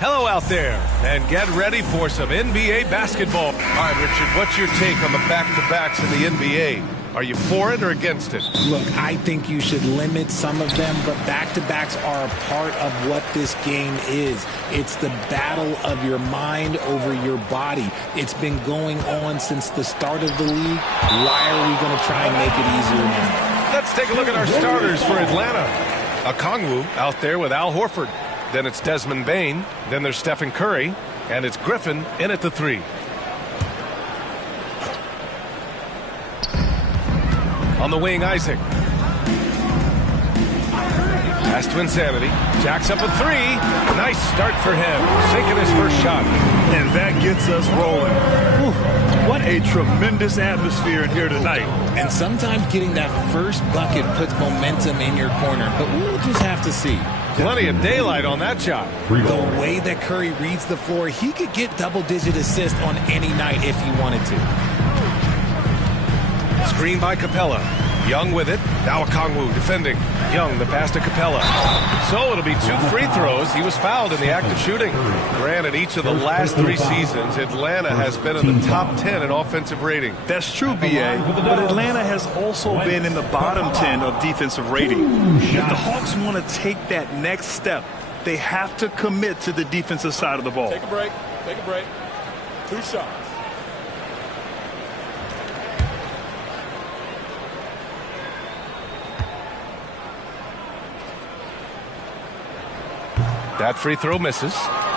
Hello out there, and get ready for some NBA basketball. All right, Richard, what's your take on the back-to-backs in the NBA? Are you for it or against it? Look, I think you should limit some of them, but back-to-backs are a part of what this game is. It's the battle of your mind over your body. It's been going on since the start of the league. Why are we going to try and make it easier now? Let's take a look at our starters for Atlanta. Okongwu out there with Al Horford. Then it's Desmond Bane. Then there's Stephen Curry. And it's Griffin in at the 3. On the wing, Isaac. Pass to Insanity. Jacks up a 3. Nice start for him. Sinking his first shot. And that gets us rolling. Whew. What a tremendous atmosphere in here tonight. And sometimes getting that first bucket puts momentum in your corner, but we'll just have to see. Plenty of daylight on that shot. The way that Curry reads the floor, he could get double-digit assists on any night if he wanted to. Screen by Capella. Young with it. Now Okongwu defending. Young, the pass to Capella. So it'll be 2 free throws. He was fouled in the act of shooting. Granted, each of the last 3 seasons, Atlanta has been in the top 10 in offensive rating. That's true, B.A., but Atlanta has also been in the bottom 10 of defensive rating. If the Hawks want to take that next step, they have to commit to the defensive side of the ball. Take a break. Take a break. 2 shots. That free throw misses.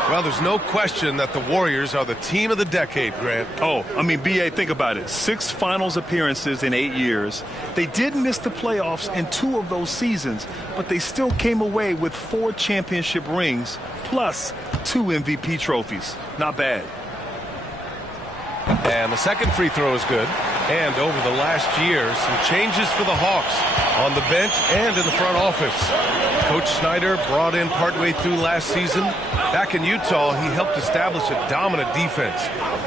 Well, there's no question that the Warriors are the team of the decade, Grant. Oh, I mean, B.A., think about it. 6 finals appearances in 8 years. They did miss the playoffs in 2 of those seasons, but they still came away with 4 championship rings plus 2 MVP trophies. Not bad. And the second free throw is good. And over the last year, some changes for the Hawks on the bench and in the front office. Coach Snyder brought in partway through last season. Back in Utah, he helped establish a dominant defense.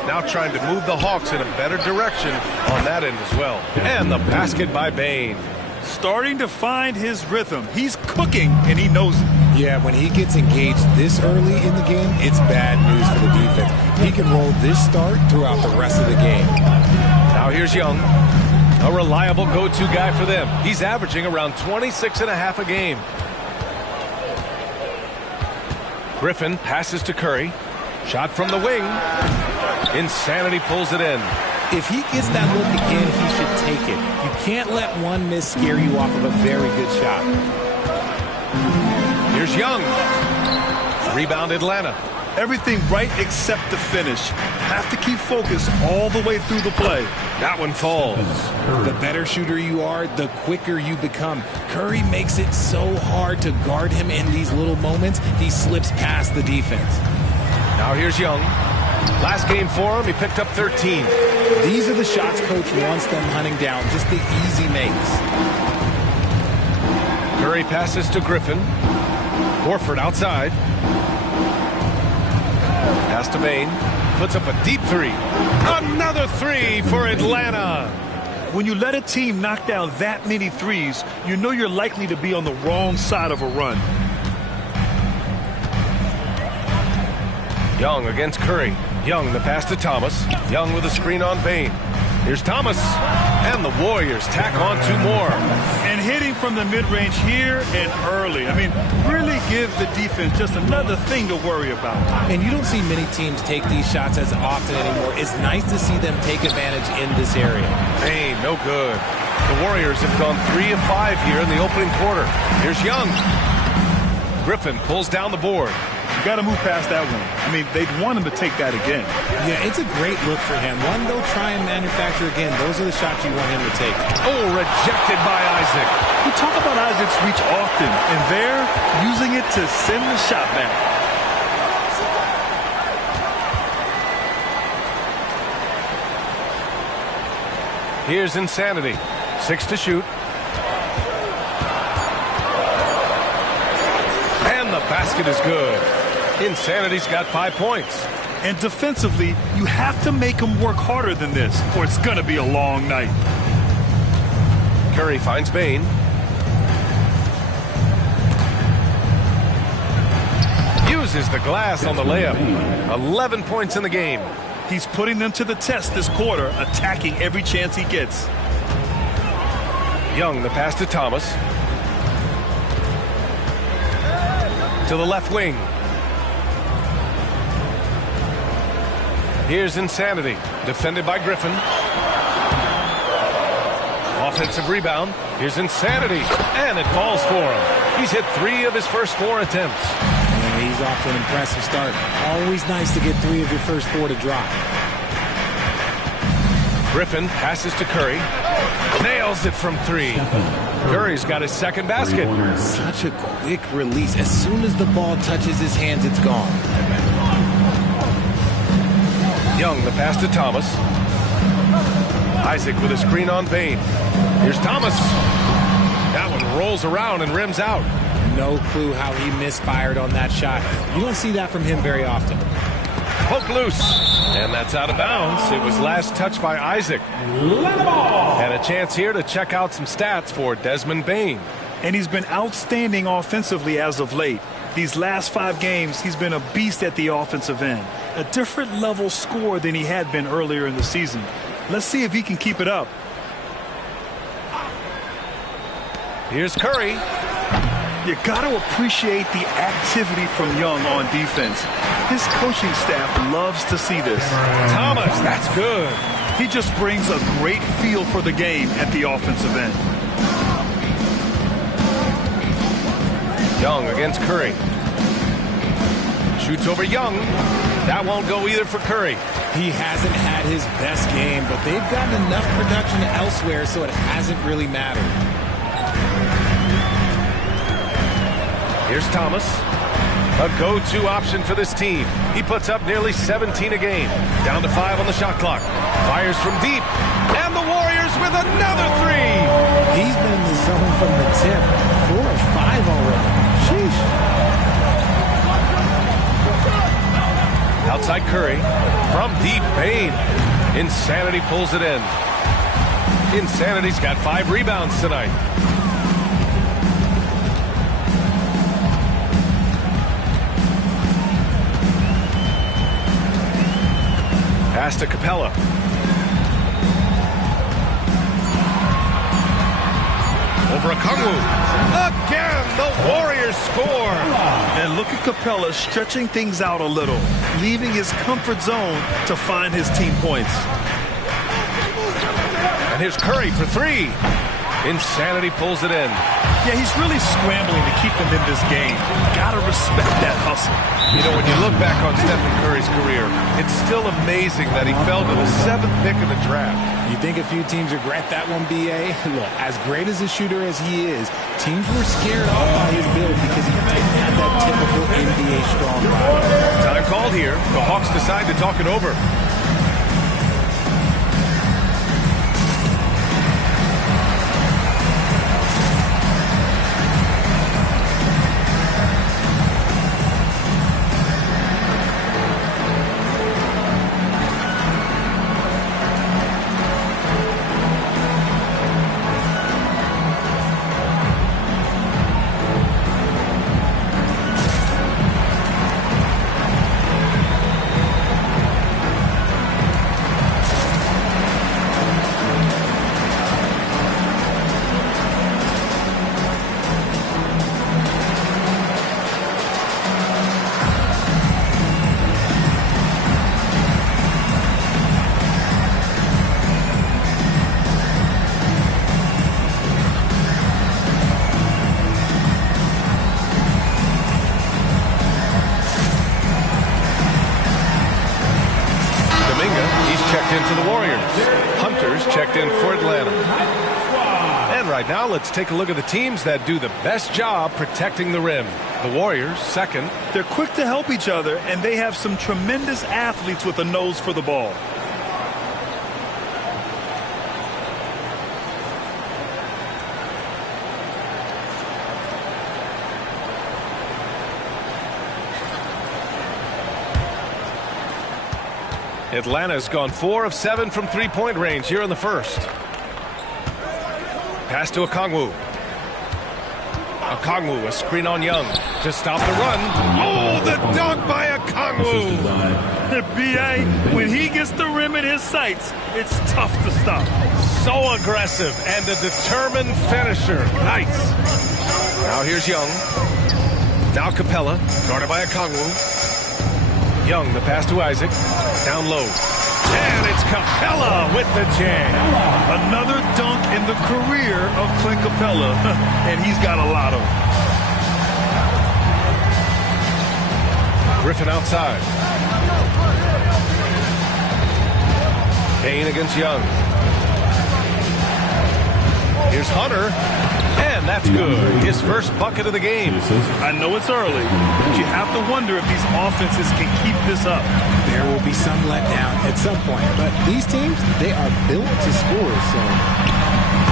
Now trying to move the Hawks in a better direction on that end as well. And the basket by Bane. Starting to find his rhythm. He's cooking, and he knows it. Yeah, when he gets engaged this early in the game, it's bad news for the defense. He can roll this start throughout the rest of the game. Now here's Young, a reliable go-to guy for them. He's averaging around 26.5 a game. Griffin passes to Curry. Shot from the wing. Insanity pulls it in. If he gets that look again, he should take it. You can't let one miss scare you off of a very good shot. Here's Young. Rebound Atlanta. Everything right except the finish. Have to keep focused all the way through the play. That one falls. The better shooter you are, the quicker you become. Curry makes it so hard to guard him in these little moments. He slips past the defense. Now here's Young. Last game for him, he picked up 13. These are the shots coach wants them hunting down, just the easy makes. Curry passes to Griffin. Horford outside. Pass to Bane. Puts up a deep 3. Another 3 for Atlanta. When you let a team knock down that many threes, you know you're likely to be on the wrong side of a run. Young against Curry. Young, the pass to Thomas. Young with a screen on Bane. Here's Thomas. And the Warriors tack on 2 more. And hitting from the mid-range here and early. I mean, really gives the defense just another thing to worry about. And you don't see many teams take these shots as often anymore. It's nice to see them take advantage in this area. Bane, no good. The Warriors have gone 3 of 5 here in the opening quarter. Here's Young. Griffin pulls down the board. You got to move past that one. I mean, they'd want him to take that again. Yeah, it's a great look for him. One they'll try and manufacture again. Those are the shots you want him to take. Oh, rejected by Isaac. We talk about Isaac's reach often, and they're using it to send the shot back. Here's Insanity. 6 to shoot. And the basket is good. Insanity's got 5 points. And defensively, you have to make them work harder than this, or it's going to be a long night. Curry finds Bane. misses the glass on the layup. 11 points in the game. He's putting them to the test this quarter, attacking every chance he gets. Young, the pass to Thomas. To the left wing. Here's Insanity, defended by Griffin. Offensive rebound. Here's Insanity, and it falls for him. He's hit 3 of his first 4 attempts. Yeah, he's off to an impressive start. Always nice to get 3 of your first 4 to drop. Griffin passes to Curry. Nails it from 3. Curry's got his second basket. Such a quick release. As soon as the ball touches his hands, it's gone. Young, the pass to Thomas. Isaac with a screen on Bain. Here's Thomas. That one rolls around and rims out. No clue how he misfired on that shot. You don't see that from him very often. Poke loose. And that's out of bounds. It was last touched by Isaac. And a chance here to check out some stats for Desmond Bain. And he's been outstanding offensively as of late. These last 5 games, he's been a beast at the offensive end. A different level scorer than he had been earlier in the season. Let's see if he can keep it up. Here's Curry. You got to appreciate the activity from Young on defense. His coaching staff loves to see this. Thomas, that's good. He just brings a great feel for the game at the offensive end. Young against Curry. Shoots over Young. That won't go either for Curry. He hasn't had his best game, but they've gotten enough production elsewhere, so it hasn't really mattered. Here's Thomas. A go-to option for this team. He puts up nearly 17 a game. Down to 5 on the shot clock. Fires from deep. And the Warriors with another 3. He's been in the zone from the tip. 4 or 5 already. Sheesh. Outside Curry. From deep, Bain. Insanity pulls it in. Insanity's got 5 rebounds tonight. Pass to Capella. Over a Kongwu. Again, the Warriors score. And look at Capella stretching things out a little, leaving his comfort zone to find his team points. And here's Curry for 3. Insanity pulls it in. Yeah, he's really scrambling to keep them in this game. Gotta respect that hustle. You know, when you look back on Stephen Curry's career, it's still amazing that he fell to the 7th pick in the draft. You think a few teams regret that one, B.A.? Look, as great as a shooter as he is, teams were scared off by his build because he didn't have that typical NBA strong body. Time called here. The Hawks decide to talk it over. For the Warriors. Hunter's checked in for Atlanta. And right now, let's take a look at the teams that do the best job protecting the rim. The Warriors, second. They're quick to help each other, and they have some tremendous athletes with a nose for the ball. Atlanta's gone 4 of 7 from three-point range here in the first. Pass to Okongwu. Okongwu, a screen on Young to stop the run. Oh, the dunk! B.A., when he gets the rim in his sights, it's tough to stop. So aggressive and a determined finisher. Nice. Now here's Young. Now Capella, guarded by Okongwu. Young, the pass to Isaac. Down low. And it's Capella with the jam. Another dunk in the career of Clint Capella, and he's got a lot of them. Griffin outside. Payne against Young. Here's Hunter. And that's good. His first bucket of the game. I know it's early, but you have to wonder if these offenses can keep this up. There will be some letdown at some point, but these teams, they are built to score, so.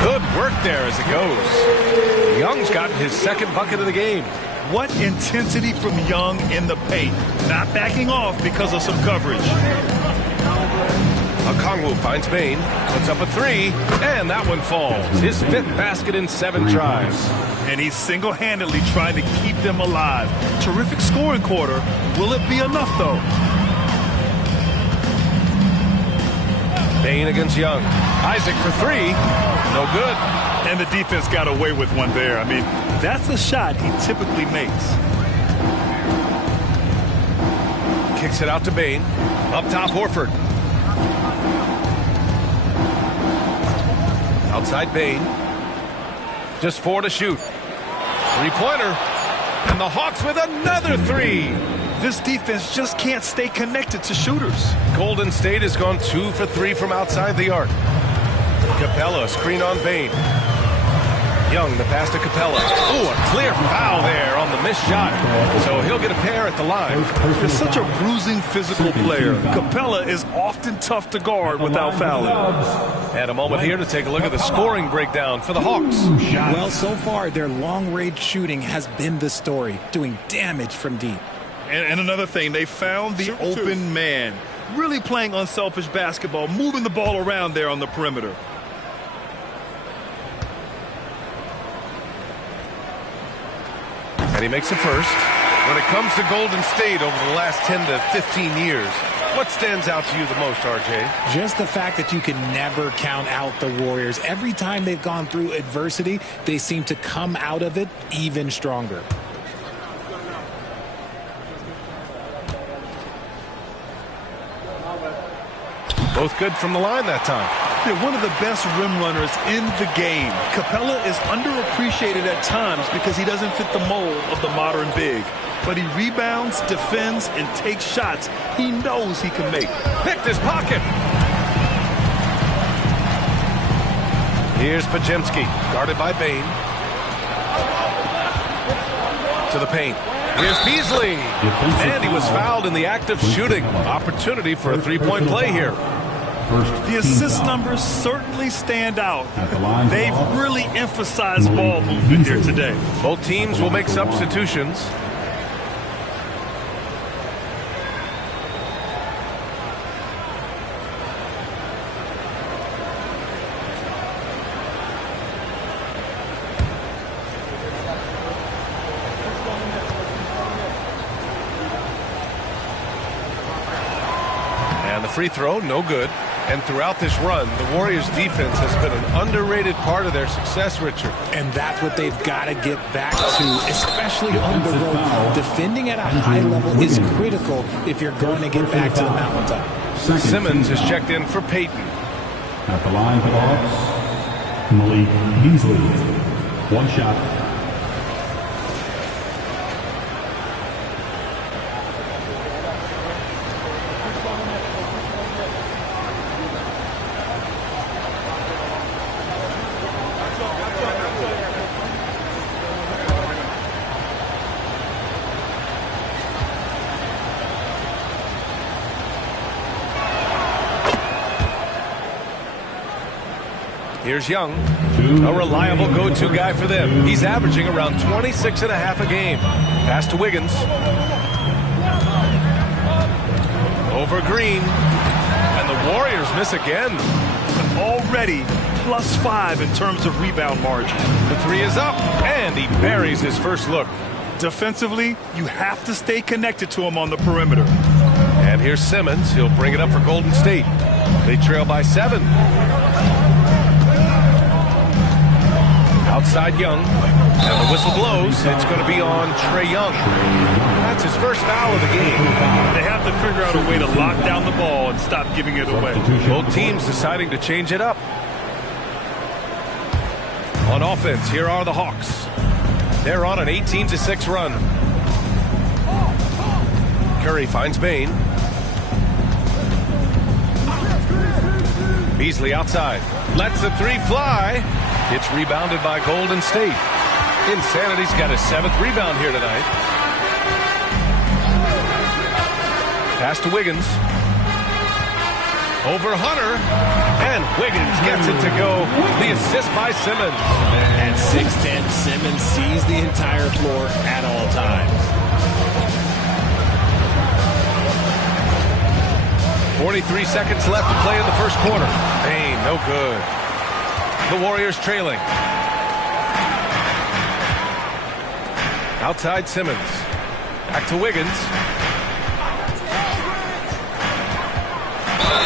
Good work there as it goes. Young's gotten his second bucket of the game. What intensity from Young in the paint. Not backing off because of some coverage. Okongwu finds Payne, puts up a three, and that one falls. His fifth basket in 7 tries. And he's single-handedly trying to keep them alive. Terrific scoring quarter. Will it be enough, though? Payne against Young. Isaac for 3. No good. And the defense got away with one there. I mean, that's a shot he typically makes. Kicks it out to Payne. Up top, Horford. Outside Payne. Just 4 to shoot. 3-pointer. And the Hawks with another 3. This defense just can't stay connected to shooters. Golden State has gone 2 for 3 from outside the arc. Capella, screen on Payne. Young, the pass to Capella. Ooh, a clear foul there on the missed shot. So he'll get a pair at the line. He's such a bruising physical player. Capella is often tough to guard without fouling. And a moment here to take a look at the scoring breakdown for the Hawks. Well, so far, their long-range shooting has been the story, doing damage from deep. And another thing, they found the open man. Really playing unselfish basketball, moving the ball around there on the perimeter. And he makes a first. When it comes to Golden State over the last 10 to 15 years, what stands out to you the most, RJ? Just the fact that you can never count out the Warriors. Every time they've gone through adversity, they seem to come out of it even stronger. Both good from the line that time. They're one of the best rim runners in the game. Capella is underappreciated at times because he doesn't fit the mold of the modern big. But he rebounds, defends, and takes shots he knows he can make. Picked his pocket. Here's Pajemski, guarded by Payne. To the paint. Here's Beasley. And he was fouled in the act of shooting. Opportunity for a 3-point play here. The assist numbers certainly stand out. They've really emphasized ball movement here today. Both teams will make substitutions. And the free throw, no good. And throughout this run, the Warriors' defense has been an underrated part of their success, Richard. And that's what they've got to get back to, especially on the road. Defending at a high level is critical if you're going to get back to the mountaintop. Simmons is checked in for Payton. At the line for the Hawks, Malik Beasley. 1 shot. Here's Young, a reliable go-to guy for them. He's averaging around 26.5 a game. Pass to Wiggins. Over Green. And the Warriors miss again. Already +5 in terms of rebound margin. The 3 is up, and he buries his first look. Defensively, you have to stay connected to him on the perimeter. And here's Simmons. He'll bring it up for Golden State. They trail by 7. Outside Young. And the whistle blows. It's going to be on Trae Young. That's his first foul of the game. They have to figure out a way to lock down the ball and stop giving it away. Both teams deciding to change it up. On offense, here are the Hawks. They're on an 18-6 run. Curry finds Bain. Beasley outside. Lets the three fly. It's rebounded by Golden State. Insanity's got his 7th rebound here tonight. Pass to Wiggins. Over Hunter. And Wiggins gets it to go. The assist by Simmons. At 6'10", Simmons sees the entire floor at all times. 43 seconds left to play in the first quarter. Bain, no good. The Warriors trailing. Outside Simmons. Back to Wiggins.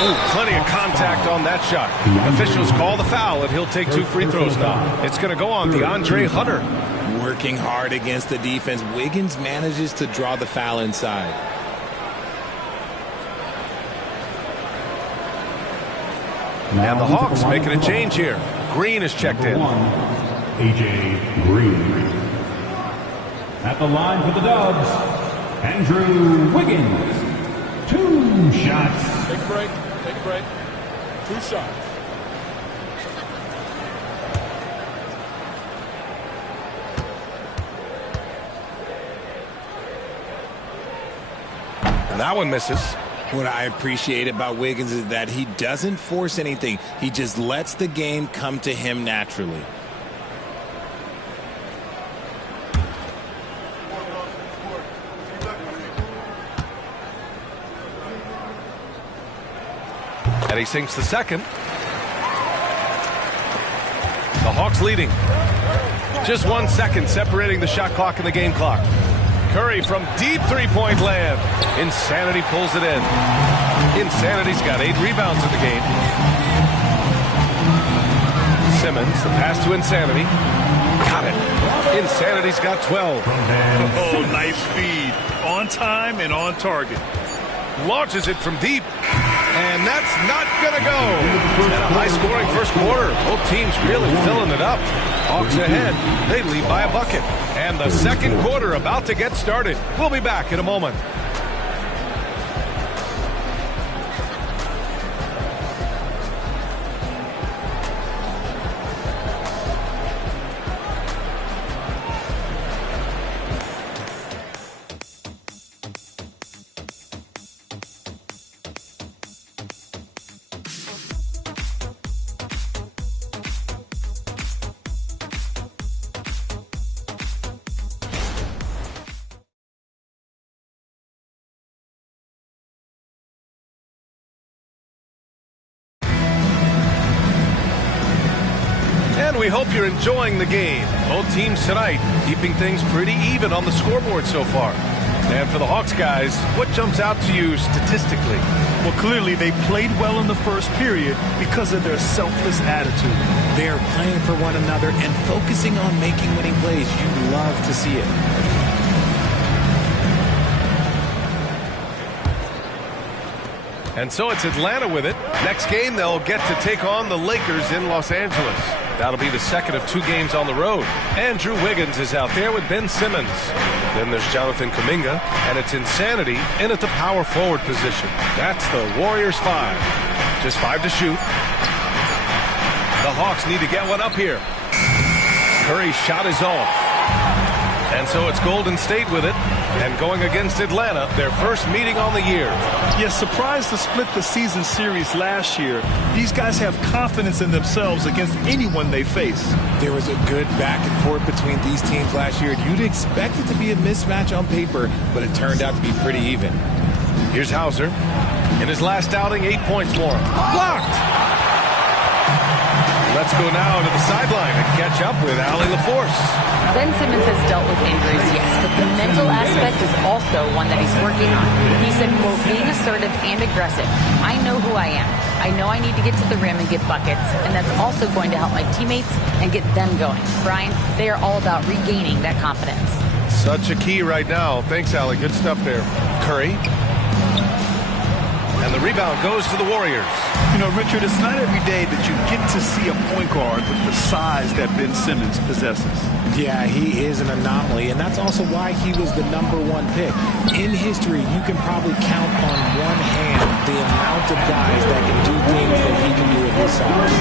Ooh, plenty of contact on that shot. Officials call the foul, and he'll take 2 free throws now. It's going to go on DeAndre Hunter. Working hard against the defense. Wiggins manages to draw the foul inside. And the Hawks making a change here. Green is checked in. A.J. Green. At the line for the Dubs, Andrew Wiggins. 2 shots. Take a break. Take a break. 2 shots. And that one misses. What I appreciate about Wiggins is that he doesn't force anything. He just lets the game come to him naturally. And he sinks the second. The Hawks leading. Just 1 second separating the shot clock and the game clock. Curry from deep three-point land. Insanity pulls it in. Insanity's got 8 rebounds in the game. Simmons, the pass to Insanity. Got it. Insanity's got 12. Oh, nice feed. On time and on target. Launches it from deep. And that's not going to go. And a high-scoring first quarter. Both teams really filling it up. Hawks ahead. They lead by a bucket. And the second quarter about to get started. We'll be back in a moment. We hope you're enjoying the game. Both teams tonight keeping things pretty even on the scoreboard so far. And for the Hawks guys, what jumps out to you statistically? Well, clearly they played well in the first period because of their selfless attitude. They are playing for one another and focusing on making winning plays. You love to see it. And so it's Atlanta with it. Next game, they'll get to take on the Lakers in Los Angeles. That'll be the second of 2 games on the road. Andrew Wiggins is out there with Ben Simmons. Then there's Jonathan Kuminga, and it's Insanity in at the power forward position. That's the Warriors 5. Just 5 to shoot. The Hawks need to get one up here. Curry's shot is off. And so it's Golden State with it, and going against Atlanta, their first meeting on the year. Yes, surprised to split the season series last year. These guys have confidence in themselves against anyone they face. There was a good back and forth between these teams last year. You'd expect it to be a mismatch on paper, but it turned out to be pretty even. Here's Hauser. In his last outing, 8 points more. Blocked! Let's go now to the sideline and catch up with Allie LaForce. Ben Simmons has dealt with injuries, yes, but the mental aspect is also one that he's working on. He said, quote, being assertive and aggressive. I know who I am. I know I need to get to the rim and get buckets, and that's also going to help my teammates and get them going. Brian, they are all about regaining that confidence. Such a key right now. Thanks, Allie. Good stuff there. Curry. And the rebound goes to the Warriors. You know, Richard, it's not every day that you get to see a point guard with the size that Ben Simmons possesses. Yeah, he is an anomaly, and that's also why he was the #1 pick. In history, you can probably count on one hand the amount of guys that can do things that he can do at his size.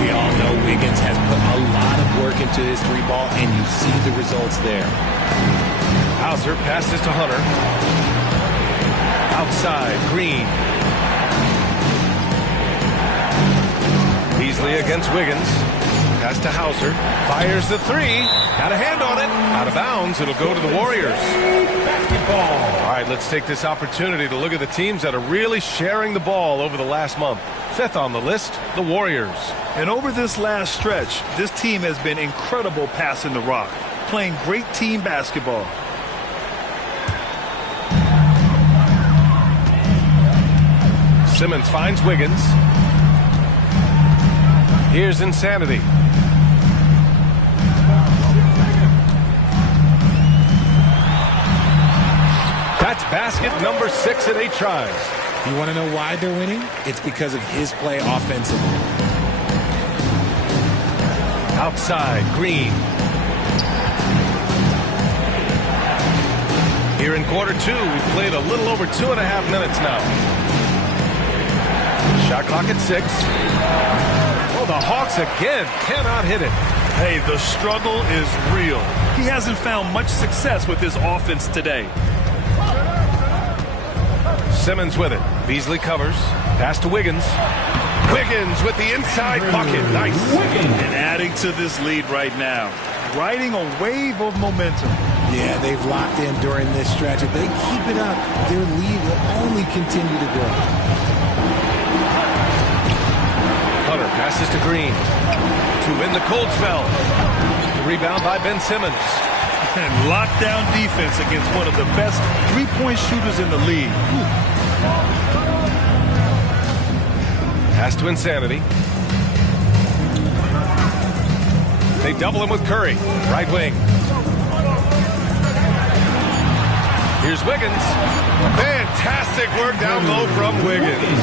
We all know Wiggins has put a lot of work into his three ball, and you see the results there. Hauser passes to Hunter. Outside, Green. Beasley against Wiggins. Pass to Hauser. Fires the three. Got a hand on it. Out of bounds. It'll go to the Warriors. Basketball. All right, let's take this opportunity to look at the teams that are really sharing the ball over the last month. Fifth on the list, the Warriors. And over this last stretch, this team has been incredible passing the rock, playing great team basketball. Simmons finds Wiggins. Here's Insanity. That's basket number 6 in 8 tries. You want to know why they're winning? It's because of his play offensively. Outside, Green. Here in quarter 2, we've played a little over 2.5 minutes now. Shot clock at 6. Oh, the Hawks again cannot hit it. Hey, the struggle is real. He hasn't found much success with his offense today. Simmons with it. Beasley covers. Pass to Wiggins. Wiggins with the inside bucket. Nice. And adding to this lead right now. Riding a wave of momentum. Yeah, they've locked in during this stretch. If they keep it up, their lead will only continue to grow. Hunter passes to Green to win the cold spell. The rebound by Ben Simmons. And lockdown defense against one of the best three-point shooters in the league. Pass to Insanity. They double him with Curry. Right wing. Here's Wiggins. Fantastic work down low from Wiggins.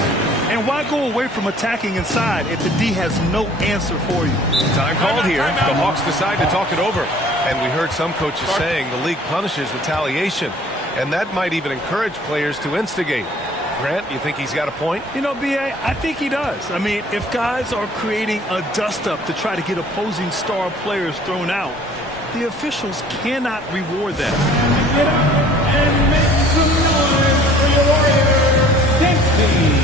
And why go away from attacking inside if the D has no answer for you? Time called here. The Hawks decide to talk it over. And we heard some coaches saying the league punishes retaliation. And that might even encourage players to instigate. Grant, you think he's got a point? You know, B.A., I think he does. I mean, if guys are creating a dust-up to try to get opposing star players thrown out, the officials cannot reward that. Get up and make some noise for your Warriors. Dempsey.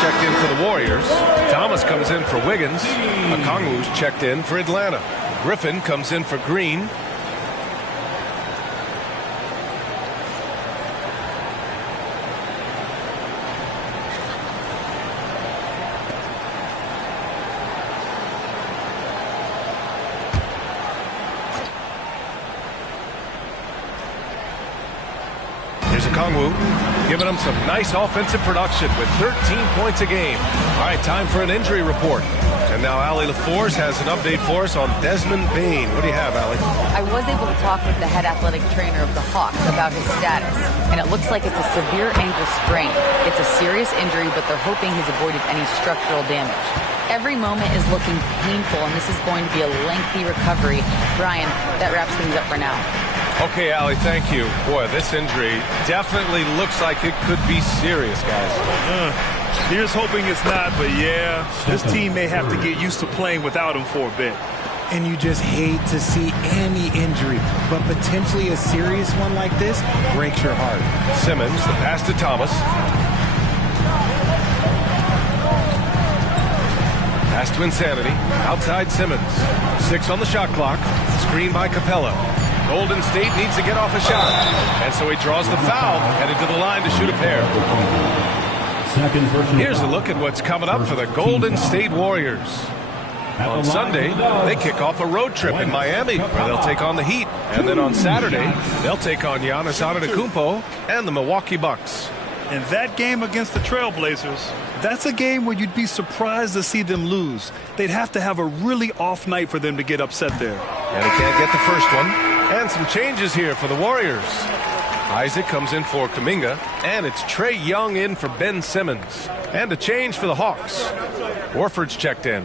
Checked in for the Warriors. Thomas comes in for Wiggins. Okongwu's checked in for Atlanta. Griffin comes in for Green. Here's a Kongwu, giving them some nice offensive production with 13 points a game. All right, time for an injury report. And now Allie LaForce has an update for us on Desmond Bain. What do you have, Allie? I was able to talk with the head athletic trainer of the Hawks about his status, and it looks like it's a severe ankle sprain. It's a serious injury, but they're hoping he's avoided any structural damage. Every moment is looking painful, and this is going to be a lengthy recovery. Brian, that wraps things up for now. Okay, Allie, thank you. Boy, this injury definitely looks like it could be serious, guys. Here's hoping it's not, but yeah, this team may have to get used to playing without him for a bit. And you just hate to see any injury, but potentially a serious one like this breaks your heart. Simmons, the pass to Thomas. Pass to Insanity. Outside Simmons. 6 on the shot clock. Screen by Capella. Golden State needs to get off a shot. And so he draws the foul, headed to the line to shoot a pair. Here's a look at what's coming up for the Golden State Warriors. On Sunday, they kick off a road trip in Miami, where they'll take on the Heat. And then on Saturday, they'll take on Giannis Antetokounmpo and the Milwaukee Bucks. And that game against the Trailblazers, that's a game where you'd be surprised to see them lose. They'd have to have a really off night for them to get upset there. And he can't get the first one. And some changes here for the Warriors. Isaac comes in for Kuminga, and it's Trae Young in for Ben Simmons. And a change for the Hawks. Horford's checked in.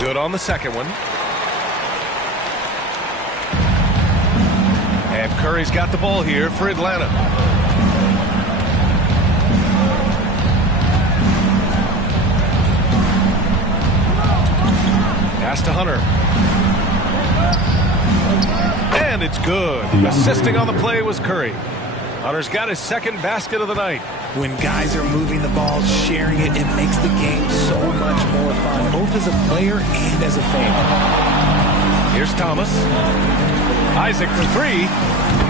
Good on the second one. And Curry's got the ball here for Atlanta. Pass to Hunter. And it's good. Assisting on the play was Curry. Hunter's got his second basket of the night. When guys are moving the ball, sharing it, it makes the game so much more fun, both as a player and as a fan. Here's Thomas. Isaac for 3.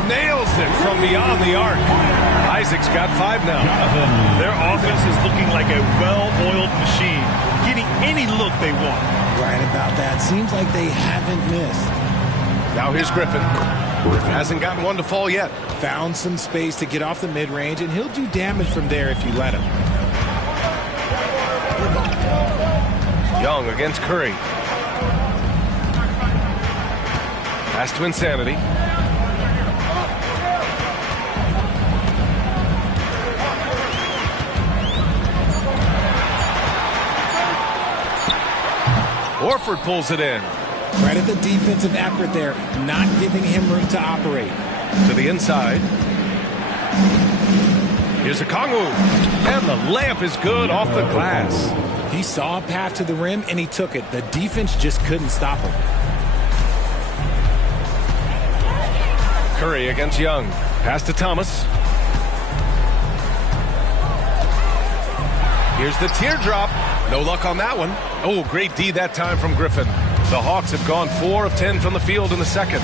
Nails it from beyond the arc. Isaac's got 5 now. Their offense is looking like a well-oiled machine, getting any look they want. Right about that. Seems like they haven't missed. Now here's Griffin. Hasn't gotten one to fall yet. Found some space to get off the mid-range, and he'll do damage from there if you let him. Young against Curry. Pass to Insanity. Horford pulls it in. Right at the defensive effort there, not giving him room to operate. To the inside. Here's a Kongwu. And the layup is good off the glass. He saw a path to the rim, and he took it. The defense just couldn't stop him. Curry against Young. Pass to Thomas. Here's the teardrop. No luck on that one. Oh, great D that time from Griffin. The Hawks have gone 4 of 10 from the field in the second.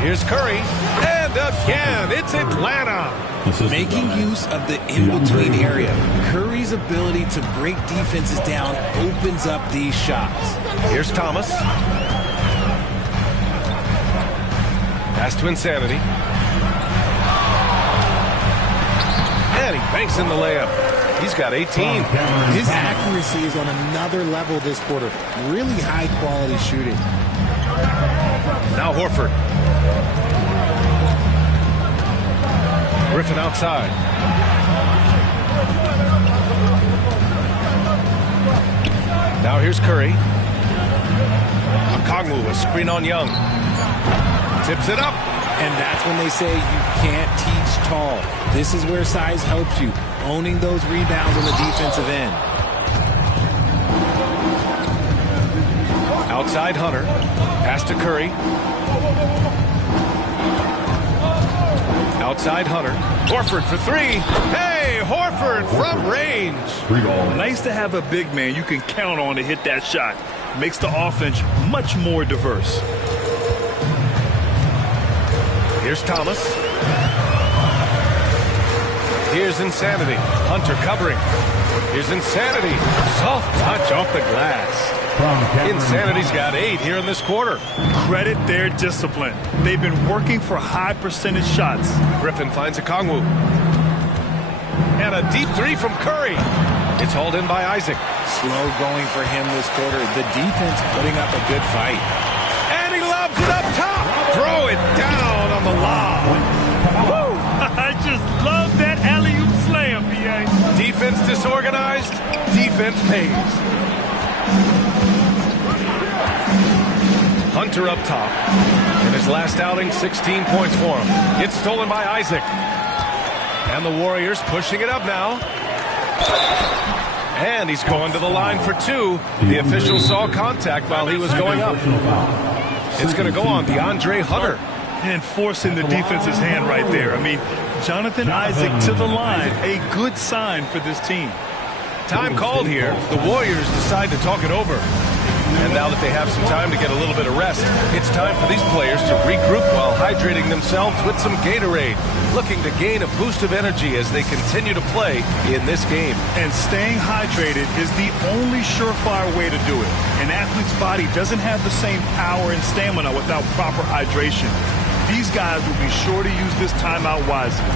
Here's Curry. And again, it's Atlanta. Making use of the in-between area. Curry's ability to break defenses down opens up these shots. Here's Thomas. Pass to Insanity. And he banks in the layup. He's got 18. His accuracy is on another level this quarter. Really high-quality shooting. Now Horford. Griffin outside. Now here's Curry. Okongwu, a screen on Young. Tips it up. And that's when they say you can't teach tall. This is where size helps you. Owning those rebounds on the defensive end. Outside Hunter. Pass to Curry. Outside Hunter. Horford for 3. Hey, Horford from range. Nice to have a big man you can count on to hit that shot. Makes the offense much more diverse. Here's Thomas. Here's Insanity. Hunter covering. Here's Insanity. Soft touch off the glass. Insanity's got 8 here in this quarter. Credit their discipline. They've been working for high percentage shots. Griffin finds a Kongwu. And a deep 3 from Curry. It's hauled in by Isaac. Slow going for him this quarter. The defense putting up a good fight. And he lobs it up top. Throw it down on the lob. Woo! I just love that alley-oop slam, B.A. Defense disorganized. Defense pays. Hunter up top. In his last outing, 16 points for him. It's stolen by Isaac. And the Warriors pushing it up now. And he's going to the line for 2. The official saw contact while he was going up. It's going to go on DeAndre Hunter. And forcing the defense's hand right there. I mean, Jonathan Isaac to the line. A good sign for this team. Time called here. The Warriors decide to talk it over. And now that they have some time to get a little bit of rest, it's time for these players to regroup while hydrating themselves with some Gatorade, looking to gain a boost of energy as they continue to play in this game. And staying hydrated is the only surefire way to do it. An athlete's body doesn't have the same power and stamina without proper hydration. These guys will be sure to use this timeout wisely.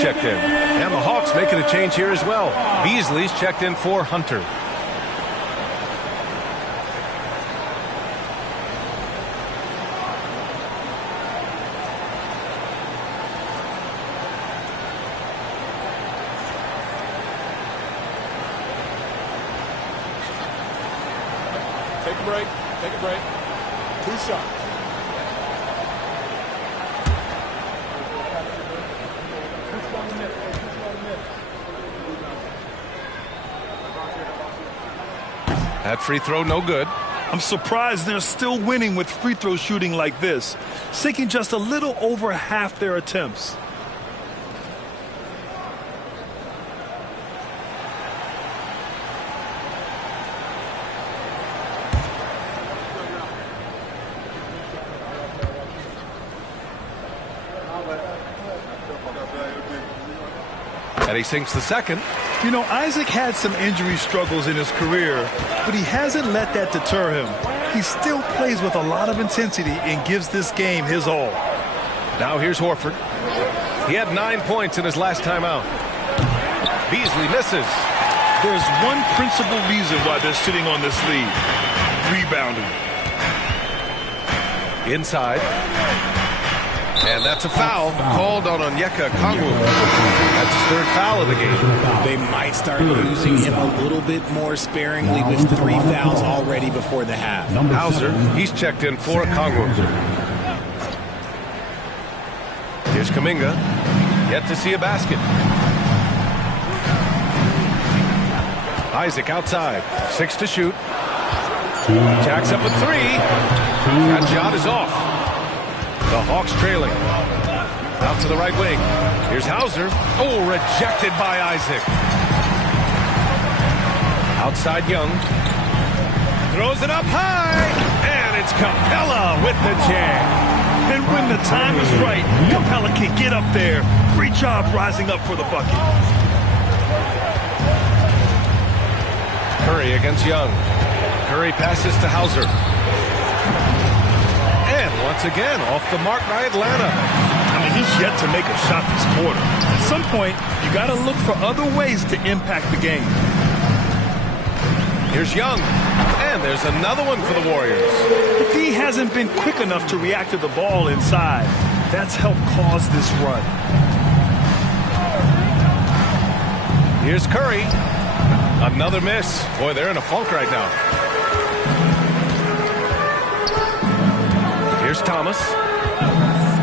Checked in. And the Hawks making a change here as well. Beasley's checked in for Hunter. Take a break. Take a break. 2 shots. That free throw no good. I'm surprised they're still winning with free throw shooting like this, sinking just a little over half their attempts. And he sinks the second. You know, Isaac had some injury struggles in his career, but he hasn't let that deter him. He still plays with a lot of intensity and gives this game his all. Now here's Horford. He had 9 points in his last time out. Beasley misses. There's one principal reason why they're sitting on this lead. Rebounding. Inside. And that's a foul called on Onyeka Kongwu. That's his 3rd foul of the game. They might start using him a little bit more sparingly with 3 fouls already before the half. Hauser, he's checked in for Kongwu. Here's Kuminga. Yet to see a basket. Isaac outside. 6 to shoot. Jacks up a 3. That shot is off. The Hawks trailing. Out to the right wing. Here's Hauser. Oh, rejected by Isaac. Outside Young. Throws it up high. And it's Capella with the jam. And when the time is right, Capella can get up there. Great job rising up for the bucket. Curry against Young. Curry passes to Hauser. And once again, off the mark by Atlanta. I mean, he's yet to make a shot this quarter. At some point, you got to look for other ways to impact the game. Here's Young. And there's another one for the Warriors. The D hasn't been quick enough to react to the ball inside. That's helped cause this run. Here's Curry. Another miss. Boy, they're in a funk right now. Here's Thomas.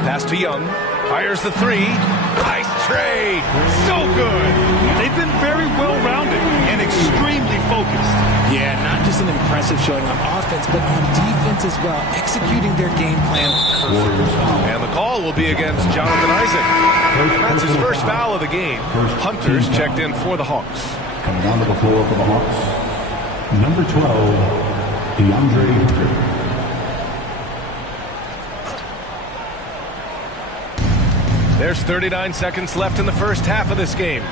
Pass to Young. Fires the three. Nice tray. So good. They've been very well-rounded and extremely focused. Yeah, not just an impressive showing on offense, but on defense as well, executing their game plan perfectly. And the call will be against Jonathan Isaac. That's his first foul of the game. Hunter's checked in for the Hawks. Coming onto the floor for the Hawks, number 12, DeAndre Hunter. There's 39 seconds left in the first half of this game.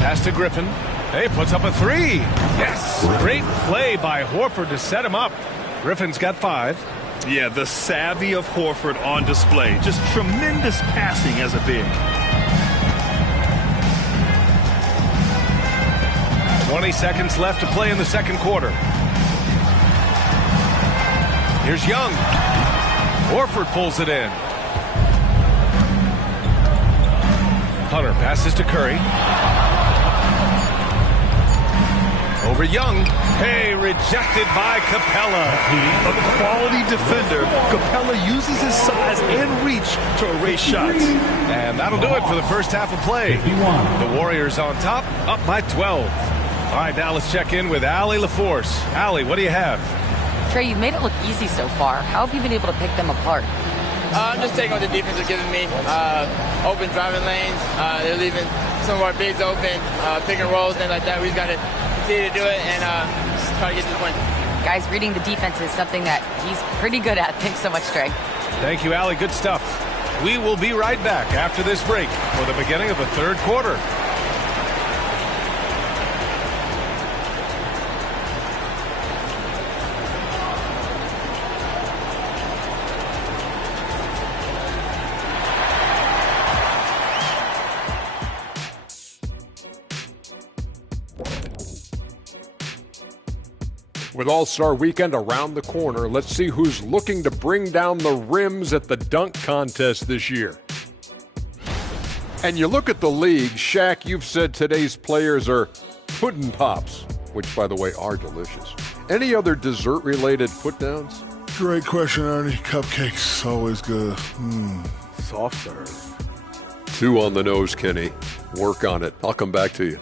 Pass to Griffin. Hey, puts up a three. Yes! Great play by Horford to set him up. Griffin's got 5. Yeah, the savvy of Horford on display. Just tremendous passing as a big. 20 seconds left to play in the second quarter. Here's Young. Horford pulls it in. Hunter passes to Curry. Over Young. Hey, rejected by Capella. A quality defender. Capella uses his size and reach to erase shots. And that'll do it for the first half of play. The Warriors on top, up by 12. All right, now let's check in with Allie LaForce. Allie, what do you have? Trey, you've made it look easy so far. How have you been able to pick them apart? I'm just taking what the defense is giving me. Open driving lanes. They're leaving some of our bigs open. Pick and rolls, things like that. We just got to continue to do it and try to get to the point. Guys, reading the defense is something that he's pretty good at. Thanks so much, Trey. Thank you, Allie. Good stuff. We will be right back after this break for the beginning of the third quarter. With All-Star Weekend around the corner, let's see who's looking to bring down the rims at the dunk contest this year. And you look at the league, Shaq, you've said today's players are pudding pops, which, by the way, are delicious. Any other dessert-related put-downs? Great question, Ernie. Cupcakes, always good. Soft serve. 2 on the nose, Kenny. Work on it. I'll come back to you.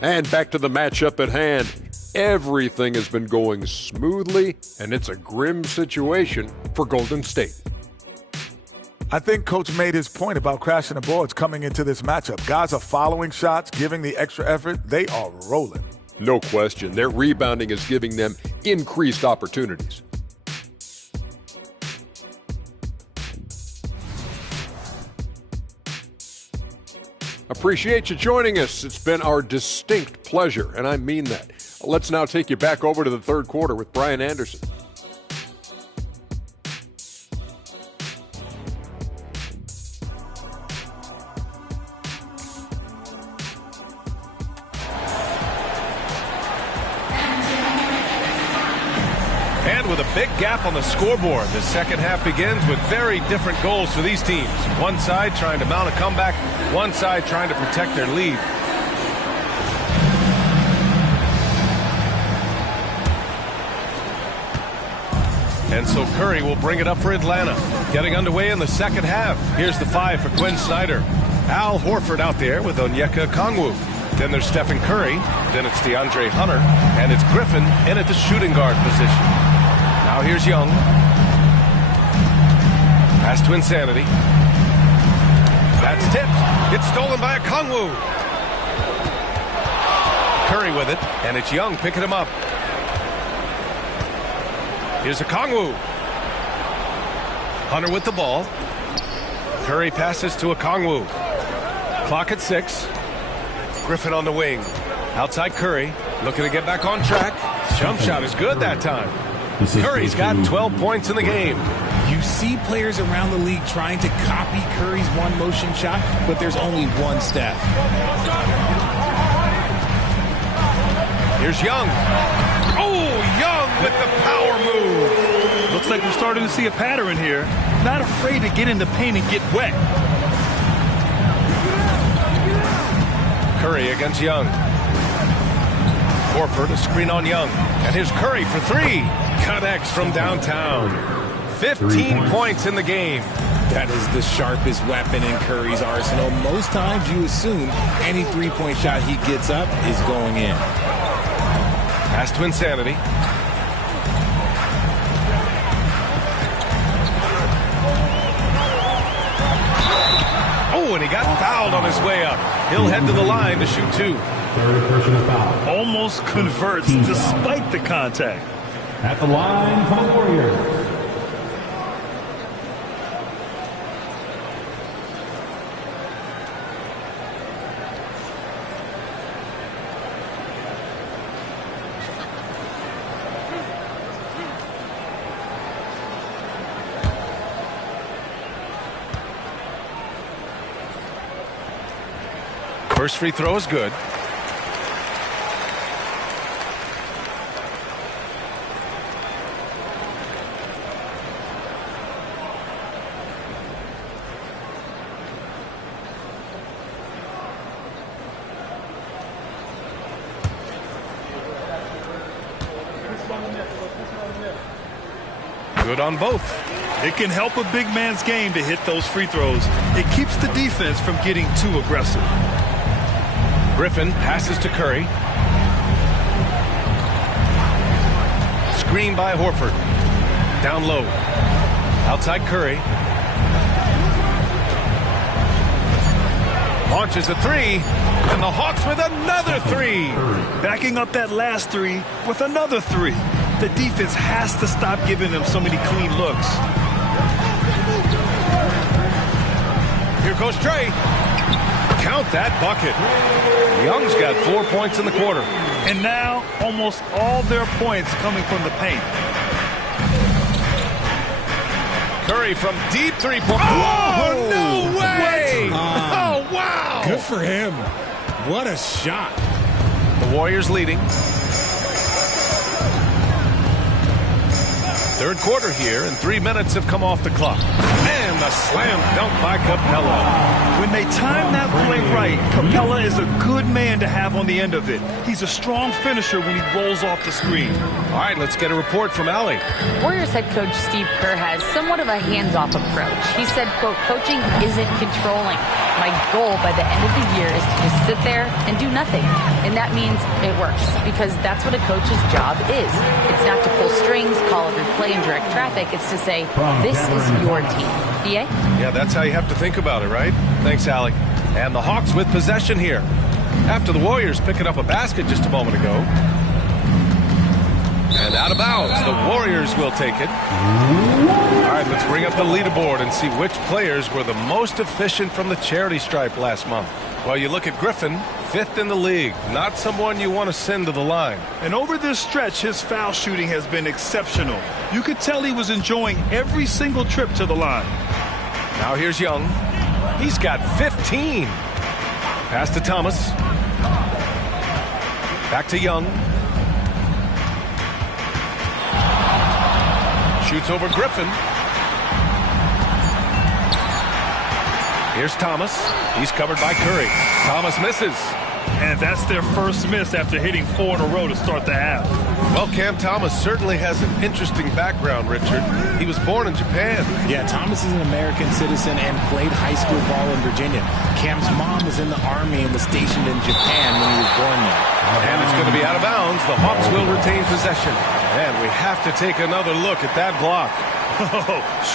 And back to the matchup at hand. Everything has been going smoothly, and it's a grim situation for Golden State. I think Coach made his point about crashing the boards coming into this matchup. Guys are following shots, giving the extra effort. They are rolling. No question. Their rebounding is giving them increased opportunities. Appreciate you joining us. It's been our distinct pleasure, and I mean that. Let's now take you back over to the third quarter with Brian Anderson. And with a big gap on the scoreboard, the second half begins with very different goals for these teams. One side trying to mount a comeback, one side trying to protect their lead. And so Curry will bring it up for Atlanta. Getting underway in the second half. Here's the 5 for Quinn Snyder. Al Horford out there with Onyeka Okongwu. Then there's Stephen Curry. Then it's DeAndre Hunter. And it's Griffin in at the shooting guard position. Now here's Young. Pass to Insanity. That's tipped. It's stolen by Okongwu. Curry with it. And it's Young picking him up. Here's Okongwu. Hunter with the ball. Curry passes to Okongwu. Clock at 6. Griffin on the wing. Outside Curry. Looking to get back on track. Jump shot is good that time. Curry's got 12 points in the game. You see players around the league trying to copy Curry's one-motion shot, but there's only one step. Here's Young. Oh, Young with the power move. Looks like we're starting to see a pattern here. Not afraid to get in the paint and get wet. Curry against Young. Horford, a screen on Young. And here's Curry for three. Connects from downtown. 15 points in the game. That is the sharpest weapon in Curry's arsenal. Most times you assume any three-point shot he gets up is going in. Pass to Insanity. Oh, and he got fouled on his way up. He'll head to the line to shoot two. Third personal foul. Almost converts despite the contact. At the line for the Warriors. First free throw is good. Good on both. It can help a big man's game to hit those free throws. It keeps the defense from getting too aggressive. Griffin passes to Curry. Screen by Horford. Down low. Outside Curry. Launches a three. And the Hawks with another three. Backing up that last three with another three. The defense has to stop giving them so many clean looks. Here goes Trey. Count that bucket. Young's got 4 points in the quarter. And now almost all their points coming from the paint. Curry from deep three-point. Oh, no way! Oh, wow! Good for him. What a shot. The Warriors leading. Third quarter here, and 3 minutes have come off the clock. And the slam dunk by Capella. When they time that play right, Capella is a good man to have on the end of it. He's a strong finisher when he rolls off the screen. All right, let's get a report from Allie. Warriors head coach Steve Kerr has somewhat of a hands-off approach. He said, quote, coaching isn't controlling. My goal by the end of the year is to just sit there and do nothing. And that means it works, because that's what a coach's job is. It's not to pull strings, call every play, and direct traffic. It's to say, this is your team. DA? Yeah, that's how you have to think about it, right? Thanks, Allie. And the Hawks with possession here. After the Warriors picking up a basket just a moment ago. And out of bounds, the Warriors will take it. All right, let's bring up the leaderboard and see which players were the most efficient from the charity stripe last month. Well, you look at Griffin, 5th in the league. Not someone you want to send to the line. And over this stretch, his foul shooting has been exceptional. You could tell he was enjoying every single trip to the line. Now here's Young. He's got 15. Pass to Thomas. Back to Young. Shoots over Griffin. Here's Thomas. He's covered by Curry. Thomas misses. And that's their first miss after hitting 4 in a row to start the half. Well, Cam Thomas certainly has an interesting background, Richard. He was born in Japan. Yeah, Thomas is an American citizen and played high school ball in Virginia. Cam's mom was in the Army and was stationed in Japan when he was born there. And it's going to be out of bounds. The Hawks will retain possession. And we have to take another look at that block.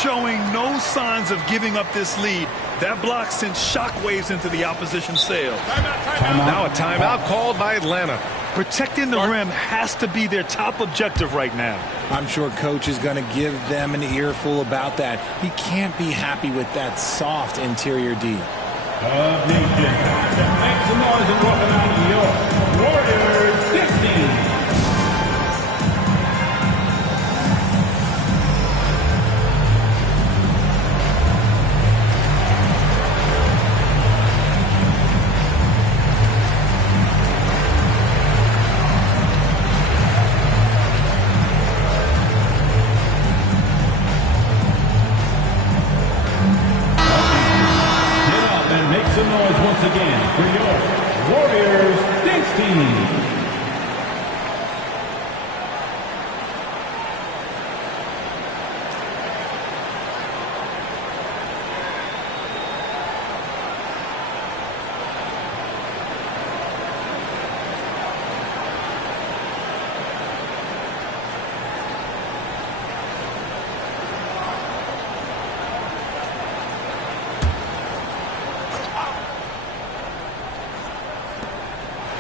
Showing no signs of giving up this lead. That block sent shockwaves into the opposition sail. Now a timeout called by Atlanta. Protecting the rim has to be their top objective right now. I'm sure coach is going to give them an earful about that. He can't be happy with that soft interior D. Make some noise and welcome out your Warriors 15. Make some noise once again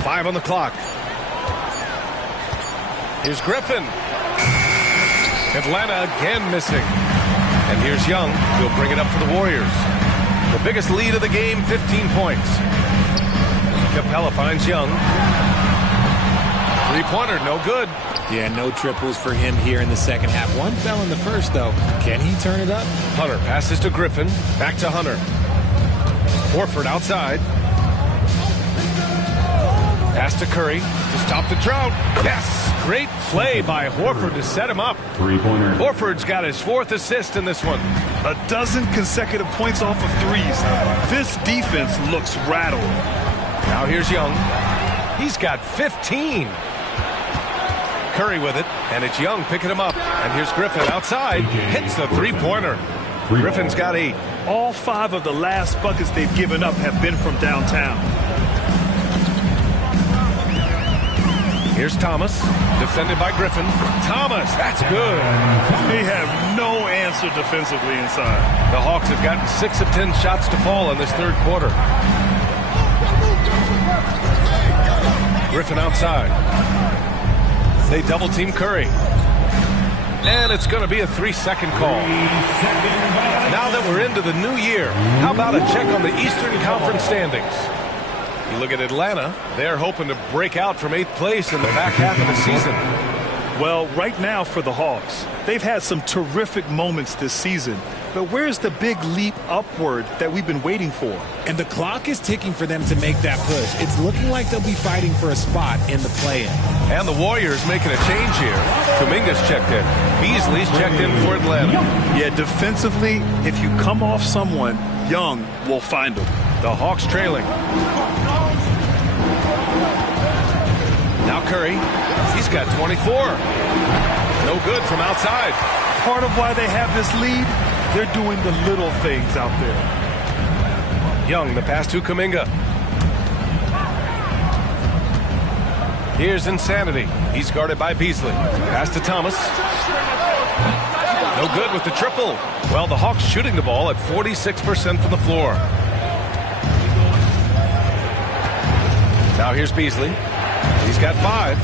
5 on the clock. Here's Griffin. Atlanta again missing. And here's Young. He'll bring it up for the Warriors. The biggest lead of the game, 15 points. Capella finds Young. Three-pointer, no good. Yeah, no triples for him here in the second half. One fell in the first, though. Can he turn it up? Hunter passes to Griffin. Back to Hunter. Horford outside. Pass to Curry to stop the drought. Yes! Great play by Horford to set him up. Three-pointer. Horford's got his 4th assist in this one. A dozen consecutive points off of threes. This defense looks rattled. Now here's Young. He's got 15. Curry with it, and it's Young picking him up. And here's Griffin outside. Hits the three-pointer. Griffin's got 8. All 5 of the last buckets they've given up have been from downtown. Here's Thomas, defended by Griffin. Thomas, that's good. They have no answer defensively inside. The Hawks have gotten 6 of 10 shots to fall in this third quarter. Griffin outside. They double-team Curry. And it's going to be a 3-second call. Now that we're into the new year, how about a check on the Eastern Conference standings? You look at Atlanta, they're hoping to break out from 8th place in the back half of the season. Well, right now for the Hawks, they've had some terrific moments this season. But where's the big leap upward that we've been waiting for? And the clock is ticking for them to make that push. It's looking like they'll be fighting for a spot in the play-in. And the Warriors making a change here. Kuminga's checked in. Beasley's checked in for Atlanta. Yeah, defensively, if you come off someone, Young will find them. The Hawks trailing. Now Curry. He's got 24. No good from outside. Part of why they have this lead, they're doing the little things out there. Young, the pass to Kuminga. Here's Insanity. He's guarded by Beasley. Pass to Thomas. No good with the triple. Well, the Hawks shooting the ball at 46% from the floor. Now here's Beasley. He's got 5.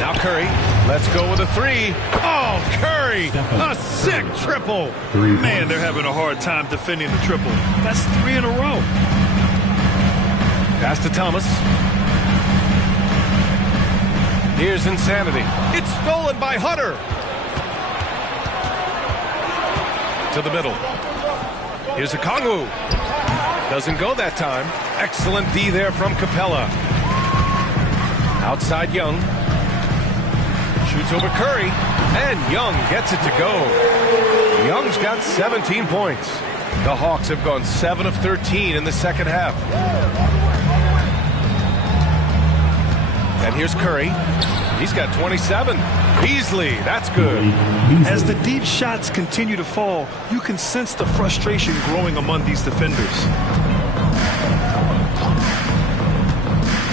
Now Curry. Let's go with a 3. Oh, Curry! A sick triple. Man, they're having a hard time defending the triple. That's 3 in a row. Pass to Thomas. Here's Insanity. It's stolen by Hunter. To the middle. Here's Okongwu. Doesn't go that time. Excellent D there from Capella. Outside Young. Shoots over Curry. And Young gets it to go. Young's got 17 points. The Hawks have gone 7 of 13 in the second half. And here's Curry. He's got 27. Beasley, that's good. As the deep shots continue to fall, you can sense the frustration growing among these defenders.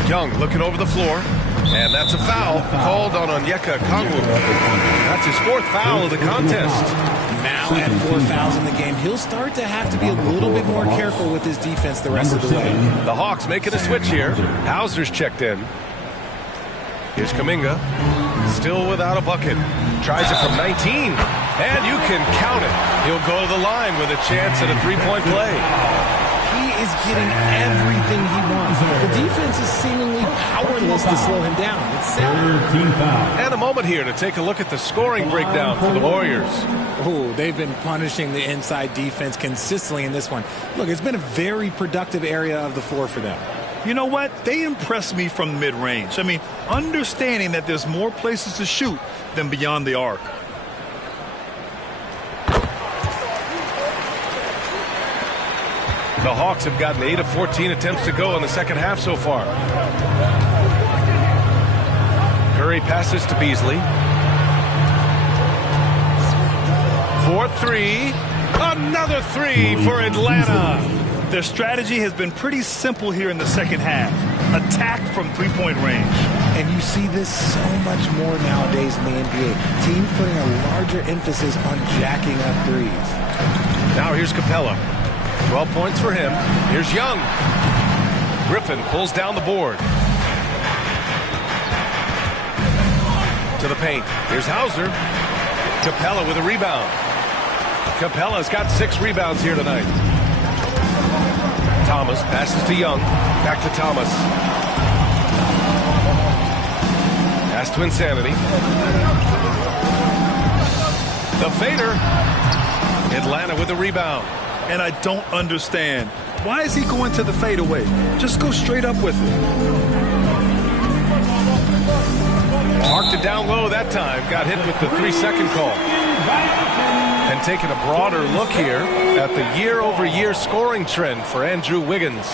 Young looking over the floor. And that's a foul called on Onyeka Okongwu. That's his 4th foul of the contest. Now at 4 fouls in the game, he'll start to have to be a little bit more careful with his defense the rest of the way. The Hawks making a switch here. Hauser's checked in. Here's Kuminga. Still without a bucket. Tries it from 19. And you can count it. He'll go to the line with a chance at a 3-point play. He is getting everything he wants. The defense is seemingly powerless to slow him down. It's sad. And a moment here to take a look at the scoring breakdown for the Warriors. Oh, they've been punishing the inside defense consistently in this one. Look, it's been a very productive area of the floor for them. You know what? They impress me from mid-range. I mean, understanding that there's more places to shoot than beyond the arc. The Hawks have gotten 8 of 14 attempts to go in the second half so far. Curry passes to Beasley. 4-3. Another 3 for Atlanta. Their strategy has been pretty simple here in the second half. Attack from 3-point range. And you see this so much more nowadays in the NBA. Teams putting a larger emphasis on jacking up threes. Now here's Capella. 12 points for him. Here's Young. Griffin pulls down the board. To the paint. Here's Hauser. Capella with a rebound. Capella's got 6 rebounds here tonight. Thomas passes to Young. Back to Thomas. Pass to Insanity. The fader. Atlanta with a rebound. And I don't understand. Why is he going to the fadeaway? Just go straight up with it. Marked it down low that time. Got hit with the 3-second call. And taking a broader look here at the year-over-year scoring trend for Andrew Wiggins.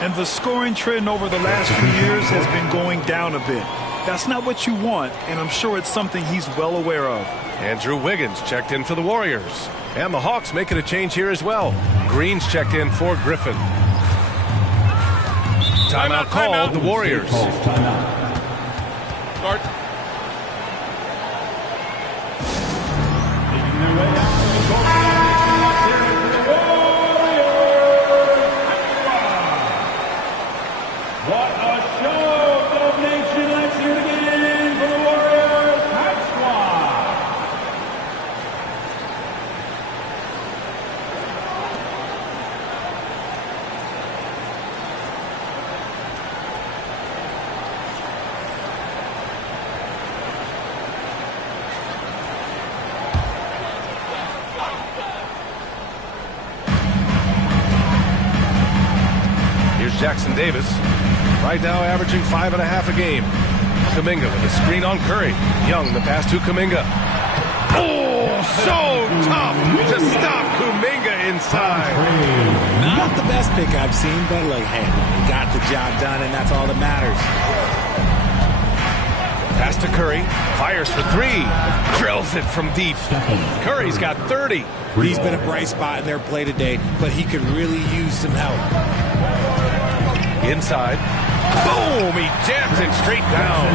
And the scoring trend over the last few years has been going down a bit. That's not what you want, and I'm sure it's something he's well aware of. Andrew Wiggins checked in for the Warriors. And the Hawks making a change here as well. Green's checked in for Griffin. Timeout called, the Warriors. Start. What a show, Dub Nation. Let's hear it again for the Warriors High Squad. Here's Jackson Davis. Right now averaging 5.5 a game. Kuminga with a screen on Curry. Young, the pass to Kuminga. Oh, so tough to stop Kuminga inside. Not the best pick I've seen, but like, hey, he got the job done, and that's all that matters. Pass to Curry. Fires for 3. Drills it from deep. Curry's got 30. He's been a bright spot in their play today, but he could really use some help. Inside. Boom! He jams it straight down.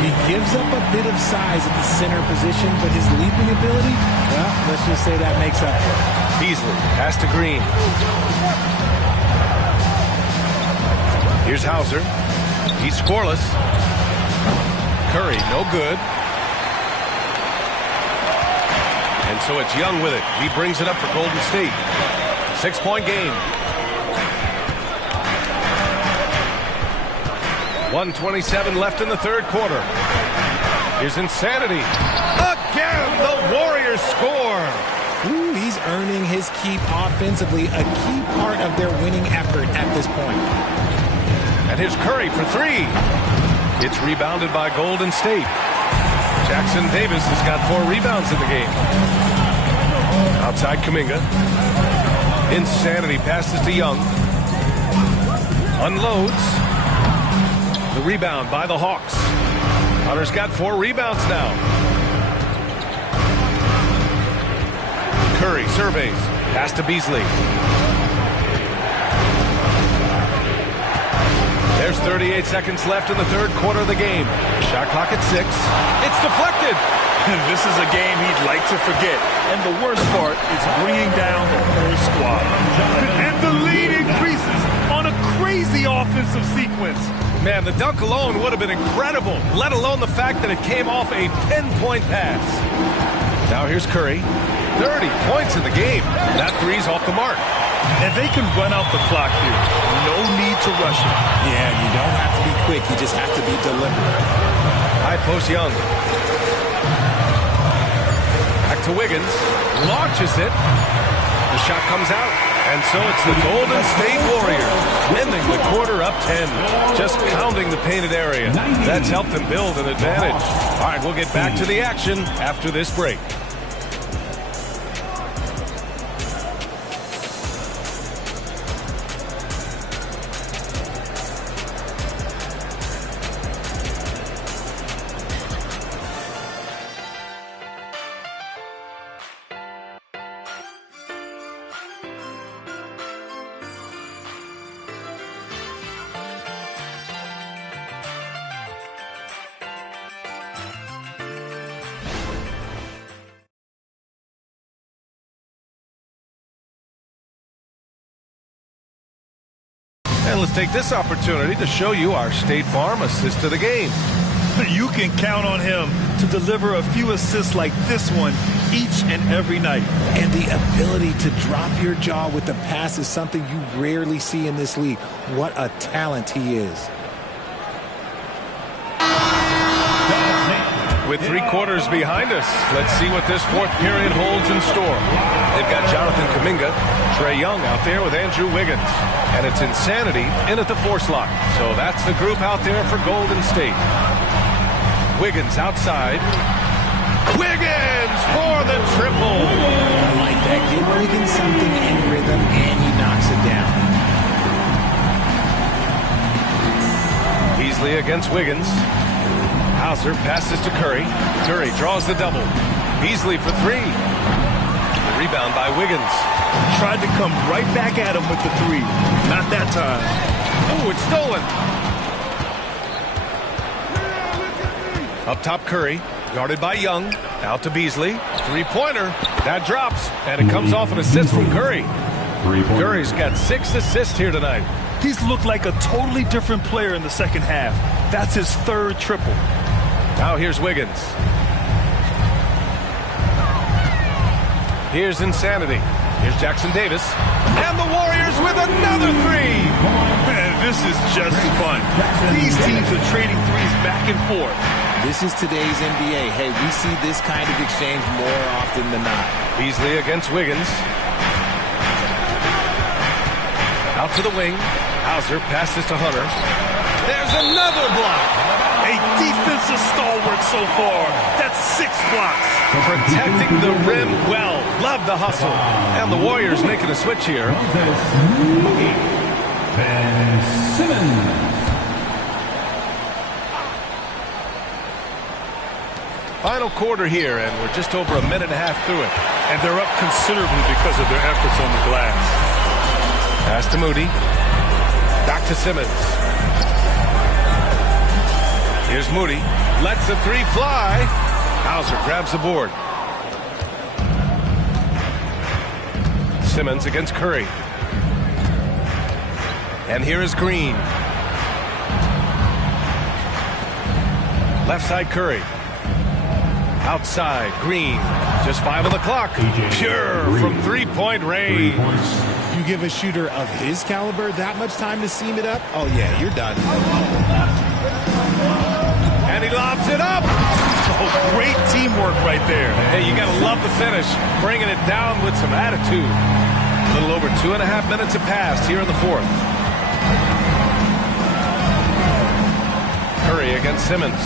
He gives up a bit of size at the center position, but his leaping ability, well, let's just say that makes up for it. Beasley, pass to Green. Here's Hauser. He's scoreless. Curry, no good. And so it's Young with it. He brings it up for Golden State. 6-point game. 1:27 left in the third quarter. Here's Insanity. Again, the Warriors score. Ooh, he's earning his keep offensively, a key part of their winning effort at this point. And here's Curry for 3. It's rebounded by Golden State. Jackson Davis has got 4 rebounds in the game. Outside Kuminga. Insanity passes to Young. Unloads. The rebound by the Hawks. Hunter's got 4 rebounds now. Curry surveys. Pass to Beasley. There's 38 seconds left in the third quarter of the game. Shot clock at 6. It's deflected. This is a game he'd like to forget. And the worst part is bringing down the whole squad. And the lead increases on a crazy offensive sequence. Man, the dunk alone would have been incredible, let alone the fact that it came off a 10-point pass. Now here's Curry. 30 points in the game. That 3's off the mark. And they can run out the clock here. No need to rush it. Yeah, you don't have to be quick. You just have to be deliberate. High post Young. Back to Wiggins. Launches it. The shot comes out. And so it's the Golden State Warriors ending the quarter up 10. Just pounding the painted area. That's helped them build an advantage. All right, we'll get back to the action after this break. And let's take this opportunity to show you our State Farm assist to the game. You can count on him to deliver a few assists like this one each and every night. And the ability to drop your jaw with the pass is something you rarely see in this league. What a talent he is. With 3 quarters behind us, let's see what this fourth period holds in store. They've got Jonathan Kuminga, Trae Young out there with Andrew Wiggins. And it's Insanity in at the 4 slot. So that's the group out there for Golden State. Wiggins outside. Wiggins for the triple. I like that. Give Wiggins something in rhythm, and he knocks it down. Beasley against Wiggins. Hauser passes to Curry. Curry draws the double. Beasley for 3. The rebound by Wiggins. Tried to come right back at him with the 3. Not that time. Oh, it's stolen. Up top, Curry. Guarded by Young. Out to Beasley. 3-pointer. That drops. And it comes off an assist from Curry. Curry's got 6 assists here tonight. He's looked like a totally different player in the second half. That's his 3rd triple. Now here's Wiggins. Here's Insanity. Here's Jackson Davis. And the Warriors with another 3. Man, this is just fun. These teams are trading threes back and forth. This is today's NBA. Hey, we see this kind of exchange more often than not. Beasley against Wiggins. Out to the wing. Hauser passes to Hunter. There's another block. A defensive stalwart so far. That's 6 blocks. Protecting the rim well. Love the hustle. And the Warriors making a switch here. Ben Simmons. Final quarter here, and we're just over a minute and a half through it. And they're up considerably because of their efforts on the glass. Pass to Moody. Back to Simmons. Here's Moody. Lets the 3 fly. Hauser grabs the board. Simmons against Curry. And here is Green. Left side Curry. Outside Green. Just 5 on the clock. Pure from 3-point range. You give a shooter of his caliber that much time to seam it up? Oh, yeah, you're done. And he lobs it up. Oh, great teamwork right there. Hey, you got to love the finish. Bringing it down with some attitude. A little over 2.5 minutes have passed here in the 4th. Curry against Simmons.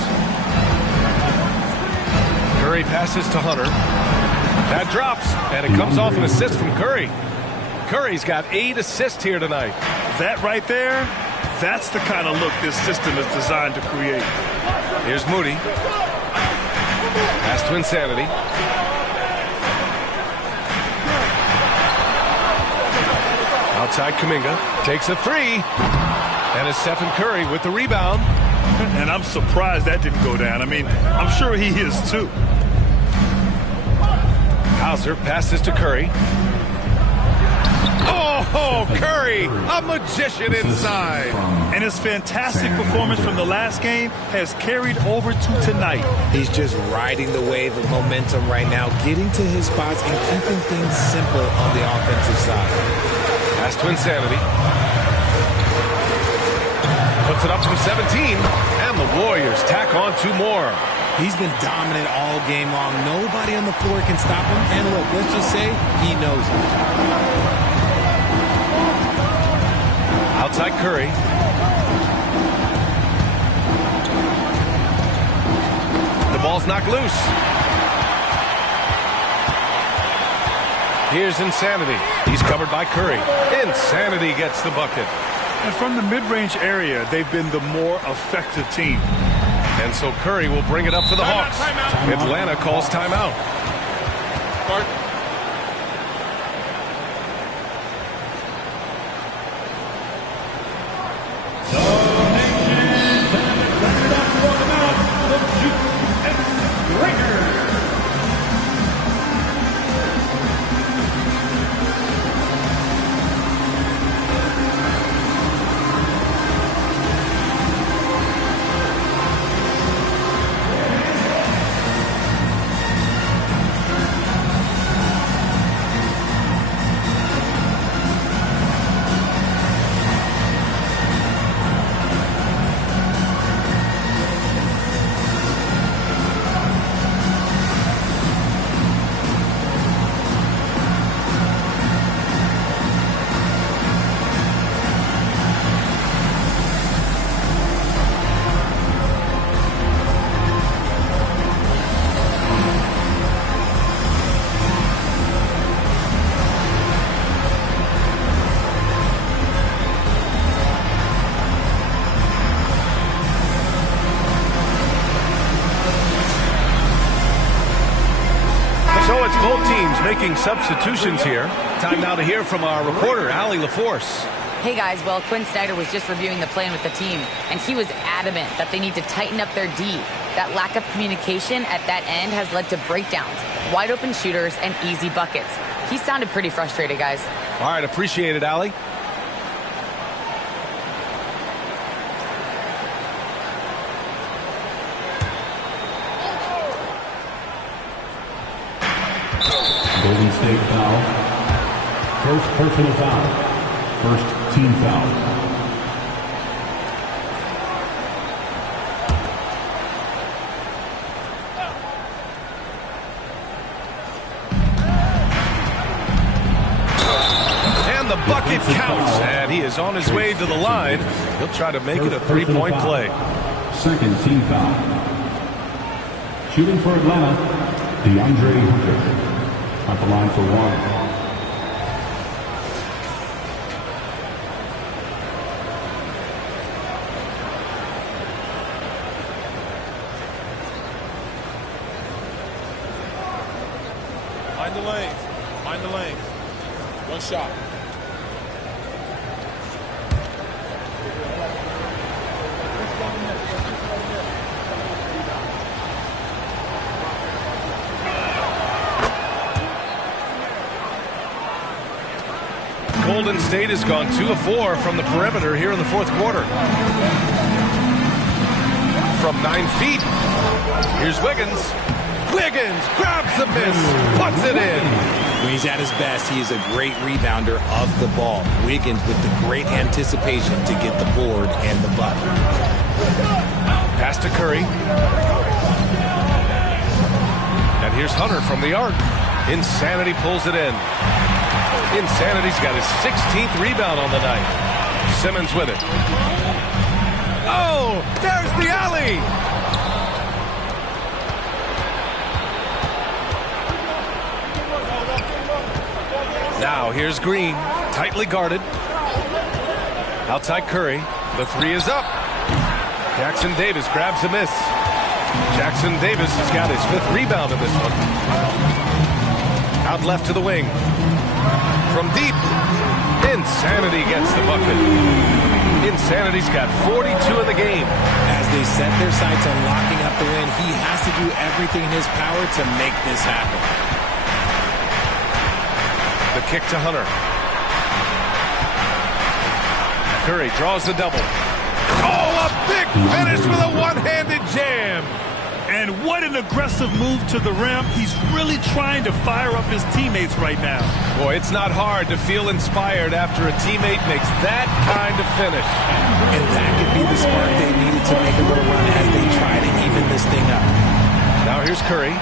Curry passes to Hunter. That drops, and it comes off an assist from Curry. Curry's got 8 assists here tonight. That right there, that's the kind of look this system is designed to create. Here's Moody. Pass to Insanity. Outside Kuminga. Takes a 3. And it's Stephen Curry with the rebound. And I'm surprised that didn't go down. I mean, I'm sure he is too. Hauser passes to Curry. Oh, Curry, a magician inside. And his fantastic performance from the last game has carried over to tonight. He's just riding the wave of momentum right now, getting to his spots and keeping things simple on the offensive side. Pass to Insanity. Puts it up from 17, and the Warriors tack on 2 more. He's been dominant all game long. Nobody on the floor can stop him. And look, let's just say he knows it. Outside Curry. The ball's knocked loose. Here's Insanity. He's covered by Curry. Insanity gets the bucket. And from the mid-range area, they've been the more effective team. And so Curry will bring it up for the Hawks. Atlanta calls timeout. it's both teams making substitutions here. Time now to hear from our reporter, Allie LaForce. Hey guys, well, Quinn Snyder was just reviewing the plan with the team, and he was adamant that they need to tighten up their D. That lack of communication at that end has led to breakdowns, wide open shooters, and easy buckets. He sounded pretty frustrated, guys. All right, appreciate it, Allie. Golden State foul. First personal foul. First team foul. And the bucket counts, and he is on his way to the line. He'll try to make it a three-point play. Second team foul. Shooting for Atlanta, DeAndre Hunter. At the line for one. Mind the lanes. Mind the lanes. One shot. Golden State has gone 2 of 4 from the perimeter here in the fourth quarter. From 9 feet, here's Wiggins. Wiggins grabs the miss, puts it in. When he's at his best, he is a great rebounder of the ball. Wiggins with the great anticipation to get the board and the bucket. Pass to Curry. And here's Hunter from the arc. Insanity pulls it in. Insanity's got his 16th rebound on the night. Simmons with it. Oh, there's the alley. Now here's Green, tightly guarded. Outside Curry. The three is up. Jackson Davis grabs a miss. Jackson Davis has got his 5th rebound in this one. Out left to the wing. From deep, Insanity gets the bucket. Insanity's got 42 in the game. As they set their sights on locking up the win, he has to do everything in his power to make this happen. The kick to Hunter. Curry draws the double. Oh, a big finish with a one-handed jam. And what an aggressive move to the rim. He's really trying to fire up his teammates right now. Boy, it's not hard to feel inspired after a teammate makes that kind of finish. And that could be the spark they needed to make a little run as they try to even this thing up. Now here's Curry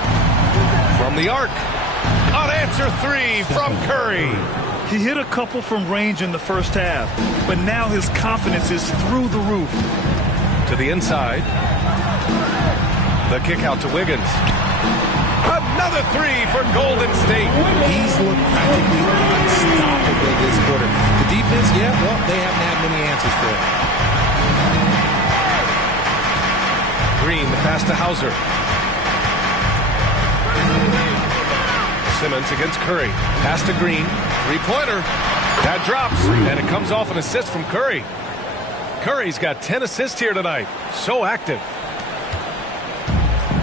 from the arc. Unanswered 3 from Curry. He hit a couple from range in the first half, but now his confidence is through the roof. To the inside. The kick out to Wiggins. Another 3 for Golden State. He's looked practically unstoppable this quarter. The defense, yeah, well, they haven't had many answers for it. Green, the pass to Hauser. Simmons against Curry. Pass to Green. 3-pointer. That drops, and it comes off an assist from Curry. Curry's got 10 assists here tonight. So active.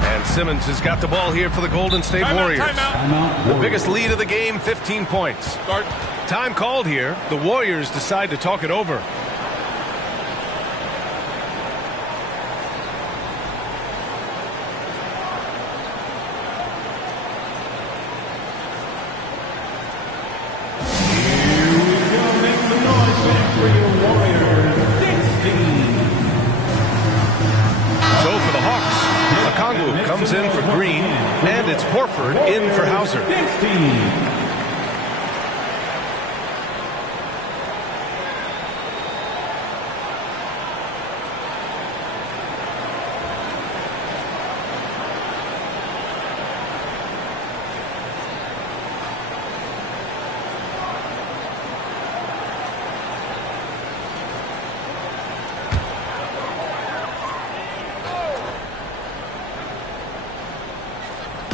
And Simmons has got the ball here for the Golden State Warriors. Timeout. The biggest lead of the game, 15 points. Time called here. The Warriors decide to talk it over. Comes in for Green, and it's Horford in for Hauser.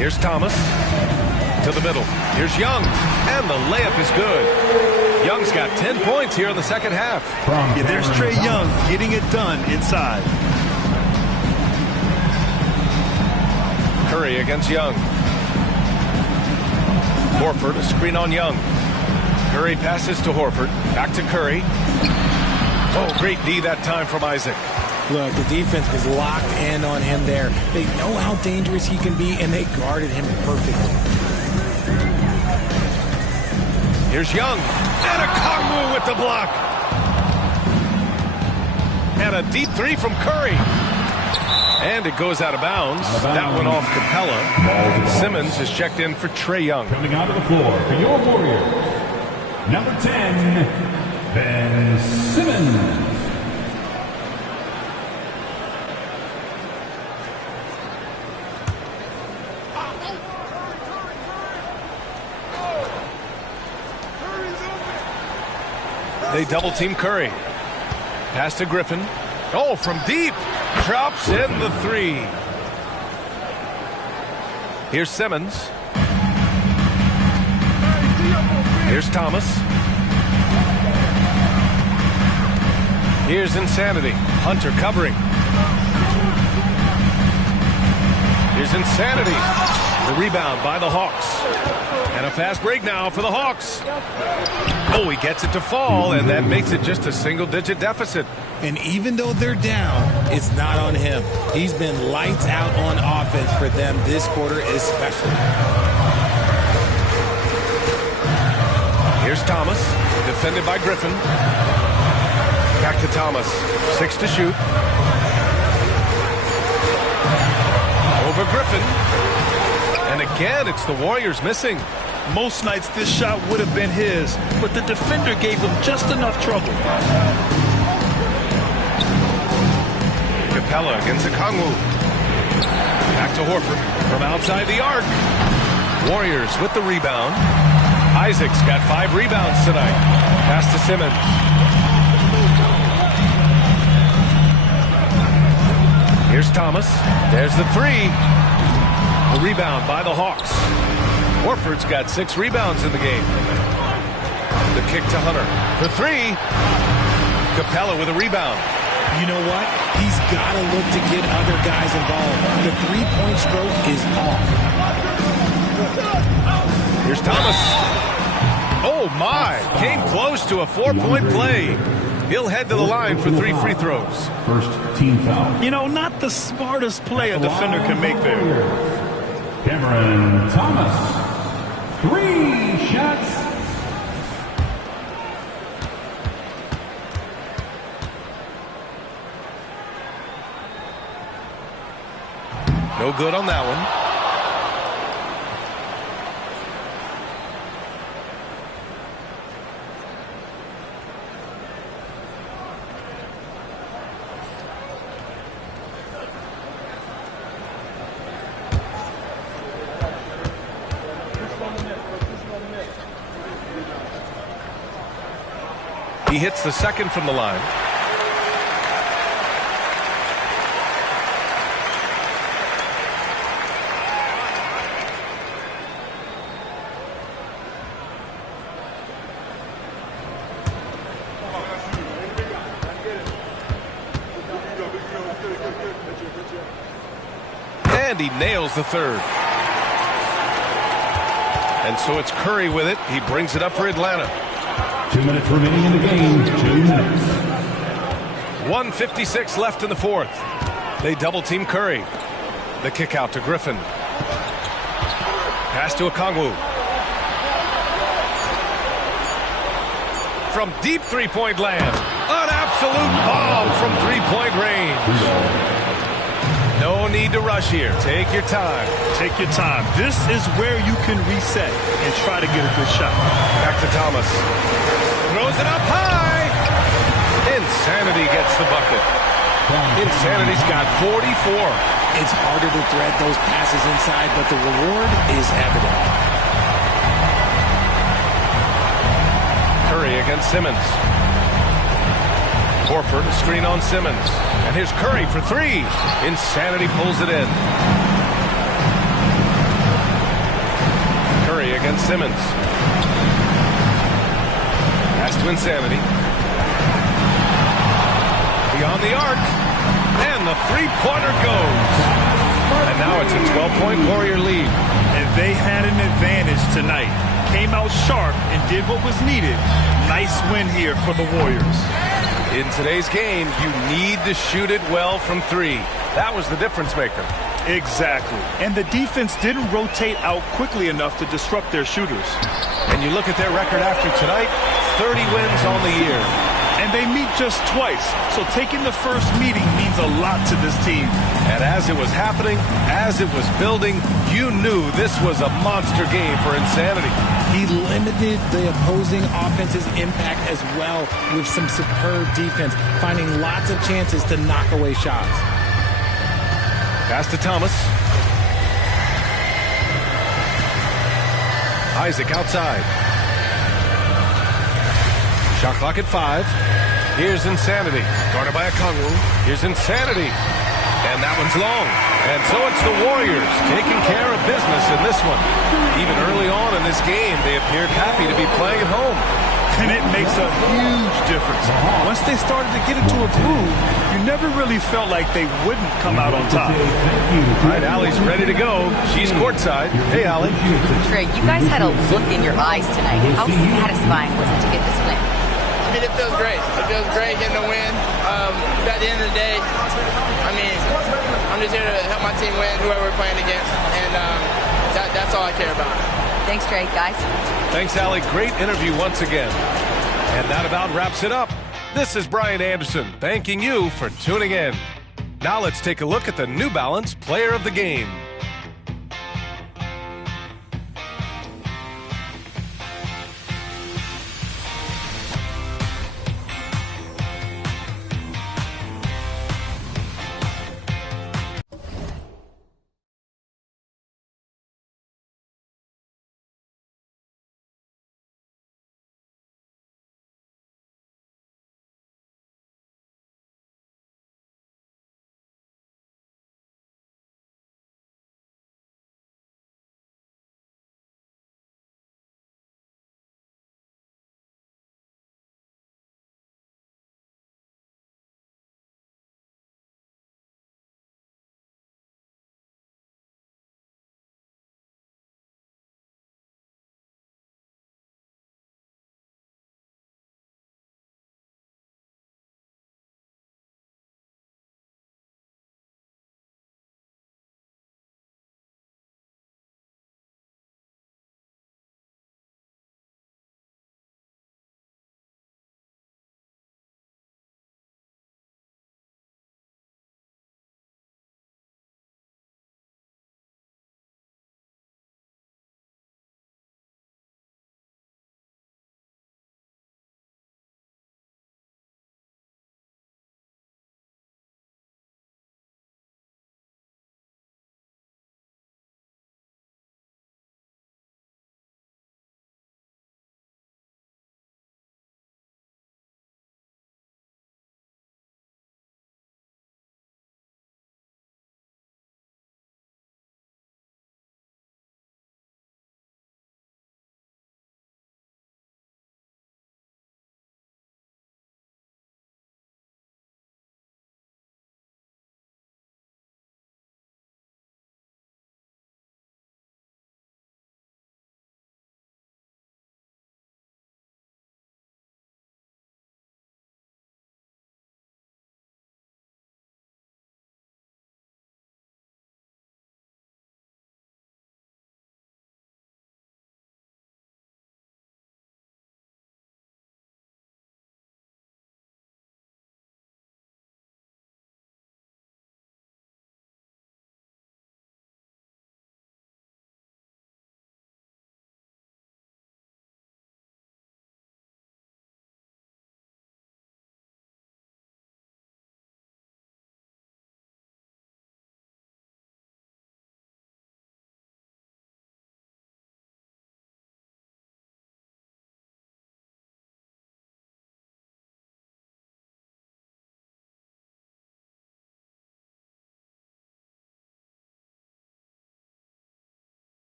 Here's Thomas. To the middle. Here's Young. And the layup is good. Young's got 10 points here in the second half. Yeah, there's Trae Young getting it done inside. Curry against Young. Horford, a screen on Young. Curry passes to Horford. Back to Curry. Oh, great D that time from Isaac. Look, the defense was locked in on him there. They know how dangerous he can be, and they guarded him perfectly. Here's Young. And a Kongwu with the block. And a deep three from Curry. And it goes out of bounds. That one off Capella. Simmons is checked in for Trae Young. Coming out of the floor for your Warriors, number 10, Ben Simmons. They double team Curry. Pass to Griffin. Oh, from deep. Drops in the three. Here's Simmons. Here's Thomas. Here's Insanity. Hunter covering. Here's Insanity. The rebound by the Hawks. And a fast break now for the Hawks. Oh, he gets it to fall, and that makes it just a single-digit deficit. And even though they're down, it's not on him. He's been lights out on offense for them this quarter especially. Here's Thomas, defended by Griffin. Back to Thomas. 6 to shoot. Over Griffin. And again, it's the Warriors missing. Most nights this shot would have been his, but the defender gave him just enough trouble. Capella against Okongwu. Back to Horford from outside the arc. Warriors with the rebound. Isaac's got 5 rebounds tonight. Pass to Simmons. Here's Thomas. There's the three. The rebound by the Hawks. Horford's got 6 rebounds in the game. The kick to Hunter for 3. Capella with a rebound. You know what? He's got to look to get other guys involved. The three-point stroke is off. Here's Thomas. Oh, my. Came close to a 4-point play. He'll head to the line for 3 free throws. First team foul. You know, not the smartest play a defender can make there. Cameron Thomas. 3 shots. No good on that one. He hits the second from the line. And he nails the third. And so it's Curry with it. He brings it up for Atlanta. 2 minutes remaining in the game. 2 minutes. 1:56 left in the fourth. They double team Curry. The kick out to Griffin. Pass to Okongwu. From deep three-point land. An absolute bomb from three-point range. No need to rush here. Take your time. Take your time. This is where you can reset and try to get a good shot. Back to Thomas. Throws it up high. Insanity gets the bucket. Insanity's got 44. It's harder to thread those passes inside, but the reward is evident. Curry against Simmons. Horford, a screen on Simmons. And here's Curry for 3. Insanity pulls it in. Murray against Simmons. Pass to Insanity. Beyond the arc. And the three-pointer goes. And now it's a 12-point Warrior lead. And they had an advantage tonight. Came out sharp and did what was needed. Nice win here for the Warriors. In today's game, you need to shoot it well from three. That was the difference maker. Exactly. And the defense didn't rotate out quickly enough to disrupt their shooters. And you look at their record after tonight, 30 wins on the year. And they meet just twice, so taking the first meeting means a lot to this team. And as it was happening, as it was building, you knew this was a monster game for Insanity. He limited the opposing offense's impact as well with some superb defense, finding lots of chances to knock away shots. Pass to Thomas. Isaac outside. Shot clock at 5. Here's Insanity. Guarded by Okongwu. Here's Insanity. And that one's long. And so it's the Warriors taking care of business in this one. Even early on in this game, they appeared happy to be playing at home. And it makes a huge difference. Once they started to get into a groove, you never really felt like they wouldn't come out on top. All right, Allie's ready to go. She's courtside. Hey, Allie. Trey, you guys had a look in your eyes tonight. How satisfying was it to get this win? I mean, it feels great. It feels great getting the win. But at the end of the day, I mean, I'm just here to help my team win, whoever we're playing against. And that's all I care about. Thanks, Trey. Guys. Thanks, Allie. Great interview once again. And that about wraps it up. This is Brian Anderson thanking you for tuning in. Now let's take a look at the New Balance Player of the Game.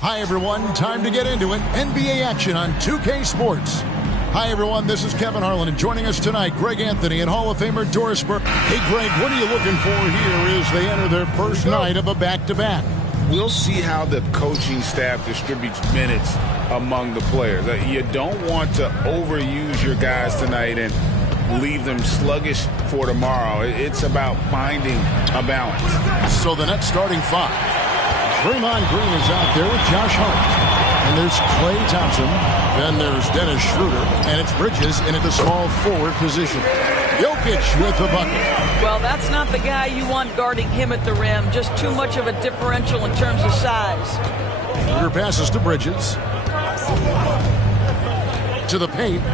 Hi, everyone. Time to get into it. NBA action on 2K Sports. Hi, everyone. This is Kevin Harlan, and joining us tonight, Greg Anthony and Hall of Famer Doris Burke. Hey, Greg, what are you looking for here as they enter their first night of a back-to-back? We'll see how the coaching staff distributes minutes among the players. You don't want to overuse your guys tonight and leave them sluggish for tomorrow. It's about finding a balance. So the Nets starting five. Draymond Green is out there with Josh Hart. And there's Klay Thompson. Then there's Dennis Schroeder. And it's Bridges in at the small forward position. Jokic with the bucket. Well, that's not the guy you want guarding him at the rim. Just too much of a differential in terms of size. Schroeder passes to Bridges. To the paint.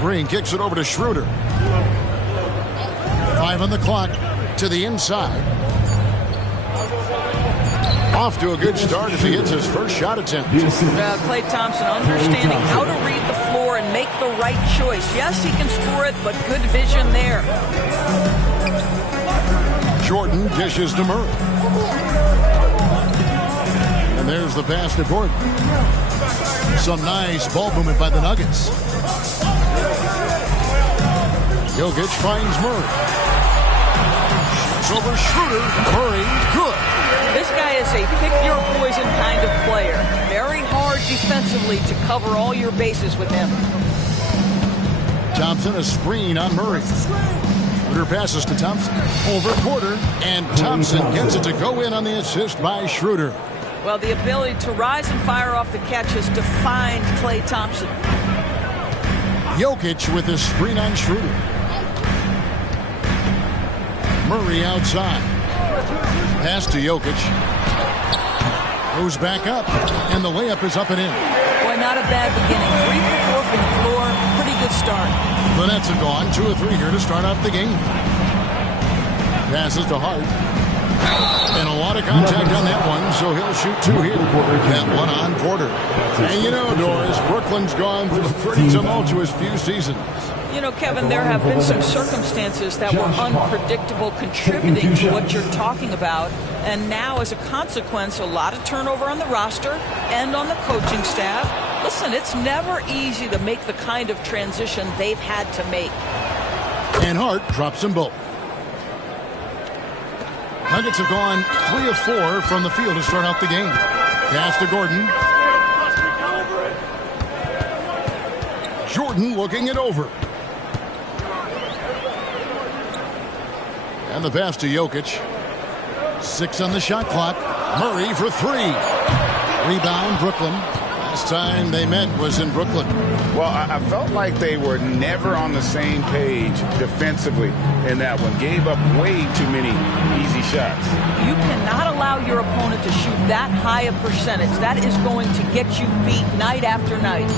Green kicks it over to Schroeder. 5 on the clock. To the inside. Off to a good start as he hits his first shot attempt. Klay Thompson understanding how to read the floor and make the right choice. Yes, he can score it, but good vision there. Jordan dishes to Murray. And there's the pass to Gordon. Some nice ball movement by the Nuggets. Jokic finds Murray. Shoots over Schroeder. Murray, good. This guy is a pick-your-poison kind of player. Very hard defensively to cover all your bases with him. Thompson, a screen on Murray. Schroeder passes to Thompson. Over Porter, and Thompson gets it to go in on the assist by Schroeder. Well, the ability to rise and fire off the catch has defined Klay Thompson. Jokic with a screen on Schroeder. Murray outside. Pass to Jokic. Goes back up, and the layup is up and in. Boy, not a bad beginning. 3 for 4 from the floor. Pretty good start. The Nets have gone 2 of 3 here to start off the game. Passes to Hart. And a lot of contact on that one, so he'll shoot 2 here. That one on Porter. And you know, Doris, Brooklyn's gone through a pretty tumultuous few seasons. You know, Kevin, there have been some circumstances that were unpredictable contributing to what you're talking about. And now, as a consequence, a lot of turnover on the roster and on the coaching staff. Listen, it's never easy to make the kind of transition they've had to make. And Hart drops them both. Nuggets have gone 3 of 4 from the field to start out the game. Pass to Gordon. Jordan looking it over. And the pass to Jokic. 6 on the shot clock. Murray for 3. Rebound, Brooklyn. Last time they met was in Brooklyn. Well, I felt like they were never on the same page defensively in that one. Gave up way too many easy shots. You cannot allow your opponent to shoot that high a percentage. That is going to get you beat night after night.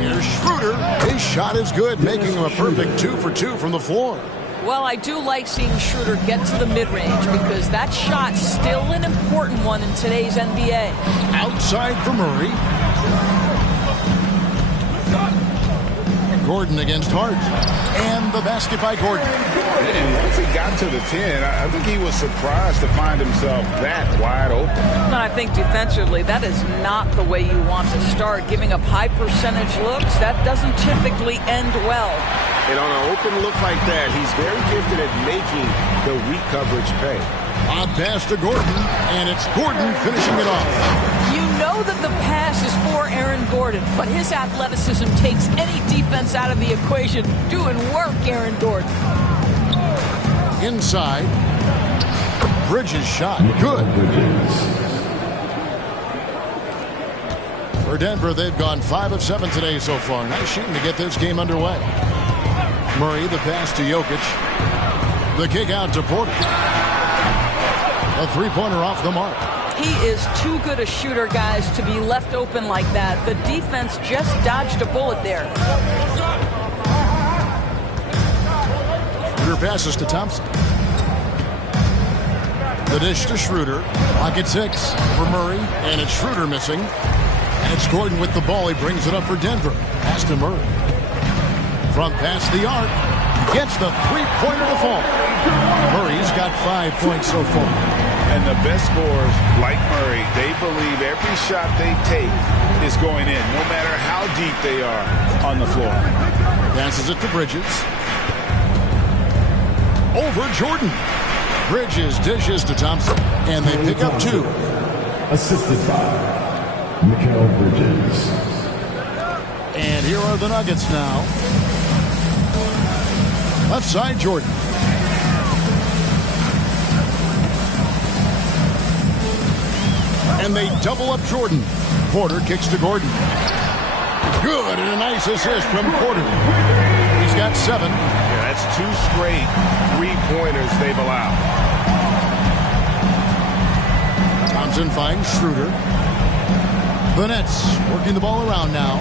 Here's Schroeder. His shot is good, making him a perfect 2 for 2 from the floor. Well, I do like seeing Schroeder get to the mid-range because that shot's still an important one in today's NBA. Outside for Murray. Gordon against Hart. And the basket by Gordon. And once he got to the 10, I think he was surprised to find himself that wide open. No, I think defensively, that is not the way you want to start. Giving up high percentage looks, that doesn't typically end well. And on an open look like that, he's very gifted at making the weak coverage pay. Odd pass to Gordon, and it's Gordon finishing it off. You know that the pass is for Aaron Gordon, but his athleticism takes any defense out of the equation. Doing work, Aaron Gordon. Inside. Bridges shot. Good. For Denver, they've gone 5 of 7 today so far. Nice shooting to get this game underway. Murray, the pass to Jokic. The kick out to Porter. A three-pointer off the mark. He is too good a shooter, guys, to be left open like that. The defense just dodged a bullet there. Schroeder passes to Thompson. The dish to Schroeder. Pocket 6 for Murray, and it's Schroeder missing. And it's Gordon with the ball. He brings it up for Denver. Pass to Murray. Front pass the arc. Gets the three-pointer to fall. Murray's got 5 points so far. And the best scorers, like Murray, they believe every shot they take is going in, no matter how deep they are on the floor. Passes it to Bridges. Over Jordan. Bridges dishes to Thompson, and they pick up 2. Assisted by Mikal Bridges. And here are the Nuggets now. Left side, Jordan. And they double up Jordan. Porter kicks to Gordon. Good, and a nice assist from Porter. He's got 7. Yeah, that's 2 straight three-pointers they've allowed. Thompson finds Schroeder. The Nets working the ball around now.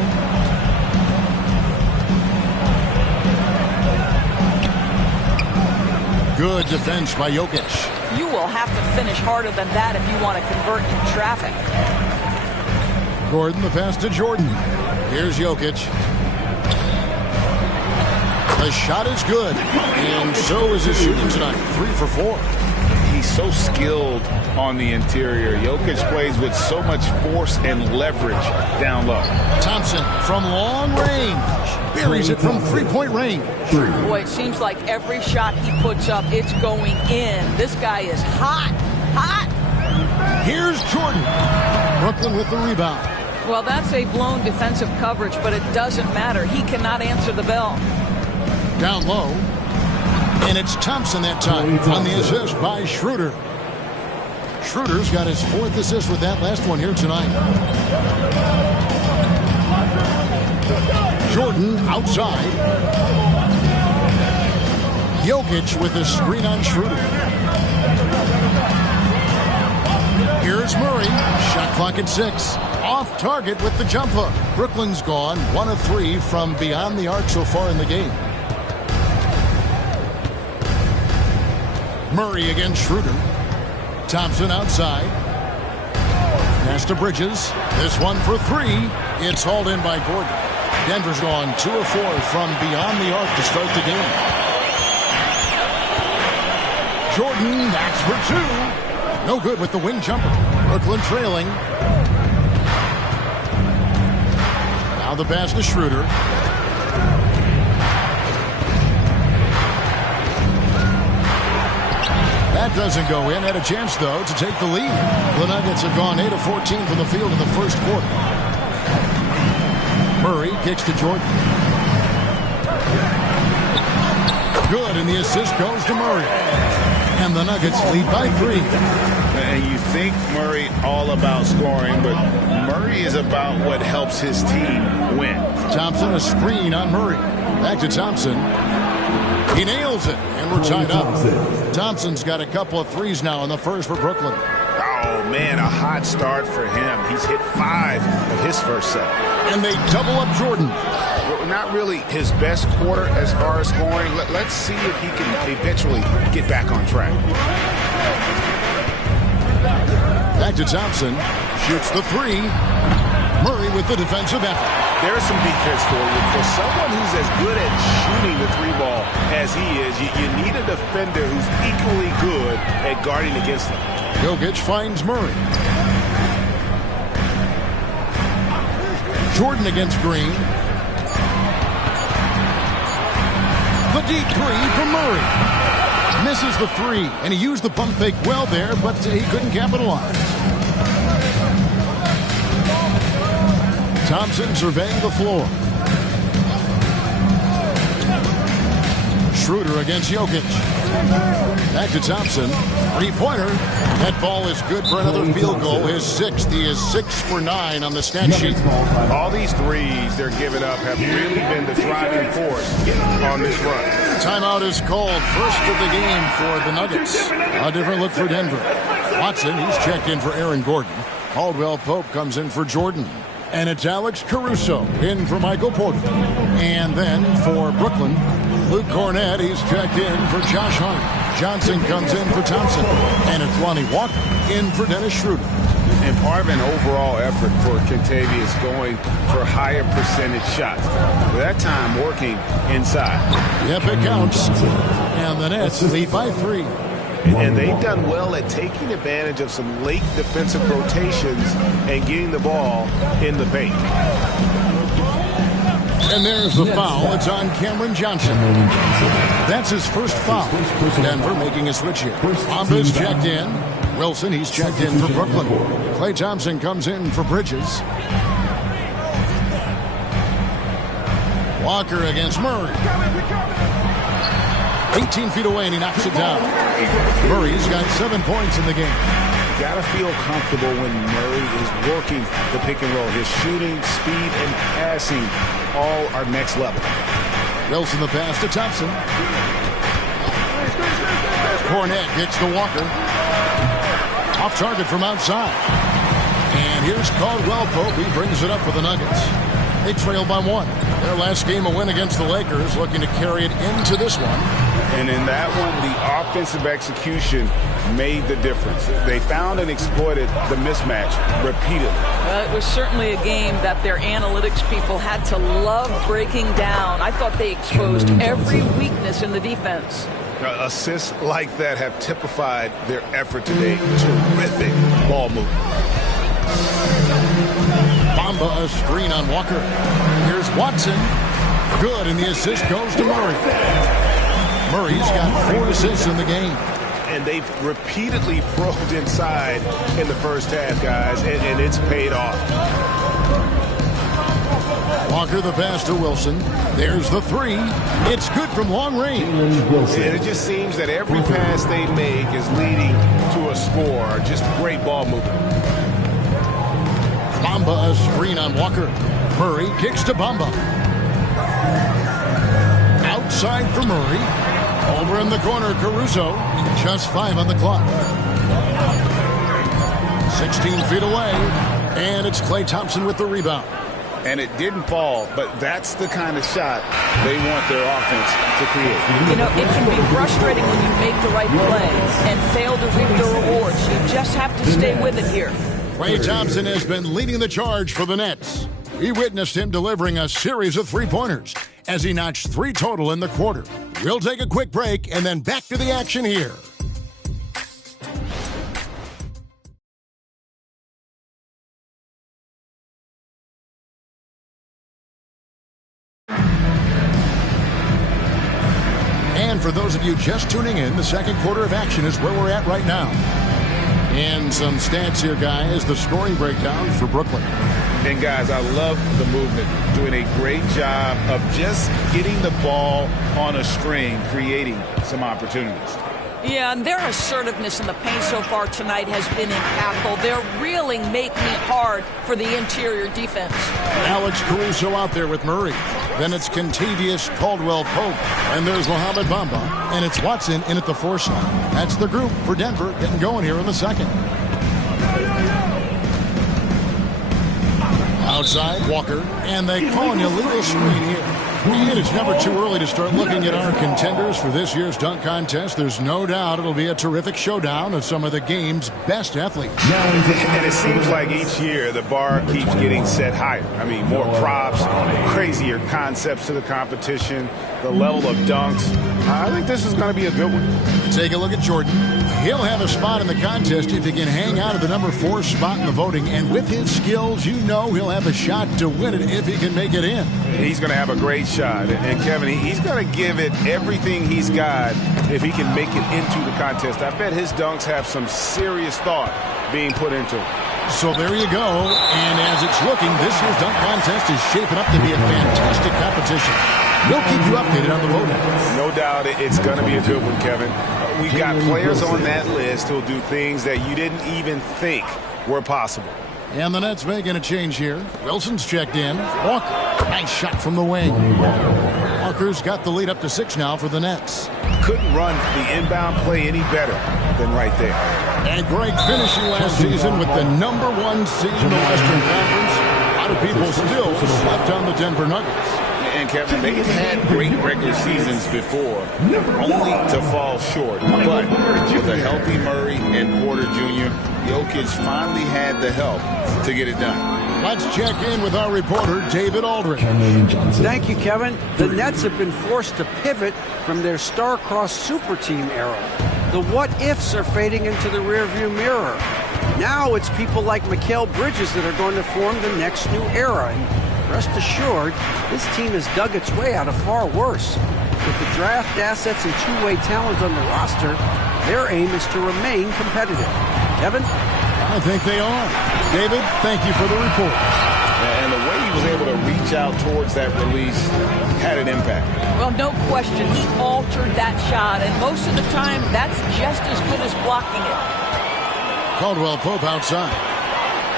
Good defense by Jokic. You will have to finish harder than that if you want to convert in traffic. Gordon, the pass to Jordan. Here's Jokic. The shot is good, and so is his shooting tonight. 3 for 4. He's so skilled on the interior. Jokic plays with so much force and leverage down low. Thompson from long range. Buries it from 3-point range. Boy, it seems like every shot he puts up, it's going in. This guy is hot. Hot. Here's Jordan. Brooklyn with the rebound. Well, that's a blown defensive coverage, but it doesn't matter. He cannot answer the bell. Down low. And it's Thompson that time on the assist by Schroeder. Schroeder's got his 4th assist with that last one here tonight. Jordan outside. Jokic with a screen on Schroeder. Here's Murray. Shot clock at 6. Off target with the jump hook. Brooklyn's gone 1 of 3 from beyond the arc so far in the game. Murray against Schroeder. Thompson outside. Pass to Bridges. This one for 3. It's hauled in by Gordon. Denver's gone 2 of 4 from beyond the arc to start the game. Jordan backs for 2. No good with the wing jumper. Brooklyn trailing. Now the pass to Schroeder. That doesn't go in. Had a chance, though, to take the lead. The Nuggets have gone 8 of 14 from the field in the first quarter. Murray kicks to Jordan. Good, and the assist goes to Murray. And the Nuggets lead by 3. And you think Murray all about scoring, but Murray is about what helps his team win. Thompson, a screen on Murray. Back to Thompson. He nails it, and we're tied up. Thompson's got a couple of threes now in the first for Brooklyn. Oh, man, a hot start for him. He's hit 5 of his first set. And they double up Jordan. Well, not really his best quarter as far as scoring. Let's see if he can eventually get back on track. Back to Thompson. Shoots the 3. Murray with the defensive effort. There's some defense for you. For someone who's as good at shooting the 3-ball as he is, you need a defender who's equally good at guarding against him. Jokic finds Murray. Jordan against Green. The deep 3 from Murray. Misses the 3, and he used the pump fake well there, but he couldn't capitalize. Thompson surveying the floor. Schroeder against Jokic. Back to Thompson. 3-pointer. That ball is good for another field goal. His 6th. He is 6 for 9 on the stat sheet. All these threes they're giving up have really been the driving force on this run. Timeout is called. First of the game for the Nuggets. A different look for Denver. Watson, he's checked in for Aaron Gordon. Caldwell Pope comes in for Jordan. And it's Alex Caruso in for Michael Porter. And then for Brooklyn, Luke Cornett, he's checked in for Josh Hart. Johnson comes in for Thompson. And it's Lonnie Walker in for Dennis Schroeder. And part of an overall effort for Kentavious going for higher percentage shots. That time working inside. Yep, it counts. And the Nets lead by 3. And they've done well at taking advantage of some late defensive rotations and getting the ball in the paint. And there's the foul. It's on Cameron Johnson. That's his first foul. Denver making a switch here. Bamba's checked in. Wilson, he's checked in for Brooklyn. Klay Thompson comes in for Bridges. Walker against Murray. 18 feet away, and he knocks it down. Murray's got 7 points in the game. You got to feel comfortable when Murray is working the pick and roll. His shooting, speed, and passing all are next level. Wilson the pass to Thompson. Cornette gets to Walker. Off target from outside. And here's Caldwell Pope. He brings it up with the Nuggets. They trail by 1. Their last game, a win against the Lakers, looking to carry it into this one. And in that one, the offensive execution made the difference. They found and exploited the mismatch repeatedly. Well, it was certainly a game that their analytics people had to love breaking down. I thought they exposed every weakness in the defense. Assists like that have typified their effort today. Terrific ball movement. Bamba a screen on Walker. Here's Watson. Good, and the assist goes to Murray. Murray's got 4 assists in the game. And they've repeatedly probed inside in the first half, guys, and it's paid off. Walker the pass to Wilson. There's the 3. It's good from long range. And it just seems that every pass they make is leading to a score. Just great ball movement. Bamba a screen on Walker. Murray kicks to Bamba. Outside for Murray. Over in the corner, Caruso. Just 5 on the clock. 16 feet away. And it's Klay Thompson with the rebound. And it didn't fall, but that's the kind of shot they want their offense to create. You know, it can be frustrating when you make the right play and fail to reap the rewards. You just have to stay with it here. Klay Thompson has been leading the charge for the Nets. We witnessed him delivering a series of three-pointers as he notched 3 total in the quarter. We'll take a quick break and then back to the action here. And for those of you just tuning in, the second quarter of action is where we're at right now. And some stats here, guys, the scoring breakdown for Brooklyn. And, guys, I love the movement, doing a great job of just getting the ball on a string, creating some opportunities. Yeah, and their assertiveness in the paint so far tonight has been impactful. They're really making it hard for the interior defense. Alex Caruso out there with Murray. Then it's Kentavious Caldwell-Pope. And there's Mohamed Bamba. And it's Watson in at the 4 slot. That's the group for Denver getting going here in the second. Outside, Walker. And they call an illegal screen here. And it's never too early to start looking at our contenders for this year's dunk contest. There's no doubt it'll be a terrific showdown of some of the game's best athletes. And it seems like each year the bar keeps getting set higher. I mean, more props, crazier concepts to the competition, the level of dunks. I think this is going to be a good one. Take a look at Jordan. He'll have a spot in the contest if he can hang out at the number 4 spot in the voting. And with his skills, you know he'll have a shot to win it if he can make it in. He's going to have a great shot. And Kevin, he's going to give it everything he's got if he can make it into the contest. I bet his dunks have some serious thought being put into it. So there you go. And as it's looking, this year's dunk contest is shaping up to be a fantastic competition. We'll keep you updated on the voting. No doubt it's going to be a good one, Kevin. We've got players on that list who'll do things that you didn't even think were possible. And the Nets making a change here. Wilson's checked in. Walker, nice shot from the wing. Walker's got the lead up to 6 now for the Nets. Couldn't run the inbound play any better than right there. And Greg finishing last season with the number 1 seed in the Western Conference. A lot of people still slept on the Denver Nuggets. And Kevin, they've had great regular seasons before, only to fall short. But with a healthy Murray and Porter Jr., Jokic finally had the help to get it done. Let's check in with our reporter, David Aldridge. Thank you, Kevin. The Nets have been forced to pivot from their star-crossed super team era. The what-ifs are fading into the rearview mirror. Now it's people like Mikal Bridges that are going to form the next new era. And rest assured, this team has dug its way out of far worse. With the draft assets and two-way talent on the roster, their aim is to remain competitive. Kevin? I think they are. David, thank you for the report. And the way he was able to reach out towards that release had an impact. Well, no question. He altered that shot, and most of the time, that's just as good as blocking it. Caldwell Pope outside.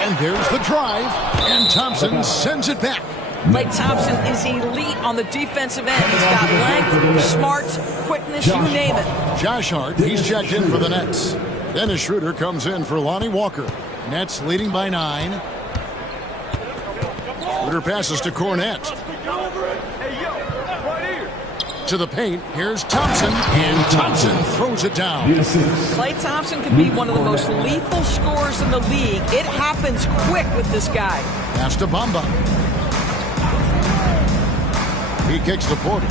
And there's the drive, and Thompson sends it back. Klay Thompson is elite on the defensive end. He's got length, smarts, quickness, you name it. Josh Hart, he's checked in for the Nets. Dennis Schroeder comes in for Lonnie Walker. Nets leading by 9. Schroeder passes to Cornette. To the paint, here's Thompson, and Thompson throws it down. Klay Thompson can be one of the most lethal scorers in the league. It happens quick with this guy. Pass to Bamba. He kicks the Porter.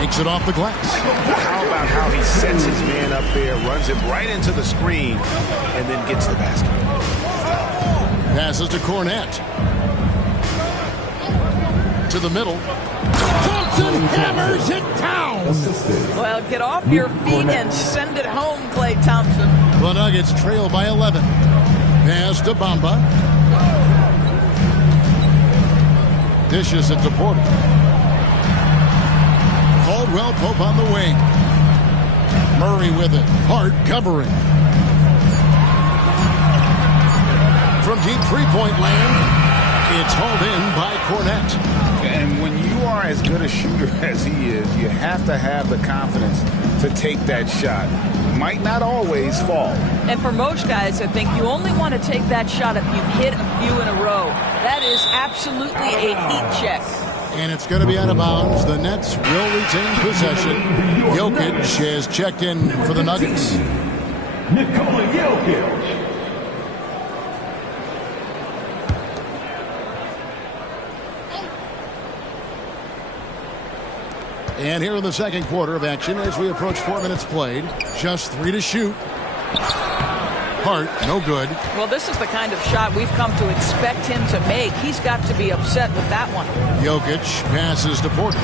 Makes it off the glass. How about how he sets his man up there, runs him right into the screen, and then gets the basket. Passes to Cornette. To the middle. Thompson hammers it down. Well, get off your feet and send it home, Klay Thompson. The Nuggets trail by 11. Pass to Bamba. Dishes it to Porter. Caldwell Pope on the wing. Murray with it. Hart covering. From deep three-point land, it's hauled in by Cornette. And when you are as good a shooter as he is, you have to have the confidence to take that shot. Might not always fall. And for most guys, I think you only want to take that shot if you've hit a few in a row. That is absolutely a heat check. And it's going to be out of bounds. The Nets will retain possession. Jokic has checked in for the Nuggets. Nikola Jokic. And here in the second quarter of action as we approach 4 minutes played. Just 3 to shoot. Hart, no good. Well, this is the kind of shot we've come to expect him to make. He's got to be upset with that one. Jokic passes to Porter.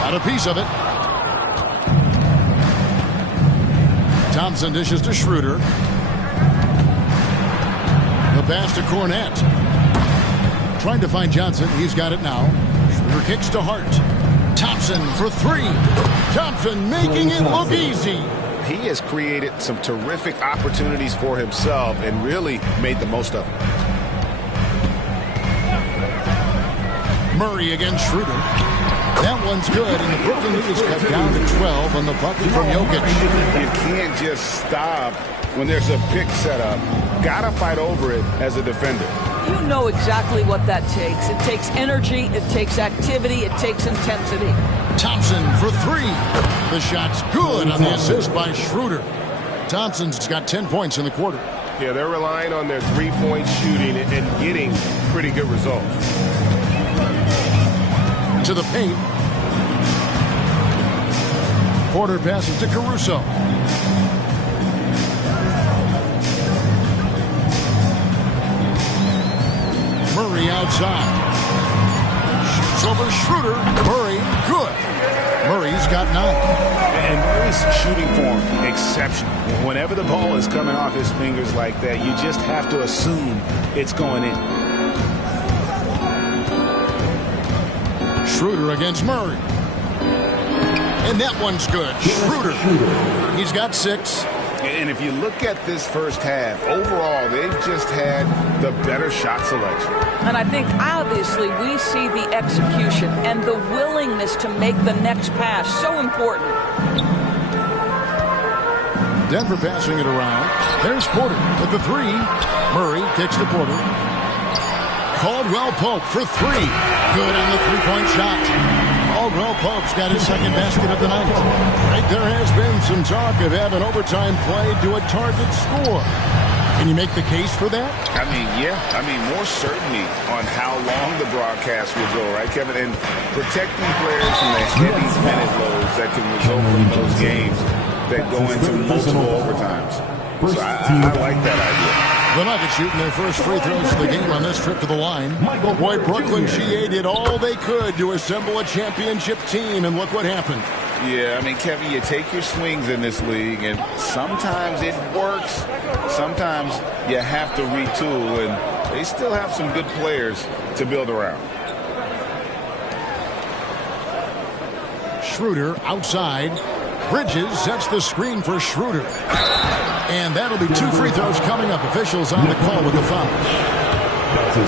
Got a piece of it. Thompson dishes to Schroeder. The pass to Cornette. Trying to find Johnson. He's got it now. Schroeder kicks to Hart. Thompson for 3. Thompson making it look easy. He has created some terrific opportunities for himself and really made the most of them. Murray against Schroeder. That one's good, and the Brooklyn lead is cut down to 12 on the bucket from Jokic. You can't just stop when there's a pick set up. Gotta fight over it as a defender. You know exactly what that takes. It takes energy, it takes activity, it takes intensity. Thompson for 3. The shot's good on the assist by Schroeder. Thompson's got 10 points in the quarter. Yeah, they're relying on their three-point shooting and getting pretty good results. To the paint. Porter passes to Caruso. Murray outside. Shoots over Schroeder. Murray, good. Murray's got 9. And Murray's shooting form, exceptional. Whenever the ball is coming off his fingers like that, you just have to assume it's going in. Schroeder against Murray. And that one's good. Schroeder. He's got 6. And if you look at this first half, overall, they've just had the better shot selection. And I think, obviously, we see the execution and the willingness to make the next pass so important. Denver passing it around. There's Porter with the 3. Murray kicks to Porter. Caldwell Pope for 3. Good on the three-point shot. Caldwell Pope's got his second basket of the night. Right, there has been some talk of having overtime played to a target score. Can you make the case for that? I mean, yeah. I mean, more certainty on how long the broadcast will go, right, Kevin? And protecting players from the heavy minute loads that can result from those games that go into multiple overtimes. So I like that idea. The Nuggets shooting their first free throws of the game on this trip to the line. Boy, Brooklyn GA did all they could to assemble a championship team, and look what happened. Yeah, I mean, Kevin, you take your swings in this league, and sometimes it works. Sometimes you have to retool, and they still have some good players to build around. Schroeder outside. Bridges sets the screen for Schroeder. And that'll be 2 free throws coming up. Officials on the call with the foul.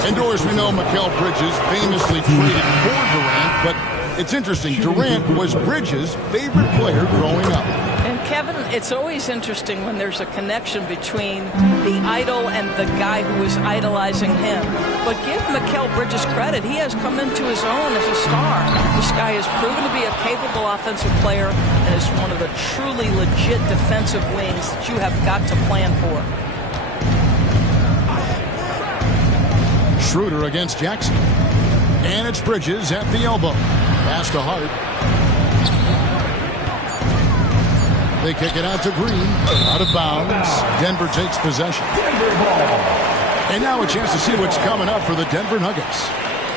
Indoors, we know Mikal Bridges famously traded for Durant, but it's interesting. Durant was Bridges' favorite player growing up. And Kevin, it's always interesting when there's a connection between the idol and the guy who is idolizing him. But give Mikal Bridges credit. He has come into his own as a star. This guy has proven to be a capable offensive player and is one of the truly legit defensive wings that you have got to plan for. Schroeder against Jackson. And it's Bridges at the elbow. Pass to Hart. They kick it out to Green. Out of bounds. Denver takes possession. And now a chance to see what's coming up for the Denver Nuggets.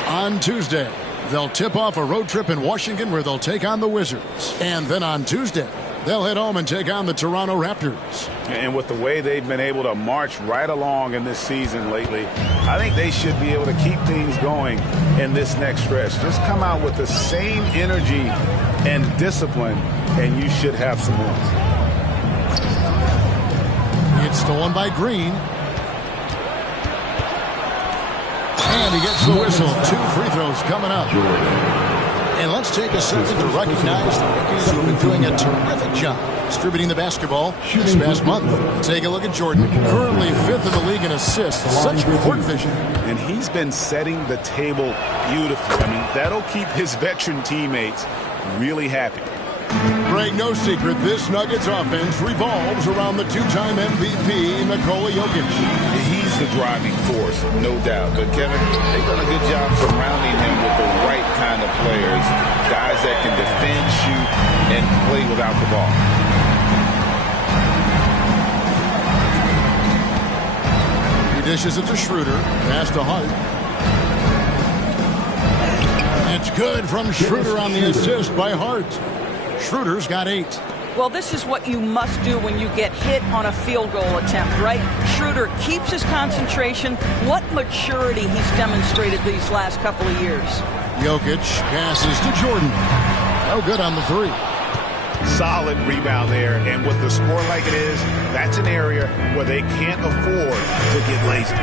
On Tuesday, they'll tip off a road trip in Washington where they'll take on the Wizards. And then on Tuesday, they'll head home and take on the Toronto Raptors. And with the way they've been able to march right along in this season lately, I think they should be able to keep things going in this next stretch. Just come out with the same energy and discipline, and you should have some wins. It's stolen by Green. And he gets the whistle. 2 free throws coming up. And let's take a second to recognize the rookies who have been doing a terrific job distributing the basketball this past month. Take a look at Jordan, currently 5th in the league in assists. Such court vision. And he's been setting the table beautifully. I mean, that'll keep his veteran teammates really happy. Greg, no secret, this Nuggets offense revolves around the 2-time MVP, Nikola Jokic. He's the driving force, no doubt. But, Kevin, they've done a good job surrounding him with the right kind of players, guys that can defend, shoot, and play without the ball. He dishes it to Schroeder. Pass to Hart. It's good from Schroeder on the assist by Hart. Schroeder's got 8. Well, this is what you must do when you get hit on a field goal attempt, right? Schroeder keeps his concentration. What maturity he's demonstrated these last couple of years. Jokic passes to Jordan. No good on the 3. Solid rebound there, and with the score like it is, that's an area where they can't afford to get lazy.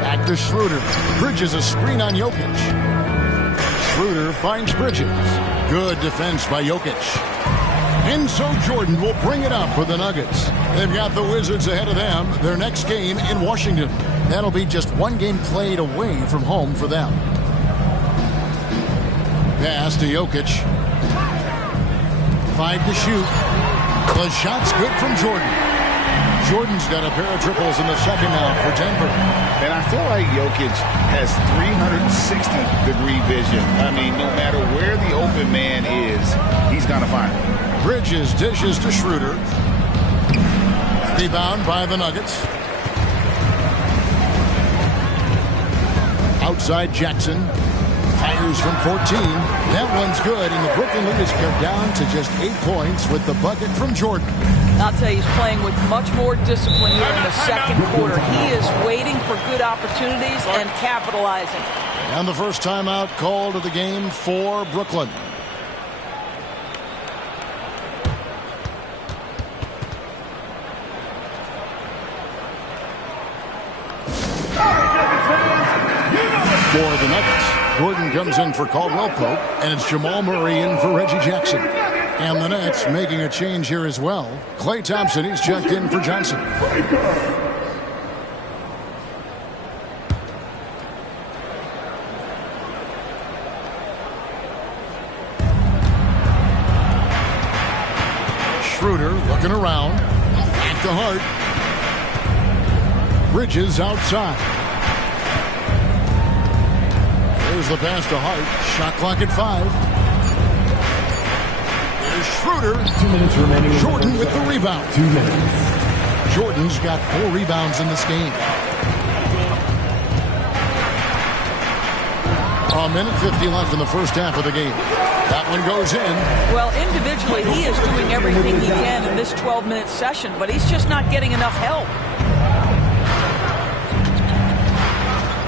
Back to Schroeder. Bridges a screen on Jokic. Schroeder finds Bridges. Good defense by Jokic. And so Jordan will bring it up for the Nuggets. They've got the Wizards ahead of them. Their next game in Washington. That'll be just 1 game played away from home for them. Pass to Jokic. 5 to shoot. The shot's good from Jordan. Jordan's got a pair of triples in the second now for Denver. And I feel like Jokic has 360-degree vision. I mean, no matter where the open man is, he's going to find him. Bridges dishes to Schroeder. Rebound by the Nuggets. Outside Jackson. Fires from 14. That one's good, and the Brooklyn lead is cut down to just 8 points with the bucket from Jordan. I'll tell you, he's playing with much more discipline here in the second quarter. He is waiting for good opportunities and capitalizing. And the first timeout called of the game for Brooklyn. For the Nuggets, Gordon comes in for Caldwell Pope, and it's Jamal Murray in for Reggie Jackson. And the Nets making a change here as well. Klay Thompson, he's checked in for Johnson. Schroeder looking around. Back to Hart. Bridges outside. There's the pass to Hart. Shot clock at 5. Here's Schroeder. 2 minutes remaining. Jordan with the rebound. 2 minutes. Jordan's got 4 rebounds in this game. A minute 50 left in the first half of the game. That one goes in. Well, individually, he is doing everything he can in this 12-minute session, but he's just not getting enough help.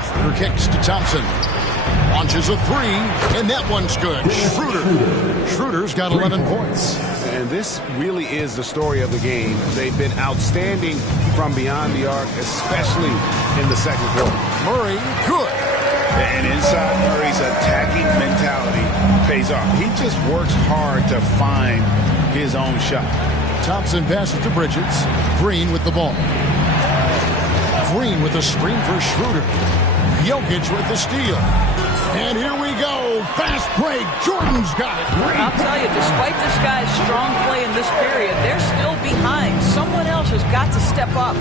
Schroeder kicks to Thompson. Launches a 3, and that one's good. Schroeder's got 11 points. And this really is the story of the game. They've been outstanding from beyond the arc, especially in the second quarter. Murray, good. And inside Murray's attacking mentality pays off. He just works hard to find his own shot. Thompson passes to Bridges. Green with the ball. Green with a screen for Schroeder. Jokic with the steal. And here we go. Fast break. Jordan's got it. I'll tell you, despite this guy's strong play in this period, they're still behind. Someone else has got to step up.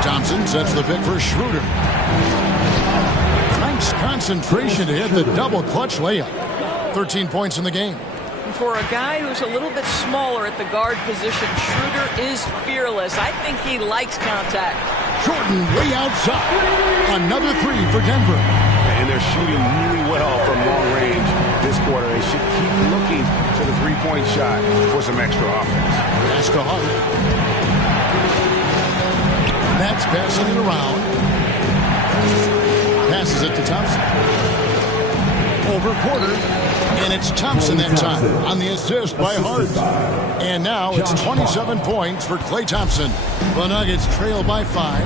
Thompson sets the pick for Schroeder. Nice concentration to hit the double clutch layup. 13 points in the game. And for a guy who's a little bit smaller at the guard position, Schroeder is fearless. I think he likes contact. Jordan way outside. Another 3 for Denver. And they're shooting really well from long range this quarter. They should keep looking to the three-point shot for some extra offense. Pass to Hart. That's passing it around. Passes it to Thompson. Over quarter. And it's Thompson that time on the assist by Hart. And now it's 27 points for Klay Thompson. The Nuggets trail by 5.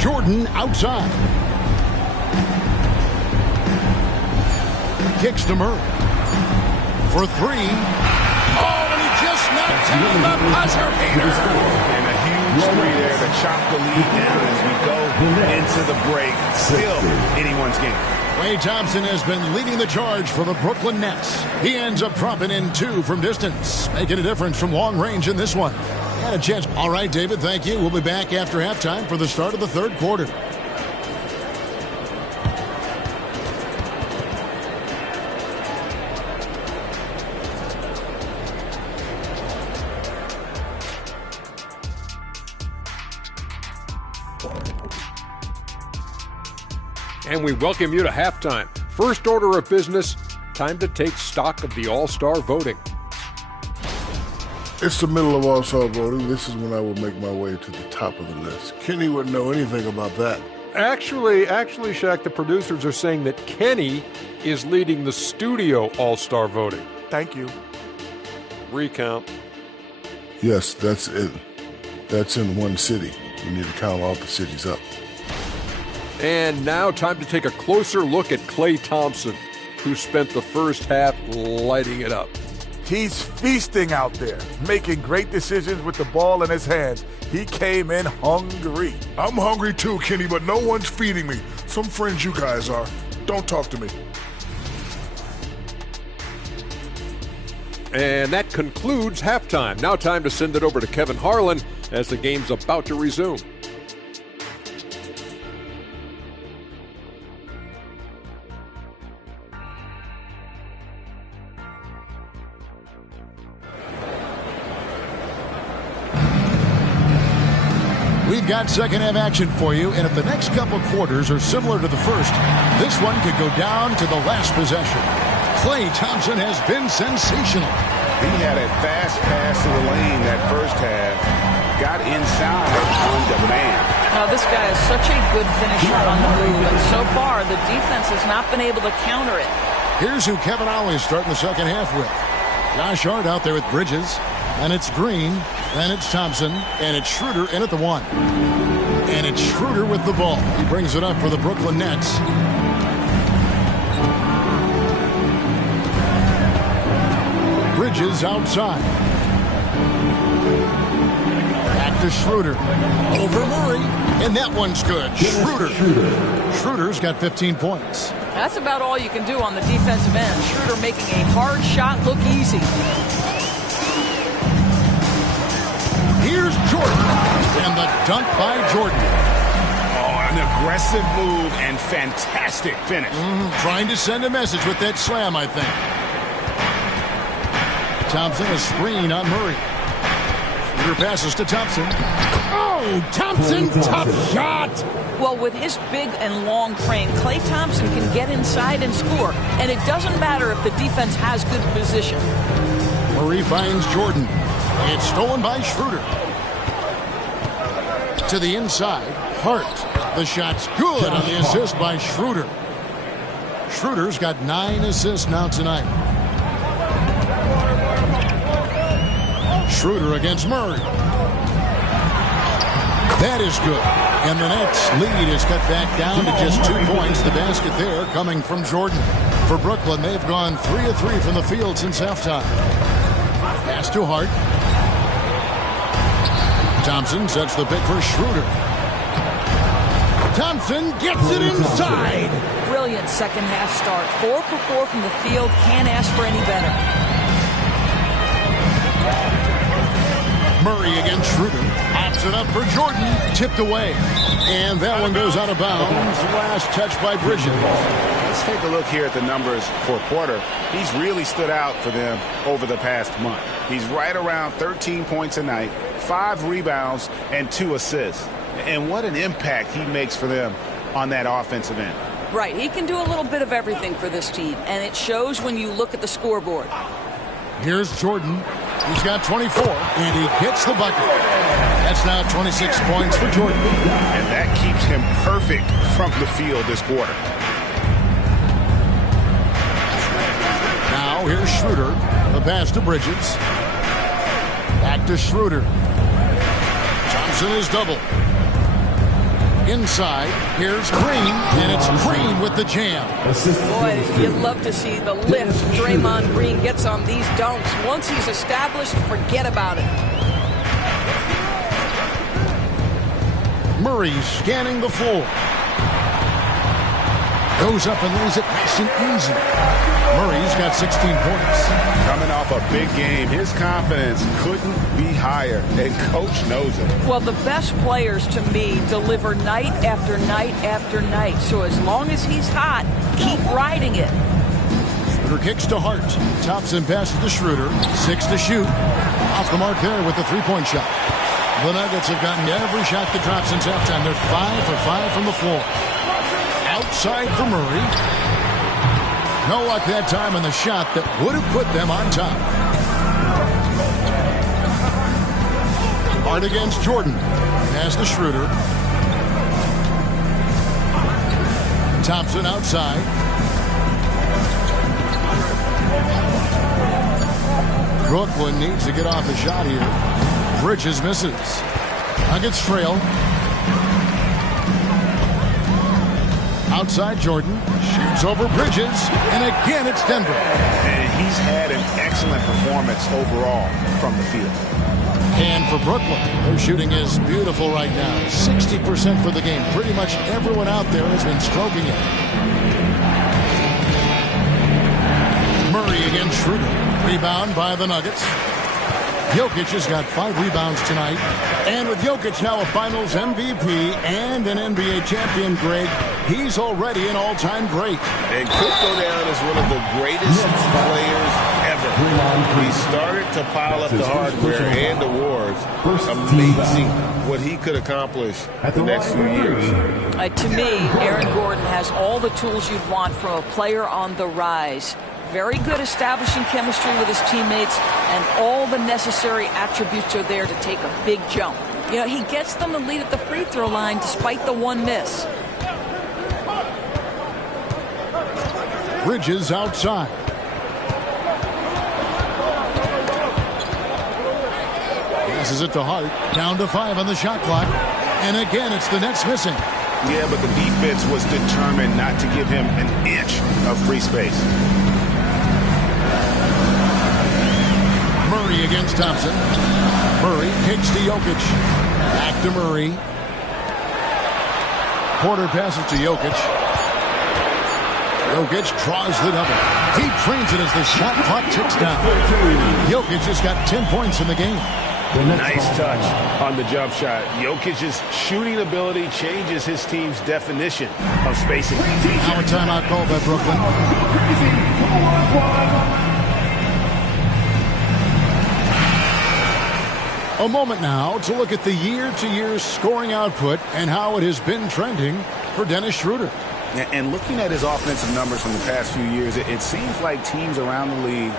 Jordan outside. Kicks to Murray. For 3. And a huge three there to chop the lead down as we go into the break. Still anyone's game. Klay Thompson has been leading the charge for the Brooklyn Nets. He ends up dropping in 2 from distance, making a difference from long range in this one. And a chance. All right, David, thank you. We'll be back after halftime for the start of the third quarter. And we welcome you to halftime. First order of business, time to take stock of the All-Star voting. It's the middle of All-Star voting. This is when I will make my way to the top of the list. Kenny wouldn't know anything about that. Actually, Shaq, the producers are saying that Kenny is leading the studio All-Star voting. Thank you. Recount. Yes, that's it. That's in one city. You need to count all the cities up. And now time to take a closer look at Klay Thompson, who spent the first half lighting it up. He's feasting out there, making great decisions with the ball in his hands. He came in hungry. I'm hungry too, Kenny, but no one's feeding me. Some friends you guys are. Don't talk to me. And that concludes halftime. Now time to send it over to Kevin Harlan as the game's about to resume. We've got second half action for you, and if the next couple quarters are similar to the first, this one could go down to the last possession. Klay Thompson has been sensational. He had a fast pass to the lane that first half, got inside on demand. Now, this guy is such a good finisher on the move, and so far the defense has not been able to counter it. Here's who Kevin Ollie is starting the second half with. Josh Hart out there with Bridges. And it's Green, then it's Thompson, and it's Schroeder in at the 1. And it's Schroeder with the ball. He brings it up for the Brooklyn Nets. Bridges outside. Back to Schroeder. Over Murray. And that one's good. Schroeder's got 15 points. That's about all you can do on the defensive end. Schroeder making a hard shot look easy. Here's Jordan. And the dunk by Jordan. An aggressive move and fantastic finish. Trying to send a message with that slam, I think. Thompson, a screen on Murray. Shooter passes to Thompson. Oh, Thompson, tough shot. Well, with his big and long frame, Klay Thompson can get inside and score. And it doesn't matter if the defense has good position. Murray finds Jordan. It's stolen by Schroeder. To the inside, Hart. The shot's good on the assist by Schroeder. Schroeder's got 9 assists now tonight. Schroeder against Murray. That is good. And the Nets' lead is cut back down to just 2 points. The basket there coming from Jordan. For Brooklyn, they've gone 3 of 3 from the field since halftime. Pass to Hart. Thompson sets the pick for Schroeder. Thompson gets it inside. Brilliant second half start. 4 for 4 from the field. Can't ask for any better. Murray against Schroeder. Pops it up for Jordan. Tipped away. And that one goes out of bounds. Last touch by Bridges. Let's take a look here at the numbers for Porter. He's really stood out for them over the past month. He's right around 13 points a night, 5 rebounds, and 2 assists. And what an impact he makes for them on that offensive end. Right. He can do a little bit of everything for this team, and it shows when you look at the scoreboard. Here's Jordan. He's got 24, and he gets the bucket. That's now 26 points for Jordan. And that keeps him perfect from the field this quarter. Now here's Schroeder. The pass to Bridges. Back to Schroeder. Thompson is double. Inside, here's Green, and it's Green with the jam. Boy, you'd love to see the lift Draymond Green gets on these dunks. Once he's established, forget about it. Murray scanning the floor. Goes up and lays it nice and easy. Murray's got 16 points. Coming off a big game, his confidence couldn't be higher, and Coach knows it. Well, the best players, to me, deliver night after night after night. So as long as he's hot, keep riding it. Schroeder kicks to Hart. Thompson passes to Schroeder. 6 to shoot. Off the mark there with the three-point shot. The Nuggets have gotten every shot that dropped since halftime. They're 5 for 5 from the floor. Outside for Murray. No luck that time on the shot that would have put them on top. Hart against Jordan. Pass to Schroeder. Thompson outside. Brooklyn needs to get off a shot here. Bridges misses. Nuggets trail. Outside Jordan. Shoots over Bridges. And again it's Denver. And he's had an excellent performance overall from the field. And for Brooklyn, their shooting is beautiful right now. 60% for the game. Pretty much everyone out there has been stroking it. Murray against Schroeder. Rebound by the Nuggets. Jokic has got 5 rebounds tonight. And with Jokic now a Finals MVP and an NBA champion, Greg, he's already an all-time great. And could go down as one of the greatest players ever. He started to pile up the hardware and awards. Amazing what he could accomplish the next few years. To me, Aaron Gordon has all the tools you'd want from a player on the rise. Very good establishing chemistry with his teammates, and all the necessary attributes are there to take a big jump. You know, he gets them to lead at the free throw line despite the one miss. Bridges outside. Passes it to Hart. Down to 5 on the shot clock. And again, it's the Nets missing. Yeah, but the defense was determined not to give him an inch of free space. Murray against Thompson. Murray kicks to Jokic. Back to Murray. Porter passes to Jokic. Jokic draws the double. He trains it as the shot clock ticks down. Jokic has got 10 points in the game. Nice touch on the jump shot. Jokic's shooting ability changes his team's definition of spacing. Now a timeout called by Brooklyn. A moment now to look at the year-to-year scoring output and how it has been trending for Dennis Schroeder. And looking at his offensive numbers from the past few years, it seems like teams around the league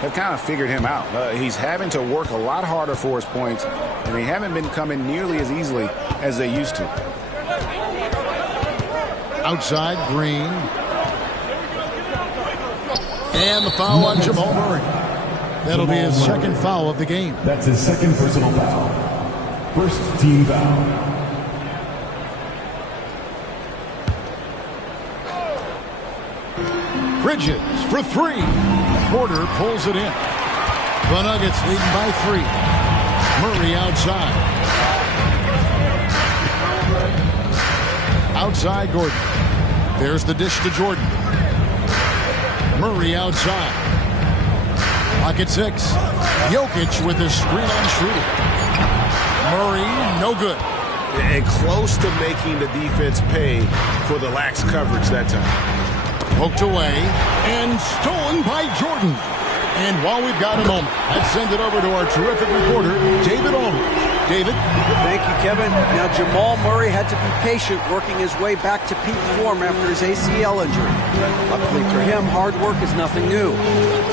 have kind of figured him out. He's having to work a lot harder for his points, and they haven't been coming nearly as easily as they used to. Outside, Green. And the foul on Jamal Murray. That'll be his second foul of the game. That's his second personal foul. First team foul. Bridges for three. Porter pulls it in. The Nuggets leading by 3. Murray outside. Outside Gordon. There's the dish to Jordan. Murray outside. Lock at 6. Jokic with his screen on Schroeder. Murray, no good. And close to making the defense pay for the lax coverage that time. Poked away and stolen by Jordan. And while we've got a moment, let's send it over to our terrific reporter, David Aldridge. David? Thank you, Kevin. Now, Jamal Murray had to be patient working his way back to peak form after his ACL injury. Luckily for him, hard work is nothing new.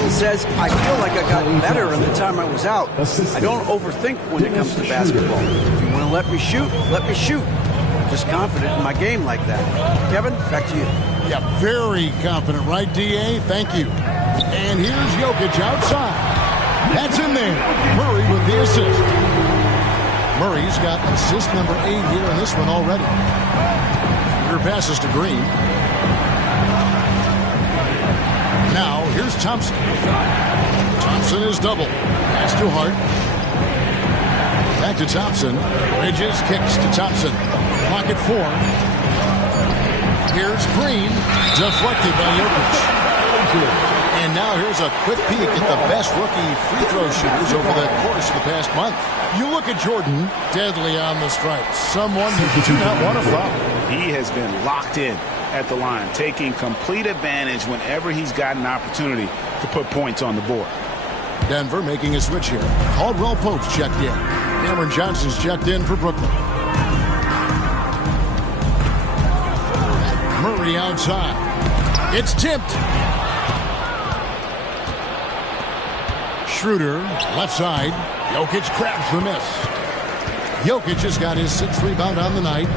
He says, I feel like I got better in the time I was out. I don't overthink when it comes to basketball. If you want to let me shoot, let me shoot. I'm just confident in my game like that. Kevin, back to you. Yeah, very confident, right, D.A.? Thank you. And here's Jokic outside. That's in there. Murray with the assist. Murray's got assist number 8 here in this one already. Your passes to Green. Now, here's Thompson. Thompson is double. Pass to Hart. Back to Thompson. Bridges kicks to Thompson. Pocket 4. Here's Green, deflected by Jokic. And now here's a quick peek at the best rookie free throw shooters over the course of the past month. You look at Jordan, deadly on the strike. Someone you do not want to foul. He has been locked in at the line, taking complete advantage whenever he's got an opportunity to put points on the board. Denver making a switch here. Caldwell Pope's checked in. Cameron Johnson's checked in for Brooklyn. Murray outside. It's tipped. Schroeder, left side. Jokic grabs the miss. Jokic has got his 6th rebound on the night.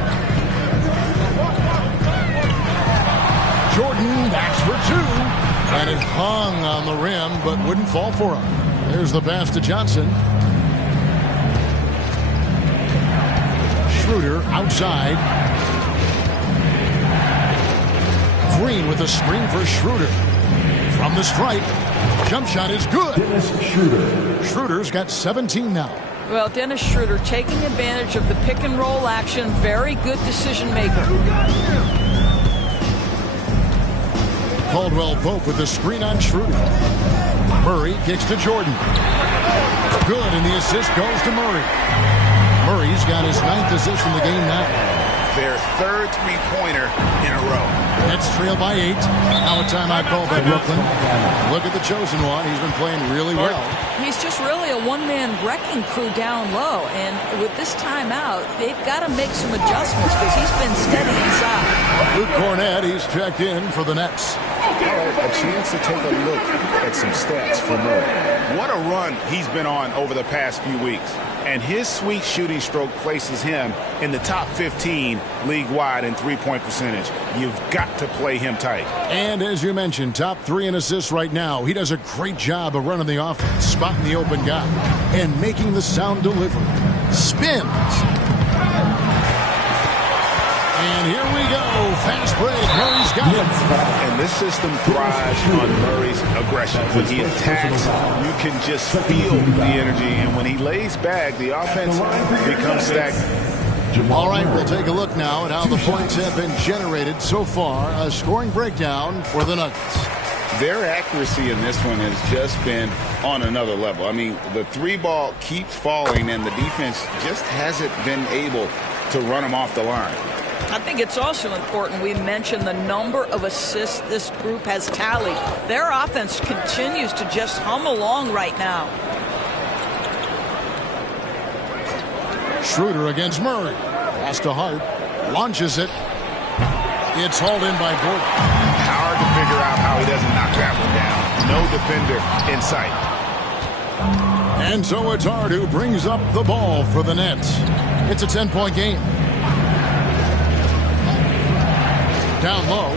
Jordan backs for 2. And it hung on the rim, but wouldn't fall for him. There's the pass to Johnson. Schroeder outside. Green with a screen for Schroeder. From the stripe. Jump shot is good. Dennis Schroeder. Schroeder's got 17 now. Well, Dennis Schroeder taking advantage of the pick and roll action. Very good decision maker. Caldwell Pope with the screen on Schroeder. Murray kicks to Jordan. Good, and the assist goes to Murray. Murray's got his 9th assist in the game now. Their 3rd three-pointer in a row. Nets trail by 8. Now a timeout call by Brooklyn. Look at the chosen one. He's been playing really well. He's just really a one-man wrecking crew down low. And with this timeout, they've got to make some adjustments because he's been steady inside. Luke Cornett, he's checked in for the Nets. A chance to take a look at some stats for Murray. What a run he's been on over the past few weeks. And his sweet shooting stroke places him in the top 15 league-wide in three-point percentage. You've got to play him tight. And as you mentioned, top 3 in assists right now. He does a great job of running the offense, spotting the open guy, and making the sound delivery. Spins. And here we go. Fast break. Murray's got it. And this system thrives on Murray's aggression. When he attacks, you can just feel the energy. And when he lays back, the offense becomes stagnant. All right, we'll take a look now at how the points have been generated so far. A scoring breakdown for the Nuggets. their accuracy in this one has just been on another level. I mean, the 3-ball keeps falling, and the defense just hasn't been able to run them off the line. I think it's also important we mention the number of assists this group has tallied. Their offense continues to just hum along right now. Schroeder against Murray. Pass to Hart. Launches it. It's hauled in by Gordon. Hard to figure out how he doesn't knock that one down. No defender in sight. And so it's Hart who brings up the ball for the Nets. It's a 10-point game. Down low.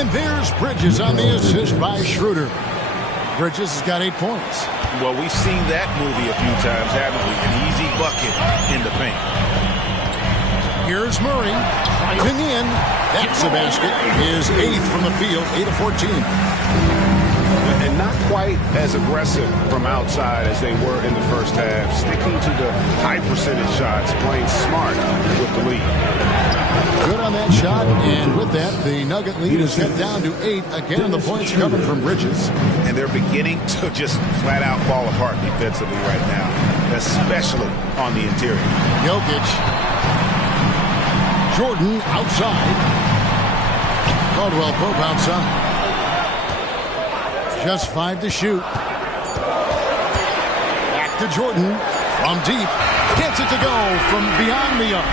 And there's Bridges on the assist by Schroeder. Bridges has got 8 points. Well, we've seen that movie a few times, haven't we? An easy bucket in the paint. Here's Murray driving in. That's a basket. His 8th from the field, 8 of 14. And not quite as aggressive from outside as they were in the first half. Sticking to the high percentage shots, playing smart with the lead. Good on that shot, and with that, the Nugget lead is cut down to 8. Again, the points coming from Bridges. And they're beginning to just flat out fall apart defensively right now, especially on the interior. Jokic. Jordan outside. Caldwell Pope outside. Just 5 to shoot. Back to Jordan from deep. Gets it to go from beyond the arc.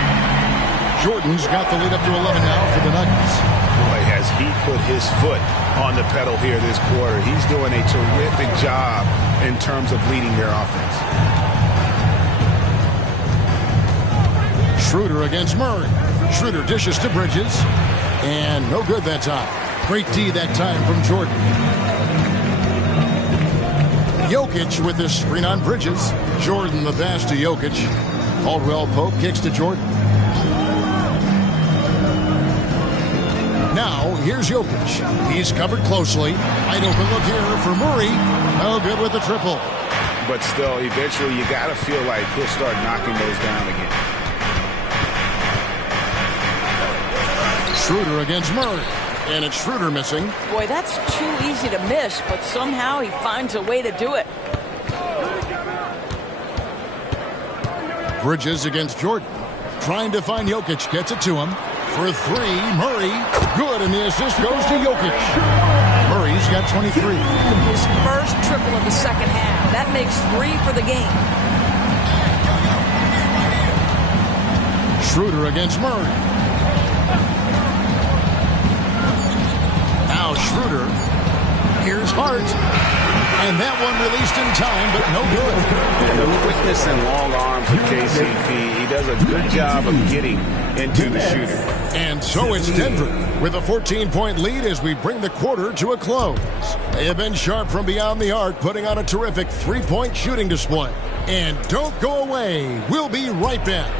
Jordan's got the lead up to 11 now for the Nuggets. Boy, has he put his foot on the pedal here this quarter. He's doing a terrific job in terms of leading their offense. Schroeder against Murray. Schroeder dishes to Bridges. And no good that time. Great D that time from Jordan. Jokic with this screen on Bridges. Jordan the pass to Jokic. Caldwell Pope kicks to Jordan. Now, here's Jokic. He's covered closely. Wide open look here for Murray. No good with the triple. But still, eventually, you got to feel like he'll start knocking those down again. Schroeder against Murray. And it's Schroeder missing. Boy, that's too easy to miss, but somehow he finds a way to do it. Bridges against Jordan. Trying to find Jokic. Gets it to him. For 3, Murray. Good, and the assist goes to Jokic. Murray's got 23. His first triple of the second half. That makes 3 for the game. Schroeder against Murray. Now Schroeder. Here's Hart. And that one released in time, but no good. And the quickness and long arms of KCP, he does a good job of getting into the shooter. And so it's Denver with a 14-point lead as we bring the quarter to a close. They have been sharp from beyond the arc, putting on a terrific 3-point shooting display. And don't go away. We'll be right back.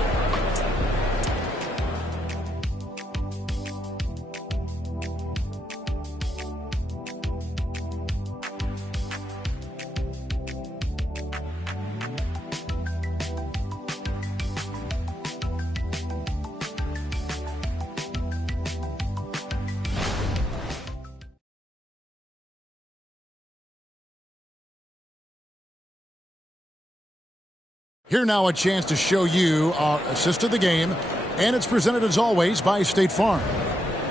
Here now a chance to show you our assist of the game, and it's presented as always by State Farm.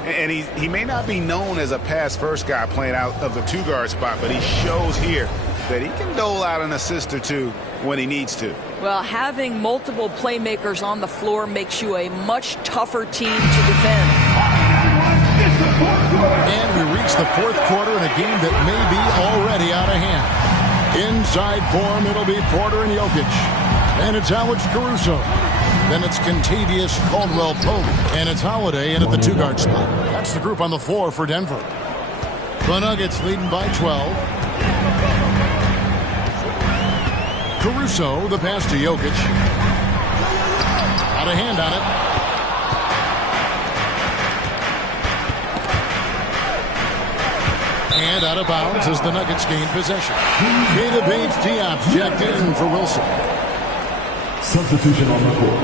And he may not be known as a pass-first guy playing out of the 2-guard spot, but he shows here that he can dole out an assist or two when he needs to. Well, having multiple playmakers on the floor makes you a much tougher team to defend. And we reach the 4th quarter in a game that may be already out of hand. Inside form, it'll be Porter and Jokic. And it's Alex Caruso. Then it's Contavious Caldwell-Pope. And it's Holiday in at the 2-guard spot. That's the group on the floor for Denver. The Nuggets leading by 12. Caruso, the pass to Jokic. Got a hand on it. And out of bounds as the Nuggets gain possession. Keita Bates-Diop checked in for Wilson. Substitution on the court.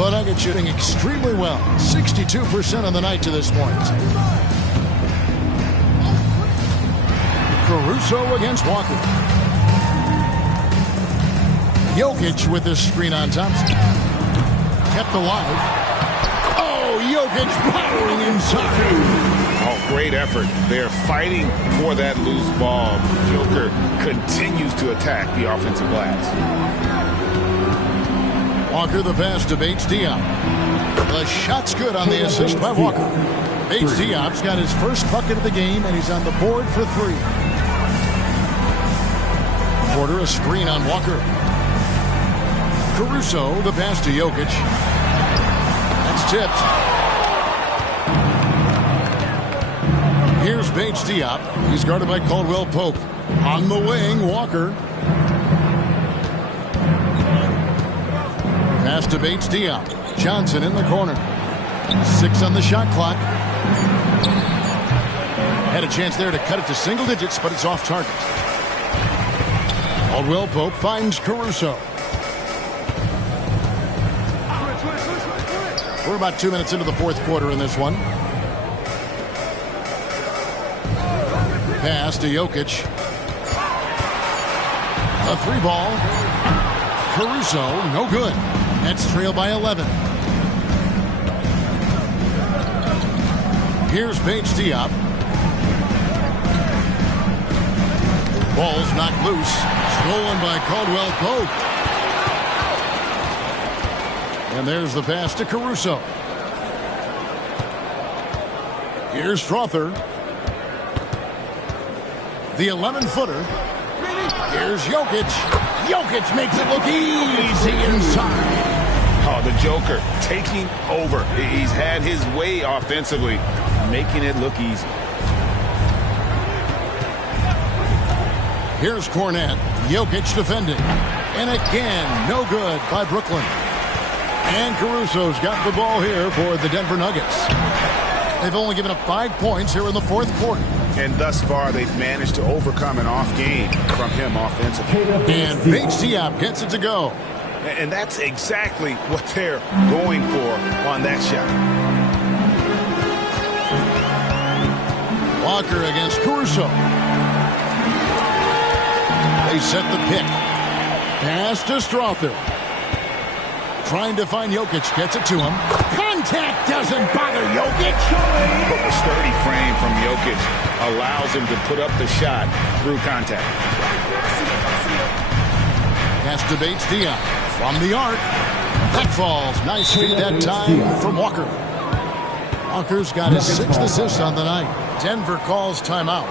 The Nuggets shooting extremely well. 62% on the night to this point. Caruso against Walker. Jokic with this screen on Thompson. Kept alive. Oh, Jokic powering inside. Oh, great effort. They're fighting for that loose ball. Joker continues to attack the offensive glass. Walker the pass to Bates Diop. The shot's good on the assist by Walker. Bates Diop's got his first bucket of the game, and he's on the board for 3. Porter a screen on Walker. Caruso the pass to Jokic. That's tipped. Here's Bates Diop. He's guarded by Caldwell Pope. On the wing, Walker. Pass to Bates Diop. Johnson in the corner. 6 on the shot clock. Had a chance there to cut it to single digits, but it's off target. Caldwell Pope finds Caruso. We're about 2 minutes into the fourth quarter in this one. Pass to Jokic. A 3-ball. Caruso, no good. Nets trail by 11. Here's Bates Diop. Ball's knocked loose. Stolen by Caldwell Pope. And there's the pass to Caruso. Here's Strother. The 11-footer. Here's Jokic. Jokic makes it look easy inside. Oh, the Joker taking over. He's had his way offensively, making it look easy. Here's Cornette. Jokic defending. And again, no good by Brooklyn. And Caruso's got the ball here for the Denver Nuggets. They've only given up 5 points here in the fourth quarter. And thus far, they've managed to overcome an off game from him offensively. And Bates Diop gets it to go. And that's exactly what they're going for on that shot. Walker against Caruso. They set the pick. Pass to Strother. Trying to find Jokic. Gets it to him. Contact doesn't bother Jokic. But the sturdy frame from Jokic allows him to put up the shot through contact. Pass to Bates Diop. From the arc. That falls. Nice feed that time from Walker. Walker's got his 6th assist on the night. Denver calls timeout.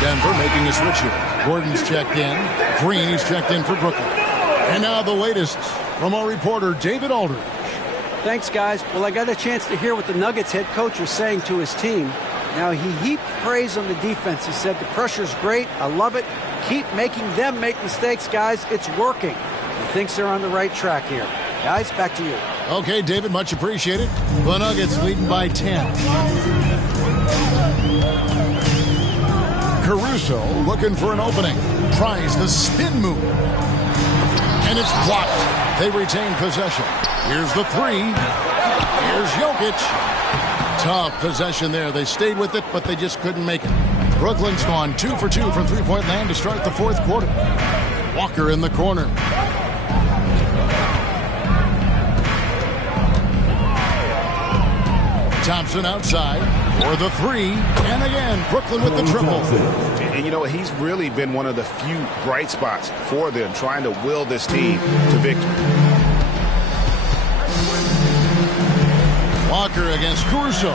Denver making a switch here. Gordon's checked in. Green is checked in for Brooklyn. And now the latest from our reporter, David Aldridge. Thanks, guys. Well, I got a chance to hear what the Nuggets head coach was saying to his team. Now, he heaped praise on the defense. He said, the pressure's great. I love it. Keep making them make mistakes, guys. It's working. He thinks they're on the right track here. Guys, back to you. Okay, David, much appreciated. The Nuggets leading by 10. Caruso looking for an opening. Tries the spin move. And it's blocked. They retain possession. Here's the 3. Here's Jokic. Tough possession there. They stayed with it, but they just couldn't make it. Brooklyn's gone 2 for 2 from three-point land to start the fourth quarter. Walker in the corner. Thompson outside for the 3. And again, Brooklyn with the triple. And you know, he's really been one of the few bright spots for them, trying to will this team to victory. Walker against Caruso.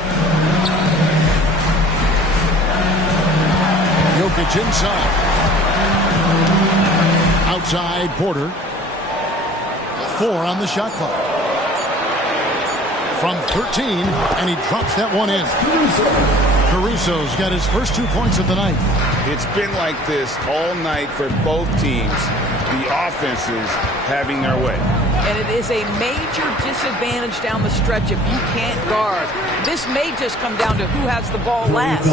Jokic inside. Outside Porter. 4 on the shot clock. From 13, and he drops that one in. Caruso's got his first 2 points of the night. It's been like this all night for both teams. The offenses having their way. and it is a major disadvantage down the stretch if you can't guard. This may just come down to who has the ball last.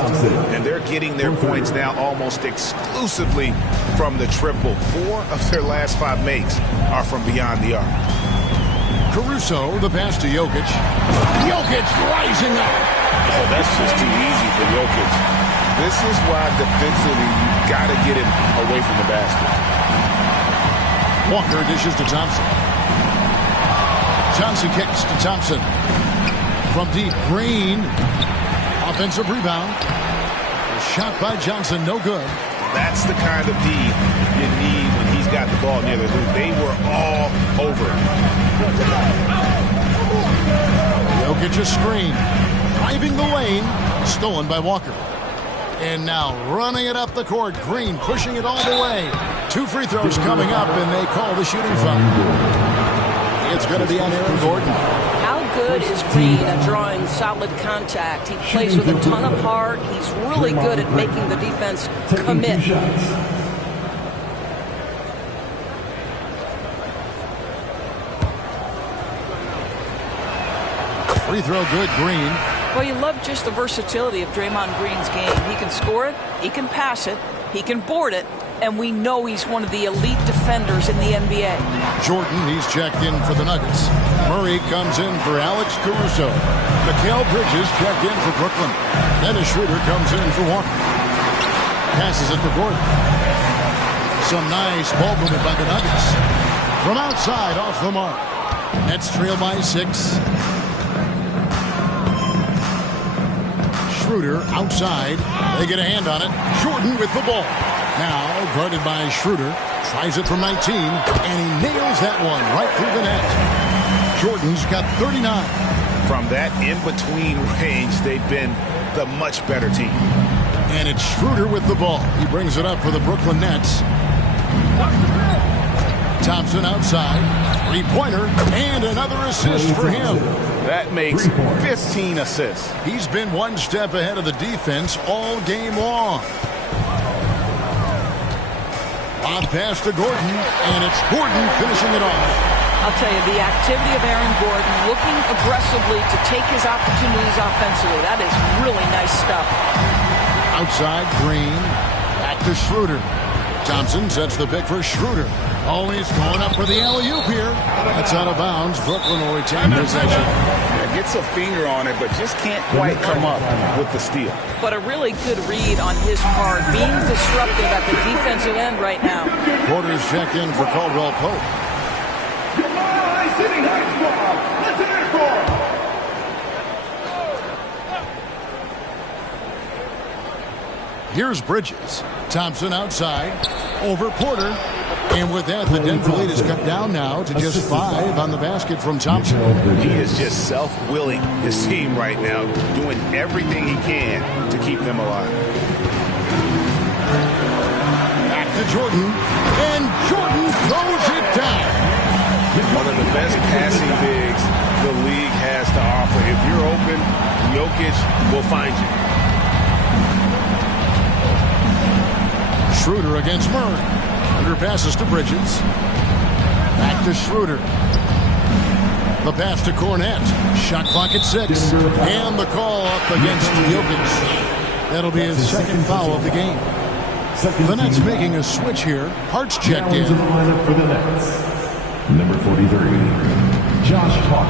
And they're getting their points now almost exclusively from the triple. 4 of their last 5 makes are from beyond the arc. Caruso, the pass to Jokic. Jokic rising up. Oh, that's just too easy for Jokic. This is why defensively you've got to get him away from the basket. Walker dishes to Thompson. Johnson kicks to Thompson. From deep, Green. Offensive rebound. A shot by Johnson, no good. That's the kind of D you need when he's got the ball near the hoop. They were all over it. Jokic a screen. Driving the lane. Stolen by Walker. And now running it up the court. Green pushing it all the way. 2 free throws coming up, and they call the shooting foul. It's going to be on Aaron Gordon. How good is Green at drawing solid contact? He plays with a ton of heart. He's really good at making the defense commit. Free throw good, Green. Well, you love just the versatility of Draymond Green's game. He can score it, he can pass it, he can board it, and we know he's one of the elite defenders in the NBA. Jordan, he's checked in for the Nuggets. Murray comes in for Alex Caruso. Mikal Bridges checked in for Brooklyn. Dennis Schroeder comes in for Walker. Passes it to Gordon. Some nice ball movement by the Nuggets. From outside, off the mark. Nets trail by 6. Schroeder outside. They get a hand on it. Jordan with the ball. Now guarded by Schroeder. Tries it from 19, and he nails that one right through the net. Jordan's got 39. From that in-between range, they've been the much better team. And it's Schroeder with the ball. He brings it up for the Brooklyn Nets. Thompson outside. 3-pointer, and another assist for him. That makes 15 assists. He's been one step ahead of the defense all game long. Lob pass to Gordon, and it's Gordon finishing it off. I'll tell you, the activity of Aaron Gordon looking aggressively to take his opportunities offensively. That is really nice stuff. Outside, Green. Back to Schroeder. Thompson sets the pick for Schroeder. Oh, he's going up for the alley-oop here. That's out of bounds. Brooklyn will retain possession. Gets a finger on it, but just can't quite come up with the steal. But a really good read on his part, being disruptive at the defensive end right now. Porter's checked in for Caldwell Pope. Here's Bridges. Thompson outside. Over Porter. And with that, the Denver lead is cut down now to just 5 on the basket from Thompson. He is just self-willing his team right now, doing everything he can to keep them alive. Back to Jordan. And Jordan throws it down. One of the best passing bigs the league has to offer. If you're open, Jokic will find you. Schroeder against Murray. Schroeder passes to Bridges. Back to Schroeder. The pass to Cornette. Shot clock at 6. And the call up against Jokic. That'll be his second foul of the game. The Nets making a switch here. Hart's checked in. For the Nets, number 43, Josh Hart.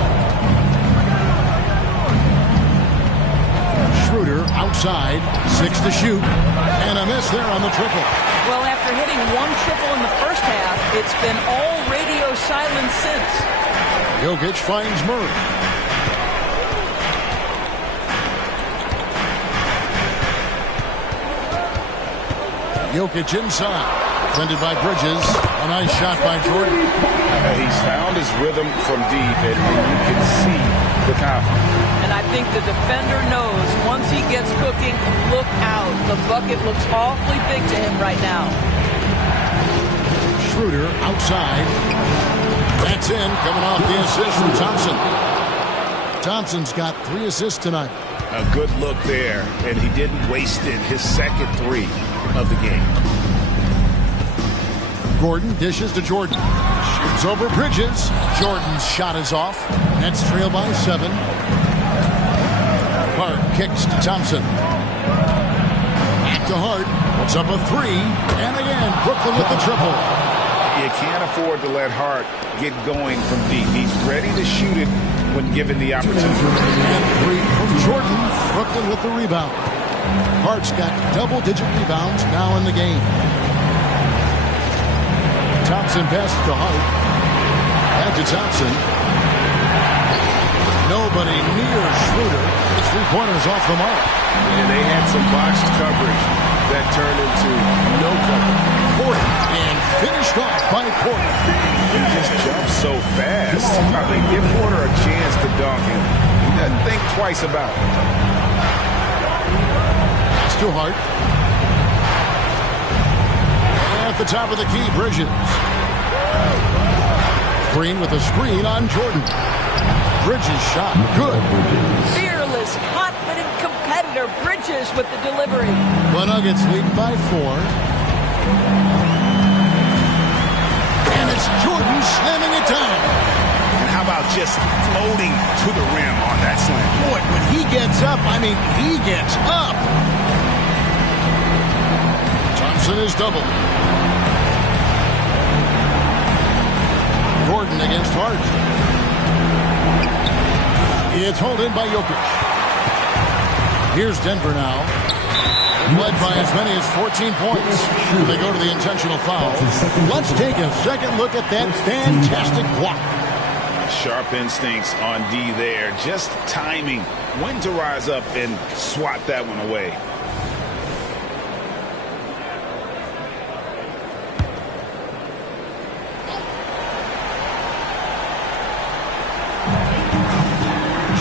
Schroeder outside. 6 to shoot. And a miss there on the triple. Well, after hitting 1 triple in the first half, it's been all radio silence since. Jokic finds Murray. Jokic inside. Defended by Bridges. A nice shot by Jordan. He's found his rhythm from deep, and you can see the confidence. And I think the defender knows once he gets cooking, look out. The bucket looks awfully big to him right now. Schroeder outside. That's in, coming off the assist from Thompson. Thompson's got 3 assists tonight. A good look there, and he didn't waste it. His second 3 of the game. Gordon dishes to Jordan. It's over Bridges. Jordan's shot is off. Nets trail by 7. Hart kicks to Thompson. Back to Hart. Puts up a 3. And again, Brooklyn with the triple. You can't afford to let Hart get going from deep. He's ready to shoot it when given the opportunity. And 3 from Jordan. Brooklyn with the rebound. Hart's got double-digit rebounds now in the game. Thompson passes to Hart. Back to Thompson. Nobody near Schroeder. The three-pointers off the mark. And they had some boxed coverage that turned into no cover. Porter. And finished off by Porter. He just jumps so fast. I mean, give Porter a chance to dunk, and he doesn't think twice about it. Pass to Hart. At the top of the key, Bridges. Green with a screen on Jordan. Bridges shot. Good. Fearless, confident competitor. Bridges with the delivery. The Nuggets lead by 4. And it's Jordan slamming it down. And how about just floating to the rim on that slam? Boy, when he gets up, I mean, he gets up. Thompson is double. Gordon against Hart. It's hauled in by Jokic. Here's Denver now. Led by as many as 14 points. They go to the intentional foul. Let's take a second look at that fantastic block. Sharp instincts on D there. Just timing when to rise up and swat that one away.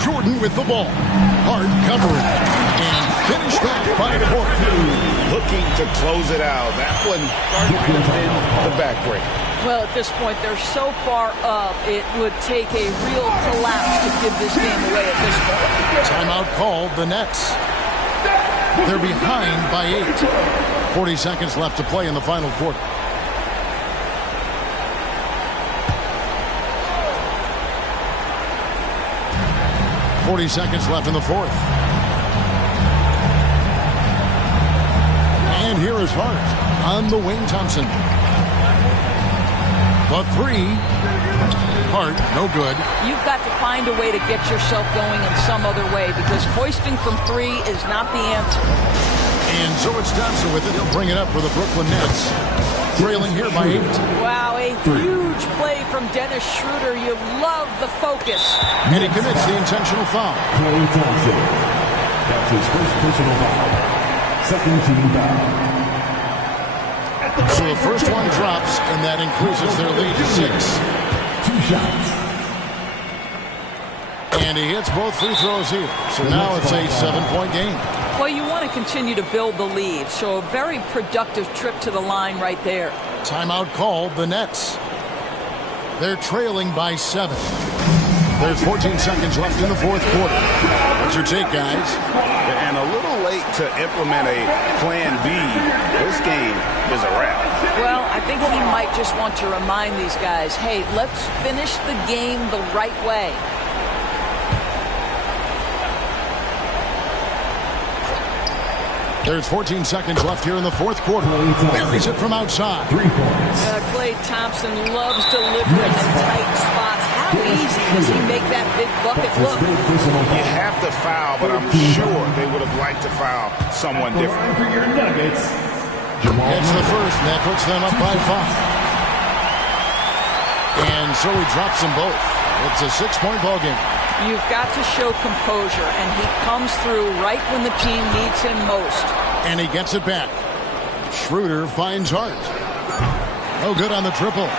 Jordan with the ball. Hard covering. And finished off by Porter. Looking to close it out. That one might have been the backbreak. Well, at this point, they're so far up, it would take a real collapse to give this game away at this point. Timeout called, the Nets. They're behind by 8. 40 seconds left to play in the final quarter. .40 seconds left in the fourth. And here is Hart on the wing. Thompson. The 3. Hart, no good. You've got to find a way to get yourself going in some other way because hoisting from 3 is not the answer. And so it's Thompson with it. He'll bring it up for the Brooklyn Nets. Trailing here by 8. Wow, a huge play from Dennis Schroeder. You love the focus. And he commits the intentional foul. Klay Thompson. That's his first personal foul. Second team foul. So the first one drops, and that increases their lead to 6. 2 shots. And he hits both free throws here. So now it's a 7-point game. Well, you want to continue to build the lead, so a very productive trip to the line right there. Timeout called, the Nets. They're trailing by 7. There's 14 seconds left in the fourth quarter. What's your take, guys? And a little late to implement a plan B. This game is a wrap. Well, I think he might just want to remind these guys, hey, let's finish the game the right way. There's 14 seconds left here in the fourth quarter. Buries it from outside. 3 points. Klay Thompson loves delivering in tight spots. How easy does he make that big bucket look? You have to foul, but I'm sure they would have liked to foul someone different. For your Nuggets, Gets the first, and that puts them up by 5. And so he drops them both. It's a 6-point ball game. You've got to show composure, and he comes through right when the team needs him most. And he gets it back. Schroeder finds Hart. No good on the triple.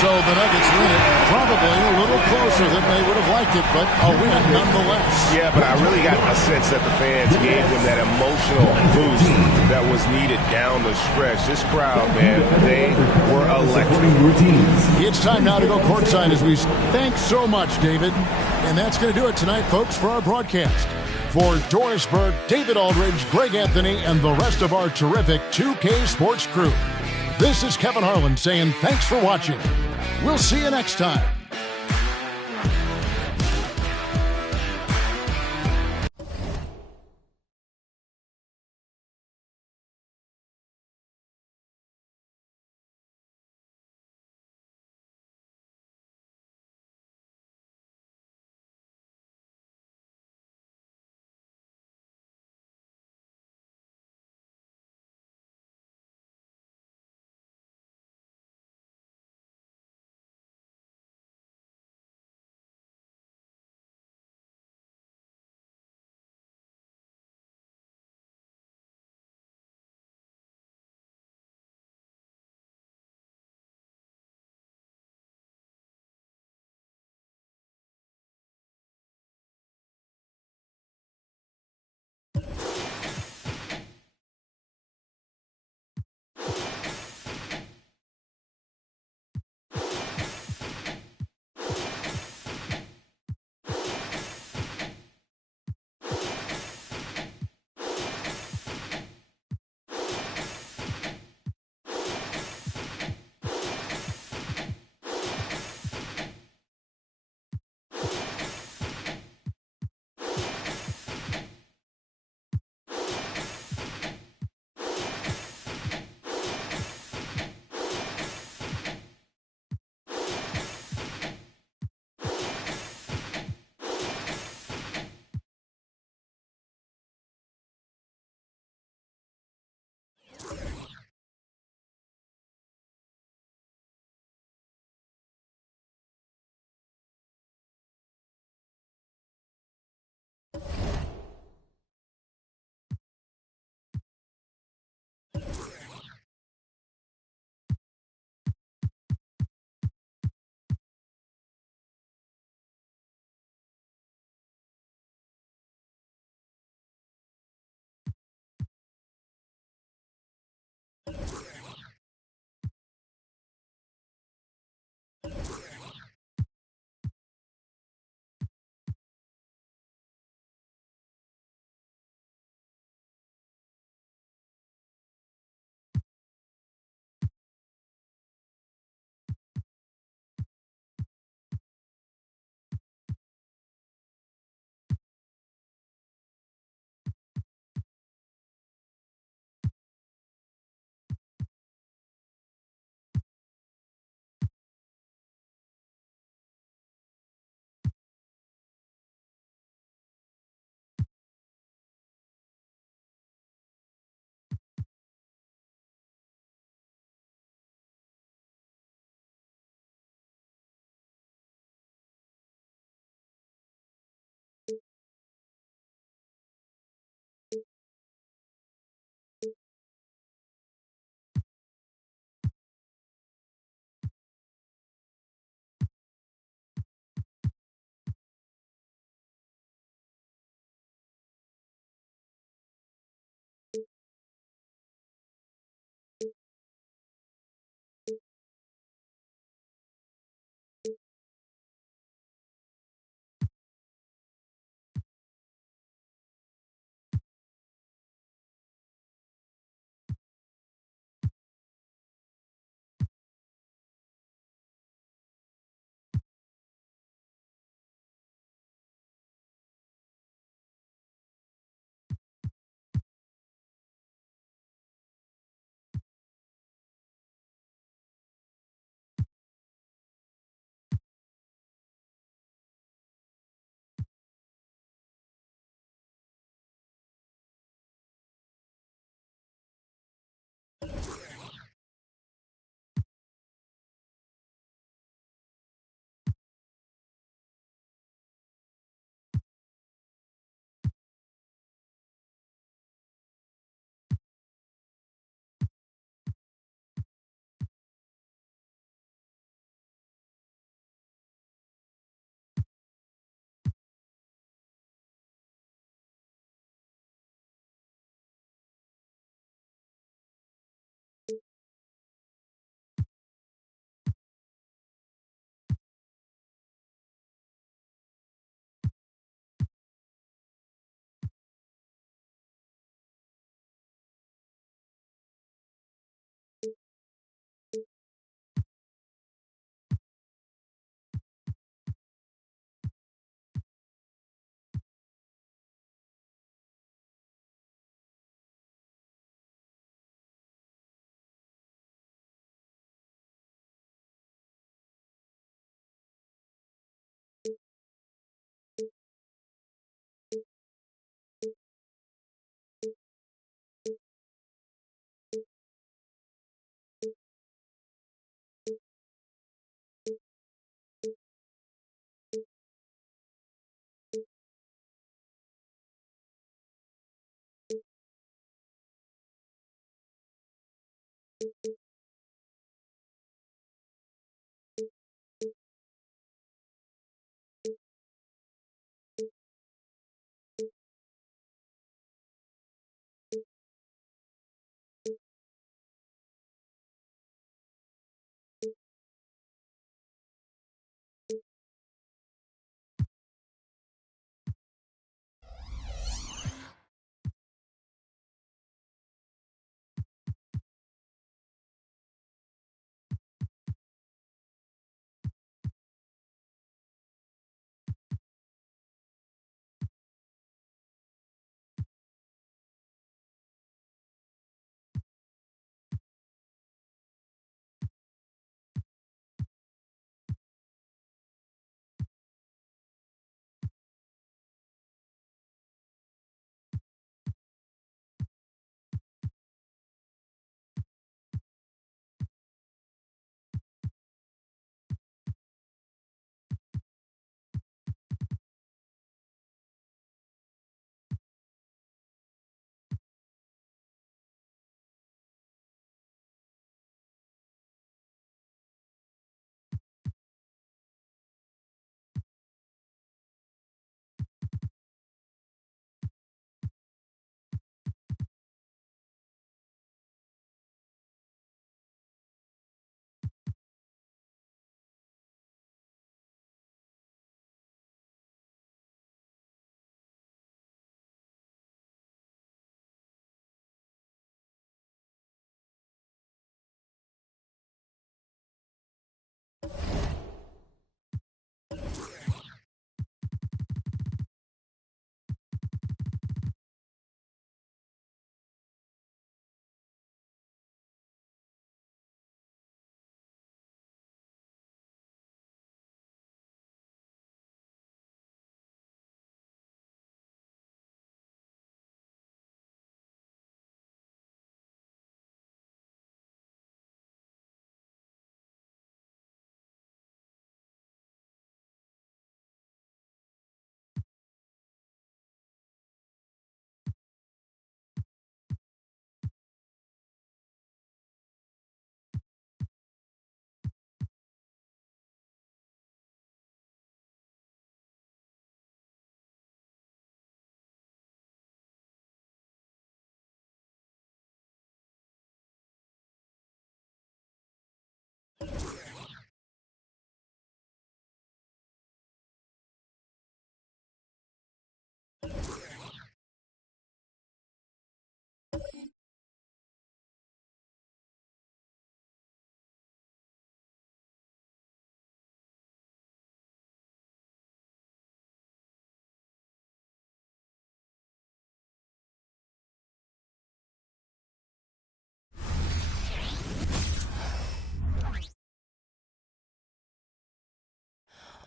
So the Nuggets win it. Probably a little closer than they would have liked it, but a win nonetheless. Yeah, but I really got a sense that the fans gave them that emotional boost that was needed down the stretch. This crowd, man, they were electric. It's time now to go courtside as we thanks so much, David. And that's going to do it tonight, folks, for our broadcast. For Doris Burke, David Aldridge, Greg Anthony, and the rest of our terrific 2K Sports crew, this is Kevin Harlan saying thanks for watching. We'll see you next time.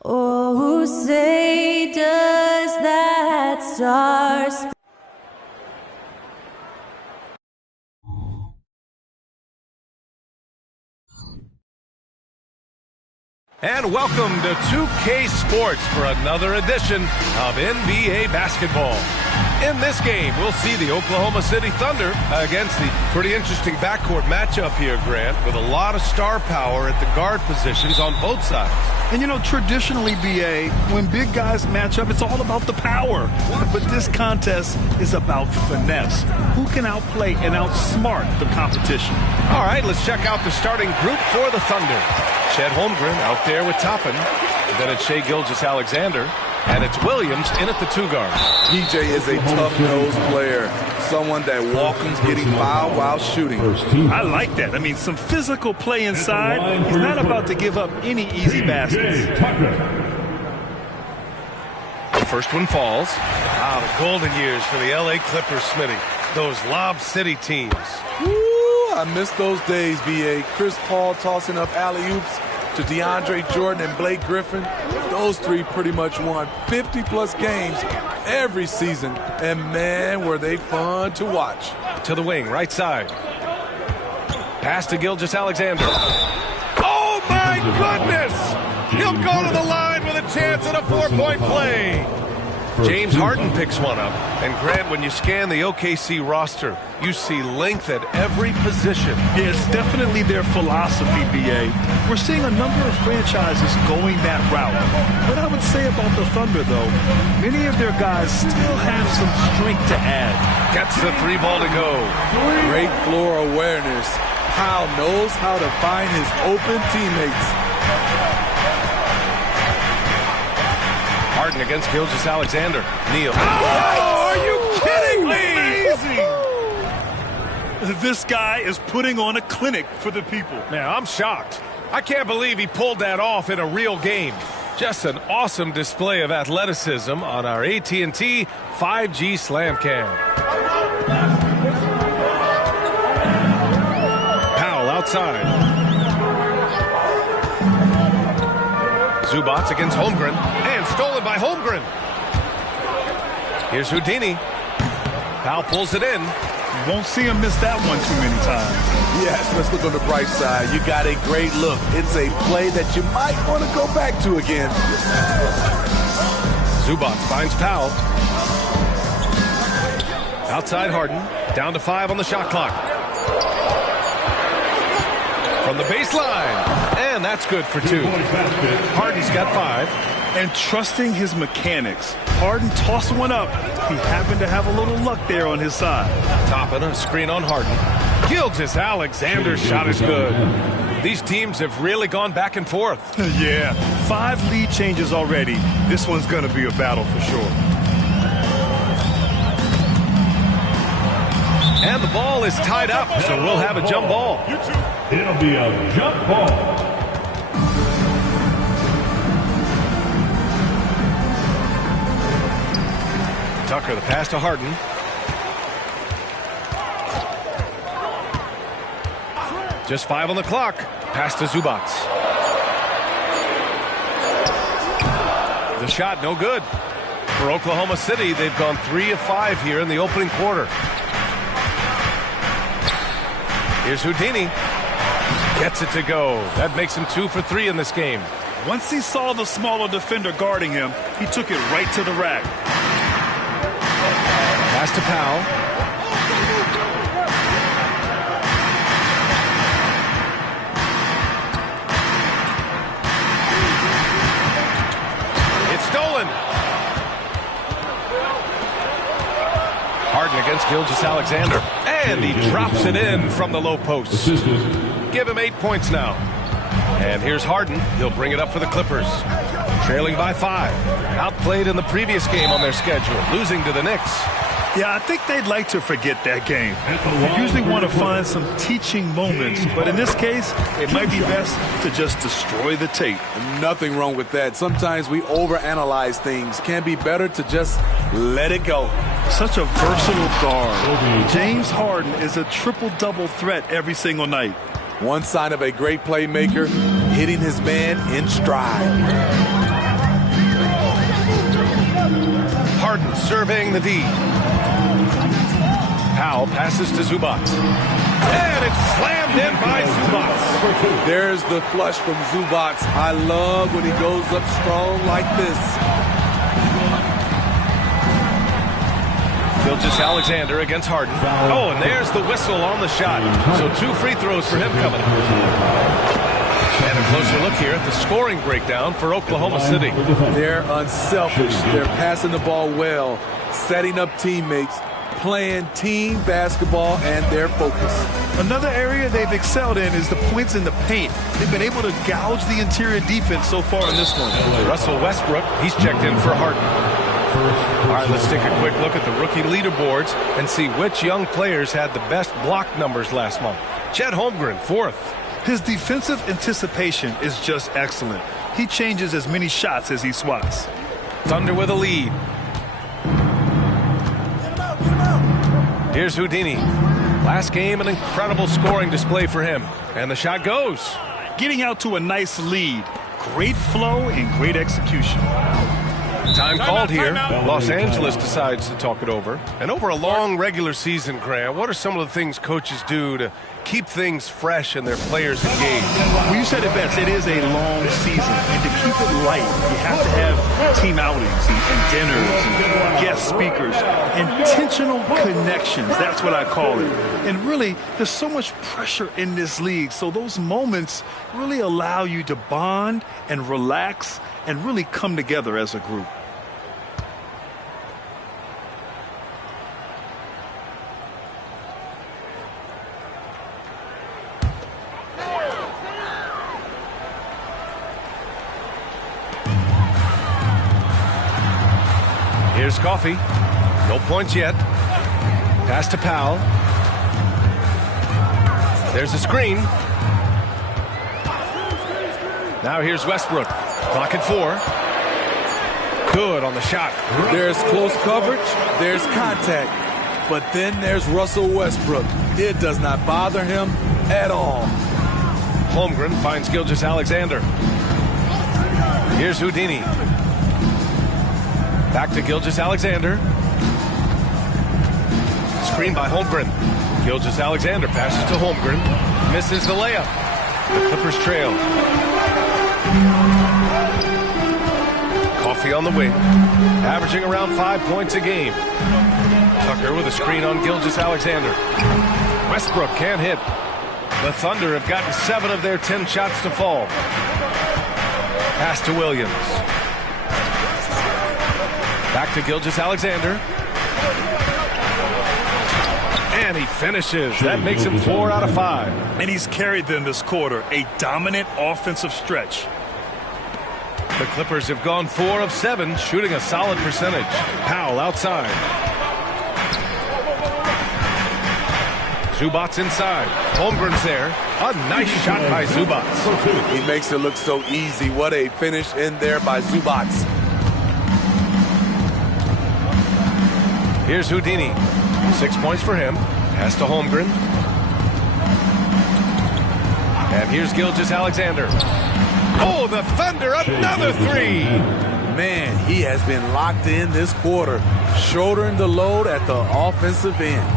Oh, say does that star And welcome to 2K Sports for another edition of NBA basketball. In this game, we'll see the Oklahoma City Thunder against the pretty interesting backcourt matchup here, Grant, with a lot of star power at the guard positions on both sides. And, you know, traditionally, BA, when big guys match up, it's all about the power. But this contest is about finesse. Who can outplay and outsmart the competition? All right, let's check out the starting group for the Thunder. Chet Holmgren out there with Toppin. Then it's Shai Gilgeous-Alexander. And it's Williams in at the two guard. PJ is a tough-nosed player, someone that welcomes getting fouled while shooting. I like that. I mean, some physical play inside. He's not about to give up any easy baskets. The first one falls. Ah, the golden years for the L.A. Clippers, Smitty. Those Lob City teams. Woo, I miss those days, B.A. Chris Paul tossing up alley-oops to DeAndre Jordan and Blake Griffin. Those three pretty much won 50-plus games every season, and man, were they fun to watch. To the wing, right side. Pass to Gilgeous-Alexander. Oh, my goodness! He'll go to the line with a chance at a four-point play. James Harden picks one up. And Grant, when you scan the OKC roster, you see length at every position. Yeah, it's definitely their philosophy, B.A. We're seeing a number of franchises going that route. What I would say about the Thunder, though, many of their guys still have some strength to add. Gets the 3 ball to go. Great floor awareness. Powell knows how to find his open teammates. Harden against Gilgeous-Alexander. Neal. Oh, are you kidding me? Amazing. This guy is putting on a clinic for the people. Man, I'm shocked. I can't believe he pulled that off in a real game. Just an awesome display of athleticism on our AT&T 5G Slam Cam. Powell outside. Zubac against Holmgren, and stolen by Holmgren. Here's Houdini. Powell pulls it in. You won't see him miss that one too many times. Yes, let's look on the bright side. You got a great look. It's a play that you might want to go back to again. Zubac finds Powell. Outside Harden. Down to 5 on the shot clock. From the baseline. And that's good for 2. Harden's got 5. And trusting his mechanics. Harden tossed one up. He happened to have a little luck there on his side. Topping a screen on Harden. Gilgeous-Alexander's shot is good. These teams have really gone back and forth. Yeah, 5 lead changes already. This one's going to be a battle for sure. And the ball is tied up, so we'll have a jump ball. It'll be a jump ball. Tucker, the pass to Harden. Just 5 on the clock. Pass to Zubac. The shot, no good. For Oklahoma City, they've gone 3 of 5 here in the opening quarter. Here's Houdini. Gets it to go. That makes him 2 for 3 in this game. Once he saw the smaller defender guarding him, he took it right to the rack. Pass to Powell. It's stolen. Harden against Gilgeous-Alexander. And he drops it in from the low post. Give him 8 points now. And here's Harden. He'll bring it up for the Clippers. Trailing by 5. Outplayed in the previous game on their schedule, losing to the Knicks. Yeah, I think they'd like to forget that game. They usually want to find some teaching moments, but in this case, it might be best to just destroy the tape. Nothing wrong with that. Sometimes we overanalyze things. Can be better to just let it go. Such a versatile guard. James Harden is a triple-double threat every single night. One sign of a great playmaker, hitting his man in stride. Harden surveying the D. Powell passes to Zubac. And it's slammed in by Zubac. There's the flush from Zubac. I love when he goes up strong like this. Gilgeous-Alexander against Harden. Oh, and there's the whistle on the shot. So 2 free throws for him coming up. And a closer look here at the scoring breakdown for Oklahoma City. They're unselfish. They're passing the ball well, setting up teammates, playing team basketball, and their focus. Another area they've excelled in is the points in the paint. They've been able to gouge the interior defense so far in this one. Russell Westbrook, he's checked in for Harden. All right, let's take a quick look at the rookie leaderboards and see which young players had the best block numbers last month. Chet Holmgren, 4th. His defensive anticipation is just excellent. He changes as many shots as he swats. Thunder with a lead. Here's Houdini. Last game, an incredible scoring display for him. And the shot goes. Getting out to a nice lead. Great flow and great execution. Time called here. Los Angeles decides to talk it over. And over a long regular season, Grant, what are some of the things coaches do to keep things fresh and their players engaged. Well, you said it best. It is a long season, and to keep it light, you have to have team outings and dinners and guest speakers, intentional connections. That's what I call it. And really, there's so much pressure in this league, so those moments really allow you to bond and relax and really come together as a group. Here's Coffey. No points yet. Pass to Powell. There's a screen. Now here's Westbrook. Clock at 4. Good on the shot. There's close coverage. There's contact. But then there's Russell Westbrook. It does not bother him at all. Holmgren finds Gilgeous-Alexander. Here's Houdini. Back to Gilgeous-Alexander. Screen by Holmgren. Gilgeous-Alexander passes to Holmgren. Misses the layup. The Clippers trail. Coffey on the wing. Averaging around 5 points a game. Tucker with a screen on Gilgeous-Alexander. Westbrook can't hit. The Thunder have gotten 7 of their 10 shots to fall. Pass to Williams. Back to Gilgeous-Alexander. And he finishes. That makes him 4 out of 5. And he's carried them this quarter. A dominant offensive stretch. The Clippers have gone 4 of 7, shooting a solid percentage. Powell outside. Zubac's inside. Holmgren's there. A nice shot by Zubac. He makes it look so easy. What a finish in there by Zubac. Here's Houdini. 6 points for him. Pass to Holmgren. And here's Gilgeous-Alexander. Oh, the Thunder, another 3. Man, he has been locked in this quarter, shouldering the load at the offensive end.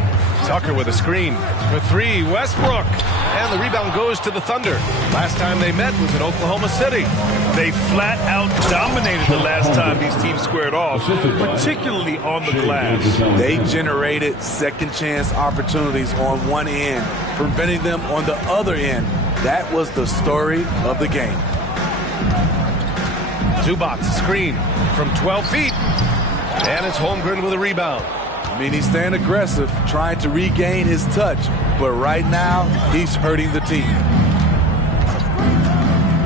Tucker with a screen for 3. Westbrook. And the rebound goes to the Thunder. Last time they met was in Oklahoma City. They flat out dominated the last time these teams squared off, particularly on the glass. They generated second chance opportunities on one end, preventing them on the other end. That was the story of the game. Zubac screen from 12 feet. And it's Holmgren with a rebound. I mean, he's staying aggressive, trying to regain his touch, but right now, he's hurting the team.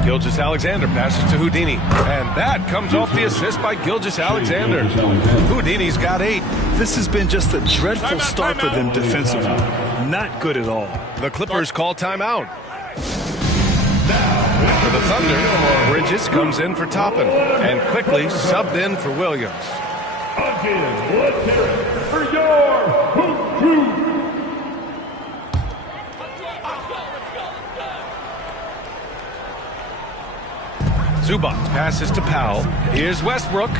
Gilgeous-Alexander passes to Houdini, and that comes off the assist by Gilgeous-Alexander. Houdini's got 8. This has been just a dreadful start for them defensively. Not good at all. The Clippers call timeout. For the Thunder, Bridges comes in for Toppin, and quickly subbed in for Williams. Again, let's hear it for your Hoop Crew. Zubac passes to Powell. Here's Westbrook.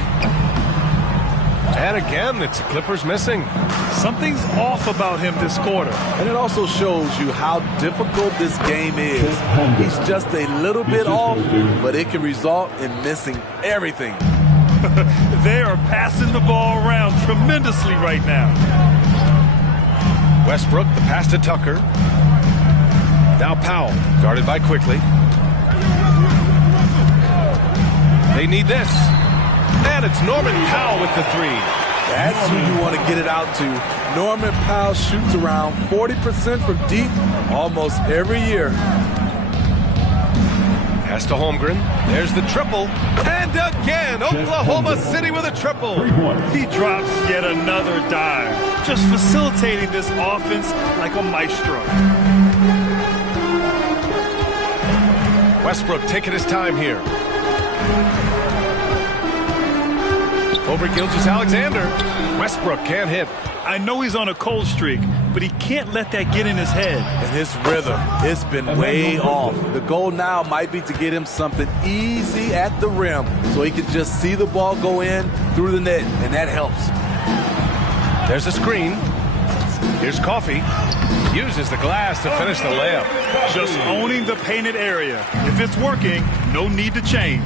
And again, it's Clippers missing. Something's off about him this quarter. And it also shows you how difficult this game is. He's just a little bit off, but it can result in missing everything. They are passing the ball around tremendously right now. Westbrook, the pass to Tucker. Now Powell, guarded by Quickly. They need this. And it's Norman Powell with the 3. That's who you want to get it out to. Norman Powell shoots around 40% from deep almost every year. Pass to Holmgren. There's the triple. And again, Oklahoma City with a triple. He drops yet another dime. Just facilitating this offense like a maestro. Westbrook taking his time here. Over Gilgeous-Alexander. Westbrook can't hit. I know he's on a cold streak, but he can't let that get in his head. And his rhythm, it's been way off. The goal now might be to get him something easy at the rim so he can just see the ball go in through the net, and that helps. There's a screen. Here's Coffee. Uses the glass to finish the layup. Just owning the painted area. If it's working, no need to change.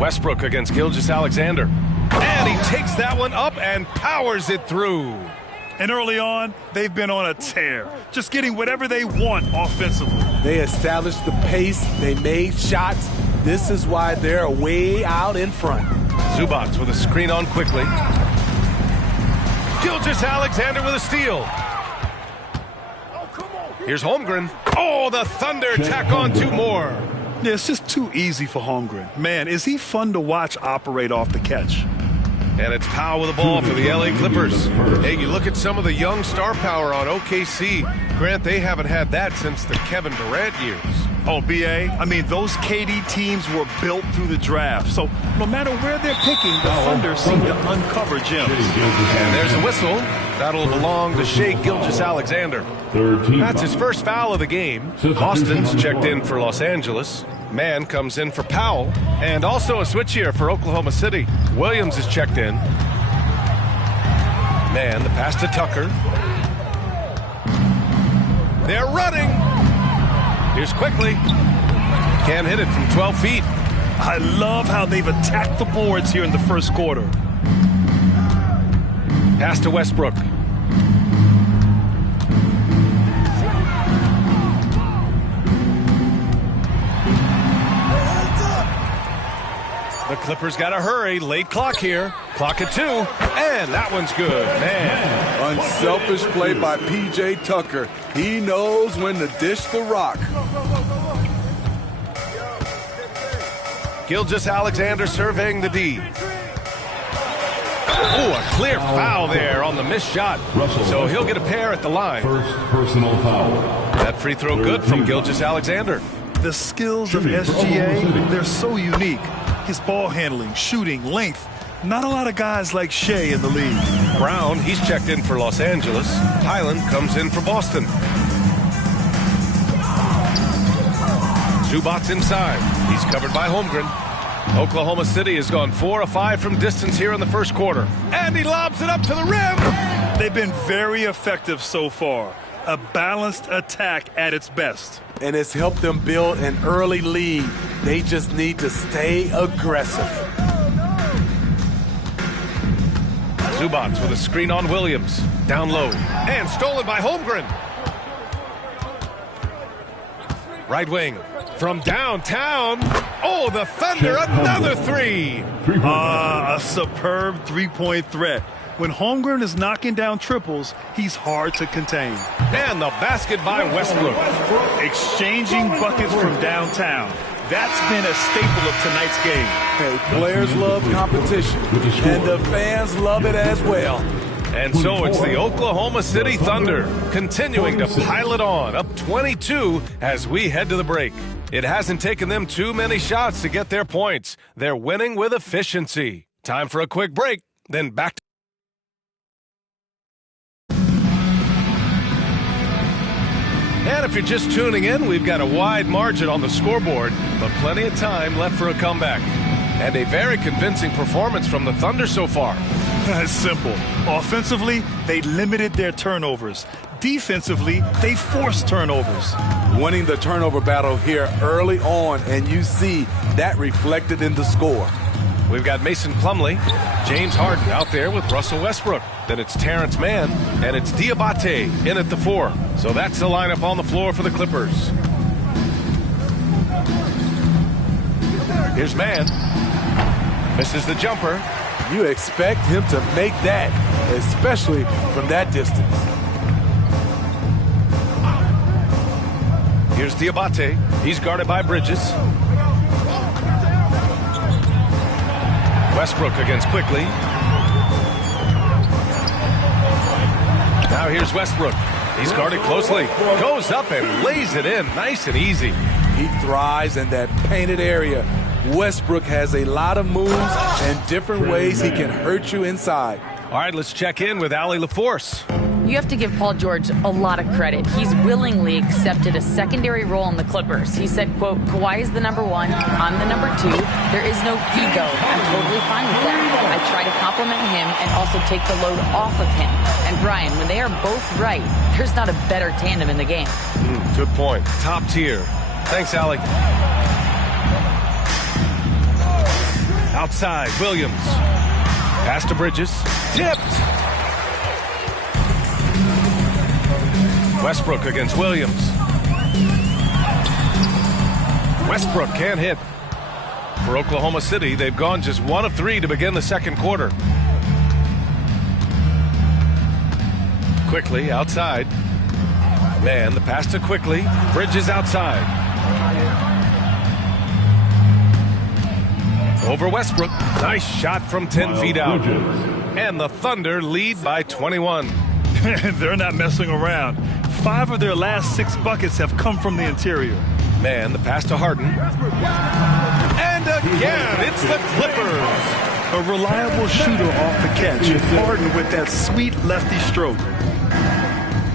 Westbrook against Gilgeous-Alexander. And he takes that one up and powers it through. And early on, they've been on a tear. Just getting whatever they want offensively. They established the pace. They made shots. This is why they're way out in front. Zubac with a screen on quickly. Gilgeous-Alexander with a steal. Here's Holmgren. Oh, the Thunder tack on 2 more. Yeah, it's just too easy for Holmgren. Man, is he fun to watch operate off the catch. And it's Powell with the ball for the LA Clippers. Hey, you look at some of the young star power on OKC. Grant, they haven't had that since the Kevin Durant years. Oh, B.A., I mean, those KD teams were built through the draft. So no matter where they're picking, the Thunder seem to uncover gems. And there's a whistle. That'll belong to Shai Gilgeous-Alexander. That's his first foul of the game. Austin's checked in for Los Angeles. Mann comes in for Powell. And also a switch here for Oklahoma City. Williams is checked in. Mann, the pass to Tucker. They're running. Here's Quickly. Can't hit it from 12 feet. I love how they've attacked the boards here in the first quarter. Pass to Westbrook. The Clippers got to hurry. Late clock here. Clock at 2. And that one's good. Man. Unselfish play by P.J. Tucker. He knows when to dish the rock. Gilgeous-Alexander surveying the D. Oh, a clear foul there on the missed shot. So he'll get a pair at the line. First personal foul. That free throw good from Gilgeous-Alexander. The skills of SGA, they're so unique. His ball handling, shooting, length. Not a lot of guys like Shai in the league. Brown, he's checked in for Los Angeles. Highland comes in for Boston. Zubac's inside. He's covered by Holmgren. Oklahoma City has gone 4 of 5 from distance here in the first quarter. And he lobs it up to the rim. They've been very effective so far. A balanced attack at its best. And it's helped them build an early lead. They just need to stay aggressive. Zubac with a screen on Williams. Down low. And stolen by Holmgren. Right wing. From downtown. Oh, the Thunder, another 3. A superb three-point threat. When Holmgren is knocking down triples, he's hard to contain. And the basket by Westbrook. Exchanging buckets from downtown. That's been a staple of tonight's game. Hey, players love competition, and the fans love it as well. And so it's the Oklahoma City Thunder continuing to pile it on, up 22 as we head to the break. It hasn't taken them too many shots to get their points. They're winning with efficiency. Time for a quick break, then back to And if you're just tuning in, we've got a wide margin on the scoreboard, but plenty of time left for a comeback. And a very convincing performance from the Thunder so far. It's simple. Offensively, they limited their turnovers. Defensively, they forced turnovers. Winning the turnover battle here early on, and you see that reflected in the score. We've got Mason Plumlee, James Harden out there with Russell Westbrook. Then it's Terrence Mann, and it's Diabate in at the 4. So that's the lineup on the floor for the Clippers. Here's Mann. Misses the jumper. You expect him to make that, especially from that distance. Here's Diabate. He's guarded by Bridges. Westbrook against Quickly. Now here's Westbrook. He's guarded closely. Goes up and lays it in. Nice and easy. He thrives in that painted area. Westbrook has a lot of moves and different ways he can hurt you inside. All right, let's check in with Allie LaForce. You have to give Paul George a lot of credit. He's willingly accepted a secondary role in the Clippers. He said, quote, Kawhi is the number 1, I'm the number 2. There is no ego. I'm totally fine with that. I try to compliment him and also take the load off of him. And Brian, when they are both right, there's not a better tandem in the game. Good point. Top tier. Thanks, Alec. Outside, Williams. Pass to Bridges. Tipped. Westbrook against Williams. Westbrook can't hit. For Oklahoma City, they've gone just 1 of 3 to begin the second quarter. Quickly outside. Man, the pass to Quickly. Bridges outside. Over Westbrook. Nice shot from 10 feet out. And the Thunder lead by 21. They're not messing around. 5 of their last 6 buckets have come from the interior. Man, the pass to Harden. And again, it's the Clippers. A reliable shooter off the catch. Harden with that sweet lefty stroke.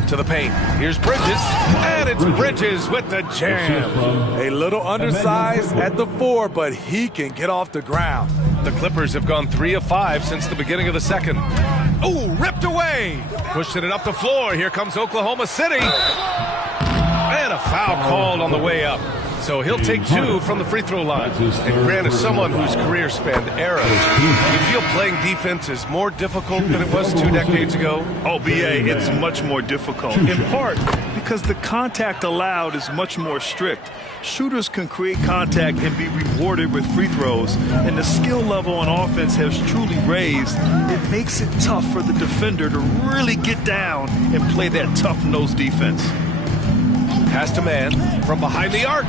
To the paint. Here's Bridges. And it's Bridges with the jam. A little undersized at the 4, but he can get off the ground. The Clippers have gone 3 of 5 since the beginning of the second. Oh, ripped away. Pushing it up the floor. Here comes Oklahoma City. And a foul called on the way up. So he'll take 2 from the free throw line. And Grant, as someone whose career spanned eras, you feel playing defense is more difficult than it was 2 decades ago? Oh, BA, it's much more difficult. In part because the contact allowed is much more strict. Shooters can create contact and be rewarded with free throws, and the skill level on offense has truly raised. It makes it tough for the defender to really get down and play that tough-nosed defense. Pass to Man from behind the arc.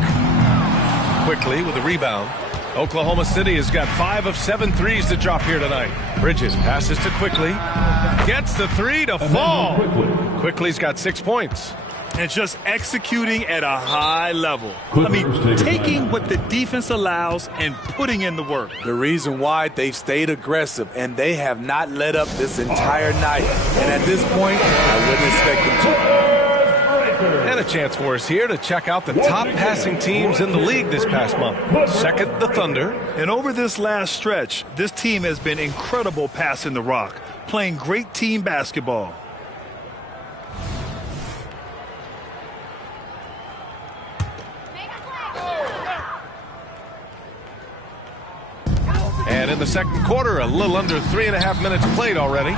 Quickly with the rebound. Oklahoma City has got 5 of 7 threes to drop here tonight. Bridges passes to Quickly. Gets the 3 to fall. Quickly's got 6 points. And just executing at a high level. I mean, taking what the defense allows and putting in the work. The reason why they've stayed aggressive, and they have not let up this entire night. And at this point, I wouldn't expect them to. And a chance for us here to check out the top passing teams in the league this past month. Second, the Thunder. And over this last stretch, this team has been incredible passing the rock, playing great team basketball. And in the second quarter, a little under 3.5 minutes played already.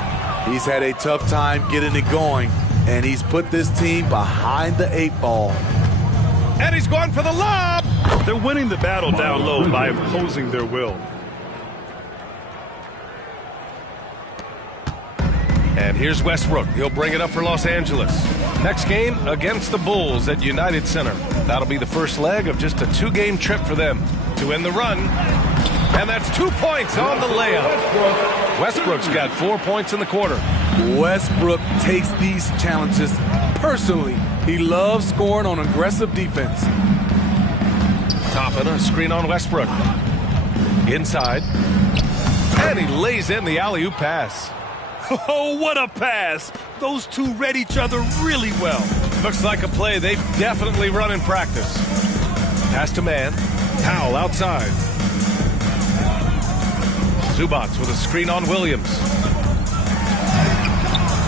He's had a tough time getting it going, and he's put this team behind the 8 ball. And he's going for the lob. They're winning the battle down low by imposing their will. And here's Westbrook. He'll bring it up for Los Angeles. Next game against the Bulls at United Center. That'll be the first leg of just a 2-game trip for them to end the run. And that's 2 points on the layup. Westbrook's got 4 points in the quarter. Westbrook takes these challenges personally. He loves scoring on aggressive defense. Toppin, a screen on Westbrook. Inside. And he lays in the alley-oop pass. Oh, what a pass. Those two read each other really well. Looks like a play they've definitely run in practice. Pass to Man. Powell outside. Zubats with a screen on Williams.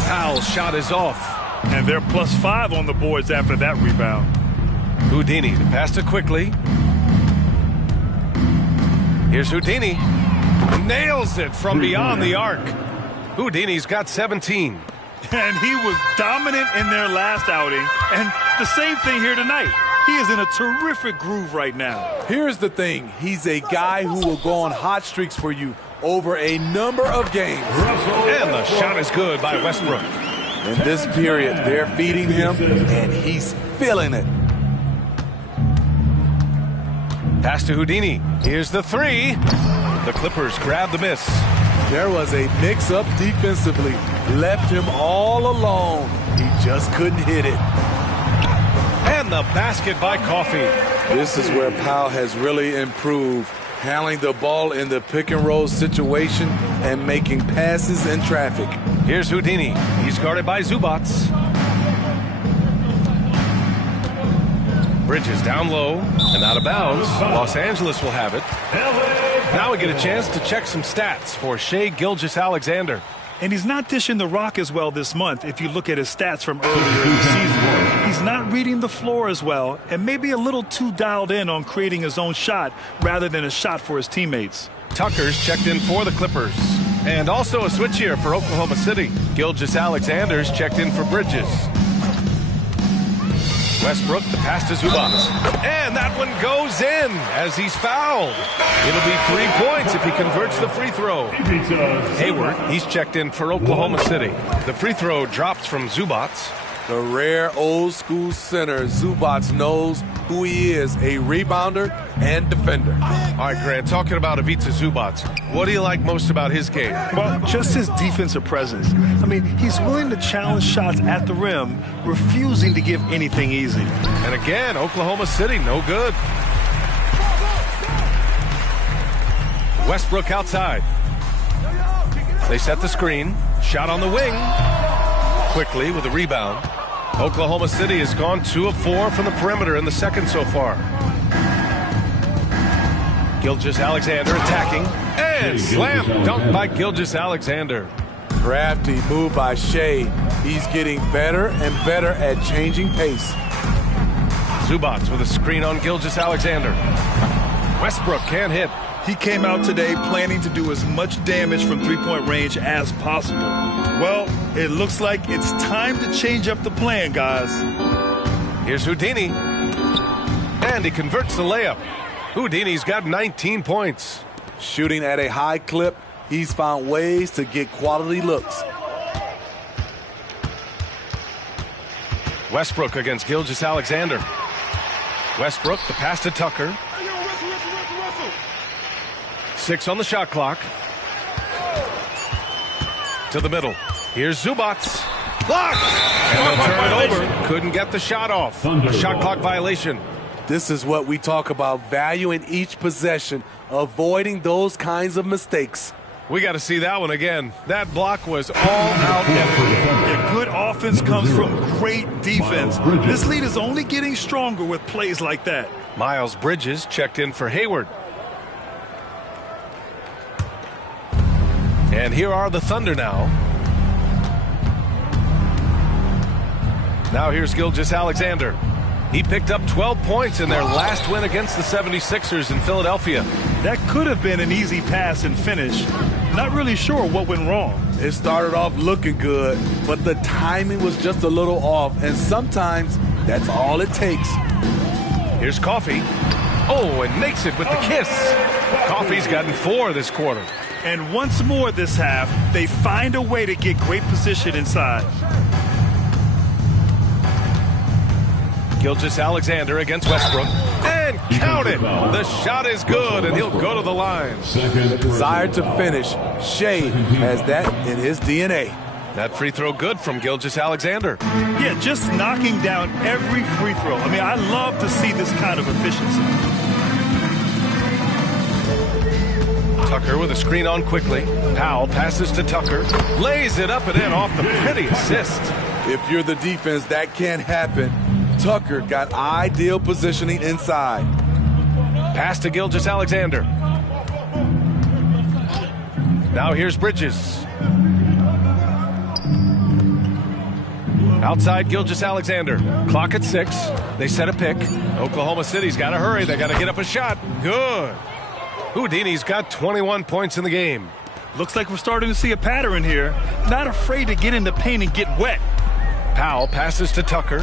Powell's shot is off. And they're +5 on the boards after that rebound. Houdini to pass to Quickly. Here's Houdini. Nails it from beyond the arc. Houdini's got 17. And he was dominant in their last outing. And the same thing here tonight. He is in a terrific groove right now. Here's the thing. He's a guy who will go on hot streaks for you over a number of games. And the shot is good by Westbrook. In this period, they're feeding him, and he's feeling it. Pass to Houdini. Here's the 3. The Clippers grab the miss. There was a mix-up defensively. Left him all alone. He just couldn't hit it. And the basket by Coffey. This is where Powell has really improved, handling the ball in the pick-and-roll situation and making passes in traffic. Here's Houdini. He's guarded by Zubats. Bridges down low and out of bounds. Los Angeles will have it. Now we get a chance to check some stats for Shai Gilgeous-Alexander. And he's not dishing the rock as well this month if you look at his stats from earlier in the season. He's not reading the floor as well and maybe a little too dialed in on creating his own shot rather than a shot for his teammates. Tucker's checked in for the Clippers. And also a switch here for Oklahoma City. Gilgeous-Alexander's checked in for Bridges. Westbrook, the pass to Zubats. And that one goes in as he's fouled. It'll be 3 points if he converts the free throw. Hayward, he's checked in for Oklahoma City. The free throw drops from Zubats. The rare old school center, Zubats, knows who he is, a rebounder and defender. All right, Grant, talking about Ivica Zubats, what do you like most about his game? Well, just his defensive presence. I mean, he's willing to challenge shots at the rim, refusing to give anything easy. And again, Oklahoma City, no good. Westbrook outside. They set the screen. Shot on the wing. Quickly with a rebound. Oklahoma City has gone 2 of 4 from the perimeter in the second so far. Gilgeous-Alexander attacking. And slam dunk by Gilgeous-Alexander. Crafty move by Shai. He's getting better and better at changing pace. Zubats with a screen on Gilgeous-Alexander. Westbrook can't hit. He came out today planning to do as much damage from three-point range as possible. Well, it looks like it's time to change up the plan, guys. Here's Houdini. And he converts the layup. Houdini's got 19 points. Shooting at a high clip, he's found ways to get quality looks. Westbrook against Gilgeous-Alexander. Westbrook, the pass to Tucker. 6 on the shot clock. To the middle. Here's Zubats. Blocked! And they'll turn it over. Couldn't get the shot off. A shot clock violation. This is what we talk about, valuing each possession, avoiding those kinds of mistakes. We got to see that one again. That block was all-out effort. Yeah, good offense comes from great defense. This lead is only getting stronger with plays like that. Miles Bridges checked in for Hayward. And here are the Thunder now. Now here's Gilgeous-Alexander. He picked up 12 points in their last win against the 76ers in Philadelphia. That could have been an easy pass and finish. Not really sure what went wrong. It started off looking good, but the timing was just a little off, and sometimes that's all it takes. Here's Coffey. Oh, and makes it with the kiss. Coffey's gotten 4 this quarter. And once more this half, they find a way to get great position inside. Gilgeous-Alexander against Westbrook. And count it! The shot is good, and he'll go to the line. The desire to finish. Shai has that in his DNA. That free throw good from Gilgeous-Alexander. Yeah, just knocking down every free throw. I mean, I love to see this kind of efficiency. Tucker with a screen on quickly. Powell passes to Tucker. Lays it up and in off the pretty assist. If you're the defense, that can't happen. Tucker got ideal positioning inside. Pass to Gilgeous-Alexander. Now here's Bridges. Outside Gilgeous-Alexander. Clock at 6. They set a pick. Oklahoma City's got to hurry. They got to get up a shot. Good. Houdini's got 21 points in the game. Looks like we're starting to see a pattern here. Not afraid to get in the paint and get wet. Powell passes to Tucker.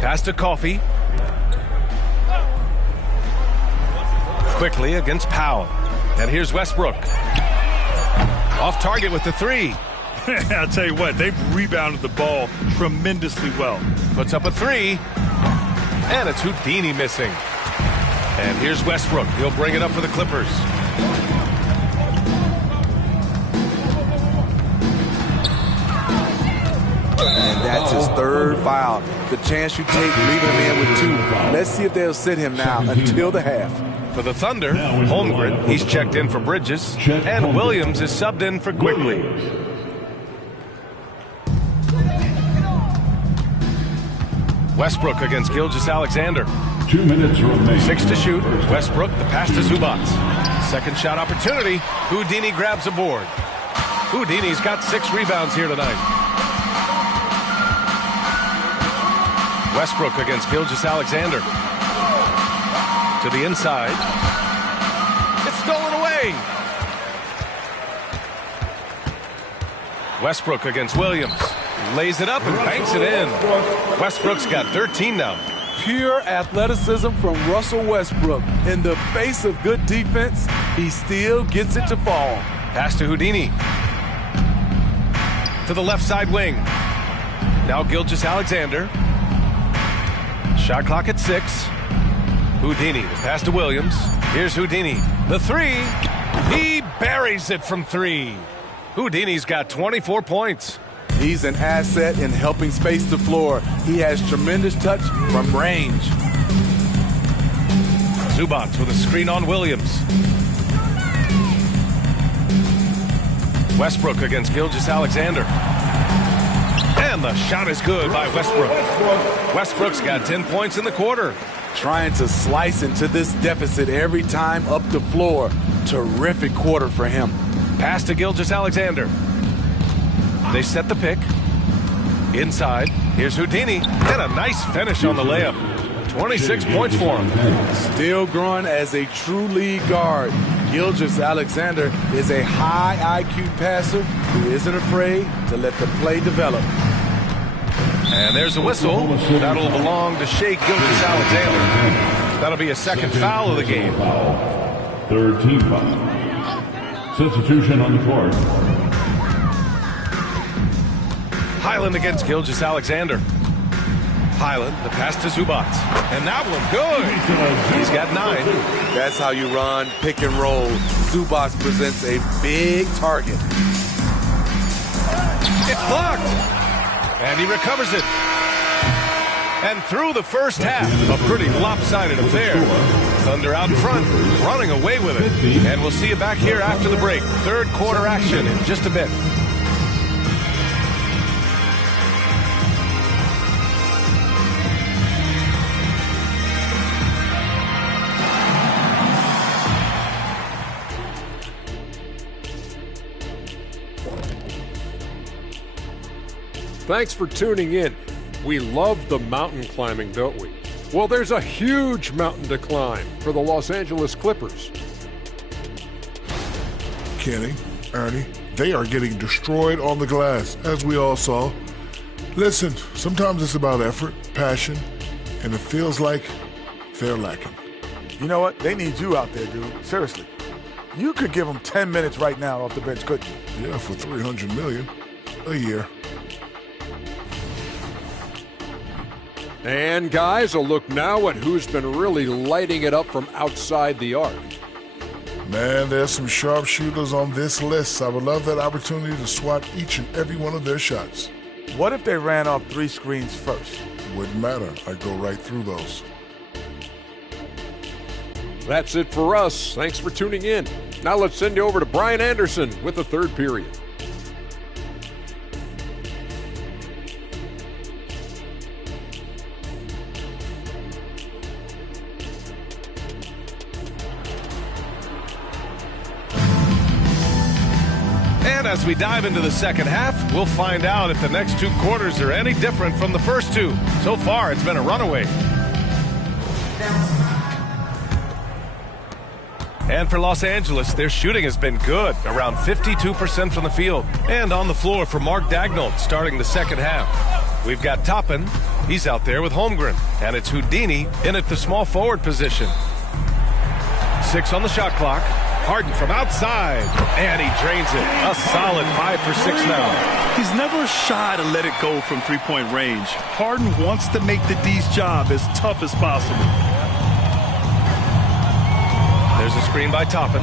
Pass to Coffey. Quickly against Powell. And here's Westbrook. Off target with the 3. I'll tell you what, they've rebounded the ball tremendously well. Puts up a 3. And it's Houdini missing. And here's Westbrook. He'll bring it up for the Clippers. And that's his 3rd foul. The chance you take leaving him in with 2. Let's see if they'll sit him now until the half. For the Thunder, Holmgren, he's checked in for Bridges, and Williams is subbed in for Quickly. Westbrook against Gilgeous-Alexander. 2 minutes remaining. 6 to shoot. Westbrook, the pass to Zubac. Second shot opportunity. Houdini grabs a board. Houdini's got 6 rebounds here tonight. Westbrook against Gilgeous-Alexander. To the inside. It's stolen away. Westbrook against Williams. Lays it up and banks it in. Westbrook's got 13 now. Pure athleticism from Russell Westbrook. In the face of good defense, he still gets it to fall. Pass to Houdini. To the left side wing. Now Gilgeous-Alexander. Shot clock at 6. Houdini, the pass to Williams. Here's Houdini. The 3. He buries it from 3. Houdini's got 24 points. He's an asset in helping space the floor. He has tremendous touch from range. Zubac with a screen on Williams. Westbrook against Gilgeous-Alexander. And the shot is good by Westbrook. Westbrook's got 10 points in the quarter. Trying to slice into this deficit every time up the floor. Terrific quarter for him. Pass to Gilgeous-Alexander. They set the pick. Inside. Here's Houdini. And a nice finish on the layup. 26 points for him. Still growing as a true lead guard. Gilgeous-Alexander is a high IQ passer who isn't afraid to let the play develop. And there's a whistle. That'll belong to Shai Gilgeous-Alexander. That'll be a second foul of the game. Third team foul. Substitution on the court. Highland against Gilgeous-Alexander. Highland, the pass to Zubac. And that one, good. He's got 9. That's how you run pick and roll. Zubac presents a big target. It's blocked. And he recovers it. And through the first half, a pretty lopsided affair. Thunder out in front, running away with it. And we'll see you back here after the break. Third quarter action in just a bit. Thanks for tuning in. We love the mountain climbing, don't we? Well, there's a huge mountain to climb for the Los Angeles Clippers. Kenny, Ernie, they are getting destroyed on the glass, as we all saw. Listen, sometimes it's about effort, passion, and it feels like they're lacking. You know what? They need you out there, dude. Seriously. You could give them 10 minutes right now off the bench, couldn't you? Yeah, for $300 million a year. And guys, a look now at who's been really lighting it up from outside the arc. Man, there's some sharpshooters on this list. I would love that opportunity to swat each and every one of their shots. What if they ran off 3 screens first? Wouldn't matter. I'd go right through those. That's it for us. Thanks for tuning in. Now let's send you over to Brian Anderson with the third period. As we dive into the second half, we'll find out if the next 2 quarters are any different from the first 2. So far, it's been a runaway. And for Los Angeles, their shooting has been good, around 52% from the field. And on the floor for Mark Daigneault starting the second half. We've got Toppin. He's out there with Holmgren. And it's Houdini in at the small forward position. 6 on the shot clock. Harden from outside, and he drains it. A solid 5 for 6 now. He's never shy to let it go from three-point range. Harden wants to make the D's job as tough as possible. There's a screen by Toppin.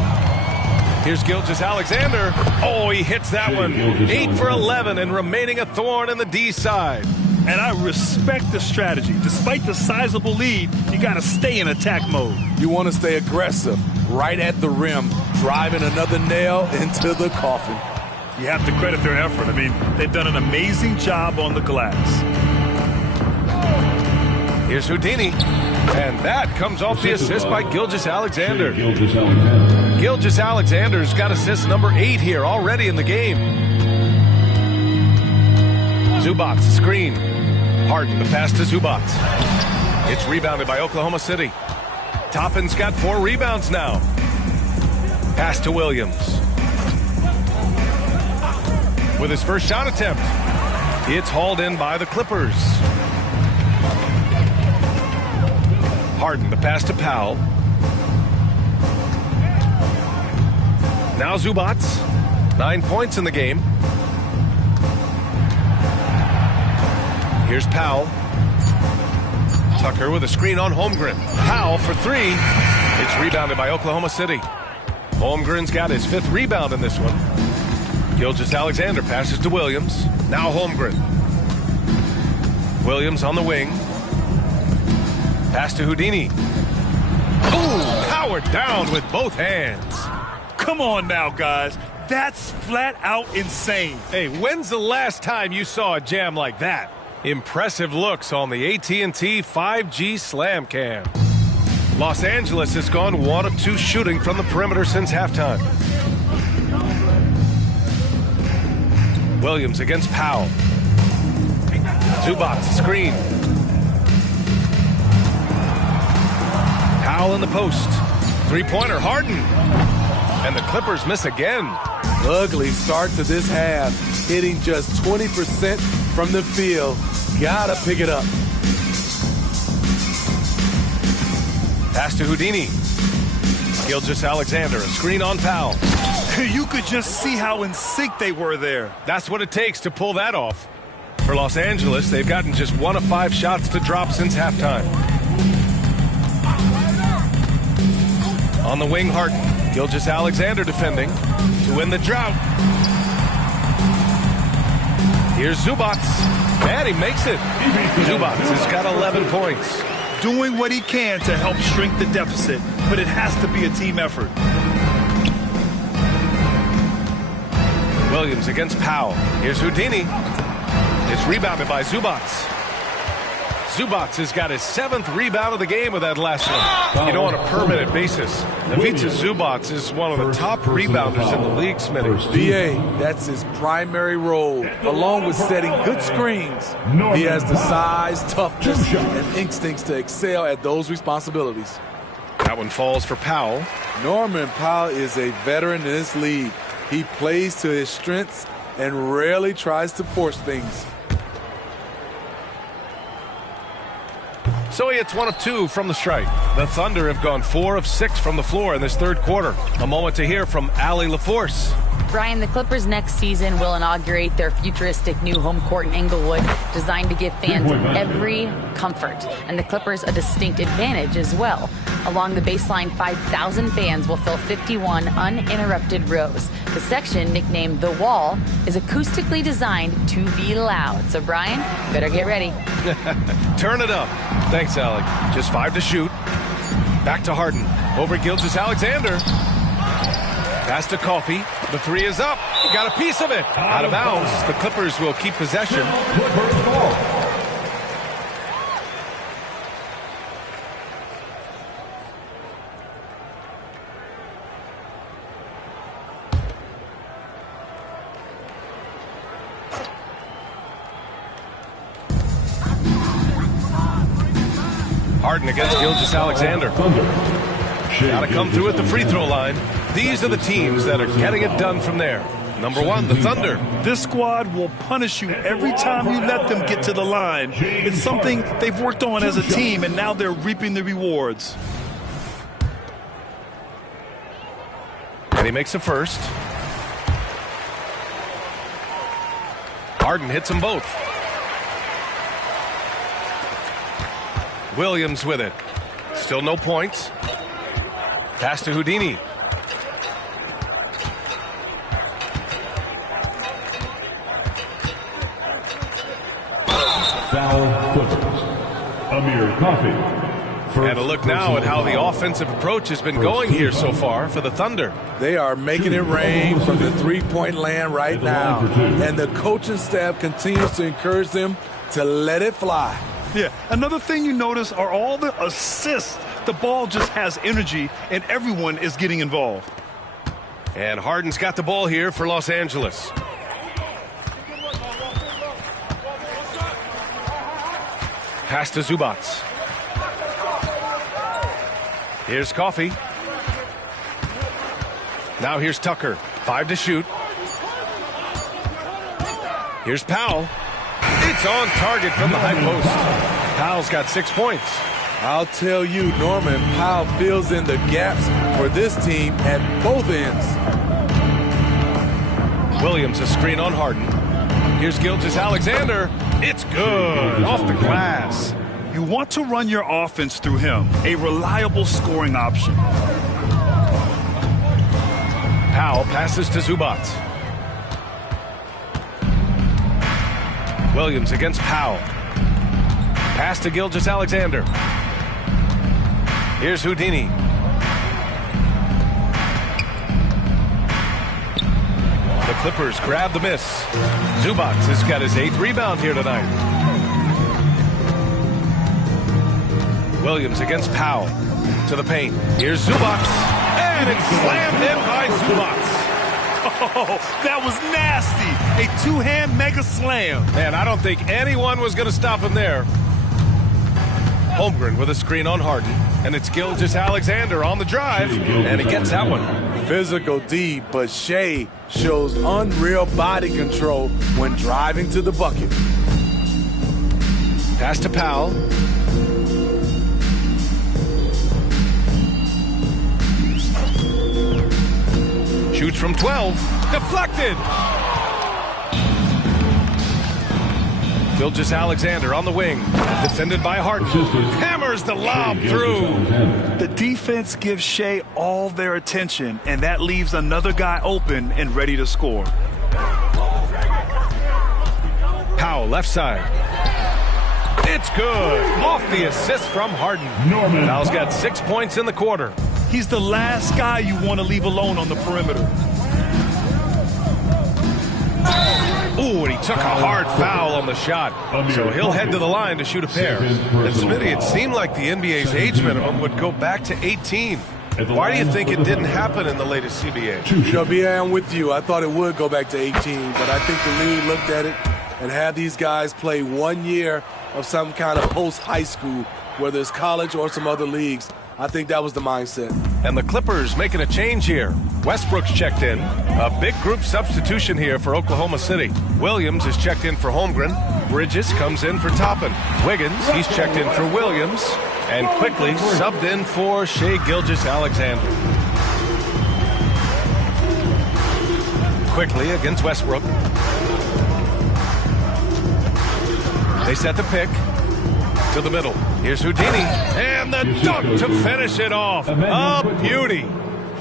Here's Gilgeous-Alexander. Oh, he hits that one. 8 for 11 and remaining a thorn in the D side. And I respect the strategy. Despite the sizable lead, you got to stay in attack mode. You want to stay aggressive, right at the rim, driving another nail into the coffin. You have to credit their effort. I mean, they've done an amazing job on the glass. Here's Houdini. And that comes off the assist by Gilgeous-Alexander. Gilgeous-Alexander's got assist number 8 here already in the game. Zubac, screen. Harden, the pass to Zubac. It's rebounded by Oklahoma City. Toppin's got 4 rebounds now. Pass to Williams. With his first shot attempt, it's hauled in by the Clippers. Harden, the pass to Powell. Now Zubac, 9 points in the game. Here's Powell. Tucker with a screen on Holmgren. Powell for 3. It's rebounded by Oklahoma City. Holmgren's got his 5th rebound in this one. Gilgeous-Alexander passes to Williams. Now Holmgren. Williams on the wing. Pass to Houdini. Ooh, powered down with both hands. Come on now, guys. That's flat out insane. Hey, when's the last time you saw a jam like that? Impressive looks on the AT&T 5G Slam Cam. Los Angeles has gone 1 of 2 shooting from the perimeter since halftime. Williams against Powell. Zubac, screen. Powell in the post. 3-pointer, Harden. And the Clippers miss again. Ugly start to this half. Hitting just 20% from the field. Gotta pick it up. Pass to Houdini. Gilgeous-Alexander, a screen on Powell. You could just see how in sync they were there. That's what it takes to pull that off. For Los Angeles, they've gotten just 1 of 5 shots to drop since halftime. On the wing, Harden. Gilgeous-Alexander defending to win the drought. Here's Zubac. And he makes it. Zubac has got 11 points. Doing what he can to help shrink the deficit, but it has to be a team effort. Williams against Powell. Here's Houdini. It's rebounded by Zubac. Zubac has got his 7th rebound of the game with that last one. You know, on a permanent basis, Ivica Zubac is one of the top rebounders in the league, Smitty. BA, that's his primary role, along with setting good screens. He has the size, toughness, and instincts to excel at those responsibilities. That one falls for Powell. Norman Powell is a veteran in this league. He plays to his strengths and rarely tries to force things. So he hits 1 of 2 from the stripe. The Thunder have gone 4 of 6 from the floor in this 3rd quarter. A moment to hear from Allie LaForce. Brian, the Clippers next season will inaugurate their futuristic new home court in Inglewood, designed to give fans every comfort, and the Clippers a distinct advantage as well. Along the baseline, 5,000 fans will fill 51 uninterrupted rows. The section, nicknamed The Wall, is acoustically designed to be loud. So, Brian, better get ready. Turn it up. Thanks, Alec. Just 5 to shoot. Back to Harden. Over Gilgeous-Alexander. Pass to Coffey. The 3 is up. Got a piece of it. Out of bounds. The Clippers will keep possession. Harden against Gilgeous-Alexander. Got to come through at the free throw line. These are the teams that are getting it done from there. Number 1, the Thunder. This squad will punish you every time you let them get to the line. It's something they've worked on as a team, and now they're reaping the rewards. And he makes the first. Harden hits them both. Williams with it. Still no points. Pass to Houdini. Foul Clippers. Amir Coffey. And a look now at how the offensive approach has been going here so far for the Thunder. They are making it rain from the three-point land right now. And the coaching staff continues to encourage them to let it fly. Yeah, another thing you notice are all the assists. The ball just has energy, and everyone is getting involved. And Harden's got the ball here for Los Angeles. Pass to Zubats. Here's Coffey. Now here's Tucker. 5 to shoot. Here's Powell. It's on target from the high post. Powell's got 6 points. I'll tell you, Norman Powell fills in the gaps for this team at both ends. Williams a screen on Harden. Here's Gilgeous-Alexander. It's good. Off the glass. You want to run your offense through him, a reliable scoring option. Powell passes to Zubats. Williams against Powell. Pass to Gilgeous-Alexander. Here's Houdini. The Clippers grab the miss. Zubats has got his 8th rebound here tonight. Williams against Powell. To the paint. Here's Zubats. And it's slammed in by Zubats. Oh, that was nasty. A two-hand mega slam. Man, I don't think anyone was going to stop him there. Holmgren with a screen on Harden. And it's Gilgeous-Alexander on the drive. And he gets that one. Physical D, but Shea shows unreal body control when driving to the bucket. Pass to Powell. Shoots from 12. Deflected. Gilgeous-Alexander on the wing. Defended by Harden. Hammers the lob through. The defense gives Shea all their attention, and that leaves another guy open and ready to score. Powell, left side. It's good. Off the assist from Harden. Powell's got 6 points in the quarter. He's the last guy you want to leave alone on the perimeter. Ooh, and he took a hard foul on the shot. So he'll head to the line to shoot a pair. And Smitty, it seemed like the NBA's age minimum would go back to 18. Why do you think it didn't happen in the latest CBA? You know, B.A., I'm with you. I thought it would go back to 18, but I think the league looked at it and had these guys play 1 year of some kind of post-high school, whether it's college or some other leagues. I think that was the mindset. And the Clippers making a change here. Westbrook's checked in. A big group substitution here for Oklahoma City. Williams is checked in for Holmgren. Bridges comes in for Toppin. Wiggins, he's checked in for Williams. And quickly subbed in for Shea Gilgeous-Alexander. Quickly against Westbrook. They set the pick. To the middle. Here's Houdini. And the dunk to finish it off. A beauty.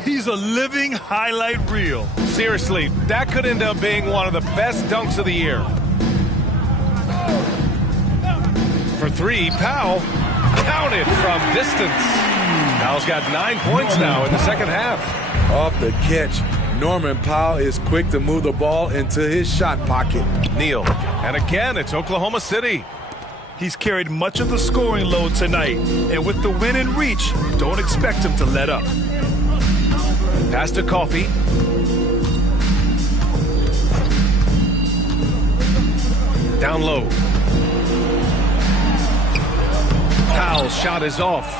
He's a living highlight reel. Seriously, that could end up being one of the best dunks of the year. For 3, Powell counted from distance. Powell's got 9 points now in the second half. Off the catch, Norman Powell is quick to move the ball into his shot pocket. Neal. And again, it's Oklahoma City. He's carried much of the scoring load tonight, and with the win in reach, don't expect him to let up. Pass to Coffey. Down low. Powell's shot is off.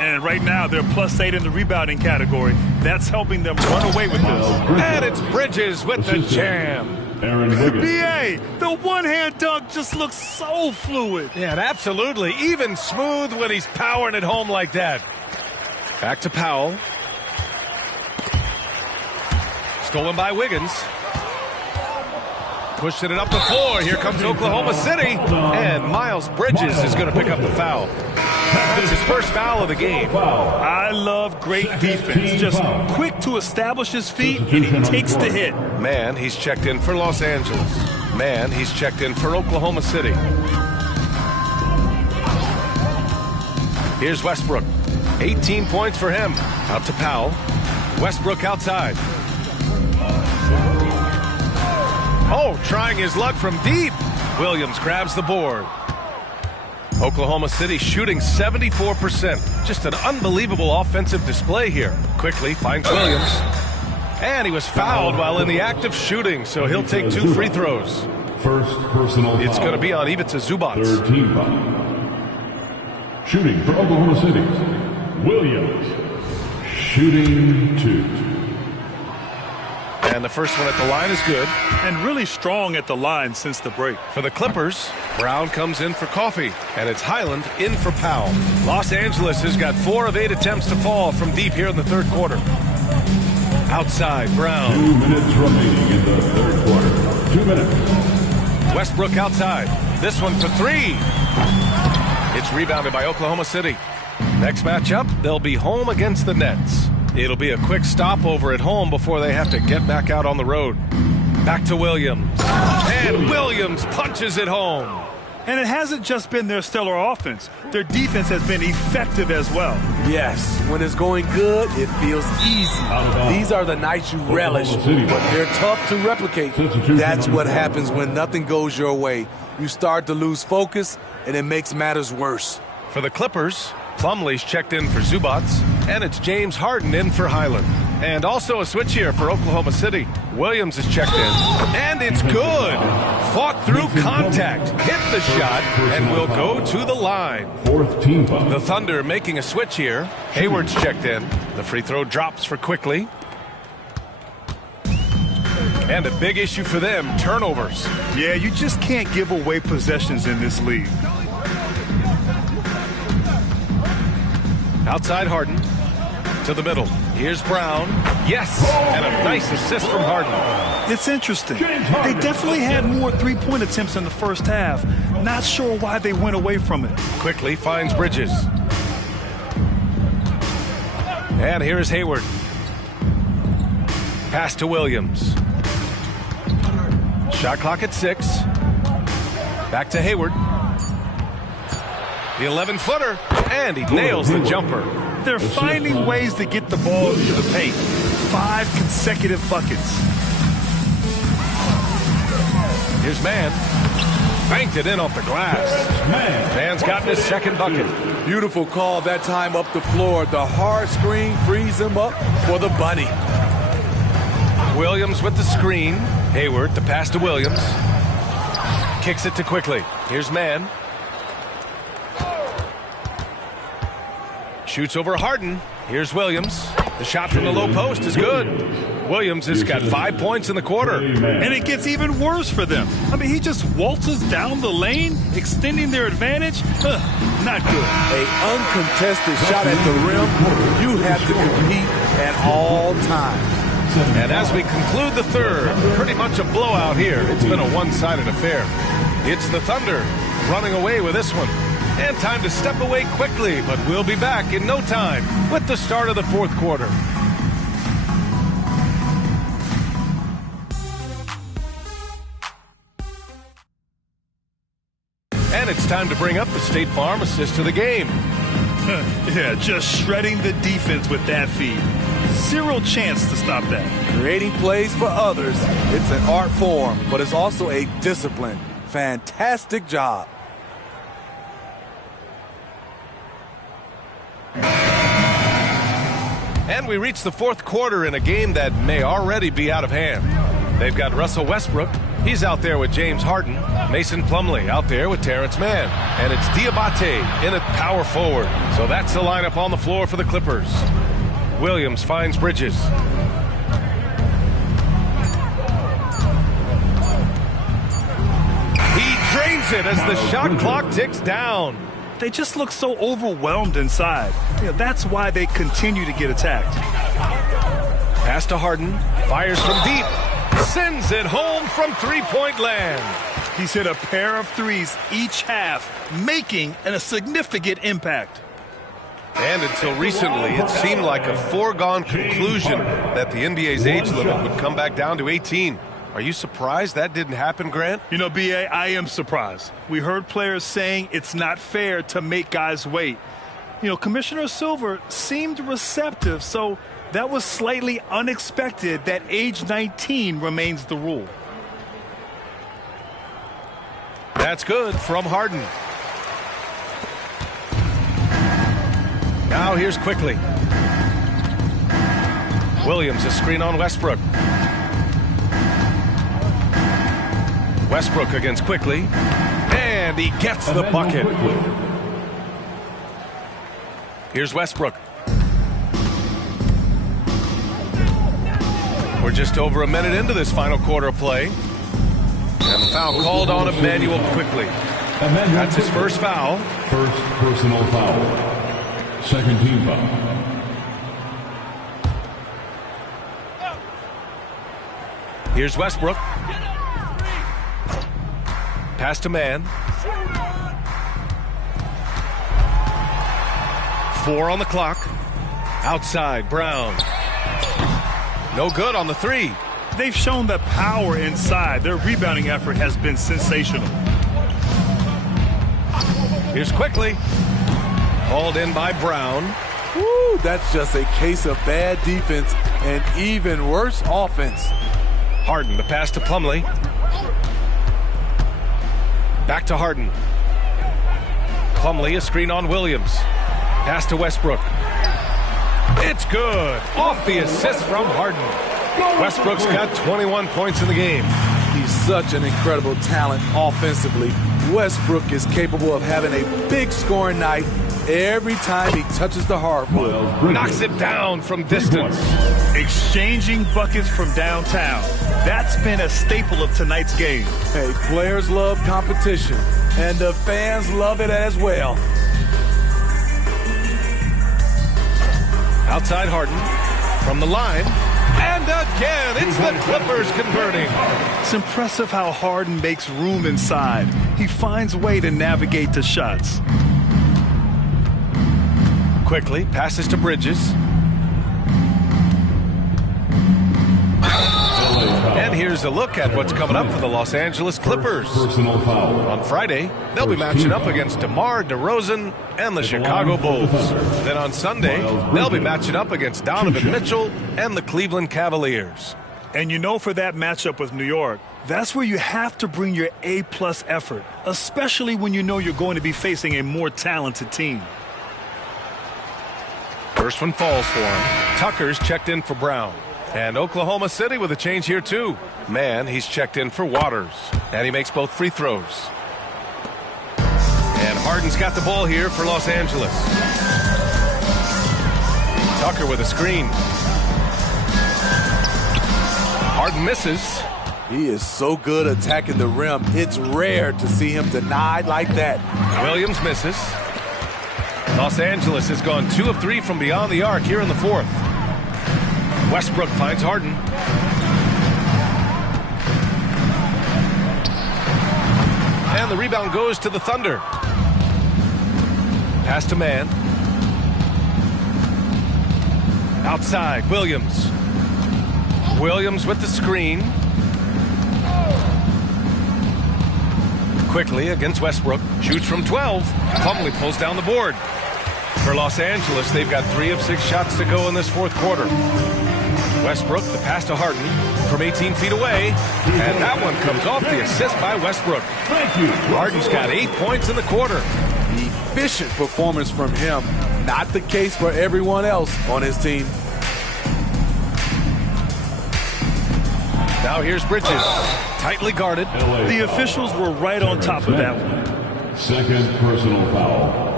And right now, they're +8 in the rebounding category. That's helping them run away with this. And it's Bridges with the jam. B.A., the one-hand dunk just looks so fluid. Yeah, absolutely. Even smooth when he's powering it home like that. Back to Powell. Stolen by Wiggins. Pushing it up the floor. Here comes Oklahoma City. And Miles Bridges is going to pick up the foul. That's his first foul of the game. I love great defense. Just quick to establish his feet, and he takes the hit. Man, he's checked in for Los Angeles. Man, he's checked in for Oklahoma City. Here's Westbrook. 18 points for him. Out to Powell. Westbrook outside. Oh, trying his luck from deep. Williams grabs the board. Oklahoma City shooting 74%. Just an unbelievable offensive display here. Quickly finds Williams. And he was fouled while in the act of shooting, so he'll take 2 free throws. First personal foul. It's going to be on Ivica Zubac. Third team foul. Shooting for Oklahoma City, Williams. Shooting 2. And the first one at the line is good. And really strong at the line since the break. For the Clippers, Brown comes in for Coffee, and it's Highland in for Powell. Los Angeles has got 4 of 8 attempts to fall from deep here in the third quarter. Outside, Brown. 2 minutes remaining in the third quarter. 2 minutes. Westbrook outside. This one for 3. It's rebounded by Oklahoma City. Next matchup, they'll be home against the Nets. It'll be a quick stopover at home before they have to get back out on the road. Back to Williams. And Williams punches it home. And it hasn't just been their stellar offense. Their defense has been effective as well. Yes, when it's going good, it feels easy. These are the nights you relish, but they're tough to replicate. That's what happens when nothing goes your way. You start to lose focus, and it makes matters worse. For the Clippers, Plumlee's checked in for Zubac, and it's James Harden in for Highland. And also a switch here for Oklahoma City. Williams is checked in, and it's good. Fought through contact, hit the shot, and will go to the line. Fourth team foul. The Thunder making a switch here. Hayward's checked in. The free throw drops for Quickly. And a big issue for them, turnovers. Yeah, you just can't give away possessions in this league. Outside Harden. To the middle. Here's Brown. Yes! And a nice assist from Harden. It's interesting. They definitely had more three-point attempts in the first half. Not sure why they went away from it. Quickly finds Bridges. And here's Hayward. Pass to Williams. Shot clock at 6. Back to Hayward. The 11-footer. And he nails the jumper. They're finding ways to get the ball into the paint. 5 consecutive buckets. Here's Mann. Banked it in off the glass. Mann's gotten his second bucket. Beautiful call that time up the floor. The hard screen frees him up for the bunny. Williams with the screen. Hayward, the pass to Williams. Kicks it to Quickly. Here's Mann. Shoots over Harden. Here's Williams. The shot from the low post is good. Williams has got 5 points in the quarter. And it gets even worse for them. I mean, he just waltzes down the lane, extending their advantage. Not good. An uncontested shot at the rim. You have to compete at all times. And as we conclude the third, pretty much a blowout here. It's been a one-sided affair. It's the Thunder running away with this one. And time to step away quickly, but we'll be back in no time with the start of the fourth quarter. And it's time to bring up the State Farm assist of the game. Yeah, just shredding the defense with that feed. Zero chance to stop that. Creating plays for others. It's an art form, but it's also a discipline. Fantastic job. And we reach the fourth quarter in a game that may already be out of hand. They've got Russell Westbrook. He's out there with James Harden. Mason Plumlee out there with Terrence Mann. And it's Diabate in at power forward. So that's the lineup on the floor for the Clippers. Williams finds Bridges. He drains it as the shot clock ticks down. They just look so overwhelmed inside. That's why they continue to get attacked. Pass to Harden. Fires from deep. Sends it home from three-point land. He's hit a pair of threes each half, making a significant impact. And until recently, it seemed like a foregone conclusion that the NBA's age limit would come back down to 18. Are you surprised that didn't happen, Grant? You know, B.A., I am surprised. We heard players saying it's not fair to make guys wait. You know, Commissioner Silver seemed receptive, so that was slightly unexpected that age 19 remains the rule. That's good from Harden. Now here's Quickly. Williams, a screen on Westbrook. Westbrook against Quickly. And he gets the bucket. Here's Westbrook. We're just over a minute into this final quarter of play. And the foul called on Emmanuel Quickly. That's his first foul. First personal foul. Second team foul. Here's Westbrook. Pass to man. 4 on the clock. Outside, Brown. No good on the 3. They've shown the power inside. Their rebounding effort has been sensational. Here's Quickly. Called in by Brown. Woo, that's just a case of bad defense and even worse offense. Harden, the pass to Plumlee. Back to Harden. Plumlee, a screen on Williams. Pass to Westbrook. It's good. Off the assist from Harden. Westbrook's got 21 points in the game. He's such an incredible talent offensively. Westbrook is capable of having a big scoring night every time he touches the hardwood. Knocks it down from distance. Exchanging buckets from downtown. That's been a staple of tonight's game. Hey, players love competition, and the fans love it as well. Outside Harden from the line. And again, it's the Clippers converting. It's impressive how Harden makes room inside. He finds a way to navigate the shots. Quickly passes to Bridges. And here's a look at what's coming up for the Los Angeles Clippers. Personal foul. On Friday, they'll be matching up against DeMar DeRozan and the Chicago Bulls. Then on Sunday, they'll be matching up against Donovan Mitchell and the Cleveland Cavaliers. And you know, for that matchup with New York, that's where you have to bring your A-plus effort, especially when you know you're going to be facing a more talented team. First one falls for him. Tucker's checked in for Brown. And Oklahoma City with a change here, too. Man, he's checked in for Waters. And he makes both free throws. And Harden's got the ball here for Los Angeles. Tucker with a screen. Harden misses. He is so good attacking the rim. It's rare to see him denied like that. Williams misses. Los Angeles has gone 2 of 3 from beyond the arc here in the fourth. Westbrook finds Harden. And the rebound goes to the Thunder. Pass to man. Outside, Williams. Williams with the screen. Quickly against Westbrook. Shoots from 12. Plumlee pulls down the board. For Los Angeles, they've got 3 of 6 shots to go in this fourth quarter. Westbrook, the pass to Harden from 18 feet away. And that one comes off the assist by Westbrook. Thank you. Harden's got 8 points in the quarter. Efficient performance from him. Not the case for everyone else on his team. Now here's Bridges. Tightly guarded. The officials were right on top of that one. Second personal foul.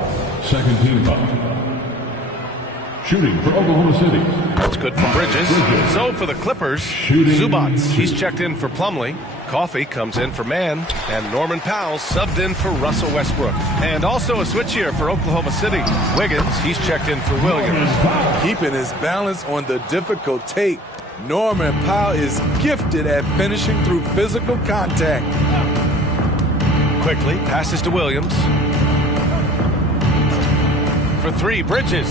Second team foul. Shooting for Oklahoma City. That's good for Bridges. So for the Clippers, Zubac. He's checked in for Plumlee. Coffey comes in for Man. And Norman Powell subbed in for Russell Westbrook. And also a switch here for Oklahoma City. Wiggins, he's checked in for Williams. Keeping his balance on the difficult tape. Norman Powell is gifted at finishing through physical contact. Quickly passes to Williams. For 3, Bridges.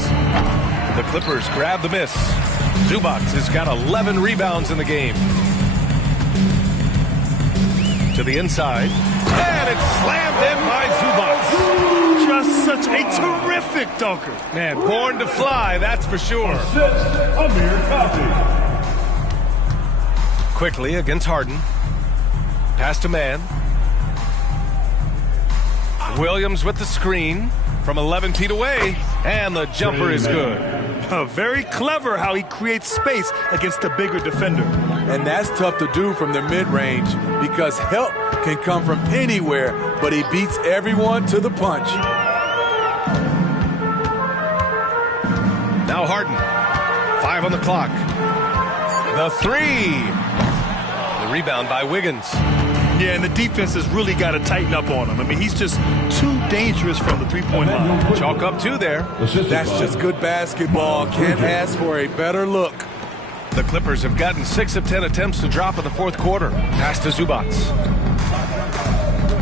The Clippers grab the miss. Zubac has got 11 rebounds in the game. To the inside. And it's slammed in by Zubac. Just such a terrific dunker. Man, born to fly, that's for sure. Amir Coffey. Quickly against Harden. Pass to man. Williams with the screen from 11 feet away, and the jumper is good. Very clever how he creates space against a bigger defender. And that's tough to do from the mid-range because help can come from anywhere, but he beats everyone to the punch. Now Harden. 5 on the clock. The three. The rebound by Wiggins. Yeah, and the defense has really got to tighten up on him. I mean, he's just too dangerous from the three-point line. Chalk up 2 there. That's just good basketball. Can't ask for a better look. The Clippers have gotten 6 of 10 attempts to drop in the fourth quarter. Pass to Zubac.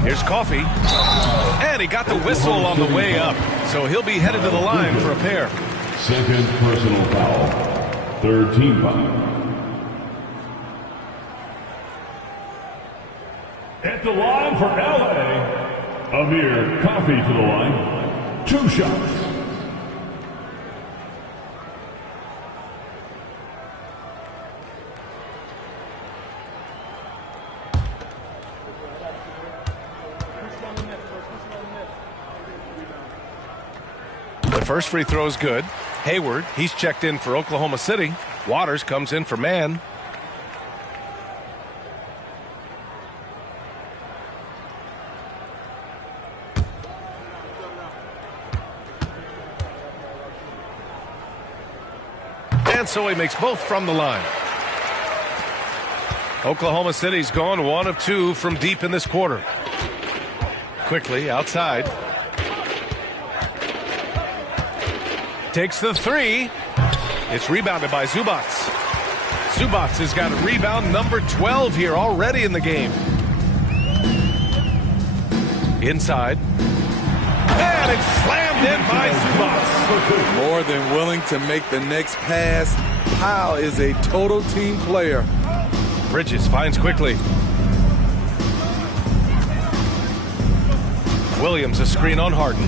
Here's Coffey. And he got the whistle on the way up. So he'll be headed to the line for a pair. Second personal foul. Third team foul. At the line for LA, Amir Coffey to the line. 2 shots. The first free throw is good. Hayward, he's checked in for Oklahoma City. Waters comes in for man. And so he makes both from the line. Oklahoma City's gone 1 of 2 from deep in this quarter. Quickly outside. Takes the three. It's rebounded by Zubac. Zubac has got rebound number 12 here already in the game. Inside. And it's slammed in by Zubac. More than willing to make the next pass. Powell is a total team player. Bridges finds quickly. Williams a screen on Harden.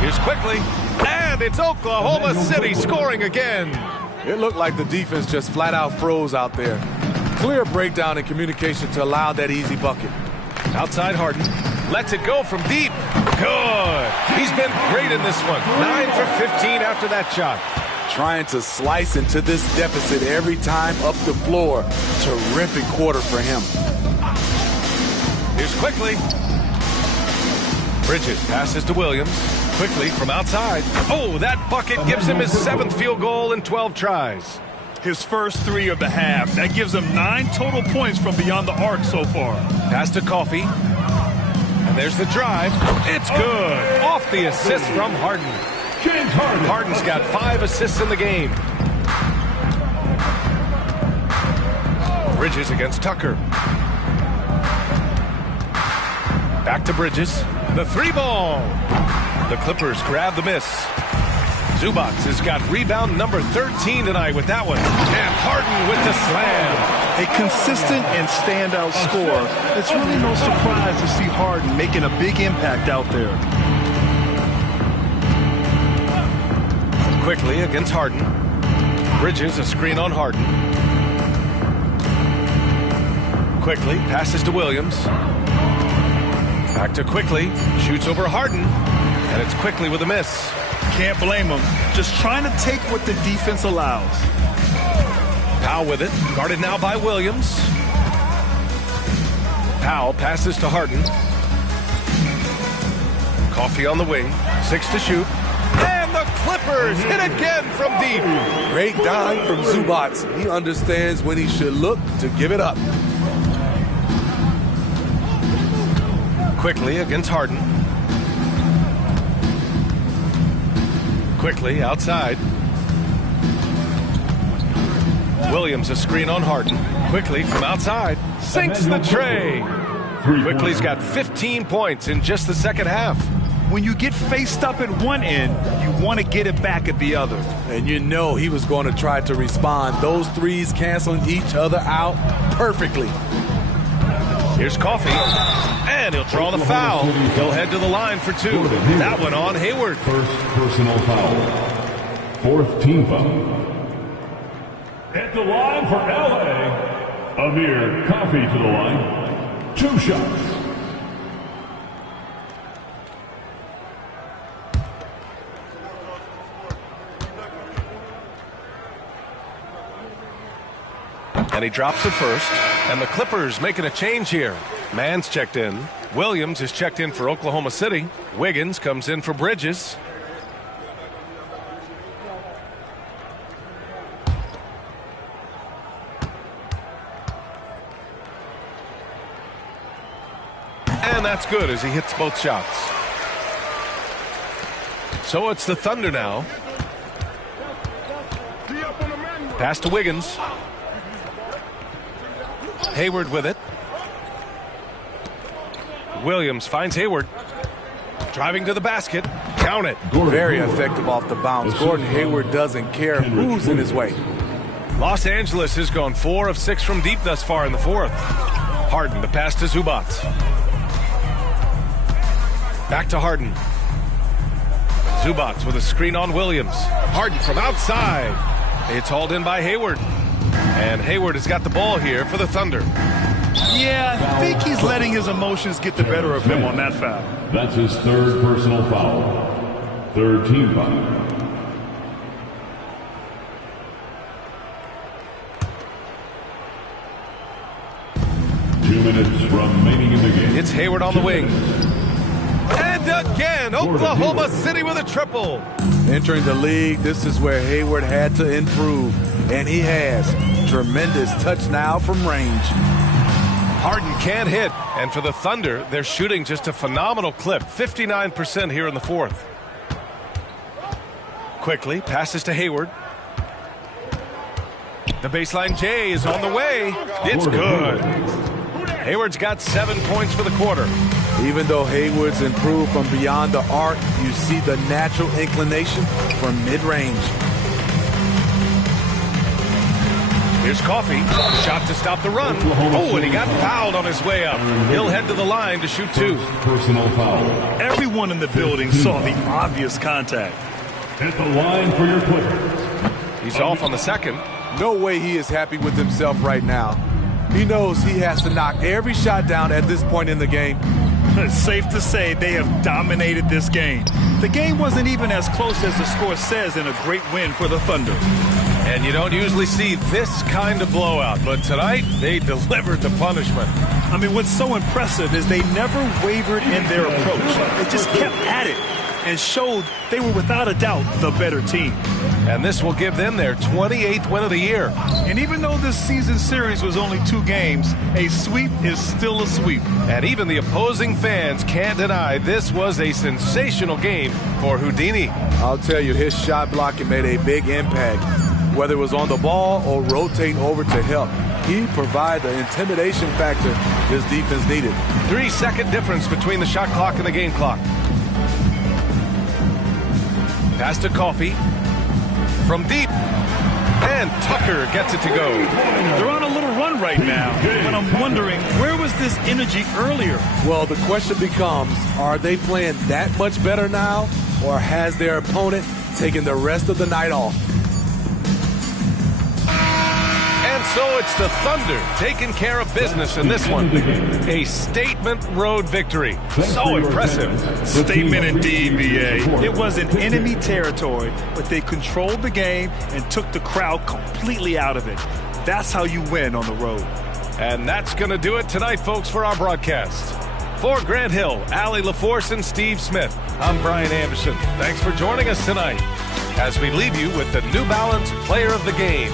Here's quickly. And it's Oklahoma City scoring again. It looked like the defense just flat out froze out there. Clear breakdown in communication to allow that easy bucket. Outside Harden. Lets it go from deep. Good. He's been great in this one. 9 for 15 after that shot. Trying to slice into this deficit every time up the floor. Terrific quarter for him. Here's quickly. Bridges passes to Williams. Quickly from outside. Oh, that bucket gives him his 7th field goal in 12 tries. His first 3 of the half. That gives him 9 total points from beyond the arc so far. Pass to Coffey. And there's the drive. It's good. Off the assist from Harden. James Harden. Harden's got 5 assists in the game. Bridges against Tucker. Back to Bridges. The 3 ball. The Clippers grab the miss. Zubac has got rebound number 13 tonight with that one. And Harden with the slam. A consistent and standout score. It's really no surprise to see Harden making a big impact out there. Quickly against Harden. Bridges a screen on Harden. Quickly passes to Williams. Back to Quickly. Shoots over Harden. And it's Quickly with a miss. Can't blame him. Just trying to take what the defense allows. Powell with it. Guarded now by Williams. Powell passes to Harden. Coffey on the wing. 6 to shoot. And the Clippers hit again from deep. Great dive from Zubac. He understands when he should look to give it up. Quickly against Harden. Quickly outside. Williams a screen on Harden. Quickly from outside. Sinks the tray. Quickly's got 15 points in just the second half. When you get faced up at one end, you want to get it back at the other. And you know he was going to try to respond. Those threes canceling each other out perfectly. Here's Coffee, and he'll draw the foul. He'll head to the line for 2. That one on Hayward. First personal foul. Fourth team foul. At the line for LA, Amir Coffee to the line. 2 shots. And he drops it first. And the Clippers making a change here. Mann's checked in. Williams is checked in for Oklahoma City. Wiggins comes in for Bridges. And that's good as he hits both shots. So it's the Thunder now. Pass to Wiggins. Hayward with it. Williams finds Hayward. Driving to the basket. Count it. Very effective off the bounce. Gordon Hayward doesn't care who's in his way. Los Angeles has gone 4 of 6 from deep thus far in the 4th. Harden, the pass to Zubac. Back to Harden. Zubac with a screen on Williams. Harden from outside. It's hauled in by Hayward. And Hayward has got the ball here for the Thunder. Yeah, I think he's letting his emotions get the better of him on that foul. That's his 3rd personal foul. 3rd team foul. Two minutes remaining in the game. It's Hayward on the wing. And again, Oklahoma City with a triple. Entering the league, this is where Hayward had to improve, and he has. Tremendous touch now from range. Harden can't hit, and for the Thunder, they're shooting just a phenomenal clip, 59% here in the 4th. Quickly, passes to Hayward. The baseline J is on the way. It's good. Hayward's got 7 points for the quarter. Even though Hayward's improved from beyond the arc, you see the natural inclination from mid-range. Here's Coffee. Shot to stop the run. Oh, and he got fouled on his way up. He'll head to the line to shoot 2. Personal foul. Everyone in the building saw the obvious contact. At the line for your Clippers. He's off on the second. No way he is happy with himself right now. He knows he has to knock every shot down at this point in the game. It's safe to say they have dominated this game. The game wasn't even as close as the score says in a great win for the Thunder. And you don't usually see this kind of blowout, but tonight they delivered the punishment. I mean, what's so impressive is they never wavered in their approach. They just kept at it and showed they were without a doubt the better team. And this will give them their 28th win of the year. And even though this season series was only 2 games, a sweep is still a sweep. And even the opposing fans can't deny this was a sensational game for Houdini. I'll tell you, his shot blocking made a big impact. Whether it was on the ball or rotating over to help, he provided the intimidation factor his defense needed. 3-second difference between the shot clock and the game clock. Pass to Coffee. From deep. And Tucker gets it to go. They're on a little run right now, but I'm wondering, where was this energy earlier? Well, the question becomes, are they playing that much better now, or has their opponent taken the rest of the night off? And so it's the Thunder taking care of business in this one. A statement road victory. So impressive. Statement indeed, BA. It was in enemy territory, but they controlled the game and took the crowd completely out of it. That's how you win on the road. And that's going to do it tonight, folks, for our broadcast. For Grant Hill, Allie LaForce, and Steve Smith, I'm Brian Anderson. Thanks for joining us tonight as we leave you with the New Balance Player of the Game.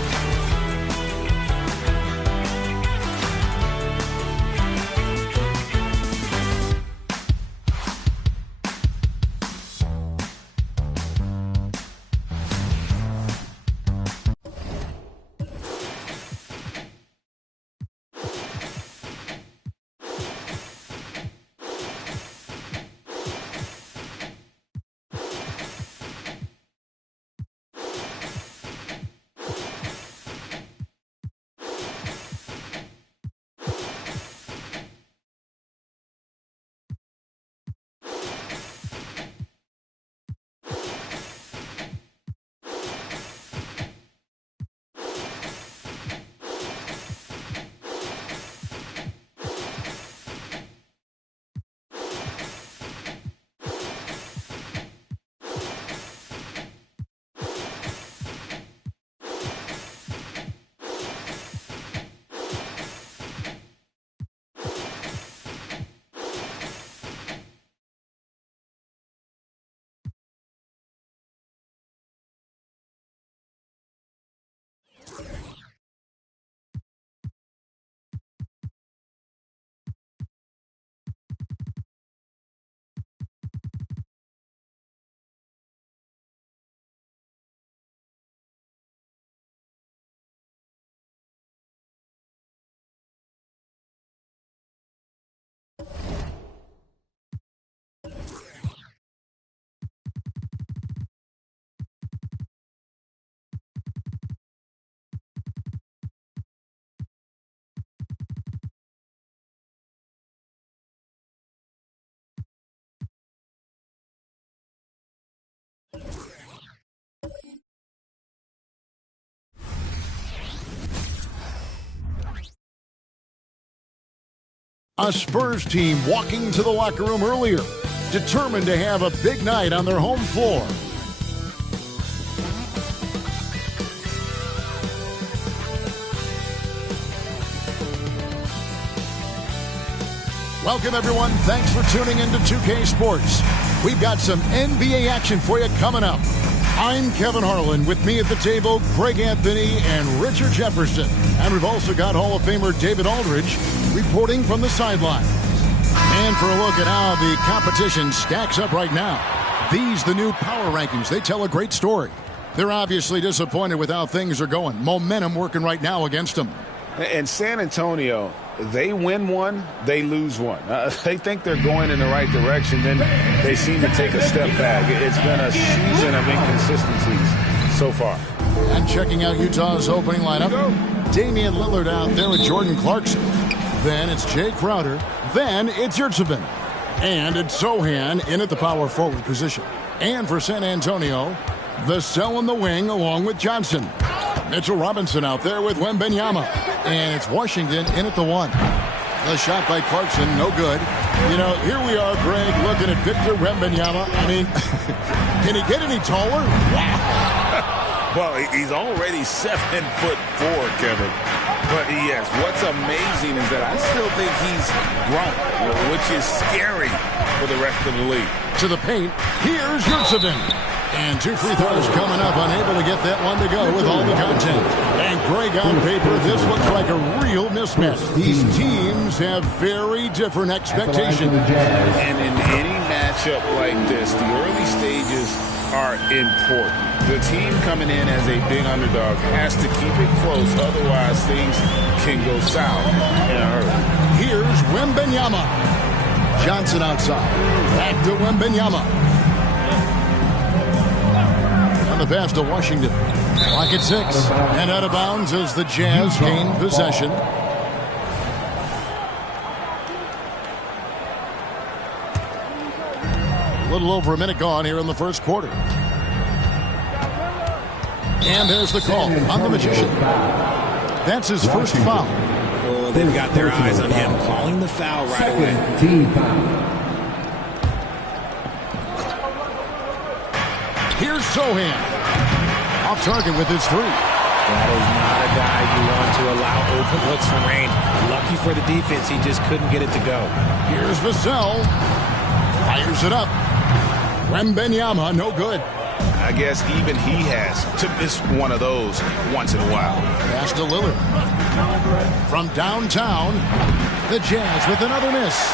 A Spurs team walking to the locker room earlier, determined to have a big night on their home floor. Welcome, everyone. Thanks for tuning into 2K Sports. We've got some NBA action for you coming up. I'm Kevin Harlan. With me at the table, Greg Anthony and Richard Jefferson. And we've also got Hall of Famer David Aldridge reporting from the sideline. And for a look at how the competition stacks up right now. These, the new power rankings, they tell a great story. They're obviously disappointed with how things are going. Momentum working right now against them. And San Antonio, they win one, they lose one. They think they're going in the right direction, then they seem to take a step back. It's been a season of inconsistencies so far. And checking out Utah's opening lineup, Damian Lillard out there with Jordan Clarkson. Then it's Jay Crowder. Then it's Yurtseven. And it's Sohan in at the power forward position. And for San Antonio, Vassell in the wing along with Johnson. Mitchell Robinson out there with Wembanyama. And it's Washington in at the 1. The shot by Clarkson, no good. You know, here we are, Greg, looking at Victor Wembanyama. I mean, can he get any taller? Well, he's already 7'4", Kevin. But yes, what's amazing is that I still think he's grown, which is scary for the rest of the league. To the paint, here's Yurtseven. And 2 free throws coming up, unable to get that one to go with all the content. And Greg, on paper, this looks like a real mismatch. These teams have very different expectations. And in any matchup like this, the early stages are important. The team coming in as a big underdog has to keep it close, otherwise things can go south in a hurry. Here's Wembanyama. Johnson outside. Back to Wembanyama. On the pass to Washington. Clock at 6. And out of bounds as the Jazz gain possession. A little over a minute gone here in the first quarter. And there's the call on the Magician. That's his first foul. Oh, they've got their eyes on him, calling the foul right away. Here's Sohan. Off target with his 3. That is not a guy you want to allow open looks from range. Lucky for the defense, he just couldn't get it to go. Here's Vassell. Fires it up. Wembanyama, no good. I guess even he has to miss one of those once in a while. Pass to Lillard. From downtown, the Jazz with another miss.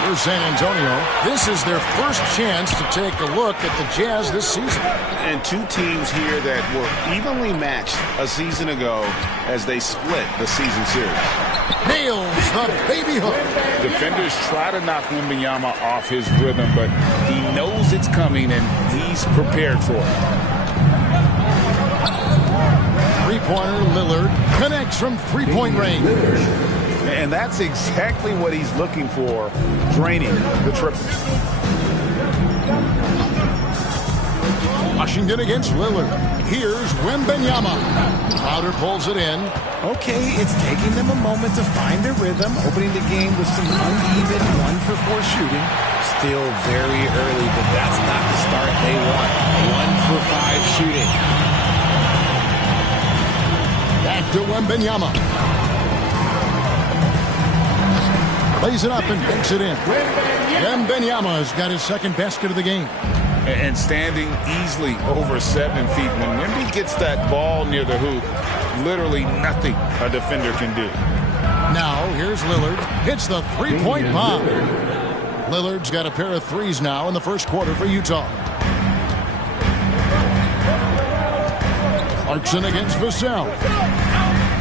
Here's San Antonio. This is their first chance to take a look at the Jazz this season. And 2 teams here that were evenly matched a season ago as they split the season series. Nails the baby hook. Defenders try to knock Wembanyama off his rhythm, but he knows it's coming and he's prepared for it. Three-pointer Lillard connects from three-point range. And that's exactly what he's looking for, draining the triple. Washington against Lillard. Here's Wembanyama. Crowder pulls it in. Okay, it's taking them a moment to find their rhythm, opening the game with some uneven 1-for-4 shooting. Still very early, but that's not the start they want. 1-for-5 shooting. Back to Wembanyama. Lays it up and banks it in. Wembanyama's got his second basket of the game. And standing easily over 7 feet. When Wemby gets that ball near the hoop, literally nothing a defender can do. Now, here's Lillard. Hits the three-point bomb. Lillard's got a pair of threes now in the first quarter for Utah. Clarkson against Vassell.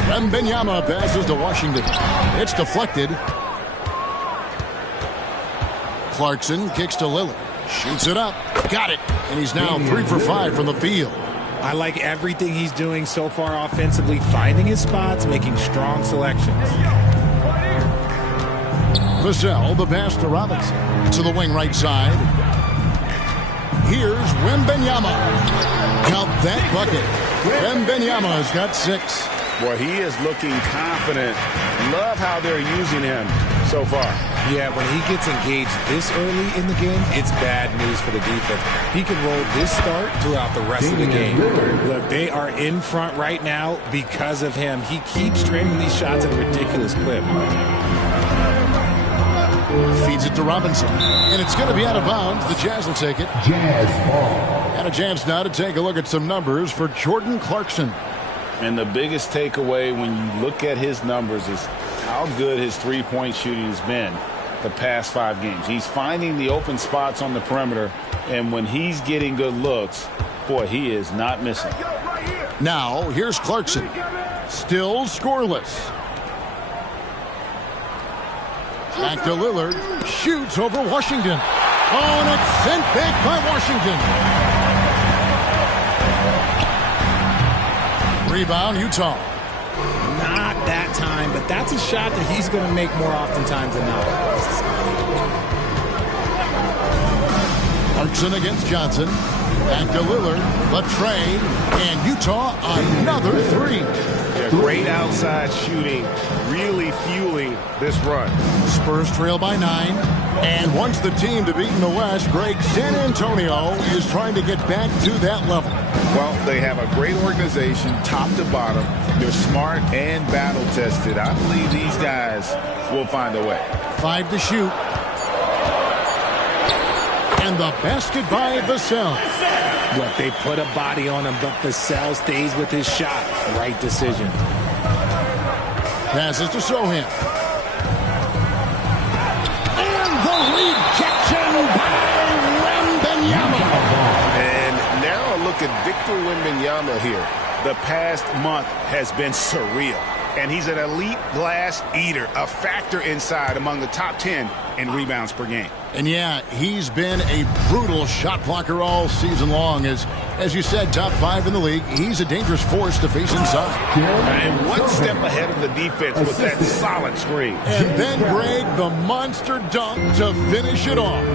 Wembanyama passes to Washington. It's deflected. Clarkson kicks to Lillard. Shoots it up. Got it. And he's now 3 for 5 from the field. I like everything he's doing so far offensively, finding his spots, making strong selections. Vassell, the pass to Robinson. To the wing right side. Here's Wembanyama. Count that bucket. Wembanyama's got 6. Boy, he is looking confident. Love how they're using him. so far. Yeah, when he gets engaged this early in the game, it's bad news for the defense. He can roll this start throughout the rest of the game. Look, they are in front right now because of him. He keeps draining these shots at a ridiculous clip. Feeds it to Robinson. And it's going to be out of bounds. The Jazz will take it. Jazz ball. And a chance now to take a look at some numbers for Jordan Clarkson. And the biggest takeaway when you look at his numbers is how good his three-point shooting has been the past 5 games. He's finding the open spots on the perimeter, and when he's getting good looks, boy, he is not missing. Now, here's Clarkson. Still scoreless. Back to Lillard. Shoots over Washington. Oh, and it's sent back by Washington. Rebound, Utah. Not that time, but that's a shot that he's going to make more oftentimes than not. Clarkson against Johnson. Back to Lillard. Latrey. And Utah another 3. Yeah, great outside shooting, really fueling this run. Spurs trail by 9. And wants the team to beat in the West, Greg, San Antonio is trying to get back to that level. Well, they have a great organization, top to bottom. They're smart and battle-tested. I believe these guys will find a way. 5 to shoot. And the basket by Vassell. Look, they put a body on him, but Vassell stays with his shot. Right decision. Passes to Sohan. And the rejection by Wembanyama. And now a look at Victor Wembanyama here. The past month has been surreal. And he's an elite glass eater, a factor inside among the top 10 in rebounds per game. And yeah, he's been a brutal shot blocker all season long. As you said, top 5 in the league. He's a dangerous force to face inside. And one step ahead of the defense with that solid screen. And then Greg, the monster dunk to finish it off.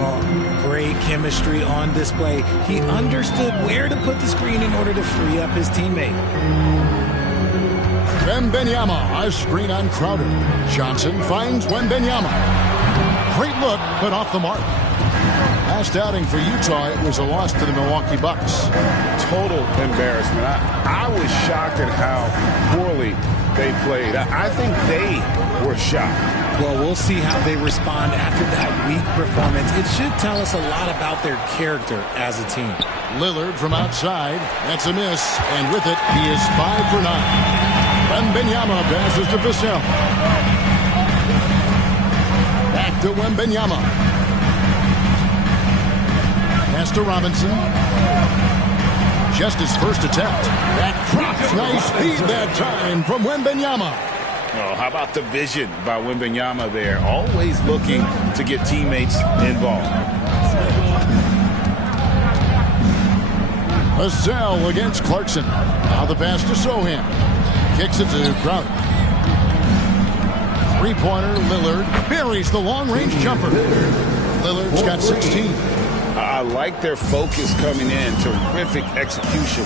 Oh, great chemistry on display. He understood where to put the screen in order to free up his teammate. Wembanyama, a screen on Crowder. Johnson finds Wembanyama. Great look, but off the mark. Last outing for Utah, it was a loss to the Milwaukee Bucks. Total embarrassment. I was shocked at how poorly they played. I think they were shocked. Well, we'll see how they respond after that weak performance. It should tell us a lot about their character as a team. Lillard from outside. That's a miss. And with it, he is 5 for 9. Wembanyama passes to Vassell. Back to Wembanyama. Pass to Robinson. Just his first attempt. That drops. Nice feed that time from Wembanyama. Oh, how about the vision by Wembanyama there? Always looking to get teammates involved. Vassell against Clarkson. Now the pass to Sohan. Kicks it to Crowder. Three-pointer, Lillard buries the long-range jumper. Lillard's got 16. I like their focus coming in. Terrific execution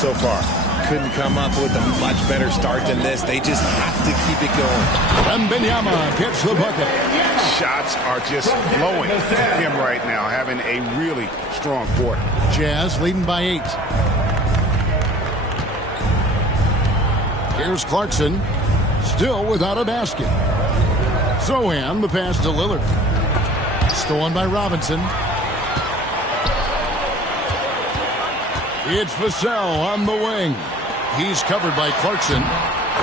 so far. Couldn't come up with a much better start than this. They just have to keep it going. Wembanyama gets the bucket. Shots are just flowing at him right now, having a really strong quarter. Jazz leading by 8. Here's Clarkson, still without a basket. Sohan, the pass to Lillard. Stolen by Robinson. It's Vassell on the wing. He's covered by Clarkson.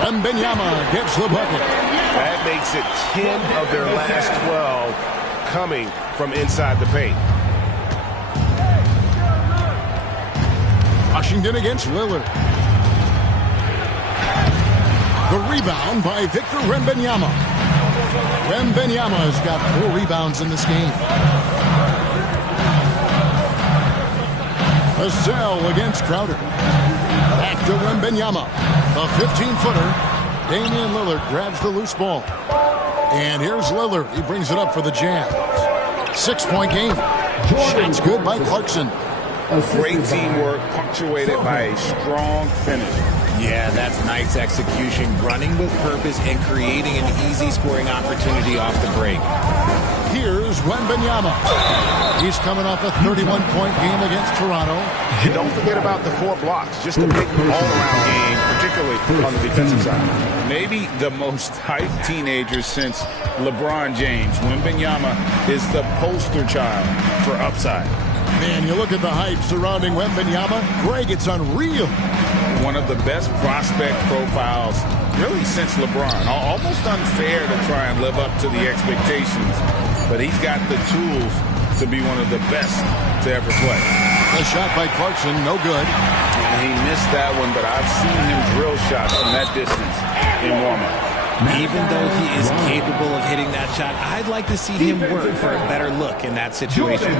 Wembanyama gets the bucket. That makes it 10 of their last 12 coming from inside the paint. Washington against Lillard. The rebound by Victor Wembanyama. Wembanyama has got 4 rebounds in this game. Vassell against Crowder. Back to Wembanyama. The 15-footer. Damian Lillard grabs the loose ball. And here's Lillard. He brings it up for the Jazz. 6-point game. Shots good by Clarkson. Great teamwork punctuated by a strong finish. Yeah, that's nice execution, running with purpose and creating an easy scoring opportunity off the break. Here's Wembanyama. He's coming off a 31-point game against Toronto. And don't forget about the 4 blocks. Just a big all-around game, particularly on the defensive side. Maybe the most hyped teenager since LeBron James. Wembanyama is the poster child for upside. Man, you look at the hype surrounding Wembanyama. Greg, it's unreal. One of the best prospect profiles really since LeBron. Almost unfair to try and live up to the expectations, but he's got the tools to be one of the best to ever play. A shot by Clarkson, no good. And he missed that one, but I've seen him drill shots from that distance in warm-up. Even though he is capable of hitting that shot, I'd like to see him work for a better look in that situation.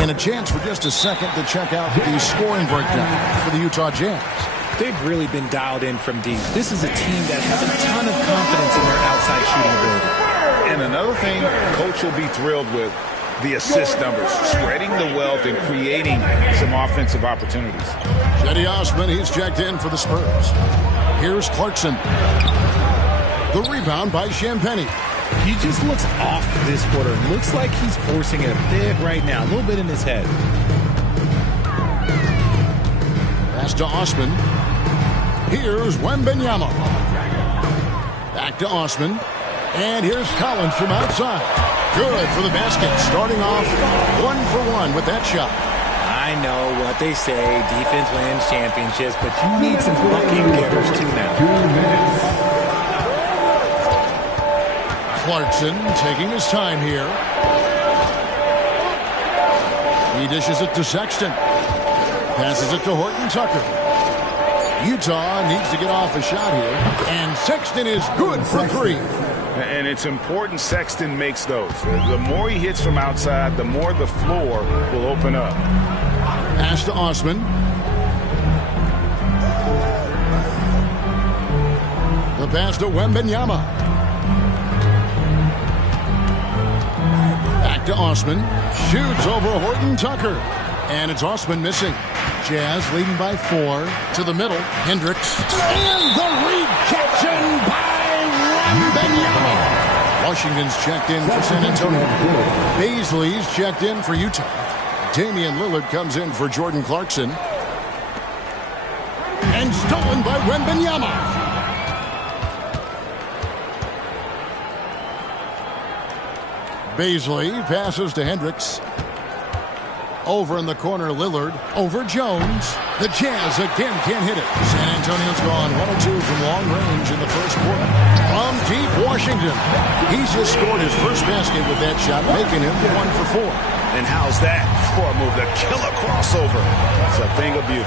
And a chance for just a second to check out the scoring breakdown for the Utah Jazz. They've really been dialed in from deep. This is a team that has a ton of confidence in their outside shooting ability. And another thing Coach will be thrilled with, the assist numbers, spreading the wealth and creating some offensive opportunities. Cedi Osman, he's checked in for the Spurs. Here's Clarkson. The rebound by Champagnie. He just looks off this quarter. Looks like he's forcing it a bit right now. A little bit in his head. Pass to Osman. Here's Wembanyama. Back to Osman. And here's Collins from outside. Good for the basket. Starting off 1 for 1 with that shot. I know what they say. Defense wins championships, but you need some bucket getters too now. 2 minutes. Clarkson taking his time here. He dishes it to Sexton. Passes it to Horton Tucker. Utah needs to get off a shot here. And Sexton is good for 3. And it's important Sexton makes those. The more he hits from outside, the more the floor will open up. Pass to Osman. The pass to Wembanyama. Back to Osman. Shoots over Horton Tucker. And it's Osman missing. Jazz leading by 4 to the middle. Hendricks. And the rejection by Wembanyama. Washington's checked in for San Antonio. Baisley's checked in for Utah. Damian Lillard comes in for Jordan Clarkson. And stolen by Wembanyama. Baisley passes to Hendricks. Over in the corner, Lillard. Over Jones. The Jazz again can't hit it. San Antonio's gone 1 or 2 from long range in the first quarter. From deep Washington. He's just scored his first basket with that shot, making him 1 for 4. And how's that? For a move, the killer crossover. It's a thing of beauty.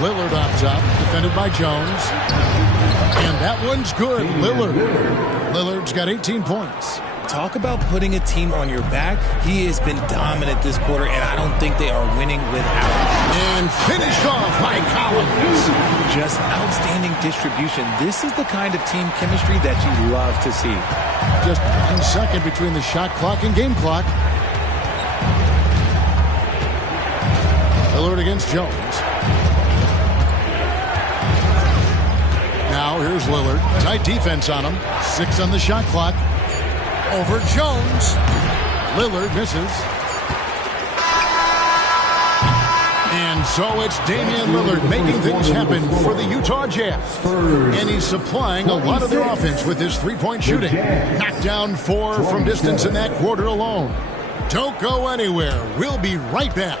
Lillard up top, defended by Jones. And that one's good. Lillard's got 18 points. Talk about putting a team on your back. He has been dominant this quarter, and I don't think they are winning without him. And finished off by Collins. Just outstanding distribution. This is the kind of team chemistry that you love to see. Just 1 second between the shot clock and game clock. Lillard against Jones. Now here's Lillard. Tight defense on him. 6 on the shot clock. Over Jones. Lillard misses. And so it's Damian Lillard making things happen for the Utah Jazz. And he's supplying a lot of their offense with his three-point shooting. Knocked down 4 from distance in that quarter alone. Don't go anywhere. We'll be right back.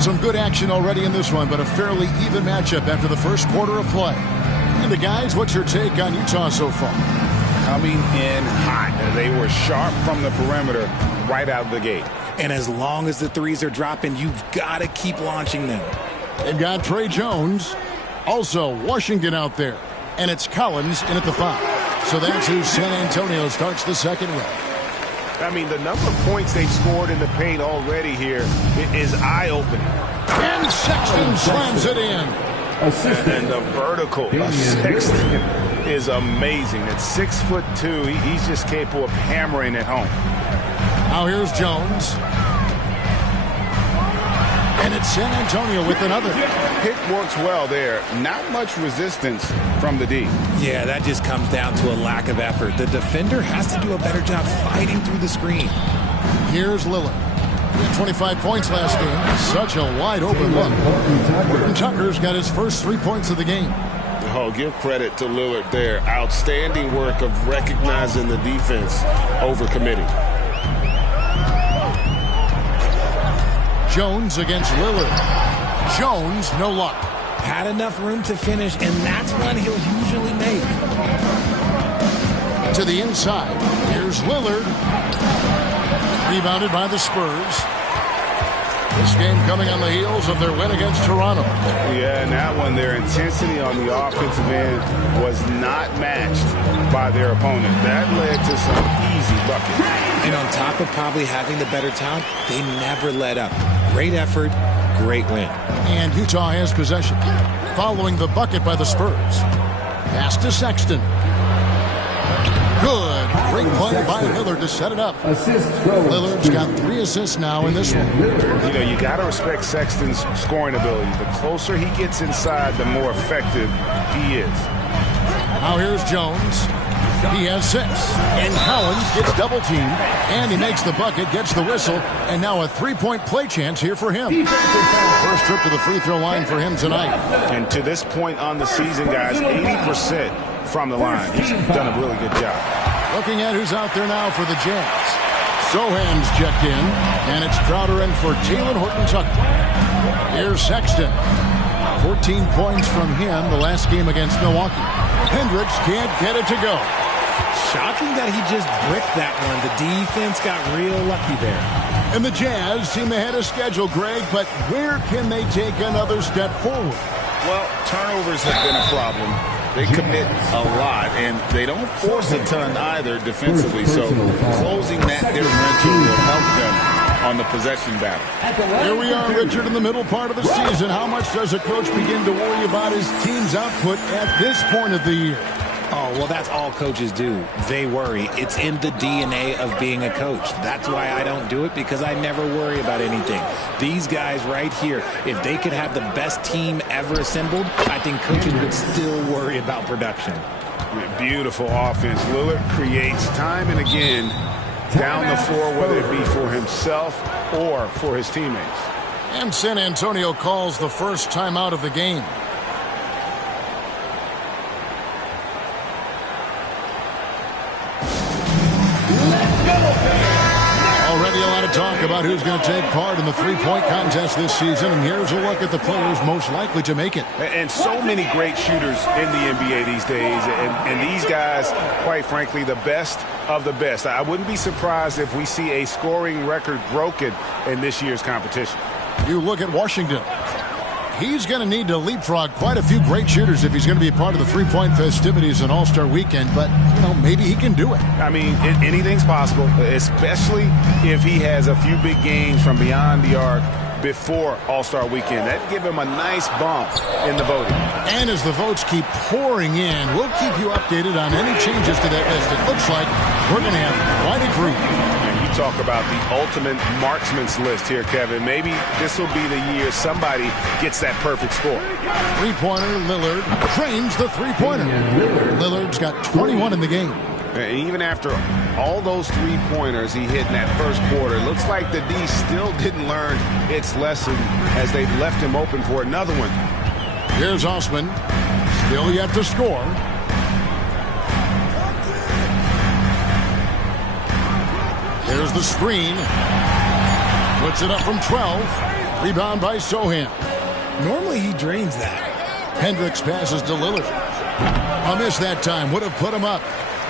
Some good action already in this one, but a fairly even matchup after the first quarter of play. And guys, what's your take on Utah so far? Coming in hot. They were sharp from the perimeter right out of the gate. And as long as the threes are dropping, you've got to keep launching them. They've got Trey Jones. Also, Washington out there. And it's Collins in at the 5. So that's who San Antonio starts the second round. I mean, the number of points they've scored in the paint already here is eye-opening. And Sexton slams it in. And the vertical of Sexton is amazing. At 6'2", he's just capable of hammering it home. Now here's Jones. And it's San Antonio with another. Pick works well there. Not much resistance from the D. Yeah, that just comes down to a lack of effort. The defender has to do a better job fighting through the screen. Here's Lillard. He had 25 points last game. Such a wide open look. Horton Tucker's got his first 3 points of the game. Oh, give credit to Lillard there. Outstanding work of recognizing the defense over committing. Jones against Lillard. Jones, no luck. Had enough room to finish, and that's one he'll usually make. To the inside. Here's Lillard. Rebounded by the Spurs. This game coming on the heels of their win against Toronto. Yeah, and that one, their intensity on the offensive end was not matched by their opponent. That led to some easy buckets. And on top of probably having the better talent, they never let up. Great effort, great win. And Utah has possession. Following the bucket by the Spurs. Pass to Sexton. Good. Great play by Lillard to set it up. Lillard's got 3 assists now in this one. You know, you got to respect Sexton's scoring ability. The closer he gets inside, the more effective he is. Now here's Jones. He has 6. And Collins gets double teamed. And he makes the bucket, gets the whistle. And now a 3-point play chance here for him. First trip to the free throw line for him tonight. And to this point on the season, guys, 80% from the line. He's done a really good job. Looking at who's out there now for the Jazz. Sohan's checked in. And it's Crowder in for Talen Horton-Tucker. Here's Sexton. 14 points from him the last game against Milwaukee. Hendricks can't get it to go. Shocking that he just bricked that one. The defense got real lucky there. And the Jazz seem ahead of schedule, Greg, but where can they take another step forward? Well, turnovers have been a problem. They commit a lot, and they don't force a ton either defensively, so closing that differential will help them on the possession battle. Here we are, Richard, in the middle part of the season. How much does a coach begin to worry about his team's output at this point of the year? Oh, well, that's all coaches do. They worry. It's in the DNA of being a coach. That's why I don't do it, because I never worry about anything. These guys right here, if they could have the best team ever assembled, I think coaches would still worry about production. Beautiful offense. Lillard creates time and again down the floor, whether it be for himself or for his teammates. And San Antonio calls the first timeout of the game. Already a lot of talk about who's going to take part in the three-point contest this season, and here's a look at the players most likely to make it. And so many great shooters in the NBA these days, and these guys, quite frankly, the best of the best. I wouldn't be surprised if we see a scoring record broken in this year's competition. You look at Washington. He's going to need to leapfrog quite a few great shooters if he's going to be a part of the three-point festivities in All-Star Weekend, but, you know, maybe he can do it. I mean, anything's possible, especially if he has a few big games from beyond the arc before All-Star Weekend. That'd give him a nice bump in the voting. And as the votes keep pouring in, we'll keep you updated on any changes to that list. It looks like we're going to have quite a group. Talk about the ultimate marksman's list here, Kevin. Maybe this will be the year somebody gets that perfect score. Three-pointer, Lillard drains the three-pointer. Lillard's got 21 in the game. And even after all those three-pointers he hit in that first quarter, it looks like the D still didn't learn its lesson as they've left him open for another one. Here's Osman. Still yet to score. There's the screen. Puts it up from 12. Rebound by Sohan. Normally he drains that. Hendricks passes to Lillard. A miss that time. Would have put him up.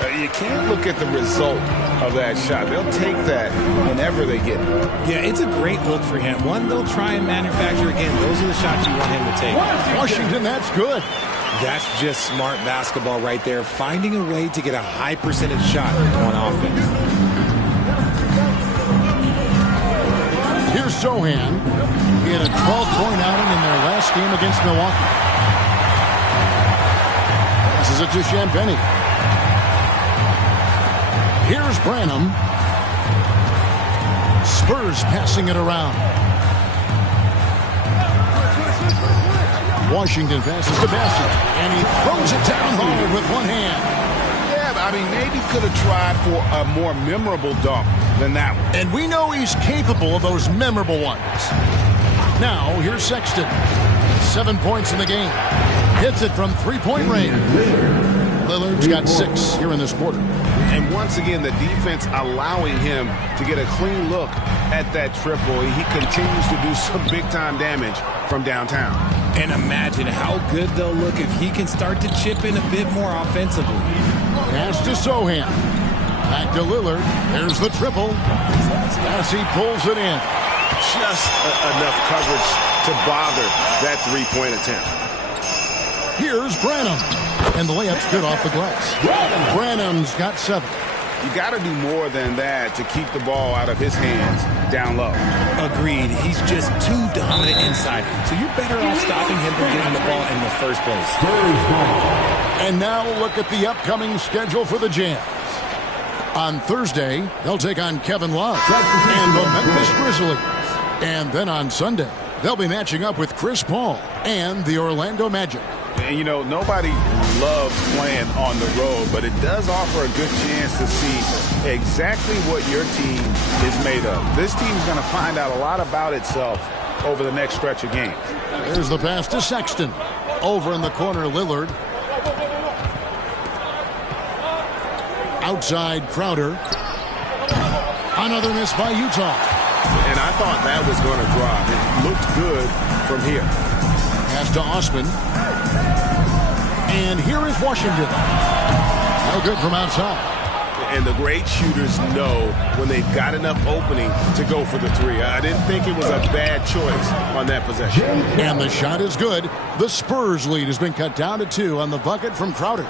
You can't look at the result of that shot. They'll take that whenever they get it. Yeah, it's a great look for him. One they'll try and manufacture again. Those are the shots you want him to take. Washington, that's good. That's just smart basketball right there. Finding a way to get a high percentage shot on offense. Here's Sohan. He had a 12-point outing in their last game against Milwaukee. This is it to Champagny. Here's Branham. Spurs passing it around. Washington passes to Bassett, and he throws it down hard with one hand. Yeah, I mean, maybe could have tried for a more memorable dunk than that one. And we know he's capable of those memorable ones. Now, here's Sexton. 7 points in the game. Hits it from three-point range. Lillard's got 6 here in this quarter. And once again, the defense allowing him to get a clean look at that triple. He continues to do some big-time damage from downtown. And imagine how good they'll look if he can start to chip in a bit more offensively. Pass to Sohan. Back to Lillard. There's the triple. As he pulls it in. Just enough coverage to bother that three-point attempt. Here's Branham. And the layup's good off the glass. Branham's got 7. You got to do more than that to keep the ball out of his hands down low. Agreed. He's just too dominant inside. So you're better off stopping him from getting the ball in the first place. And now look at the upcoming schedule for the Jazz. On Thursday, they'll take on Kevin Love and the Memphis Grizzlies. And then on Sunday, they'll be matching up with Chris Paul and the Orlando Magic. And, you know, nobody loves playing on the road, but it does offer a good chance to see exactly what your team is made of. This team's going to find out a lot about itself over the next stretch of games. There's the pass to Sexton. Over in the corner, Lillard. Outside, Crowder. Another miss by Utah. And I thought that was going to drop. It looked good from here. Pass to Osman. And here is Washington. No good from outside. And the great shooters know when they've got enough opening to go for the three. I didn't think it was a bad choice on that possession. And the shot is good. The Spurs lead has been cut down to 2 on the bucket from Crowder.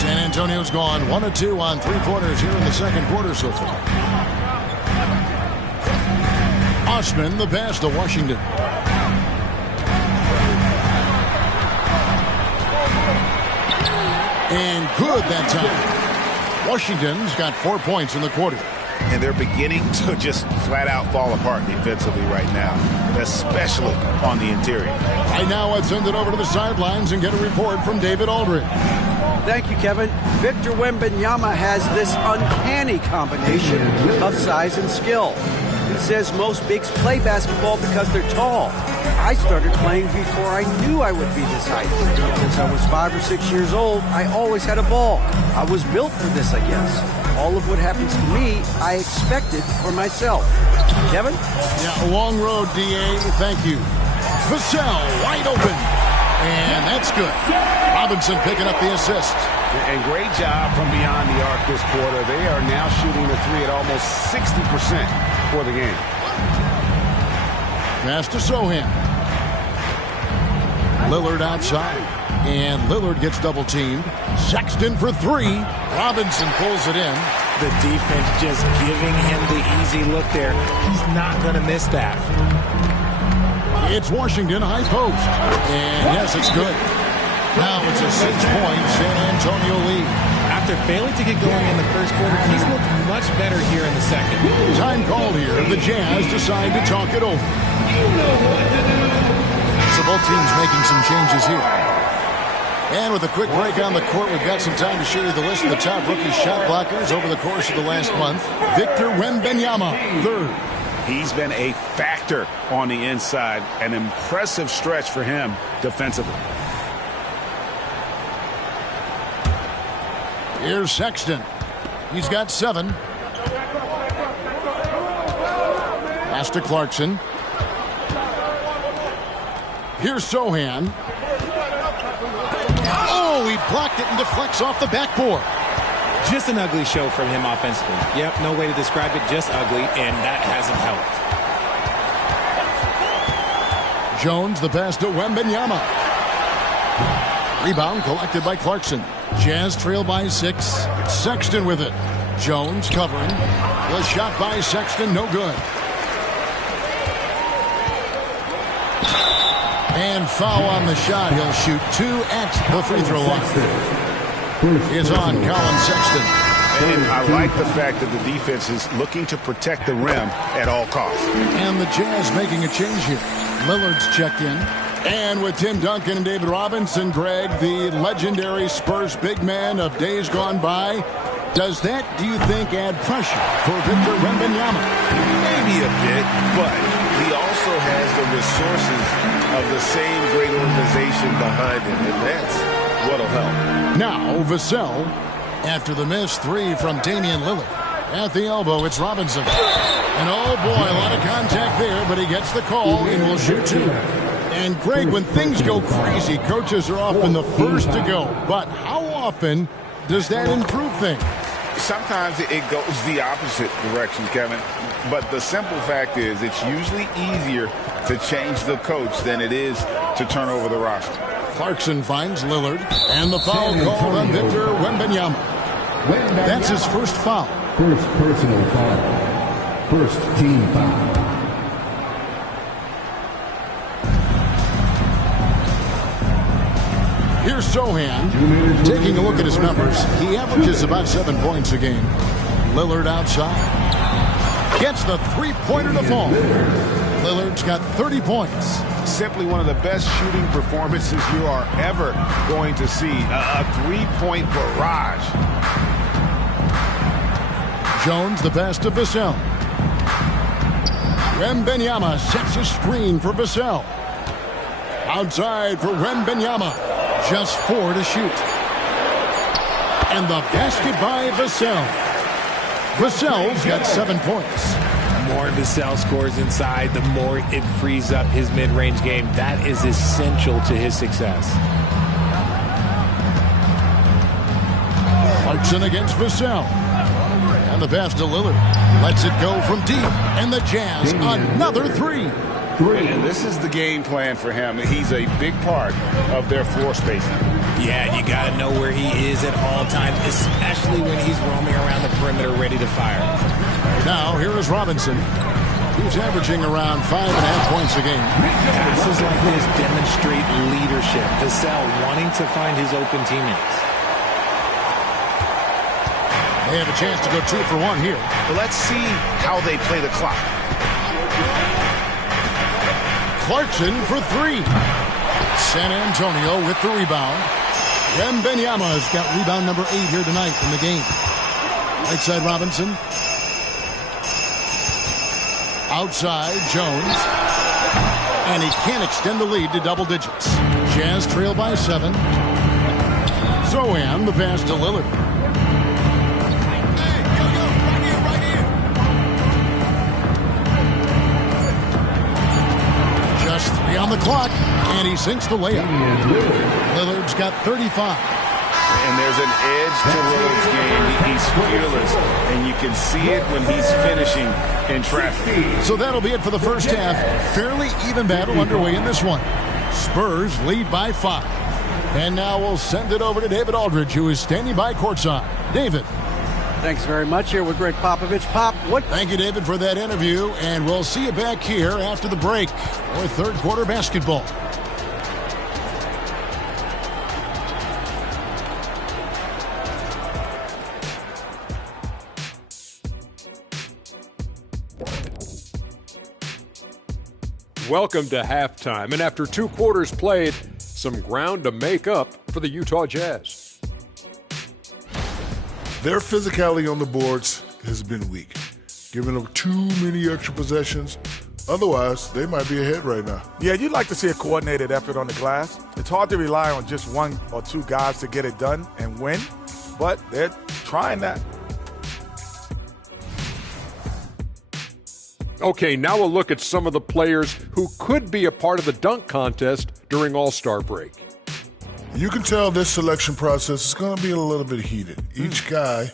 San Antonio's gone 1 of 2 on three-pointers here in the second quarter so far. Osman, the pass to Washington. And good that time. Washington's got 4 points in the quarter. And they're beginning to just flat out fall apart defensively right now, especially on the interior. Right now, let's send it over to the sidelines and get a report from David Aldridge. Thank you, Kevin. Victor Wembanyama has this uncanny combination of size and skill. He says most bigs play basketball because they're tall. I started playing before I knew I would be this height. Since I was 5 or 6 years old, I always had a ball. I was built for this, I guess. All of what happens to me, I expected for myself. Kevin? Yeah, a long road, D.A. Thank you. Vassell, wide open. And that's good. Robinson picking up the assist. And great job from beyond the arc this quarter. They are now shooting the three at almost 60% for the game. Pass to Sohan. Lillard outside. And Lillard gets double teamed. Sexton for 3. Robinson pulls it in. The defense just giving him the easy look there. He's not going to miss that. It's Washington high post. And yes, it's good. Now it's a 6-point San Antonio lead. After failing to get going in the first quarter, he's looked much better here in the second. Time called here. The Jazz decide to talk it over. So both teams making some changes here. And with a quick break on the court, we've got some time to show you the list of the top rookie shot blockers over the course of the last month. Victor Wembanyama, 3rd. He's been a factor on the inside. An impressive stretch for him defensively. Here's Sexton. He's got 7. Pass to Clarkson. Here's Sohan. Oh, he blocked it and deflects off the backboard. Just an ugly show from him offensively. Yep, no way to describe it, just ugly, and that hasn't helped. Jones, the pass to Wembanyama. Rebound collected by Clarkson. Jazz trail by 6. Sexton with it. Jones covering. The shot by Sexton, no good. And foul on the shot. He'll shoot 2 at the free throw line. It's on Colin Sexton. And I like the fact that the defense is looking to protect the rim at all costs. And the Jazz making a change here. Lillard's checked in. And with Tim Duncan and David Robinson, Greg, the legendary Spurs big man of days gone by, does that, do you think, add pressure for Victor Wembanyama? Maybe a bit, but he also has the resources of the same great organization behind him, and that's what'll help. Now, Vassell, after the missed 3 from Damian Lillard. At the elbow, it's Robinson. And oh boy, a lot of contact there, but he gets the call and will shoot 2. And Greg, when things go crazy, coaches are often the first to go. But how often does that improve things? Sometimes it goes the opposite direction, Kevin. But the simple fact is it's usually easier to change the coach than it is to turn over the roster. Clarkson finds Lillard. And the foul called on Victor Wembanyama. That's his first foul. First personal foul. First team foul. Here's Sohan. Taking a look at his numbers, he averages about 7 points a game. Lillard outside. Gets the three-pointer to fall. Lillard's got 30 points. Simply one of the best shooting performances you are ever going to see. A three-point barrage. Jones, the pass to Vassell. Wembanyama sets a screen for Vassell. Outside for Wembanyama. Just 4 to shoot. And the basket by Vassell. Vassell's got 7 points. The more Vassell scores inside, the more it frees up his mid-range game. That is essential to his success. Clarkson against Vassell. And the pass to Lillard. Lets it go from deep. And the Jazz, another 3. And this is the game plan for him. He's a big part of their floor spacing. Yeah, you got to know where he is at all times, especially when he's roaming around the perimeter ready to fire. Now, here is Robinson, who's averaging around 5.5 points a game. This is like his demonstrate leadership. Vassell wanting to find his open teammates. They have a chance to go 2 for 1 here. But let's see how they play the clock. Clarkson for 3. San Antonio with the rebound. Wembanyama's got rebound number 8 here tonight in the game. Right side Robinson. Outside Jones. And he can't extend the lead to double digits. Jazz trail by 7. Zohan, the pass to Lillard. Just 3 on the clock, and he sinks the layup. Lillard's got 35. And there's an edge to Lillard's game. He's fearless, and you can see it when he's finishing in traffic. So that'll be it for the first half. Fairly even battle underway in this one. Spurs lead by 5. And now we'll send it over to David Aldridge, who is standing by courtside. David. Thanks very much. Here with Greg Popovich. Pop, what? Thank you, David, for that interview. And we'll see you back here after the break for third quarter basketball. Welcome to halftime. And after 2 quarters played, some ground to make up for the Utah Jazz. Their physicality on the boards has been weak, giving them too many extra possessions. Otherwise, they might be ahead right now. Yeah, you'd like to see a coordinated effort on the glass. It's hard to rely on just 1 or 2 guys to get it done and win, but they're trying that. Okay, now we'll look at some of the players who could be a part of the dunk contest during All-Star break. You can tell this selection process is going to be a little bit heated. Each guy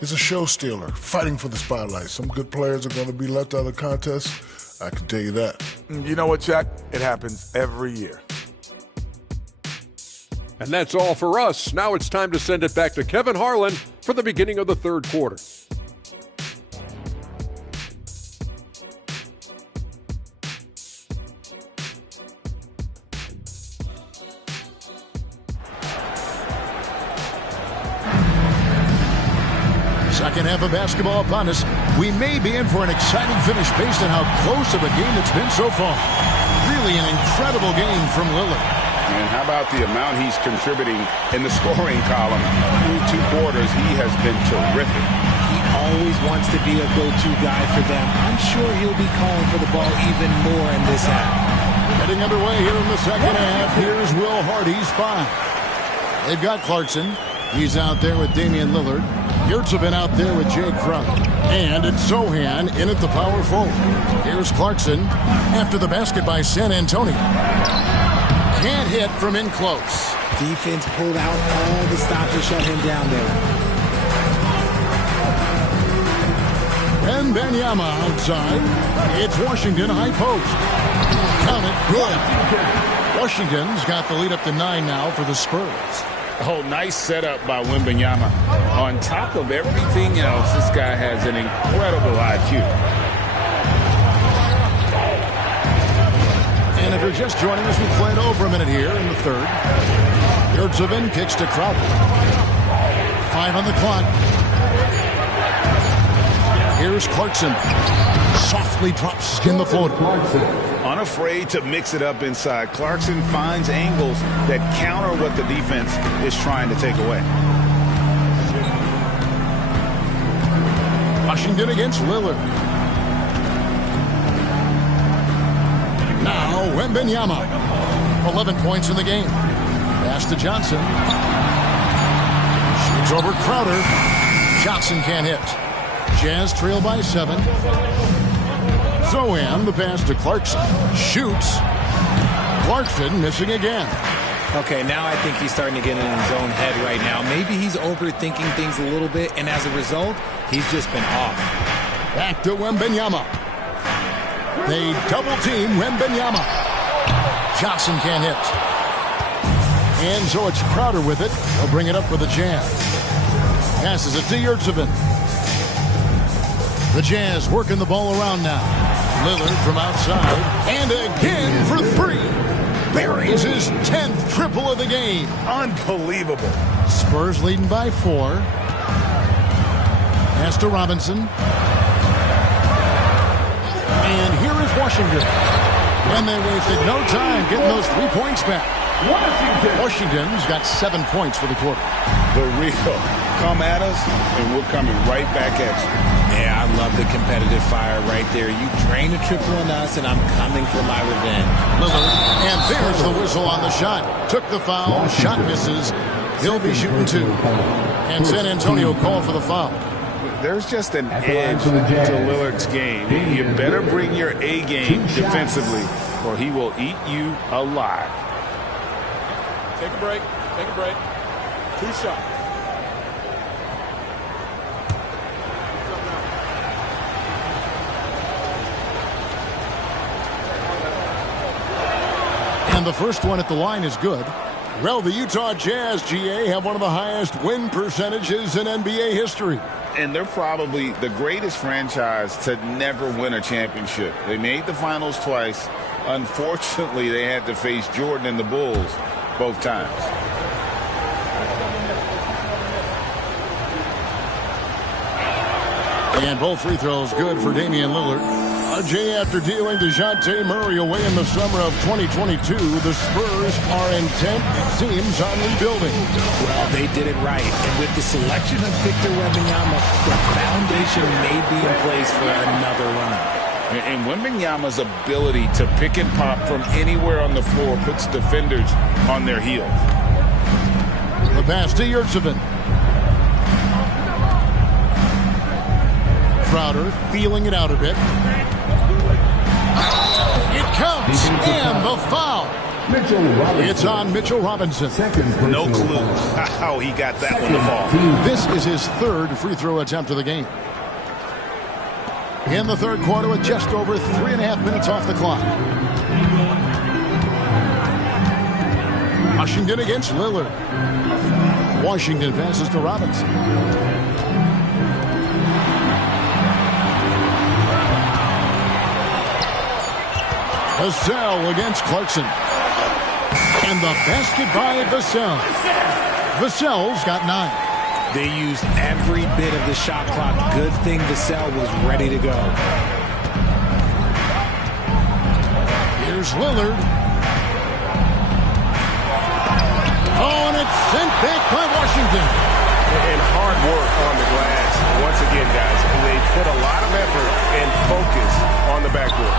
is a show stealer, fighting for the spotlight. Some good players are going to be left out of the contest. I can tell you that. You know what, Jack? It happens every year. And that's all for us. Now it's time to send it back to Kevin Harlan for the beginning of the third quarter. Second half of basketball upon us. We may be in for an exciting finish based on how close of a game it's been so far. Really an incredible game from Lillard. And how about the amount he's contributing in the scoring column? Through 2 quarters, he has been terrific. He always wants to be a go-to guy for them. I'm sure he'll be calling for the ball even more in this half. Getting underway here in the second half. Here's Will Hardy's 5. They've got Clarkson. He's out there with Damian Lillard. Yurtsevin out there with Jay Crowder. And it's Sohan in at the power forward. Here's Clarkson after the basket by San Antonio. Can't hit from in close. Defense pulled out all the stops to shut him down there. And Benyama outside. It's Washington high post. Count it. Good. Washington's got the lead up to 9 now for the Spurs. Oh, nice setup by Wembanyama. On top of everything else, this guy has an incredible IQ. And if you're just joining us, we played over a minute here in the third. Yurtsevin kicks to Crowder. 5 on the clock. Here's Clarkson. Softly drops in the floater. Unafraid to mix it up inside. Clarkson finds angles that counter what the defense is trying to take away. Washington against Lillard. Now Wembanyama. 11 points in the game. Pass to Johnson. Shoots over Crowder. Johnson can't hit. Jazz trail by 7. Zohan, the pass to Clarkson. Shoots. Clarkson missing again. Okay, now I think he's starting to get in his own head right now. Maybe he's overthinking things a little bit, and as a result, he's just been off. Back to Wembanyama. They double team Wembanyama. Johnson can't hit. And so it's Crowder with it. They'll bring it up for the Jazz. Passes it to Yurtsevin. The Jazz working the ball around now. Lillard from outside. And again for 3. Buries his 10th triple of the game. Unbelievable. Spurs leading by 4. Pass to Robinson. And here is Washington. And they wasted no time getting those 3 points back. Washington's got 7 points for the quarter. The real. Come at us, and we're coming right back at you. Yeah, I love the competitive fire right there. You drain a triple on us, and I'm coming for my revenge. Lillard, and there's the whistle on the shot. Took the foul, shot misses. He'll be shooting 2. And San Antonio called for the foul. There's just an edge to Lillard's game. You better bring your A game defensively, or he will eat you alive. Take a break. Take a break. 2 shots. And the first one at the line is good. Well, the Utah Jazz, GA, have one of the highest win percentages in NBA history. And they're probably the greatest franchise to never win a championship. They made the finals twice. Unfortunately, they had to face Jordan and the Bulls both times. And both free throws good for Damian Lillard. Jay, after dealing DeJounte Murray away in the summer of 2022, the Spurs are intent, it seems, on rebuilding. Well, they did it right. And with the selection of Victor Wembanyama, the foundation may be in place for another run. And Wembanyama's ability to pick and pop from anywhere on the floor puts defenders on their heels. The pass to Yurtsevin. Crowder feeling it out a bit. It counts, and the foul. It's on Mitchell Robinson. No clue how he got that one to fall. This is his third free throw attempt of the game. In the third quarter with just over 3.5 minutes off the clock. Washington against Lillard. Washington passes to Robinson. Vassell against Clarkson. And the basket by Vassell. Vassell's got 9. They used every bit of the shot clock. Good thing Vassell was ready to go. Here's Lillard. Oh, and it's sent back by Washington. And hard work on the glass. Once again, guys, they put a lot of effort and focus on the backboard.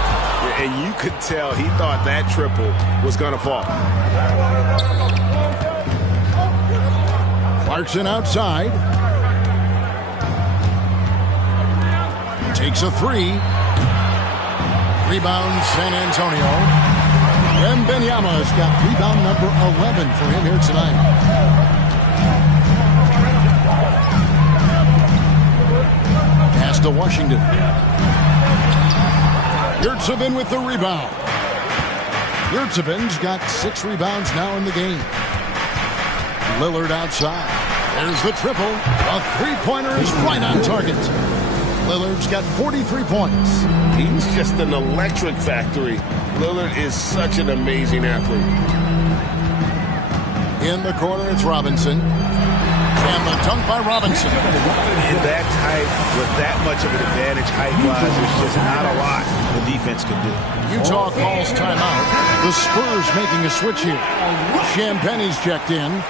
And you could tell he thought that triple was going to fall. Clarkson outside. Takes a 3. Rebound San Antonio. Wembanyama's got rebound number 11 for him here tonight. Pass to Washington. Yurtsevin with the rebound. Yurtsevin's got 6 rebounds now in the game. Lillard outside. There's the triple. A three-pointer is right on target. Lillard's got 43 points. He's just an electric factory. Lillard is such an amazing athlete. In the corner, it's Robinson. And the dunk by Robinson. In that height, with that much of an advantage height-wise, there's just not a lot the defense can do. Utah calls timeout. The Spurs making a switch here. Champagne's checked in.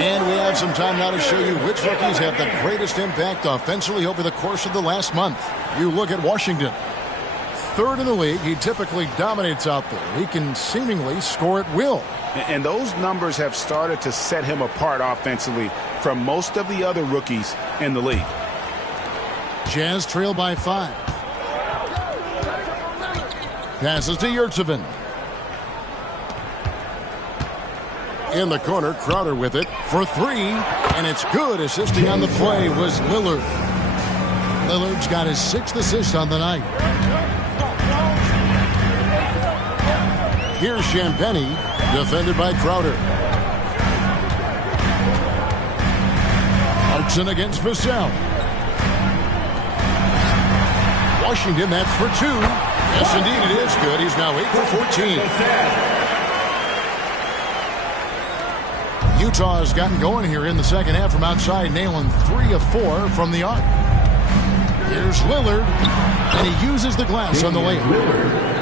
And we have some time now to show you which rookies have the greatest impact offensively over the course of the last month. You look at Washington. 3rd in the league. He typically dominates out there. He can seemingly score at will. And those numbers have started to set him apart offensively from most of the other rookies in the league. Jazz trail by 5. Passes to Yurtsevin. In the corner, Crowder with it for 3. And it's good. Assisting on the play was Lillard. Lillard's got his 6th assist on the night. Here's Champagnie, defended by Crowder. Clarkson against Vassell. Washington, that's for 2. Yes, indeed, it is good. He's now 8 for 14. Utah has gotten going here in the second half from outside, nailing 3 of 4 from the arc. Here's Lillard, and he uses the glass on the layup.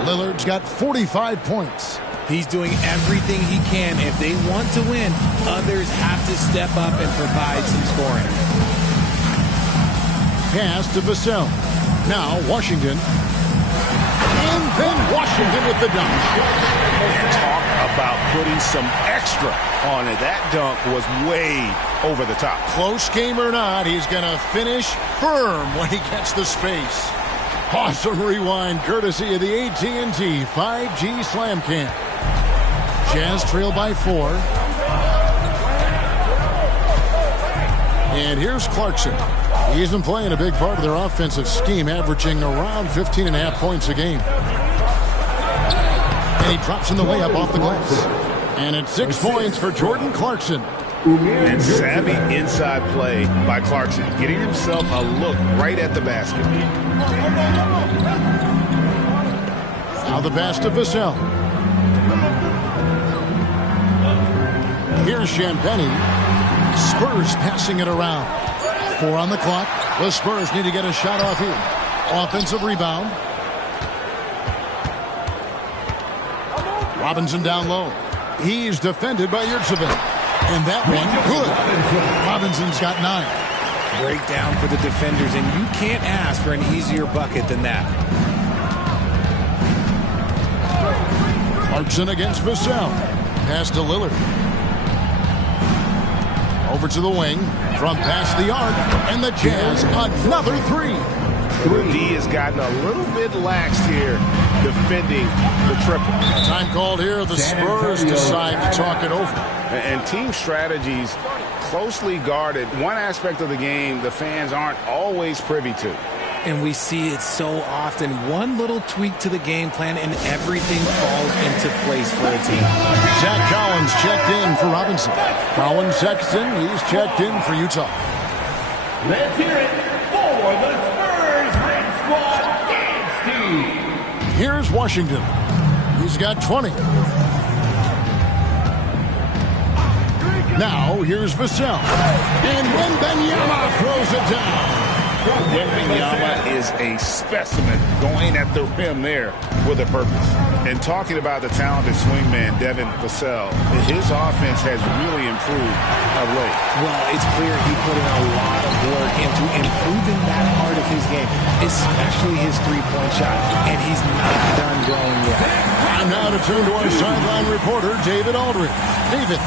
Lillard's got 45 points. He's doing everything he can. If they want to win, others have to step up and provide some scoring. Pass to Vassell. Now Washington. And then Washington with the dunk. Talk about putting some extra on it. That dunk was way over the top. Close game or not, he's going to finish firm when he gets the space. Awesome rewind courtesy of the AT&T 5G Slam Cam. Jazz trail by 4. And here's Clarkson. He's been playing a big part of their offensive scheme, averaging around 15.5 points a game. And he drops in the layup off the glass. And it's 6 points for Jordan Clarkson. And savvy inside play by Clarkson, getting himself a look right at the basket. Now the pass to Vassell. Here's Champagnie. Spurs passing it around. 4 on the clock. The Spurs need to get a shot off here. Offensive rebound. Robinson down low. He's defended by Yurtsevin. And that one, good. Robinson's got 9. Breakdown for the defenders, and you can't ask for an easier bucket than that. Clarkson against Vassell. Pass to Lillard. Over to the wing. From past the arc. And the Jazz, another 3. The D has gotten a little bit lax here defending the triple. Time called here. The Spurs decide to talk it over. And team strategies closely guarded. One aspect of the game the fans aren't always privy to. And we see it so often. One little tweak to the game plan and everything falls into place for a team. Zach Collins checked in for Robinson. Colin Sexton, he's checked in for Utah. Let's hear it for the Spurs Red Squad dance team. Here's Washington. He's got 20. Now here's Vassell. And Wembanyama throws it down. Wembanyama is a specimen going at the rim there with a purpose. And talking about the talented swingman, Devin Vassell, his offense has really improved of late. Well, it's clear he put in a lot of work into improving that part of his game, especially his three-point shot, and he's not done growing yet. And now to turn to our sideline reporter, David Aldridge. David.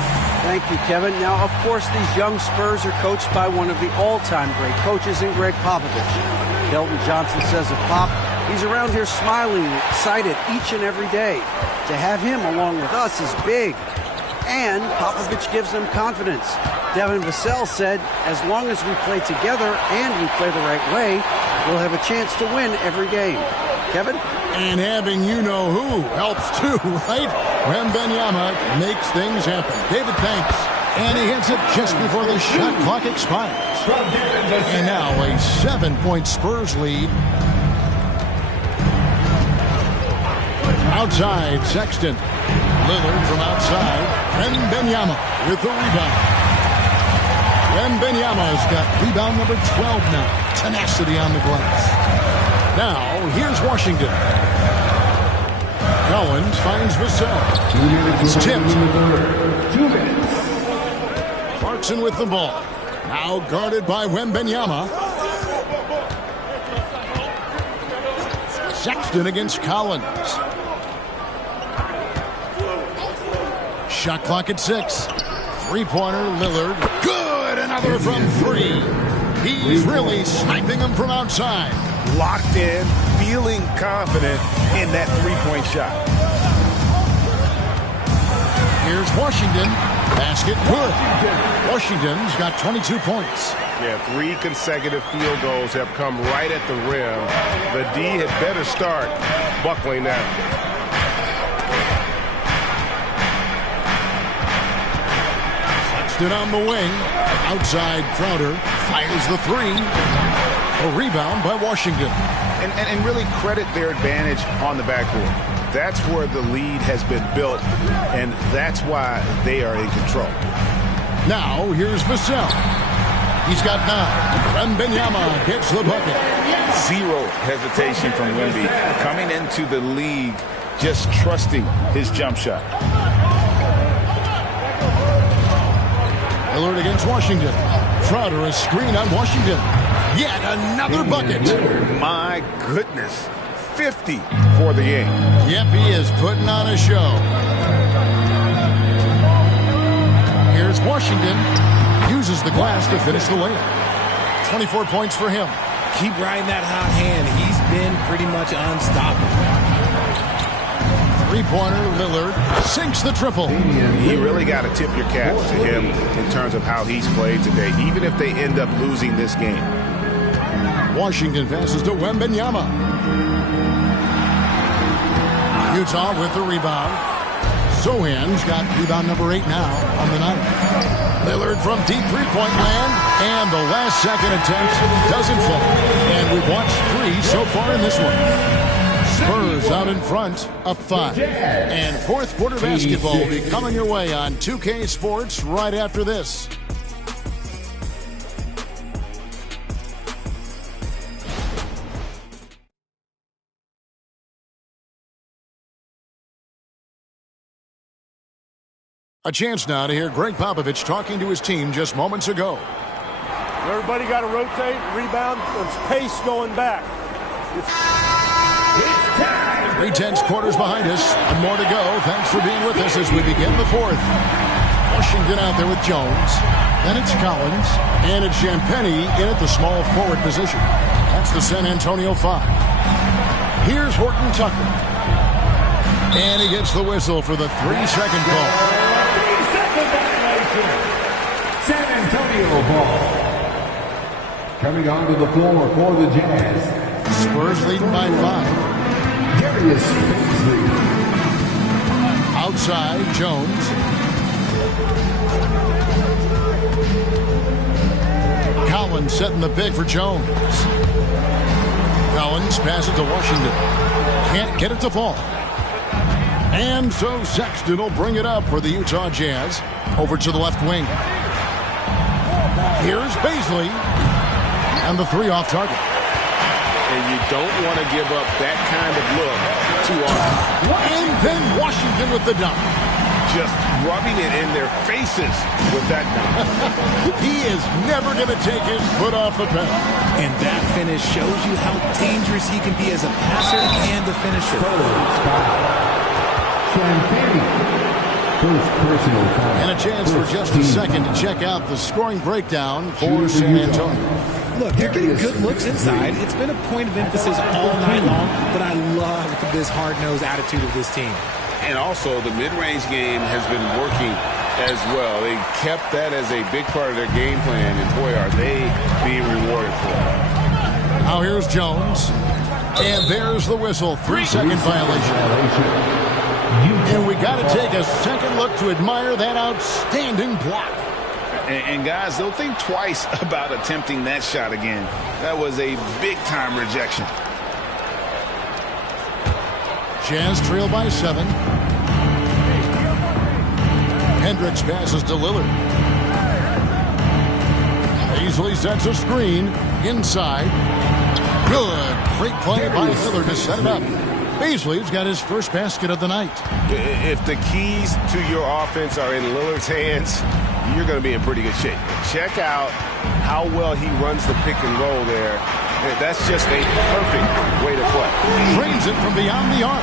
Thank you, Kevin. Now, of course, these young Spurs are coached by one of the all-time great coaches in Greg Popovich. Kelton Johnson says of Pop, he's around here smiling, excited each and every day. To have him along with us is big. And Popovich gives them confidence. Devin Vassell said, as long as we play together and we play the right way, we'll have a chance to win every game. Kevin? And having you-know-who helps too, right? Wembanyama makes things happen. David, thanks. And he hits it just before the shot clock expires. And now a 7-point Spurs lead. Outside, Sexton. Lillard from outside. Wembanyama with the rebound. Wembanyama's got rebound number 12 now. Tenacity on the glass. Now, here's Washington. Collins finds Vassell. It's tipped. 2 minutes. Clarkson with the ball. Now guarded by Wembanyama. Sexton against Collins. Shot clock at 6. Three-pointer, Lillard. Good! Another from 3. He's really sniping them from outside. Locked in, feeling confident in that three-point shot. Here's Washington. Basket good. Washington's got 22 points. Yeah, 3 consecutive field goals have come right at the rim. The D had better start buckling now. Sexton on the wing. Outside, Crowder fires the 3. A rebound by Washington. And really credit their advantage on the backboard. That's where the lead has been built, and that's why they are in control. Now, here's Vassell. He's got 9. Wembanyama gets the bucket. Zero hesitation from Wemby. Coming into the league, just trusting his jump shot. Lillard against Washington. Crowder a screen on Washington. Yet another bucket. My goodness. 50 for the game. Yep, he is putting on a show. Here's Washington. Uses the glass to finish the layup. 24 points for him. Keep riding that hot hand. He's been pretty much unstoppable. Three-pointer, Lillard sinks the triple. You really got to tip your cap to him in terms of how he's played today, even if they end up losing this game. Washington passes to Wembanyama. Utah with the rebound. Sohan's got rebound number 8 now on the night. Lillard from deep three-point land, and the last second attempt doesn't fall. And we've watched 3 so far in this one. Spurs out in front, up 5. And fourth quarter basketball will be coming your way on 2K Sports right after this. A chance now to hear Greg Popovich talking to his team just moments ago. Everybody got to rotate, rebound, pace going back. 3/10 quarters behind us, and more to go. Thanks for being with us as we begin the fourth. Washington out there with Jones. Then it's Collins, and it's Champagny in at the small forward position. That's the San Antonio 5. Here's Horton Tucker. And he gets the whistle for the 3-second call. 3-second violation. San Antonio ball. Coming onto the floor for the Jazz. Spurs leading by 5. Darius Baisley. Outside, Jones. Collins setting the pick for Jones. Collins passes to Washington. Can't get it to fall. And so Sexton will bring it up for the Utah Jazz. Over to the left wing. Here's Baisley. And the 3 off target. And you don't want to give up that kind of look too often. And then Washington with the dunk. Just rubbing it in their faces with that dunk. He is never going to take his foot off the pedal. And that finish shows you how dangerous he can be as a passer and a finisher. And a chance for just a second to check out the scoring breakdown for San Antonio. Look, they're getting good looks inside. It's been a point of emphasis all night long, but I love this hard-nosed attitude of this team. And also, the mid-range game has been working as well. They kept that as a big part of their game plan, and boy, are they being rewarded for it. Now here's Jones, and there's the whistle. 3-second violation. And we got to take a second look to admire that outstanding block. And guys, they'll think twice about attempting that shot again. That was a big-time rejection. Jazz trail by 7. Hendricks passes to Lillard. Baisley sets a screen inside. Good. Great play by Lillard to set it up. Baisley's got his first basket of the night. If the keys to your offense are in Lillard's hands, you're going to be in pretty good shape. Check out how well he runs the pick and roll there. That's just a perfect way to play. Drains it from beyond the arc.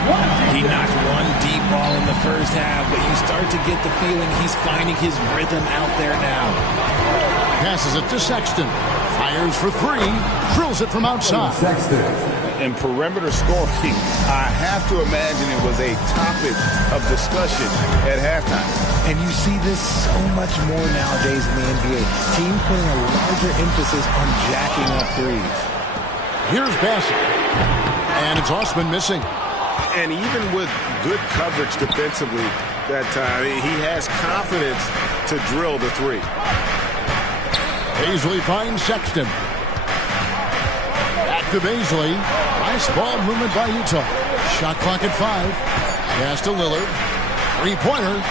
He knocked one deep ball in the first half, but you start to get the feeling he's finding his rhythm out there now. Passes it to Sexton. Fires for 3. Drills it from outside. Sexton. In perimeter scoring, I have to imagine it was a topic of discussion at halftime. And you see this so much more nowadays in the NBA. Teams putting a larger emphasis on jacking up threes. Here's Bassett. And it's Osman missing. And even with good coverage defensively that time, he has confidence to drill the 3. Baisley finds Sexton. Back to Baisley. Nice ball movement by Utah. Shot clock at 5. Pass to Lillard. 3-pointer.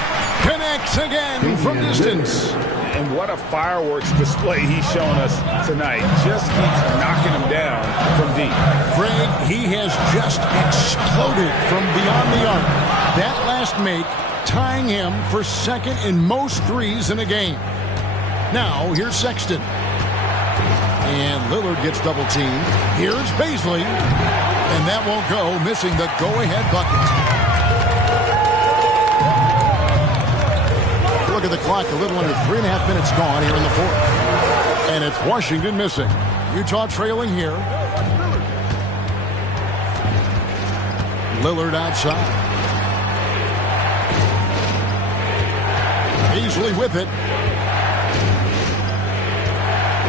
Connects again from distance. And what a fireworks display he's showing us tonight. Just keeps knocking him down from deep. Greg, he has just exploded from beyond the arc. That last make tying him for second in most threes in a game. Now, here's Sexton. And Lillard gets double-teamed. Here's Baisley. And that won't go, missing the go-ahead bucket. Look at the clock, a little under 3.5 minutes gone here in the fourth. And it's Washington missing. Utah trailing here. Lillard outside. Baisley with it.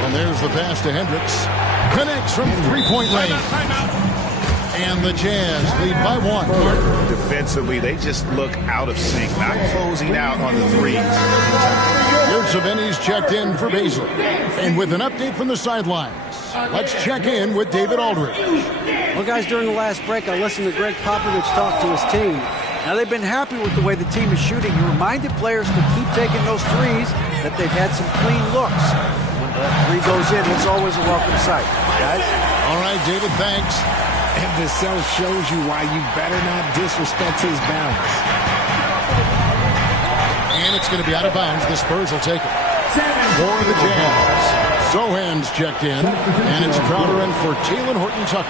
And there's the pass to Hendricks. Connects from 3-point range. And the Jazz lead by 1. Defensively, they just look out of sync, not closing out on the threes. Yurtseven's checked in for Baisley. And with an update from the sidelines, let's check in with David Aldridge. Well, guys, during the last break, I listened to Greg Popovich talk to his team. Now, they've been happy with the way the team is shooting. He reminded players to keep taking those threes, that they've had some clean looks. When that 3 goes in, it's always a welcome sight. Guys? All right, David, thanks. And the cell shows you why you better not disrespect his bounds. And it's going to be out of bounds. The Spurs will take it. For the Jazz. Sohan's checked in. And it's Crowder in for Talen Horton-Tucker.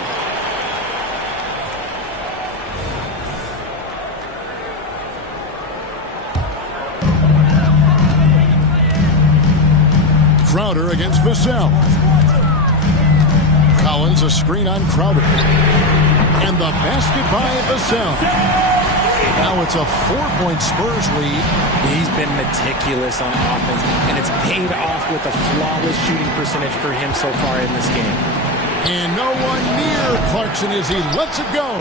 Crowder against Vassell. Collins, a screen on Crowder. And the basket by Vassell. Now it's a 4-point Spurs lead. He's been meticulous on offense, and it's paid off with a flawless shooting percentage for him so far in this game. And no one near Clarkson as he lets it go.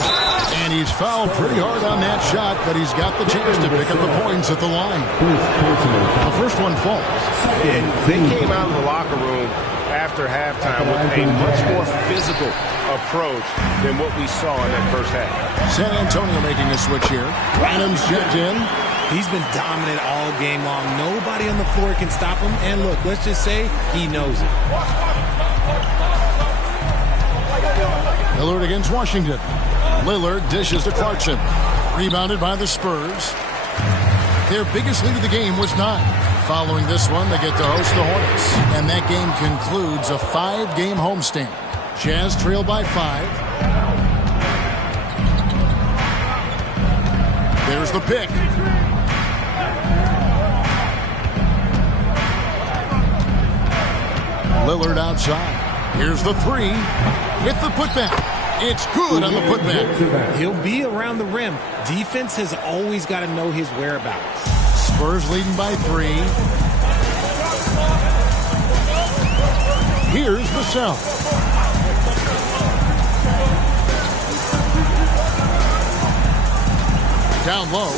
And he's fouled pretty hard on that shot, but he's got the chance to pick up the points at the line. The first one falls. Yeah, they came out of the locker room after halftime with a much more physical approach than what we saw in that first half. San Antonio making a switch here. Adams checked in. He's been dominant all game long. Nobody on the floor can stop him. And look, let's just say he knows it. Lillard against Washington. Lillard dishes to Clarkson. Rebounded by the Spurs. Their biggest lead of the game was 9. Following this one, they get to host the Hornets. And that game concludes a 5-game homestand. Jazz trail by 5. There's the pick. Lillard outside. Here's the 3. With the putback. It's good on the putback. He'll be around the rim. Defense has always got to know his whereabouts. Spurs leading by 3. Here's Vassell. Down low.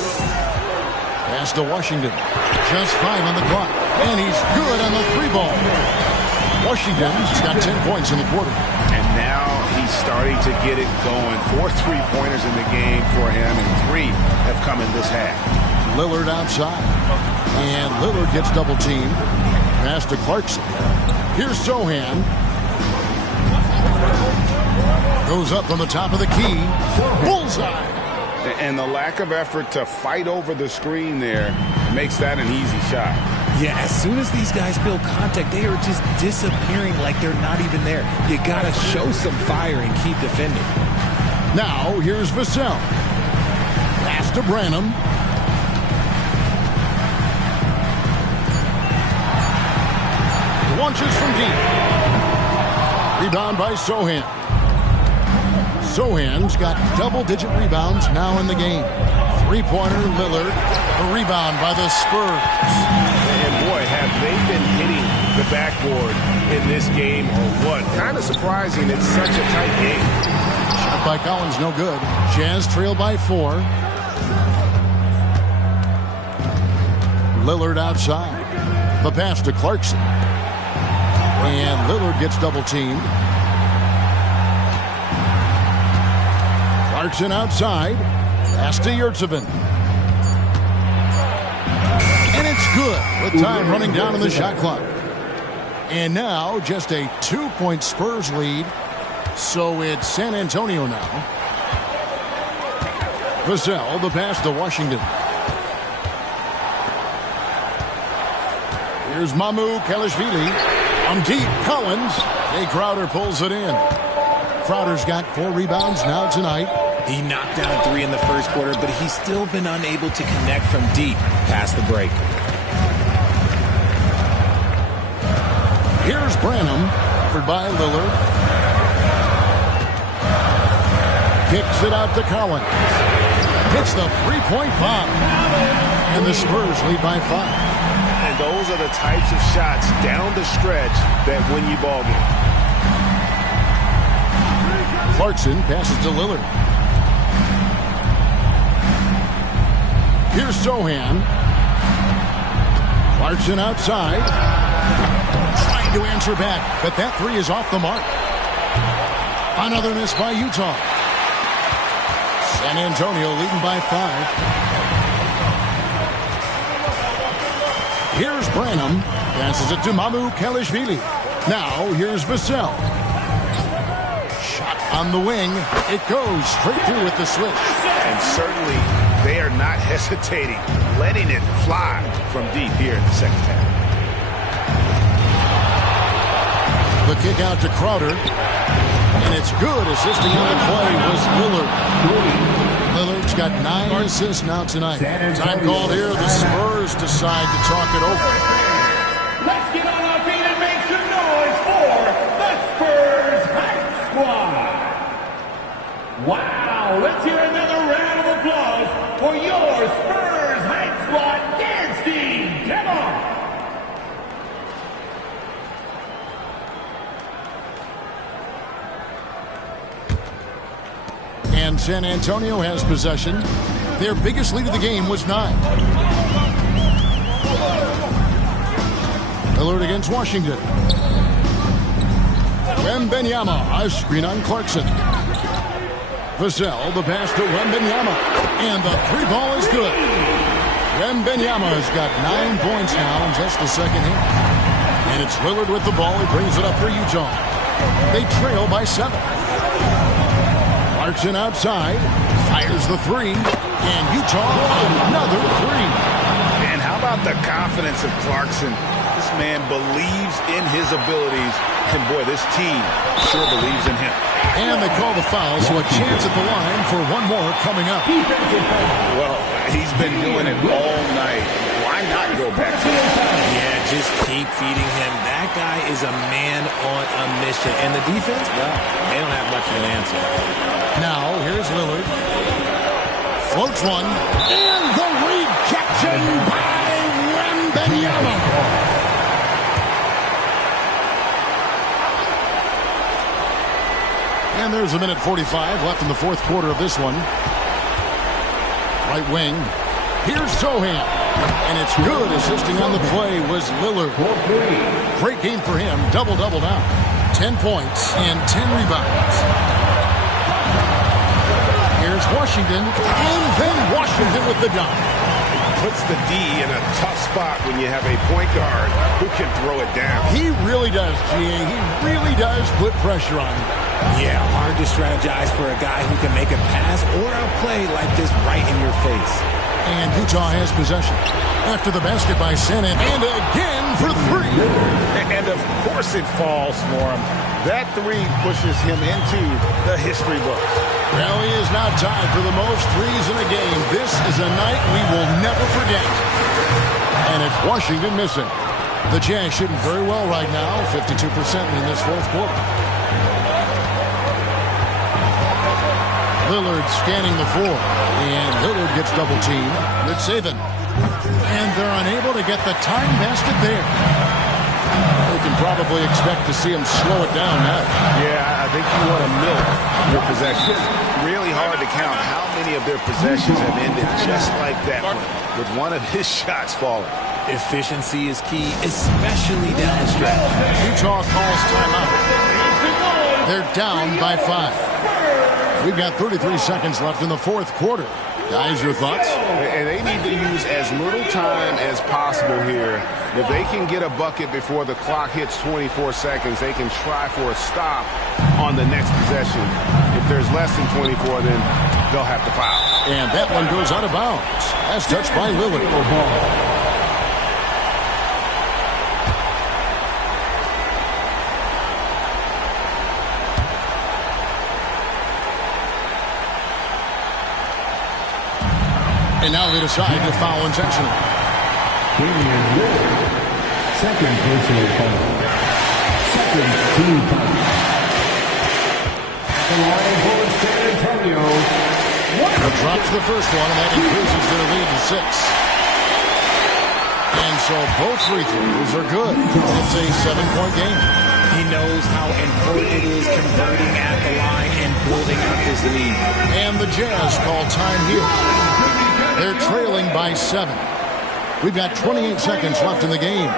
Pass to Washington. Just 5 on the clock. And he's good on the 3-ball. Washington's got 10 points in the quarter. And now he's starting to get it going. 4 3-pointers in the game for him, and 3 have come in this half. Lillard outside. And Lillard gets double teamed. Pass to Clarkson. Here's Sohan. Goes up on the top of the key. Bullseye. And the lack of effort to fight over the screen there makes that an easy shot. Yeah, as soon as these guys feel contact, they are just disappearing like they're not even there. You got to show some fire and keep defending. Now, here's Vassell. Pass to Branham. Launches from deep. Rebound by Sohan. Sohan's got double-digit rebounds now in the game. 3-pointer Lillard. A rebound by the Spurs. And boy, have they been hitting the backboard in this game or what? Kind of surprising. It's such a tight game. Shot by Collins, no good. Jazz trail by 4. Lillard outside. The pass to Clarkson. And Lillard gets double teamed. Clarkson outside. Pass to Yurtseven. And it's good with time running down on the shot clock. And now just a 2-point Spurs lead. So it's San Antonio now. Vassell, the pass to Washington. Here's Mamu Kelishvili. On deep, Collins. Jay Crowder pulls it in. Crowder's got 4 rebounds now tonight. He knocked down a 3 in the first quarter, but he's still been unable to connect from deep past the break. Here's Branham, covered by Lillard. Kicks it out to Collins. Hits the 3-point bomb. And the Spurs lead by 5. And those are the types of shots down the stretch that win you ball game. Clarkson passes to Lillard. Here's Sohan. Clarkson outside. Trying to answer back, but that 3 is off the mark. Another miss by Utah. San Antonio leading by 5. Here's Branham. Passes it to Mamu Kelishvili. Now here's Vassell. Shot on the wing. It goes straight through with the switch. And certainly they are not hesitating, letting it fly from deep here in the second half. The kick out to Crowder. And it's good. Assisting on the play was Lillard. Lillard's got 9 assists now tonight. Time called here. The Spurs decide to talk it over. Let's get on our feet and And San Antonio has possession. Their biggest lead of the game was 9. Lillard against Washington. Wembanyama, a screen on Clarkson. Vassell, the pass to Wembanyama. And the 3-ball is good. Wembanyama has got 9 points now in just the second half. And it's Lillard with the ball. He brings it up for Utah. They trail by 7. Clarkson outside. Fires the 3. And Utah another 3. And how about the confidence of Clarkson? This man believes in his abilities. And boy, this team sure believes in him. And they call the foul, so a chance at the line for one more coming up. Well, he's been doing it all night. Why not go back to him? Yeah, just keep feeding him. That guy is a man on a mission. And the defense, well, they don't have much of an answer. Now, here's Lillard. Floats one. And the rejection by Wembanyama. And there's a minute 45 left in the fourth quarter of this one. Right wing. Here's Zohan. And it's good. Assisting on the play was Lillard. Great game for him. Double-double now. 10 points and 10 rebounds. Here's Washington. And then Washington with the dunk. Puts the D in a tough spot when you have a point guard who can throw it down. He really does, G.A. He really does put pressure on him. Yeah, hard to strategize for a guy who can make a pass or a play like this right in your face. And Utah has possession. After the basket by Sennett. And again for 3. And of course it falls for him. That 3 pushes him into the history book. Well, he is now tied for the most threes in a game. This is a night we will never forget. And it's Washington missing. The Jazz shooting very well right now. 52% in this fourth quarter. Lillard scanning the floor. And Lillard gets double teamed. Good saving. And they're unable to get the time basket there. We can probably expect to see him slow it down now. Yeah, I think you want to milk your possessions. Really hard to count how many of their possessions have ended just like that one, with one of his shots falling. Efficiency is key, especially down the stretch. Utah calls timeout. They're down by 5. We've got 33 seconds left in the fourth quarter. Guys, your thoughts? And they need to use as little time as possible here. If they can get a bucket before the clock hits 24 seconds, they can try for a stop on the next possession. If there's less than 24, then they'll have to foul. And that one goes out of bounds. As touched by Lillard. And now they decide to foul intentionally. Second personal foul. Second team foul. The line for San Antonio. Drops the first one, and that increases their lead to 6. And so both free throws are good. It's a 7-point game. He knows how important it is converting at the line and building out this lead. And the Jazz call time here. They're trailing by 7. We've got 28 seconds left in the game.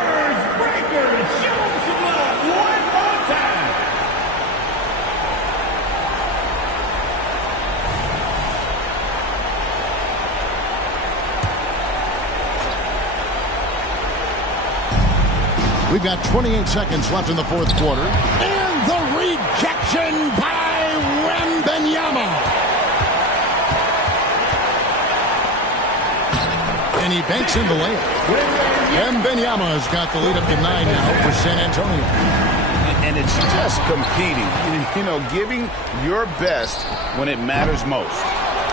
We've got 28 seconds left in the fourth quarter. And the rejection by Wembanyama. And he banks in the layup. Wembanyama has got the lead up to 9 now for San Antonio. And it's just competing. You know, giving your best when it matters most.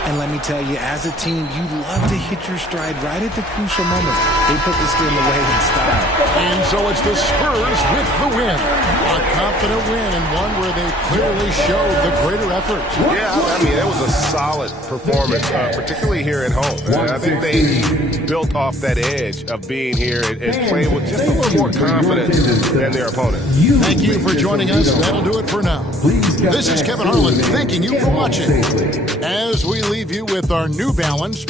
And let me tell you, as a team, you love to hit your stride right at the crucial moments. They put this game away in style. And so it's the Spurs with the win. A confident win and one where they clearly showed the greater effort. Yeah, I mean, it was a solid performance, particularly here at home. And I think they built off that edge of being here and playing with just a little more confidence than their opponent. Thank you for joining us. That'll do it for now. This is Kevin Harlan thanking you for watching. As we leave you with our New Balance.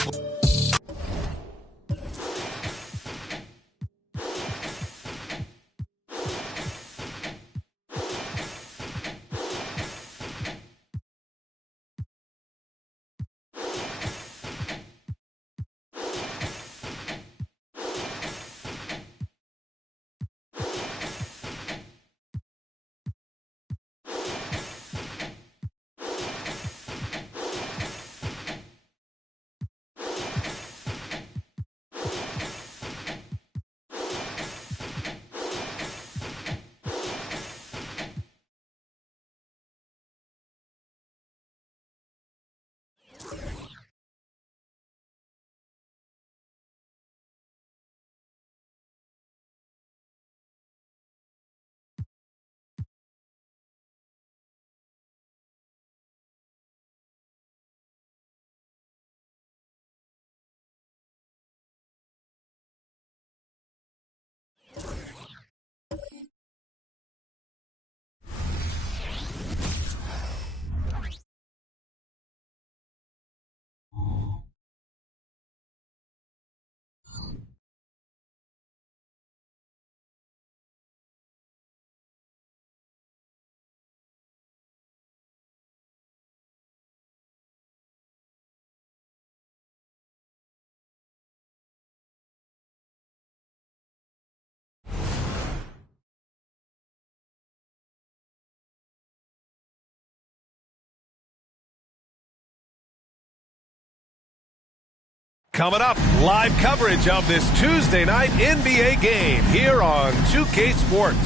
Coming up, live coverage of this Tuesday night NBA game here on 2K Sports.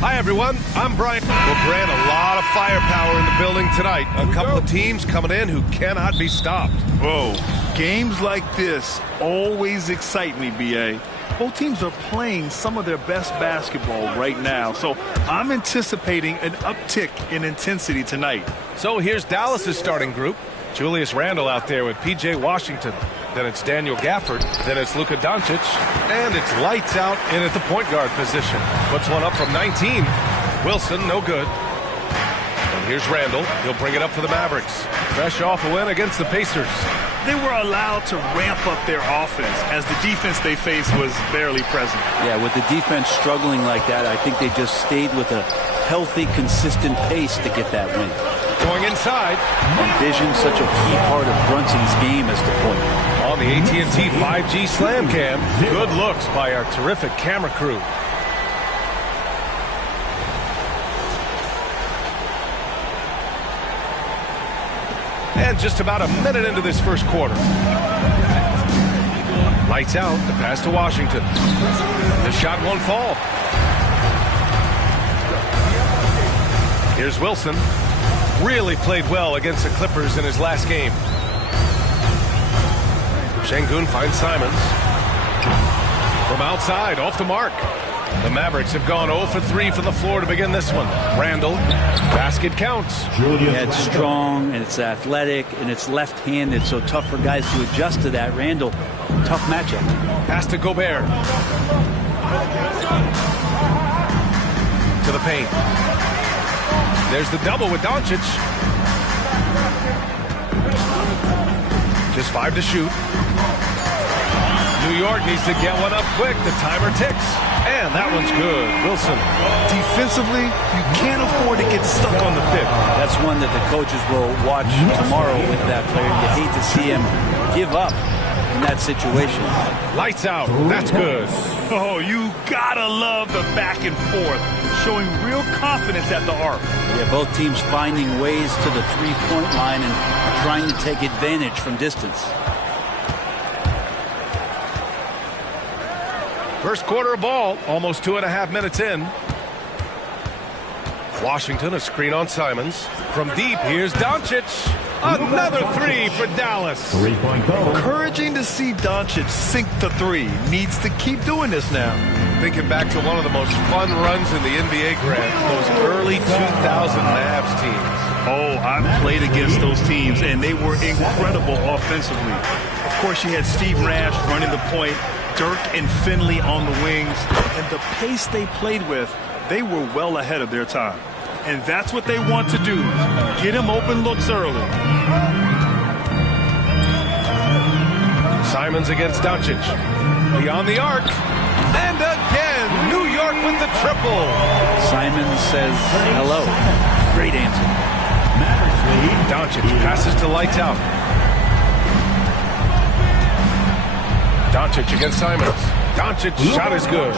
Hi, everyone. I'm Brian. Well, Grant, a lot of firepower in the building tonight. A couple of teams coming in who cannot be stopped. Whoa. Games like this always excite me, B.A. Both teams are playing some of their best basketball right now, so I'm anticipating an uptick in intensity tonight. So here's Dallas's starting group. Julius Randle out there with P.J. Washington. Then it's Daniel Gafford. Then it's Luka Doncic. And it's lights out in at the point guard position. Puts one up from 19. Wilson, no good. And here's Randle. He'll bring it up for the Mavericks. Fresh off a win against the Pacers. They were allowed to ramp up their offense as the defense they faced was barely present. Yeah, with the defense struggling like that, I think they just stayed with a healthy, consistent pace to get that win. Going inside. And Vision, such a key part of Brunson's game as the point. On the AT&T 5G Slam Cam, good looks by our terrific camera crew. And just about a minute into this first quarter. Lights out, the pass to Washington. The shot won't fall. Here's Wilson. Really played well against the Clippers in his last game. Şengün finds Simons. From outside, off the mark. The Mavericks have gone 0 for 3 from the floor to begin this one. Randle, basket counts. Yeah, it's strong, and it's athletic, and it's left-handed, so tough for guys to adjust to that. Randle, tough matchup. Pass to Gobert. To the paint. There's the double with Doncic. Just 5 to shoot. New York needs to get one up quick. The timer ticks. And that one's good. Wilson. Defensively, you can't afford to get stuck on the pick. That's one that the coaches will watch tomorrow with that player. You hate to see him give up in that situation. Lights out. That's good. Oh, you gotta love the back and forth, showing real confidence at the arc. Yeah, both teams finding ways to the three-point line and trying to take advantage from distance. First quarter of ball, almost 2.5 minutes in. Washington, a screen on Simons. From deep, here's Doncic. Another three for Dallas. Encouraging to see Doncic sink the three. Needs to keep doing this now. thinking back to one of the most fun runs in the NBA, Grant, those early 2000 Mavs teams. Oh, I've played against those teams, and they were incredible offensively. Of course, you had Steve Nash running the point, Dirk and Finley on the wings, and the pace they played with, they were well ahead of their time. And that's what they want to do, get him open looks early. Simons against Doncic. Beyond the arc. And again, New York with the triple. Simons says hello. Great answer. Doncic passes to Lights Out. Doncic against Simons. Doncic shot is good.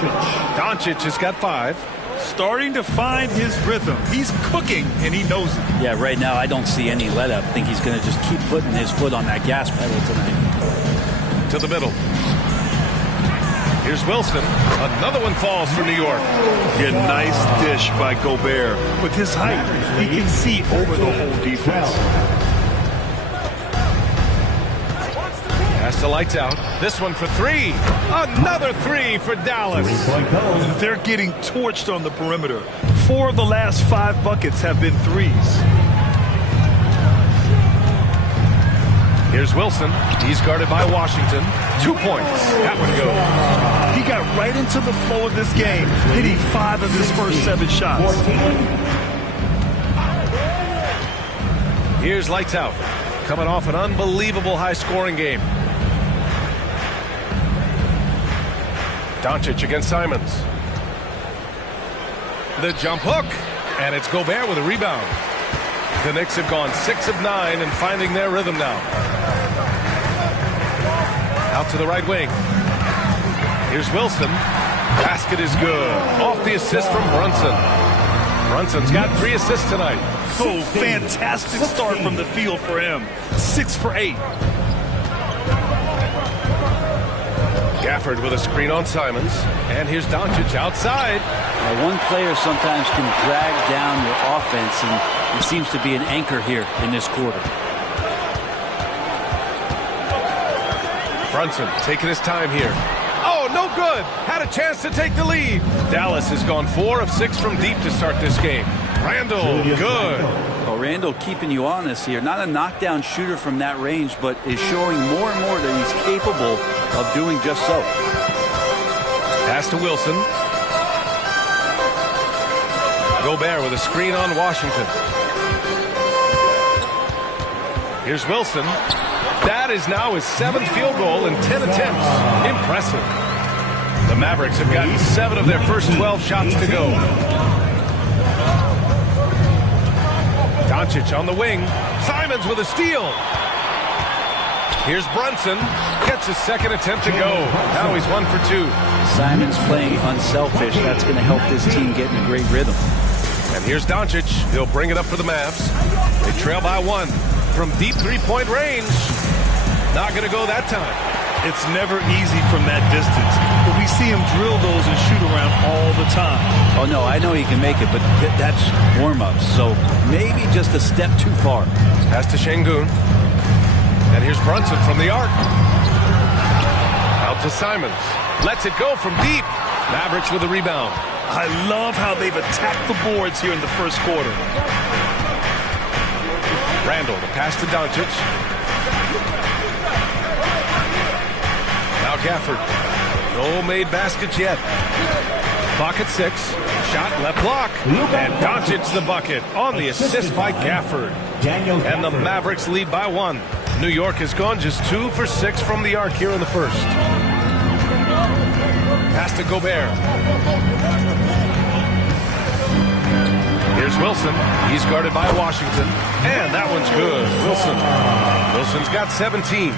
Doncic has got 5. Starting to find his rhythm. He's cooking, and he knows it. Yeah, right now I don't see any let up. I think he's going to just keep putting his foot on that gas pedal tonight. To the middle. Here's Wilson. Another one falls for New York. A nice dish by Gobert. With his height, he can see over the whole defense. Pass to Lights Out. This one for 3. Another 3 for Dallas. They're getting torched on the perimeter. 4 of the last 5 buckets have been threes. Here's Wilson. He's guarded by Washington. 2 points. That one goes. He got right into the flow of this game, hitting 5 of his first 7 shots. Here's Lights Out. Coming off an unbelievable high-scoring game. Doncic against Simons. The jump hook. And it's Gobert with a rebound. The Knicks have gone 6 of 9 and finding their rhythm now. Out to the right wing. Here's Wilson. Basket is good. Off the assist from Brunson. Brunson's got 3 assists tonight. Oh, fantastic start from the field for him. 6 for 8. Gafford with a screen on Simons. And here's Doncic outside. One player sometimes can drag down your offense, and he seems to be an anchor here in this quarter. Brunson taking his time here. Oh, no good. Had a chance to take the lead. Dallas has gone 4 of 6 from deep to start this game. Randall, good. Well, Randall keeping you honest here. Not a knockdown shooter from that range, but is showing more and more that he's capable of doing just so. Pass to Wilson. Gobert with a screen on Washington. Here's Wilson. That is now his 7th field goal in 10 attempts. Impressive. The Mavericks have gotten 7 of their first 12 shots to go. Doncic on the wing. Simons with a steal. Here's Brunson. Gets his 2nd attempt to go. Now he's 1 for 2. Simons playing unselfish. That's going to help this team get in a great rhythm. And here's Doncic. He'll bring it up for the Mavs. They trail by 1 from deep 3-point range. Not going to go that time. It's never easy from that distance, but we see him drill those and shoot around all the time. Oh, no, I know he can make it, but that's warm-ups, so maybe just a step too far. Pass to Şengün. And here's Brunson from the arc. Out to Simons. Lets it go from deep. Mavericks with a rebound. I love how they've attacked the boards here in the first quarter. Randall, the pass to Doncic. Now Gafford. No made baskets yet. Clock at 6. Shot left block. And Doncic the bucket on the assist by Gafford. And the Mavericks lead by 1. New York has gone just 2 for 6 from the arc here in the first. Pass to Gobert. Here's Wilson. He's guarded by Washington. And that one's good. Wilson's got 17.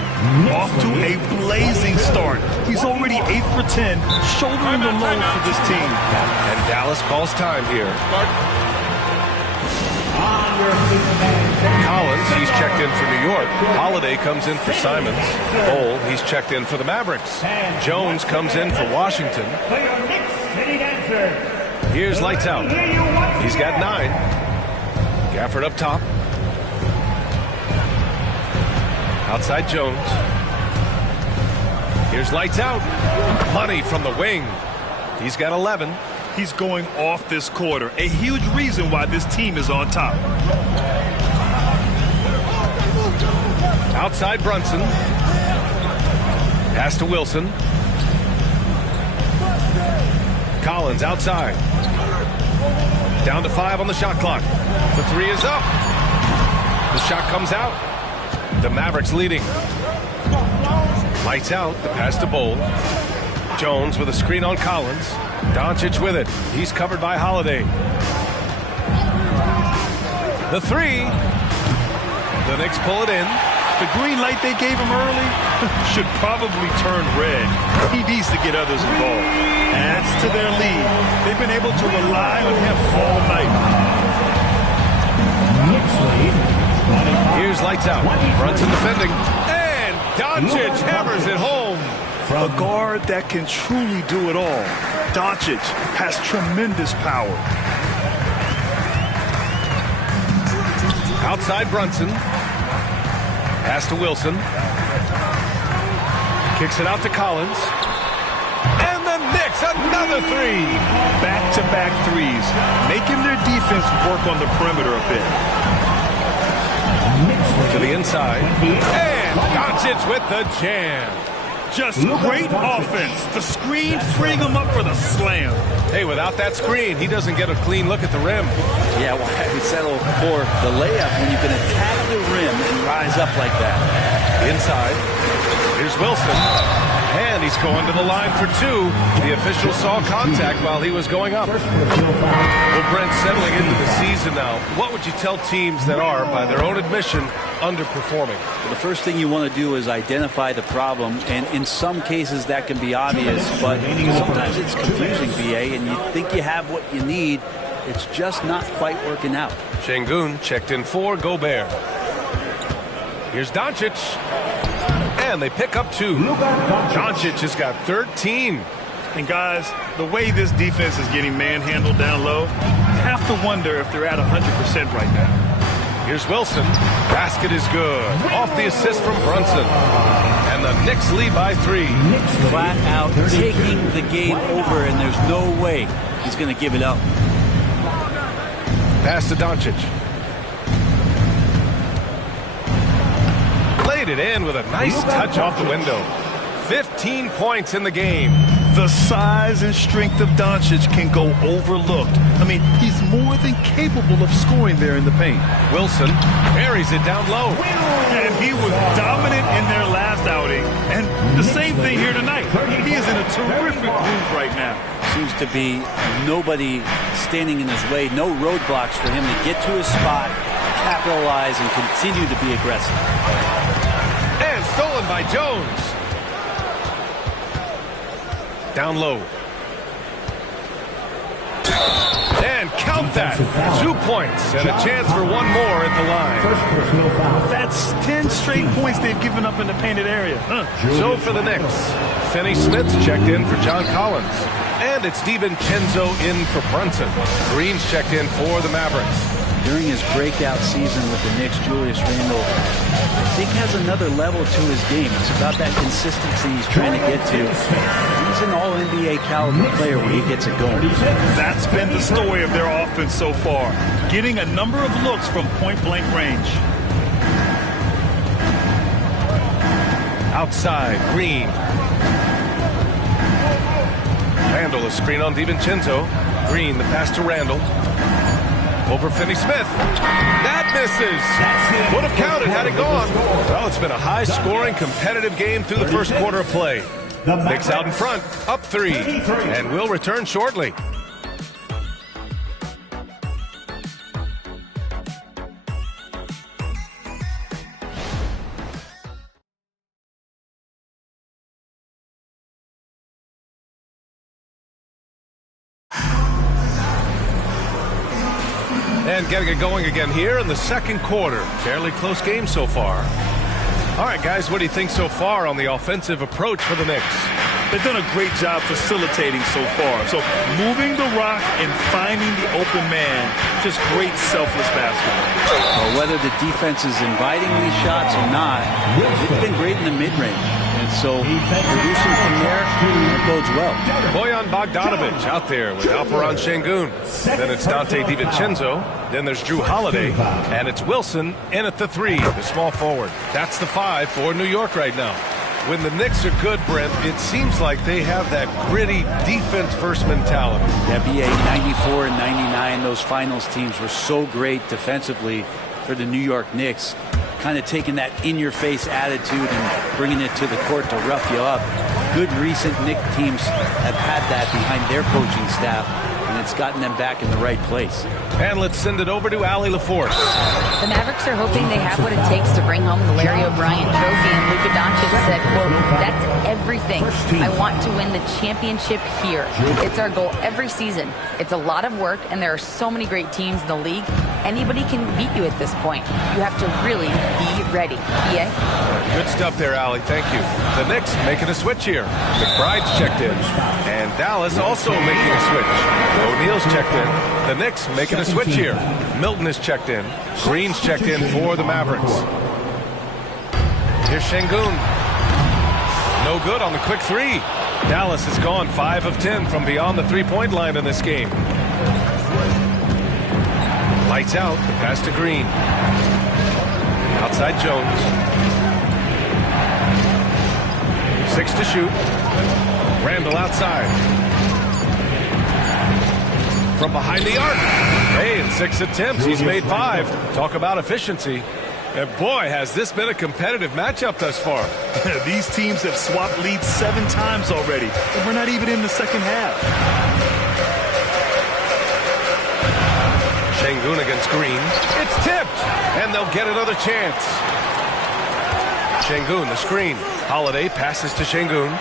Off to a blazing start. He's already 8 for 10, shouldering the load for this team. And Dallas calls time here. Collins, he's checked in for New York. Holiday comes in for Simons. Bol, he's checked in for the Mavericks. Jones comes in for Washington. Here's Lights Out. He's got 9. Gafford up top. Outside Jones. Here's Lights Out. Money from the wing. He's got 11. He's going off this quarter. A huge reason why this team is on top. Outside Brunson. Pass to Wilson. Collins outside. Down to 5 on the shot clock. The 3 is up. The shot comes out. The Mavericks leading. Lights out. The pass to Bowl. Jones with a screen on Collins. Doncic with it. He's covered by Holiday. The 3. The Knicks pull it in. The green light they gave him early should probably turn red. He needs to get others involved. Adds to their lead. They've been able to rely on him all night. Here's lights out. Brunson defending. And Doncic hammers it home. A guard that can truly do it all. Doncic has tremendous power. Outside Brunson. Pass to Wilson. Kicks it out to Collins. And the Knicks, another 3. Back-to-back threes, making their defense work on the perimeter a bit. To the inside. And Doncic with the jam. Just great offense. The screen freeing him up for the slam. Hey, without that screen, he doesn't get a clean look at the rim. Yeah, well, we settled for the layup when you can attack the rim and rise up like that. Inside. Here's Wilson. And he's going to the line for 2. The official saw contact while he was going up. Well, Brent, settling into the season now, what would you tell teams that are, by their own admission, underperforming? Well, the first thing you want to do is identify the problem, and in some cases that can be obvious, but sometimes it's confusing, BA, and you think you have what you need. It's just not quite working out. Şengün checked in for Gobert. Here's Doncic. And they pick up 2. Doncic has got 13. And guys, the way this defense is getting manhandled down low, you have to wonder if they're at 100% right now. Here's Wilson. Basket is good. Off the assist from Brunson. And the Knicks lead by 3. Flat out taking the game over, and there's no way he's going to give it up. Pass to Doncic. Laid it in with a nice touch off the window. 15 points in the game. The size and strength of Doncic can go overlooked. I mean, he's more than capable of scoring there in the paint. Wilson buries it down low. And he was dominant in their last outing. And the same thing here tonight. He is in a terrific groove right now. Seems to be nobody standing in his way. No roadblocks for him to get to his spot, capitalize, and continue to be aggressive. And stolen by Jones. Down low. And count that. 2 points and a chance for one more at the line. That's 10 straight points they've given up in the painted area. So for the Knicks, Finney-Smith's checked in for John Collins. And it's DiVincenzo in for Brunson. Green's checked in for the Mavericks. During his breakout season with the Knicks, Julius Randle, I think, has another level to his game. It's about that consistency he's trying to get to. He's an all-NBA caliber player when he gets it going. That's been the story of their offense so far, getting a number of looks from point-blank range. Outside, Green. Randle, a screen on DiVincenzo. Green, the pass to Randle. Over Finney-Smith. That misses. Would have counted had it gone. Well, it's been a high-scoring, competitive game through the first quarter of play. Knicks out in front, up 3, and we'll return shortly. And getting it going again here in the second quarter. Fairly close game so far. All right, guys, what do you think so far on the offensive approach for the Knicks? They've done a great job facilitating so far. So moving the rock and finding the open man, just great selfless basketball. Well, whether the defense is inviting these shots or not, they've been great in the mid-range. And And so producing from there, it bodes well. Bojan Bogdanovic out there with Alperon Şengün. Then it's Dante DiVincenzo. Then there's Drew Holiday. And it's Wilson in at the 3, the small forward. That's the 5 for New York right now. When the Knicks are good, Brent, it seems like they have that gritty defense-first mentality. Yeah, BA 94 and 99, those finals teams were so great defensively for the New York Knicks. Kind of taking that in-your-face attitude and bringing it to the court to rough you up. Good recent Knicks teams have had that behind their coaching staff, and it's gotten them back in the right place. And let's send it over to Allie LaForce. The Mavericks are hoping they have what it takes to bring home the Larry O'Brien trophy, and Luka Doncic said, quote, "That's everything. I want to win the championship here. It's our goal every season. It's a lot of work, and there are so many great teams in the league. Anybody can beat you at this point. You have to really be ready." EA? Good stuff there, Allie. Thank you. The Knicks making a switch here. McBride's checked in. And Dallas also making a switch. O'Neal's checked in. The Knicks making a switch here. Milton is checked in. Green's checked in for the Mavericks. Here's Şengün. No good on the quick 3. Dallas has gone 5 of 10 from beyond the three-point line in this game. Lights out. The pass to Green. Outside Jones. 6 to shoot. Randall outside. From behind the arc. Hey, in 6 attempts, he's made 5. Talk about efficiency. And boy, has this been a competitive matchup thus far. These teams have swapped leads 7 times already, and we're not even in the second half. Şengün against Green. It's tipped, and they'll get another chance. Şengün, the screen. Holiday passes to Şengün.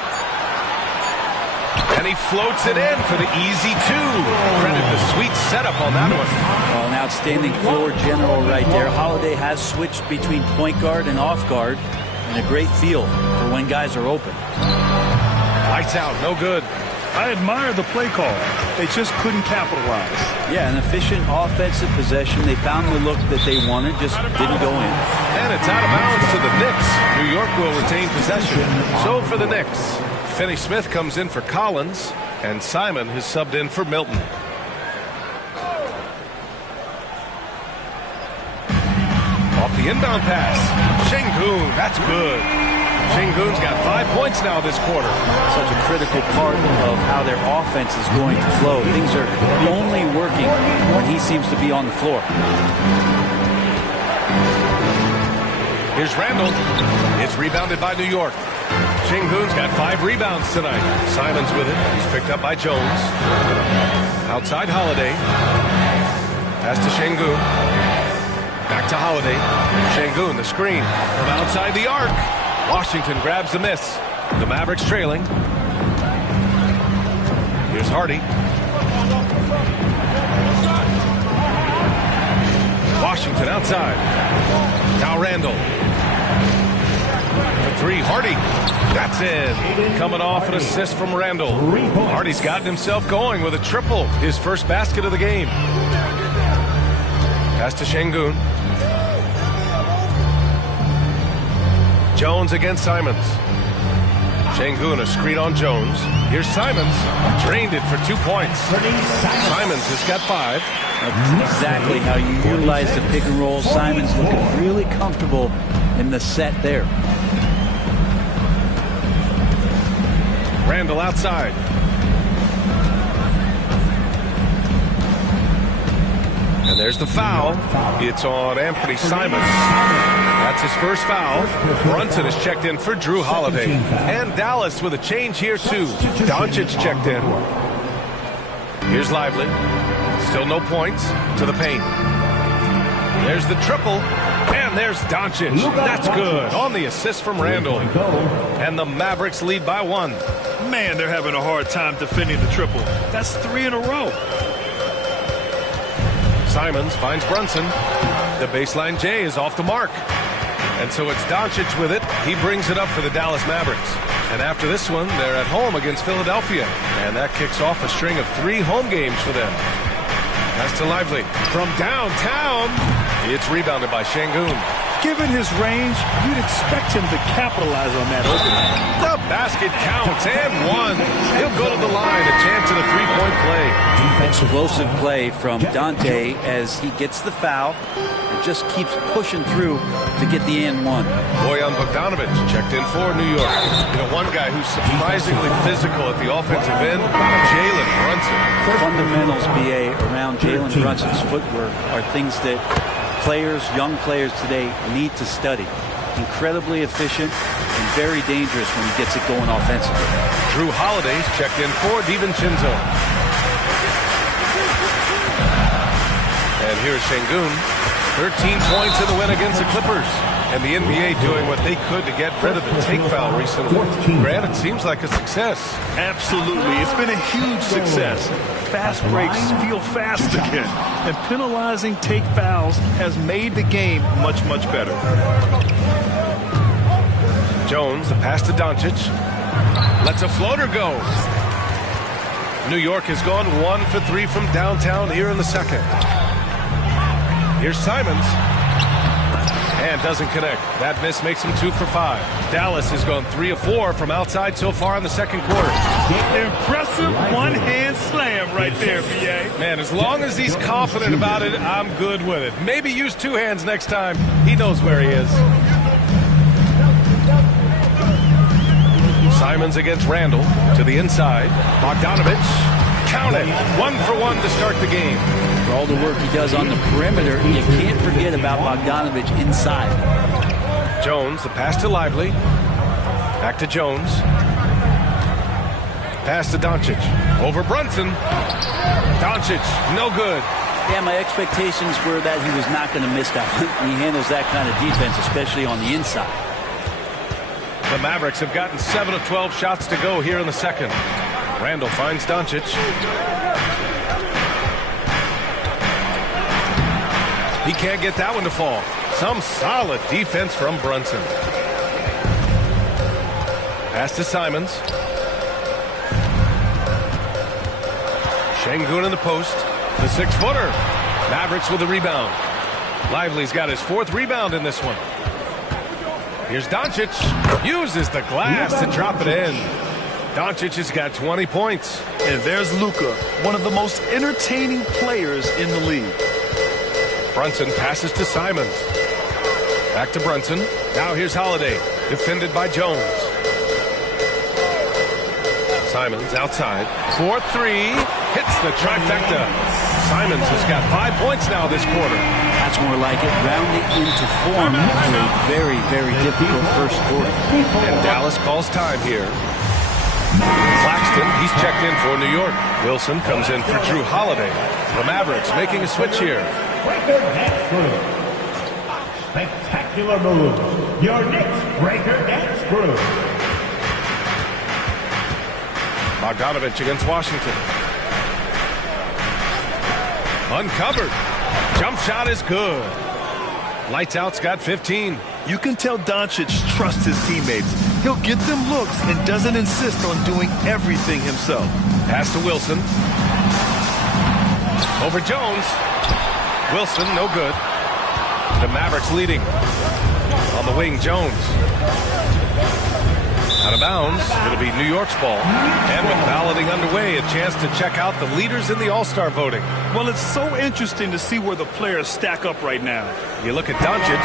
And he floats it in for the easy 2. Credit the sweet setup on that one. Well, an outstanding floor general right there. Holiday has switched between point guard and off guard, and a great feel for when guys are open. Lights out, no good. I admire the play call. They just couldn't capitalize. Yeah, an efficient offensive possession. They found the look that they wanted, just didn't go in. And it's out of bounds to the Knicks. New York will retain possession. So for the Knicks, Finney Smith comes in for Collins, and Simon has subbed in for Milton. Off the inbound pass. Şengün, that's good. Şengün's got 5 points now this quarter. Such a critical part of how their offense is going to flow. Things are only working when he seems to be on the floor. Here's Randall. It's rebounded by New York. Şengün's got 5 rebounds tonight. Simon's with it. He's picked up by Jones. Outside Holiday. Pass to Şengün. Back to Holiday. Şengün, the screen. From outside the arc. Washington grabs the miss. The Mavericks trailing. Here's Hardy. Washington outside. Now Randall. For 3, Hardy. That's in. Coming off an assist from Randall. Hardy's gotten himself going with a triple. His first basket of the game. Pass to Şengün. Jones against Simons. Şengün, a screen on Jones. Here's Simons. Drained it for 2 points. Simons has got 5. That's exactly how you utilize the pick and roll. Simons looking really comfortable in the set there. Randall outside. And there's the foul. It's on Anthony Simons. That's his first foul. Brunson is checked in for Drew Holiday. And Dallas with a change here too. Doncic checked in. Here's Lively. Still no points. To the paint. There's the triple. And there's Doncic. That's good. On the assist from Randall. And the Mavericks lead by 1. Man, they're having a hard time defending the triple. That's 3 in a row. Simons finds Brunson. The baseline J is off the mark. And so it's Doncic with it. He brings it up for the Dallas Mavericks. And after this one, they're at home against Philadelphia. And that kicks off a string of 3 home games for them. Pass to Lively. From downtown, It's rebounded by Şengün. Given his range, you'd expect him to capitalize on that opening. The basket counts and one. He'll go to the line, a chance at a three-point play. Explosive play from Dante as he gets the foul and just keeps pushing through to get the and one. Bojan Bogdanović checked in for New York. You know, one guy who's surprisingly physical at the offensive end, Jalen Brunson. Fundamentals, BA, around Jalen Brunson's footwork are things that young players today need to study. Incredibly efficient and very dangerous when he gets it going offensively. Drew Holiday's checked in for DiVincenzo. And here's Şengün. 13 points in the win against the Clippers. And the NBA doing what they could to get rid of the take foul recently. Grant, it seems like a success. Absolutely. It's been a huge success. Fast breaks feel fast again. And penalizing take fouls has made the game much, much better. Jones, the pass to Doncic. Lets a floater go. New York has gone 1 for 3 from downtown here in the second. Here's Simons. And doesn't connect. That miss makes him 2 for 5. Dallas has gone 3 of 4 from outside so far in the second quarter. Impressive one-hand slam right there, B.A. Man, as long as he's confident about it, I'm good with it. Maybe use 2 hands next time. He knows where he is. Simons against Randall to the inside. Bogdanović. Count it. 1 for 1 to start the game. For all the work he does on the perimeter, you can't forget about Bogdanović inside. Jones, the pass to Lively. Back to Jones. Pass to Doncic. Over Brunson. Doncic, no good. Yeah, my expectations were that he was not going to miss that one. He handles that kind of defense, especially on the inside. The Mavericks have gotten 7 of 12 shots to go here in the second. Randall finds Doncic. He can't get that one to fall. Some solid defense from Brunson. Pass to Simons. Şengün in the post. The 6-footer. Mavericks with a rebound. Lively's got his 4th rebound in this one. Here's Doncic. Uses the glass to drop it in. Doncic has got 20 points. And there's Luka, one of the most entertaining players in the league. Brunson passes to Simons. Back to Brunson. Now here's Holiday. Defended by Jones. Simons outside. 4-3. Hits the trifecta. Simons has got 5 points now this quarter. That's more like it. Rounding into form after a very, very difficult first quarter. And Dallas calls time here. Claxton, he's checked in for New York. Wilson comes in for Drew Holiday. The Mavericks making a switch here. Breaker dance crew. Spectacular moves. Your next breaker dance crew. Bogdanović against Washington. Uncovered. Jump shot is good. Lights out's got 15. You can tell Doncic trusts his teammates. He'll get them looks and doesn't insist on doing everything himself. Pass to Wilson. Over Jones. Wilson, no good. The Mavericks leading. On the wing, Jones. Out of bounds. It'll be New York's ball. And with balloting underway, a chance to check out the leaders in the All-Star voting. Well, it's so interesting to see where the players stack up right now. You look at Doncic,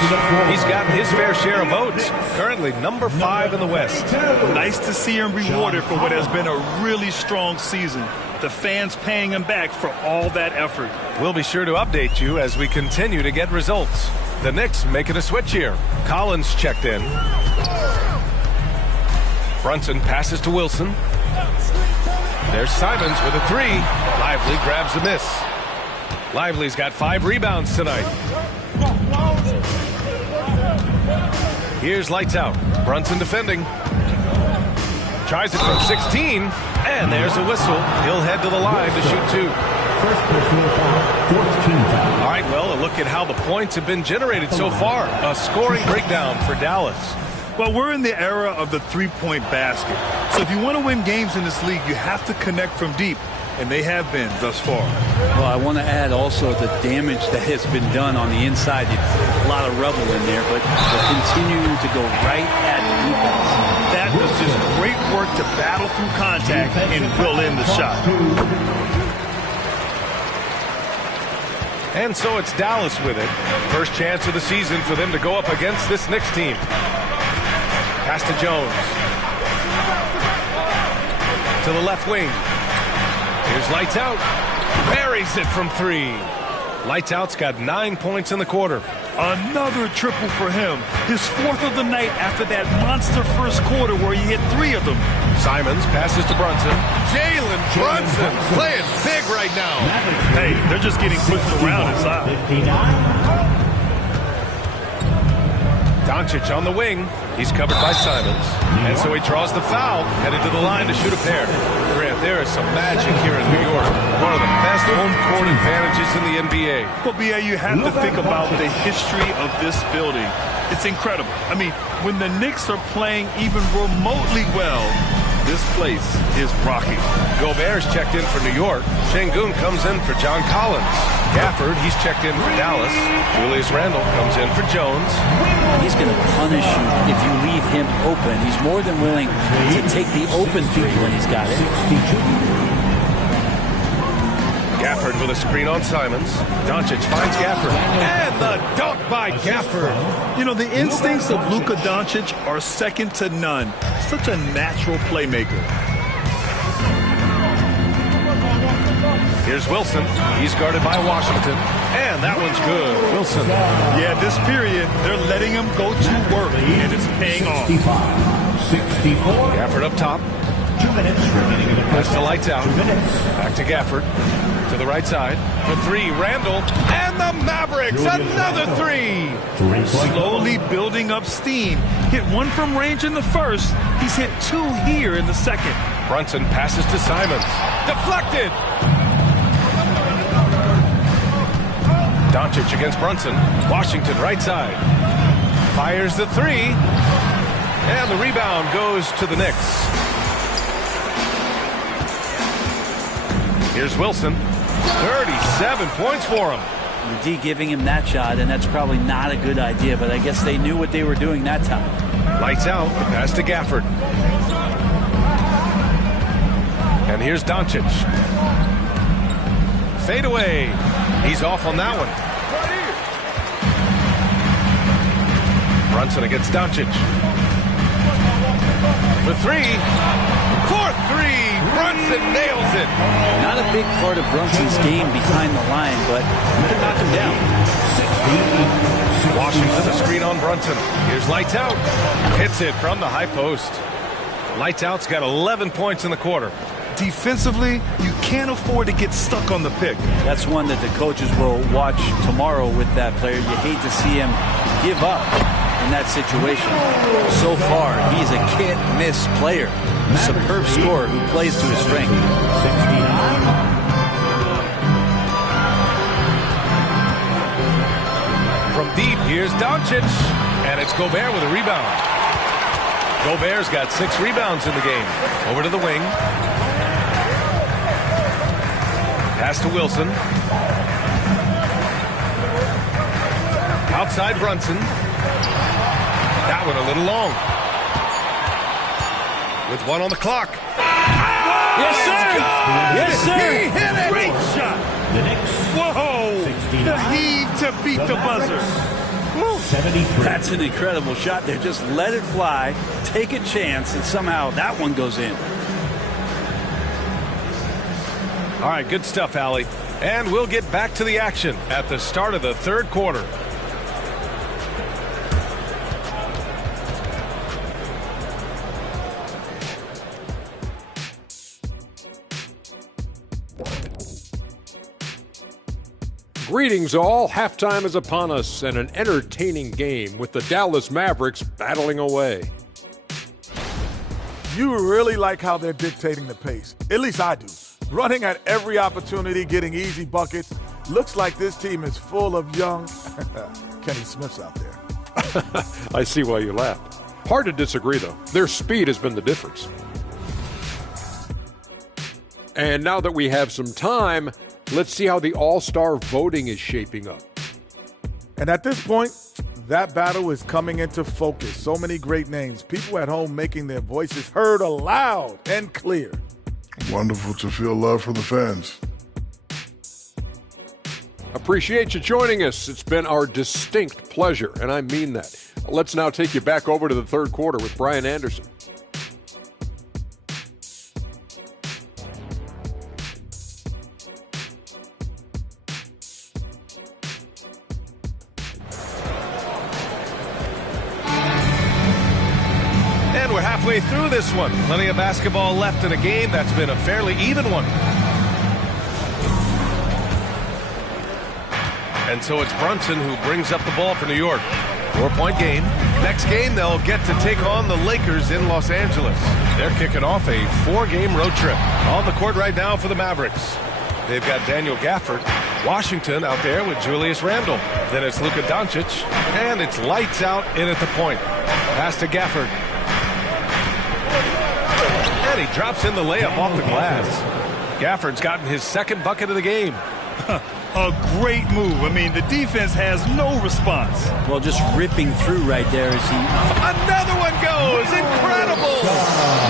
he's gotten his fair share of votes. Currently number 5 in the West. Nice to see him rewarded for what has been a really strong season. The fans paying him back for all that effort. We'll be sure to update you as we continue to get results. The Knicks making a switch here. Collins checked in. Brunson passes to Wilson. There's Simons with a 3. Lively grabs the miss. Lively's got 5 rebounds tonight. Here's lights out. Brunson defending. Tries it from 16. And there's a whistle. He'll head to the line to shoot 2. First personal foul, 14 foul. All right, well, a look at how the points have been generated so far. A scoring breakdown for Dallas. Well, we're in the era of the three-point basket. So if you want to win games in this league, you have to connect from deep. and they have been thus far. Well, I want to add also the damage that has been done on the inside. A lot of rubble in there, but they're continuing to go right at the defense. That was just great work to battle through contact and fill in the shot. And so it's Dallas with it. First chance of the season for them to go up against this Knicks team. Pass to Jones. To the left wing. Here's Lights Out. Buries it from 3. Lights Out's got 9 points in the quarter. Another triple for him. His 4th of the night after that monster first quarter where he hit 3 of them. Simons passes to Brunson. Jalen Brunson playing big right now. Hey, they're just getting pushed around inside. Doncic on the wing. He's covered by Simons. And so he draws the foul, headed to the line to shoot a pair. Grant, there is some magic here in New York. One of the best home court advantages in the NBA. Well, B.A., you have to think about the history of this building. It's incredible. I mean, when the Knicks are playing even remotely well, this place is rocking. Gobert's checked in for New York. Şengün comes in for John Collins. Gafford, he's checked in for Dallas. Julius Randle comes in for Jones. He's going to punish you if you leave him open. He's more than willing to take the open people when he's got it. Gafford with a screen on Simons. Doncic finds Gafford. And the dunk by Gafford. You know, the instincts of Luka Doncic are second to none. Such a natural playmaker. Here's Wilson. He's guarded by Washington. And that one's good. Wilson. Yeah, this period, they're letting him go to work, and it's paying off. 64. Gafford up top. 2 minutes remaining in the Pass to Lights Out. 2 minutes. Back to Gafford. To the right side. For 3, Randle. And the Mavericks. Another 3. Slowly building up steam. Hit 1 from range in the first. He's hit 2 here in the second. Brunson passes to Simons. Deflected. Doncic against Brunson. Washington right side. Fires the 3. And the rebound goes to the Knicks. Here's Wilson. 37 points for him. The D giving him that shot, and that's probably not a good idea, but I guess they knew what they were doing that time. Lights out. Pass to Gafford. And here's Doncic. Fade away. He's off on that one. Brunson against Doncic. For 3. For 3. Brunson nails it. Not a big part of Brunson's game behind the line, but you can knock him down. Washington, the screen on Brunson. Here's Lights Out. Hits it from the high post. Lights Out's got 11 points in the quarter. Defensively, you can't afford to get stuck on the pick. That's one that the coaches will watch tomorrow with that player. You hate to see him give up in that situation. So far, he's a can't-miss player. A superb scorer who plays to his strength. 69. From deep, here's Doncic. And it's Gobert with a rebound. Gobert's got 6 rebounds in the game. Over to the wing. Pass to Wilson. Outside Brunson. That one a little long. With 1 on the clock. Yes, sir! Yes, sir! He hit it! Great shot! The Knicks. Whoa! 69. The heave to beat the buzzer. 73. That's an incredible shot there. Just let it fly, take a chance, and somehow that one goes in. All right, good stuff, Allie. And we'll get back to the action at the start of the 3rd quarter. Greetings all. Halftime is upon us and an entertaining game with the Dallas Mavericks battling away. You really like how they're dictating the pace. At least I do. Running at every opportunity, getting easy buckets. Looks like this team is full of young Kenny Smiths out there. I see why you laughed. Hard to disagree, though. Their speed has been the difference. And now that we have some time, let's see how the All-Star voting is shaping up. And at this point, that battle is coming into focus. So many great names. People at home making their voices heard loud and clear. Wonderful to feel love from the fans. Appreciate you joining us. It's been our distinct pleasure, and I mean that. Let's now take you back over to the third quarter with Brian Anderson. And we're halfway through this one. Plenty of basketball left in a game that's been a fairly even one. And so it's Brunson who brings up the ball for New York. 4-point game. Next game, they'll get to take on the Lakers in Los Angeles. They're kicking off a 4-game road trip. On the court right now for the Mavericks. They've got Daniel Gafford, Washington out there with Julius Randle. Then it's Luka Doncic, and it's lights out in at the point. Pass to Gafford. And he drops in the layup off the glass. Gafford's gotten his second bucket of the game. A great move. I mean, the defense has no response. Well, just ripping through right there as he... Another one goes! Incredible!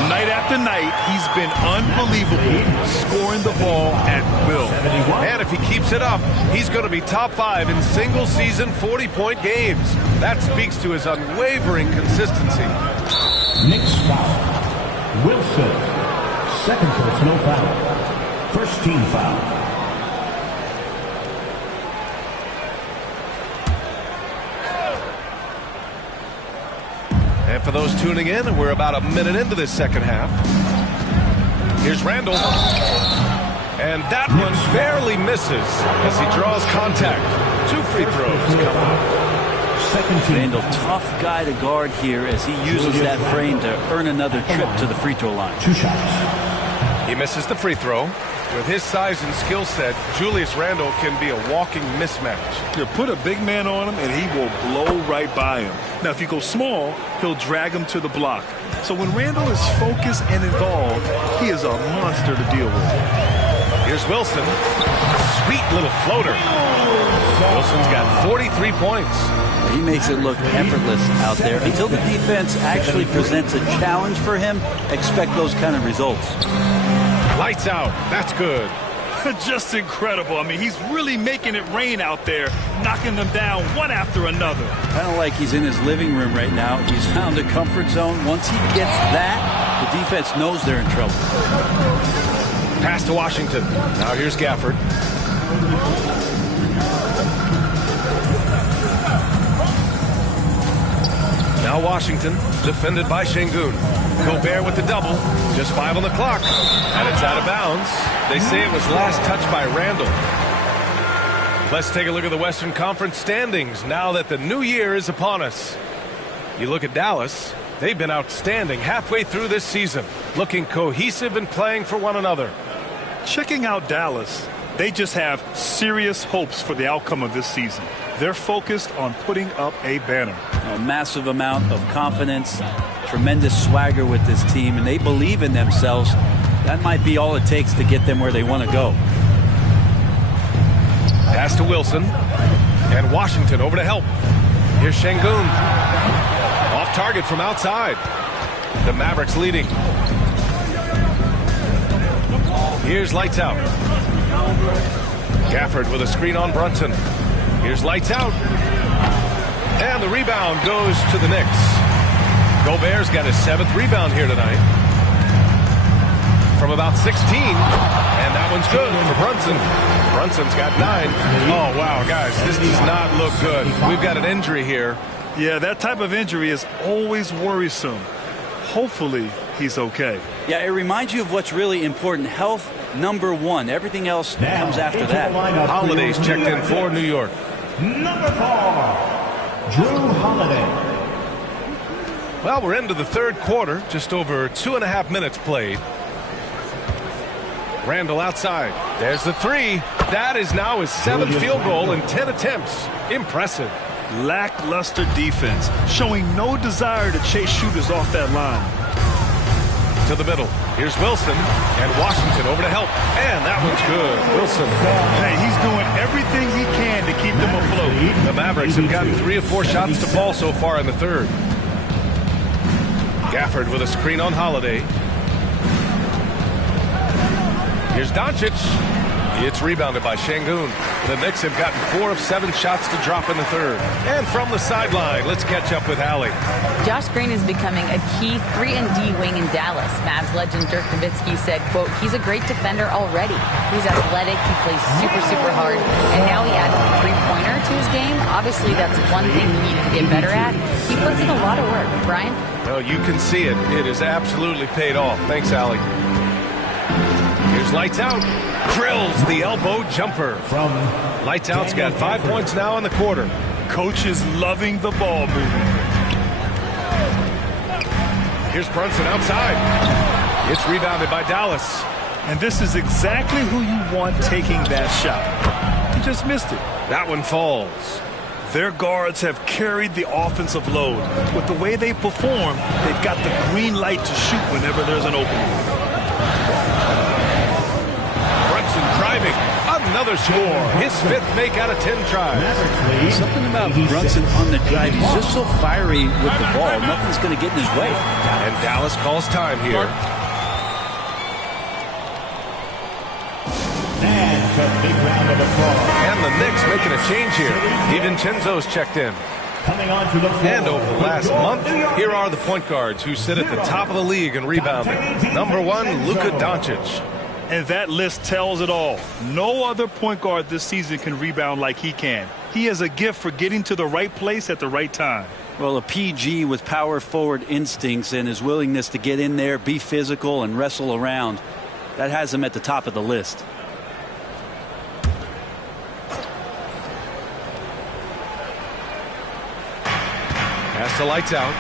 Night after night, he's been unbelievable, scoring the ball at will. And if he keeps it up, he's going to be top 5 in single-season 40-point games. That speaks to his unwavering consistency. Next foul. Wilson. Second personal foul. First team foul. And for those tuning in, we're about a minute into this second half. Here's Randle. And that one barely misses as he draws contact. 2 free throws come up. Randle, tough guy to guard here as he uses that frame to earn another trip to the free throw line. 2 shots. He misses the free throw. With his size and skill set, Julius Randle can be a walking mismatch. You put a big man on him, and he will blow right by him. Now, if you go small, he'll drag him to the block. So when Randle is focused and involved, he is a monster to deal with. Here's Wilson. Sweet little floater. Wilson's got 43 points. He makes it look effortless out there. Until the defense actually presents a challenge for him, expect those kind of results. Lights out. That's good. Just incredible. I mean, he's really making it rain out there, knocking them down one after another. Kind of like he's in his living room right now. He's found a comfort zone. Once he gets that, the defense knows they're in trouble. Pass to Washington. Now here's Gafford. Now Washington, defended by Şengün. Gobert with the double. Just 5 on the clock. And it's out of bounds. They say it was last touched by Randle. Let's take a look at the Western Conference standings now that the new year is upon us. You look at Dallas. They've been outstanding halfway through this season, looking cohesive and playing for one another. Checking out Dallas, they just have serious hopes for the outcome of this season. They're focused on putting up a banner. A massive amount of confidence, tremendous swagger with this team, and they believe in themselves. That might be all it takes to get them where they want to go. Pass to Wilson. And Washington over to help. Here's Şengün. Off target from outside. The Mavericks leading. Here's lights out. Gafford with a screen on Brunson. Here's lights out. And the rebound goes to the Knicks. Gobert's got his 7th rebound here tonight. From about 16. And that one's good for Brunson. Brunson's got 9. Oh, wow, guys, this does not look good. We've got an injury here. Yeah, that type of injury is always worrisome. Hopefully, he's okay. Yeah, it reminds you of what's really important. Health, number 1. Everything else comes after that. Holiday's checked in for New York. Number 4, Drew Holiday. Well, we're into the third quarter. Just over 2.5 minutes played. Randle outside. There's the 3. That is now his 7th field goal in 10 attempts. Impressive. Lackluster defense, showing no desire to chase shooters off that line. to the middle. Here's Wilson, and Washington over to help. And that one's good. Wilson. Hey, he's doing everything he can to keep them afloat. The Mavericks have gotten 3 of 4 shots to fall so far in the third. Gafford with a screen on Holiday. Here's Doncic. It's rebounded by Şengün. The Knicks have gotten 4 of 7 shots to drop in the third. And from the sideline, let's catch up with Allie. Josh Green is becoming a key 3-and-D wing in Dallas. Mavs legend Dirk Nowitzki said, quote, he's a great defender already. He's athletic, he plays super, super hard, and now he added a three-pointer to his game. Obviously, that's one thing he needed to get better at. He puts in a lot of work. Brian? Well, you can see it. It has absolutely paid off. Thanks, Allie. Here's Lights Out. Drills the elbow jumper. Lights Out's got 5 points now in the quarter. Coach is loving the ball movement. Here's Brunson outside. It's rebounded by Dallas. And this is exactly who you want taking that shot. He just missed it. That one falls. Their guards have carried the offensive load. With the way they perform, they've got the green light to shoot whenever there's an opening. Driving, another score. His 5th make out of 10 tries. Something about Brunson on the drive. He's just so fiery with the ball. Nothing's going to get in his way. And Dallas calls time here. And the Knicks making a change here. DiVincenzo's checked in. And over the last month, here are the point guards who sit at the top of the league in rebounding. Number 1, Luka Doncic. And that list tells it all. No other point guard this season can rebound like he can. He has a gift for getting to the right place at the right time. Well, a PG with power forward instincts and his willingness to get in there, be physical, and wrestle around. That has him at the top of the list. Pass to Lights Out.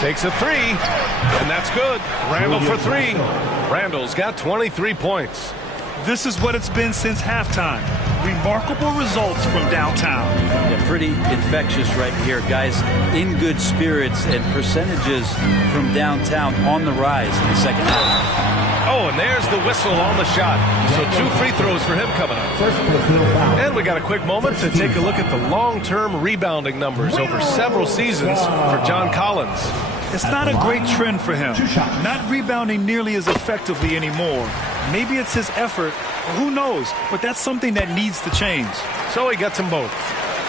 Takes a 3, and that's good. Randall for 3. Randall's got 23 points. This is what it's been since halftime. Remarkable results from downtown. Yeah, pretty infectious right here, guys. In good spirits and percentages from downtown on the rise in the second half. Oh, and there's the whistle on the shot. So 2 free throws for him coming up. And we got a quick moment to take a look at the long-term rebounding numbers over several seasons for John Collins. It's not a great trend for him. Not rebounding nearly as effectively anymore. Maybe it's his effort. Who knows? But that's something that needs to change. So he gets them both.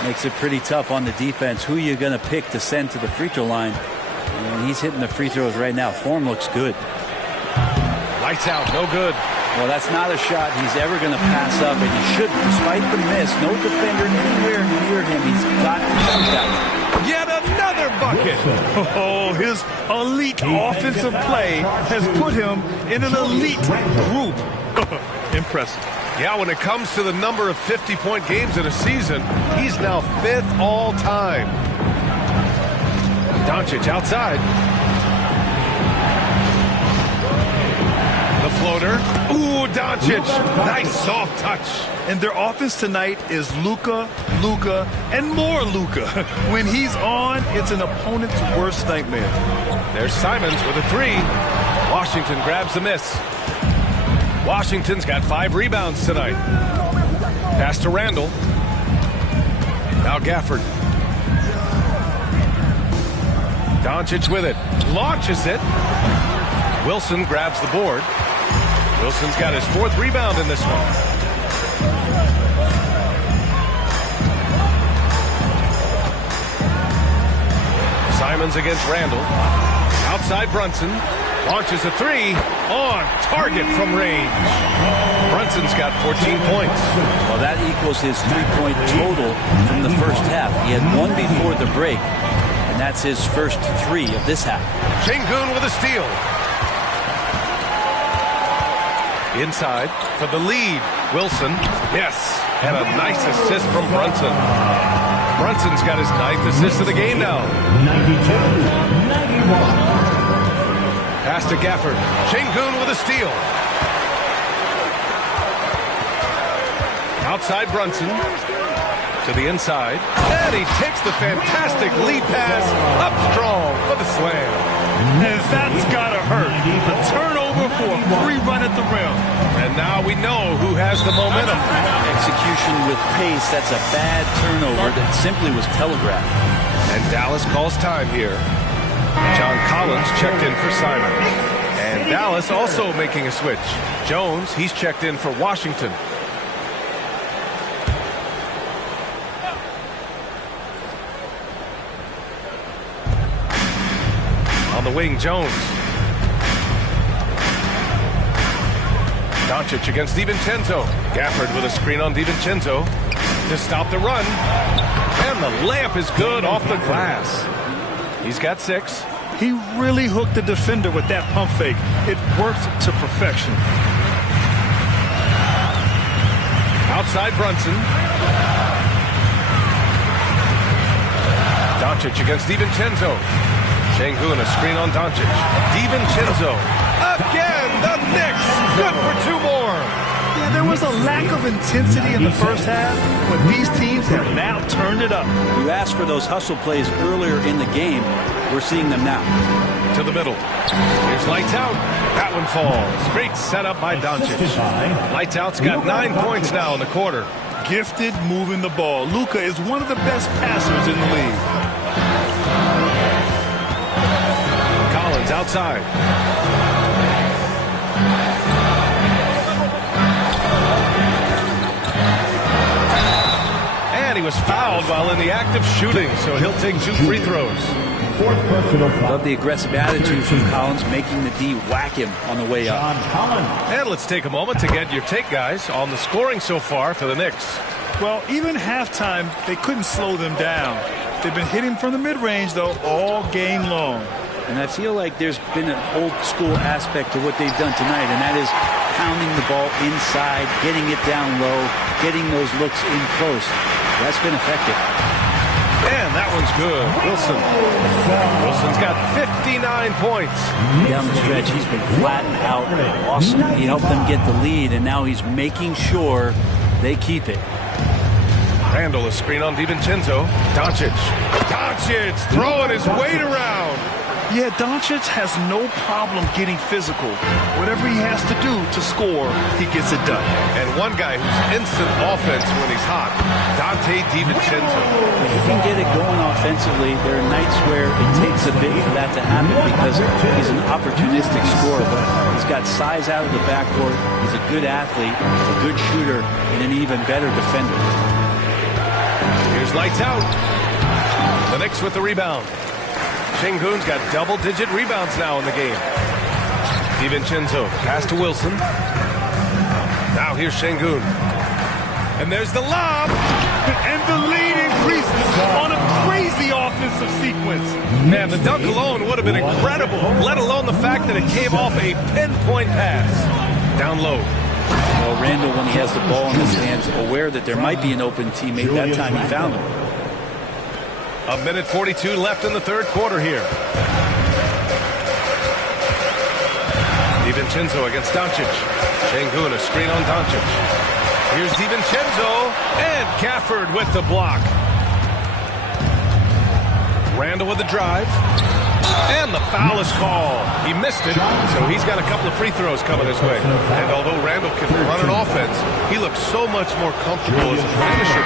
Makes it pretty tough on the defense. Who are you going to pick to send to the free throw line? And he's hitting the free throws right now. Form looks good. Lights Out, no good. Well, that's not a shot he's ever going to pass up, and he shouldn't. Despite the miss, no defender anywhere near him. He's got to shoot that. Yet another bucket. Oh, his elite offensive play has put him in an elite group. Impressive. Yeah, when it comes to the number of 50-point games in a season, he's now 5th all time. Doncic outside. The floater. Ooh, Doncic. Nice soft touch. And their offense tonight is Luka, and more Luka. When he's on, it's an opponent's worst nightmare. There's Simons with a 3. Washington grabs the miss. Washington's got 5 rebounds tonight. Pass to Randall. Now Gafford. Doncic with it. Launches it. Wilson grabs the board. Wilson's got his 4th rebound in this one. Simons against Randall. Outside Brunson. Launches a 3. On target from range. Brunson's got 14 points. Well, that equals his 3-point total from the first half. He had 1 before the break, and that's his first 3 of this half. Şengün with a steal. Inside for the lead. Wilson. Yes. And a nice assist from Brunson. Brunson's got his 9th assist of the game now. 92-91. Pass to Gafford. Şengün with a steal. Outside Brunson. To the inside. And he takes the fantastic lead pass up strong for the slam. And that's got to hurt. A turnover for a free run at the rim. And now we know who has the momentum. Execution with pace, that's a bad turnover that simply was telegraphed. And Dallas calls time here. John Collins checked in for Simons. And Dallas also making a switch. Jones, he's checked in for Washington. On the wing, Jones. Doncic against DiVincenzo. Gafford with a screen on DiVincenzo to stop the run. And the layup is good off the glass. He's got 6. He really hooked the defender with that pump fake. It worked to perfection. Outside Brunson. Doncic against DiVincenzo. Şengün, a screen on Doncic. DiVincenzo. Again, the Knicks. Good for 2 more. Yeah, there was a lack of intensity in the first half, but these teams have now turned it up. You asked for those hustle plays earlier in the game. We're seeing them now. To the middle. Here's Lights Out. That one falls. Great setup by Doncic. Lights Out's got 9 points now in the quarter. Gifted moving the ball. Luka is one of the best passers in the league. Collins outside. And he was fouled while in the act of shooting, so he'll take 2 free throws. Love the aggressive attitude from Collins, making the D whack him on the way up. And let's take a moment to get your take, guys, on the scoring so far for the Knicks. Well, even halftime, they couldn't slow them down. They've been hitting from the mid-range, though, all game long. And I feel like there's been an old-school aspect to what they've done tonight, and that is pounding the ball inside, getting it down low, getting those looks in close. That's been effective. And that one's good. Wilson's got 59 points. Down the stretch, he's been flat out. Awesome. He helped them get the lead, and now he's making sure they keep it. Randall, a screen on DiVincenzo. Doncic throwing his weight around. Yeah, Doncic has no problem getting physical. Whatever he has to do to score, he gets it done. And one guy who's instant offense when he's hot, Dante DiVincenzo. He can get it going offensively. There are nights where it takes a bit for that to happen because he's an opportunistic scorer, but he's got size out of the backcourt. He's a good athlete, a good shooter, and an even better defender. Here's Lights Out. The Knicks with the rebound. Şengün's got double-digit rebounds now in the game. DiVincenzo, pass to Wilson. Now here's Şengün. And there's the lob. And the lead increases on a crazy offensive sequence. Man, the dunk alone would have been incredible, let alone the fact that it came off a pinpoint pass. Down low. Well, Randall, when he has the ball in his hands, aware that there might be an open teammate, that time he found him. A minute 42 left in the third quarter here. DiVincenzo against Doncic. Şengün, a screen on Doncic. Here's DiVincenzo, and Gafford with the block. Randall with the drive. And the foul is called. He missed it, so he's got a couple of free throws coming his way. And although Randall can run an offense, he looks so much more comfortable as a finisher.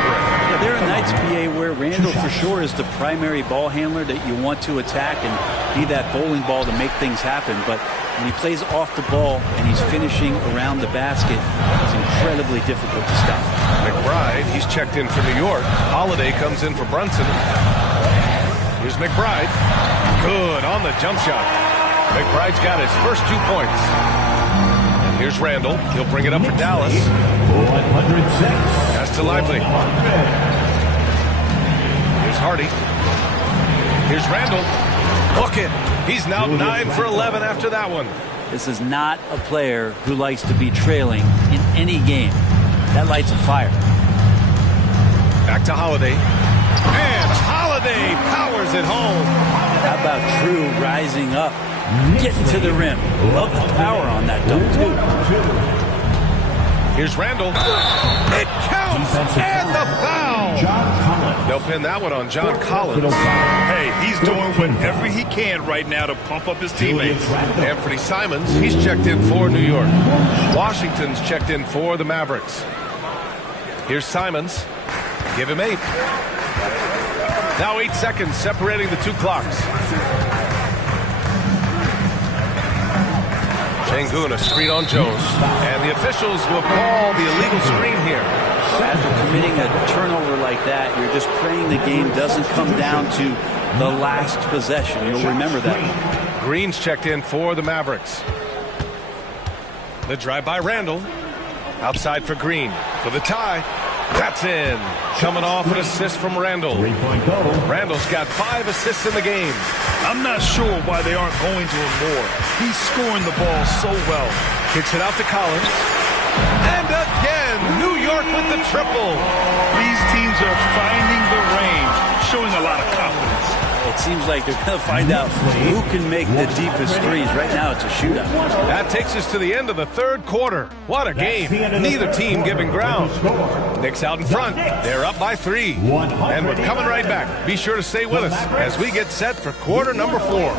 Yeah, there are nights, PA, where Randall for sure is the primary ball handler that you want to attack and be that bowling ball to make things happen. But when he plays off the ball and he's finishing around the basket, it's incredibly difficult to stop. McBride, he's checked in for New York. Holiday comes in for Brunson. Here's McBride. Good on the jump shot. McBride's got his first 2 points. And here's Randall. He'll bring it up for Dallas. Pass to Lively. Here's Hardy. Here's Randall. Hook it. He's now 9 for 11 after that one. This is not a player who likes to be trailing in any game. That lights a fire. Back to Holiday. And Holiday powers it home. How about Drew rising up, getting to the rim? Love the power on that dunk, too. Here's Randall. It counts, and the foul. They'll pin that one on John Collins. Hey, he's doing whatever he can right now to pump up his teammates. Anthony Simons, he's checked in for New York. Washington's checked in for the Mavericks. Here's Simons. Give him 8. Now 8 seconds separating the two clocks. Şengün, a screen on Jones. And the officials will call the illegal screen here. After committing a turnover like that, you're just praying the game doesn't come down to the last possession. You'll remember that. Green's checked in for the Mavericks. The drive by Randall. Outside for Green. For the tie. That's in. Coming off an assist from Randall. Randall's got 5 assists in the game. I'm not sure why they aren't going to him more. He's scoring the ball so well. Kicks it out to Collins. And again, New York with the triple. These teams are finding the range, showing a lot of confidence. It seems like they're going to find out who can make the deepest threes. Right now, it's a shootout. That takes us to the end of the third quarter. What a game. Neither team giving ground. Knicks out in front. They're up by 3. And we're coming right back. Be sure to stay with us as we get set for quarter number 4.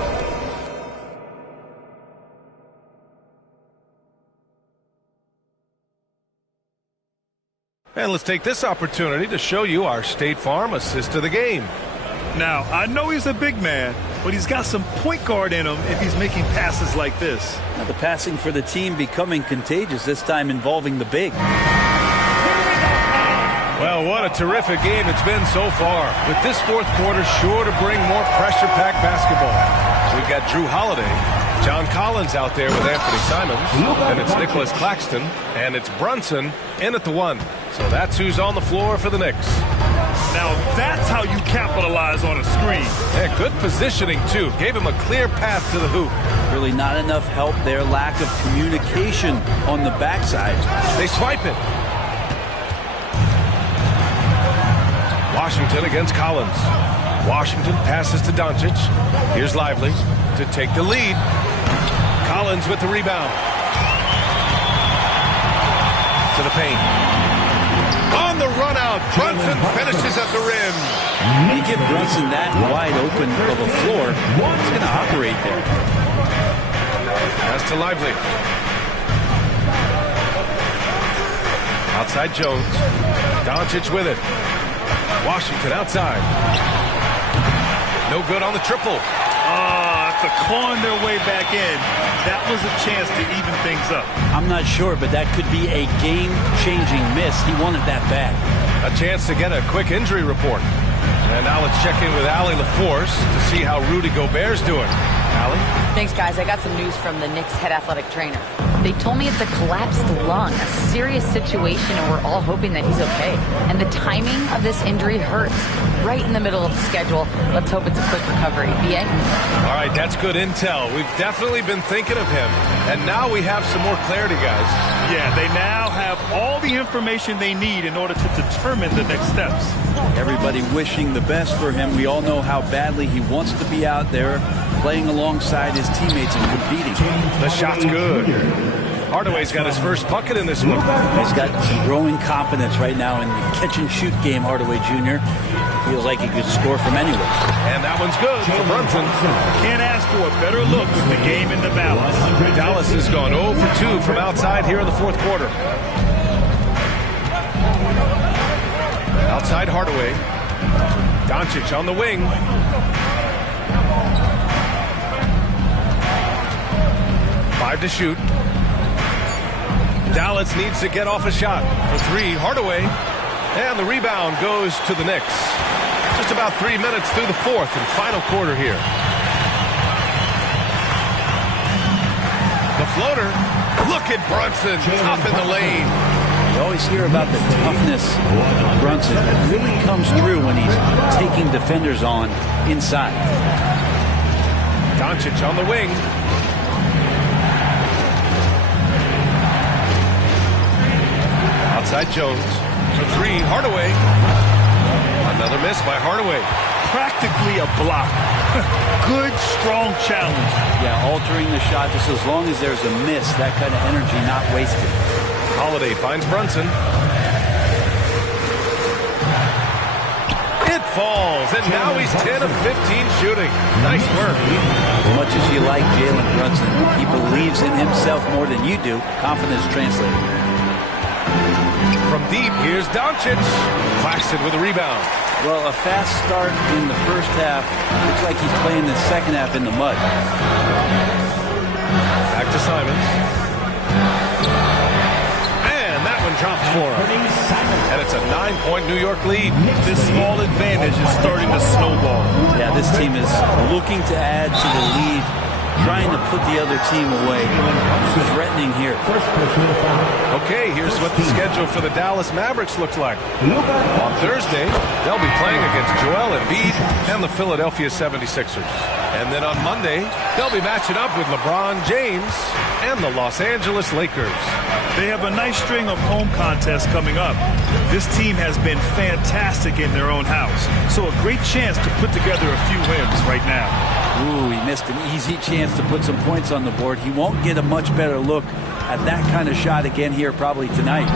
And let's take this opportunity to show you our State Farm assist of the game. Now, I know he's a big man, but he's got some point guard in him if he's making passes like this. Now, the passing for the team becoming contagious, this time involving the big. Well, what a terrific game it's been so far. With this fourth quarter sure to bring more pressure-packed basketball. We've got Drew Holiday, John Collins out there with Anthony Simons, and it's Nicholas Claxton, and it's Brunson in at the 1. So that's who's on the floor for the Knicks. Now that's how you capitalize on a screen. Yeah, good positioning, too. Gave him a clear path to the hoop. Really not enough help there. Lack of communication on the backside. They swipe it. Washington against Collins. Washington passes to Doncic. Here's Lively to take the lead. Collins with the rebound. To the paint. On the run out, Brunson finishes at the rim. You give Brunson that wide open of a floor, he's going to operate there. Pass to Lively. Outside Jones. Doncic with it. Washington outside. No good on the triple. After clawing their way back in, that was a chance to even things up. I'm not sure, but that could be a game-changing miss. He wanted that bad. A chance to get a quick injury report. And now let's check in with Allie LaForce to see how Rudy Gobert's doing. Allie? Thanks, guys. I got some news from the Knicks head athletic trainer. They told me it's a collapsed lung, a serious situation, and we're all hoping that he's okay. And the timing of this injury hurts. Right in the middle of the schedule. Let's hope it's a quick recovery. BA? All right, that's good intel. We've definitely been thinking of him. And now we have some more clarity, guys. Yeah, they now have all the information they need in order to determine the next steps. Everybody wishing the best for him. We all know how badly he wants to be out there playing alongside his teammates and competing. The shot's good. Hardaway's got his first bucket in this one. He's got some growing confidence right now in the catch-and-shoot game, Hardaway Jr. Feels like he could score from anywhere. And that one's good for Brunson. Can't ask for a better look with the game in the balance. Dallas has gone 0 for 2 from outside here in the fourth quarter. Outside Hardaway. Doncic on the wing. Five to shoot. Dallas needs to get off a shot. For 3, Hardaway. And the rebound goes to the Knicks. Just about 3 minutes through the fourth and final quarter here. The floater. Look at Brunson, tough in the lane. You always hear about the toughness of Brunson. It really comes through when he's taking defenders on inside. Doncic on the wing. Outside Jones. For 3, Hardaway. Another miss by Hardaway. Practically a block. Good, strong challenge. Yeah, altering the shot just as long as there's a miss, that kind of energy not wasted. Holiday finds Brunson. It falls, and now he's 10 of 15 shooting. Nice work. As much as you like Jalen Brunson, he believes in himself more than you do. Confidence translated. From deep, here's Doncic. Claxton with a rebound. Well, a fast start in the first half. Looks like he's playing the second half in the mud. Back to Simons. And that one drops for him. And it's a 9-point New York lead. This small advantage is starting to snowball. Yeah, this team is looking to add to the lead, trying to put the other team away. Threatening here. Okay, here's what the schedule for the Dallas Mavericks looks like. On Thursday, they'll be playing against Joel Embiid and the Philadelphia 76ers. And then on Monday, they'll be matching up with LeBron James and the Los Angeles Lakers. They have a nice string of home contests coming up. This team has been fantastic in their own house, so a great chance to put together a few wins right now. Ooh, he missed an easy chance to put some points on the board. He won't get a much better look at that kind of shot again here probably tonight.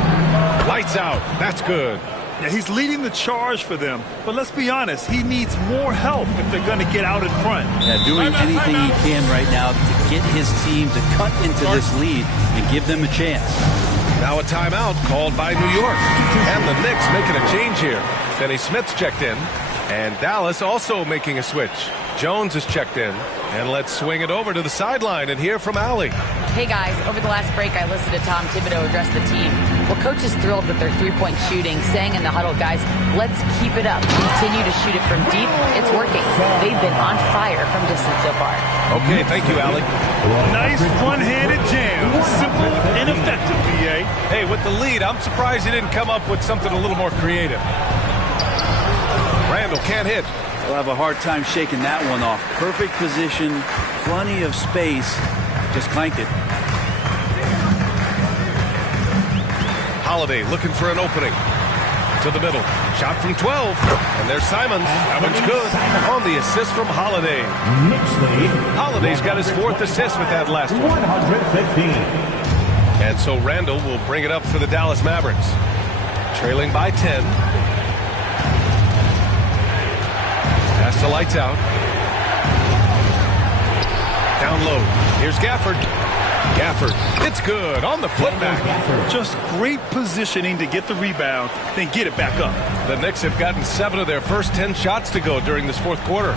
Lights out. That's good. Yeah, he's leading the charge for them, but let's be honest, he needs more help if they're going to get out in front. Yeah, doing anything he can right now to get his team to cut into this lead and give them a chance. Now a timeout called by New York. And the Knicks making a change here. Finney Smith's checked in, and Dallas also making a switch. Jones is checked in, and let's swing it over to the sideline and hear from Allie. Hey guys, over the last break I listened to Tom Thibodeau address the team. Well, coach is thrilled with their three-point shooting, saying in the huddle, guys, let's keep it up. Continue to shoot it from deep. It's working. They've been on fire from distance so far. Okay, thank you, Allie. Nice one-handed jam. Simple and effective, BA. Hey, with the lead, I'm surprised he didn't come up with something a little more creative. Randall can't hit. They'll have a hard time shaking that one off. Perfect position, plenty of space. Just clanked it. Holiday looking for an opening. To the middle. Shot from 12. And there's Simons. That one's good. On the assist from Holiday. Holiday's got his fourth assist with that last one. 115. And so Randall will bring it up for the Dallas Mavericks. Trailing by 10. Pass to Lights out. Down low. Here's Gafford. Gafford. It's good on the putback. Just great positioning to get the rebound, then get it back up. The Knicks have gotten 7 of their first 10 shots to go during this fourth quarter.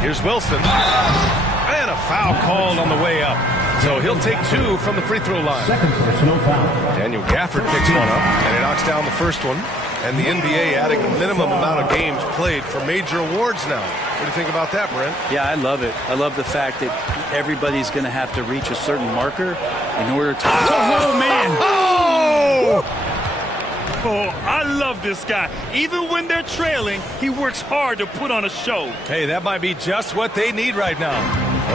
Here's Wilson. And a foul called on the way up. So he'll take 2 from the free throw line. Second personal foul. Daniel Gafford picks one up, and he knocks down the first one. And the NBA adding a minimum amount of games played for major awards now. What do you think about that, Brent? Yeah, I love it. I love the fact that everybody's going to have to reach a certain marker in order to... Oh, man! Oh, I love this guy. Even when they're trailing, he works hard to put on a show. Hey, that might be just what they need right now.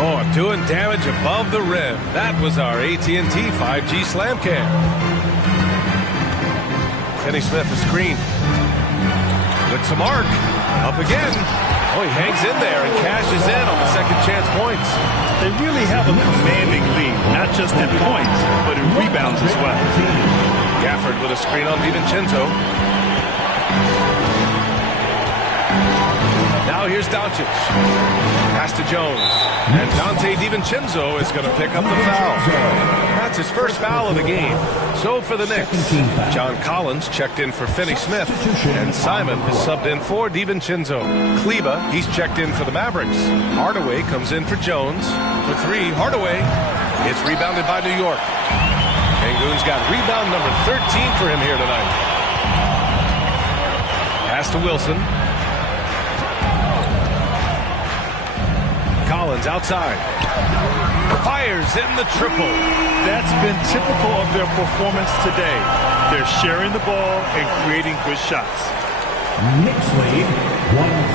Oh, doing damage above the rim. That was our AT&T 5G slam cam. Finney Smith a screen. With some arc. Up again. Oh, he hangs in there and cashes in on the second chance points. They really have a commanding lead, not just in points, but in rebounds as well. Gafford with a screen on DiVincenzo. Now here's Doncic. Pass to Jones. And Dante DiVincenzo is going to pick up the foul. That's his first foul of the game. So for the Knicks, John Collins checked in for Finney Smith. And Simon is subbed in for DiVincenzo. Kleba, he's checked in for the Mavericks. Hardaway comes in for Jones. For 3, Hardaway. It's rebounded by New York. Sengun's got rebound number 13 for him here tonight. Pass to Wilson. Collins outside. Fires in the triple. That's been typical of their performance today. They're sharing the ball and creating good shots. Knicks lead,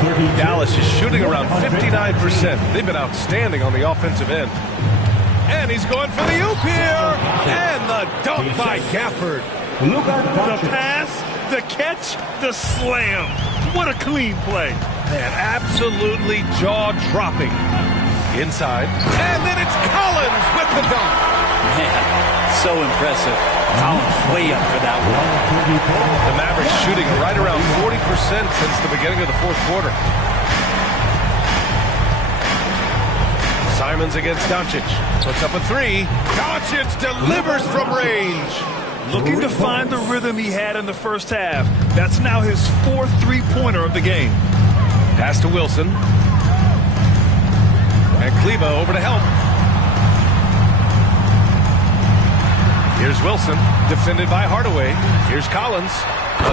130. Dallas is shooting around 59%. They've been outstanding on the offensive end. And he's going for the oop here. And the dunk by Gafford. The pass, the catch, the slam. What a clean play. Man, absolutely jaw-dropping. Inside. And then it's Collins with the dunk. Man, so impressive. Collins way up for that one. The Mavericks shooting right around 40% since the beginning of the fourth quarter. Simons against Doncic. Puts up a three. Doncic delivers from range. Looking to find the rhythm he had in the first half. That's now his fourth three-pointer of the game. Pass to Wilson. And Kleba over to help. Here's Wilson, defended by Hardaway. Here's Collins.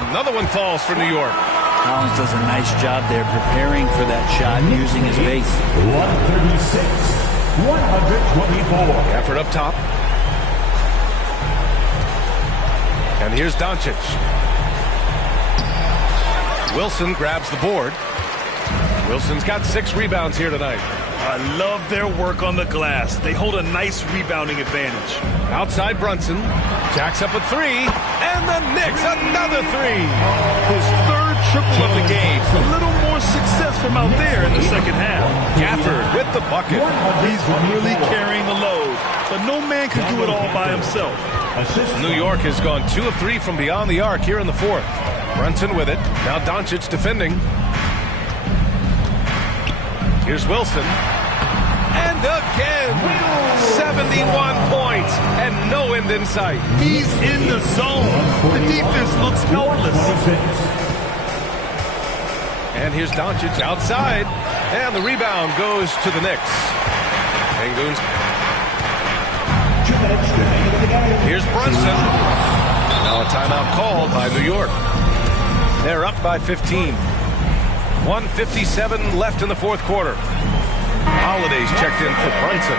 Another one falls for New York. Collins does a nice job there preparing for that shot using his base. 136-124. Effort up top. And here's Doncic. Wilson grabs the board. Wilson's got 6 rebounds here tonight. I love their work on the glass. They hold a nice rebounding advantage. Outside Brunson. Jacks up a 3. And the Knicks another 3. His third triple of the game. A little more success from out there in the second half. Gafford with the bucket. He's really carrying the load. But no man can do it all by himself. New York has gone 2 of 3 from beyond the arc here in the fourth. Brunson with it. Now Doncic defending. Here's Wilson. And again, 71 points and no end in sight. He's in the zone. The defense looks helpless. And here's Doncic outside. And the rebound goes to the Knicks. Sengun's. Here's Brunson. Now a timeout called by New York. They're up by 15. 1:57 left in the fourth quarter. Holiday's checked in for Brunson.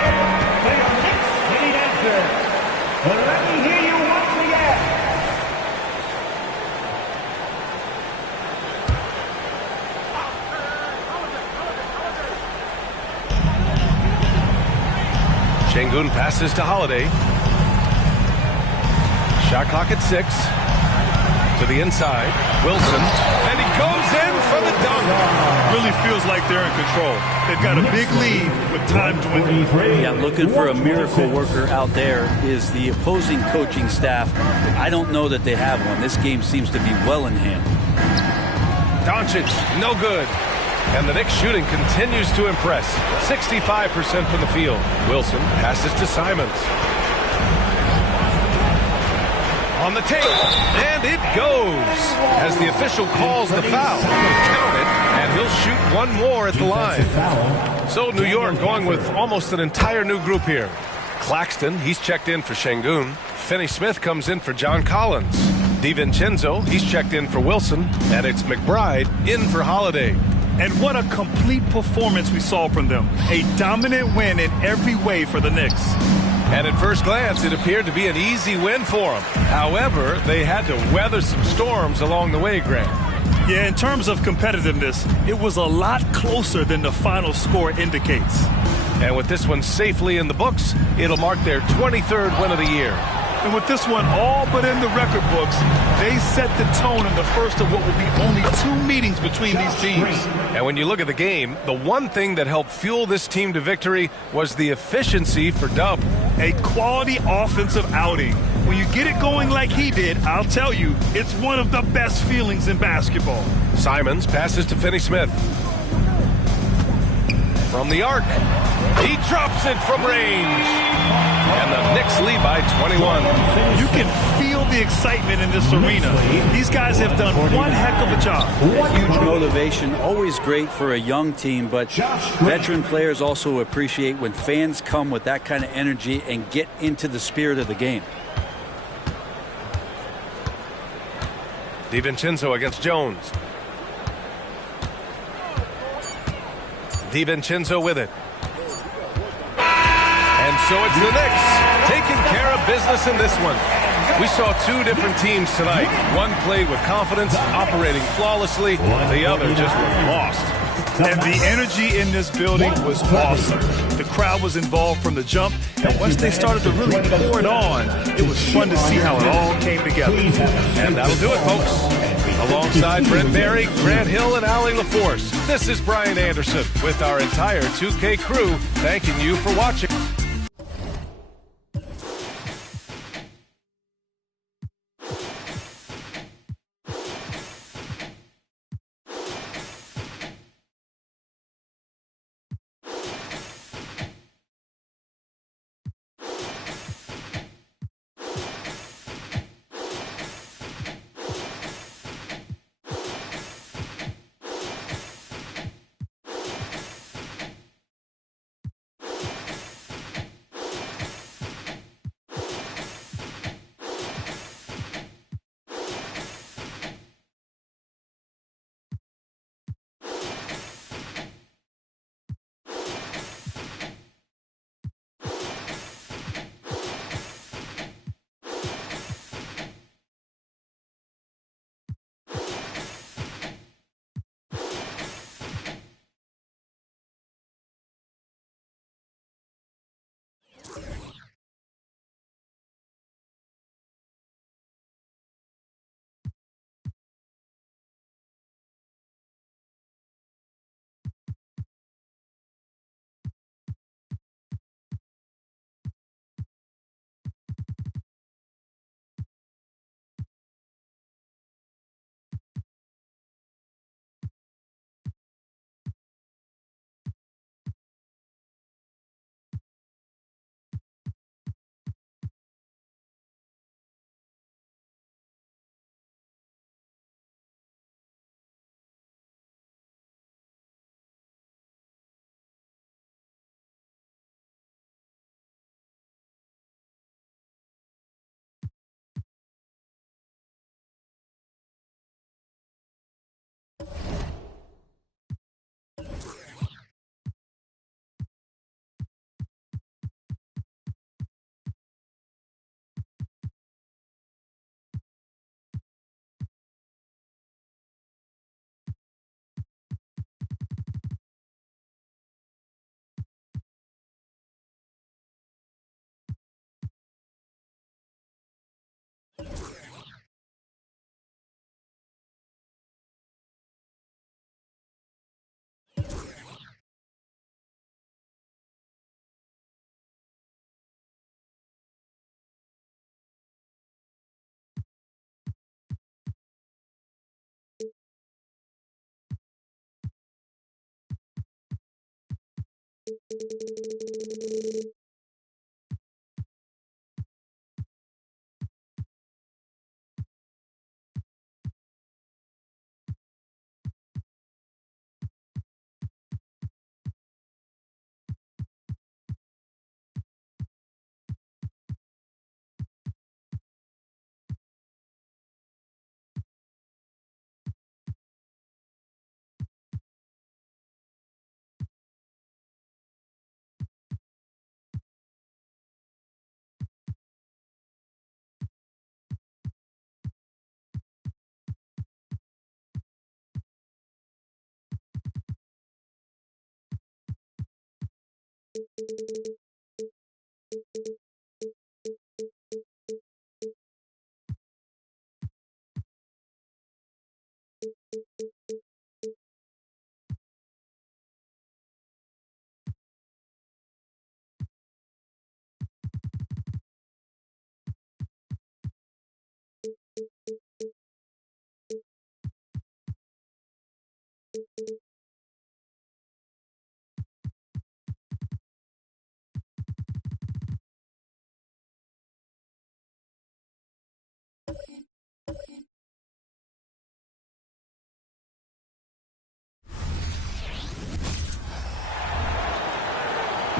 Let me hear you once again. Sengun passes to Holiday. Shot clock at 6. To the inside. Wilson. And he goes in for the dunk. Really feels like they're in control. They've got a big lead with time dwindling. Yeah, looking for a miracle worker out there is the opposing coaching staff. I don't know that they have one. This game seems to be well in hand. Doncic, no good. And the Knicks shooting continues to impress. 65% from the field. Wilson passes to Simons. On the tape, and it goes. As the official calls the foul, count it, and he'll shoot one more at the line. So New York going with almost an entire new group here. Claxton, he's checked in for Sengun. Finney-Smith comes in for John Collins. DiVincenzo, he's checked in for Wilson. And it's McBride in for Holiday. And what a complete performance we saw from them. A dominant win in every way for the Knicks. And at first glance, it appeared to be an easy win for them. However, they had to weather some storms along the way, Grant. Yeah, in terms of competitiveness, it was a lot closer than the final score indicates. And with this one safely in the books, it'll mark their 23rd win of the year. And with this one all but in the record books, they set the tone in the first of what will be only 2 meetings between these teams. And when you look at the game, the one thing that helped fuel this team to victory was the efficiency for Dub. A quality offensive outing. When you get it going like he did, I'll tell you, it's one of the best feelings in basketball. Simons passes to Finney-Smith. From the arc. He drops it from range. And the Knicks lead by 21. You can feel the excitement in this arena. These guys have done one heck of a job. Huge motivation, always great for a young team, but veteran players also appreciate when fans come with that kind of energy and get into the spirit of the game. DiVincenzo against Jones. DiVincenzo with it. And so it's the Knicks taking care of business in this one. We saw 2 different teams tonight. One played with confidence, operating flawlessly. The other just lost. And the energy in this building was awesome. The crowd was involved from the jump, and once they started to really pour it on, it was fun to see how it all came together. And that'll do it, folks. Alongside Brent Barry, Grant Hill, and Allie LaForce, this is Brian Anderson with our entire 2K crew thanking you for watching.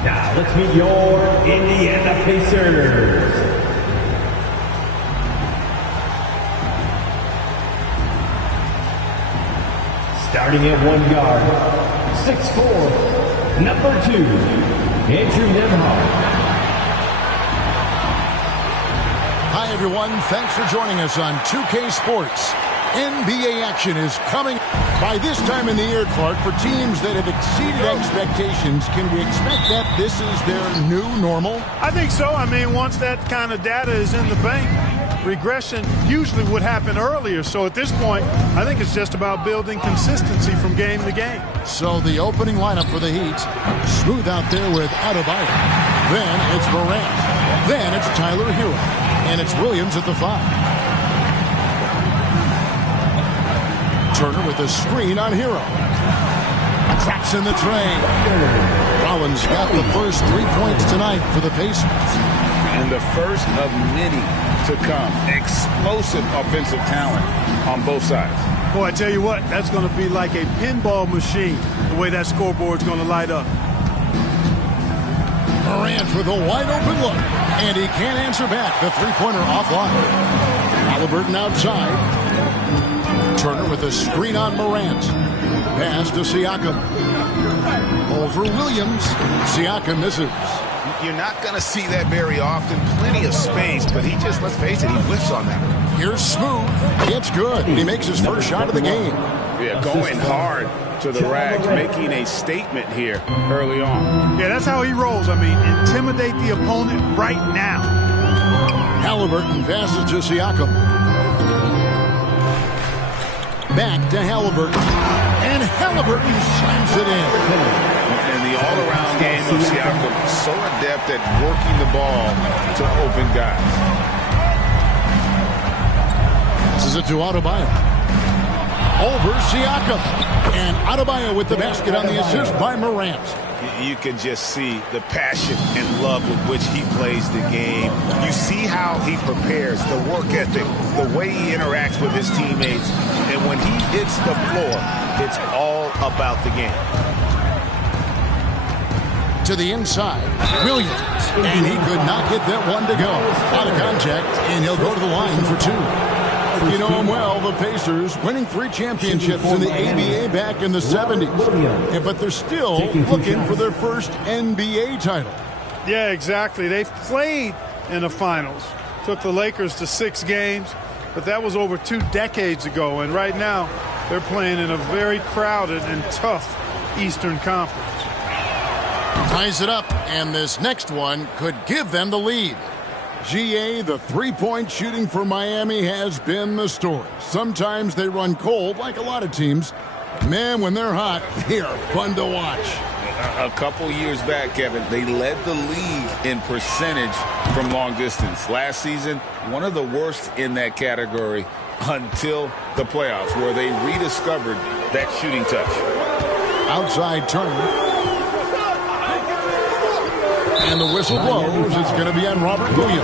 Now let's meet your Indiana Pacers. Starting at 1 yard, 6'4", number 2, Andrew Nemhart. Hi, everyone. Thanks for joining us on 2K Sports. NBA action is coming. By this time in the year, Clark, for teams that have exceeded expectations, can we expect that this is their new normal? I think so. I mean, once that kind of data is in the bank, regression usually would happen earlier. So at this point, I think it's just about building consistency from game to game. So the opening lineup for the Heat, smooth out there with Adebayo. Then it's Morant. Then it's Tyler Hero. And it's Williams at the 5. Turner with a screen on Hero. Traps in the train. Rollins got the first 3 points tonight for the Pacers. And the first of many to come. Explosive offensive talent on both sides. Boy, I tell you what, that's going to be like a pinball machine, the way that scoreboard's going to light up. Morant with a wide open look. And he can't answer back. The three-pointer offline. Halliburton outside. Turner with a screen on Morant. Pass to Siakam. Over Williams. Siakam misses. You're not going to see that very often. Plenty of space, but he just, let's face it, he whiffs on that one. Here's Smooth. It's good. He makes his first shot of the game. Yeah, going hard to the rack, making a statement here early on. Yeah, that's how he rolls. I mean, intimidate the opponent right now. Halliburton passes to Siakam. Back to Halliburton. And Halliburton slams it in. And the all-around game of Siakam, so adept at working the ball to open guys. This is it to Adebayo. Over Siakam. And Adebayo with the basket on the assist by Morant. You can just see the passion and love with which he plays the game. You see how he prepares, the work ethic, the way he interacts with his teammates. And when he hits the floor, it's all about the game. To the inside, Williams. And he could not get that one to go. Out of contact, and he'll go to the line for 2. You know him well, the Pacers, winning 3 championships in the ABA back in the 70s. But they're still looking for their first NBA title. Yeah, exactly. They've played in the finals. Took the Lakers to 6 games, but that was over 2 decades ago. And right now, they're playing in a very crowded and tough Eastern Conference. Ties it up, and this next one could give them the lead. GA, the three-point shooting for Miami has been the story. Sometimes they run cold, like a lot of teams. Man, when they're hot, they are fun to watch. A couple years back, Kevin, they led the league in percentage from long distance. Last season, one of the worst in that category until the playoffs, where they rediscovered that shooting touch. Outside Turner. And the whistle blows. It's going to be on Robert Williams.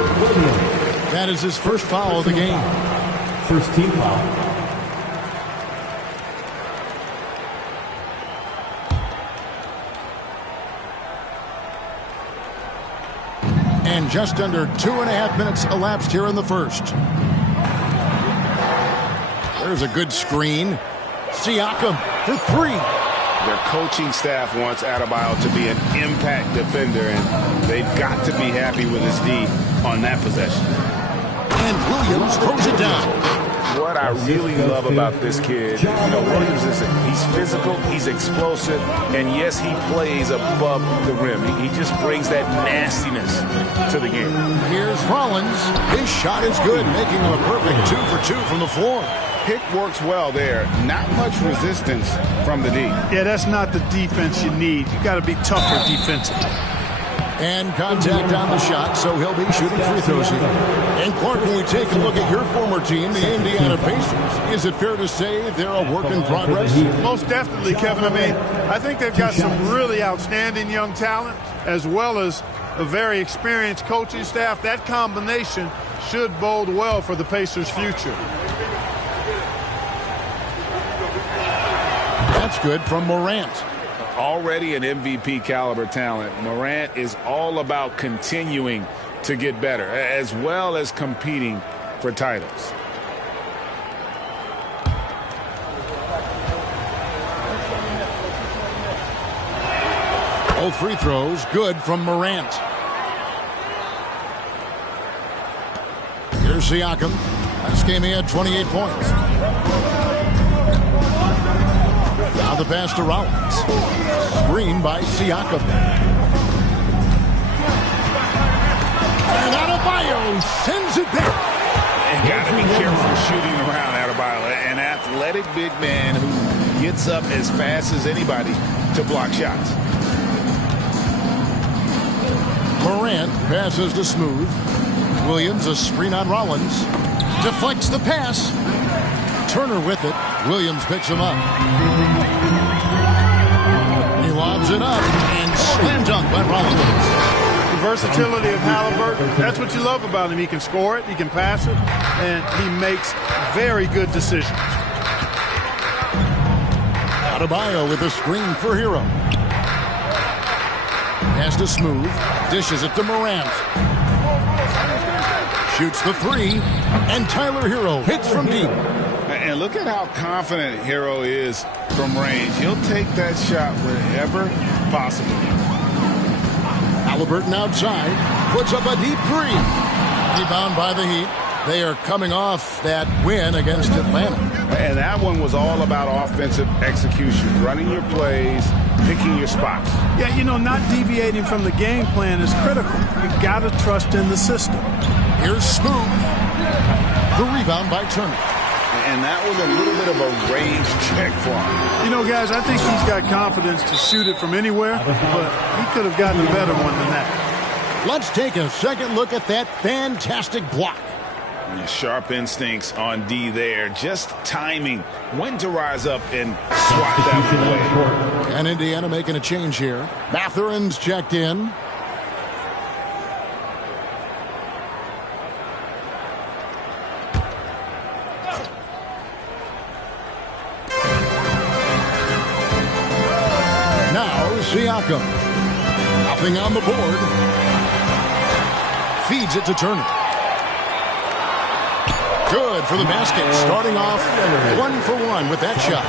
That is his first foul of the game. First team foul. And just under 2.5 minutes elapsed here in the first. There's a good screen. Siakam for three. Their coaching staff wants Adebayo to be an impact defender, and they've got to be happy with his D on that possession. And Williams throws it down. What I really love about this kid, Williams he's physical, he's explosive, and yes, he plays above the rim. He just brings that nastiness to the game. Here's Rollins. His shot is good, making him a perfect 2 for 2 from the floor. Pick works well there. Not much resistance from the D. Yeah, that's not the defense you need. You got to be tougher defensively. And contact on the shot, so he'll be shooting free throws here. And Clark, when we take a look at your former team, the Indiana Pacers, is it fair to say they're a work in progress? Most definitely, Kevin. I think they've got some really outstanding young talent, as well as a very experienced coaching staff. That combination should bode well for the Pacers' future. That's good from Morant. Already an MVP caliber talent, Morant is all about continuing to get better, as well as competing for titles. Both free throws good from Morant. Here's Siakam. Last game he had 28 points. Now the pass to Rollins. Screen by Siakam. And Adebayo sends it back. And got to be careful shooting around Adebayo. An athletic big man who gets up as fast as anybody to block shots. Morant passes to Smooth. Williams a screen on Rollins. Deflects the pass. Turner with it. Williams picks him up. He lobs it up and slam dunk by Rollins. The versatility of Halliburton, that's what you love about him. He can score it, he can pass it, and he makes very good decisions. Adebayo with a screen for Hero. Pass to Smooth. Dishes it to Morant. Shoots the three. And Tyler Hero hits from deep. And look at how confident Hero is from range. He'll take that shot wherever possible. Halliburton outside. Puts up a deep three. Rebound by the Heat. They are coming off that win against Atlanta. And that one was all about offensive execution. Running your plays, picking your spots. Yeah, not deviating from the game plan is critical. You got to trust in the system. Here's Smooth. The rebound by Turner. And that was a little bit of a range check for him. Guys, I think he's got confidence to shoot it from anywhere, but he could have gotten a better one than that. Let's take a second look at that fantastic block. Sharp instincts on D there. Just timing when to rise up and swat that away. And Indiana making a change here. Matherin's checked in. Siakam. Nothing on the board. Feeds it to Turner. Good for the basket. Starting off 1 for 1 with that shot.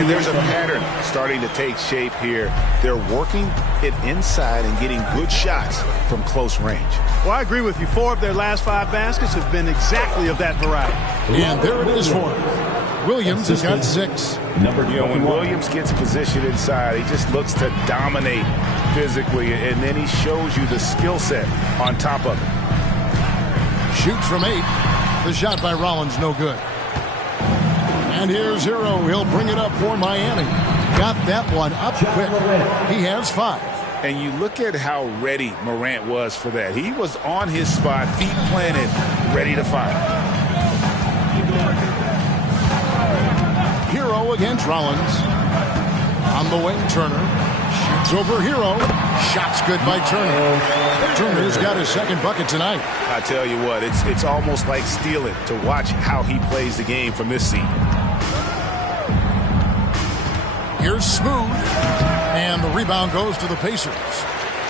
And there's a pattern starting to take shape here. They're working it inside and getting good shots from close range. Well, I agree with you. 4 of their last 5 baskets have been exactly of that variety. And there it is for him. Williams has got 6. When Williams gets positioned inside, he just looks to dominate physically, and then he shows you the skill set on top of it. Shoots from 8. The shot by Rollins, no good. And here's Hero. He'll bring it up for Miami. Got that one up quick. He has 5. And you look at how ready Morant was for that. He was on his spot, feet planted, ready to fire. Hero against Rollins. On the wing, Turner. It's over Hero. Shot's good by Turner. Turner's got his second bucket tonight. I tell you what, it's almost like stealing to watch how he plays the game from this seat. Here's Smooth. And the rebound goes to the Pacers.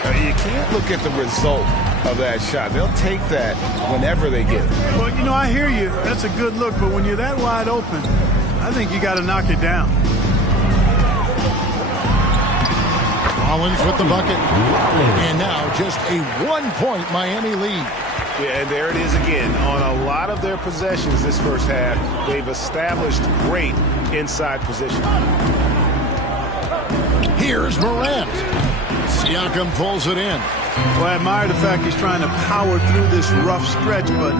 You can't look at the result of that shot. They'll take that whenever they get it. Well, you know, I hear you. That's a good look, but when you're that wide open, I think you got to knock it down. Rollins with the bucket. And now just a 1-point Miami lead. Yeah, and there it is again. On a lot of their possessions this first half, they've established great inside position. Here's Morant. Siakam pulls it in. Well, I admire the fact he's trying to power through this rough stretch, but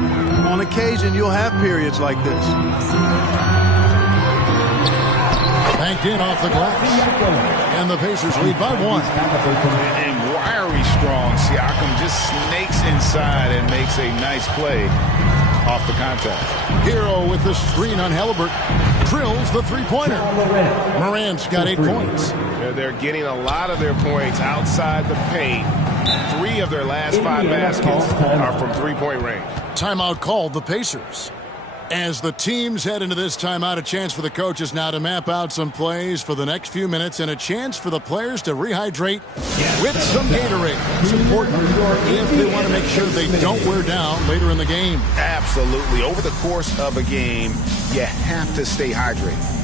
on occasion you'll have periods like this. Banked in off the glass. And the Pacers lead by 1. And wiry strong. Siakam just snakes inside and makes a nice play off the contact. Hero with the screen on Halliburton. Drills the three-pointer. Morant's got 8 points. They're getting a lot of their points outside the paint. 3 of their last 5 baskets are from three-point range. Timeout called the Pacers. As the teams head into this timeout, a chance for the coaches now to map out some plays for the next few minutes and a chance for the players to rehydrate with some Gatorade. It's important if they want to make sure they don't wear down later in the game. Absolutely. Over the course of a game, you have to stay hydrated.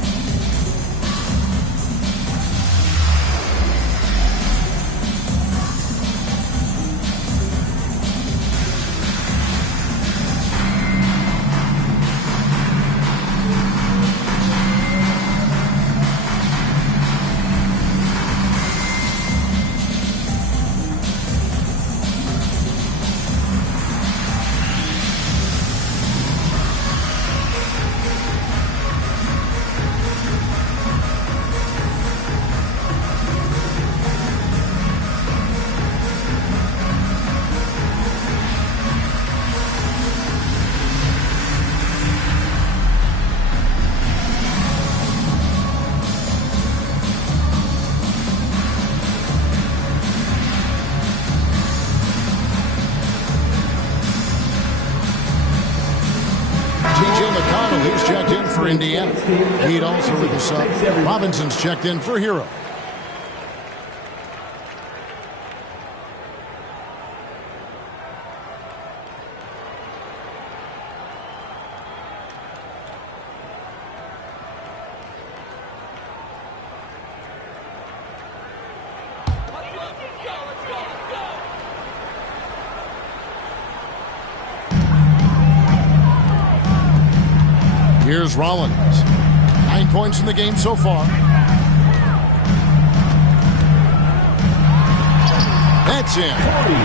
Indiana. He'd also with the sub. Robinson's checked in for Hero. Here's Rollins. 9 points in the game so far. That's in.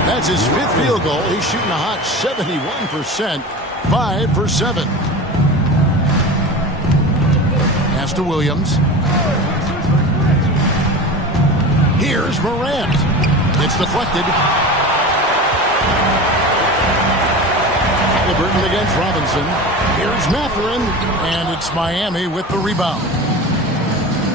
That's his 5th field goal. He's shooting a hot 71%. 5 for 7. Pass to Williams. Here's Morant. It's deflected. Halliburton against Robinson. Here's Mathurin, and it's Miami with the rebound.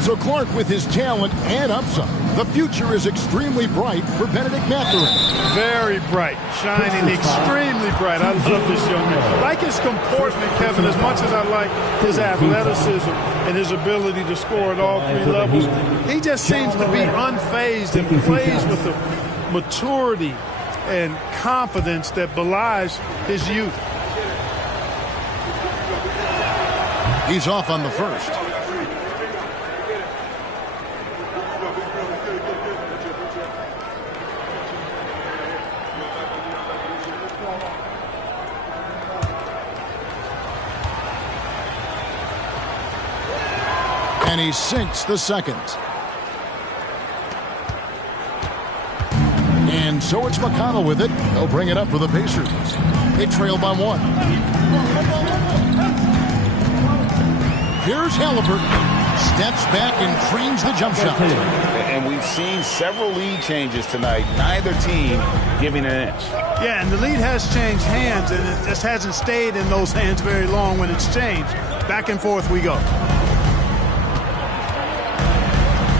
So Clark with his talent and upside. The future is extremely bright for Benedict Mathurin. Very bright, shining extremely bright. I love this young man. I like his comportment, Kevin, as much as I like his athleticism and his ability to score at all 3 levels. He just seems to be unfazed and plays with the maturity and confidence that belies his youth. He's off on the first. And he sinks the second. And so it's McConnell with it. He'll bring it up for the Pacers. They trail by 1. Here's Halliburton. Steps back and frames the jump shot. And we've seen several lead changes tonight. Neither team giving an inch. Yeah, and the lead has changed hands, and it just hasn't stayed in those hands very long when it's changed. Back and forth we go.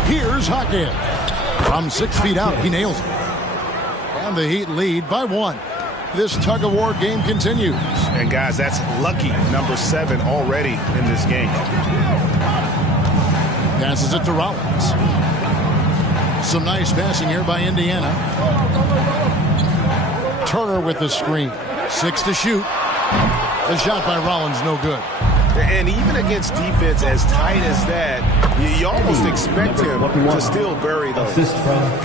Here's Hawkins. From 6 feet out, he nails it. And the Heat lead by 1. This tug-of-war game continues. And, guys, that's lucky number 7 already in this game. Passes it to Rollins. Some nice passing here by Indiana. Turner with the screen. 6 to shoot. The shot by Rollins, no good. And even against defense as tight as that, you almost expect him to still bury those.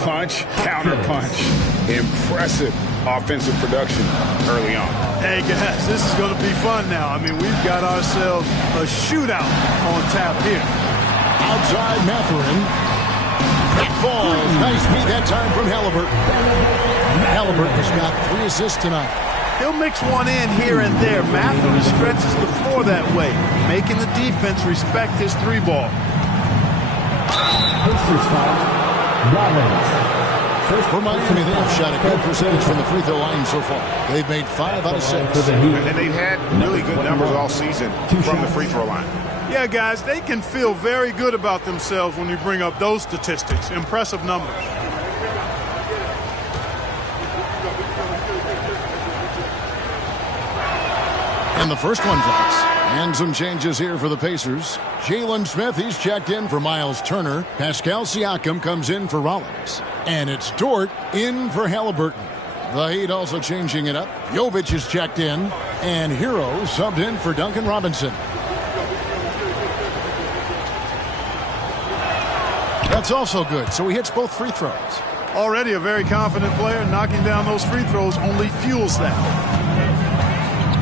Punch, counter punch. Impressive offensive production early on. Hey, guys, this is going to be fun now. I mean, we've got ourselves a shootout on tap here. Outside Mathurin. It falls. Nice beat that time from Halliburton. Halliburton has got 3 assists tonight. He'll mix one in here and there. Mathurin stretches the floor that way, making the defense respect his 3-ball. For Miami, they have shot a good percentage from the free throw line so far. They've made 5 out of 6. And they've had really good numbers all season from the free throw line. Yeah, guys, they can feel very good about themselves when you bring up those statistics. Impressive numbers. And the first one drops. And some changes here for the Pacers. Jalen Smith, he's checked in for Miles Turner. Pascal Siakam comes in for Rollins. And it's Dort in for Halliburton. The Heat also changing it up. Jovic is checked in. And Hero subbed in for Duncan Robinson. That's also good, so he hits both free throws. Already a very confident player. Knocking down those free throws only fuels that.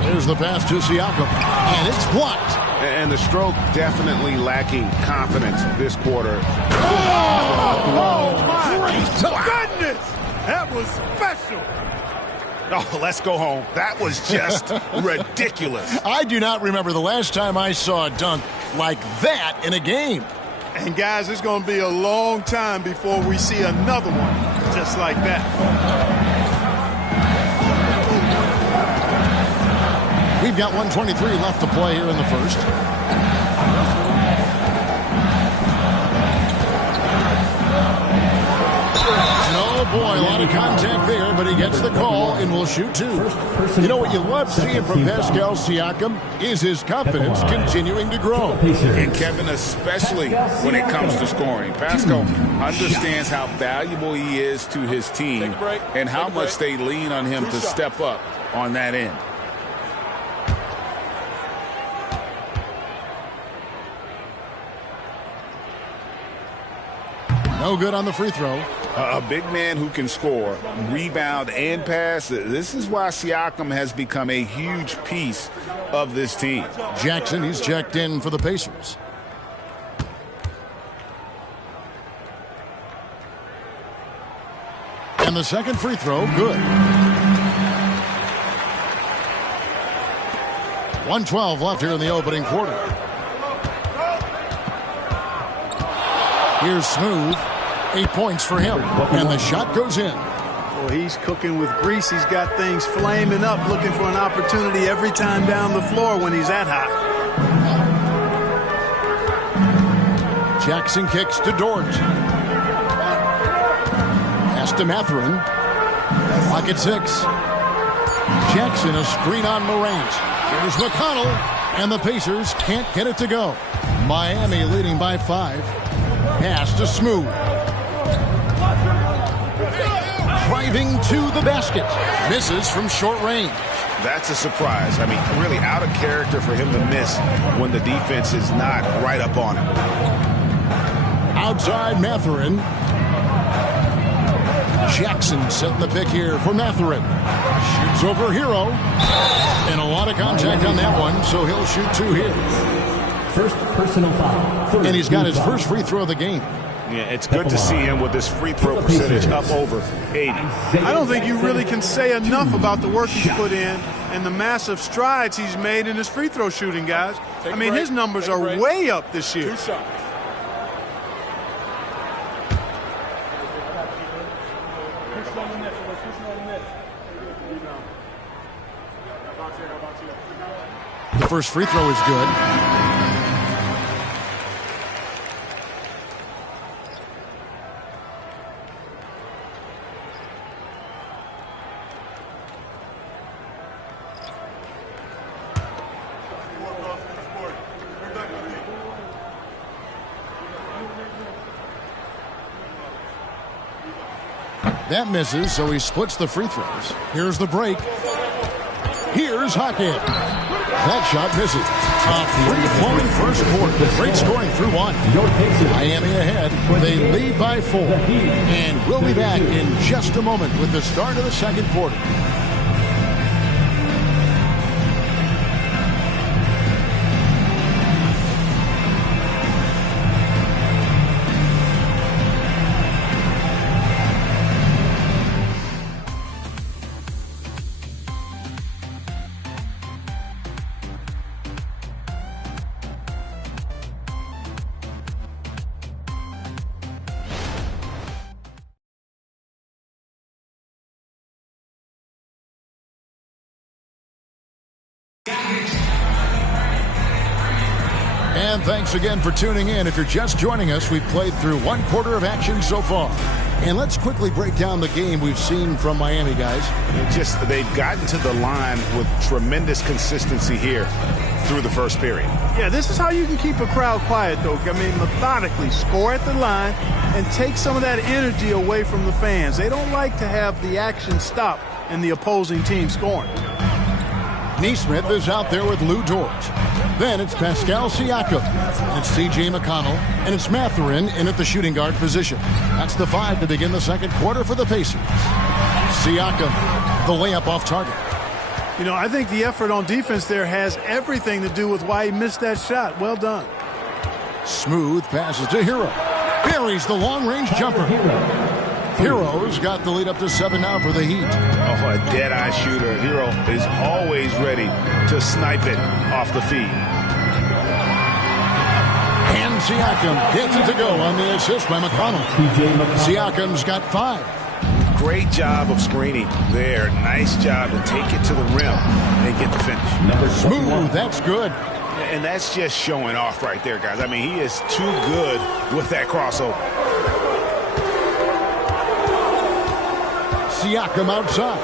There's the pass to Siakam, and it's blocked. And the stroke definitely lacking confidence this quarter. Oh my goodness! That was special. Oh, let's go home. That was just ridiculous. I do not remember the last time I saw a dunk like that in a game. And guys, it's going to be a long time before we see another one just like that. We've got 1:23 left to play here in the first. And oh boy, a lot of contact there, but he gets the call and will shoot 2. You know what you love seeing from Pascal Siakam is his confidence continuing to grow. And Kevin, especially when it comes to scoring. Pascal understands how valuable he is to his team and how much they lean on him to step up on that end. No good on the free throw. A big man who can score, rebound, and pass. This is why Siakam has become a huge piece of this team. Jackson, he's checked in for the Pacers. And the second free throw, good. 1:12 left here in the opening quarter. Here's Smooth. 8 points for him. And the shot goes in. Well, he's cooking with grease. He's got things flaming up, looking for an opportunity every time down the floor when he's that hot. Jackson kicks to Dort. Pass to Mathurin. Clock at 6. Jackson, a screen on Morant. Here's McConnell. And the Pacers can't get it to go. Miami leading by 5. Pass to Smooth. Driving to the basket. Misses from short range. That's a surprise. I mean, really out of character for him to miss when the defense is not right up on him. Outside Mathurin. Jackson setting the pick here for Mathurin. Shoots over Hero. And a lot of contact on that one, so he'll shoot 2 here. First personal foul. And he's got his first free throw of the game. Yeah, it's good to see him with his free throw percentage up over 80. I don't think you really can say enough about the work he's put in and the massive strides he's made in his free throw shooting, guys. I mean, his numbers are way up this year. The first free throw is good. That misses, so he splits the free throws. Here's the break. Here's Hackett. That shot misses. A free-flowing first quarter. Great scoring through one. Miami ahead. They lead by 4. And we'll be back in just a moment with the start of the second quarter. And thanks again for tuning in. If you're just joining us, we've played through one quarter of action so far. And let's quickly break down the game we've seen from Miami, guys. They've gotten to the line with tremendous consistency here through the first period. Yeah, this is how you can keep a crowd quiet, though. I mean, methodically score at the line and take some of that energy away from the fans. They don't like to have the action stop and the opposing team scoring. Neesmith is out there with Lou Dort. Then it's Pascal Siakam. And it's C.J. McConnell. And it's Mathurin in at the shooting guard position. That's the 5 to begin the second quarter for the Pacers. Siakam, the layup off target. You know, I think the effort on defense there has everything to do with why he missed that shot. Well done. Smooth passes to Hero. Buries the long-range jumper. Hero's got the lead up to 7 now for the Heat. Oh, a dead-eye shooter. Hero is always ready to snipe it off the feed. And Siakam gets it to go on the assist by McConnell. Siakam's got 5. Great job of screening there. Nice job to take it to the rim and get the finish. Smooth, that's good. And that's just showing off right there, guys. I mean, he is too good with that crossover. Siakam outside.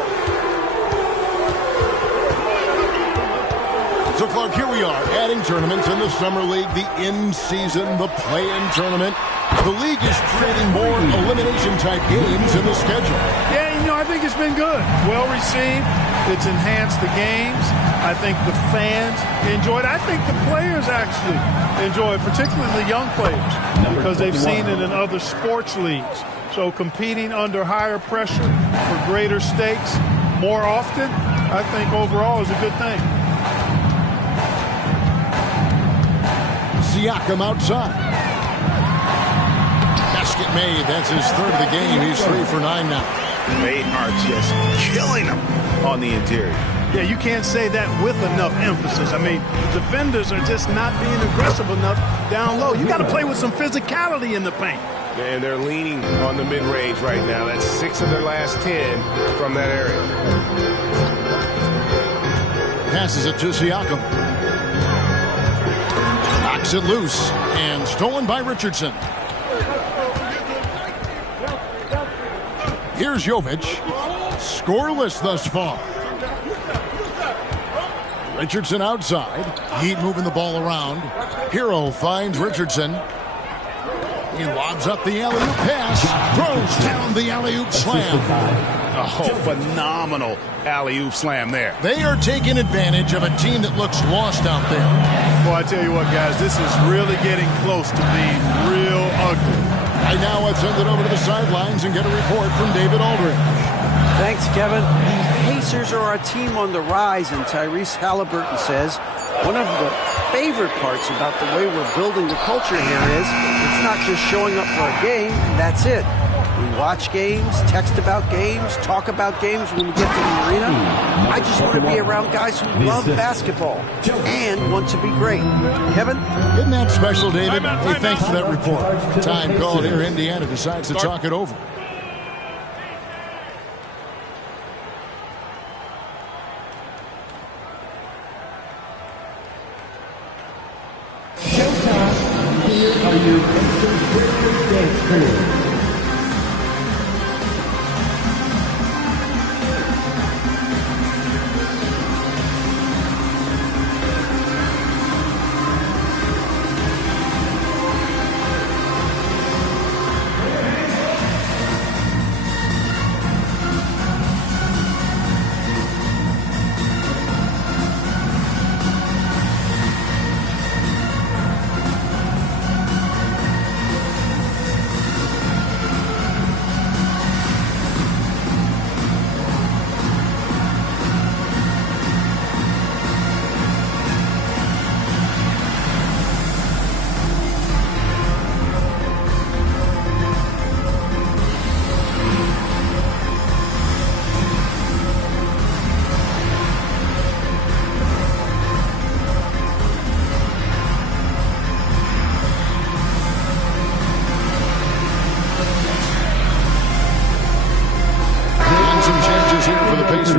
So, Clark, here we are adding tournaments in the Summer League, the in-season, the play-in tournament. The league is creating more elimination-type games in the schedule. Yeah, you know, I think it's been good. Well received. It's enhanced the games. I think the fans enjoy it. I think the players actually enjoy it, particularly the young players, because they've seen it in other sports leagues. So competing under higher pressure for greater stakes more often, I think overall is a good thing. Siakam outside. Basket made. That's his 3rd of the game. He's 3 for 9 now. They are just killing him on the interior. Yeah, you can't say that with enough emphasis. I mean, the defenders are just not being aggressive enough down low. You got to play with some physicality in the paint. And they're leaning on the mid-range right now. That's 6 of their last 10 from that area. Passes it to Siakam. Knocks it loose and stolen by Richardson. Here's Jovic. Scoreless thus far. Richardson outside. Heat moving the ball around. Hero finds Richardson. He lobs up the alley-oop pass. Throws down the alley-oop slam. Oh, phenomenal alley-oop slam there. They are taking advantage of a team that looks lost out there. Well, I tell you what, guys, this is really getting close to being real ugly. Right now, let's send it over to the sidelines and get a report from David Aldridge. Thanks, Kevin. The Pacers are a team on the rise, and Tyrese Halliburton says one of the favorite parts about the way we're building the culture here is it's not just showing up for a game, and that's it. We watch games, text about games, talk about games when we get to the arena. I just want to be around guys who love basketball and want to be great. Kevin? Isn't that special, David? Hey, thanks for that report. Time called here. Indiana decides to talk it over. Showtime. Here are your Pacers Breakers dance crew.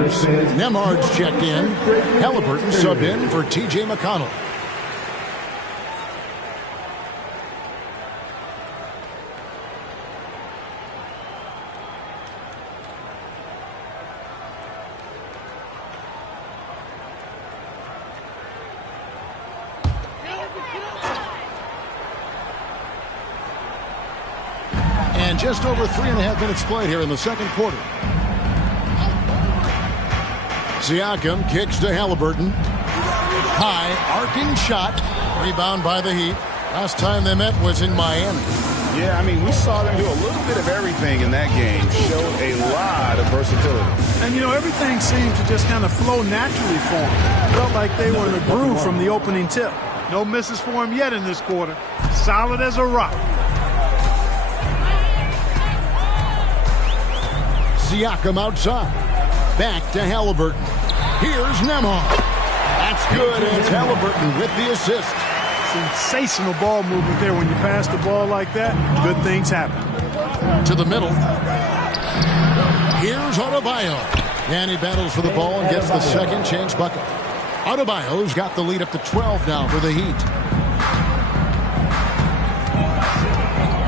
Nemhard's checked in. Halliburton subbed in for T.J. McConnell. And just over 3.5 minutes played here in the second quarter. Siakam kicks to Halliburton. High, arcing shot. Rebound by the Heat. Last time they met was in Miami. Yeah, I mean, we saw them do a little bit of everything in that game. Showed a lot of versatility. And, you know, everything seemed to just kind of flow naturally for them. Felt like they were in a groove from the opening tip. No misses for him yet in this quarter. Solid as a rock. Siakam outside. Back to Halliburton. Here's Nemhard. That's good. It's Halliburton with the assist. Sensational ball movement there. When you pass the ball like that, good things happen. To the middle. Here's Adebayo. And he battles for the ball and gets the second chance bucket. Adebayo's got the lead up to 12 now for the Heat.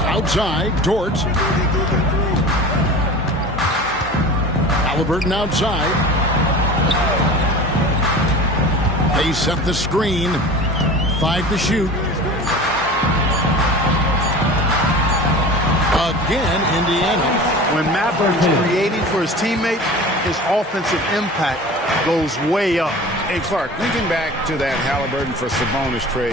Outside, Dort. Halliburton outside. They set the screen. 5 to shoot. Again, Indiana. When Madden's creating for his teammates, his offensive impact goes way up. Hey, Clark, thinking back to that Halliburton for Sabonis trade,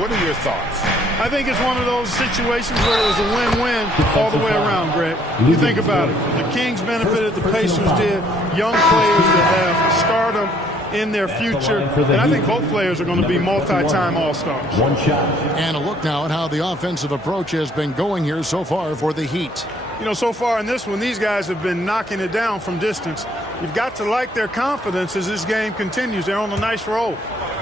what are your thoughts? I think it's one of those situations where it was a win-win all the way around, Greg. You think about it. The Kings benefited, the Pacers did. Young players that have stardom in their future. And I think both players are going to be multi-time All-Stars. One shot. And a look now at how the offensive approach has been going here so far for the Heat. You know, so far in this one, these guys have been knocking it down from distance. You've got to like their confidence as this game continues. They're on a nice roll.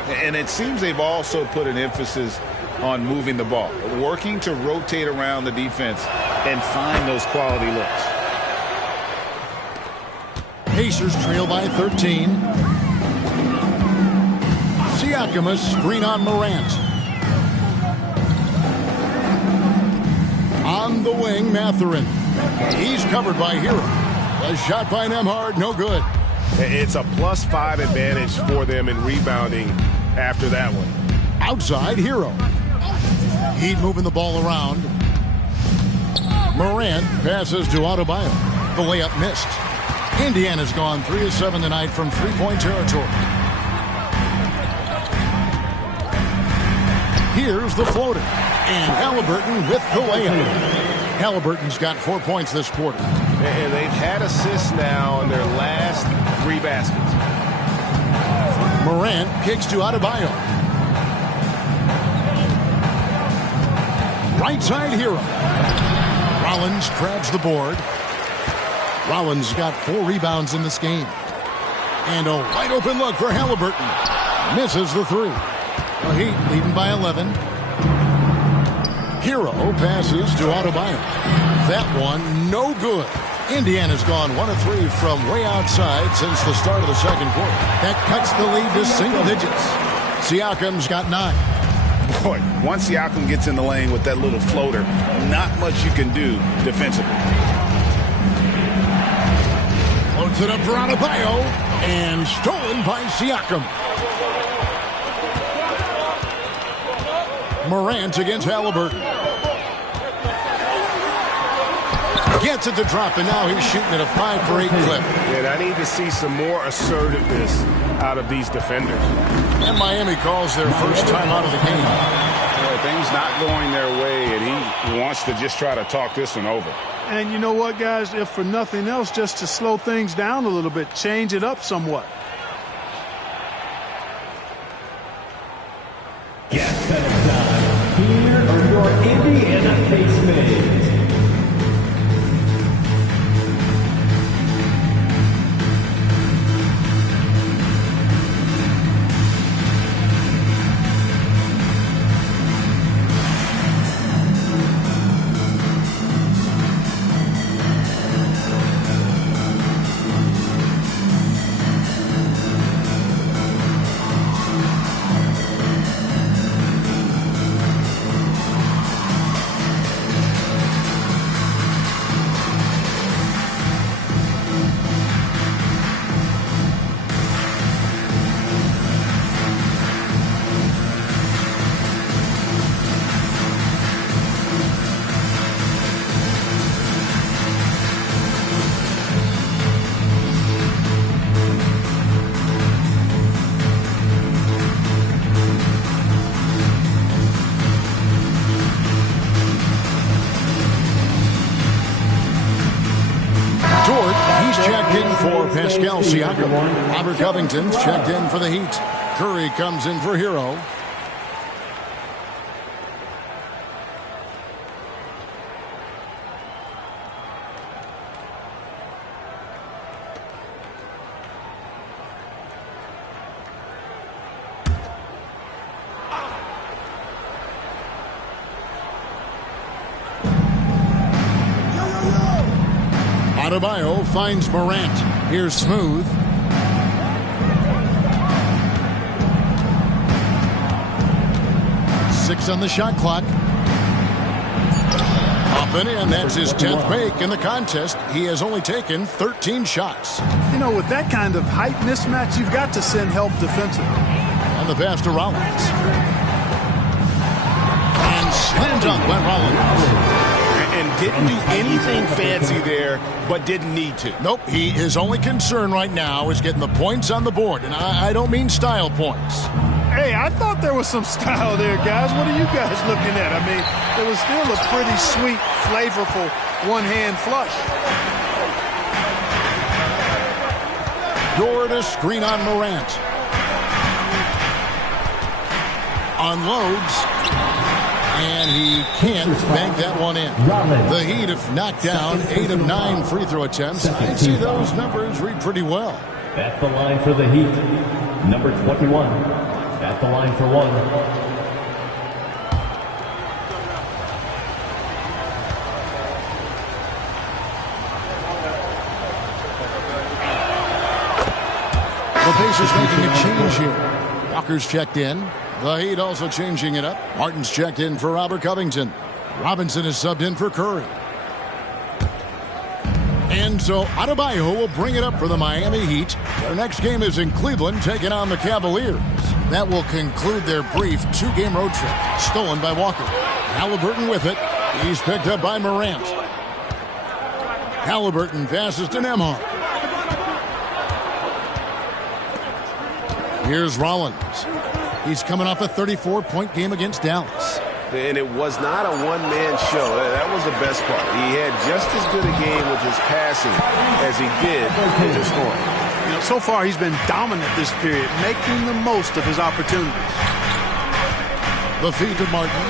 And it seems they've also put an emphasis on moving the ball, working to rotate around the defense and find those quality looks. Pacers trail by 13. Siakam, a screen on Morant. On the wing, Mathurin. He's covered by Hero. A shot by Nemhard, no good. It's a +5 advantage for them in rebounding after that one. Outside, Hero. Heat moving the ball around. Morant passes to Adebayo. The layup missed. Indiana's gone 3 of 7 tonight from three-point territory. Here's the floater. And Halliburton with the layup. Halliburton's got 4 points this quarter. And they've had assists now in their last 3 baskets. Morant kicks to Adebayo. Right side Hero. Rollins grabs the board. Rollins got 4 rebounds in this game. And a wide open look for Halliburton. Misses the 3. The Heat leading by 11. Hero passes to Adebayo. That one, no good. Indiana's gone 1 of 3 from way outside since the start of the second quarter. That cuts the lead to single digits. Siakam's got 9. Boy, once Siakam gets in the lane with that little floater, not much you can do defensively. Floats it up for Adebayo, and stolen by Siakam. Morant against Halliburton. Gets it to drop, and now he's shooting at a 5 for 8 clip. And I need to see some more assertiveness out of these defenders. And Miami calls their first time out of the game. Well, things not going their way, and he wants to just try to talk this one over. And you know what, guys? If for nothing else, just to slow things down a little bit, change it up somewhat. Gas pedal time. Here are your Indiana Pacers. checked in for Pascal Siakam. Robert Covington's checked in for the Heat. Curry comes in for Hero. Adebayo finds Morant. Here's Smooth. Six on the shot clock. Up and in. That's his 10th make in the contest. He has only taken 13 shots. You know, with that kind of height mismatch, you've got to send help defensively. On the pass to Rollins. And slam dunk by Rollins. And didn't do anything fancy there, but didn't need to. Nope, his only concern right now is getting the points on the board, and I don't mean style points. Hey, I thought there was some style there, guys. What are you guys looking at? I mean, it was still a pretty sweet, flavorful one-hand flush. Door to screen on Morant. Unloads. And he can't bank that one in. The Heat have knocked down 8 of 9 free throw attempts. I'd see those numbers read pretty well. At the line for the Heat, number 21. At the line for one. The Pacers making a change here. Walker's checked in. The Heat also changing it up. Martin's checked in for Robert Covington. Robinson is subbed in for Curry. And so Adebayo will bring it up for the Miami Heat. Their next game is in Cleveland, taking on the Cavaliers. That will conclude their brief 2-game road trip. Stolen by Walker. Halliburton with it. He's picked up by Morant. Halliburton passes to Nembhard. Here's Rollins. He's coming off a 34-point game against Dallas. And it was not a one-man show. That was the best part. He had just as good a game with his passing as he did with his scoring. You know, so far he's been dominant this period, making the most of his opportunities. The feet of Martin.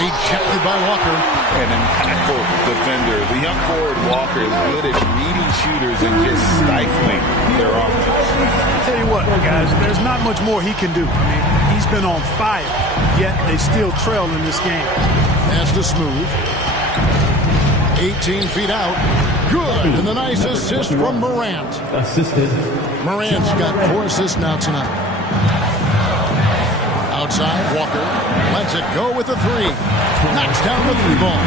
Rejected by Walker. An impactful defender. The young forward Walker is good at reading shooters and just stifling their offense. I'll tell you what, guys, there's not much more he can do. I mean, he's been on fire, yet they still trail in this game. Pass to Smooth. 18 feet out. Good. And the nice assist from Morant. Assisted. Morant's got 4 assists now tonight. Outside, Walker lets it go with a 3. Knocks down the 3-ball.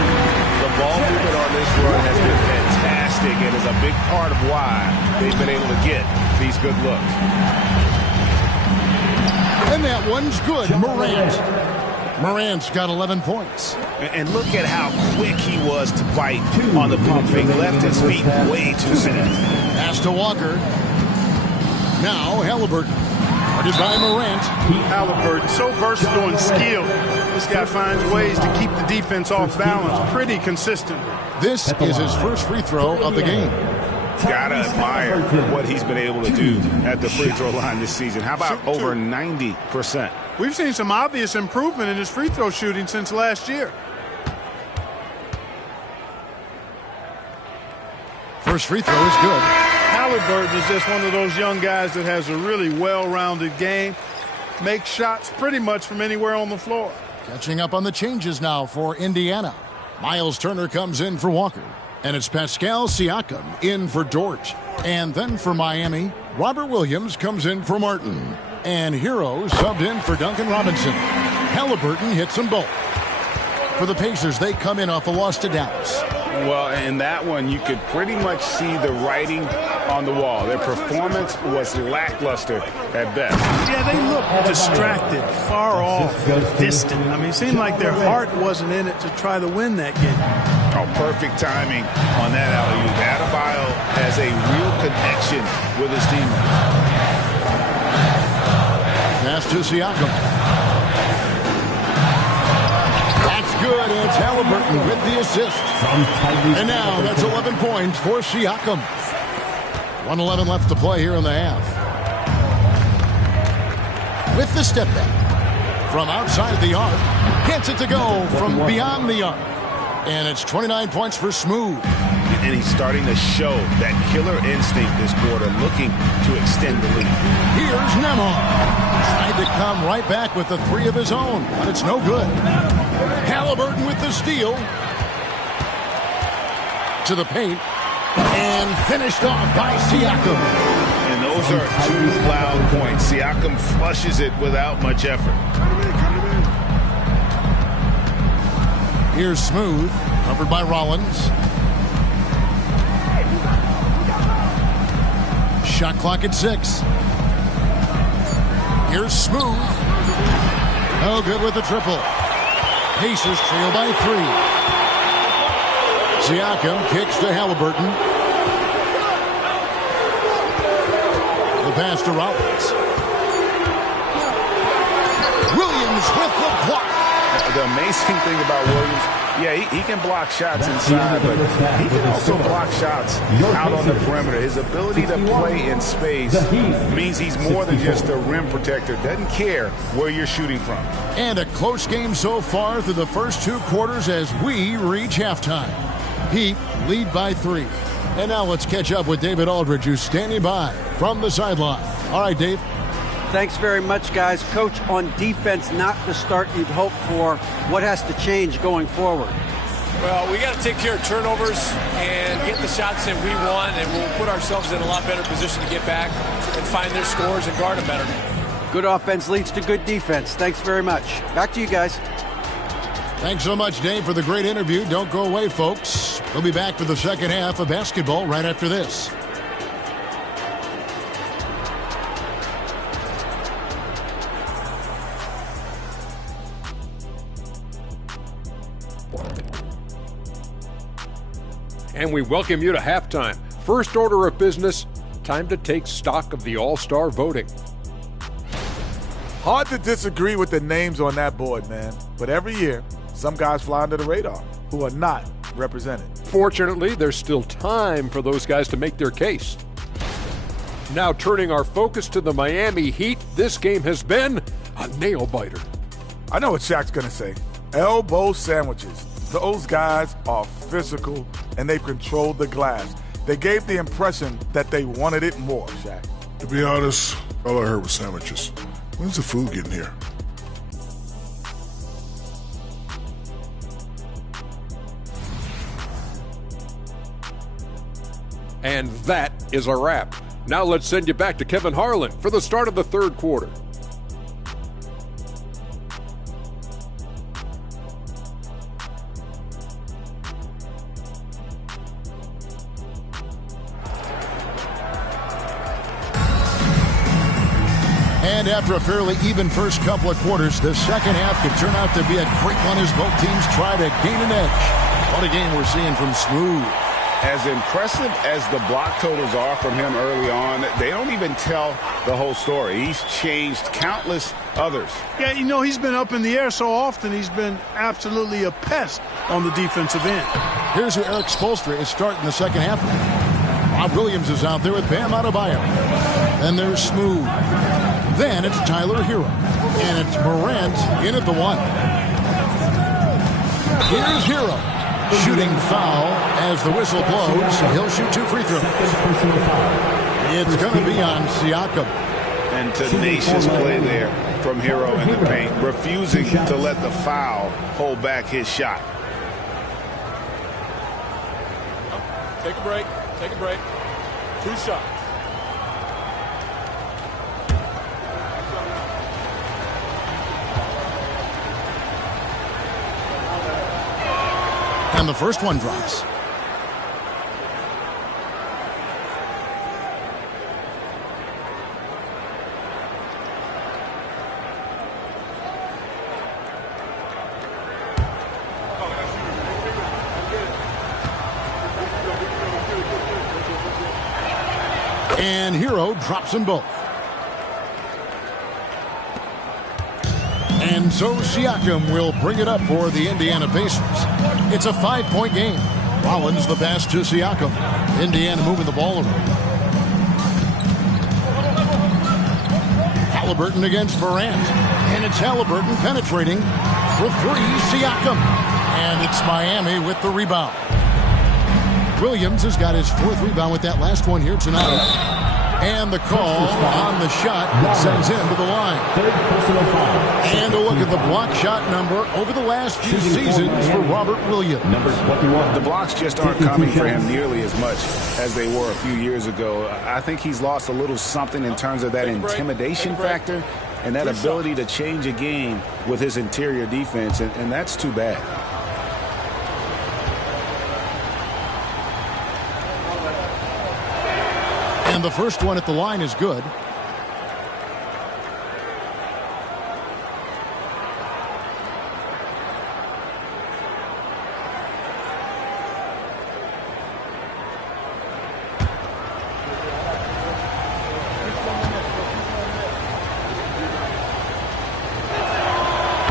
The ball movement on this run has been fantastic and is a big part of why they've been able to get these good looks. And that one's good. Morant's got 11 points. And look at how quick he was to bite on the pump fake. Left his feet way too soon. Pass to Walker. Now Halliburton. Guarded by Morant. Halliburton, so versatile and skilled. This guy finds ways to keep the defense off balance pretty consistent. This is his first free throw of the game. Gotta admire what he's been able to do at the free throw line this season. How about over 90%? We've seen some obvious improvement in his free throw shooting since last year. First free throw is good. Halliburton is just one of those young guys that has a really well-rounded game. Makes shots pretty much from anywhere on the floor. Catching up on the changes now for Indiana. Miles Turner comes in for Walker. And it's Pascal Siakam in for Dort. And then for Miami, Robert Williams comes in for Martin. And Hero subbed in for Duncan Robinson. Halliburton hits them both. For the Pacers, they come in off a loss to Dallas. Well, in that one, you could pretty much see the writing on the wall. Their performance was lackluster at best. Yeah, they looked distracted, far off, distant. I mean, it seemed like their heart wasn't in it to try to win that game. Oh, perfect timing on that alley-oop. Adebayo has a real connection with his teammates. Pass to Siakam. Good, and it's Halliburton with the assist. And now that's 11 points for Siakam. 1:11 left to play here in the half. With the step back from outside the arc, gets it to go from beyond the arc. And it's 29 points for Smooth. And he's starting to show that killer instinct this quarter, looking to extend the lead. Here's Nemar. Tried to come right back with the three of his own, but it's no good. Halliburton with the steal. To the paint. And finished off by Siakam. And those are two loud points. Siakam flushes it without much effort. Here's Smooth, covered by Rollins. Shot clock at 6. Here's Smooth. No good with the triple. Pacers trail by 3. Siakam kicks to Halliburton. The pass to Rollins. Williams with the block. The amazing thing about Williams, he can block shots inside, but he can also block shots out on the perimeter. His ability to play in space means he's more than just a rim protector. Doesn't care where you're shooting from. And a close game so far through the first 2 quarters as we reach halftime. Heat lead by 3. And now let's catch up with David Aldridge, who's standing by from the sideline. All right, Dave. Thanks very much, guys. Coach, on defense, not the start you'd hope for. What has to change going forward? Well, we got to take care of turnovers and get the shots that we want, and we'll put ourselves in a lot better position to get back and find their scores and guard them better. Good offense leads to good defense. Thanks very much. Back to you guys. Thanks so much, Dave, for the great interview. Don't go away, folks. We'll be back for the second half of basketball right after this. And we welcome you to halftime. First order of business, time to take stock of the All-Star voting. Hard to disagree with the names on that board, man. But every year, some guys fly under the radar who are not represented. Fortunately, there's still time for those guys to make their case. Now turning our focus to the Miami Heat, this game has been a nail-biter. I know what Shaq's going to say. Elbow sandwiches. Those guys are physical, and they've controlled the glass. They gave the impression that they wanted it more, Shaq. To be honest, all I heard was sandwiches. When's the food getting here? And that is a wrap. Now let's send you back to Kevin Harlan for the start of the third quarter. And after a fairly even first couple of quarters, the second half could turn out to be a great one as both teams try to gain an edge. What a game we're seeing from Smooth. As impressive as the block totals are from him early on, they don't even tell the whole story. He's changed countless others. Yeah, you know, he's been up in the air so often, he's been absolutely a pest on the defensive end. Here's who Eric Spoelstra is starting the second half with. Rob Williams is out there with Bam Adebayo. Then there's Smooth. Then it's Tyler Hero. And it's Morant in at the 1. Here's Hero. Shooting foul as the whistle blows. He'll shoot 2 free throws. It's going to be on Siakam. And tenacious play there from Hero in the paint, refusing to let the foul hold back his shot. Take a break. Take a break. 2 shots. And the first one drops. And Hero drops them both. And so Siakam will bring it up for the Indiana Pacers. It's a 5-point game. Rollins the pass to Siakam. Indiana moving the ball around. Halliburton against Morant. And it's Halliburton penetrating for three. Siakam. And it's Miami with the rebound. Williams has got his fourth rebound with that last one here tonight. And the call on the shot that sends him to the line. And a look at the block shot number over the last few seasons for Robert Williams. The blocks just aren't coming for him nearly as much as they were a few years ago. I think he's lost a little something in terms of that intimidation factor and that ability to change a game with his interior defense, and that's too bad. And the first one at the line is good.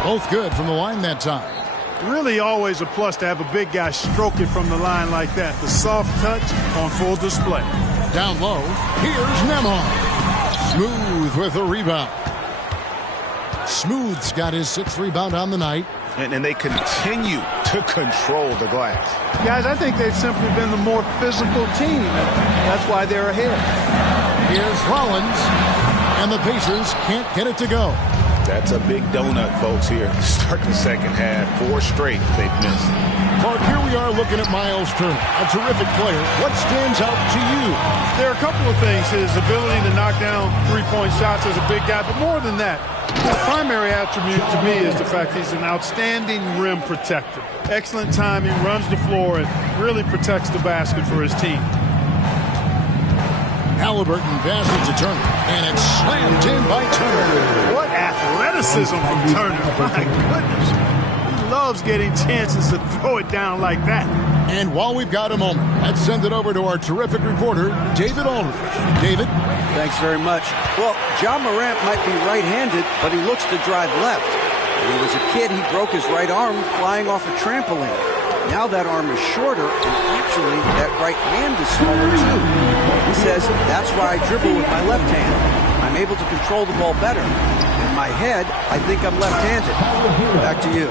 Both good from the line that time. Really always a plus to have a big guy stroke it from the line like that. The soft touch on full display. Down low, here's Nembhard. Smooth with a rebound. Smooth's got his sixth rebound on the night. And they continue to control the glass. Guys, I think they've simply been the more physical team. That's why they're ahead. Here's Rollins. And the Pacers can't get it to go. That's a big donut, folks, here. Start the second half. 4 straight they've missed. Mark, here we are looking at Miles Turner, a terrific player. What stands out to you? There are a couple of things. His ability to knock down three-point shots as a big guy, but more than that, the primary attribute to me is the fact he's an outstanding rim protector. Excellent timing, runs the floor, and really protects the basket for his team. Halliburton passes to Turner, and it's slammed in by Turner. What athleticism from Turner. My goodness. He loves getting chances to throw it down like that. And while we've got a moment, let's send it over to our terrific reporter, David Aldridge. David? Thanks very much. Well, Ja Morant might be right-handed, but he looks to drive left. When he was a kid, he broke his right arm flying off a trampoline. Now that arm is shorter, and actually that right hand is smaller too. He says, that's why I dribble with my left hand. I'm able to control the ball better. In my head, I think I'm left-handed. Back to you.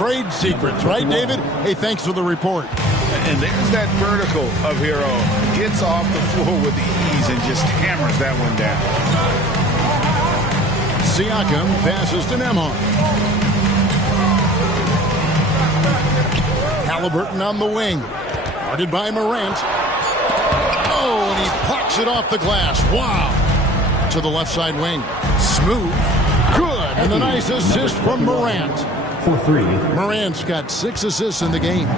Trade secrets, right, David? Hey, thanks for the report. And there's that vertical of Hero. Gets off the floor with ease and just hammers that one down. Siakam passes to Nembhard. Halliburton on the wing. Guarded by Morant. Oh, and he pops it off the glass. Wow. To the left side wing. Smooth. Good. And a nice assist from Morant. For 3. Morant's got 6 assists in the game.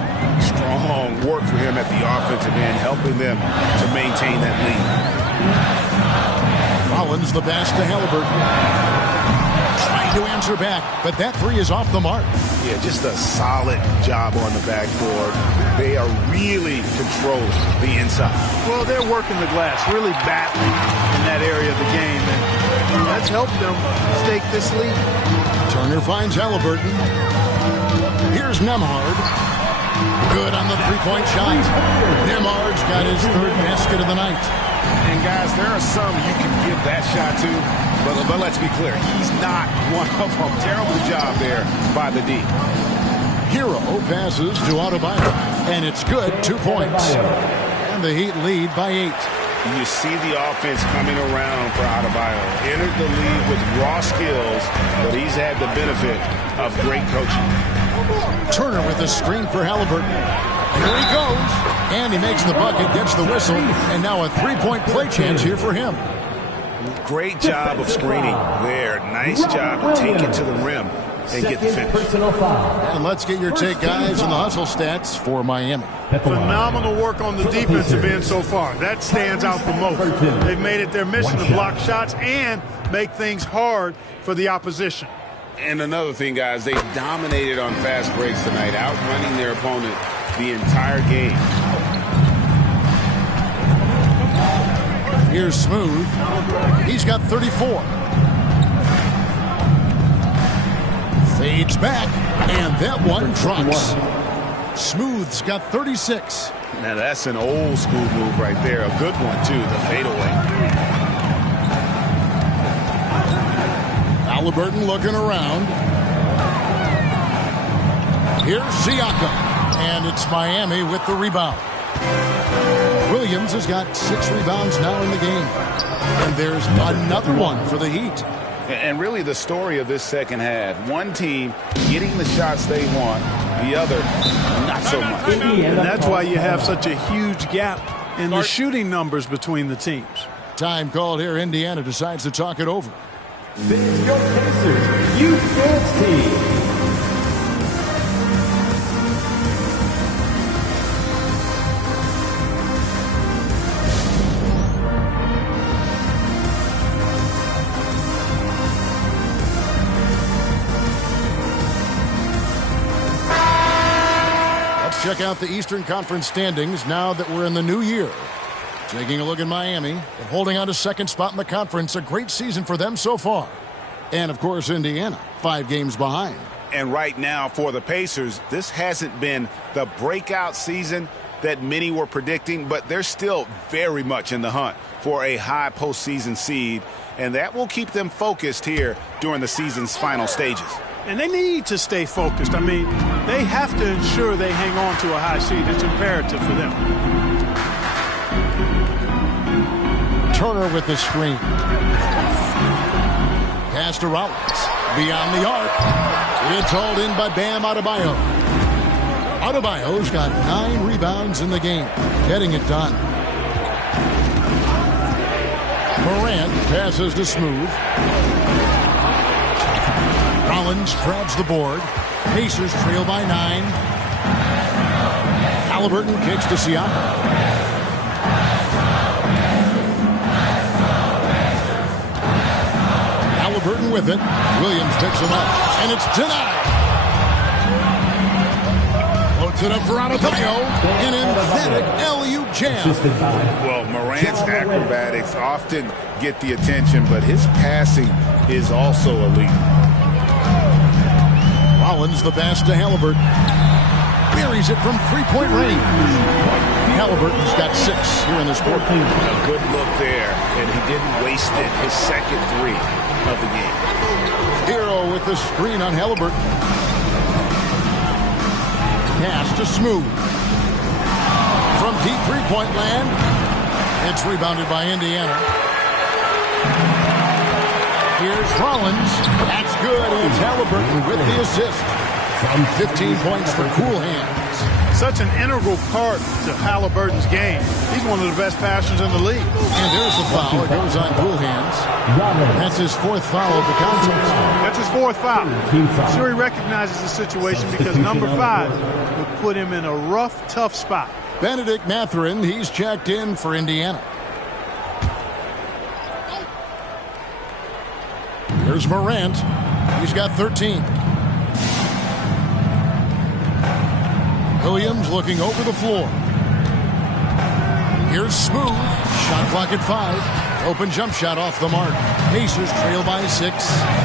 Strong work for him at the offensive end, helping them to maintain that lead. Rollins the pass to Halliburton. Trying to answer back, but that 3 is off the mark. Yeah, just a solid job on the backboard. They are really controlling the inside. Well, they're working the glass, really battling in that area of the game, and that's helped them stake this lead. Turner finds Halliburton. Here's Nembhard. Good on the three-point shot. Nembhard's got his 3rd basket of the night. And guys, there are some you can give that shot to, but let's be clear, he's not one of them. Terrible job there by the D. Hero passes to Adebayo, and it's good. 2 points. And the Heat lead by 8. You see the offense coming around for Adebayo. Entered the league with raw skills, but he's had the benefit of great coaching. Turner with a screen for Halliburton. Here he goes. And he makes the bucket, gets the whistle, and now a 3-point play chance here for him. Great job of screening there. Nice job to take it to the rim and get the finish. And let's get your take, guys, on the hustle stats for Miami. Phenomenal work on the defensive end so far. That stands out the most. They've made it their mission to block shots and make things hard for the opposition. And another thing, guys, they dominated on fast breaks tonight, outrunning their opponent the entire game. Here's Smooth. He's got 34. Fades back, and that one drops. Smooth's got 36. Now that's an old school move right there. A good one, too, the fadeaway. Halliburton looking around. Here's Siakam, and it's Miami with the rebound. Williams has got 6 rebounds now in the game. And there's another one for the Heat. And really the story of this second half, one team getting the shots they want, the other not so much. And that's why you have such a huge gap in the shooting numbers between the teams. Time called here. Indiana decides to talk it over. This is your Pacers Youth Dance Team. Check out the Eastern Conference standings now that we're in the new year. Taking a look at Miami. They're holding on to second spot in the conference. A great season for them so far. And, of course, Indiana, 5 games behind. And right now for the Pacers, this hasn't been the breakout season that many were predicting, but they're still very much in the hunt for a high postseason seed. And that will keep them focused here during the season's final stages. And they need to stay focused. I mean, they have to ensure they hang on to a high seed. It's imperative for them. Turner with the screen. Pass to Rollins. Beyond the arc. It's hauled in by Bam Adebayo. Adebayo's got 9 rebounds in the game. Getting it done. Morant passes to Smooth. Rollins grabs the board. Pacers trail by 9. Halliburton kicks to Siakam. Halliburton with it. Williams picks him up. And it's denied. Floats it up for Adebayo. An emphatic LU jam. Well, Morant's acrobatics often get the attention, but his passing is also elite. Rollins the pass to Halliburton. Buries it from 3-point range. Halliburton's got 6 here in this quarter. A good look there, and he didn't waste it. His second 3 of the game. Hero with the screen on Halliburton. Pass to Smooth. From deep 3-point land. It's rebounded by Indiana. Here's Rollins. That's good. It's Halliburton with the assist. From 15 points for cool hands. Such an integral part to Halliburton's game. He's one of the best passers in the league. And there's the foul. It goes on cool hands. That's his 4th foul of the contest. That's his 4th foul. I'm sure he recognizes the situation because number 5 would put him in a rough, tough spot. Benedict Mathurin, he's checked in for Indiana. Here's Morant. He's got 13. Williams looking over the floor. Here's Smooth. Shot clock at 5. Open jump shot off the mark. Pacers trail by 6.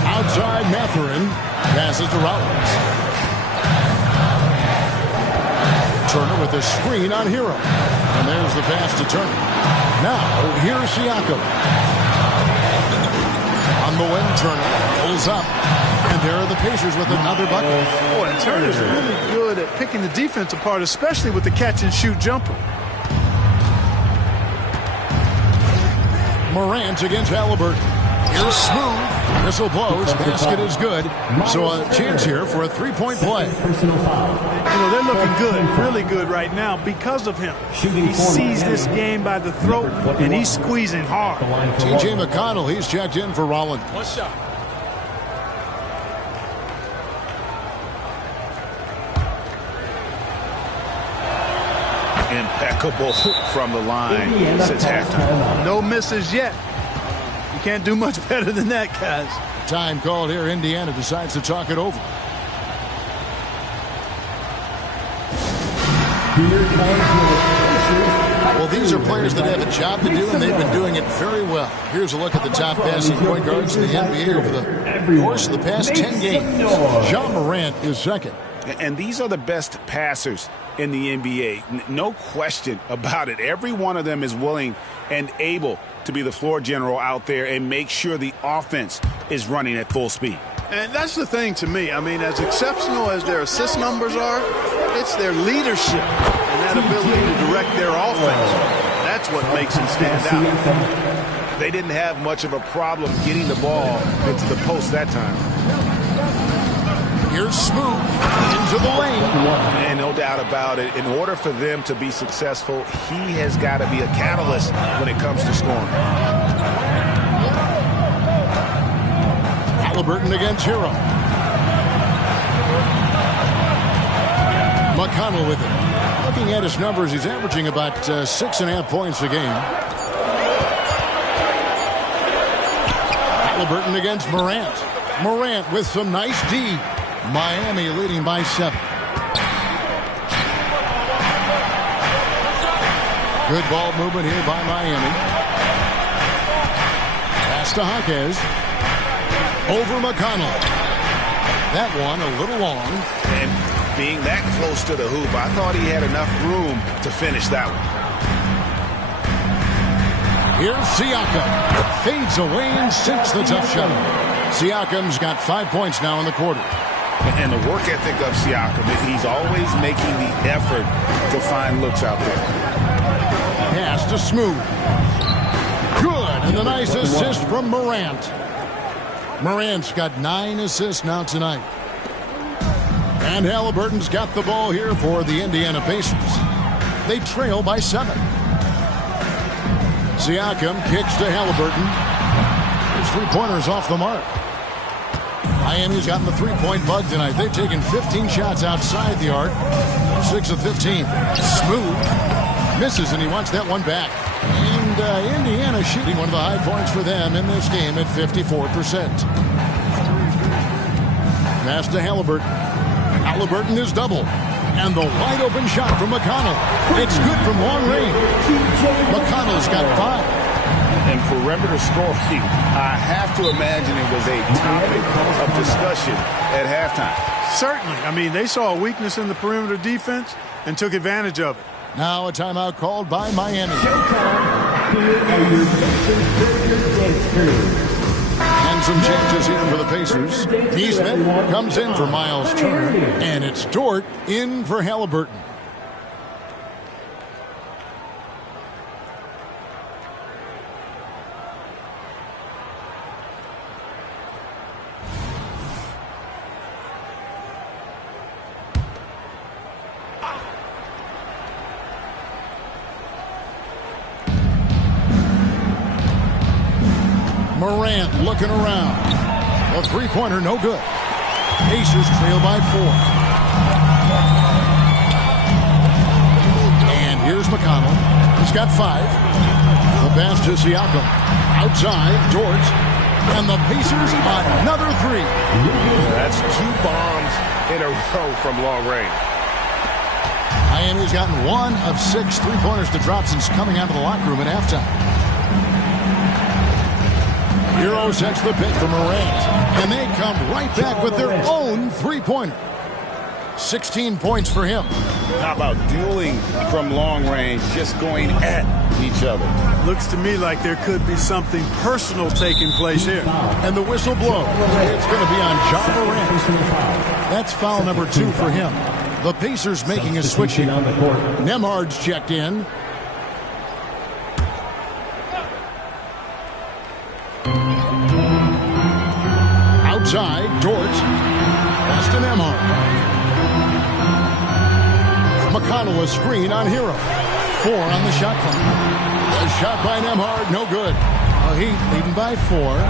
Outside Mathurin. Passes to Rollins. Turner with a screen on Hero. And there's the pass to Turner. Now, here's Siakam. On the wing, Turner pulls up. And there are the Pacers with another bucket. Boy, and Turner's really good at picking the defense apart, especially with the catch-and-shoot jumper. Morant against Halliburton. Here's Smooth. Whistle blows. Basket is good. So a chance here for a 3-point play. You know, they're looking good, really good right now because of him. He sees this game by the throat, and he's squeezing hard. T.J. McConnell, he's checked in for Rollins. One shot. Impeccable from the line since halftime. No misses yet. You can't do much better than that, guys. Time called here. Indiana decides to talk it over. Well, these are players that have a job to do, and they've been doing it very well. Here's a look at the top passing point guards in the NBA over the course of the past 10 games. Ja Morant is second. And these are the best passers in the NBA. No question about it. Every one of them is willing and able to be the floor general out there and make sure the offense is running at full speed. And that's the thing to me. I mean, as exceptional as their assist numbers are, it's their leadership and that ability to direct their offense. That's what makes them stand out. They didn't have much of a problem getting the ball into the post that time. Here's Smooth into the lane. And no doubt about it, in order for them to be successful, he has got to be a catalyst when it comes to scoring. Halliburton against Hero. McConnell with it. Looking at his numbers, he's averaging about 6.5 points a game. Halliburton against Morant. Morant with some nice D. Miami leading by 7. Good ball movement here by Miami. Pass to Jaquez. Over McConnell. That one a little long. And being that close to the hoop, I thought he had enough room to finish that one. Here's Siakam. Fades away and sinks the tough shot. Siakam's got 5 points now in the quarter. And the work ethic of Siakam, he's always making the effort to find looks out there. Pass to Smooth. Good, and a nice assist from Morant. Morant's got 9 assists now tonight. And Halliburton's got the ball here for the Indiana Pacers. They trail by 7. Siakam kicks to Halliburton. His three-pointers off the mark. Miami's gotten the three-point bug tonight. They've taken 15 shots outside the arc. 6 of 15. Smooth. Misses, and he wants that one back. And Indiana shooting one of the high points for them in this game at 54%. Pass to Halliburton. Halliburton is double. And the wide-open shot from McConnell. It's good from long range. McConnell's got 5. And perimeter scoring, I have to imagine it was a topic of discussion at halftime. Certainly. I mean, they saw a weakness in the perimeter defense and took advantage of it. Now a timeout called by Miami. And some changes here for the Pacers. Neesmith comes in for Miles Turner. And it's Dort in for Halliburton. Morant looking around. A three-pointer, no good. Pacers trail by 4. And here's McConnell. He's got 5. The pass to Siakam. Outside, Dort. And the Pacers another 3. That's 2 bombs in a row from long range. Miami's gotten 1 of 6 three-pointers to drop since coming out of the locker room at halftime. Hero sets the pick for Morant. And they come right back with their own three-pointer. 16 points for him. How about dueling from long range, just going at each other? Looks to me like there could be something personal taking place here. And the whistle blows. It's going to be on Ja Morant. That's foul number 2 for him. The Pacers making a switch here. Nemhard's checked in. Outside, Dort. Pass to Nemhard. McConnell a screen on Hero. 4 on the shot clock. A shot by Nemhard, no good. Heat leading by 4.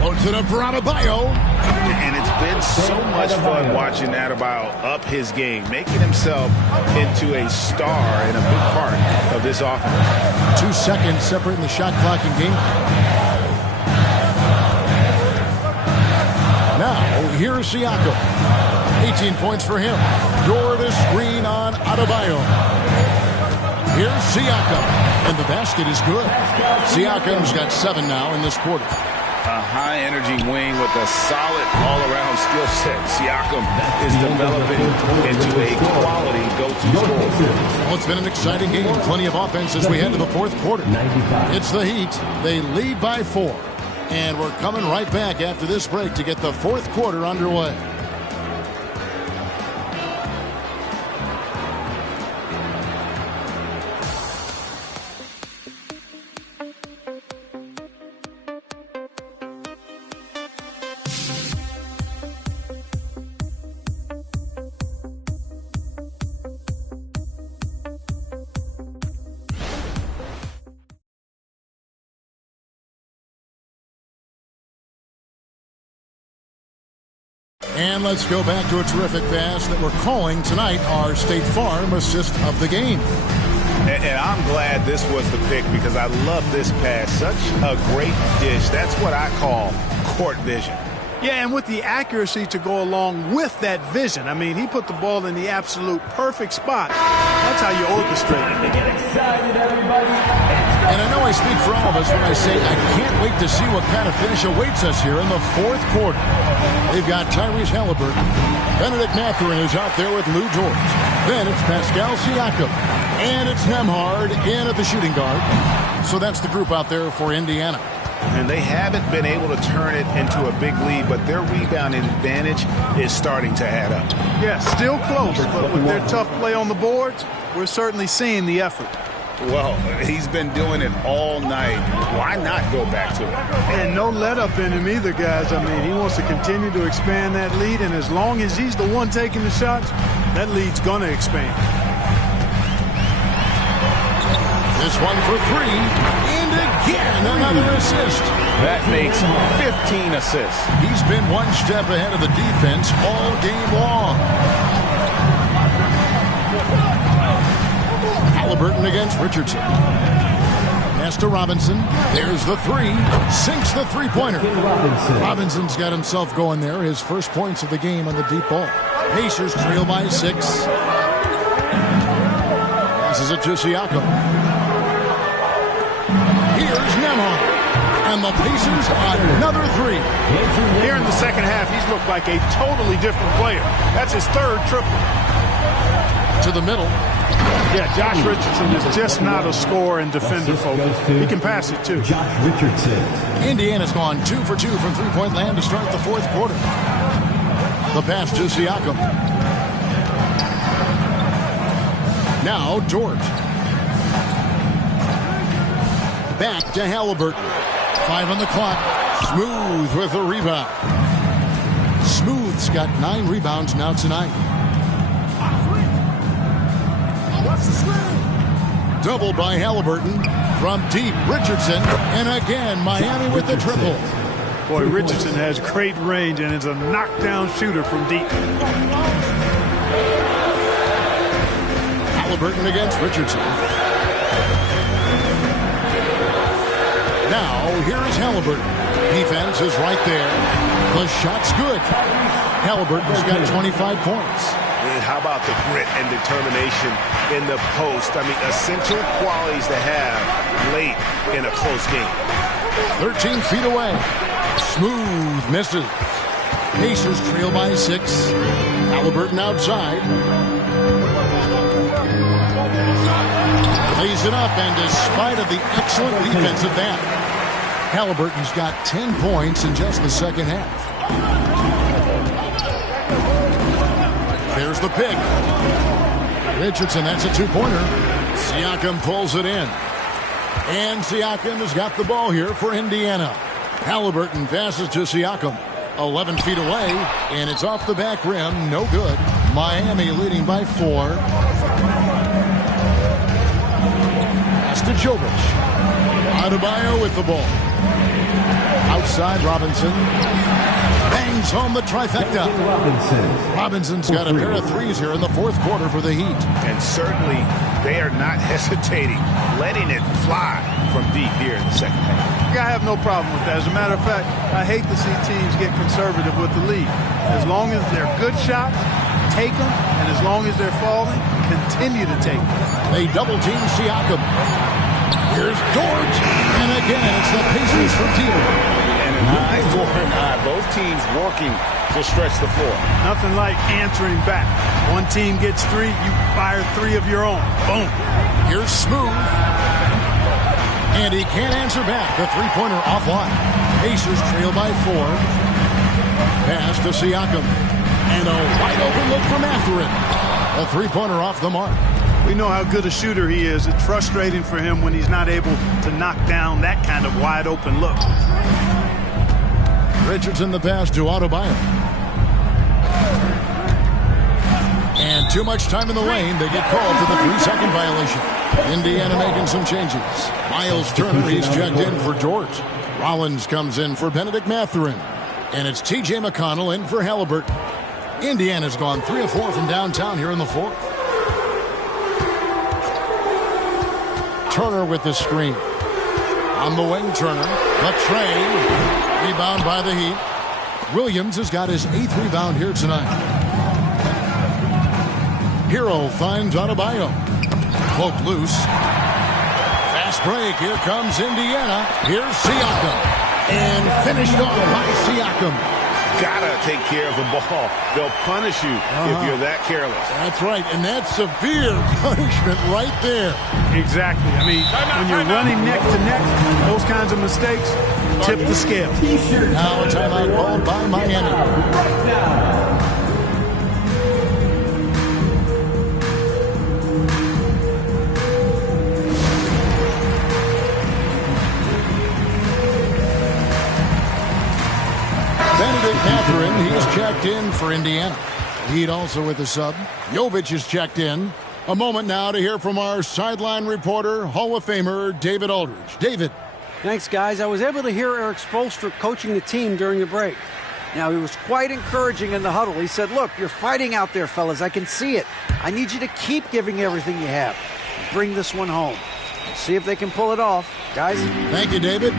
Floats it up for Adebayo. And it's been so much fun watching Adebayo up his game, making himself into a star and a big part of this offense. 2 seconds separating the shot clock and game. Now, here's Siakam. 18 points for him. Dort a screen on Adebayo. Here's Siakam. And the basket is good. Siakam's got 7 now in this quarter. A high-energy wing with a solid all-around skill set. Siakam is developing into a quality go-to scorer. Well, it's been an exciting game. Plenty of offense as we head to the fourth quarter. It's the Heat. They lead by 4. And we're coming right back after this break to get the fourth quarter underway. And let's go back to a terrific pass that we're calling tonight our State Farm assist of the game. And I'm glad this was the pick because I love this pass. Such a great dish. That's what I call court vision. Yeah, and with the accuracy to go along with that vision. I mean, he put the ball in the absolute perfect spot. That's how you orchestrate it. Get excited, everybody. And I know I speak for all of us when I say I can't wait to see what kind of finish awaits us here in the fourth quarter. They've got Tyrese Halliburton. Benedict Mathurin is out there with Lou George. Then it's Pascal Siakam. And it's Nembhard in at the shooting guard. So that's the group out there for Indiana. And they haven't been able to turn it into a big lead, but their rebounding advantage is starting to add up. Yeah, still close, but with their tough play on the boards, we're certainly seeing the effort. Well, he's been doing it all night. Why not go back to it? And no let up in him either, guys. I mean, he wants to continue to expand that lead, and as long as he's the one taking the shots, that lead's going to expand. This one for 3, and again another assist. That makes 15 assists. He's been one step ahead of the defense all game long. Halliburton against Richardson. Pass to Robinson. There's the 3. Sinks the three-pointer. Robinson's got himself going there. His first points of the game on the deep ball. Pacers trail by 6. Passes it to Siakam. Here's Nembhard. And the Pacers another 3. Here in the second half, he's looked like a totally different player. That's his third triple. To the middle. Yeah, Josh Richardson is just not a scorer and defender, folks. He can pass it, too. Josh Richardson. Indiana's gone 2 for 2 from three-point land to start the fourth quarter. The pass to Siakam. Now George. Back to Halliburton. 5 on the clock. Smooth with the rebound. Smooth's got 9 rebounds now tonight. Doubled by Halliburton. From deep, Richardson. And again, Miami with the triple. Boy, Richardson has great range and is a knockdown shooter from deep. Halliburton against Richardson. Now, here is Halliburton. Defense is right there. The shot's good. Halliburton's got 25 points. How about the grit and determination in the post? I mean, essential qualities to have late in a close game. 13 feet away. Smooth misses. Pacers trail by 6. Halliburton outside. Lays it up, and despite of the excellent defense of that, Halliburton's got 10 points in just the second half. There's the pick. Richardson, that's a 2-pointer. Siakam pulls it in. And Siakam has got the ball here for Indiana. Halliburton passes to Siakam. 11 feet away, and it's off the back rim. No good. Miami leading by 4. Pass to Jovic. Adebayo with the ball. Outside Robinson. Bangs home the trifecta. Robinson's got a pair of 3s here in the fourth quarter for the Heat. And certainly they are not hesitating, letting it fly from deep here in the second half. I have no problem with that. As a matter of fact, I hate to see teams get conservative with the lead. As long as they're good shots, take them. And as long as they're falling, continue to take them. They double team Siakam. Here's George. And again, it's the Pacers from deep. And Eye for an eye. Both teams working to stretch the floor. Nothing like answering back. One team gets 3, you fire 3 of your own. Boom. Here's Smooth. And he can't answer back. The three-pointer offline. Pacers trail by 4. Pass to Siakam. And a wide-open look from Mathurin. A three-pointer off the mark. We know how good a shooter he is. It's frustrating for him when he's not able to knock down that kind of wide-open look. Richardson the pass to Adebayo. And too much time in the lane. They get called for the 3-second violation. Indiana making some changes. Miles Turner, he's checked in for George. Rollins comes in for Benedict Mathurin. And it's T.J. McConnell in for Halliburton. Indiana's gone 3 of 4 from downtown here in the 4th. Turner with the screen. On the wing, Turner. Latrey. Rebound by the Heat. Williams has got his 8th rebound here tonight. Hero finds Adebayo. Cloak loose. Fast break. Here comes Indiana. Here's Siakam. And finished off by Siakam. Gotta take care of the ball. They'll punish you if you're that careless. That's right, and that's severe punishment right there. Exactly. I mean, when you're running neck to neck, those kinds of mistakes tip the scale. Now a timeout called by Miami. Benedict Mathurin, he's checked in for Indiana. Heat also with the sub. Jovic is checked in. A moment now to hear from our sideline reporter, Hall of Famer David Aldridge. David. Thanks, guys. I was able to hear Eric Spoelstra coaching the team during the break. Now, he was quite encouraging in the huddle. He said, look, you're fighting out there, fellas. I can see it. I need you to keep giving everything you have. Bring this one home. See if they can pull it off. Guys. Thank you, David.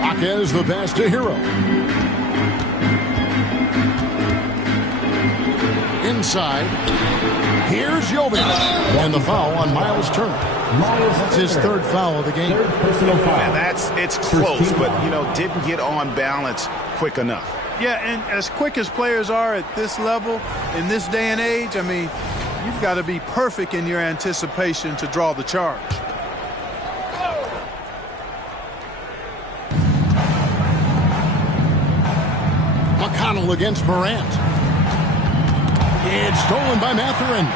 Marquez the pass to Hero. Inside. Here's Jovic. And the foul on Miles Turner. That's his 3rd foul of the game. And it's close, but, didn't get on balance quick enough. Yeah, and as quick as players are at this level, in this day and age, I mean, you've got to be perfect in your anticipation to draw the charge. McConnell against Morant. It's stolen by Mathurin.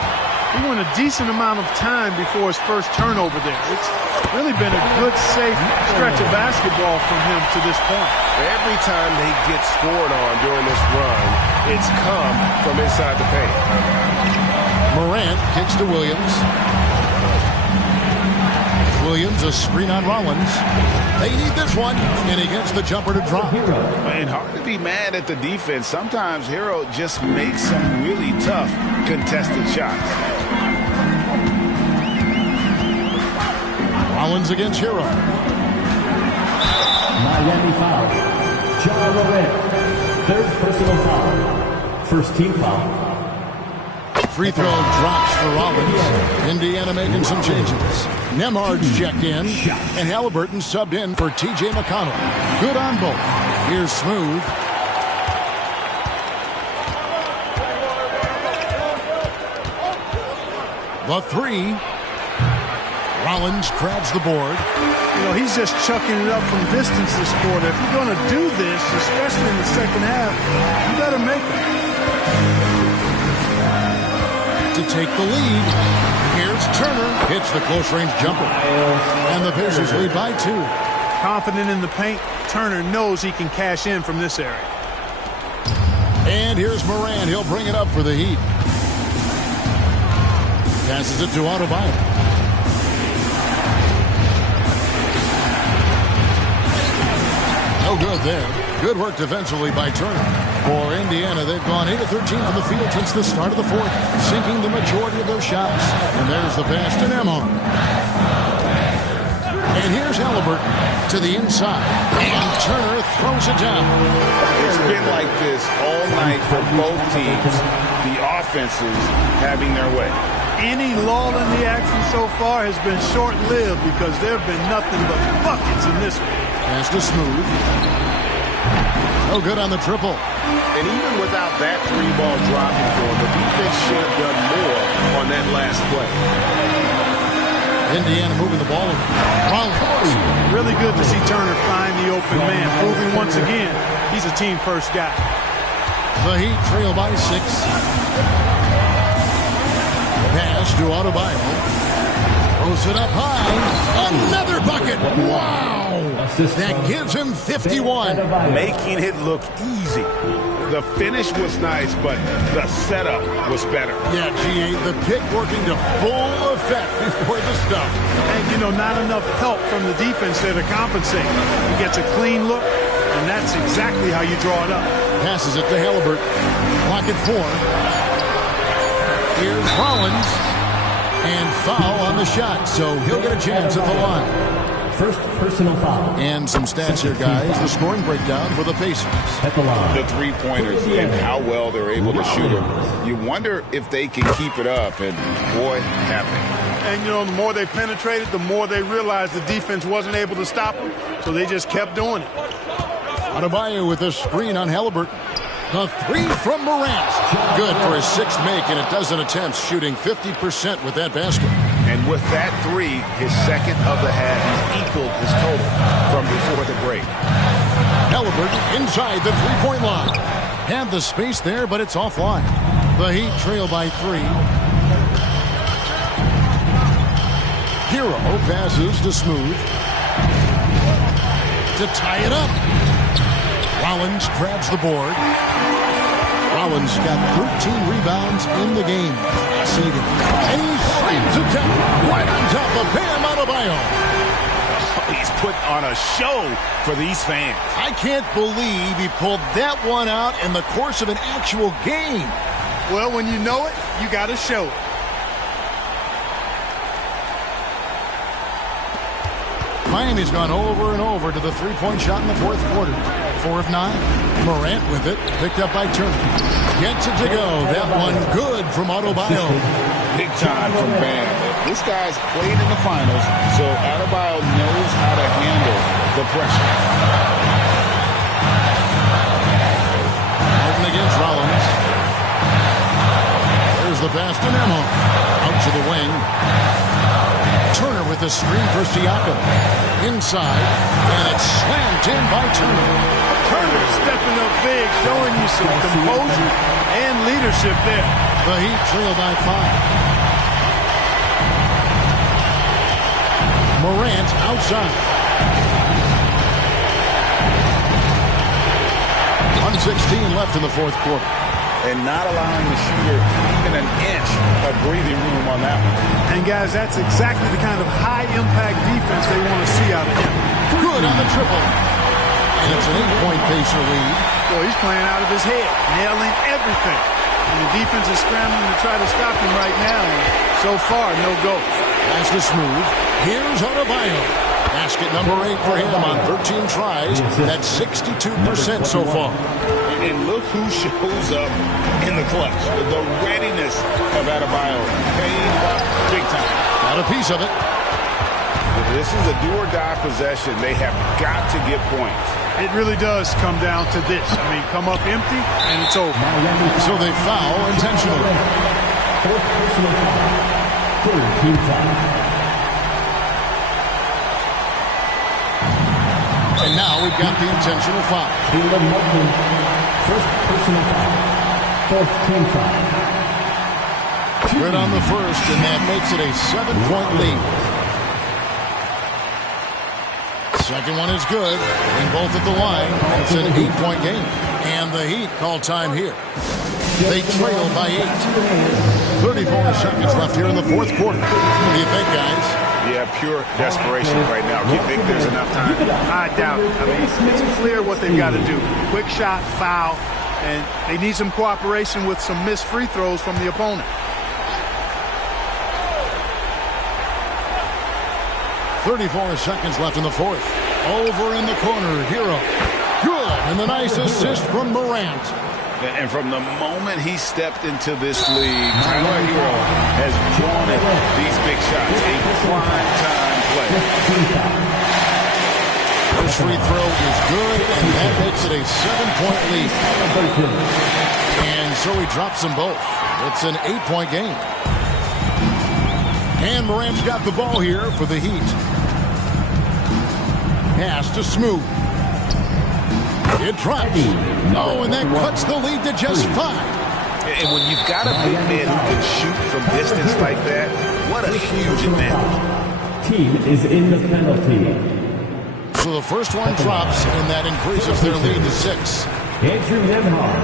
He went a decent amount of time before his first turnover there. It's really been a good, safe stretch of basketball from him to this point. Every time they get scored on during this run, it's come from inside the paint. Morant kicks to Williams. Williams, a screen on Rollins. They need this one, and he gets the jumper to drop. Man, hard to be mad at the defense. Sometimes Hero just makes some really tough contested shots. Rollins against Hero. Miami foul. Ja Morant. 3rd personal foul. 1st team foul. Free throw drops for Rollins. Indiana making some changes. Nemhard's checked in, and Halliburton subbed in for T.J. McConnell. Good on both. Here's Smooth. The 3. Rollins grabs the board. He's just chucking it up from distance this quarter. If you're going to do this, especially in the second half, you got to make it. To take the lead. Here's Turner. Hits the close-range jumper. And the Pacers lead by 2. Confident in the paint, Turner knows he can cash in from this area. And here's Morant. He'll bring it up for the Heat. Passes it to Adebayo. No good there. Good work defensively by Turner. For Indiana, they've gone 8 of 13 from the field since the start of the 4th, sinking the majority of their shots. And there's the pass to Nemhard. And here's Halliburton to the inside. And Turner throws it down. It's been like this all night for both teams. The offenses having their way. any lull in the action so far has been short-lived because there have been nothing but buckets in this one. Pass to Smooth. No good on the triple. And even without that 3-ball dropping for him, the defense should have done more on that last play. Indiana moving the ball. Really good to see Turner find the open man, proving once again he's a team-first guy. The Heat trail by 6. Pass to Adebayo. Throws it up high. Another bucket. Wow. That gives him 51. Making it look easy. The finish was nice, but the setup was better. Yeah, G.A., the pick working to full effect before the stuff. And, not enough help from the defense there to compensate. He gets a clean look, and that's exactly how you draw it up. Passes it to Halliburton. Clock at 4. Here's Rollins. And foul on the shot, so he'll get a chance at the line. First personal foul. And some stats here, guys. The scoring breakdown for the Pacers. At the line. The three-pointers and how well they're able to shoot them. You wonder if they can keep it up, and boy, have they. And, the more they penetrated, the more they realized the defense wasn't able to stop them, so they just kept doing it. Adebayo with a screen on Halliburton. The 3 from Morant. Good for his 6th make in a dozen attempts, shooting 50% with that basket. And with that 3, his second of the half, he's equaled his total from before the break. Halliburton inside the 3-point line. Had the space there, but it's offline. The Heat trail by 3. Hero passes to Smooth. To tie it up. Rollins grabs the board. Rollins got 13 rebounds in the game. And he slams it down right on top of Bam Adebayo. He's put on a show for these fans. I can't believe he pulled that one out in the course of an actual game. Well, when you know it, you got to show it. Miami's gone over and over to the 3-point shot in the 4th quarter. 4 of 9. Morant with it. Picked up by Turner. Gets it to go. That one good from Adebayo. Big time from Bam. This guy's played in the finals, so Adebayo knows how to handle the pressure. Martin against Rollins. There's the pass to Nemo. Out to the wing. Turner with the screen for Siakam. Inside. And it's slammed in by Turner. Turner stepping up big, showing you some composure and leadership there. The Heat trail by 5. Morant outside. 1:16 left in the 4th quarter. And not allowing the shooter even an inch of breathing room on that one. And, guys, that's exactly the kind of high-impact defense they want to see out of him. Good on the triple. And it's an 8-point Pacer lead. Boy, he's playing out of his head, nailing everything. And the defense is scrambling to try to stop him right now. And so far, no go. Pass to Smooth. Here's Adebayo. Basket number 8 for him on 13 tries. That's 62% so far. And look who shows up in the clutch. The readiness of Adebayo paying up big time. Got a piece of it. This is a do-or-die possession. They have got to get points. It really does come down to this. I mean, come up empty, and it's over. So they foul intentionally. 4th personal foul. 3rd team foul. And now we've got the intentional foul. First personal foul. 4th team foul. Good on the first, and that makes it a 7-point lead. Second one is good. And both at the line. It's an 8-point game. And the Heat call time here. They trail by 8. 34 seconds left here in the 4th quarter. What do you think, guys? Yeah, pure desperation right now. Do you think there's enough time? I doubt it. I mean, it's clear what they've got to do. Quick shot, foul, and they need some cooperation with some missed free throws from the opponent. 34 seconds left in the 4th. Over in the corner, Hero. Good, and the nice assist from Morant. And from the moment he stepped into this league, Tyler Hero has wanted these big shots. A prime-time play. First free throw is good, and that makes it a 7-point lead. And so he drops them both. It's an 8-point game. And Morant's got the ball here for the Heat. Pass to Smooth. It drops. Oh, and that cuts the lead to just 5. And when you've got a big man who can shoot from distance like that, what a huge advantage. Team is in the penalty. So the first one drops, and that increases their lead to 6. Andrew Nemhard.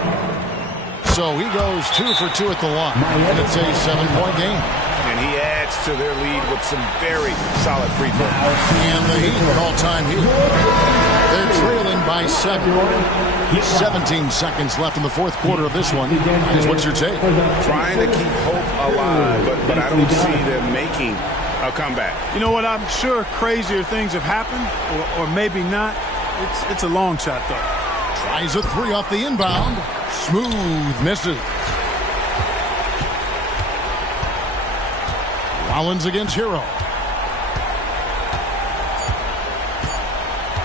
So he goes 2 for 2 at the line, and it's a 7-point game. And he adds to their lead with some very solid free throws. And the Heat call time here. They're trailing by 7. 17 seconds left in the fourth quarter of this one. What's your take? Trying to keep hope alive, but I don't see them making a comeback. You know what? I'm sure crazier things have happened, or maybe not. It's a long shot, though. Tries a 3 off the inbound. Smooth misses. Rollins against Hero.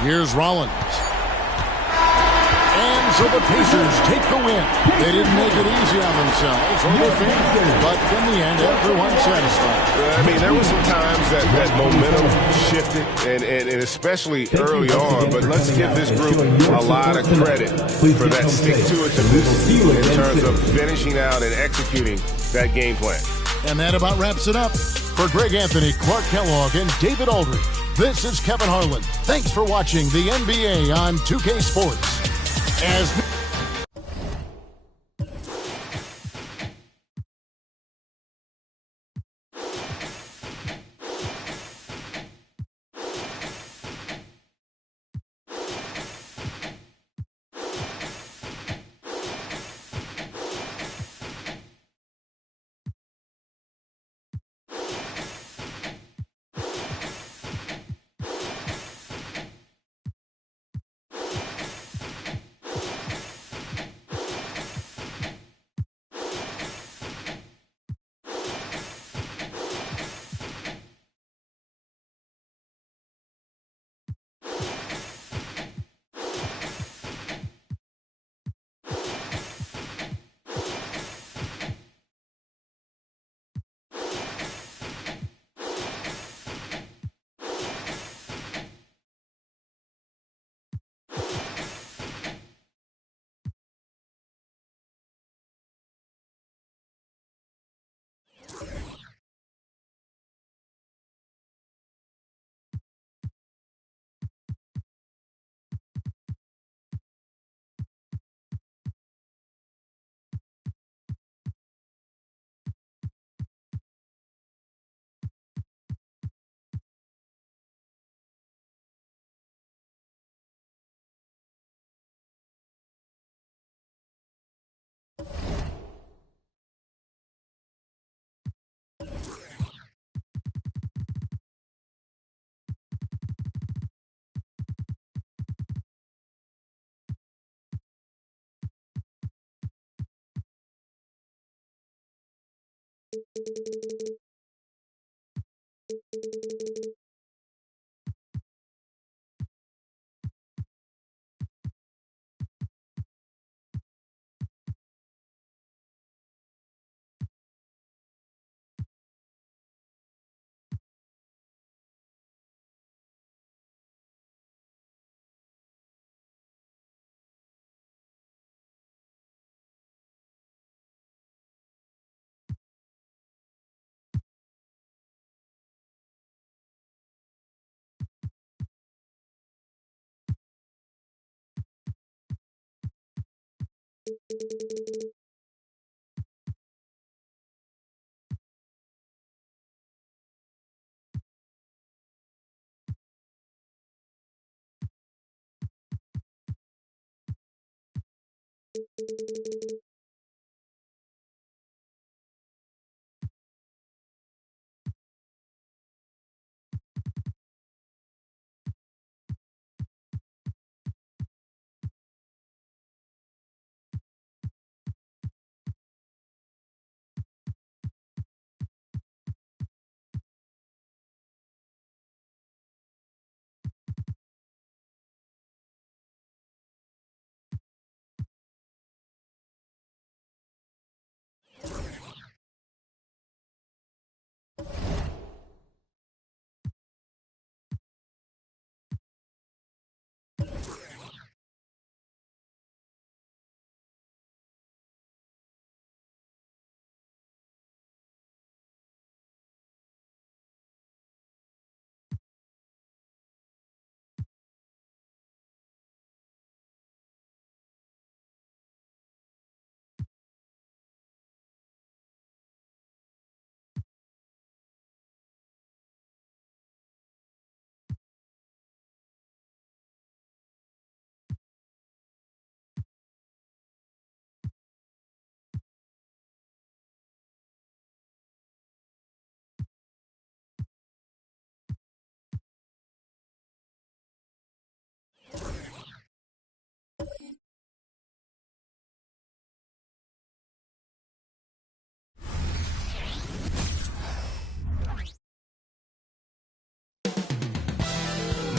Here's Rollins. And so the Pacers take the win. They didn't make it easy on themselves or their fans, but in the end, everyone's satisfied. I mean, there were some times that momentum shifted, and especially early on, but let's give this group a lot of credit for that stick-to-itiveness in terms of finishing out and executing that game plan. And that about wraps it up. For Greg Anthony, Clark Kellogg, and David Aldridge, this is Kevin Harlan. Thanks for watching the NBA on 2K Sports. As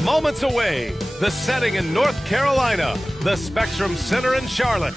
moments away. The setting in North Carolina, the Spectrum Center in Charlotte.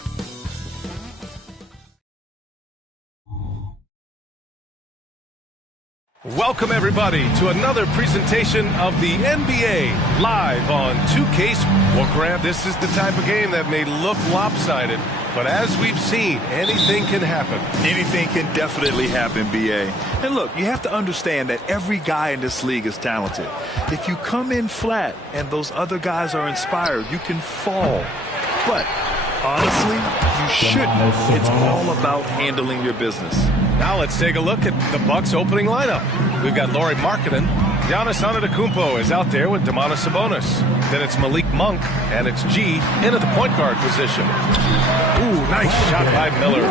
Welcome, everybody, to another presentation of the NBA live on 2K. Well, Grant, this is the type of game that may look lopsided, but as we've seen, anything can happen. Anything can definitely happen, BA. And look, you have to understand that every guy in this league is talented. If you come in flat and those other guys are inspired, you can fall. But honestly, you shouldn't. It's all about handling your business. Now let's take a look at the Bucks opening lineup. We've got Lauri Markkanen. Giannis Antetokounmpo is out there with Domantas Sabonis. Then it's Malik Monk, and it's G in at the point guard position. Ooh, nice shot by Miller.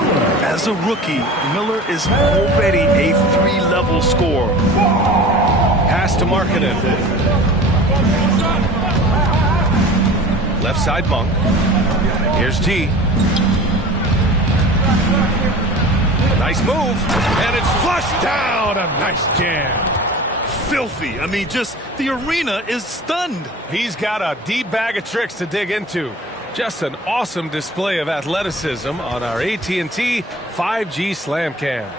As a rookie, Miller is already a 3-level scorer. Pass to Markkanen. Left side Monk. Here's G. Nice move, and it's flushed down. A nice jam. Filthy. I mean, just the arena is stunned. He's got a deep bag of tricks to dig into. Just an awesome display of athleticism on our AT&T 5G Slam Cam.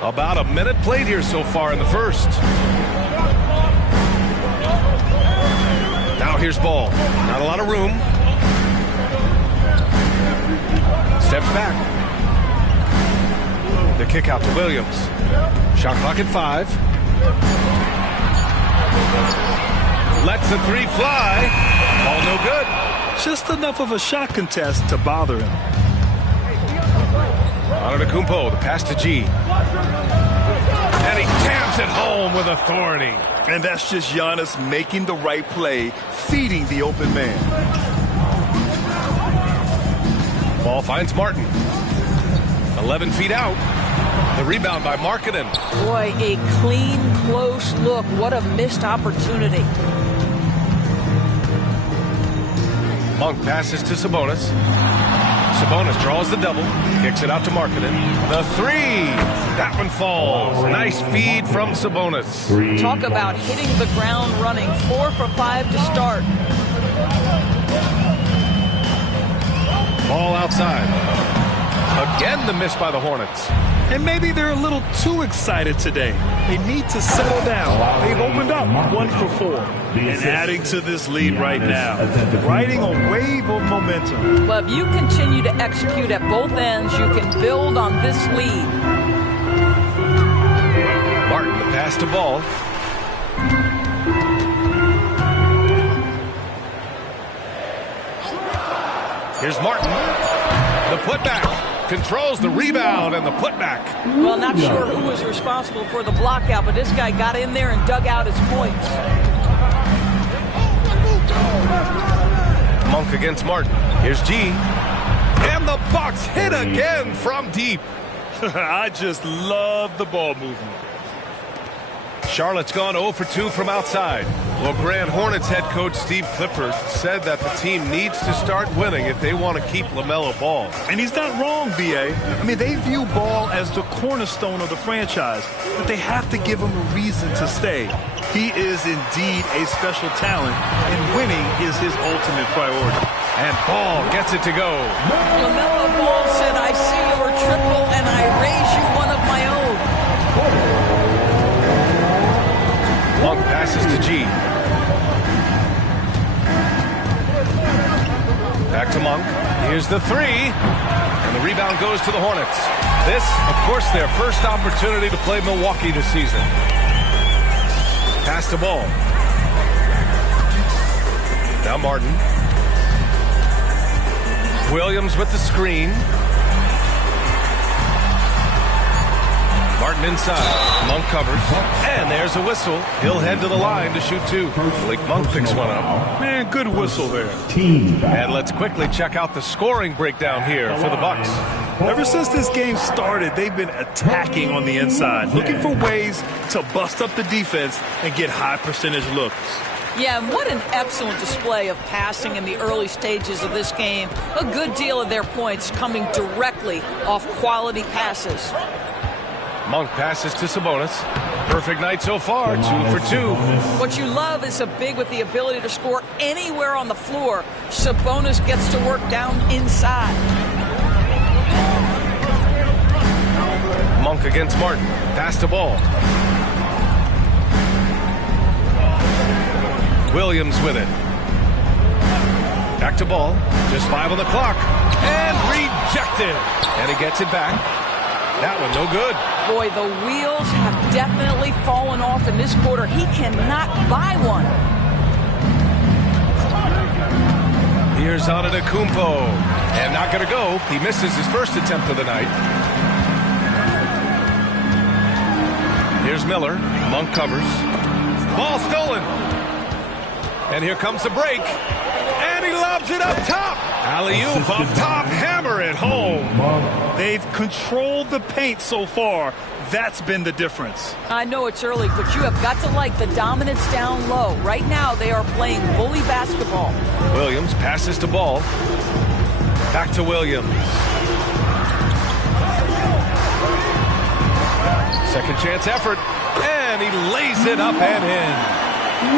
About a minute played here so far in the first. Now here's Ball. Not a lot of room. Steps back. The kick out to Williams. Shot clock at 5. Lets the 3 fly. Ball no good. Just enough of a shot contest to bother him. Antetokounmpo, the pass to G. And he jams it home with authority. And that's just Giannis making the right play, feeding the open man. Ball finds Martin. 11 feet out. The rebound by Markkanen. Boy, a clean, close look. What a missed opportunity. Monk passes to Sabonis. Sabonis draws the double. Kicks it out to Markkanen. The 3. That one falls. Nice feed from Sabonis. Talk about hitting the ground running. 4 for 5 to start. Ball outside. Again, the miss by the Hornets. And maybe they're a little too excited today. They need to settle down. They've opened up 1 for 4. And adding to this lead right now. Riding a wave of momentum. But if you continue to execute at both ends, you can build on this lead. Martin, the pass to Ball. Here's Martin. The putback. Controls the rebound and the putback. Well, not sure who was responsible for the block out, but this guy got in there and dug out his points. Monk against Martin. Here's G. And the Bucks hit again from deep. I just love the ball movement. Charlotte's gone 0 for 2 from outside. Well, Grand Hornets head coach Steve Clifford said that the team needs to start winning if they want to keep LaMelo Ball. And he's not wrong, B.A. I mean, they view Ball as the cornerstone of the franchise, but they have to give him a reason to stay. He is indeed a special talent, and winning is his ultimate priority. And Ball gets it to go. LaMelo Ball said, I see your triple, and I raise you one of my own. Monk passes to G. Back to Monk. Here's the 3. And the rebound goes to the Hornets. This, of course, their first opportunity to play Milwaukee this season. Pass to Ball. Now Martin. Williams with the screen. Martin inside. Monk covers. And there's a whistle. He'll head to the line to shoot 2. Malik Monk picks one up. Man, good whistle there. And let's quickly check out the scoring breakdown here for the Bucks. Ever since this game started, they've been attacking on the inside, looking for ways to bust up the defense and get high percentage looks. Yeah, and what an excellent display of passing in the early stages of this game. A good deal of their points coming directly off quality passes. Monk passes to Sabonis. Perfect night so far, 2 for 2. What you love is a big with the ability to score anywhere on the floor. Sabonis gets to work down inside. Monk against Martin. Pass to Ball. Williams with it. Back to Ball. Just 5 on the clock. And rejected. And he gets it back. That one no good. Boy, the wheels have definitely fallen off in this quarter. He cannot buy one. Here's Antetokounmpo. And not going to go. He misses his first attempt of the night. Here's Miller. Monk covers. Ball stolen. And here comes the break. And he lobs it up top. Alley-oop up top. Hammer it home. They've controlled the paint so far. That's been the difference. I know it's early, but you have got to like the dominance down low. Right now, they are playing bully basketball. Williams passes to Ball. Back to Williams. Second chance effort. And he lays it up and in.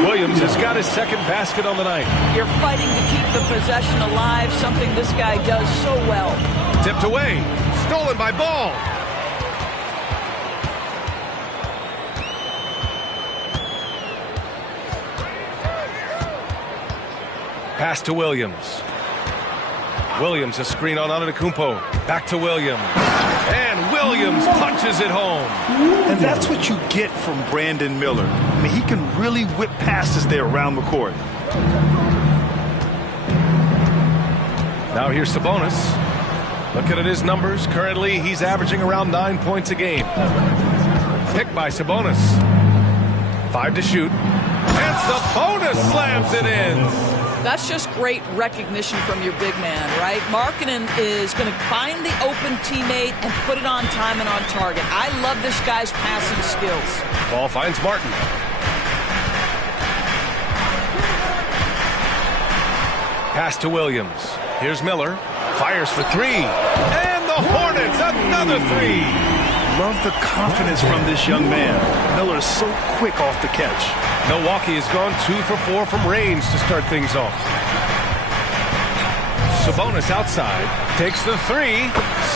Williams has got his second basket on the night. You're fighting to keep the possession alive, something this guy does so well. Tipped away. Stolen by Ball. Pass to Williams. Williams, a screen on Antetokounmpo. Back to Williams. And Williams punches it home. And that's what you get from Brandon Miller. I mean, he can really whip passes there around the court. Now here's Sabonis. Looking at his numbers. Currently, he's averaging around 9 points a game. Picked by Sabonis. 5 to shoot. And Sabonis slams it in. That's just great recognition from your big man, right? Markkanen is going to find the open teammate and put it on time and on target. I love this guy's passing skills. Ball finds Martin. Pass to Williams. Here's Miller. Fires for 3. And the Hornets, another 3. Love the confidence from this young man. Miller is so quick off the catch. Milwaukee has gone 2 for 4 from range to start things off. Sabonis outside. Takes the 3.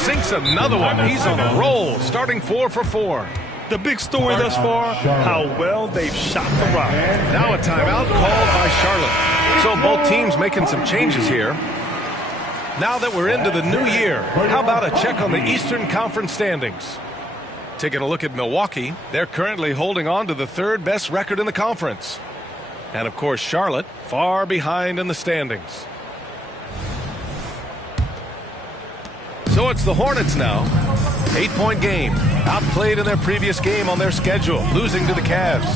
Sinks another one. He's on a roll. Starting 4 for 4. The big story thus far, how well they've shot the rock. Now a timeout called by Charlotte. So both teams making some changes here. Now that we're into the new year, how about a check on the Eastern Conference standings? Taking a look at Milwaukee, they're currently holding on to the 3rd best record in the conference. And of course, Charlotte, far behind in the standings. So it's the Hornets now. 8-point game. Outplayed in their previous game on their schedule, losing to the Cavs.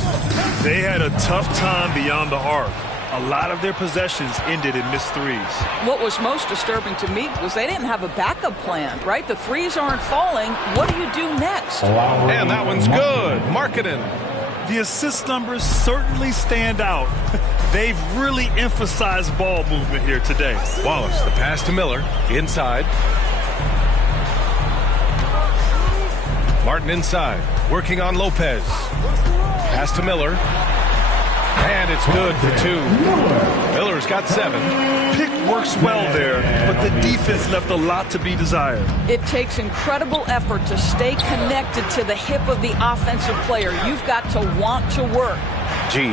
They had a tough time beyond the arc. A lot of their possessions ended in missed threes. What was most disturbing to me was they didn't have a backup plan, right? The threes aren't falling. What do you do next? And that one's good. Markkanen. The assist numbers certainly stand out. They've really emphasized ball movement here today. Wallace, the pass to Miller. Inside. Martin inside. Working on Lopez. Pass to Miller. And it's good for 2. Miller's got 7. Pick works well there, but the defense left a lot to be desired. It takes incredible effort to stay connected to the hip of the offensive player. You've got to want to work. G.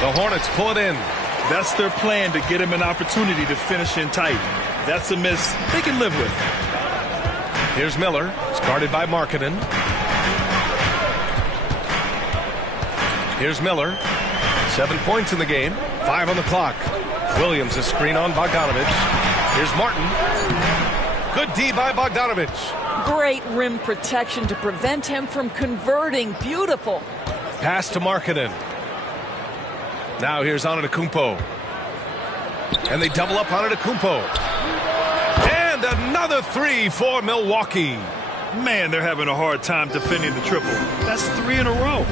The Hornets pull it in. That's their plan, to get him an opportunity to finish in tight. That's a miss they can live with. Here's Miller. It's guarded by Markkanen. Here's Miller. 7 points in the game. 5 on the clock. Williams, a screen on Bogdanovich. Here's Martin. Good D by Bogdanovich. Great rim protection to prevent him from converting. Beautiful. Pass to Markkanen. Now here's Antetokounmpo. And they double up Antetokounmpo. And another 3 for Milwaukee. Man, they're having a hard time defending the triple. That's 3 in a row.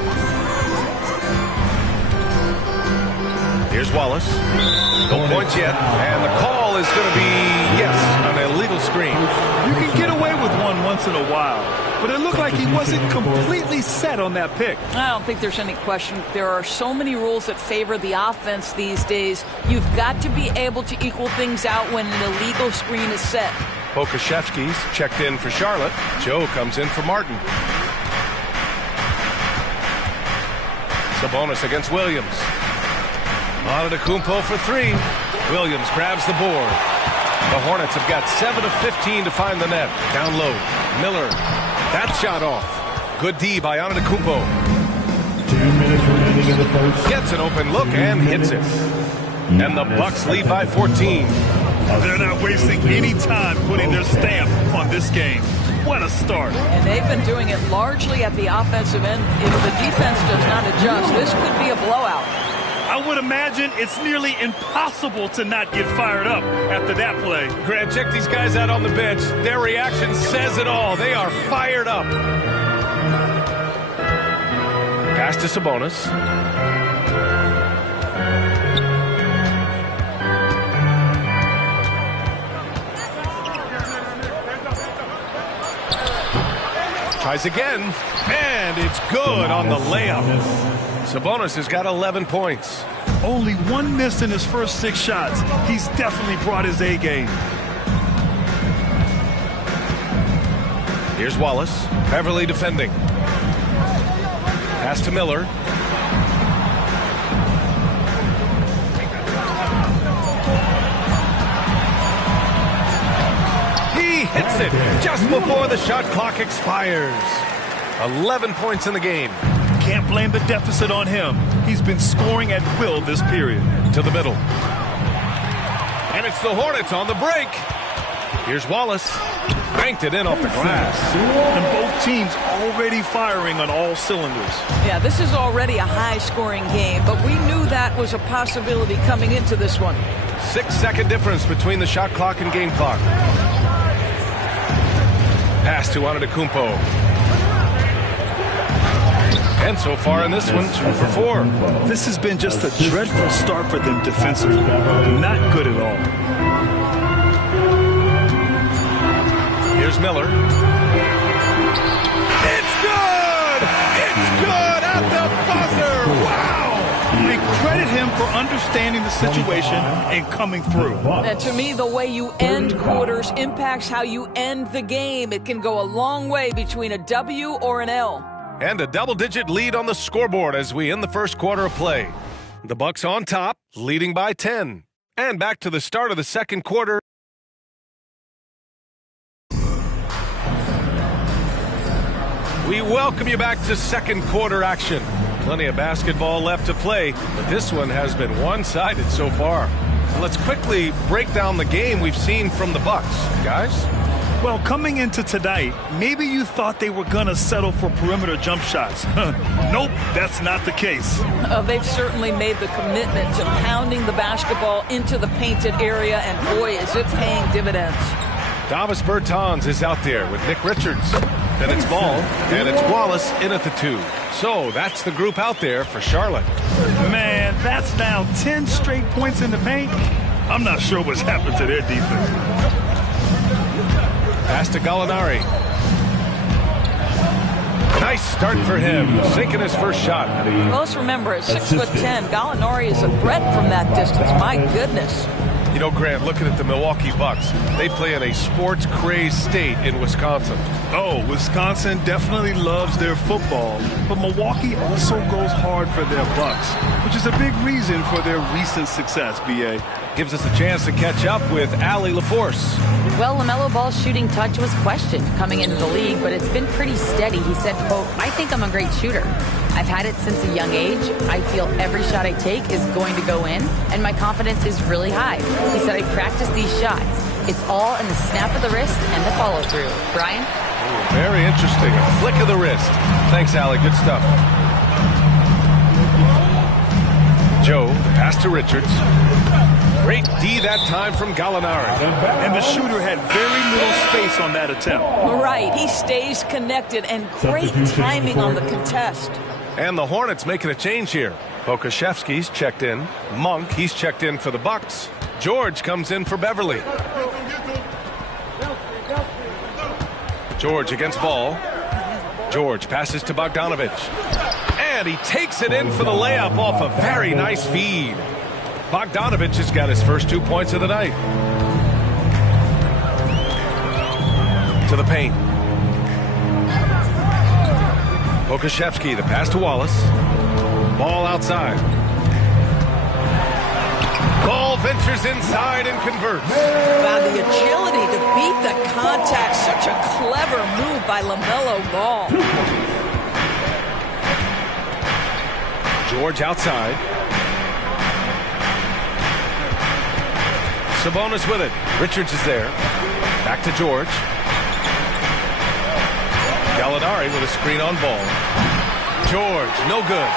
Here's Wallace. No points yet. And the call is going to be, yes, an illegal illegal screen. You can get away with one once in a while, but it looked like he wasn't completely set on that pick. I don't think there's any question. There are so many rules that favor the offense these days. You've got to be able to equal things out when an illegal screen is set. Pokashevsky's checked in for Charlotte. Joe comes in for Martin. Sabonis against Williams. Antetokounmpo for 3. Williams grabs the board. The Hornets have got 7 of 15 to find the net. Down low. Miller. That shot off. Good D by Antetokounmpo. 2 minutes remaining in the first. Gets an open look and hits it. And the Bucks lead by 14. They're not wasting any time putting their stamp on this game. What a start. And they've been doing it largely at the offensive end. If the defense does not adjust, this could be a blowout. I would imagine it's nearly impossible to not get fired up after that play. Grant, check these guys out on the bench. Their reaction says it all. They are fired up. Pass to Sabonis. Tries again, and it's good on the layup. Sabonis has got 11 points. Only one miss in his first 6 shots. He's definitely brought his A game. Here's Wallace. Beverly defending. Pass to Miller. He hits it just before the shot clock expires. 11 points in the game. Can't blame the deficit on him. He's been scoring at will this period. To the middle. And it's the Hornets on the break. Here's Wallace. Banked it in off the glass. And both teams already firing on all cylinders. Yeah, this is already a high-scoring game, but we knew that was a possibility coming into this one. 6-second difference between the shot clock and game clock. Pass to Antetokounmpo. And so far in this one, 2 for 4. This has been just a dreadful start for them defensively. Not good at all. Here's Miller. It's good! It's good at the buzzer! Wow! They credit him for understanding the situation and coming through. And to me, the way you end quarters impacts how you end the game. It can go a long way between a W or an L. And a double-digit lead on the scoreboard as we end the first quarter of play. The Bucks on top, leading by 10. And back to the start of the second quarter. We welcome you back to second quarter action. Plenty of basketball left to play, but this one has been one-sided so far. Let's quickly break down the game we've seen from the Bucks, guys. Well, coming into tonight, maybe you thought they were going to settle for perimeter jump shots. Nope, that's not the case. They've certainly made the commitment to pounding the basketball into the painted area, and boy, is it paying dividends. Davis Bertans is out there with Nick Richards. Then it's Ball, and it's Wallace in at the 2. So that's the group out there for Charlotte. Man, that's now 10 straight points in the paint. I'm not sure what's happened to their defense. Pass to Gallinari. Nice start for him, sinking his first shot. Well, let's remember, at 6'10", Gallinari is a threat from that distance. My goodness. You know, Grant, looking at the Milwaukee Bucks, they play in a sports-crazed state in Wisconsin. Oh, Wisconsin definitely loves their football, but Milwaukee also goes hard for their Bucks, which is a big reason for their recent success, B.A. Gives us a chance to catch up with Allie LaForce. Well, LaMelo Ball's shooting touch was questioned coming into the league, but it's been pretty steady. He said, quote, "I think I'm a great shooter. I've had it since a young age. I feel every shot I take is going to go in, and my confidence is really high." He said, "I practice these shots. It's all in the snap of the wrist and the follow-through." Brian? Ooh, very interesting. A flick of the wrist. Thanks, Allie. Good stuff. Joe, the pass to Richards. Great D that time from Gallinari. And the shooter had very little space on that attempt. Right, he stays connected, and great timing on the contest. And the Hornets making a change here. Pokashevsky's checked in. Monk, he's checked in for the Bucks. George comes in for Beverly. George against ball. George passes to Bogdanovich. And he takes it in for the layup off a very nice feed. Bogdanovich has got his first 2 points of the night. To the paint. Pokashevsky, the pass to Wallace. Ball outside. Ball ventures inside and converts. Wow, the agility to beat the contact. Such a clever move by LaMelo Ball. George outside. Sabonis with it. Richards is there. Back to George. Gallinari with a screen on ball. George, no good.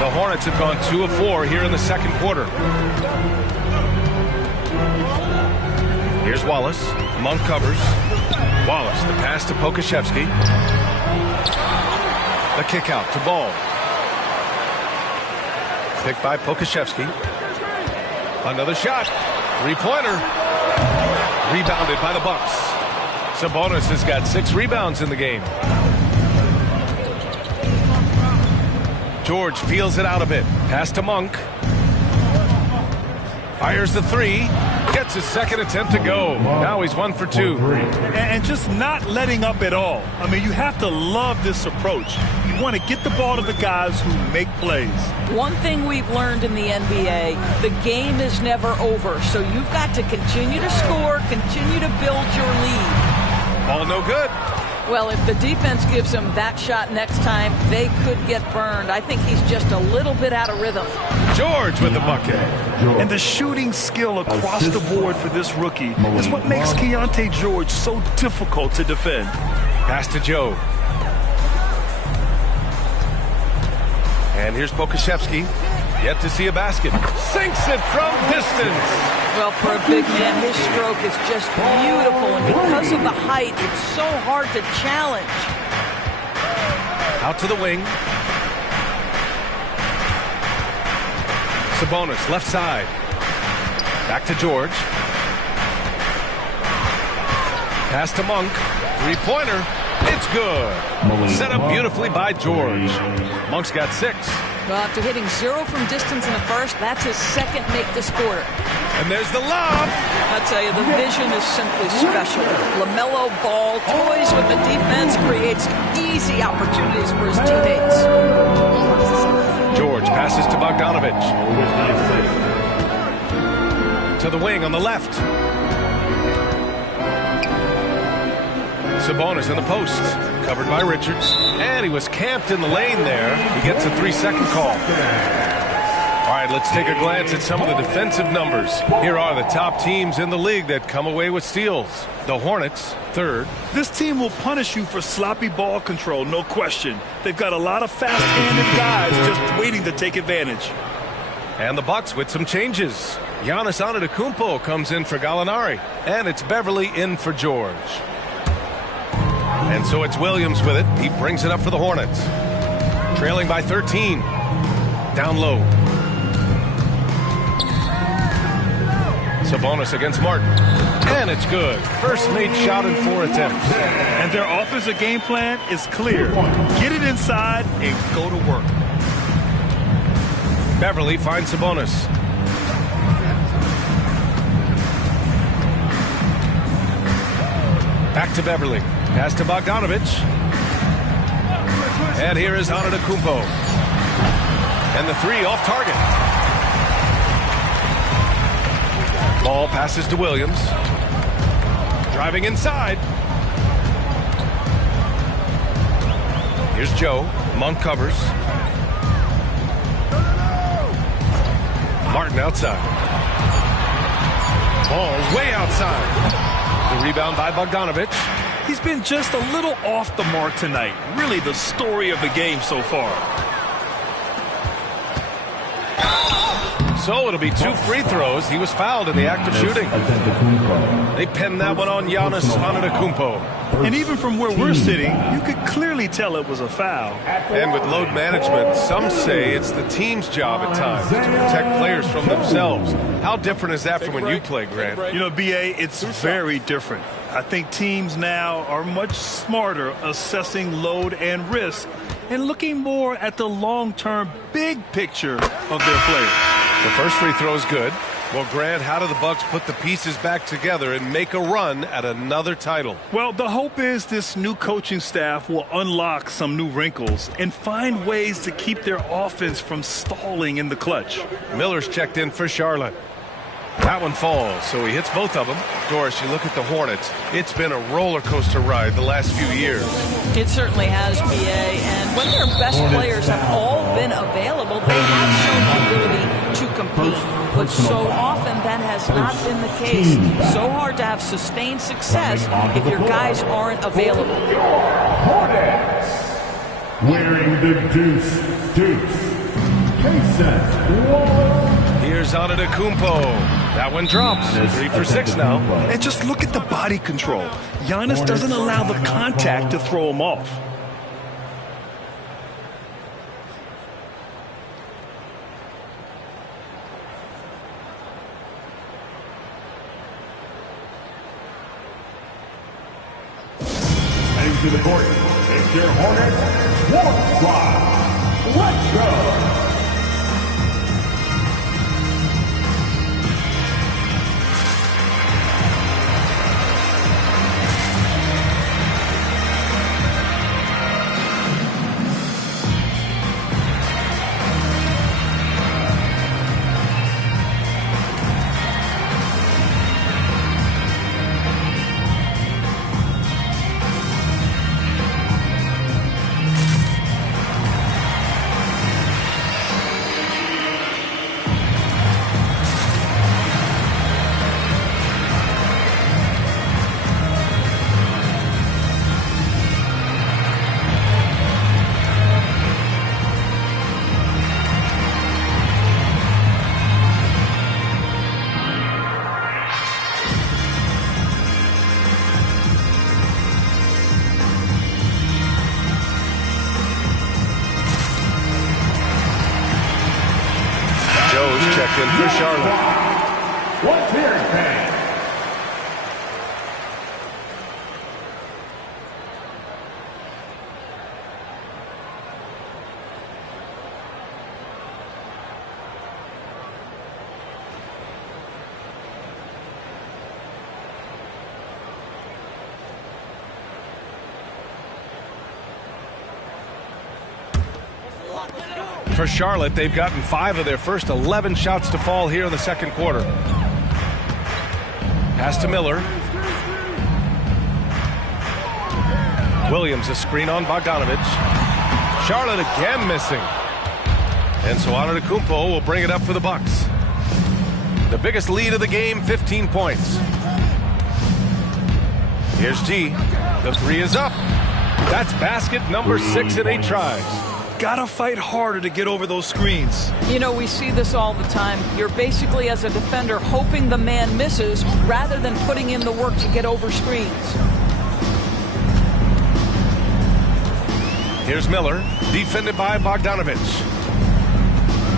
The Hornets have gone 2 of 4 here in the second quarter. Here's Wallace. Monk covers. Wallace, the pass to Pokashevsky. The kick out to Ball. Picked by Pokashevsky. Another shot. Three-pointer. Rebounded by the Bucks. Sabonis has got 6 rebounds in the game. George feels it out a bit. Pass to Monk. Fires the 3. Gets his second attempt to go. Now he's 1 for 2. And just not letting up at all. I mean, you have to love this approach. You want to get the ball to the guys who make plays. One thing we've learned in the NBA, the game is never over. So you've got to continue to score, continue to build your lead. Ball no good. Well, if the defense gives him that shot next time, they could get burned. I think he's just a little bit out of rhythm. George with the bucket. And the shooting skill across the board for this rookie is what makes Keontae George so difficult to defend. Pass to Joe. And here's Pokashevsky. Yet to see a basket. Sinks it from distance. Well, for a big man, his stroke is just beautiful. And because of the height, it's so hard to challenge. Out to the wing. Sabonis, left side. Back to George. Pass to Monk. Three-pointer. It's good. Set up beautifully by George. Monk's got 6. Well, after hitting 0 from distance in the first, that's his second make this quarter. And there's the lob. I tell you, the vision is simply special. LaMelo Ball toys with the defense, creates easy opportunities for his teammates. George passes to Bogdanovich. To the wing on the left. Sabonis in the post. Covered by Richards. And he was camped in the lane there. He gets a 3-second call. All right, let's take a glance at some of the defensive numbers. Here are the top teams in the league that come away with steals. The Hornets, 3rd. This team will punish you for sloppy ball control, no question. They've got a lot of fast-handed guys just waiting to take advantage. And the Bucks with some changes. Giannis Antetokounmpo comes in for Gallinari. And it's Beverly in for George. And so it's Williams with it. He brings it up for the Hornets. Trailing by 13. Down low. Sabonis against Martin. And it's good. First made shot in 4 attempts. And their offensive game plan is clear. Get it inside and go to work. Beverly finds Sabonis. Back to Beverly. Pass to Bogdanovich. And here is Antetokounmpo. And the 3 off target. Ball passes to Williams. Driving inside. Here's Joe. Monk covers. Martin outside. Ball's way outside. The rebound by Bogdanovich. He's been just a little off the mark tonight. Really the story of the game so far. So it'll be 2 free throws. He was fouled in the act of shooting. They pinned that one on Giannis Antetokounmpo. And even from where we're sitting, you could clearly tell it was a foul. And with load management, some say it's the team's job at times to protect players from themselves. How different is that from when you play, Grant? You know, B.A., it's very different. I think teams now are much smarter assessing load and risk and looking more at the long-term big picture of their players. The first free throw is good. Well, Grant, how do the Bucks put the pieces back together and make a run at another title? Well, the hope is this new coaching staff will unlock some new wrinkles and find ways to keep their offense from stalling in the clutch. Miller's checked in for Charlotte. That one falls, so he hits both of them. Doris, you look at the Hornets. It's been a roller coaster ride the last few years. It certainly has, B.A. And when their best players have all been available, they have shown the ability to compete. But so often that has not been the case. So hard to have sustained success if your guys aren't available. Hornets, wearing the deuce, Kaysen Wallace. Here's Antetokounmpo. That one drops. 3 for 6 now. And just look at the body control. Giannis doesn't allow the contact to throw him off. Heading to the court, it's your Hornets Warm Squad. Let's go! Checked in for Charlotte. What's here, fan? For Charlotte, they've gotten 5 of their first 11 shots to fall here in the second quarter. Pass to Miller. Williams, a screen on Bogdanovich. Charlotte again missing. And so Antetokounmpo will bring it up for the Bucks. The biggest lead of the game, 15 points. Here's G. The 3 is up. That's basket number 6 in 8 tries. Gotta fight harder to get over those screens. You know, we see this all the time. You're basically, as a defender, hoping the man misses rather than putting in the work to get over screens. Here's Miller, defended by Bogdanovich.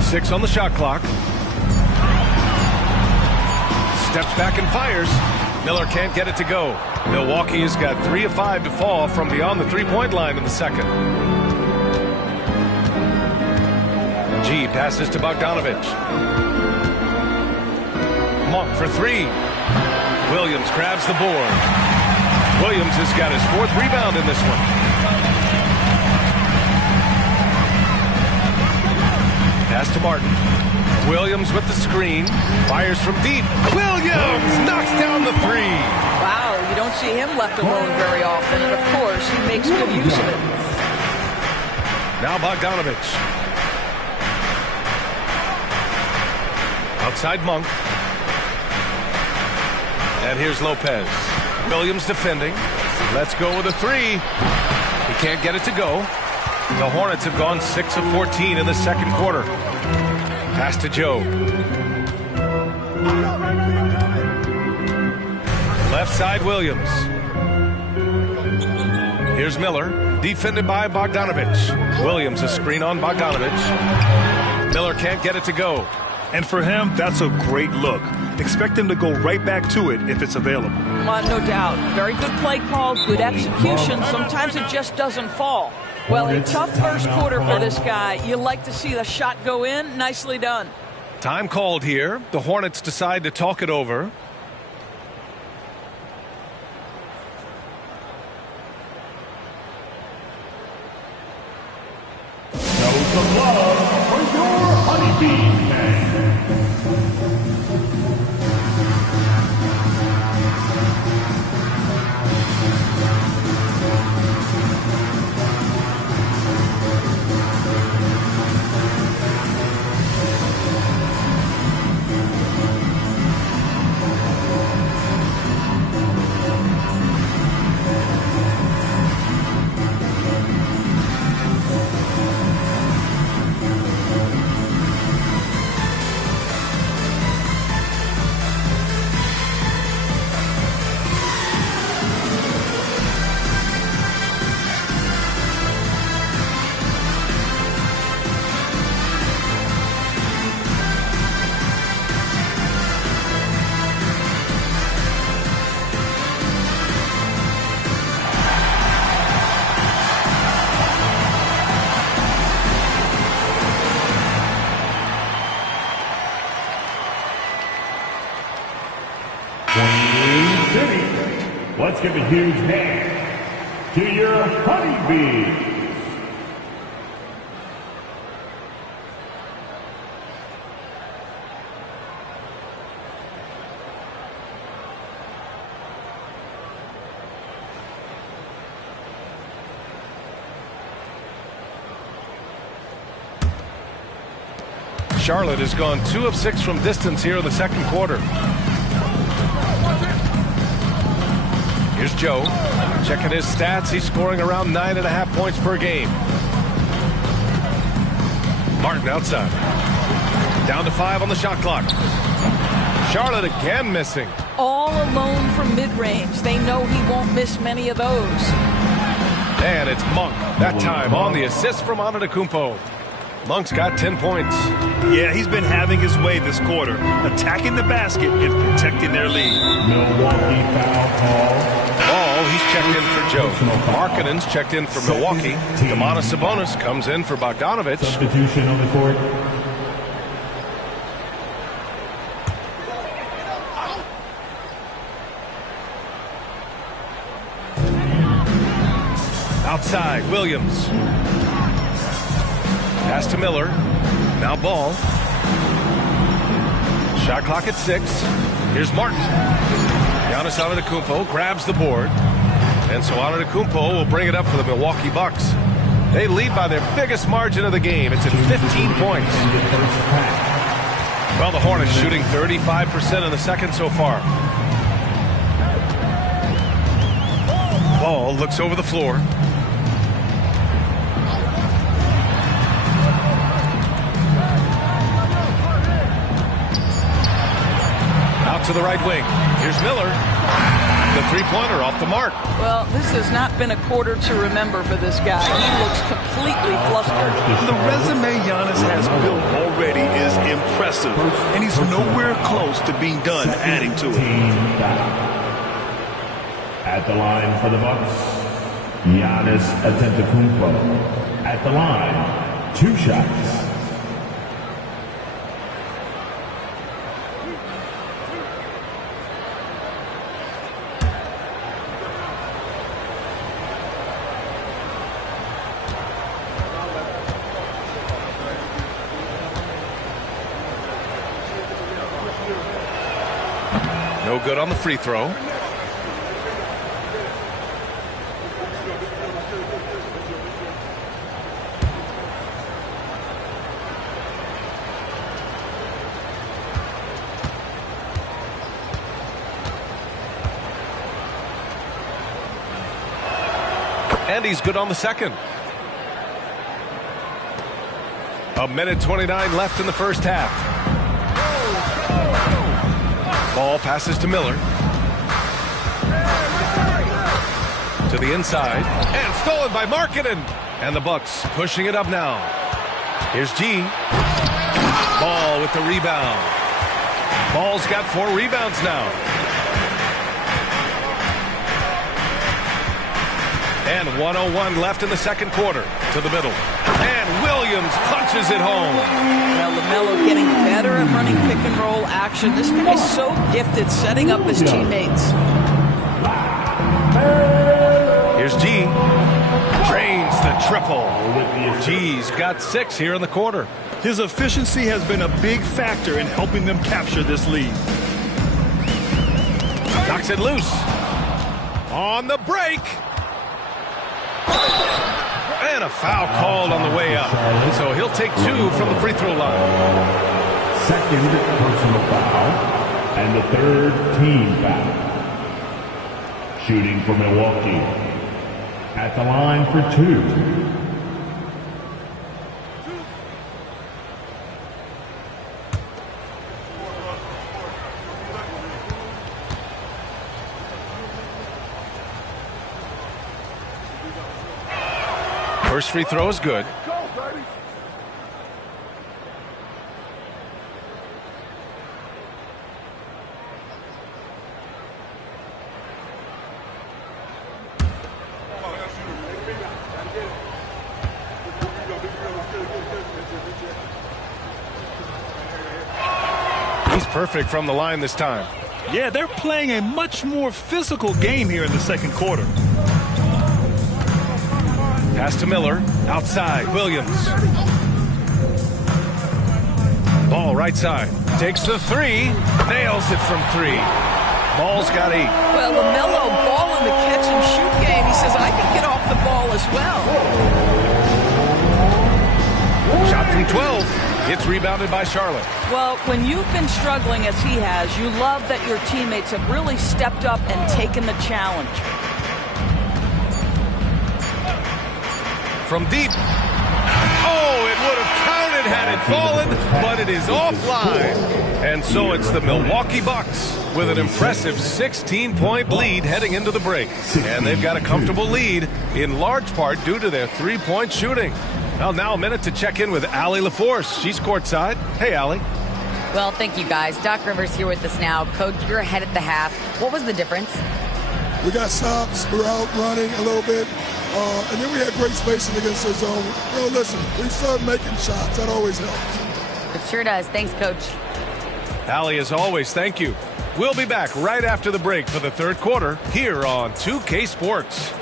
6 on the shot clock. Steps back and fires. Miller can't get it to go. Milwaukee has got 3 of 5 to fall from beyond the three-point line in the second. G passes to Bogdanovich. Monk for 3. Williams grabs the board. Williams has got his 4th rebound in this one. Pass to Martin. Williams with the screen. Fires from deep. Williams knocks down the 3. Wow, you don't see him left alone very often. And of course, he makes good use of it. Now Bogdanovich. Outside Monk. And here's Lopez. Williams defending. Let's go with a 3. He can't get it to go. The Hornets have gone 6 of 14 in the second quarter. Pass to Joe. Left side Williams. Here's Miller. Defended by Bogdanovich. Williams a screen on Bogdanovich. Miller can't get it to go. And for him, that's a great look. Expect him to go right back to it if it's available. No doubt. Very good play call, good execution. Sometimes it just doesn't fall. Well, a tough first quarter for this guy. You like to see the shot go in. Nicely done. Time called here. The Hornets decide to talk it over. Show some love for your Honeybee gang. Let's give a huge hand to your Honeybees. Charlotte has gone 2 of 6 from distance here in the second quarter. Here's Joe. Checking his stats. He's scoring around 9.5 points per game. Martin outside. Down to 5 on the shot clock. Charlotte again missing. All alone from mid-range. They know he won't miss many of those. And it's Monk. That time on the assist from Antetokounmpo. Monk's got 10 points. Yeah, he's been having his way this quarter, attacking the basket and protecting their lead. Milwaukee foul call. Ball, he's checked in for Joe. Markkanen's checked in for Milwaukee. Domantas Sabonis comes in for Bogdanovic. Substitution on the court. Outside, Williams. Pass to Miller. Now Ball. Shot clock at 6. Here's Martin. Giannis Antetokounmpo grabs the board. And so Antetokounmpo will bring it up for the Milwaukee Bucks. They lead by their biggest margin of the game. It's at 15 points. Well, the Hornets shooting 35% in the second so far. Ball looks over the floor. Out to the right wing. Here's Miller. The three-pointer off the mark. Well, this has not been a quarter to remember for this guy. He looks completely flustered. The resume Giannis has built already is impressive, and he's nowhere close to being done adding to it. At the line for the Bucks, Giannis Antetokounmpo. At the line, 2 shots. No good on the free throw. And he's good on the second. 1:29 left in the first half. Ball passes to Miller. To the inside. And stolen by Markkanen. And the Bucks pushing it up now. Here's G. Ball with the rebound. Ball's got 4 rebounds now. And 1:01 left in the second quarter. To the middle. And Williams punches it home. Well, LaMelo getting better at running pick and roll action. This guy is so gifted setting up his teammates. Here's G. Drains the triple. G's got 6 here in the quarter. His efficiency has been a big factor in helping them capture this lead. Knocks it loose. On the break. And a foul called on the way up. So he'll take 2 from the free throw line. Second personal foul. And the third team foul. Shooting for Milwaukee. At the line for 2. First free throw is good. He's perfect from the line this time. Yeah, they're playing a much more physical game here in the second quarter. Pass to Miller. Outside. Williams. Ball right side. Takes the 3. Nails it from 3. Ball's got 8. Well, LaMelo ball in the catch and shoot game. He says, I can get off the ball as well. Shot from 12. It's rebounded by Charlotte. Well, when you've been struggling as he has, you love that your teammates have really stepped up and taken the challenge. From deep. Oh, it would have counted had it fallen, but it is offline. And so it's the Milwaukee Bucks with an impressive 16-point lead heading into the break. And they've got a comfortable lead, in large part due to their 3-point shooting. Well, now a minute to check in with Allie LaForce. She's courtside. Hey, Allie. Well, thank you, guys. Doc Rivers here with us now. Coach, you're ahead at the half. What was the difference? We got stops. We were out running a little bit. And then we had great spacing against the zone. You know, listen, we started making shots. That always helps. It sure does. Thanks, Coach. Allie, as always, thank you. We'll be back right after the break for the third quarter here on 2K Sports.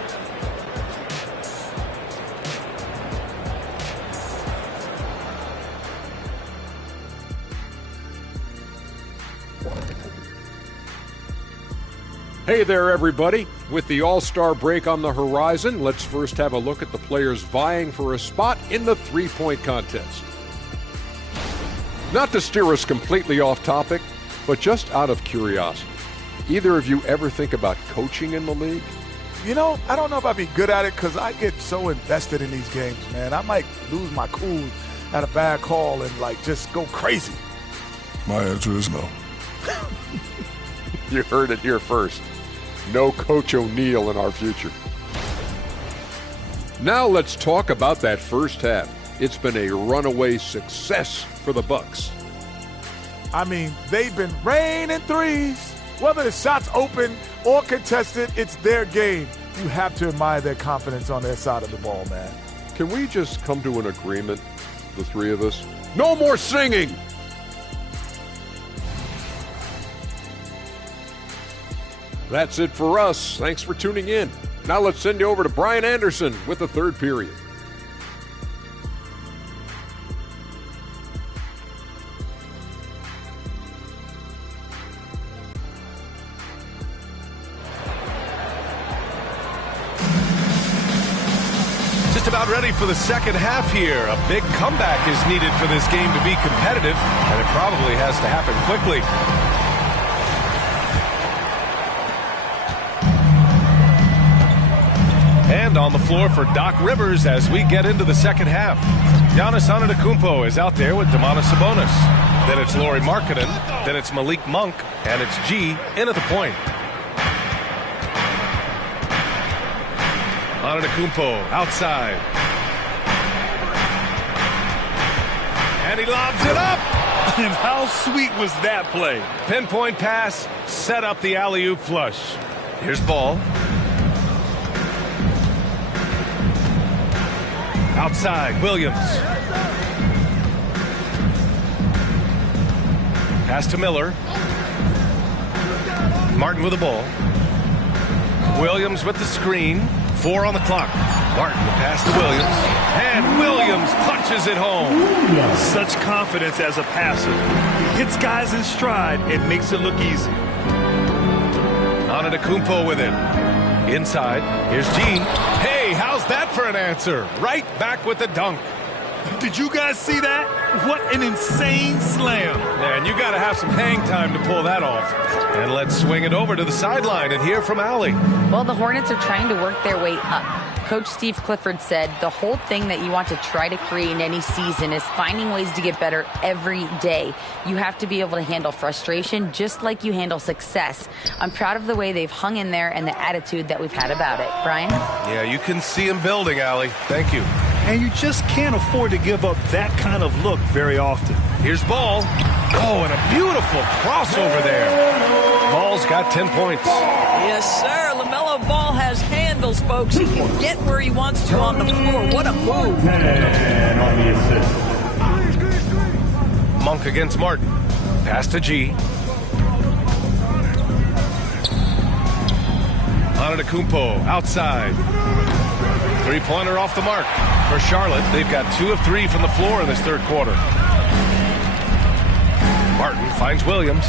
Hey there, everybody. With the All-Star break on the horizon, let's first have a look at the players vying for a spot in the three-point contest. Not to steer us completely off topic, but just out of curiosity, either of you ever think about coaching in the league? You know, I don't know if I'd be good at it because I get so invested in these games, man. I might lose my cool at a bad call and, like, just go crazy. My answer is no. You heard it here first. No Coach O'Neal in our future. Now let's talk about that first half. It's been a runaway success for the Bucks. I mean, they've been raining threes. Whether the shot's open or contested, it's their game. You have to admire their confidence on their side of the ball, man. Can we just come to an agreement, the three of us? No more singing! That's it for us. Thanks for tuning in. Now let's send you over to Brian Anderson with the third period. Just about ready for the second half here. A big comeback is needed for this game to be competitive, and it probably has to happen quickly. And on the floor for Doc Rivers as we get into the second half. Giannis Antetokounmpo is out there with Domantas Sabonis. Then it's Lauri Markkanen. Then it's Malik Monk. And it's G in at the point. Antetokounmpo outside. And he lobs it up. And how sweet was that play? Pinpoint pass, set up the alley-oop flush. Here's Ball. Outside, Williams. Pass to Miller. Martin with the ball. Williams with the screen. 4 on the clock. Martin, the pass to Williams. And Williams punches it home. Such confidence as a passer. He hits guys in stride and makes it look easy. Antetokounmpo with it. Inside. Here's G. Hey, how's that for an answer? Right back with the dunk. Did you guys see that? What an insane slam. Man, you got to have some hang time to pull that off. And let's swing it over to the sideline and hear from Allie. Well, the Hornets are trying to work their way up. Coach Steve Clifford said the whole thing that you want to try to create in any season is finding ways to get better every day. You have to be able to handle frustration just like you handle success. I'm proud of the way they've hung in there and the attitude that we've had about it. Brian? Yeah, you can see him building, Allie. Thank you. And you just can't afford to give up that kind of look very often. Here's Ball. Oh, and a beautiful crossover there. Ball's got 10 points. Yes, sir. LaMelo Ball has handles, folks. He can get where he wants to on the floor. What a move. 10 on the assist. Monk against Martin. Pass to G. Antetokounmpo outside. Three-pointer off the mark. For Charlotte, they've got 2 of 3 from the floor in this third quarter. Martin finds Williams.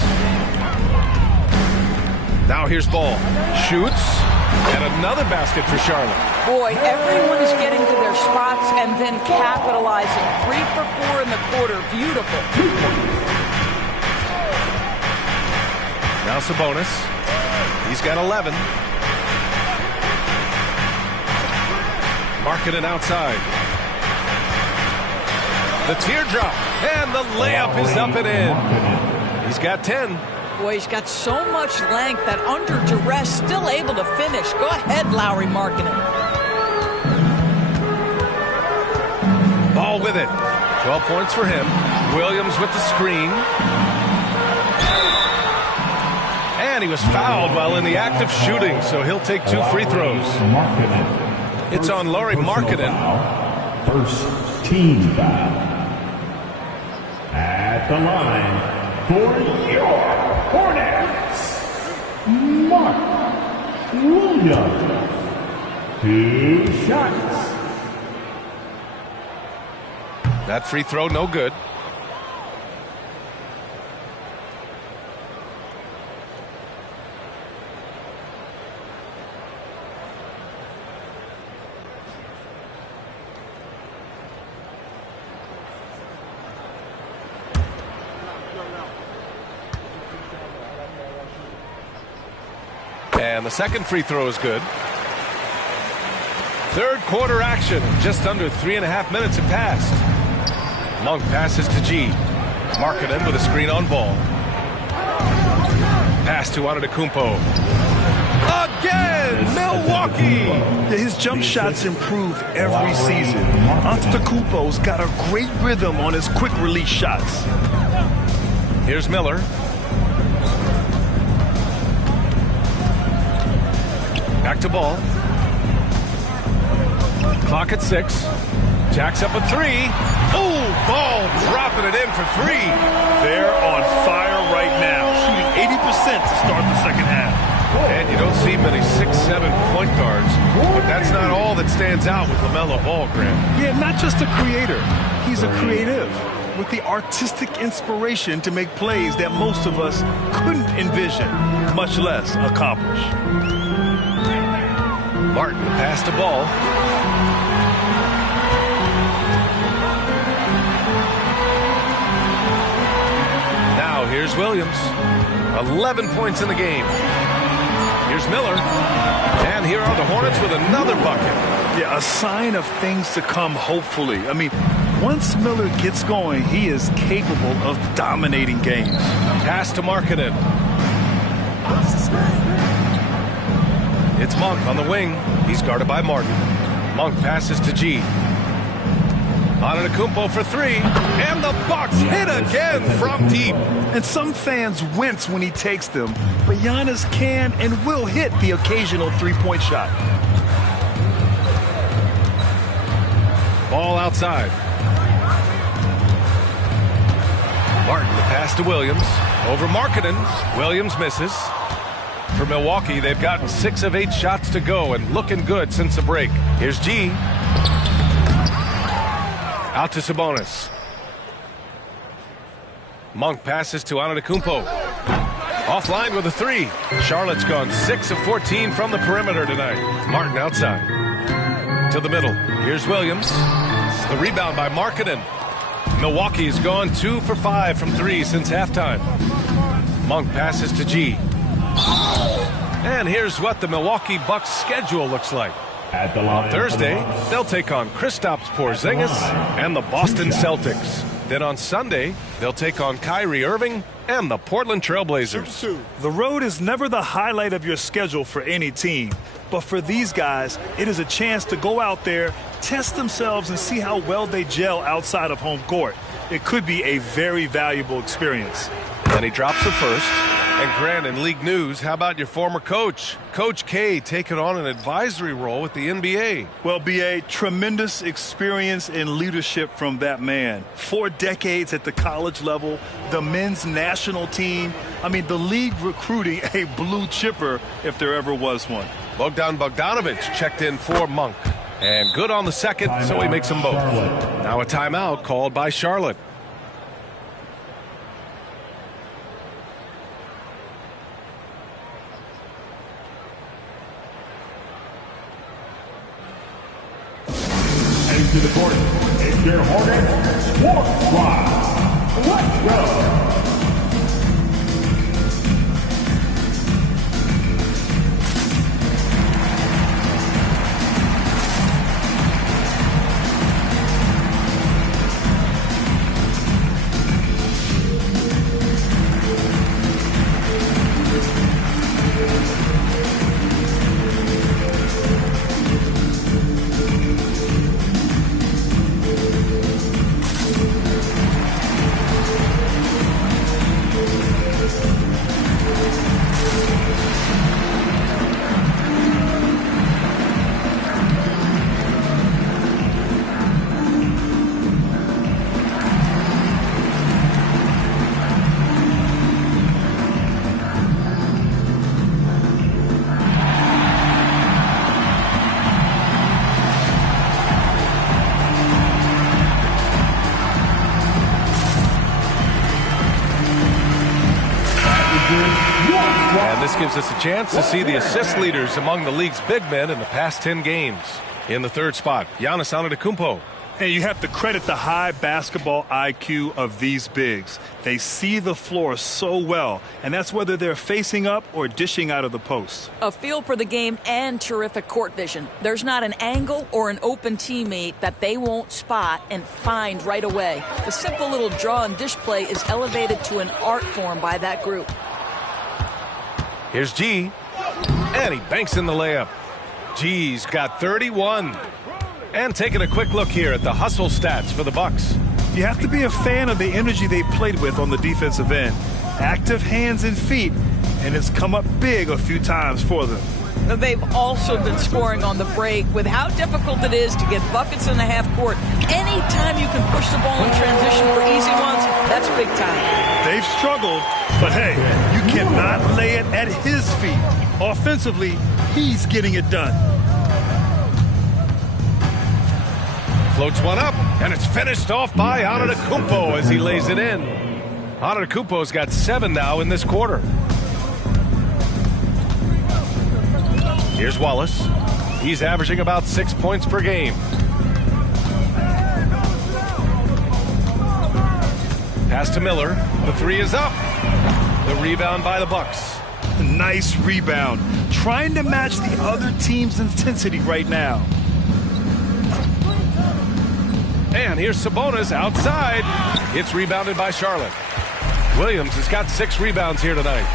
Now here's Ball. Shoots. And another basket for Charlotte. Boy, everyone is getting to their spots and then capitalizing. 3 for 4 in the quarter. Beautiful. Now Sabonis. He's got 11. Markkanen outside. The teardrop. And the layup is up and in. He's got 10. Boy, he's got so much length that under duress, still able to finish. Go ahead, Lowry Markkanen. Ball with it. 12 points for him. Williams with the screen. And he was fouled while in the act of shooting, so he'll take 2 free throws. It's on Lauri Markkanen. First team foul. At the line for your Hornets, Mark Williams. 2 shots. That free throw, no good. And the second free throw is good. Third quarter action. Just under 3.5 minutes have passed. Monk passes to G. Markkanen with a screen on Ball. Pass to Antetokounmpo. Again, Milwaukee! His jump shots improve every season. Antetokounmpo's got a great rhythm on his quick release shots. Here's Miller. Back to Ball. Clock at 6. Jacks up a 3. Oh, Ball dropping it in for 3. They're on fire right now, shooting 80% to start the second half. And you don't see many 6'7" point guards, but that's not all that stands out with LaMelo Ball, Grant. Yeah, not just a creator. He's a creative with the artistic inspiration to make plays that most of us couldn't envision, much less accomplish. Martin, the pass to Ball. Now here's Williams. 11 points in the game. Here's Miller. And here are the Hornets with another bucket. Yeah, a sign of things to come, hopefully. I mean, once Miller gets going, he is capable of dominating games. Pass to Markkanen. It's Monk on the wing. He's guarded by Martin. Monk passes to G. Antetokounmpo for 3. And the Bucks hit again from deep. And some fans wince when he takes them, but Giannis can and will hit the occasional three-point shot. Ball outside. Martin, the pass to Williams. Over Markkanen. Williams misses. For Milwaukee, they've gotten 6 of 8 shots to go and looking good since the break. Here's G. Out to Sabonis. Monk passes to Antetokounmpo. Offline with a 3. Charlotte's gone 6 of 14 from the perimeter tonight. Martin outside. To the middle. Here's Williams. The rebound by Markkanen. Milwaukee's gone 2 for 5 from 3 since halftime. Monk passes to G. And here's what the Milwaukee Bucks schedule looks like. On Thursday, they'll take on Kristaps Porzingis and the Boston Celtics. Then on Sunday, they'll take on Kyrie Irving and the Portland Trailblazers. The road is never the highlight of your schedule for any team. But for these guys, it is a chance to go out there, test themselves, and see how well they gel outside of home court. It could be a very valuable experience. And he drops the first. And Grant, in league news, how about your former coach? Coach K taking on an advisory role with the NBA. Well, B.A., tremendous experience and leadership from that man. 4 decades at the college level, the men's national team. I mean, the league recruiting a blue chipper if there ever was one. Bogdan Bogdanovic checked in for Monk. And good on the second, so he makes them both. Now a timeout called by Charlotte. To the court, it's your Hornets Sports Squad. Let's go. And this gives us a chance to see the assist leaders among the league's big men in the past 10 games. In the third spot, Giannis Antetokounmpo. And you have to credit the high basketball IQ of these bigs. They see the floor so well, and that's whether they're facing up or dishing out of the post. A feel for the game and terrific court vision. There's not an angle or an open teammate that they won't spot and find right away. The simple little draw and dish play is elevated to an art form by that group. Here's G, and he banks in the layup. G's got 31. And taking a quick look here at the hustle stats for the Bucks. You have to be a fan of the energy they've played with on the defensive end. Active hands and feet, and it's come up big a few times for them. They've also been scoring on the break. With how difficult it is to get buckets in the half court, anytime you can push the ball in transition for easy ones, that's big time. They've struggled, but hey, you cannot lay it at his feet. Offensively, he's getting it done. Floats one up, and it's finished off by Antetokounmpo as he lays it in. Antetokounmpo's got 7 now in this quarter. Here's Wallace. He's averaging about 6 points per game. Pass to Miller. The 3 is up. The rebound by the Bucks. Nice rebound. Trying to match the other team's intensity right now. And here's Sabonis outside. It's rebounded by Charlotte. Williams has got 6 rebounds here tonight.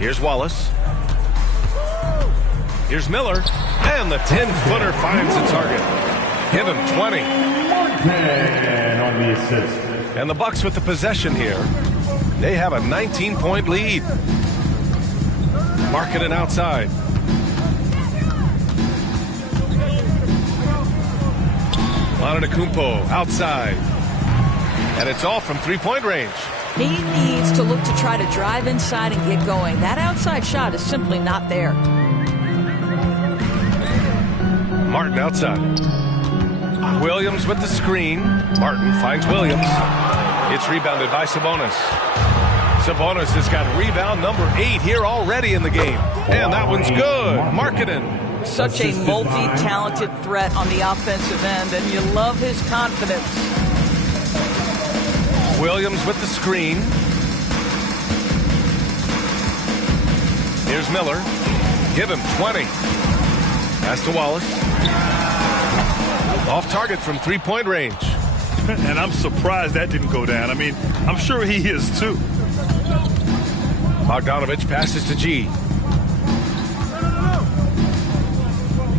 Here's Wallace. Here's Miller. And the 10-footer finds the target. Give him 20. On the assist. And the Bucks with the possession here. They have a 19-point lead. Markkanen outside. Antetokounmpo outside. And it's all from three-point range. He needs to look to try to drive inside and get going. That outside shot is simply not there. Martin outside. Williams with the screen. Martin finds Williams. It's rebounded by Sabonis. Sabonis has got rebound number 8 here already in the game. And that one's good. Markkanen. Such a multi-talented threat on the offensive end, and you love his confidence. Williams with the screen. Here's Miller. Give him 20. Pass to Wallace. Off target from three-point range. And I'm surprised that didn't go down. I mean, I'm sure he is too. Bogdanovich passes to G.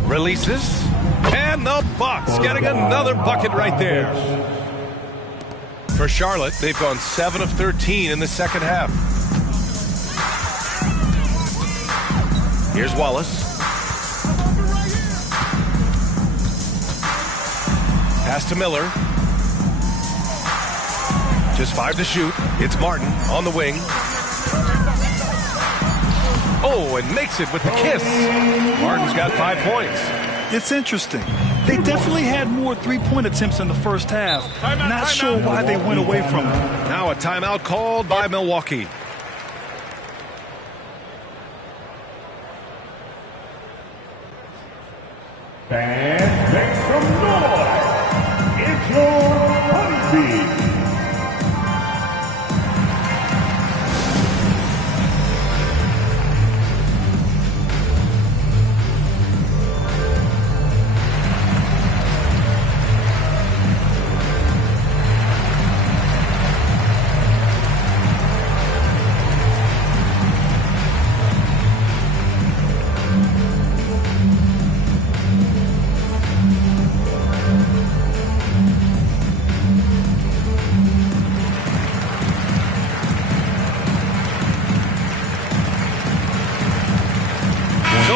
Releases. And the Bucks getting another bucket right there. For Charlotte, they've gone 7 of 13 in the second half. Here's Wallace. Pass to Miller. Just 5 to shoot. It's Martin on the wing. Oh, and makes it with the kiss. Martin's got 5 points. It's interesting. They definitely had more three-point attempts in the first half. Not sure why they went away from it. Now a timeout called by Milwaukee. And make some noise. It's your honeybee.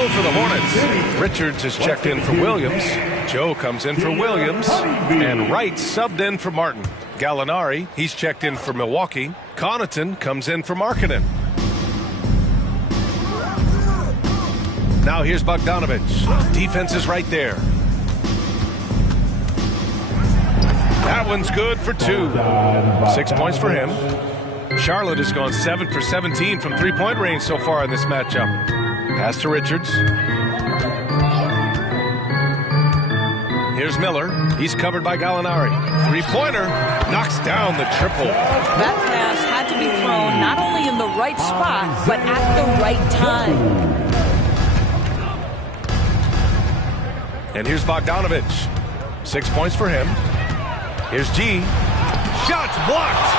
For the Hornets, Richards is checked in for Williams. Joe comes in for Williams. And Wright subbed in for Martin. Gallinari, he's checked in for Milwaukee. Connaughton comes in for Markkanen. Now here's Bogdanovich. Defense is right there. That one's good for 2. 6 points for him. Charlotte has gone 7 for 17 from three-point range so far in this matchup. Pass to Richards. Here's Miller. He's covered by Gallinari. Three-pointer. Knocks down the triple. That pass had to be thrown not only in the right spot, but at the right time. And here's Bogdanovich. 6 points for him. Here's G. Shots blocked.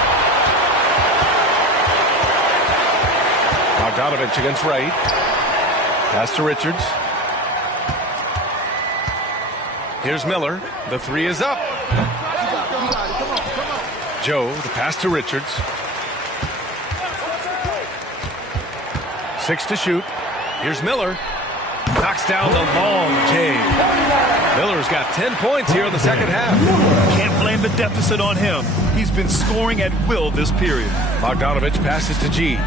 Bogdanovich against Wright. Pass to Richards. Here's Miller. The 3 is up. Joe, the pass to Richards. 6 to shoot. Here's Miller. Knocks down the long J. Miller's got 10 points here in the second half. Can't blame the deficit on him. He's been scoring at will this period. Bogdanovich passes to G.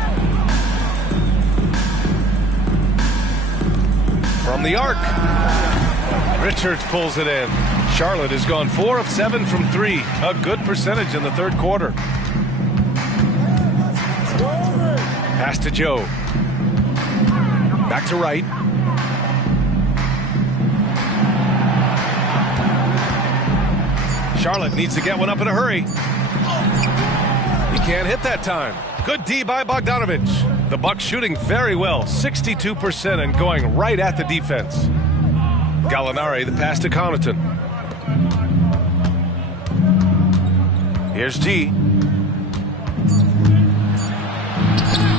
From the arc. Richards pulls it in. Charlotte has gone 4 of 7 from 3. A good percentage in the third quarter. Pass to Joe. Back to Wright. Charlotte needs to get one up in a hurry. He can't hit that time. Good D by Bogdanovich. The Bucks shooting very well, 62% and going right at the defense. Gallinari, the pass to Connaughton. Here's G.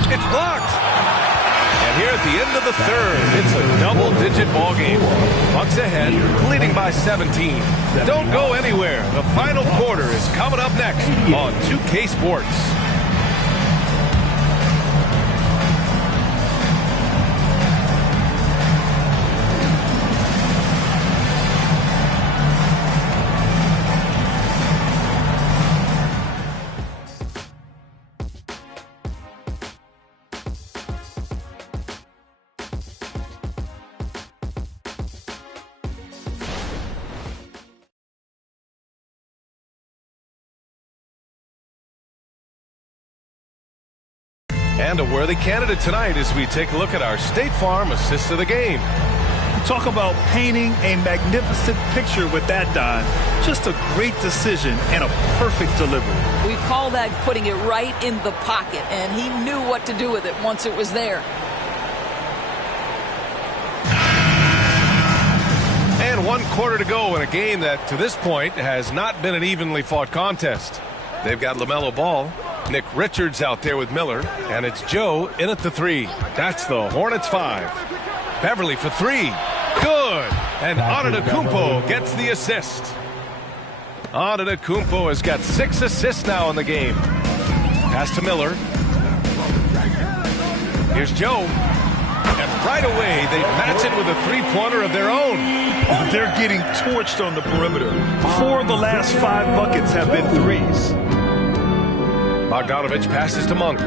It's blocked. And here at the end of the third, it's a double-digit ball game. Bucks ahead, leading by 17. Don't go anywhere. The final quarter is coming up next on 2K Sports. And a worthy candidate tonight as we take a look at our State Farm assist of the game. Talk about painting a magnificent picture with that, Don. Just a great decision and a perfect delivery. We call that putting it right in the pocket, and he knew what to do with it once it was there. And 1 quarter to go in a game that, to this point, has not been an evenly fought contest. They've got LaMelo Ball, Nick Richards out there with Miller, and it's Joe in at the 3. That's the Hornets 5. Beverly for 3. Good. And Antetokounmpo gets the assist. Antetokounmpo has got 6 assists now in the game. Pass to Miller. Here's Joe. And right away, they match it with a three-pointer of their own. They're getting torched on the perimeter. 4 of the last 5 buckets have been threes. Bogdanovich passes to Monk.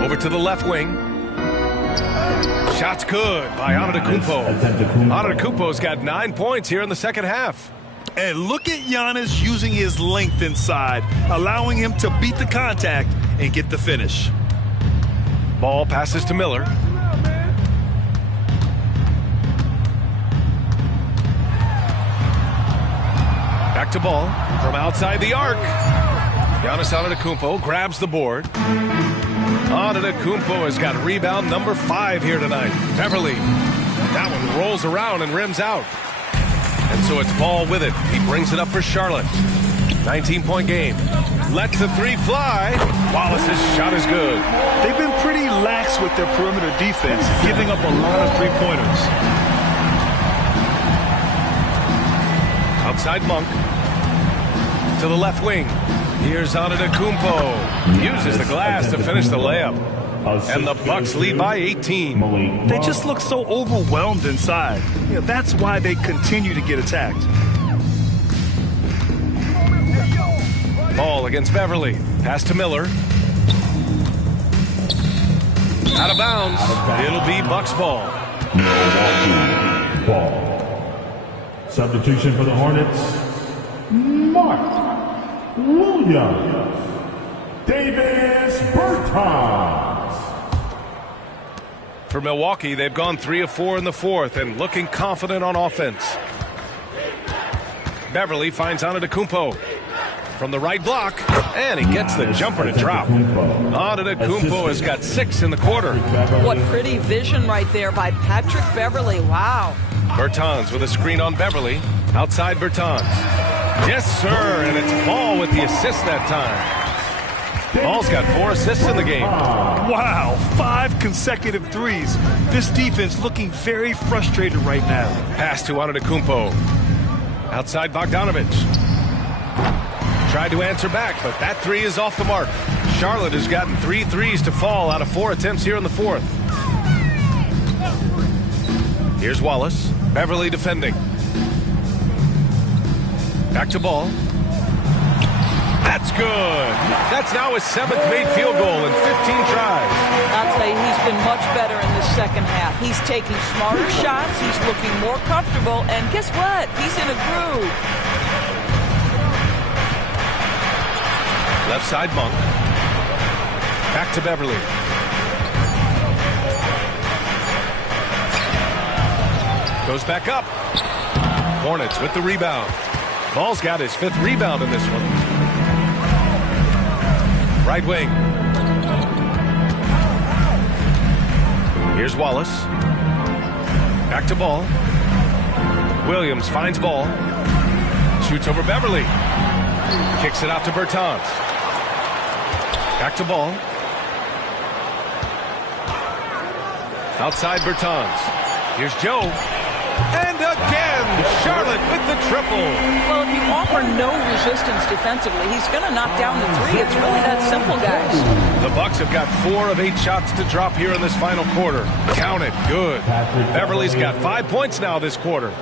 Over to the left wing. Shot's good by Antetokounmpo. Antetokounmpo's got 9 points here in the second half. And look at Giannis using his length inside, allowing him to beat the contact and get the finish. Ball passes to Miller. Back to Ball from outside the arc. Giannis Antetokounmpo grabs the board. Antetokounmpo has got rebound number 5 here tonight. Beverly. That one rolls around and rims out. And so it's Ball with it. He brings it up for Charlotte. 19-point game. Lets the 3 fly. Wallace's shot is good. They've been pretty lax with their perimeter defense, giving up a lot of three-pointers. Outside Monk. To the left wing. Here's Antetokounmpo. Uses the glass to finish the layup. And the Bucks lead by 18. They just look so overwhelmed inside. That's why they continue to get attacked. Ball against Beverly. Pass to Miller. Out of bounds. It'll be Bucks ball. Milwaukee ball. Substitution for the Hornets. Mark Williams. Davis Bertans. For Milwaukee, they've gone 3 of 4 in the fourth and looking confident on offense. Beverly finds Antetokounmpo from the right block, and he gets the jumper to drop. Antetokounmpo has got 6 in the quarter. What pretty vision right there by Patrick Beverly. Wow. Bertans with a screen on Beverly. Outside Bertans. Yes, sir, and it's Ball with the assist that time. Ball's got 4 assists in the game. Wow, 5 consecutive threes. This defense looking very frustrated right now. Pass to Antetokounmpo. Outside Bogdanovich. Tried to answer back, but that 3 is off the mark. Charlotte has gotten 3 threes to fall out of 4 attempts here in the fourth. Here's Wallace. Beverly defending. Back to Ball. That's good. That's now his 7th made field goal in 15 tries. I'll tell you, he's been much better in the second half. He's taking smarter shots. He's looking more comfortable. And guess what? He's in a groove. Left side Monk. Back to Beverly. Goes back up. Hornets with the rebound. Ball's got his 5th rebound in this one. Right wing. Here's Wallace. Back to Ball. Williams finds Ball. Shoots over Beverly. Kicks it out to Bertans. Back to Ball. Outside Bertans. Here's Joe. And again, Charlotte with the triple. Well, if you offer no resistance defensively, he's going to knock down the 3. It's really that simple, guys. The Bucks have got 4 of 8 shots to drop here in this final quarter. Count it. Good. Beverly's got 5 points now this quarter.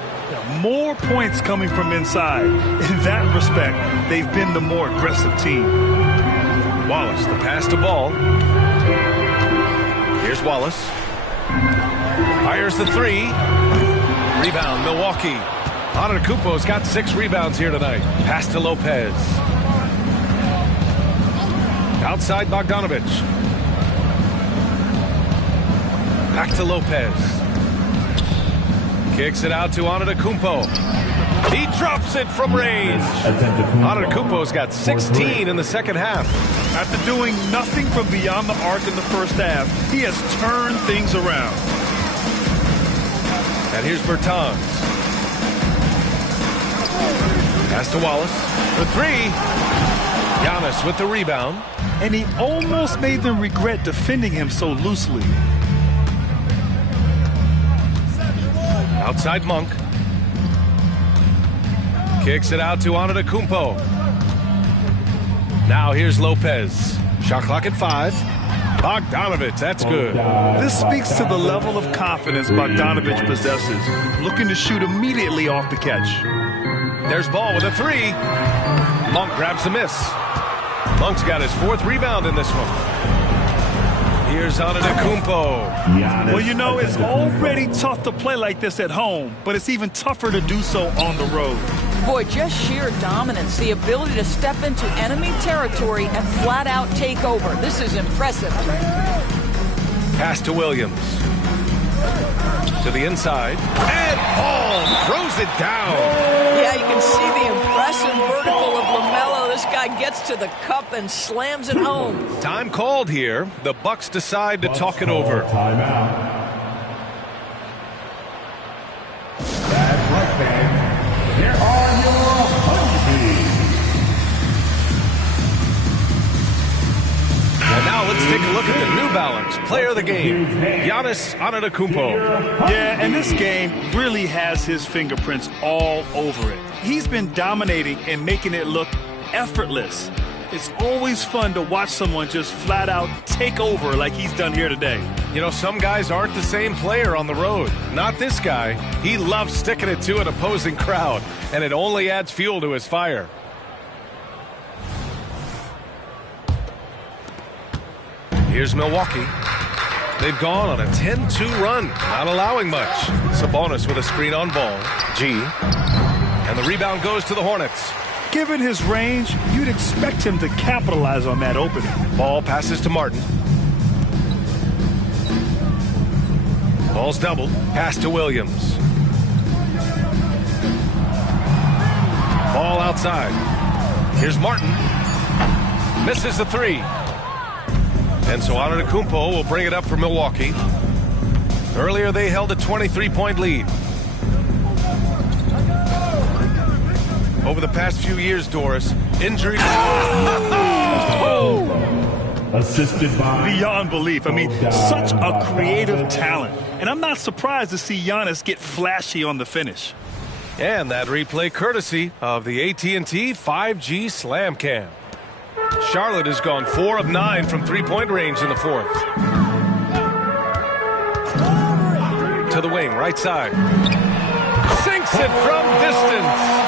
More points coming from inside. In that respect, they've been the more aggressive team. Wallace, the pass to Ball. Here's Wallace. Fires the 3. Rebound, Milwaukee. Antetokounmpo's got 6 rebounds here tonight. Pass to Lopez. Outside Bogdanovich. Back to Lopez. Kicks it out to Antetokounmpo. He drops it from range. Antetokounmpo's got 16 in the second half. After doing nothing from beyond the arc in the first half, he has turned things around. And here's Bertans. Pass to Wallace for three. Giannis with the rebound. And he almost made them regret defending him so loosely. Outside Monk. Kicks it out to Antetokounmpo. Now here's Lopez. Shot clock at 5. Bogdanovich, that's good. This speaks to the level of confidence Bogdanovich possesses. Looking to shoot immediately off the catch. There's Ball with a 3. Monk grabs the miss. Monk's got his 4th rebound in this one. Here's Antetokounmpo. Well, you know, it's already tough to play like this at home, but it's even tougher to do so on the road. Boy, just sheer dominance, the ability to step into enemy territory and flat out take over. This is impressive. Pass to Williams. To the inside. And Ball throws it down. Yeah, you can see the impressive vertical of LaMelo. This guy gets to the cup and slams it home. Time called here. The Bucks decide to talk it over. Timeout. That's right, fans. Here are your honeybees. And now let's take a look at the New Balance player of the game, Giannis Antetokounmpo. Yeah, and this game really has his fingerprints all over it. He's been dominating and making it look effortless. It's always fun to watch someone just flat out take over like he's done here today. You know, some guys aren't the same player on the road. Not this guy. He loves sticking it to an opposing crowd, and it only adds fuel to his fire. Here's Milwaukee. They've gone on a 10-2 run, not allowing much. Sabonis with a screen on Ball. G. And the rebound goes to the Hornets. Given his range, you'd expect him to capitalize on that opening. Ball passes to Martin. Ball's doubled. Pass to Williams. Ball outside. Here's Martin. Misses the 3. And so Antetokounmpo will bring it up for Milwaukee. Earlier they held a 23-point lead. Over the past few years, Doris, injuries... Assisted by... Beyond belief. I mean, such a creative talent. And I'm not surprised to see Giannis get flashy on the finish. And that replay courtesy of the AT&T 5G Slam Cam. Charlotte has gone 4 of 9 from three-point range in the 4th. To the wing, right side. Sinks it from distance.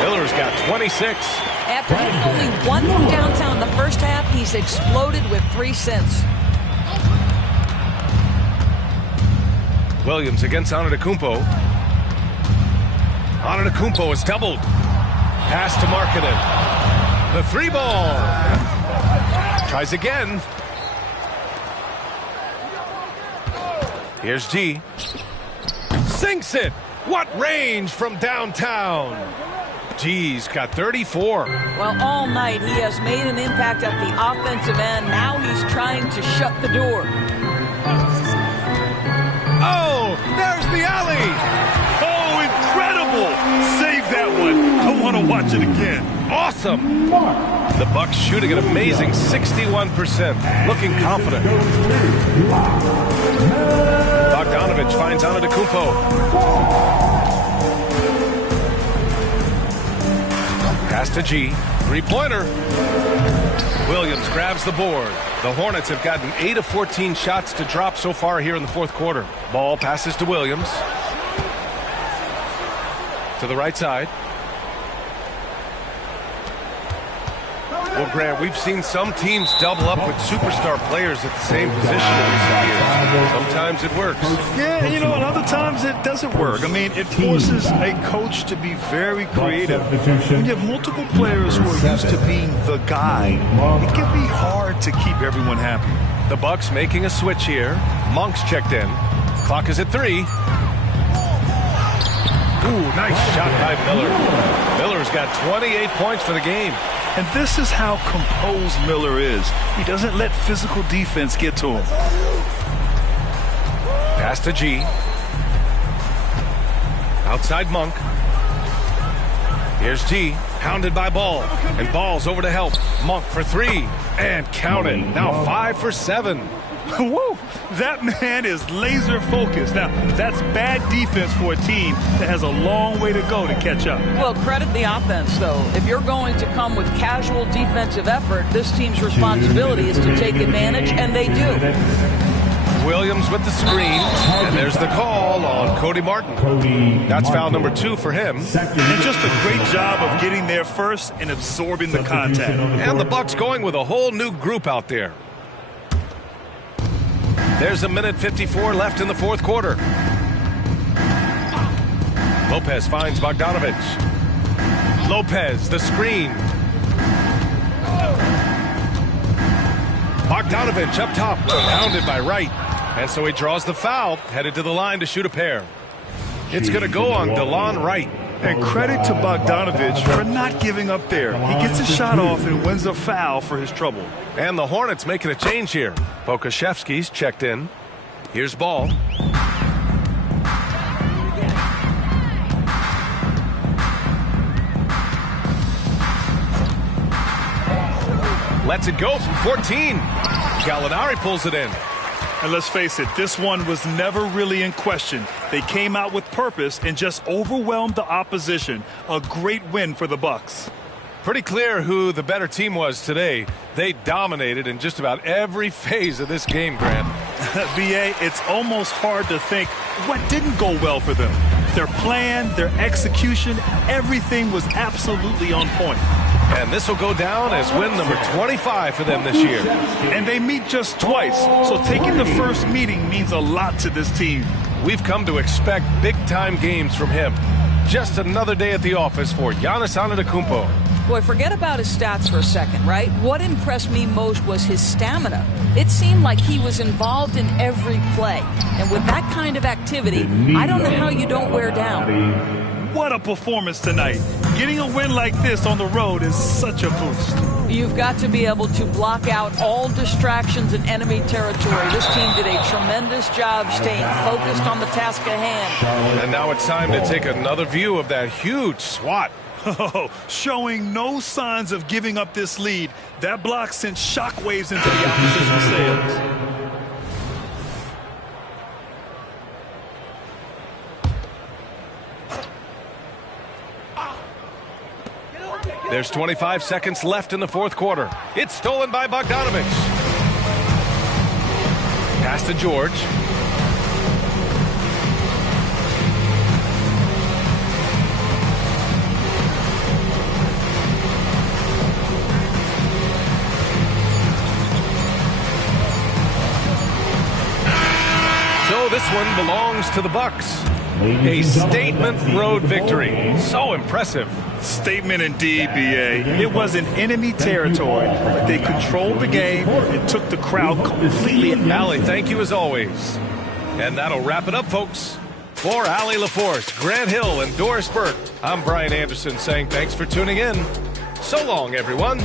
Miller's got 26. After hitting only 1 from downtown in the first half, he's exploded with 3 since. Williams against Antetokounmpo. Antetokounmpo is doubled. Pass to Markkanen. The 3 ball. Tries again. Here's G. Sinks it. What range from downtown. G's got 34. Well, all night he has made an impact at the offensive end. Now he's trying to shut the door. Oh, there's the alley. Oh, incredible. Save that one. I want to watch it again. Awesome. The Bucks shooting an amazing 61%. Looking confident. Bogdanovich finds Antetokounmpo. Pass to G. 3-pointer. Williams grabs the board. The Hornets have gotten 8 of 14 shots to drop so far here in the 4th quarter. Ball passes to Williams. To the right side. Well, Grant, we've seen some teams double up with superstar players at the same position in recent years. Sometimes it works. Yeah, and other times it doesn't work. I mean, it forces a coach to be very creative. When you have multiple players who are used to being the guy, it can be hard to keep everyone happy. The Bucks making a switch here. Monk's checked in. Clock is at 3. Ooh, nice shot by Miller. Miller's got 28 points for the game. And this is how composed Miller is. He doesn't let physical defense get to him. Pass to G. Outside Monk. Here's G. Pounded by Ball. And Ball's over to help. Monk for 3. And count it. Now 5 for 7. Whoa, that man is laser focused. Now, that's bad defense for a team that has a long way to go to catch up. Well, credit the offense, though. If you're going to come with casual defensive effort, this team's responsibility is to take advantage, and they do. Williams with the screen, and there's the call on Cody Martin. That's foul number 2 for him. And just a great job of getting there first and absorbing the contact. And the Bucks going with a whole new group out there. There's a minute 54 left in the fourth quarter. Lopez finds Bogdanovich. Lopez, the screen. Bogdanovich up top, pounded by Wright. And so he draws the foul, headed to the line to shoot a pair. It's going to go on DeLon Wright. And credit to Bogdanovich for not giving up there. He gets a shot off and wins a foul for his trouble. And the Hornets making a change here. Pokashevsky's checked in. Here's Ball. Lets it go from 14. Gallinari pulls it in. And let's face it, this one was never really in question. They came out with purpose and just overwhelmed the opposition. A great win for the Bucks. Pretty clear who the better team was today. They dominated in just about every phase of this game, Grant. B.A., it's almost hard to think what didn't go well for them. Their plan, their execution, everything was absolutely on point. And this will go down as win number 25 for them this year. And they meet just twice, so taking the first meeting means a lot to this team. We've come to expect big-time games from him. Just another day at the office for Giannis Antetokounmpo. Boy, forget about his stats for a second, right? What impressed me most was his stamina. It seemed like he was involved in every play. And with that kind of activity, I don't know how you don't wear down. What a performance tonight. Getting a win like this on the road is such a boost. You've got to be able to block out all distractions in enemy territory. This team did a tremendous job staying focused on the task at hand. And now it's time to take another view of that huge swat. Showing no signs of giving up this lead. That block sent shockwaves into the opposition's sails. There's 25 seconds left in the fourth quarter. It's stolen by Bogdanovich. Pass to George. So this one belongs to the Bucks. A statement road victory. So impressive. Statement indeed, B.A. It was in enemy territory, but they controlled the game and took the crowd completely. Allie, thank you as always. And that'll wrap it up, folks. For Allie LaForce, Grant Hill, and Doris Burke, I'm Brian Anderson saying thanks for tuning in. So long, everyone.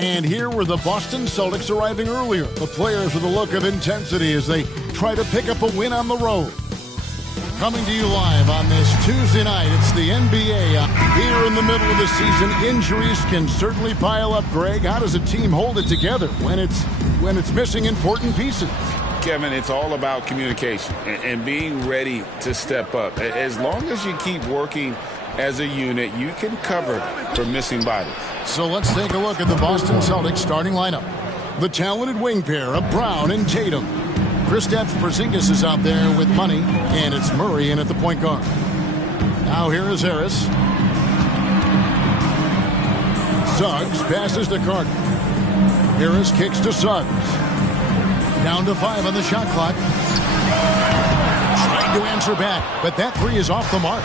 And here were the Boston Celtics arriving earlier. The players with a look of intensity as they try to pick up a win on the road. Coming to you live on this Tuesday night, it's the NBA. Here in the middle of the season, injuries can certainly pile up, Greg. How does a team hold it together when it's missing important pieces? Kevin, it's all about communication and being ready to step up. As long as you keep working as a unit, you can cover for missing bodies. So let's take a look at the Boston Celtics starting lineup. The talented wing pair of Brown and Tatum. Kristaps Porzingis is out there with money, and it's Murray in at the point guard. Now here is Harris. Suggs passes to Carter. Harris kicks to Suggs. Down to 5 on the shot clock. Trying to answer back, but that three is off the mark.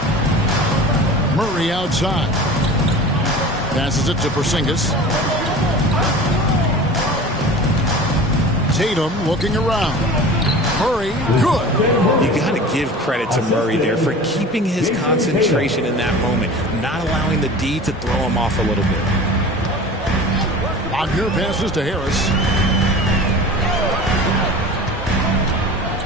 Murray outside. Passes it to Porzingis. Tatum looking around. Murray, good. You got to give credit to Murray there for keeping his concentration in that moment, not allowing the D to throw him off a little bit. Wagner passes to Harris.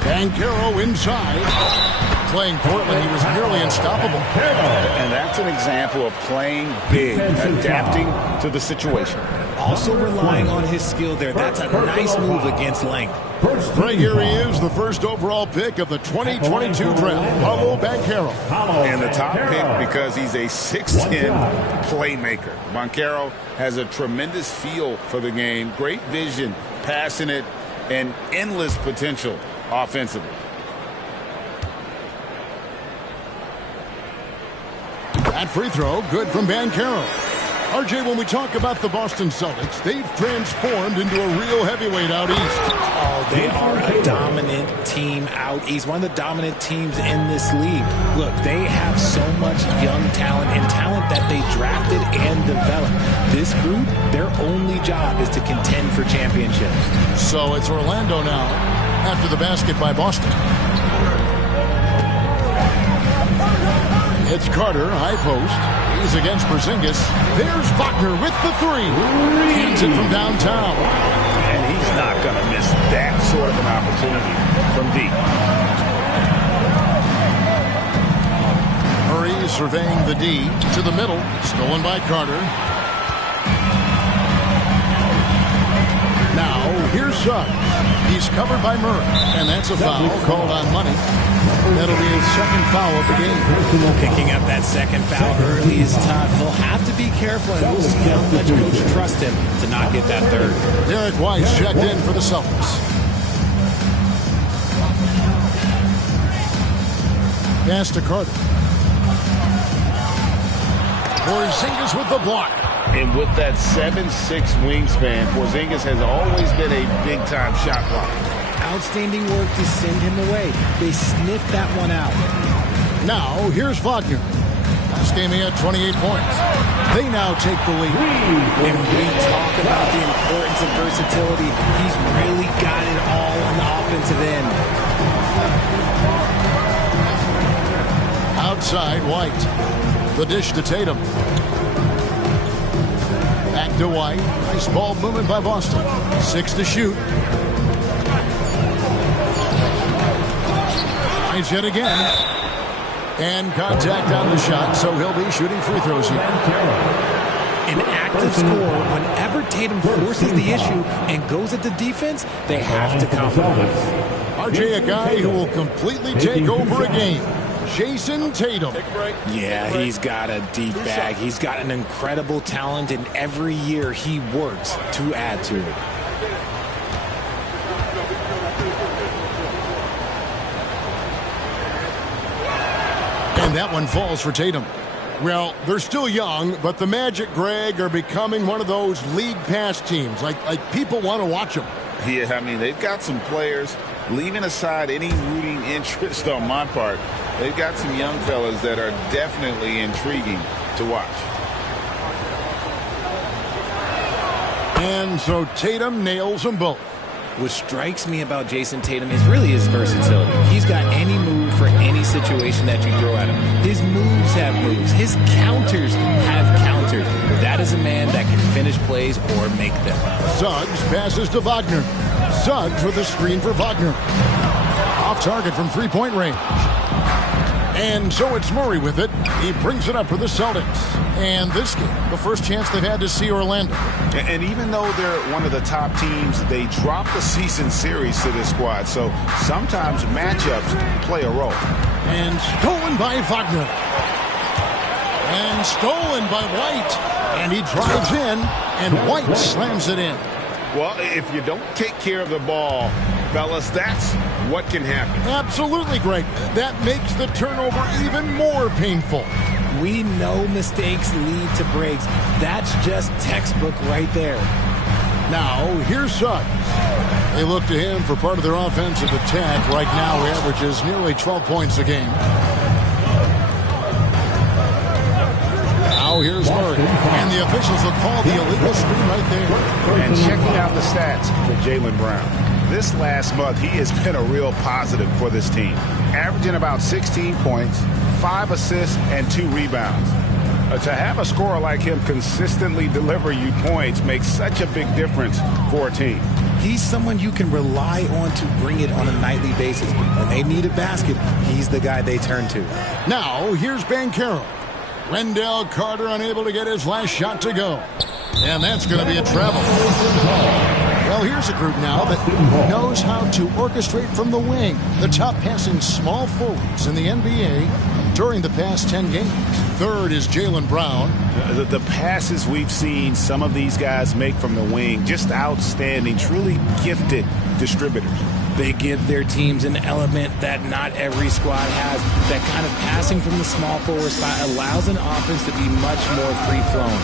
Banchero inside. Playing Portland, he was nearly unstoppable. And that's an example of playing big, adapting to the situation. Also relying on his skill there. That's a nice move against length. Right here he is, the first overall pick of the 2022 draft, Paolo Banchero. And the top pick because he's a 6'10 playmaker. Banchero has a tremendous feel for the game, great vision, passing it, and endless potential offensively. That free throw, good from Banchero. RJ, when we talk about the Boston Celtics, they've transformed into a real heavyweight out east. Oh, they are a dominant team out east, one of the dominant teams in this league. Look, they have so much young talent and talent that they drafted and developed. This group, their only job is to contend for championships. So it's Orlando now after the basket by Boston. It's Carter, high post. He's against Porzingis. There's Wagner with the three. Hands it from downtown. And he's not going to miss that sort of an opportunity from deep. Murray surveying the D to the middle. Stolen by Carter. Now, here's Suggs. He's covered by Murray. And that's a foul called on Money. That'll be his second foul of the game. Picking up that second foul early is tough. He'll have to be careful, and we'll see how much coach trusts him to not get that third. Derek Weiss checked in for the Celtics. Pass to Carter. Porzingis with the block. And with that 7'6" wingspan, Porzingis has always been a big-time shot blocker. Outstanding work to send him away. They sniffed that one out. Now, here's Wagner. Last game he had 28 points. They now take the lead. And we talk about the importance of versatility. He's really got it all on the offensive end. Outside, White. The dish to Tatum. Back to White. Nice ball movement by Boston. 6 to shoot. White's yet again. And contact on the shot, so he'll be shooting free throws here. An active score, whenever Tatum forces the issue and goes at the defense, they have to compromise. RJ, a guy who will completely take over a game. Jason Tatum. Yeah, he's got a deep bag. He's got an incredible talent, and every year he works to add to it. And that one falls for Tatum. Well, they're still young, but the Magic, Greg, are becoming one of those league pass teams. Like people want to watch them. Yeah, I mean, they've got some players, leaving aside any rooting interest on my part, they've got some young fellas that are definitely intriguing to watch. And so Tatum nails them both. What strikes me about Jason Tatum is really his versatility. He's got any move for any situation that you throw at him. His moves have moves. His counters have counters. That is a man that can finish plays or make them. Suggs passes to Wagner. Suggs with a screen for Wagner. Off target from three-point range. And so it's Murray with it. He brings it up for the Celtics. And this game, the first chance they've had to see Orlando. And even though they're one of the top teams, they dropped the season series to this squad. So sometimes matchups play a role. And stolen by Wagner. And stolen by White. And he drives in, and White slams it in. Well, if you don't take care of the ball, fellas, that's what can happen. Absolutely, Greg. That makes the turnover even more painful. We know mistakes lead to breaks. That's just textbook right there. Now, here's Suggs. They look to him for part of their offensive attack. Right now, he averages nearly 12 points a game. Now, here's Murray. And the officials will call the illegal screen right there. And checking out the stats for Jaylen Brown. This last month, he has been a real positive for this team, averaging about 16 points, 5 assists, and 2 rebounds. To have a scorer like him consistently deliver you points makes such a big difference for a team. He's someone you can rely on to bring it on a nightly basis. When they need a basket, he's the guy they turn to. Now, here's Banchero. Wendell Carter unable to get his last shot to go. And that's going to be a travel. Well, here's a group now that knows how to orchestrate from the wing. The top passing small forwards in the NBA during the past 10 games. Third is Jaylen Brown. The passes we've seen some of these guys make from the wing, just outstanding, truly gifted distributors. They give their teams an element that not every squad has. That kind of passing from the small forward spot allows an offense to be much more free-flowing.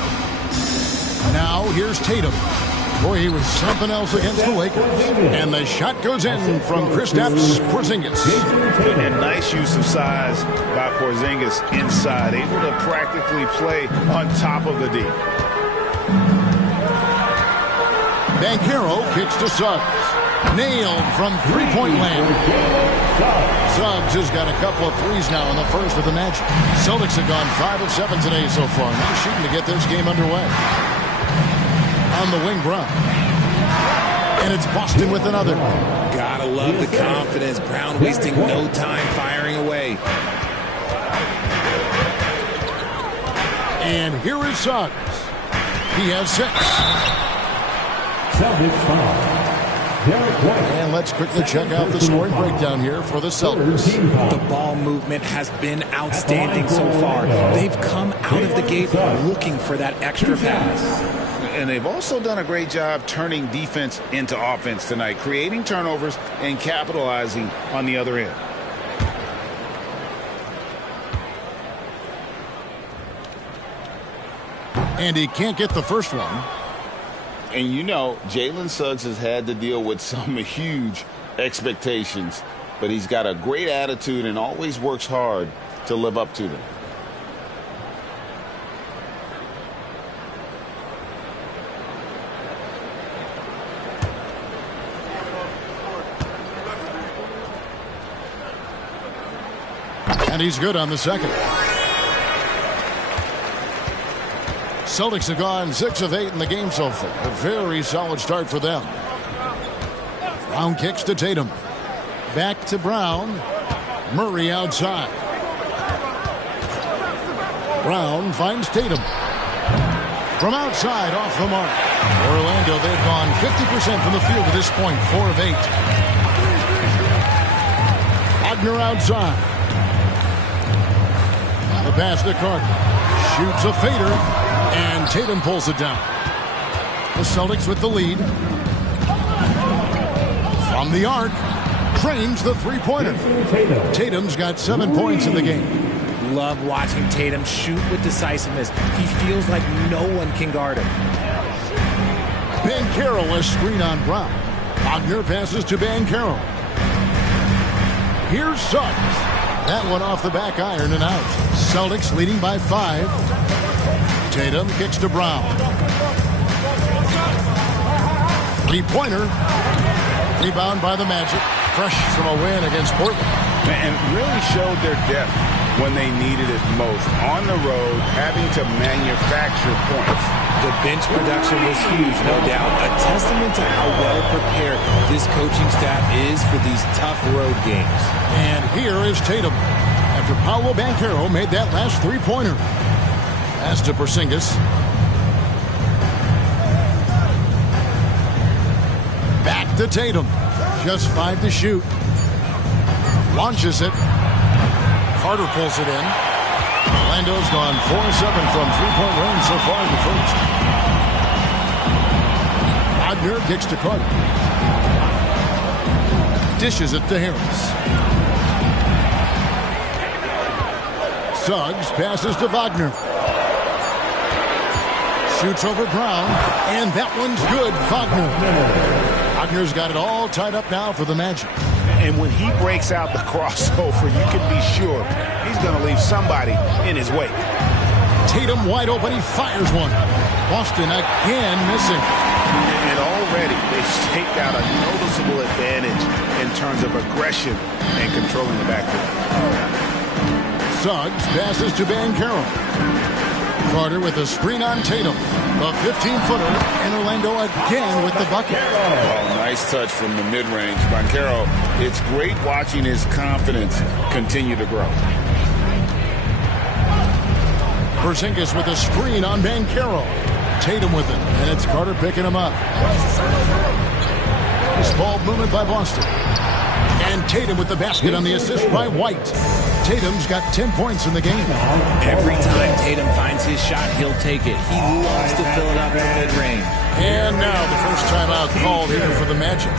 Now, here's Tatum. Boy, he was something else against the Lakers. And the shot goes in from Kristaps Porzingis. And nice use of size by Porzingis inside, able to practically play on top of the D. Banchero kicks to Suggs. Nailed from three-point land. Suggs has got a couple of threes now in the first of the Magic. Celtics have gone 5 of 7 today so far. Now shooting to get this game underway. On the wing, Brown. And it's Boston with another. Gotta love the confidence. Brown wasting no time firing away. And here is Suggs. He has 6. Celtics foul. And let's quickly check out the scoring breakdown here for the Celtics. The ball movement has been outstanding so far. They've come out of the gate looking for that extra pass. And they've also done a great job turning defense into offense tonight, creating turnovers and capitalizing on the other end. And he can't get the first one. And you know, Jalen Suggs has had to deal with some huge expectations, but he's got a great attitude and always works hard to live up to them. And he's good on the second. Celtics have gone 6 of 8 in the game so far. A very solid start for them. Brown kicks to Tatum. Back to Brown. Murray outside. Brown finds Tatum. From outside, off the mark. Orlando, they've gone 50% from the field at this point. 4 of 8. Wagner outside. The pass to Carter. Shoots a fader. And Tatum pulls it down. The Celtics with the lead. From the arc. Trains the three-pointer. Tatum's got 7 points in the game. Love watching Tatum shoot with decisiveness. He feels like no one can guard him. Banchero, a screen on Brown. Wagner passes to Banchero. Here's Suggs. That one off the back iron and out. Celtics leading by 5. Tatum kicks to Brown. Three-pointer. Rebound by the Magic. Fresh from a win against Portland. And really showed their depth when they needed it most. On the road, having to manufacture points. The bench production was huge, no doubt. A testament to how well prepared this coaching staff is for these tough road games. And here is Tatum. After Paolo Banchero made that last three-pointer. Pass to Porzingis. Back to Tatum. Just 5 to shoot. Launches it. Carter pulls it in. Orlando's gone 4-7 from three-point range so far in the first. Wagner kicks to Carter. Dishes it to Harris. Suggs passes to Wagner. Shoots over Brown, and that one's good. Wagner. Wagner's got it all tied up now for the Magic. And when he breaks out the crossover, you can be sure he's going to leave somebody in his wake. Tatum wide open. He fires one. Boston again missing. And already they've staked out a noticeable advantage in terms of aggression and controlling the backcourt. Suggs passes to Banchero. Carter with a screen on Tatum. The 15-footer, and Orlando again with the bucket. Oh, nice touch from the mid-range. Banchero, it's great watching his confidence continue to grow. Porzingis with a screen on Banchero. Tatum with it, and it's Carter picking him up. This ball movement by Boston. And Tatum with the basket on the assist by White. Tatum's got 10 points in the game. Every time Tatum finds his shot, he'll take it. He loves to fill it up from mid-range. And now the first timeout called here for the Magic.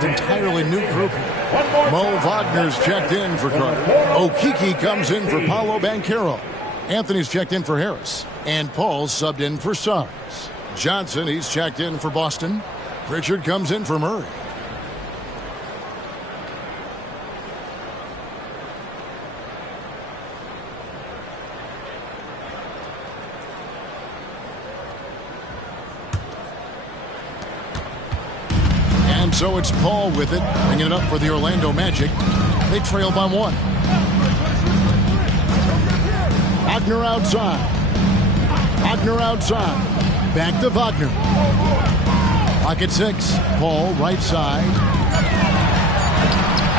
Entirely new group here. Mo Wagner's checked in for Carter. Okeke comes in for Paolo Banchero. Anthony's checked in for Harris. And Paul's subbed in for Suggs. Johnson, he's checked in for Boston. Pritchard comes in for Murray. So it's Paul with it, bringing it up for the Orlando Magic. They trail by 1. Wagner outside. Wagner outside. Back to Wagner. Clock at 6. Paul right side.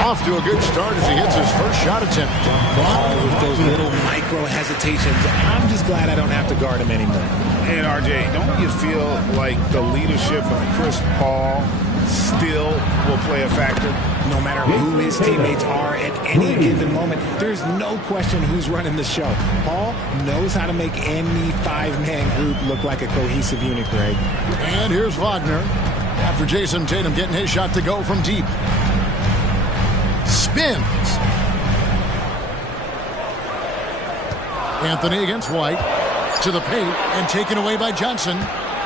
Off to a good start as he hits his first shot attempt. Paul with those little micro hesitations. I'm just glad I don't have to guard him anymore. And RJ, don't you feel like the leadership of Chris Paul still will play a factor? No matter who his teammates are at any given moment, there's no question who's running the show. Paul knows how to make any 5-man group look like a cohesive unit, Greg. And here's Wagner after Jason Tatum getting his shot to go from deep. Spins. Anthony against White. To the paint and taken away by Johnson.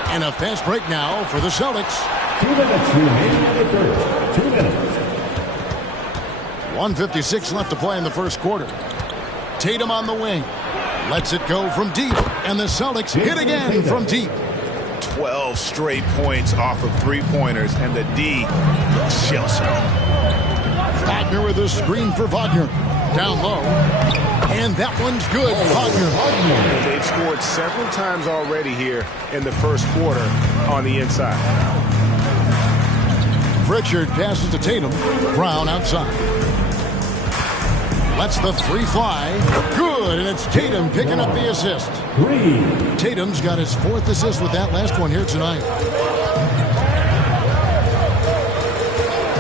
And a fast break now for the Celtics. 2 minutes remaining in the first. 2 minutes. 1:56 left to play in the first quarter. Tatum on the wing. Lets it go from deep. And the Celtics hit again from deep. 12 straight points off of three-pointers, and the D looks shell-shocked. Wagner with a screen for Wagner. Down low. And that one's good. Wagner. They've scored several times already here in the first quarter on the inside. Pritchard passes to Tatum. Brown outside. Lets the 3 fly. Good, and it's Tatum picking up the assist. 3. Tatum's got his 4th assist with that last one here tonight.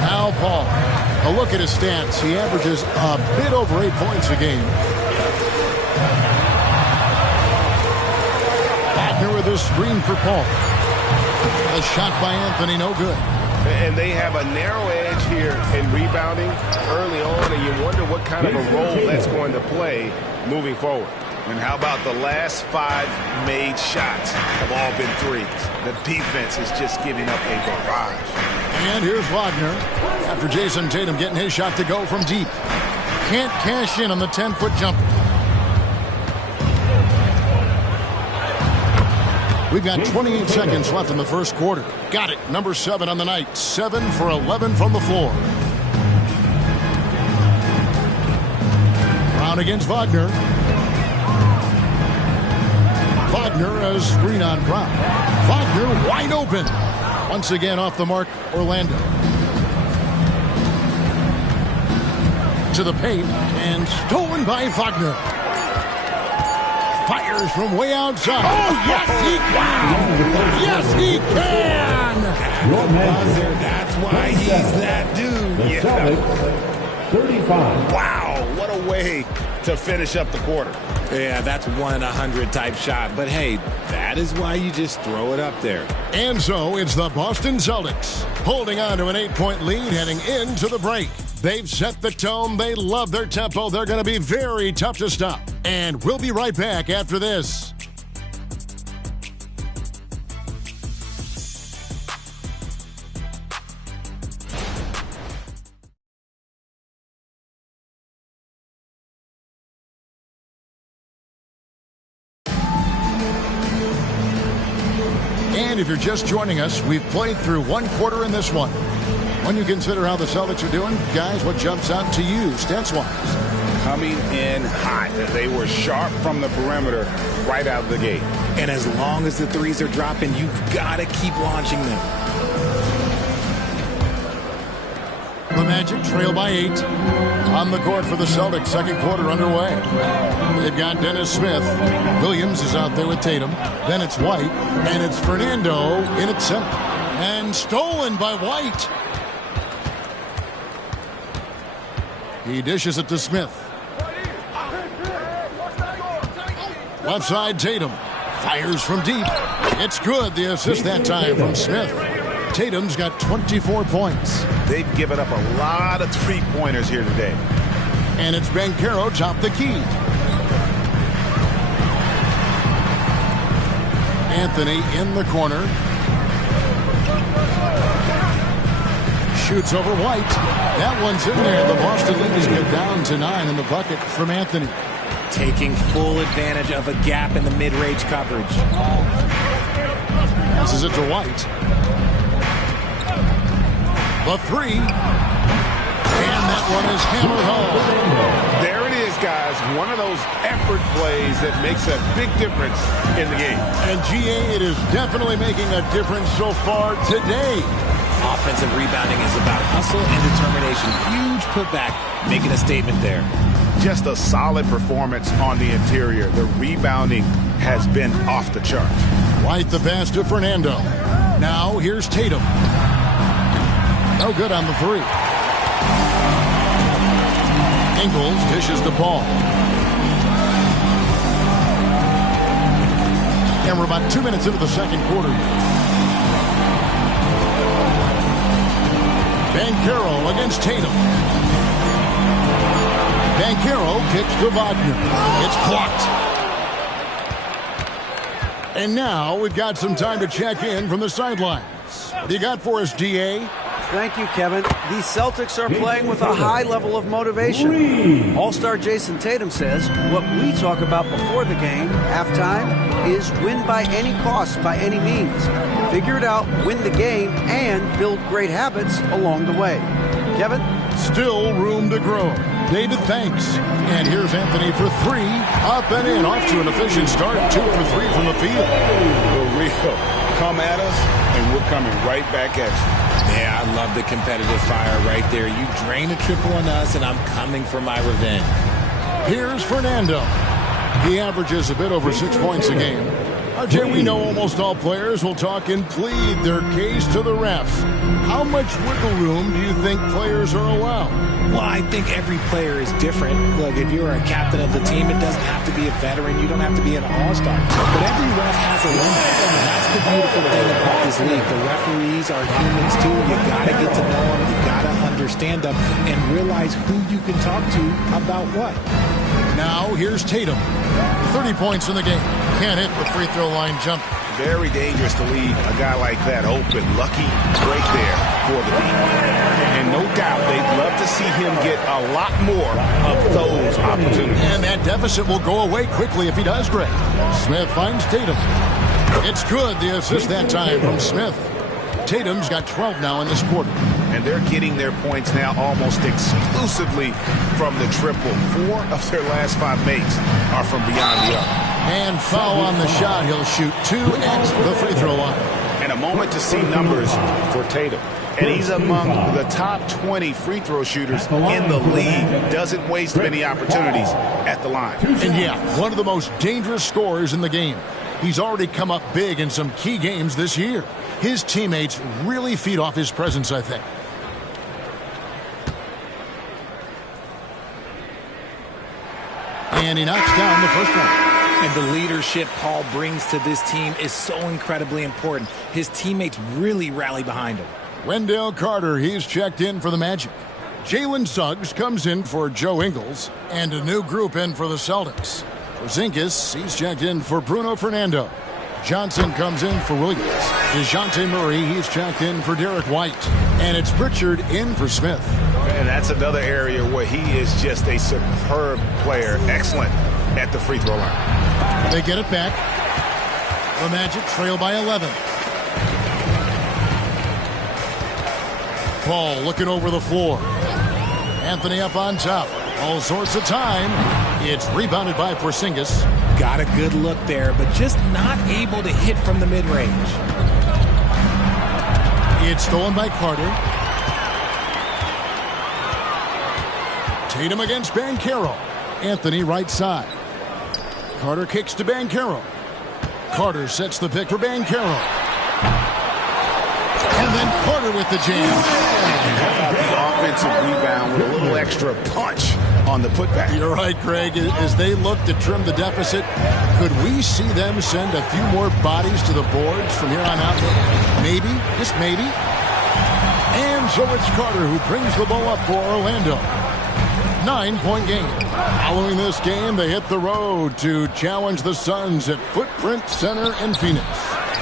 Now Paul. A look at his stats. He averages a bit over 8 points a game. Wagner with a screen for Paul. A shot by Anthony, no good. And they have a narrow edge here in rebounding early on, and you wonder what kind of a role that's going to play moving forward. And how about the last 5 made shots have all been threes? The defense is just giving up a barrage. And here's Wagner after Jason Tatum getting his shot to go from deep. Can't cash in on the 10-foot jumper. We've got 28 seconds left in the first quarter. Got it. Number 7 on the night. 7 for 11 from the floor. Brown against Wagner. Wagner a screen on Brown. Wagner wide open. Once again off the mark, Orlando. To the paint and stolen by Wagner. Fires from way outside. Oh, yes, he can! Yes, he can! That's why he's that dude. Yeah. 35. Wow, what a way to finish up the quarter. Yeah, that's 1 in 100 type shot. But hey, that is why you just throw it up there. And so it's the Boston Celtics holding on to an 8-point lead heading into the break. They've set the tone. They love their tempo. They're going to be very tough to stop. And we'll be right back after this. And if you're just joining us, we've played through 1 quarter in this one. When you consider how the Celtics are doing, guys, what jumps out to you, stats-wise? Coming in hot. They were sharp from the perimeter right out of the gate. And as long as the threes are dropping, you've got to keep launching them. The Magic trail by 8. On the court for the Celtics, second quarter underway. They've got Dennis Smith. Williams is out there with Tatum. Then it's White. And it's Fernando in at center. And stolen by White. He dishes it to Smith. Left side, Tatum. Fires from deep. It's good. The assist that time from Smith. Tatum's got 24 points. They've given up a lot of three-pointers here today. And it's Banchero top the key. Anthony in the corner. Shoots over White. That one's in there. The Boston leaders get down to 9 in the bucket from Anthony. Taking full advantage of a gap in the mid-range coverage. Passes it to White. The three. And that one is hammered home. There it is, guys. One of those effort plays that makes a big difference in the game. And GA, it is definitely making a difference so far today. Offensive rebounding is about hustle and determination. Huge putback, making a statement there. Just a solid performance on the interior. The rebounding has been off the chart. Right the pass to Fernando. Now here's Tatum. No good on the three. Ingles dishes the ball. And we're about 2 minutes into the second quarter. Banchero against Tatum. Banchero kicks to Wagner. It's blocked. And now we've got some time to check in from the sidelines. What do you got for us, DA? Thank you, Kevin. These Celtics are playing with a high level of motivation. All-star Jason Tatum says what we talk about before the game, halftime, is win by any cost, by any means. Figure it out, win the game, and build great habits along the way. Kevin? Still room to grow. David, thanks. And here's Anthony for three. Up and in. Off to an efficient start. 2 for 3 from the field. For real. Come at us, and we're coming right back at you. Yeah, I love the competitive fire right there. You drain a triple on us, and I'm coming for my revenge. Here's Fernando. He averages a bit over 6 points a game. RJ, we know almost all players will talk and plead their case to the refs. How much wiggle room do you think players are allowed? Well, I think every player is different. Look, if you're a captain of the team, it doesn't have to be a veteran. You don't have to be an all-star. But every ref has a limit. That's the beautiful thing about this league. The referees are humans, too. You got to get to know them. You got to understand them and realize who you can talk to about what. Now, here's Tatum. 30 points in the game. Can't hit the free throw line jump. Very dangerous to leave a guy like that open. Lucky break there for the team. And no doubt they'd love to see him get a lot more of those opportunities. And that deficit will go away quickly if he does great. Smith finds Tatum. It's good, the assist that time from Smith. Tatum's got 12 now in this quarter. And they're getting their points now almost exclusively from the triple. 4 of their last 5 makes are from beyond the arc. And foul on the shot. He'll shoot 2 at the free throw line. And a moment to see numbers for Tatum. And he's among the top 20 free throw shooters in the league. Doesn't waste many opportunities at the line. And yeah, one of the most dangerous scorers in the game. He's already come up big in some key games this year. His teammates really feed off his presence, I think. And he knocks down the first one. And the leadership Paul brings to this team is so incredibly important. His teammates really rally behind him. Wendell Carter, he's checked in for the Magic. Jalen Suggs comes in for Joe Ingles. And a new group in for the Celtics. Porzingis, he's checked in for Bruno Fernando. Johnson comes in for Williams. DeJounte Murray, he's checked in for Derek White. And it's Pritchard in for Smith. And that's another area where he is just a superb player. Excellent at the free throw line. They get it back. The Magic trail by 11. Paul looking over the floor. Anthony up on top. All sorts of time. It's rebounded by Porzingis. Got a good look there, but just not able to hit from the mid-range. It's stolen by Carter. Tatum against Banchero. Anthony right side. Carter kicks to Banchero. Carter sets the pick for Banchero. And then Carter with the jam. How about the offensive rebound with a little extra punch on the putback? You're right, Greg. As they look to trim the deficit, could we see them send a few more bodies to the boards from here on out? Maybe, just maybe. And so it's Carter who brings the ball up for Orlando. 9-point game. Following this game, they hit the road to challenge the Suns at Footprint Center in Phoenix.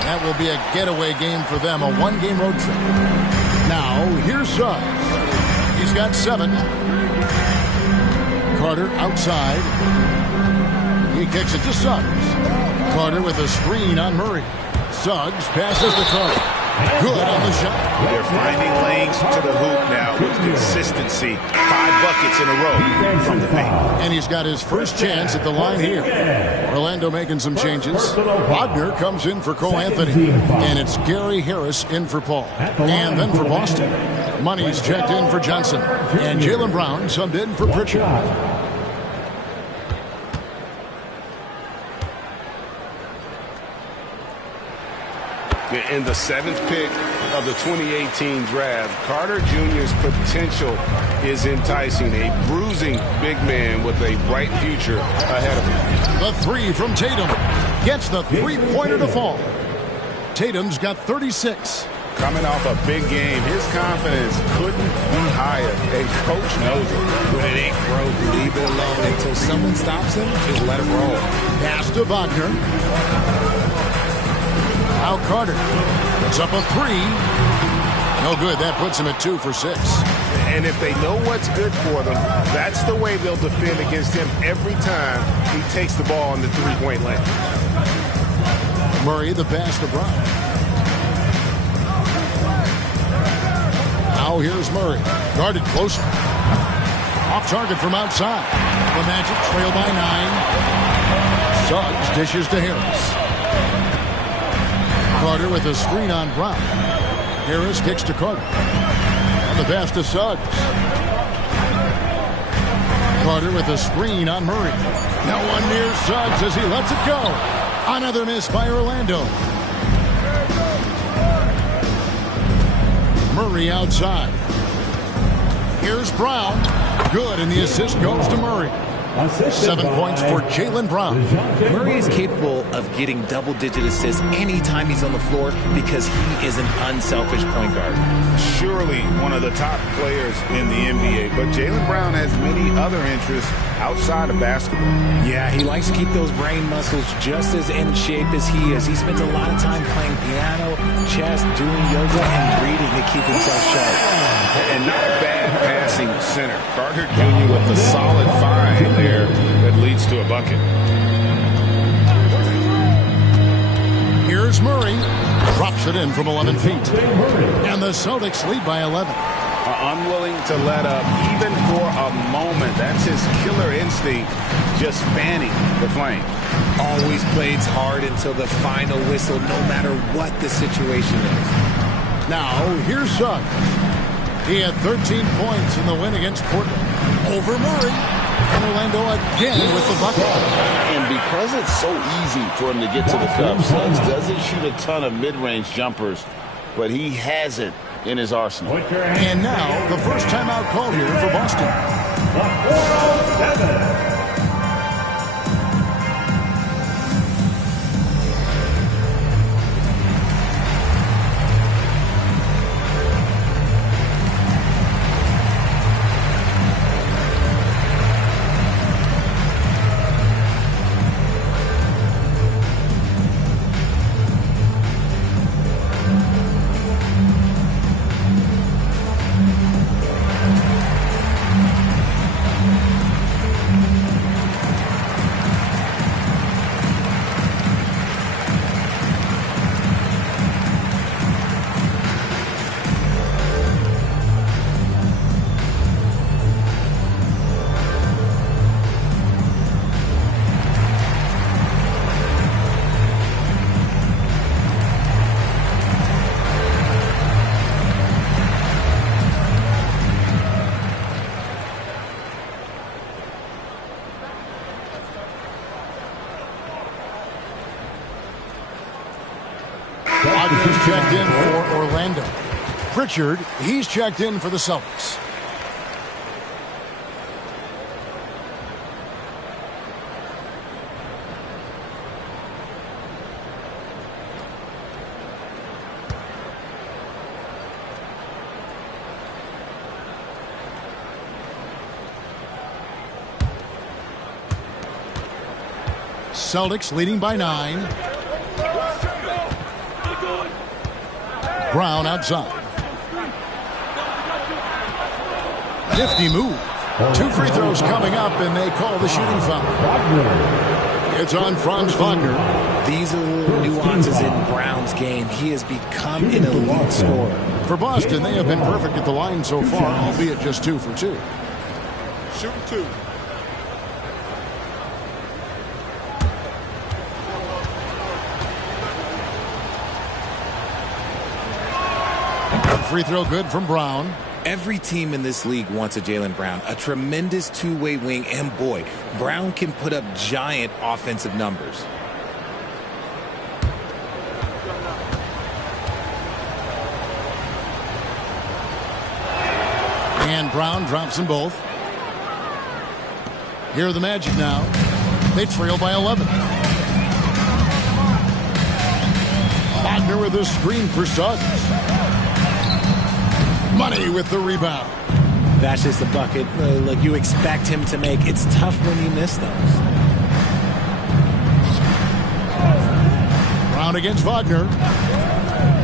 That will be a getaway game for them, a one-game road trip. Now, here's Suggs. He's got 7. Carter outside. He kicks it to Suggs. Carter with a screen on Murray. Suggs passes to Carter. Good on the shot. They're finding lanes to the hoop now with consistency. 5 buckets in a row from the paint. And he's got his first chance at the line here. Orlando making some changes. Wagner comes in for Cole Anthony. And it's Gary Harris in for Paul. And then for Boston, Money's checked in for Johnson. And Jaylen Brown subbed in for Pritchard. In the 7th pick of the 2018 draft, Carter Jr.'s potential is enticing. A bruising big man with a bright future ahead of him. The 3 from Tatum gets the three-pointer to fall. Tatum's got 36. Coming off a big game, his confidence couldn't be higher, and coach knows it. When it ain't broke, leave it alone until someone stops him. Just let it roll. Pass to Wagner. Now Carter puts up a 3. No good. That puts him at 2 for 6. And if they know what's good for them, that's the way they'll defend against him every time he takes the ball in the three-point lane. Murray, the pass to Brown. Now here's Murray. Guarded closely. Off target from outside. The Magic trail by 9. Suggs dishes to Harris. Carter with a screen on Brown. Harris kicks to Carter. And the pass to Suggs. Carter with a screen on Murray. No one near Suggs as he lets it go. Another miss by Orlando. Murray outside. Here's Brown. Good, and the assist goes to Murray. 7 points for Jaylen Brown. Murray is capable of getting double-digit assists anytime he's on the floor because he is an unselfish point guard. Surely one of the top players in the NBA, but Jaylen Brown has many other interests outside of basketball. Yeah, he likes to keep those brain muscles just as in shape as he is. He spends a lot of time playing piano, chess, doing yoga, and reading to keep himself sharp. And not a bad passing center. Carter Jr. with the solid 5 there that leads to a bucket. Here's Murray. Drops it in from 11 feet. And the Celtics lead by 11. Unwilling to let up even for a moment. That's his killer instinct, just fanning the flame. Always plays hard until the final whistle, no matter what the situation is. Now, here's Suggs. He had 13 points in the win against Portland. Over Murray. And Orlando again with the bucket. And because it's so easy for him to get to the cup, Suggs doesn't shoot a ton of mid-range jumpers, but he has it in his arsenal. And now, the first timeout called here for Boston. The 407. Wagner's checked in for Orlando. Pritchard, he's checked in for the Celtics. Celtics leading by 9. Brown outside. Nifty move. 2 free throws coming up, and they call the shooting foul. It's on Franz Wagner. These are the little nuances in Brown's game. He has become an elite scorer. For Boston, they have been perfect at the line so far, albeit just 2 for 2. Shooting 2. Free throw good from Brown. Every team in this league wants a Jaylen Brown, a tremendous two-way wing, and boy, Brown can put up giant offensive numbers. And Brown drops them both. Here are the Magic now. They trail by 11. Wagner with a screen for Suggs. Money with the rebound. That's just the bucket like you expect him to make. It's tough when you miss those. Brown against Wagner.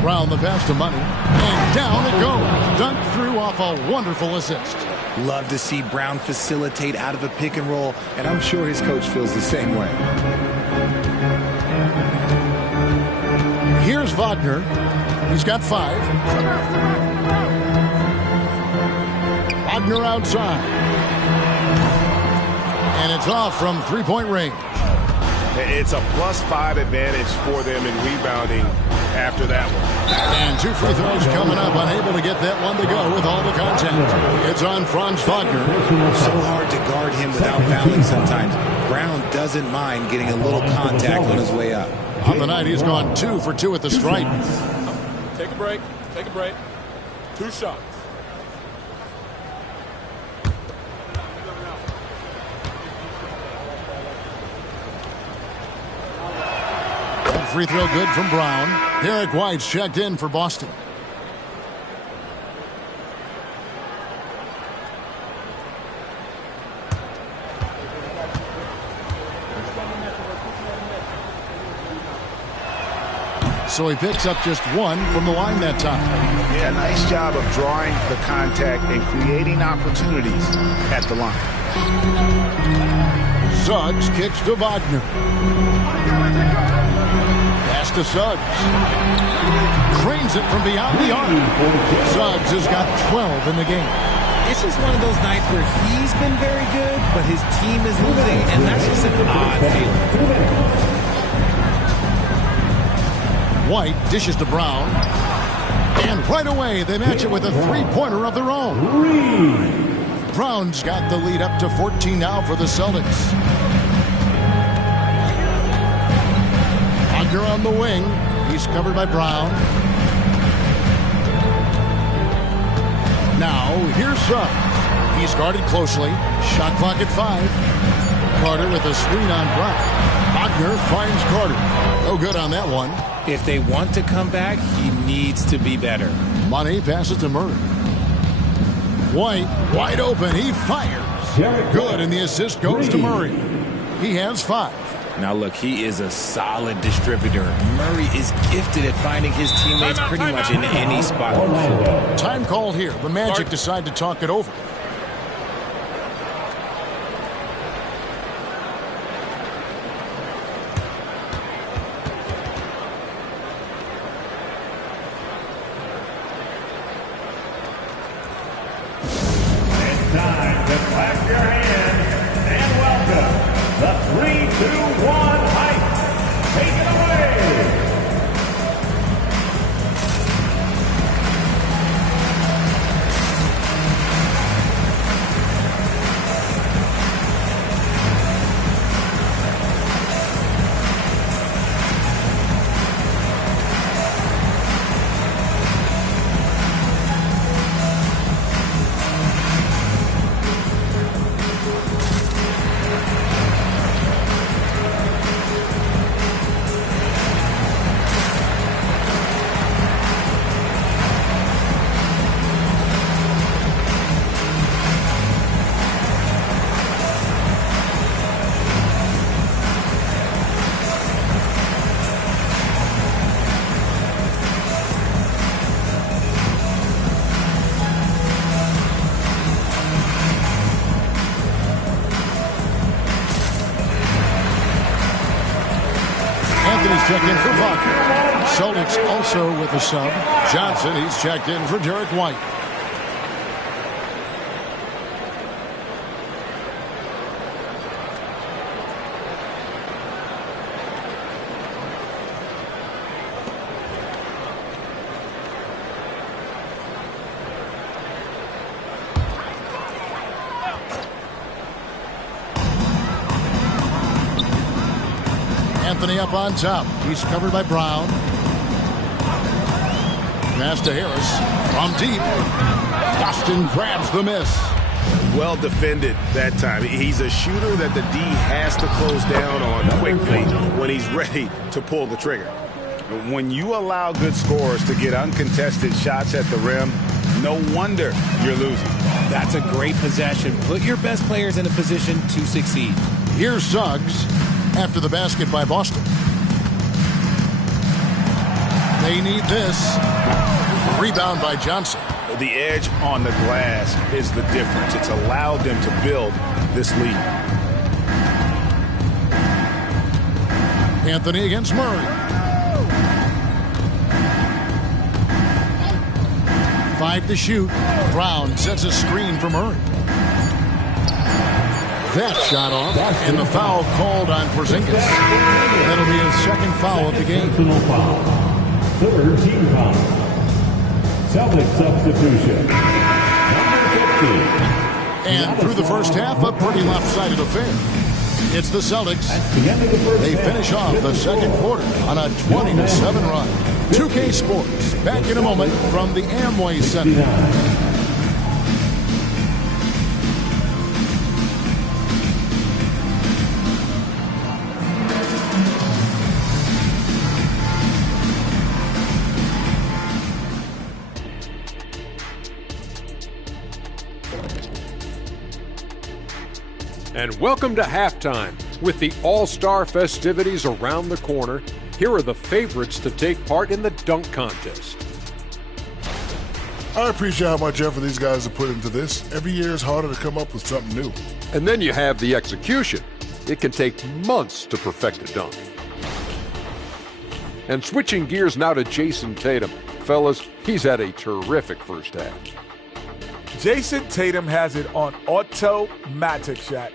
Brown the pass to Money. And down it goes. Dunked through off a wonderful assist. Love to see Brown facilitate out of a pick and roll, and I'm sure his coach feels the same way. Here's Wagner. He's got 5. Wagner outside. And it's off from three-point range. It's a +5 advantage for them in rebounding after that one. And 2 free throws coming up. Unable to get that one to go with all the contact. It's on Franz Wagner. So hard to guard him without fouling sometimes. Brown doesn't mind getting a little contact on his way up. On the night, he's gone 2 for 2 at the stripe. Take a break. Take a break. 2 shots. Free throw good from Brown. Derek White's checked in for Boston. So he picks up just 1 from the line that time. Yeah, nice job of drawing the contact and creating opportunities at the line. Suggs kicks to Wagner. Pass to Suggs. Cranes it from beyond the arc. Suggs has got 12 in the game. It's just one of those nights where he's been very good, but his team is losing, and that's just an odd feeling. White dishes to Brown. And right away, they match it with a three-pointer of their own. Brown's got the lead up to 14 now for the Celtics. Wagner on the wing. He's covered by Brown. Now, here's Suggs. He's guarded closely. Shot clock at 5. Carter with a screen on Brown. Wagner finds Carter. No good on that one. If they want to come back, he needs to be better. Money passes to Murray. White, wide open. He fires. Good, and the assist goes to Murray. He has 5. Now, look, he is a solid distributor. Murray is gifted at finding his teammates pretty much in any spot on the floor. Time called here. The Magic decide to talk it over. checked in for Wagner. Celtics also with a sub. Johnson, he's checked in for Derek White. Anthony up on top. He's covered by Brown. Pass to Harris. From deep. Boston grabs the miss. Well defended that time. He's a shooter that the D has to close down on quickly when he's ready to pull the trigger. When you allow good scorers to get uncontested shots at the rim, no wonder you're losing. That's a great possession. Put your best players in a position to succeed. Here's Suggs after the basket by Boston. They need this. Rebound by Johnson. The edge on the glass is the difference. It's allowed them to build this lead. Anthony against Murray. 5 to shoot. Brown sets a screen for Murray. That shot off, and the foul called on Porzingis. That'll be his second foul of the game. Personal foul. Third team foul. Celtic substitution. Number 50. And through the first half, a pretty lopsided affair. It's the Celtics. They finish off the second quarter on a 20-7 run. 2K Sports, back in a moment from the Amway Center. And welcome to halftime. With the All-Star festivities around the corner, here are the favorites to take part in the dunk contest. I appreciate how much effort these guys have put into this. Every year is harder to come up with something new. And then you have the execution. It can take months to perfect a dunk. And switching gears now to Jason Tatum. Fellas, he's had a terrific first half. Jason Tatum has it on automatic, Shaq.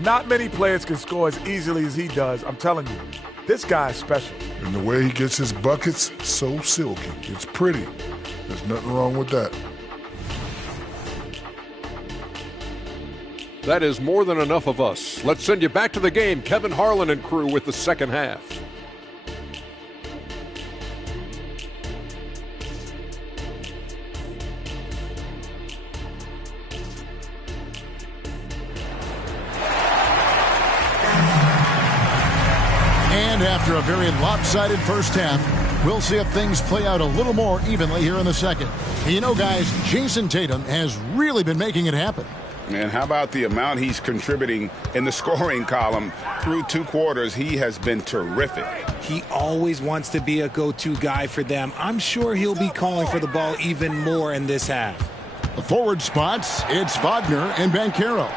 Not many players can score as easily as he does. I'm telling you, this guy is special. And the way he gets his buckets, so silky. It's pretty. There's nothing wrong with that. That is more than enough of us. Let's send you back to the game. Kevin Harlan and crew with the second half. And after a very lopsided first half, we'll see if things play out a little more evenly here in the second. You know, guys, Jason Tatum has really been making it happen. And how about the amount he's contributing in the scoring column through 2 quarters? He has been terrific. He always wants to be a go-to guy for them. I'm sure he'll be calling for the ball even more in this half. The forward spots, it's Wagner and Banchero.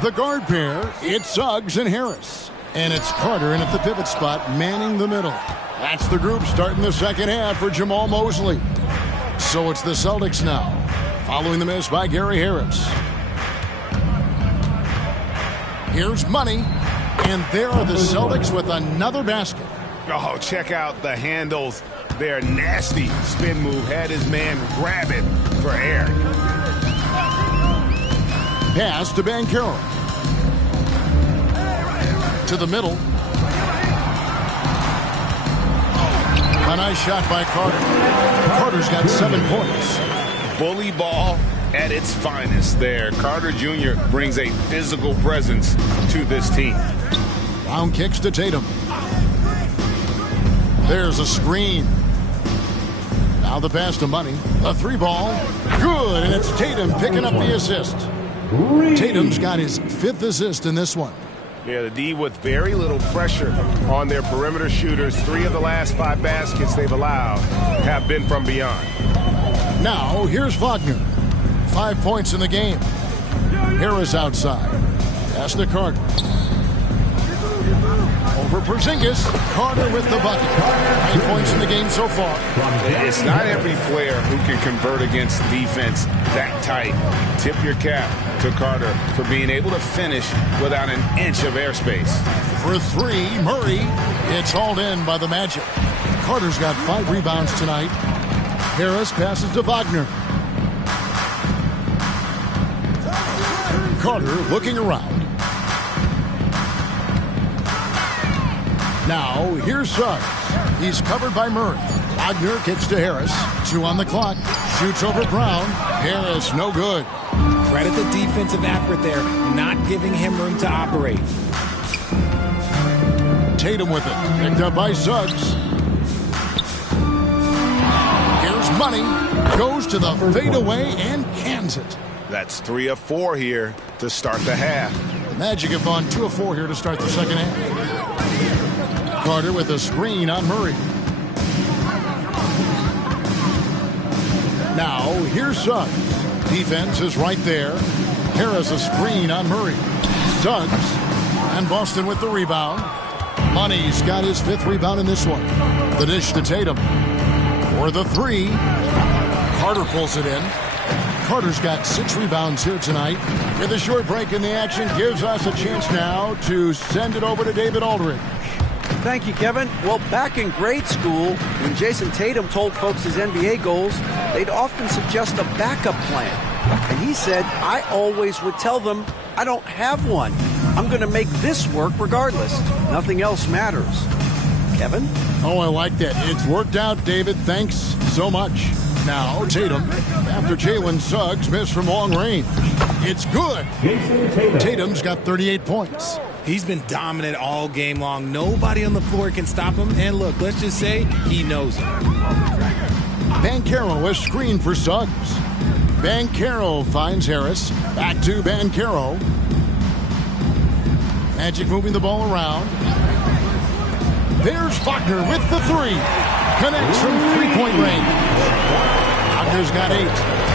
The guard pair, it's Suggs and Harris. And it's Carter in at the pivot spot, manning the middle. That's the group starting the second half for Jamal Mosley. So it's the Celtics now, following the miss by Gary Harris. Here's Money, and there are the Celtics with another basket. Oh, check out the handles. Their nasty spin move had his man grab it for air. Pass to Banchero. To the middle. A nice shot by Carter. Carter's got 7 points. Bully ball at its finest there. Carter Jr. brings a physical presence to this team. Brown kicks to Tatum. There's a screen. Now the pass to Money. A 3-ball. Good, and it's Tatum picking up the assist. Tatum's got his 5th assist in this one. Yeah, the D with very little pressure on their perimeter shooters. 3 of the last 5 baskets they've allowed have been from beyond. Now, here's Wagner. 5 points in the game. Harris outside. Pass to Carter. over Porzingis. Carter with the bucket. 9 points in the game so far. It's not every player who can convert against defense that tight. Tip your cap to Carter for being able to finish without an inch of airspace. For 3, Murray. It's hauled in by the Magic. Carter's got 5 rebounds tonight. Harris passes to Wagner. Carter looking around. Now, here's Suggs. He's covered by Murray. Wagner kicks to Harris. 2 on the clock. Shoots over Brown. Harris, no good. Credit the defensive effort there, not giving him room to operate. Tatum with it. Picked up by Suggs. Here's Money. Goes to the fadeaway and cans it. That's 3 of 4 here to start the half. The Magic have gone 2 of 4 here to start the second half. Carter with a screen on Murray. Now, here's Suggs. Defense is right there. Harris a screen on Murray. Suggs. And Boston with the rebound. Money's got his 5th rebound in this one. The dish to Tatum. For the 3. Carter pulls it in. Carter's got 6 rebounds here tonight. With a short break in the action, gives us a chance now to send it over to David Aldridge. Thank you, Kevin. Well, back in grade school, when Jason Tatum told folks his NBA goals, they'd often suggest a backup plan. And he said, I always would tell them, I don't have one. I'm going to make this work regardless. Nothing else matters. Kevin? Oh, I like that. It's worked out, David. Thanks so much. Now, Tatum, after Jalen Suggs missed from long range. It's good. Tatum's got 38 points. He's been dominant all game long. Nobody on the floor can stop him. And look, let's just say he knows it. Banchero is screened for Suggs. Banchero finds Harris. Back to Banchero. Magic moving the ball around. There's Wagner with the 3. Connects from 3-point range. Wagner's got 8.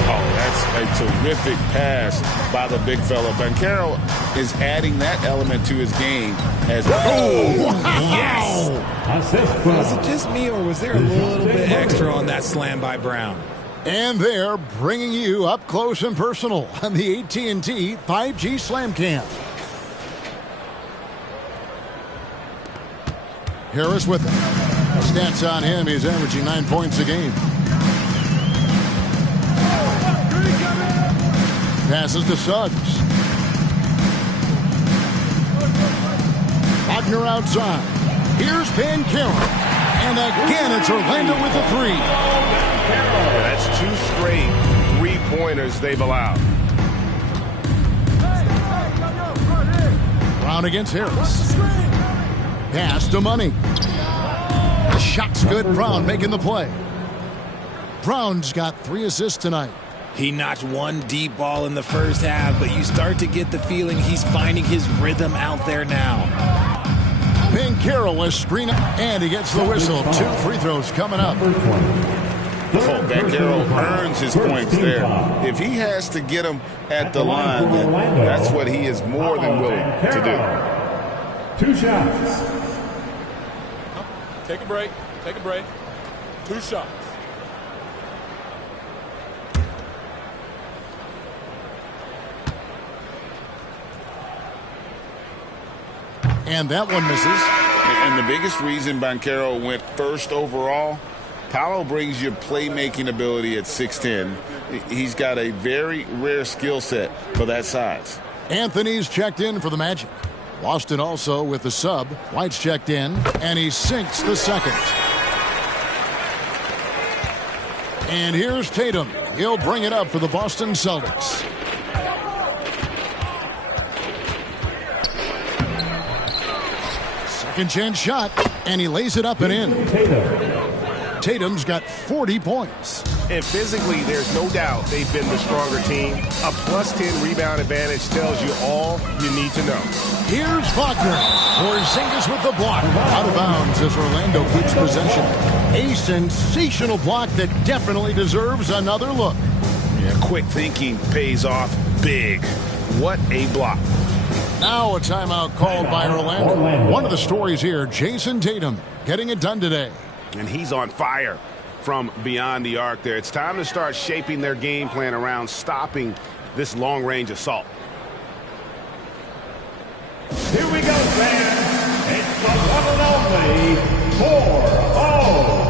Oh, that's a terrific pass by the big fella. Banchero is adding that element to his game as Yes! Was it just me, or was there a little bit extra on that slam by Brown? And they're bringing you up close and personal on the AT&T 5G Slam Cam. Harris with it. Stats on him, he's averaging 9 points a game. Passes to Suggs. Wagner outside. Here's Banchero. And again, it's Orlando with a 3. That's 2 straight 3-pointers they've allowed. Brown against Harris. Pass to Money. The shot's good. Brown making the play. Brown's got 3 assists tonight. He notched 1 deep ball in the first half, but you start to get the feeling he's finding his rhythm out there now. Banchero is screen up, and he gets the whistle. 2 free throws coming up. Oh, Banchero earns his points there. If he has to get them at the line, then that's what he is more than willing to do. 2 shots. Take a break. Take a break. 2 shots. And that one misses. And the biggest reason Banchero went first overall, Paolo brings you playmaking ability at 6'10". He's got a very rare skill set for that size. Anthony's checked in for the Magic. Boston also with the sub. White's checked in, and he sinks the second. And here's Tatum. He'll bring it up for the Boston Celtics. Second chance shot, and he lays it up and in. Tatum's got 40 points. And physically, there's no doubt they've been the stronger team. A +10 rebound advantage tells you all you need to know. Here's Wagner. Porzingis with the block. Out of bounds as Orlando keeps possession. A sensational block that definitely deserves another look. Yeah, quick thinking pays off big. What a block. Now a timeout called by Orlando. One of the stories here, Jason Tatum getting it done today. And he's on fire from beyond the arc there. It's time to start shaping their game plan around stopping this long-range assault. Here we go, fans. It's the one and only 407.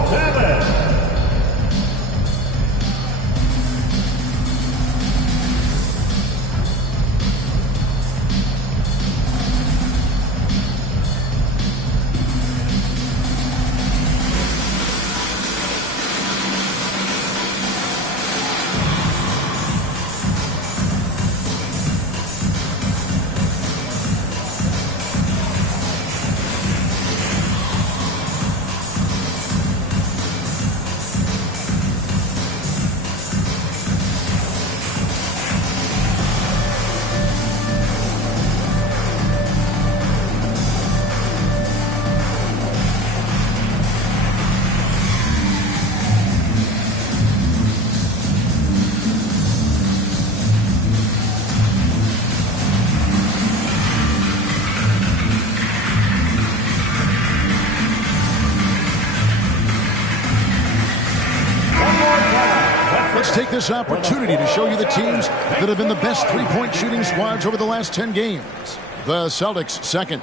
Take this opportunity to show you the teams that have been the best three-point shooting squads over the last 10 games. The Celtics second.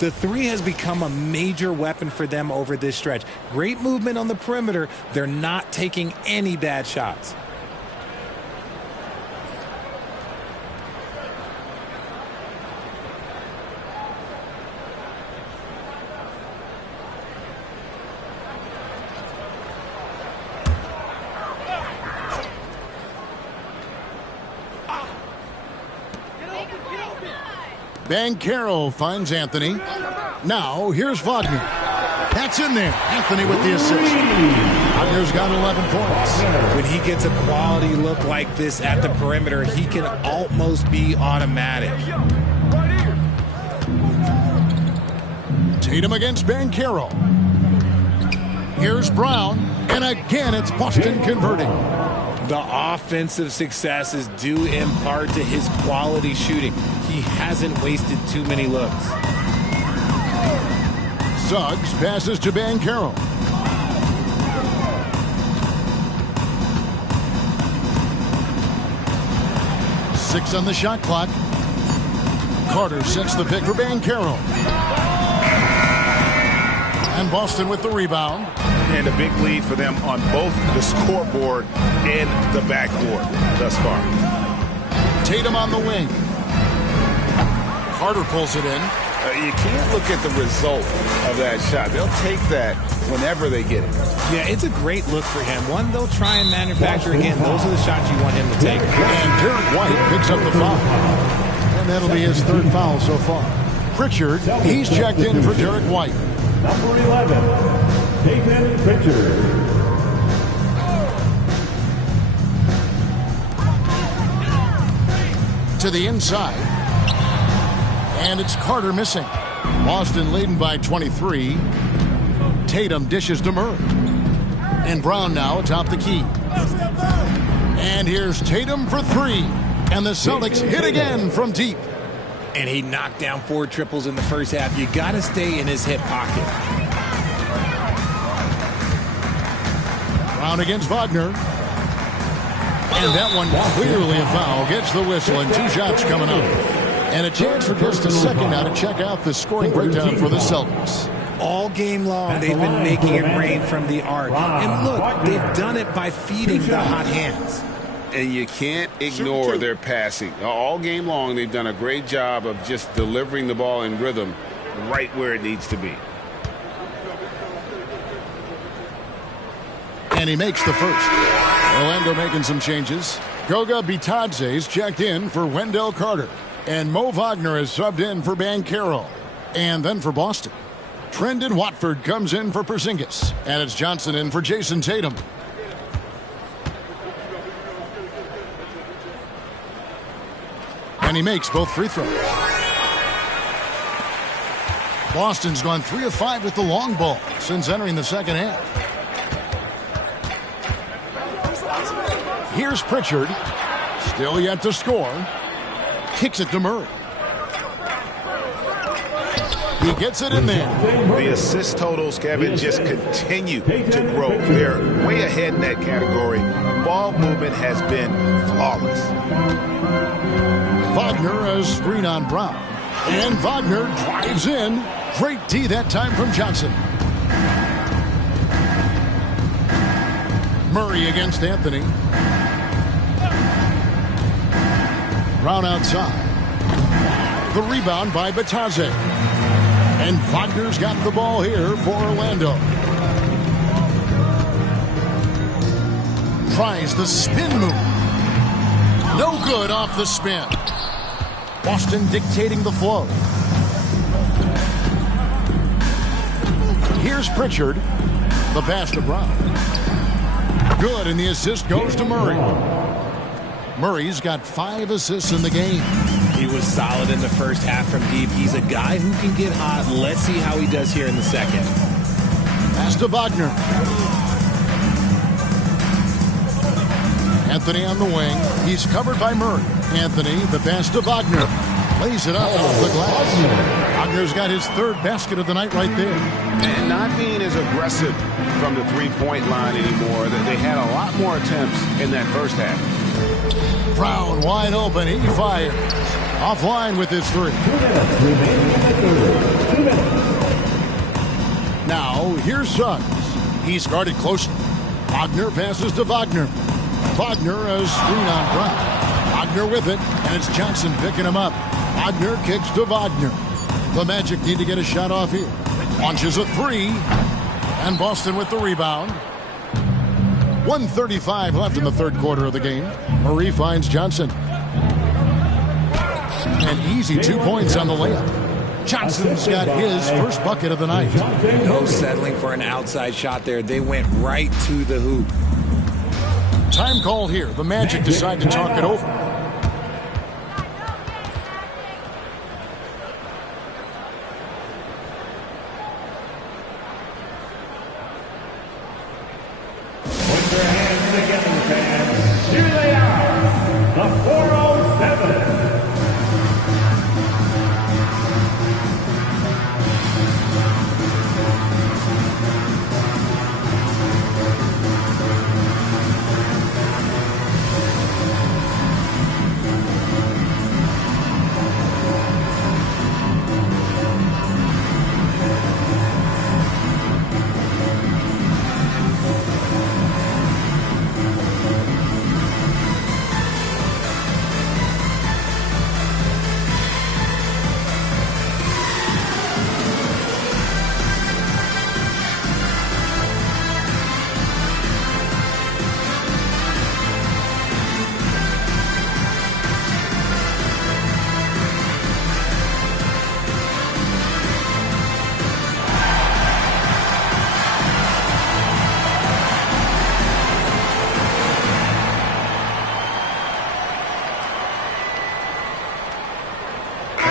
The three has become a major weapon for them over this stretch. Great movement on the perimeter. They're not taking any bad shots. Banchero finds Anthony. Now, here's Wagner. That's in there. Anthony with the assist. Wagner's got 11 points. When he gets a quality look like this at the perimeter, he can almost be automatic. Tatum against Banchero. Here's Brown. And again, it's Boston converting. The offensive success is due in part to his quality shooting. He hasn't wasted too many looks. Suggs passes to Banchero. Six on the shot clock. Carter sets the pick for Banchero. And Boston with the rebound. And a big lead for them on both the scoreboard and the backboard thus far. Tatum on the wing. Carter pulls it in. You can't look at the result of that shot. They'll take that whenever they get it. Yeah, it's a great look for him. One they'll try and manufacture again. Those are the shots you want him to take. And Derek White picks up the foul. And that'll be his third foul so far. Pritchard, he's checked in for Derek White. Number 11. Nathan Pritchard. To the inside. And it's Carter missing. Boston leading by 23. Tatum dishes to Murray. And Brown now atop the key. And here's Tatum for three. And the Celtics hit again from deep. And he knocked down 4 triples in the first half. You got to stay in his hip pocket. Brown against Wagner. And that one clearly a foul. Gets the whistle and 2 shots coming up. And a chance for just a second now to check out the scoring breakdown for the Celtics. All game long, they've been making it rain from the arc. And look, they've done it by feeding the hot hands. And you can't ignore their passing. All game long, they've done a great job of just delivering the ball in rhythm right where it needs to be. And he makes the first. Orlando making some changes. Goga Bitadze's checked in for Wendell Carter. And Mo Wagner is subbed in for Banchero. And then for Boston, Trendon Watford comes in for Porzingis. And it's Johnson in for Jason Tatum. And he makes both free throws. Boston's gone 3 of 5 with the long ball since entering the second half. Here's Pritchard. Still yet to score. Kicks it to Murray. He gets it in there. The assist totals, Kevin, just continue to grow. They're way ahead in that category. Ball movement has been flawless. Wagner has screen on Brown. And Wagner drives in. Great D that time from Johnson. Murray against Anthony. Brown outside. The rebound by Batadze. And Wagner's got the ball here for Orlando. Tries the spin move. No good off the spin. Boston dictating the flow. Here's Pritchard. The pass to Brown. Good, and the assist goes to Murray. Murray's got 5 assists in the game. He was solid in the first half from deep. He's a guy who can get hot. Let's see how he does here in the second. Pass to Wagner. Anthony on the wing. He's covered by Murray. Anthony, the pass to Wagner. Plays it up off the glass. Wagner's got his 3rd basket of the night right there. And not being as aggressive from the three-point line anymore. They had a lot more attempts in that first half. Brown wide open. He fires. Offline with his 3. 2 minutes remaining in the third. 2 minutes. Now, here's Suggs. He's guarded closely. Wagner passes to Wagner. Wagner has screen on Brown. Wagner with it, and it's Johnson picking him up. Wagner kicks to Wagner. The Magic need to get a shot off here. Launches a 3. And Boston with the rebound. 1:35 left in the 3rd quarter of the game. Murray finds Johnson. An easy 2 points on the layup. Johnson's got his first bucket of the night. No settling for an outside shot there. They went right to the hoop. Time call here. The Magic decide to talk it over. Put your hands together, fans. Here they are, the 407.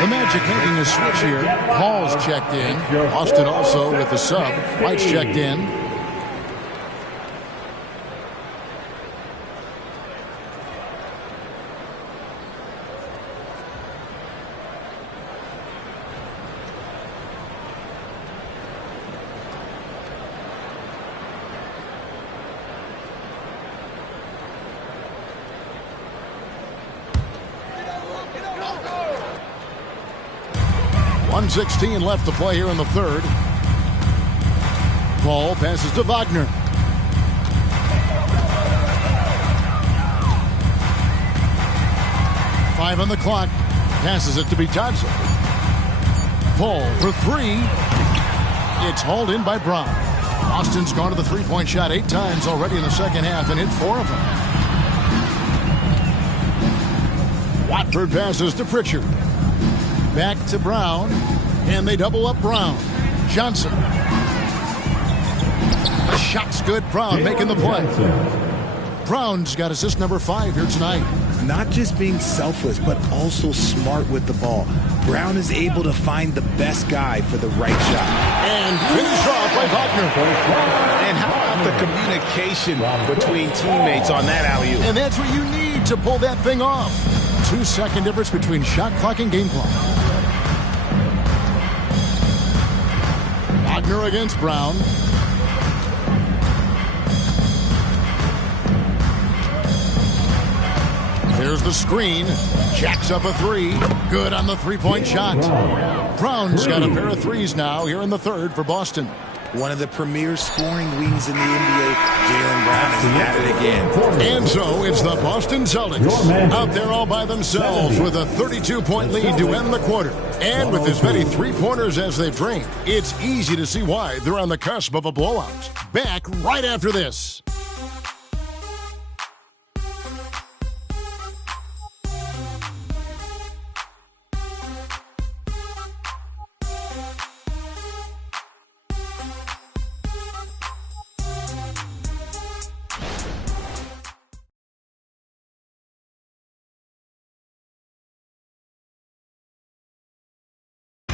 Magic making a switch here. Hall's checked in. Austin also with the sub. White's checked in. .16 left to play here in the 3rd. Ball passes to Wagner. Five on the clock. Passes it to Batadze. Ball for 3. It's hauled in by Brown. Austin's gone to the three-point shot 8 times already in the second half and hit 4 of them. Watford passes to Pritchard. Back to Brown. And they double up Brown. Johnson. The shot's good. Brown making the play. Brown's got assist number 5 here tonight. Not just being selfless, but also smart with the ball. Brown is able to find the best guy for the right shot. And finish off by Wagner. And how about the communication between teammates on that alley-oop? And that's what you need to pull that thing off. 2-second difference between shot clock and game clock. Wagner against Brown. There's the screen. Jacks up a three. Good on the three-point shot. Brown's got a pair of threes now here in the third for Boston. One of the premier scoring wings in the NBA, Jaylen Brown, is at it again. And so it's the Boston Celtics out there all by themselves with a 32-point lead to end the quarter. And with as many three-pointers as they've drained, it's easy to see why they're on the cusp of a blowout. Back right after this.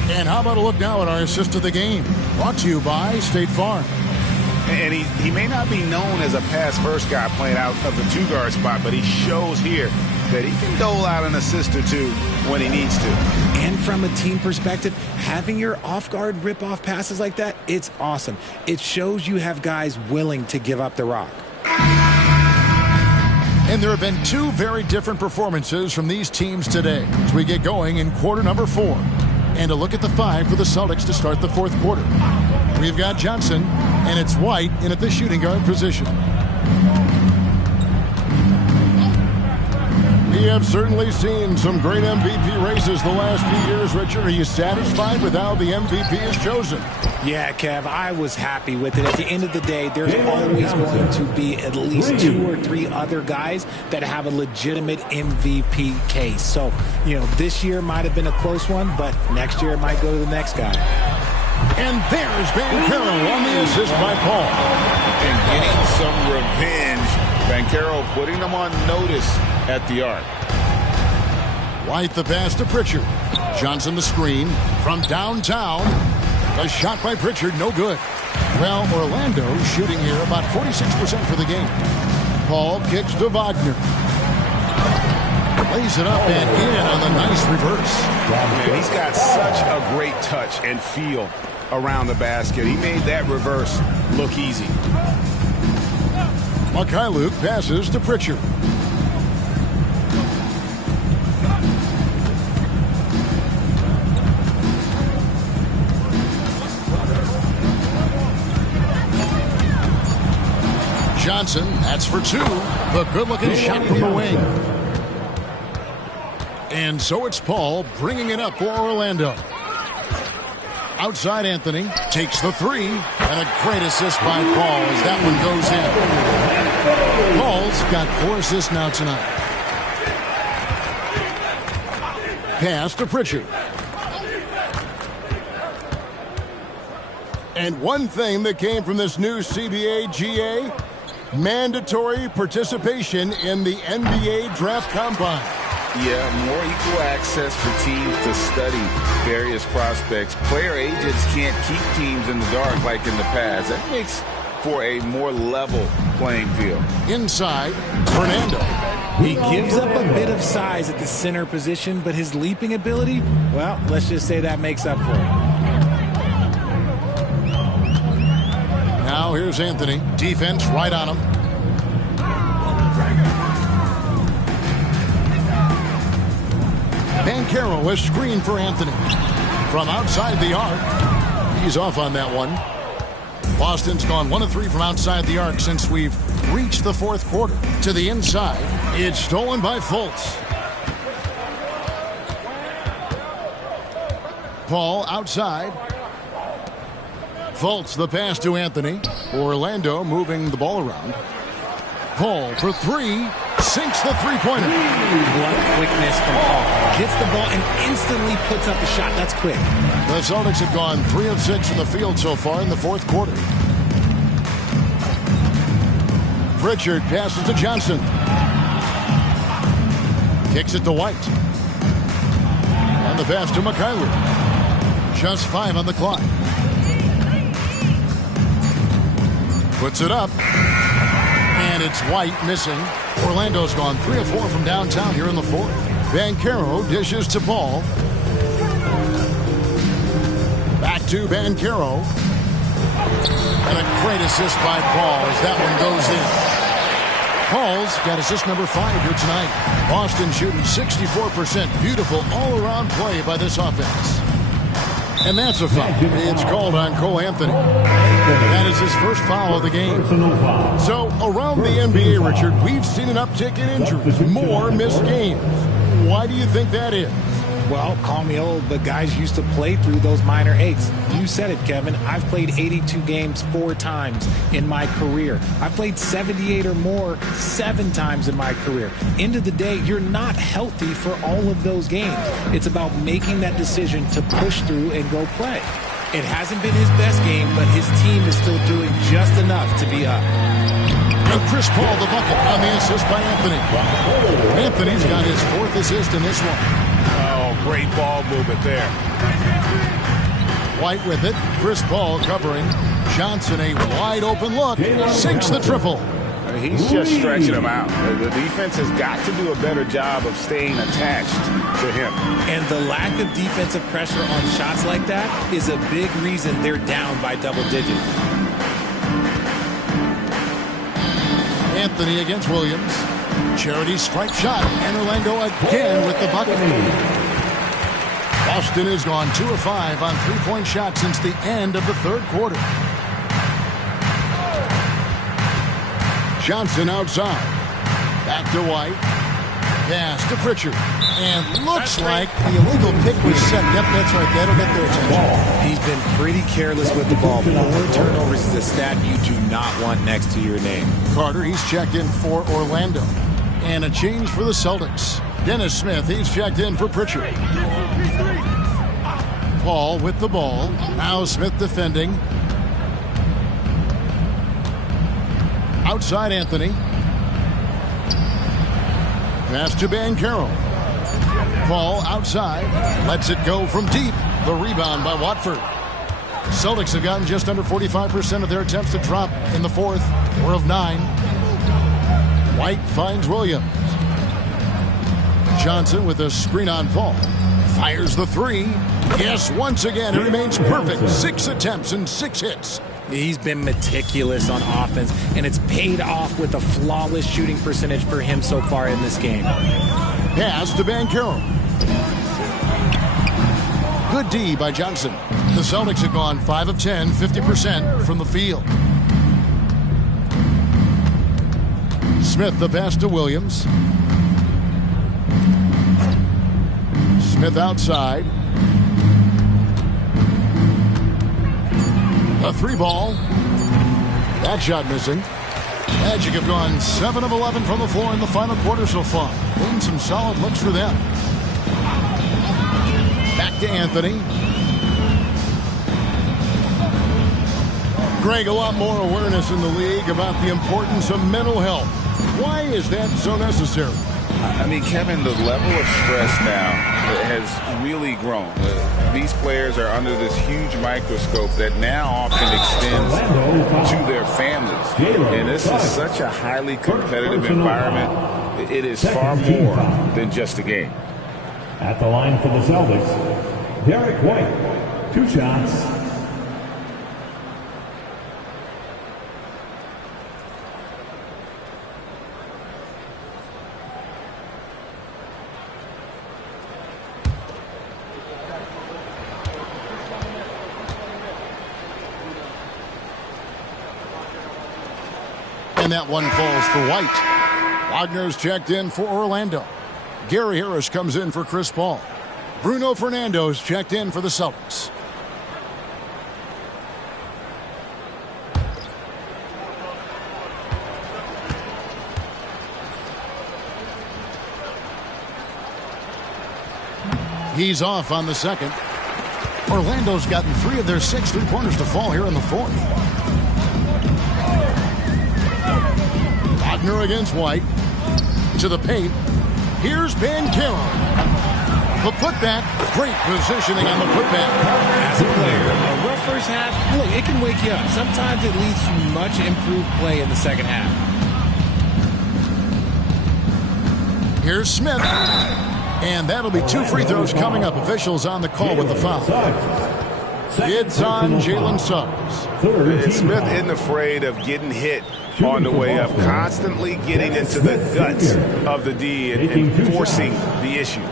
And how about a look now at our assist of the game? Brought to you by State Farm. And he may not be known as a pass-first guy playing out of the two-guard spot, but he shows here that he can dole out an assist or two when he needs to. And from a team perspective, having your off-guard rip-off passes like that, it's awesome. It shows you have guys willing to give up the rock. And there have been two very different performances from these teams today as we get going in quarter number 4. And a look at the 5 for the Celtics to start the fourth quarter. We've got Johnson, and it's White in at the shooting guard position. We have certainly seen some great MVP races the last few years. Richard, are you satisfied with how the MVP is chosen? Yeah, Kev, I was happy with it. At the end of the day, there's always going to be at least 2 or 3 other guys that have a legitimate MVP case. So, this year might have been a close one, but next year it might go to the next guy. And there's Banchero on the assist by Paul. And getting some revenge. Banchero putting them on notice at the arc. White the pass to Pritchard. Johnson the screen from downtown. A shot by Pritchard, no good. Well, Orlando shooting here about 46% for the game. Paul kicks to Wagner. Lays it up and in on the nice reverse. Man, he's got such a great touch and feel around the basket. He made that reverse look easy. Mikhailuk passes to Pritchard. Johnson, that's for 2. The good-looking shot from the wing. And so it's Paul bringing it up for Orlando. Outside Anthony takes the 3. And a great assist by Paul as that one goes in. Paul's got 4 assists now tonight. Pass to Pritchard. And one thing that came from this new CBA GA, mandatory participation in the NBA Draft Combine. Yeah, more equal access for teams to study various prospects. Player agents can't keep teams in the dark like in the past. That makes for a more level playing field. Inside, Fernando. He gives up a bit of size at the center position, but his leaping ability, well, let's just say that makes up for it. Now here's Anthony. Defense right on him. Banchero a screen for Anthony. From outside the arc. He's off on that one. Boston's gone 1 of 3 from outside the arc since we've reached the fourth quarter. To the inside. It's stolen by Fultz. Paul outside. Fultz the pass to Anthony. Orlando moving the ball around. Paul for 3. Sinks the three-pointer. What quickness from Paul. Gets the ball and instantly puts up the shot. That's quick. The Celtics have gone 3 of 6 from the field so far in the fourth quarter. Pritchard passes to Johnson. Kicks it to White. And the pass to Mikhailuk. Just 5 on the clock. Puts it up. And it's White missing. Orlando's gone 3 of 4 from downtown here in the fourth. Banchero dishes to Paul. Back to Banchero. And a great assist by Paul as that one goes in. Paul's got assist number 5 here tonight. Boston shooting 64%. Beautiful all-around play by this offense. And that's a foul. It's called on Cole Anthony. That is his first foul of the game. So around the NBA, Richard, we've seen an uptick in injuries. More missed games. Why do you think that is? Well, call me old, but guys used to play through those minor aches. You said it, Kevin. I've played 82 games 4 times in my career. I played 78 or more 7 times in my career. End of the day, you're not healthy for all of those games. It's about making that decision to push through and go play. It hasn't been his best game, but his team is still doing just enough to be up. And Chris Paul, the bucket on the assist by Anthony. Anthony's got his 4th assist in this one. Great ball movement there. White with it. Chris Paul covering. Johnson, a wide open look. Sinks the triple. He's just stretching him out. The defense has got to do a better job of staying attached to him. And the lack of defensive pressure on shots like that is a big reason they're down by double digits. Anthony against Williams. Charity strike shot. And Orlando again with the bucket. Boston has gone 2 of 5 on 3-point shots since the end of the 3rd quarter. Johnson outside. Back to White. Pass to Pritchard. And looks like the illegal pick was set. Yep, that's right. That'll get their attention. He's been pretty careless with the ball. 4 turnovers is a stat you do not want next to your name. Carter, he's checked in for Orlando. And a change for the Celtics. Dennis Smith, he's checked in for Pritchard. Paul with the ball. Now Smith defending. Outside Anthony. Pass to Banchero. Paul outside. Lets it go from deep. The rebound by Watford. Celtics have gotten just under 45% of their attempts to drop in the 4th. 4 of 9. White finds Williams. Johnson with a screen on Paul. Fires the 3. Yes, once again, it remains perfect. 6 attempts and 6 hits. He's been meticulous on offense, and it's paid off with a flawless shooting percentage for him so far in this game. Pass to Banchero. Good D by Johnson. The Celtics have gone 5 of 10, 50% from the field. Smith the pass to Williams. Smith outside. A 3-ball. That shot missing. Magic have gone 7 of 11 from the floor in the final quarter so far. Been some solid looks for them. Back to Anthony. Greg, a lot more awareness in the league about the importance of mental health. Why is that so necessary? I mean, Kevin, the level of stress now has really grown. These players are under this huge microscope that now often extends to their families. And this is such a highly competitive environment. It is far more than just a game. At the line for the Celtics, Derek White, 2 shots. And that one falls for White. Wagner's checked in for Orlando. Gary Harris comes in for Chris Paul. Bruno Fernando's checked in for the Celtics. He's off on the second. Orlando's gotten 3 of their 6 3-pointers to fall here in the 4th. Wagner against White. To the paint. Here's Banchero. The putback. Great positioning on the putback. As a player, a rough first half, look, it can wake you up. Sometimes it leads to much improved play in the second half. Here's Smith. And that'll be 2 free throws coming up. Officials on the call with the foul. It's on Jalen Suggs. And Smith isn't afraid of getting hit on the way up, constantly getting into the guts of the D and forcing the issue.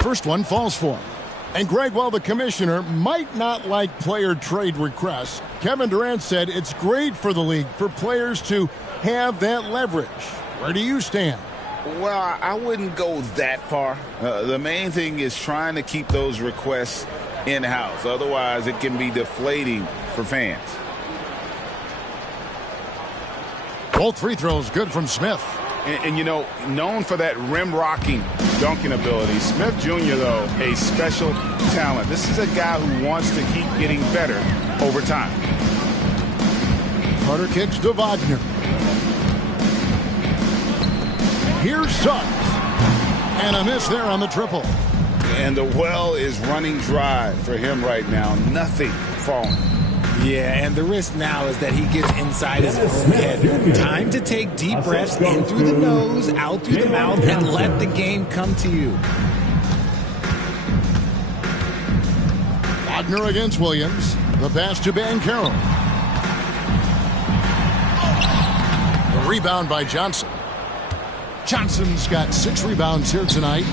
First one falls for him. And Greg, while the commissioner might not like player trade requests, Kevin Durant said it's great for the league for players to have that leverage. Where do you stand? Well, I wouldn't go that far. The main thing is trying to keep those requests in-house. Otherwise, it can be deflating for fans. Both free throws good from Smith. And you know, known for that rim-rocking dunking ability. Smith Jr., though, a special talent. This is a guy who wants to keep getting better over time. Carter kicks to Wagner. Here's Suggs. And a miss there on the triple. And the well is running dry for him right now. Nothing falling. Yeah, and the risk now is that he gets inside his own head. Time to take deep breaths in through the nose, out through the mouth, and let the game come to you. Wagner against Williams. The pass to Banchero. The rebound by Johnson. Johnson's got 6 rebounds here tonight.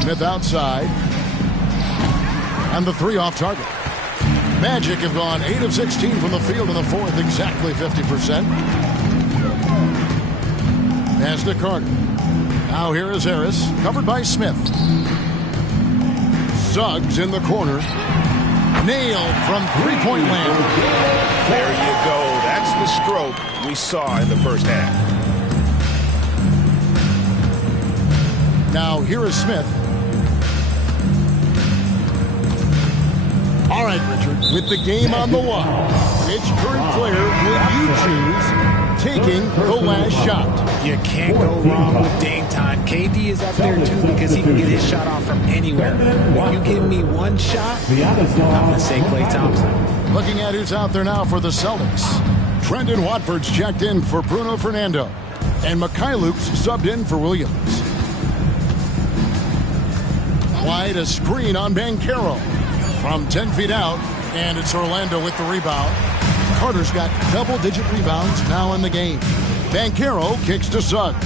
Smith outside. And the 3 off target. Magic have gone 8 of 16 from the field in the fourth, exactly 50%. Pass to Carter. Now here is Harris, covered by Smith. Suggs in the corner. Nailed from three-point land. There you go. That's the stroke we saw in the first half. Now here is Smith. All right, Richard, with the game on the line, which current player will you choose taking the last shot? You can't go wrong with Dame time. KD is up there, too, because he can get his shot off from anywhere. When you give me one shot, I'm going to say Klay Thompson. Looking at who's out there now for the Celtics. Trendon Watford's checked in for Bruno Fernando. And Mikhailuk's subbed in for Williams. Wide a screen on Banchero. From 10 feet out, and it's Orlando with the rebound. Carter's got double-digit rebounds now in the game. Banchero kicks to Suggs.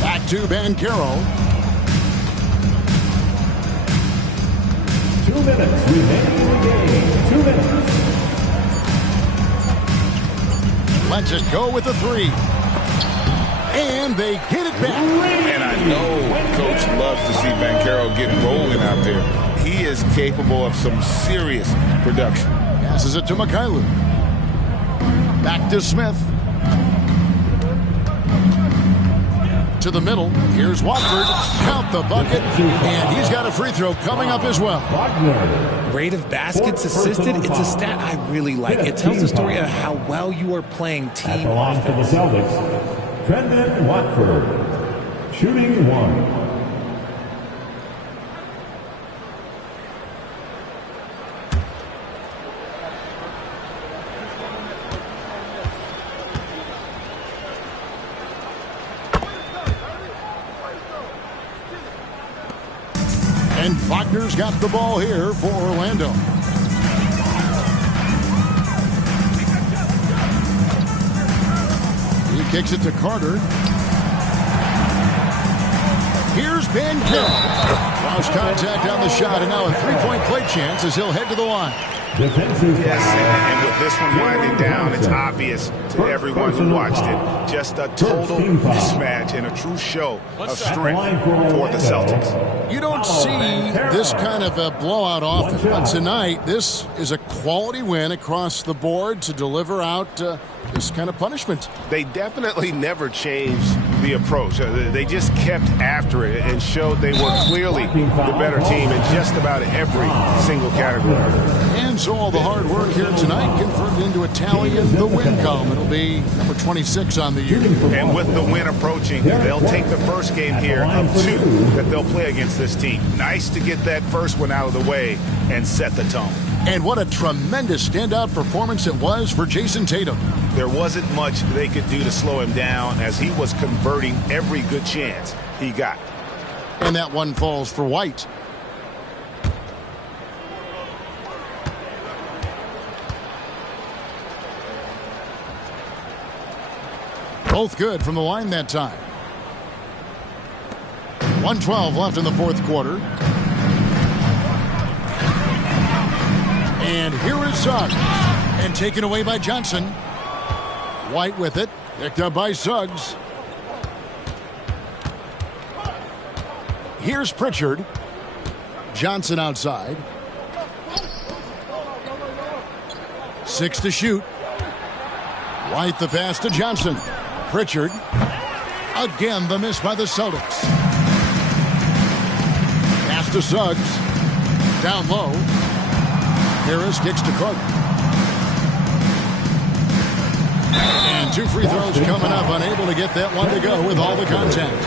Back to Banchero. 2 minutes remaining in the game. 2 minutes. Lets it go with the 3. And they get it back. And I know Coach loves to see Banchero get rolling out there. He is capable of some serious production. Passes it to Mikhailuk. Back to Smith. To the middle. Here's Watford. Count the bucket. And he's got a free throw coming up as well. Rate of baskets assisted. It's a stat I really like. It tells the story of how well you are playing team offense. For the Celtics, Trendon Watford, shooting 1. And Wagner's got the ball here for Orlando. He kicks it to Carter. Here's Banchero. Lost contact on the shot, and now a three-point play chance as he'll head to the line. Yes, and with this one winding down, it's obvious to everyone who watched it. Just a total mismatch and a true show of strength for the Celtics. You don't see this kind of a blowout often, but tonight this is a quality win across the board to deliver out this kind of punishment. They definitely never changed the approach. They just kept after it and showed they were clearly the better team in just about every single category. And so all the hard work here tonight converted into a tally in the win column. It'll be number 26 on the year. And with the win approaching, they'll take the first game here of 2 that they'll play against this team. Nice to get that first one out of the way and set the tone. And what a tremendous standout performance it was for Jason Tatum. There wasn't much they could do to slow him down as he was converting every good chance he got. And that one falls for White. Both good from the line that time. 1:12 left in the fourth quarter. And here is Suggs. And taken away by Johnson. White with it. Picked up by Suggs. Here's Pritchard. Johnson outside. 6 to shoot. White the pass to Johnson. Pritchard. Again the miss by the Celtics. Pass to Suggs. Down low. Harris kicks to Cook. And 2 free throws coming up. Unable to get that one to go with all the contact.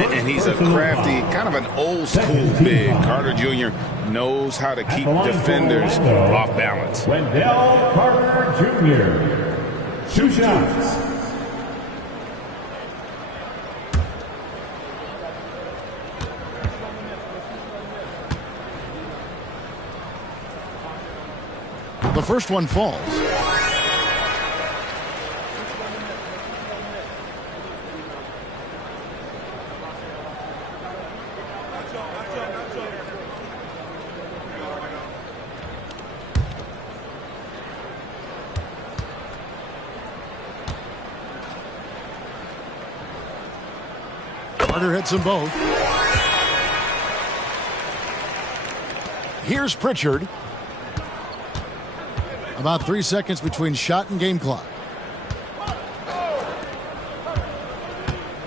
And he's a crafty, kind of an old school big. Carter Jr. knows how to keep defenders off balance. Wendell Carter Jr. 2 shots. The first one falls. Carter hits them both. Here's Pritchard. About 3 seconds between shot and game clock.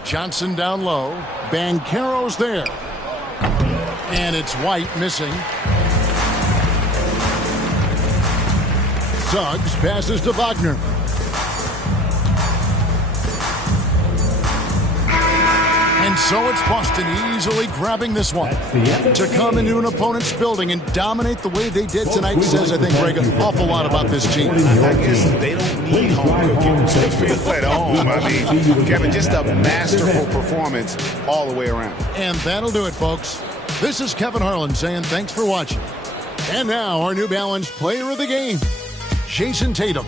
Johnson down low. Banchero's there. And it's White missing. Suggs passes to Wagner. And so it's Boston easily grabbing this one. To come into an opponent's building and dominate the way they did tonight says, I think, Greg, an awful lot about this team. I guess they don't need home cooking to feel at home. I mean, Kevin, just a masterful performance all the way around. And that'll do it, folks. This is Kevin Harlan saying thanks for watching. And now our New Balance player of the game, Jason Tatum.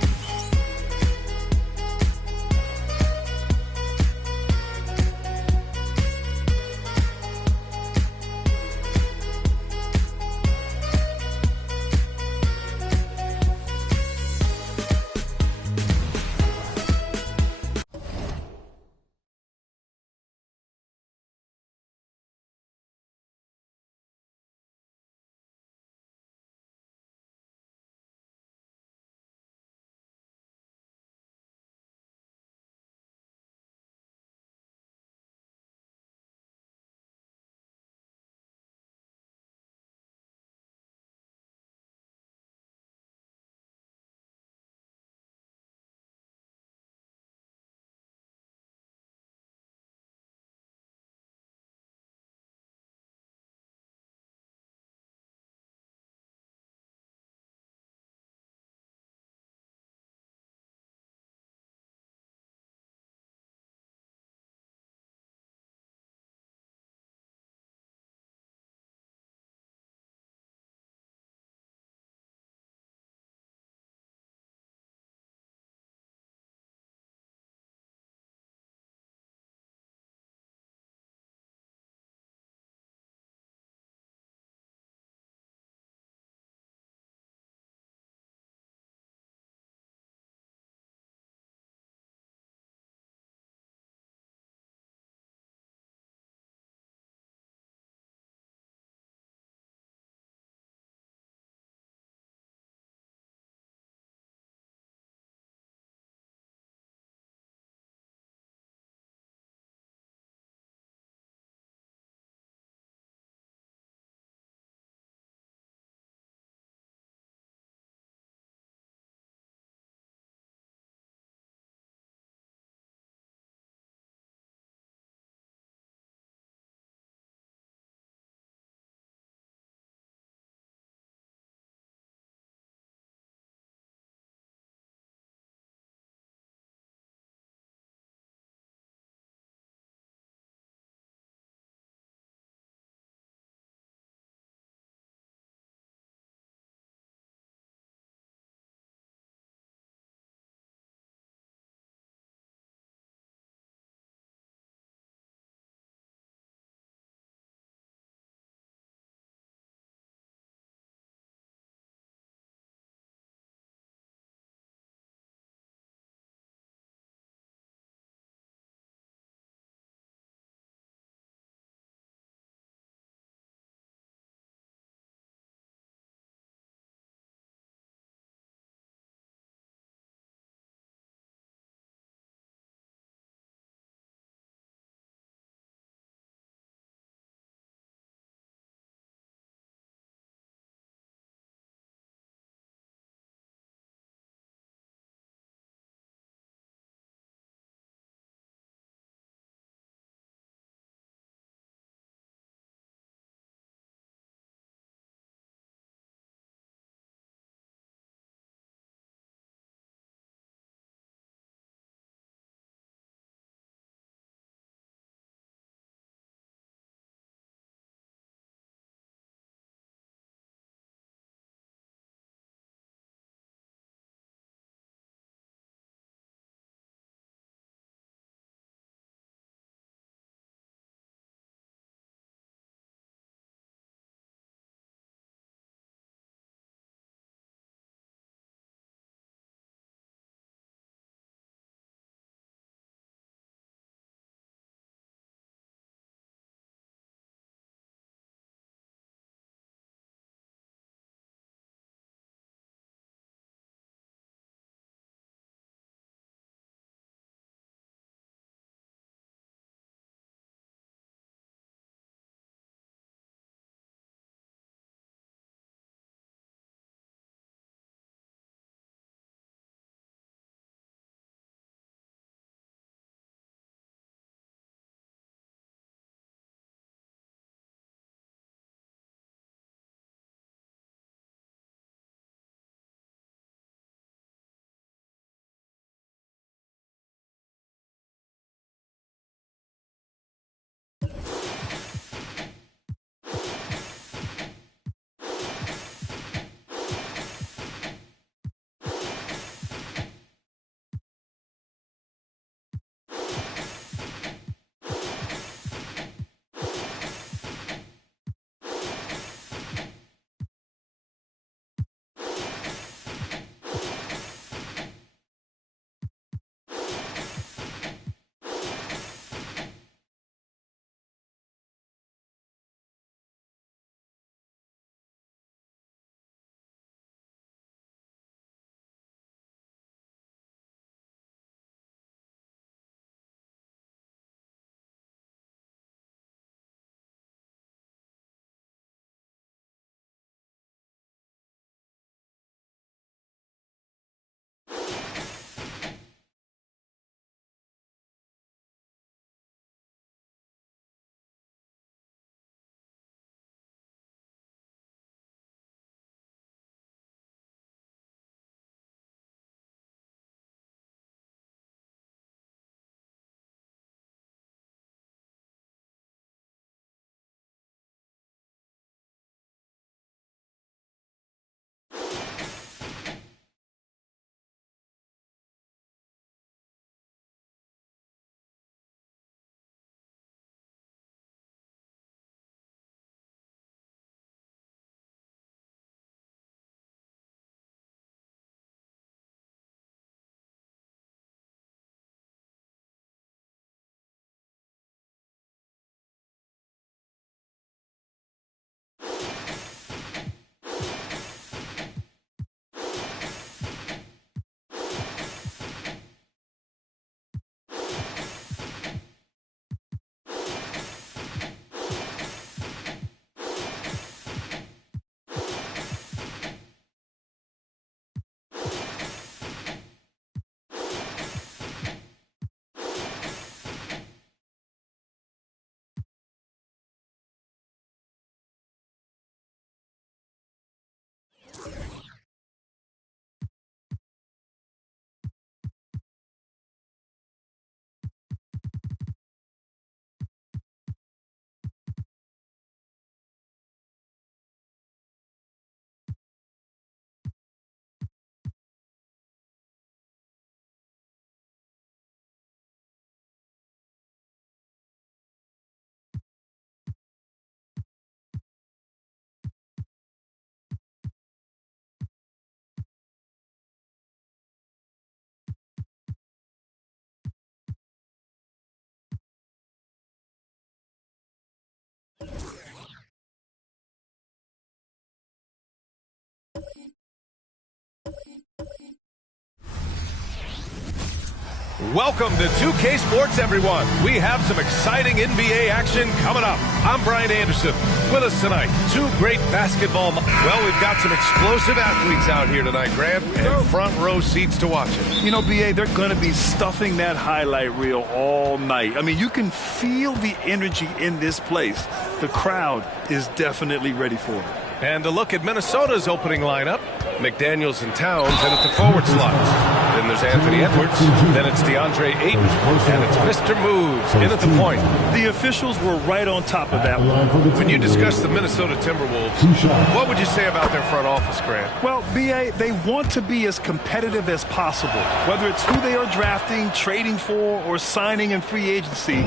Welcome to 2K Sports, everyone. We have some exciting NBA action coming up. I'm Brian Anderson. With us tonight, two great basketball. Well, we've got some explosive athletes out here tonight, Grant, and front row seats to watch it. You know, B.A., they're going to be stuffing that highlight reel all night. I mean, you can feel the energy in this place. The crowd is definitely ready for it. And a look at Minnesota's opening lineup. McDaniels and Towns in at the forward slots. Then there's Anthony Edwards. Then it's DeAndre Ayton. And it's Mr. Moves in at the point. The officials were right on top of that one. When you discuss the Minnesota Timberwolves, what would you say about their front office, Grant? Well, B.A., they want to be as competitive as possible. Whether it's who they are drafting, trading for, or signing in free agency,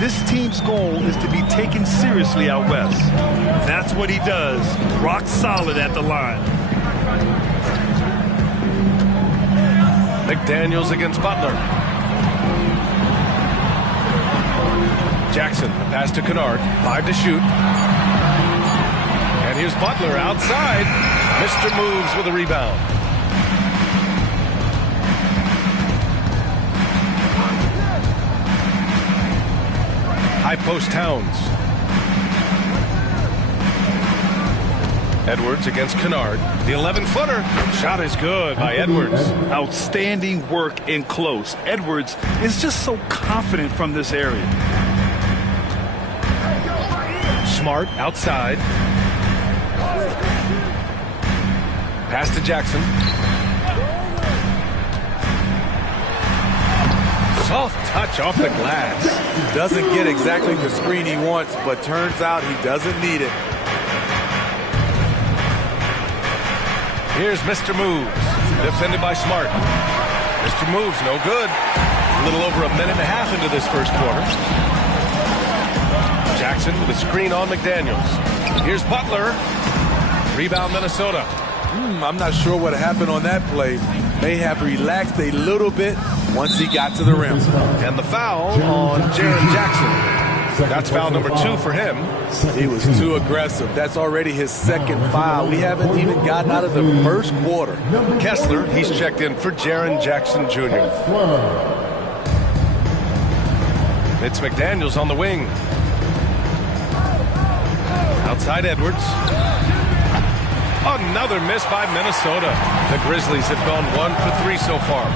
this team's goal is to be taken seriously out west. That's what he does. Rock solid at the line. McDaniels against Butler. Jackson, the pass to Kennard. 5 to shoot. And here's Butler outside. Mr. Moves with a rebound. High post Towns. Edwards against Kennard. The 11-footer. Shot is good by Edwards. Outstanding work in close. Edwards is just so confident from this area. Smart outside. Pass to Jackson. Soft touch off the glass. Doesn't get exactly the screen he wants, but turns out he doesn't need it. Here's Mr. Moves, defended by Smart. Mr. Moves, no good. A little over a minute and a half into this first quarter. Jackson with a screen on McDaniels. Here's Butler. Rebound, Minnesota. I'm not sure what happened on that play. May have relaxed a little bit once he got to the rim. And the foul on Jaren Jackson. That's foul number 2 for him. He was too aggressive. That's already his second foul. We haven't even gotten out of the first quarter. Kessler, he's checked in for Jaren Jackson Jr. It's McDaniels on the wing. Outside Edwards. Another miss by Minnesota. The Grizzlies have gone 1 for 3 so far.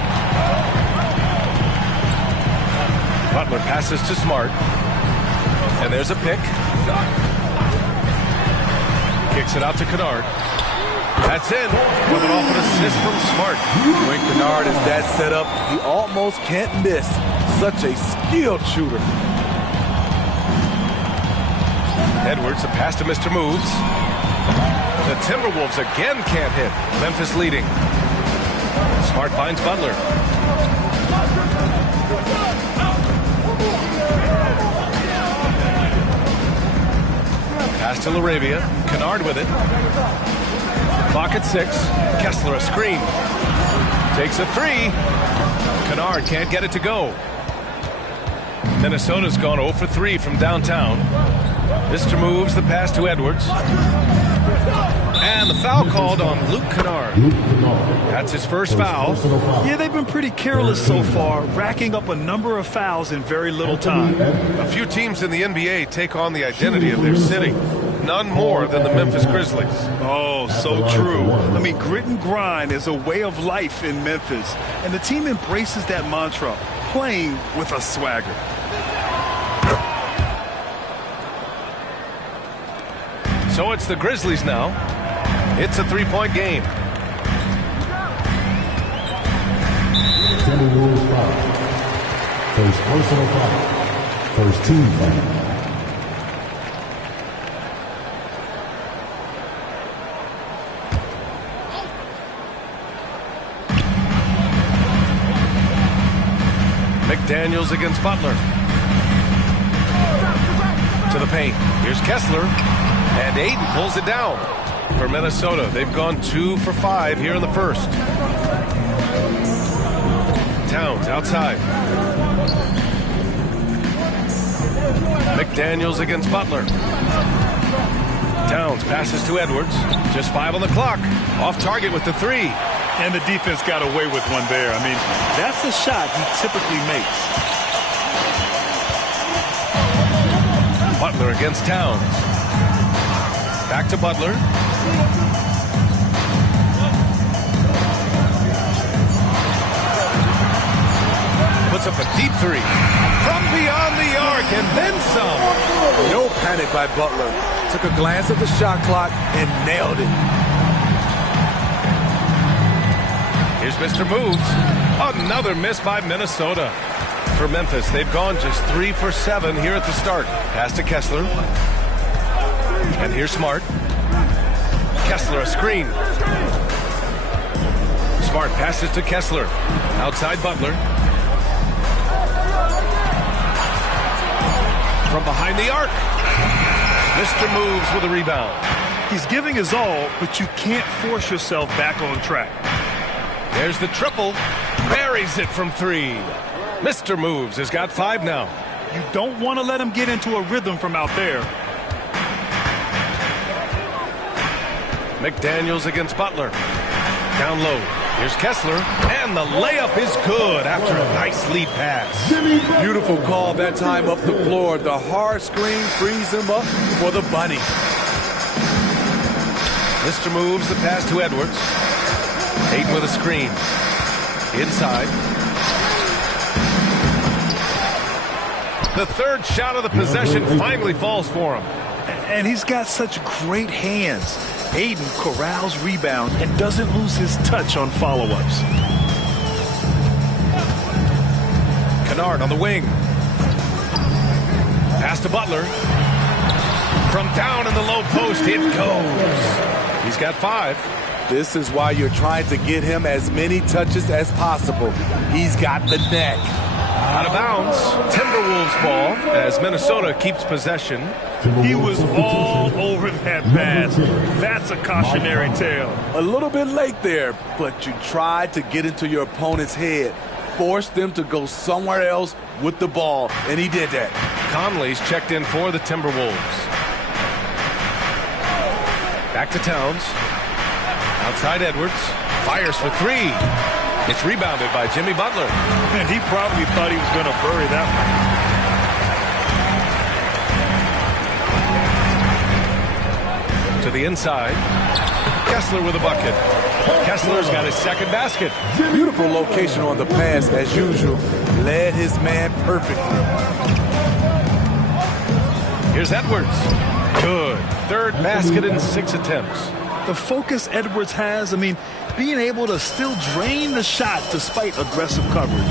Butler passes to Smart. And there's a pick. Kicks it out to Kennard. That's in. Coming off an assist from Smart. When Kennard is that set up, he almost can't miss. Such a skilled shooter. Edwards, a pass to Mr. Moves. The Timberwolves again can't hit. Memphis leading. Smart finds Butler. Pass to LaRavia. Kennard with it. Clock at 6. Kessler a screen. Takes a 3. Kennard can't get it to go. Minnesota's gone 0 for 3 from downtown. Mr. Moves the pass to Edwards. And the foul called on Luke Kennard. That's his first foul. Yeah, they've been pretty careless so far, racking up a number of fouls in very little time. A few teams in the NBA take on the identity of their city. None more than the Memphis Grizzlies. Oh, so true. I mean, grit and grind is a way of life in Memphis. And the team embraces that mantra, playing with a swagger. So it's the Grizzlies now. It's a 3-point game. Timberwolves foul. First personal foul. First team foul. McDaniels against Butler. To the paint. Here's Kessler. And Ayton pulls it down. For Minnesota, they've gone 2 for 5 here in the first. Towns outside. McDaniels against Butler. Towns passes to Edwards. Just 5 on the clock. Off target with the 3. And the defense got away with one there. I mean, that's the shot he typically makes. Butler against Towns. Back to Butler. Puts up a deep three from beyond the arc and then some. No panic by Butler. Took a glance at the shot clock and nailed it. Here's Mr. Moves. Another miss by Minnesota. For Memphis, they've gone just 3 for 7 here at the start. Pass to Kessler. And here's Smart. Kessler a screen. Smart passes to Kessler. Outside Butler. From behind the arc. Mr. Moves with a rebound. He's giving his all, but you can't force yourself back on track. There's the triple. Buries it from 3. Mr. Moves has got 5 now. You don't want to let him get into a rhythm from out there. McDaniels against Butler. Down low. Here's Kessler. And the layup is good after a nice lead pass. Beautiful call that time up the floor. The hard screen frees him up for the bunny. Mr. Moves the pass to Edwards. Ayton with a screen. Inside. The third shot of the possession finally falls for him. And he's got such great hands. Ayton corrals rebounds and doesn't lose his touch on follow-ups. Kennard on the wing. Pass to Butler. From down in the low post, it goes. He's got 5. This is why you're trying to get him as many touches as possible. He's got the neck. Out of bounds. Timberwolves ball as Minnesota keeps possession. He was all over that pass. That's a cautionary tale. A little bit late there, but you tried to get into your opponent's head. Force them to go somewhere else with the ball, and he did that. Conley's checked in for the Timberwolves. Back to Towns. Outside Edwards. Fires for 3. It's rebounded by Jimmy Butler. And he probably thought he was going to bury that one. To the inside. Kessler with a bucket. Kessler's got his second basket. Beautiful location on the pass as usual. Led his man perfectly. Here's Edwards. Good. Third basket in 6 attempts. The focus Edwards has, I mean, being able to still drain the shot despite aggressive coverage.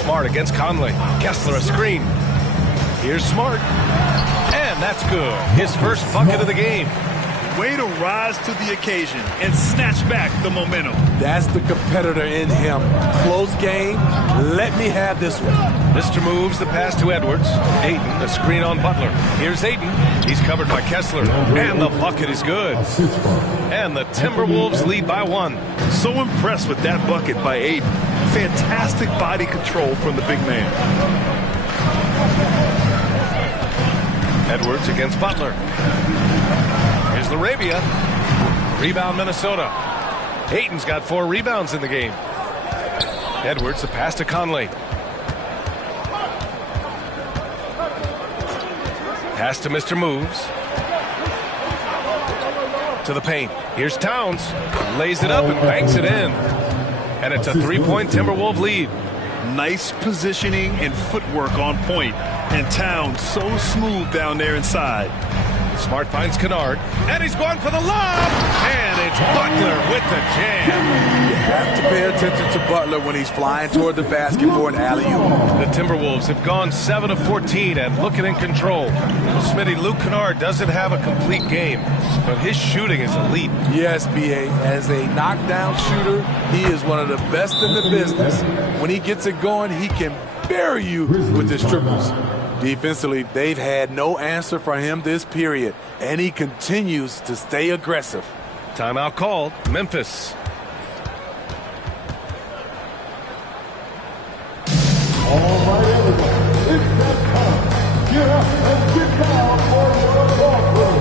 Smart against Conley. Kessler a screen. Here's Smart. And that's good. His first bucket of the game. Way to rise to the occasion and snatch back the momentum. That's the competitor in him. Close game. Let me have this one. Mr. Moves the pass to Edwards. Ayton, a screen on Butler. Here's Ayton. He's covered by Kessler. And the bucket is good. And the Timberwolves lead by 1. So impressed with that bucket by Ayton. Fantastic body control from the big man. Edwards against Butler. Here's Larabia. Rebound Minnesota. Ayton's got 4 rebounds in the game. Edwards, the pass to Conley. Pass to Mr. Moves. To the paint. Here's Towns. Lays it up and banks it in. And it's a 3-point Timberwolves lead. Nice positioning and footwork on point. And Towns so smooth down there inside. Smart finds Kennard. And he's going for the lob. And it's Butler with the jam. You have to pay attention to Butler when he's flying toward the basket for an alley-oop. The Timberwolves have gone 7 of 14 and looking in control. Smitty, Luke Kennard doesn't have a complete game, but his shooting is elite. Yes, B.A. As a knockdown shooter, he is one of the best in the business. When he gets it going, he can bury you with his triples. Defensively, they've had no answer for him this period, and he continues to stay aggressive. Timeout called. Memphis. All right, everyone. It's that time. Get up and get down for your ball play.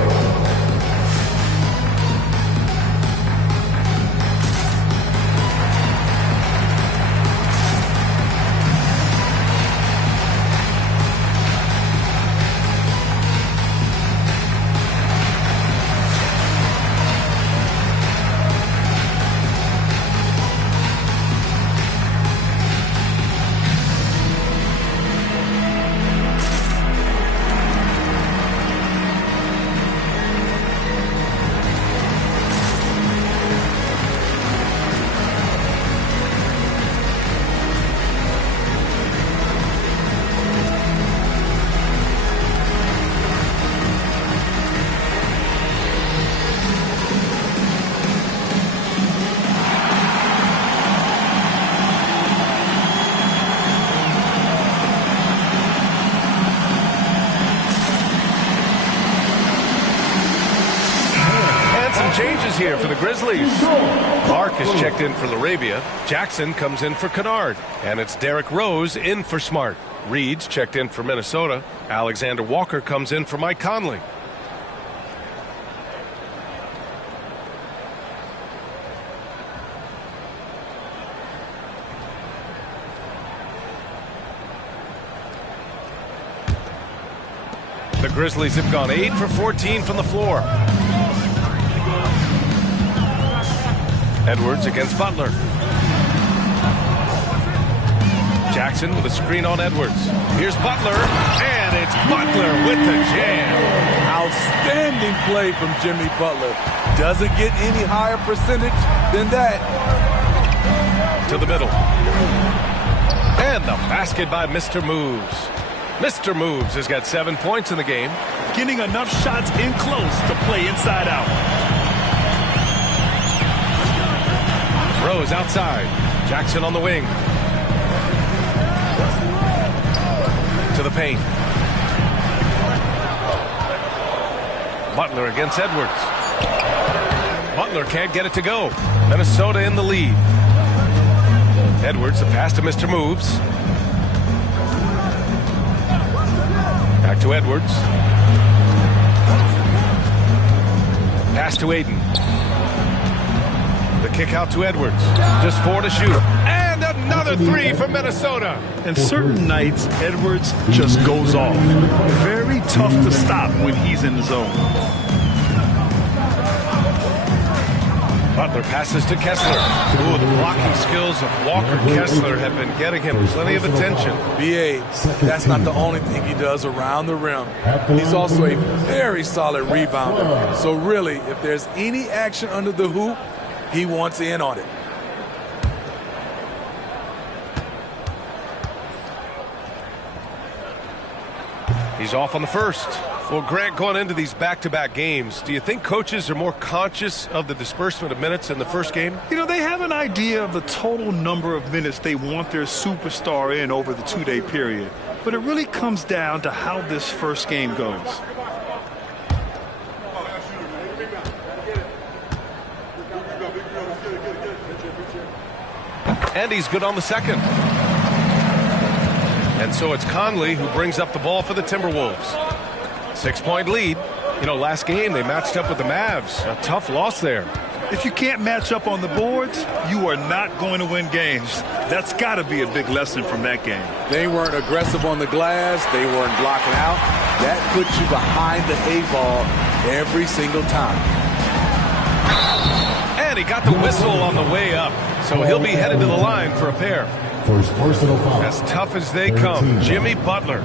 here for the Grizzlies. Clark is checked in for Laravia. Jackson comes in for Kennard. And it's Derrick Rose in for Smart. Reed's checked in for Minnesota. Alexander Walker comes in for Mike Conley. The Grizzlies have gone 8 for 14 from the floor. Edwards against Butler. Jackson with a screen on Edwards. Here's Butler, and it's Butler with the jam. Outstanding play from Jimmy Butler. Doesn't get any higher percentage than that. To the middle. And the basket by Mr. Moves. Mr. Moves has got 7 points in the game. Getting enough shots in close to play inside out. Rose outside. Jackson on the wing. To the paint. Butler against Edwards. Butler can't get it to go. Minnesota in the lead. Edwards, the pass to Mr. Moves. Back to Edwards. Pass to Aiden. The kick out to Edwards. Just 4 to shoot. And another 3 for Minnesota. And certain nights, Edwards just goes off. Very tough to stop when he's in the zone. Butler passes to Kessler. Ooh, the blocking skills of Walker Kessler have been getting him plenty of attention. B.A., that's not the only thing he does around the rim. He's also a very solid rebounder. So really, if there's any action under the hoop, he wants in on it. He's off on the first. Well, Grant, going into these back-to-back games, do you think coaches are more conscious of the disbursement of minutes in the first game? You know, they have an idea of the total number of minutes they want their superstar in over the 2-day period. But it really comes down to how this first game goes. And he's good on the second. And so it's Conley who brings up the ball for the Timberwolves. 6-point lead. You know, last game they matched up with the Mavs. A tough loss there. If you can't match up on the boards, you are not going to win games. That's got to be a big lesson from that game. They weren't aggressive on the glass. They weren't blocking out. That puts you behind the 8-ball every single time. And he got the whistle on the way up. So he'll be headed to the line for a pair. First personal foul. As tough as they come, Jimmy Butler.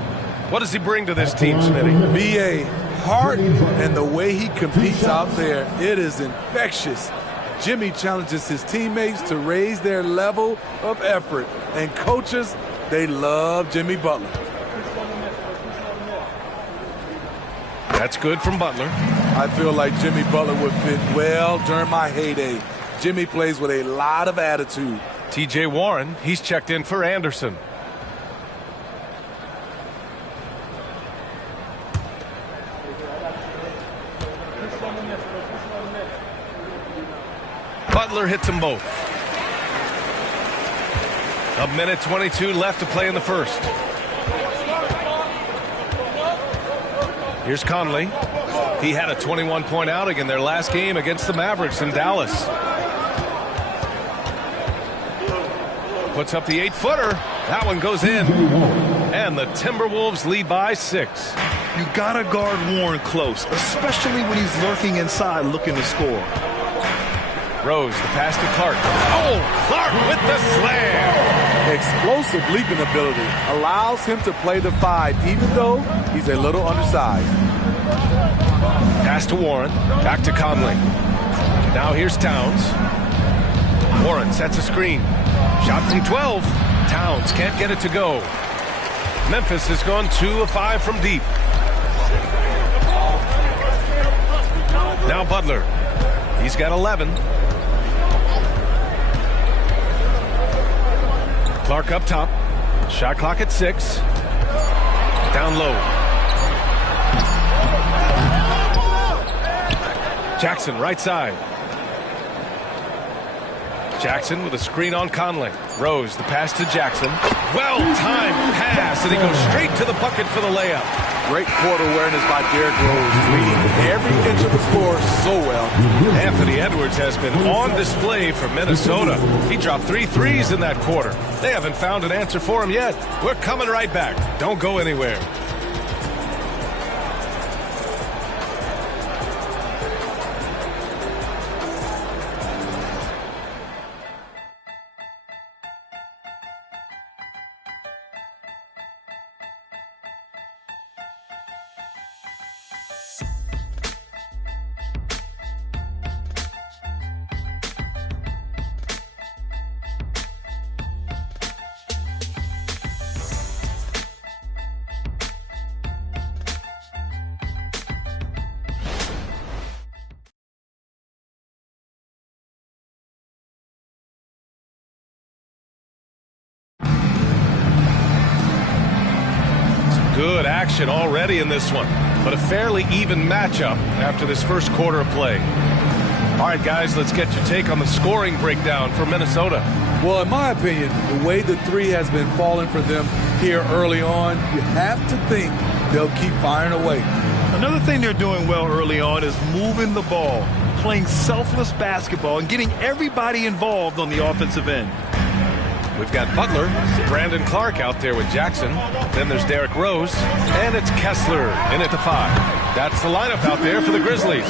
What does he bring to this team, Smitty? B.A. heart and the way he competes out there, it is infectious. Jimmy challenges his teammates to raise their level of effort. And coaches, they love Jimmy Butler. That's good from Butler. I feel like Jimmy Butler would fit well during my heyday. Jimmy plays with a lot of attitude. T.J. Warren, he's checked in for Anderson. Butler hits them both. 1:22 left to play in the first. Here's Conley. He had a 21-point outing in their last game against the Mavericks in Dallas. Puts up the 8-footer. That one goes in. And the Timberwolves lead by 6. You gotta guard Warren close, especially when he's lurking inside looking to score. Rose, the pass to Clark. Oh, Clark with the slam. Explosive leaping ability allows him to play the 5, even though he's a little undersized. Pass to Warren. Back to Conley. Now here's Towns. Warren sets a screen. Shot from 12. Towns can't get it to go. Memphis has gone 2 of 5 from deep. Now Butler. He's got 11. Clark up top. Shot clock at 6. Down low. Jackson right side. Jackson with a screen on Conley. Rose, the pass to Jackson. Well-timed pass, and he goes straight to the bucket for the layup. Great court awareness by Derrick Rose, reading every inch of the floor so well. Anthony Edwards has been on display for Minnesota. He dropped 3 threes in that quarter. They haven't found an answer for him yet. We're coming right back. Don't go anywhere. Good action already in this one, but a fairly even matchup after this first quarter of play. All right, guys, let's get your take on the scoring breakdown for Minnesota. Well, in my opinion, the way the three has been falling for them here early on, you have to think they'll keep firing away. Another thing they're doing well early on is moving the ball, playing selfless basketball, and getting everybody involved on the offensive end. We've got Butler, Brandon Clark out there with Jackson. Then there's Derrick Rose, and it's Kessler in at the 5. That's the lineup out there for the Grizzlies.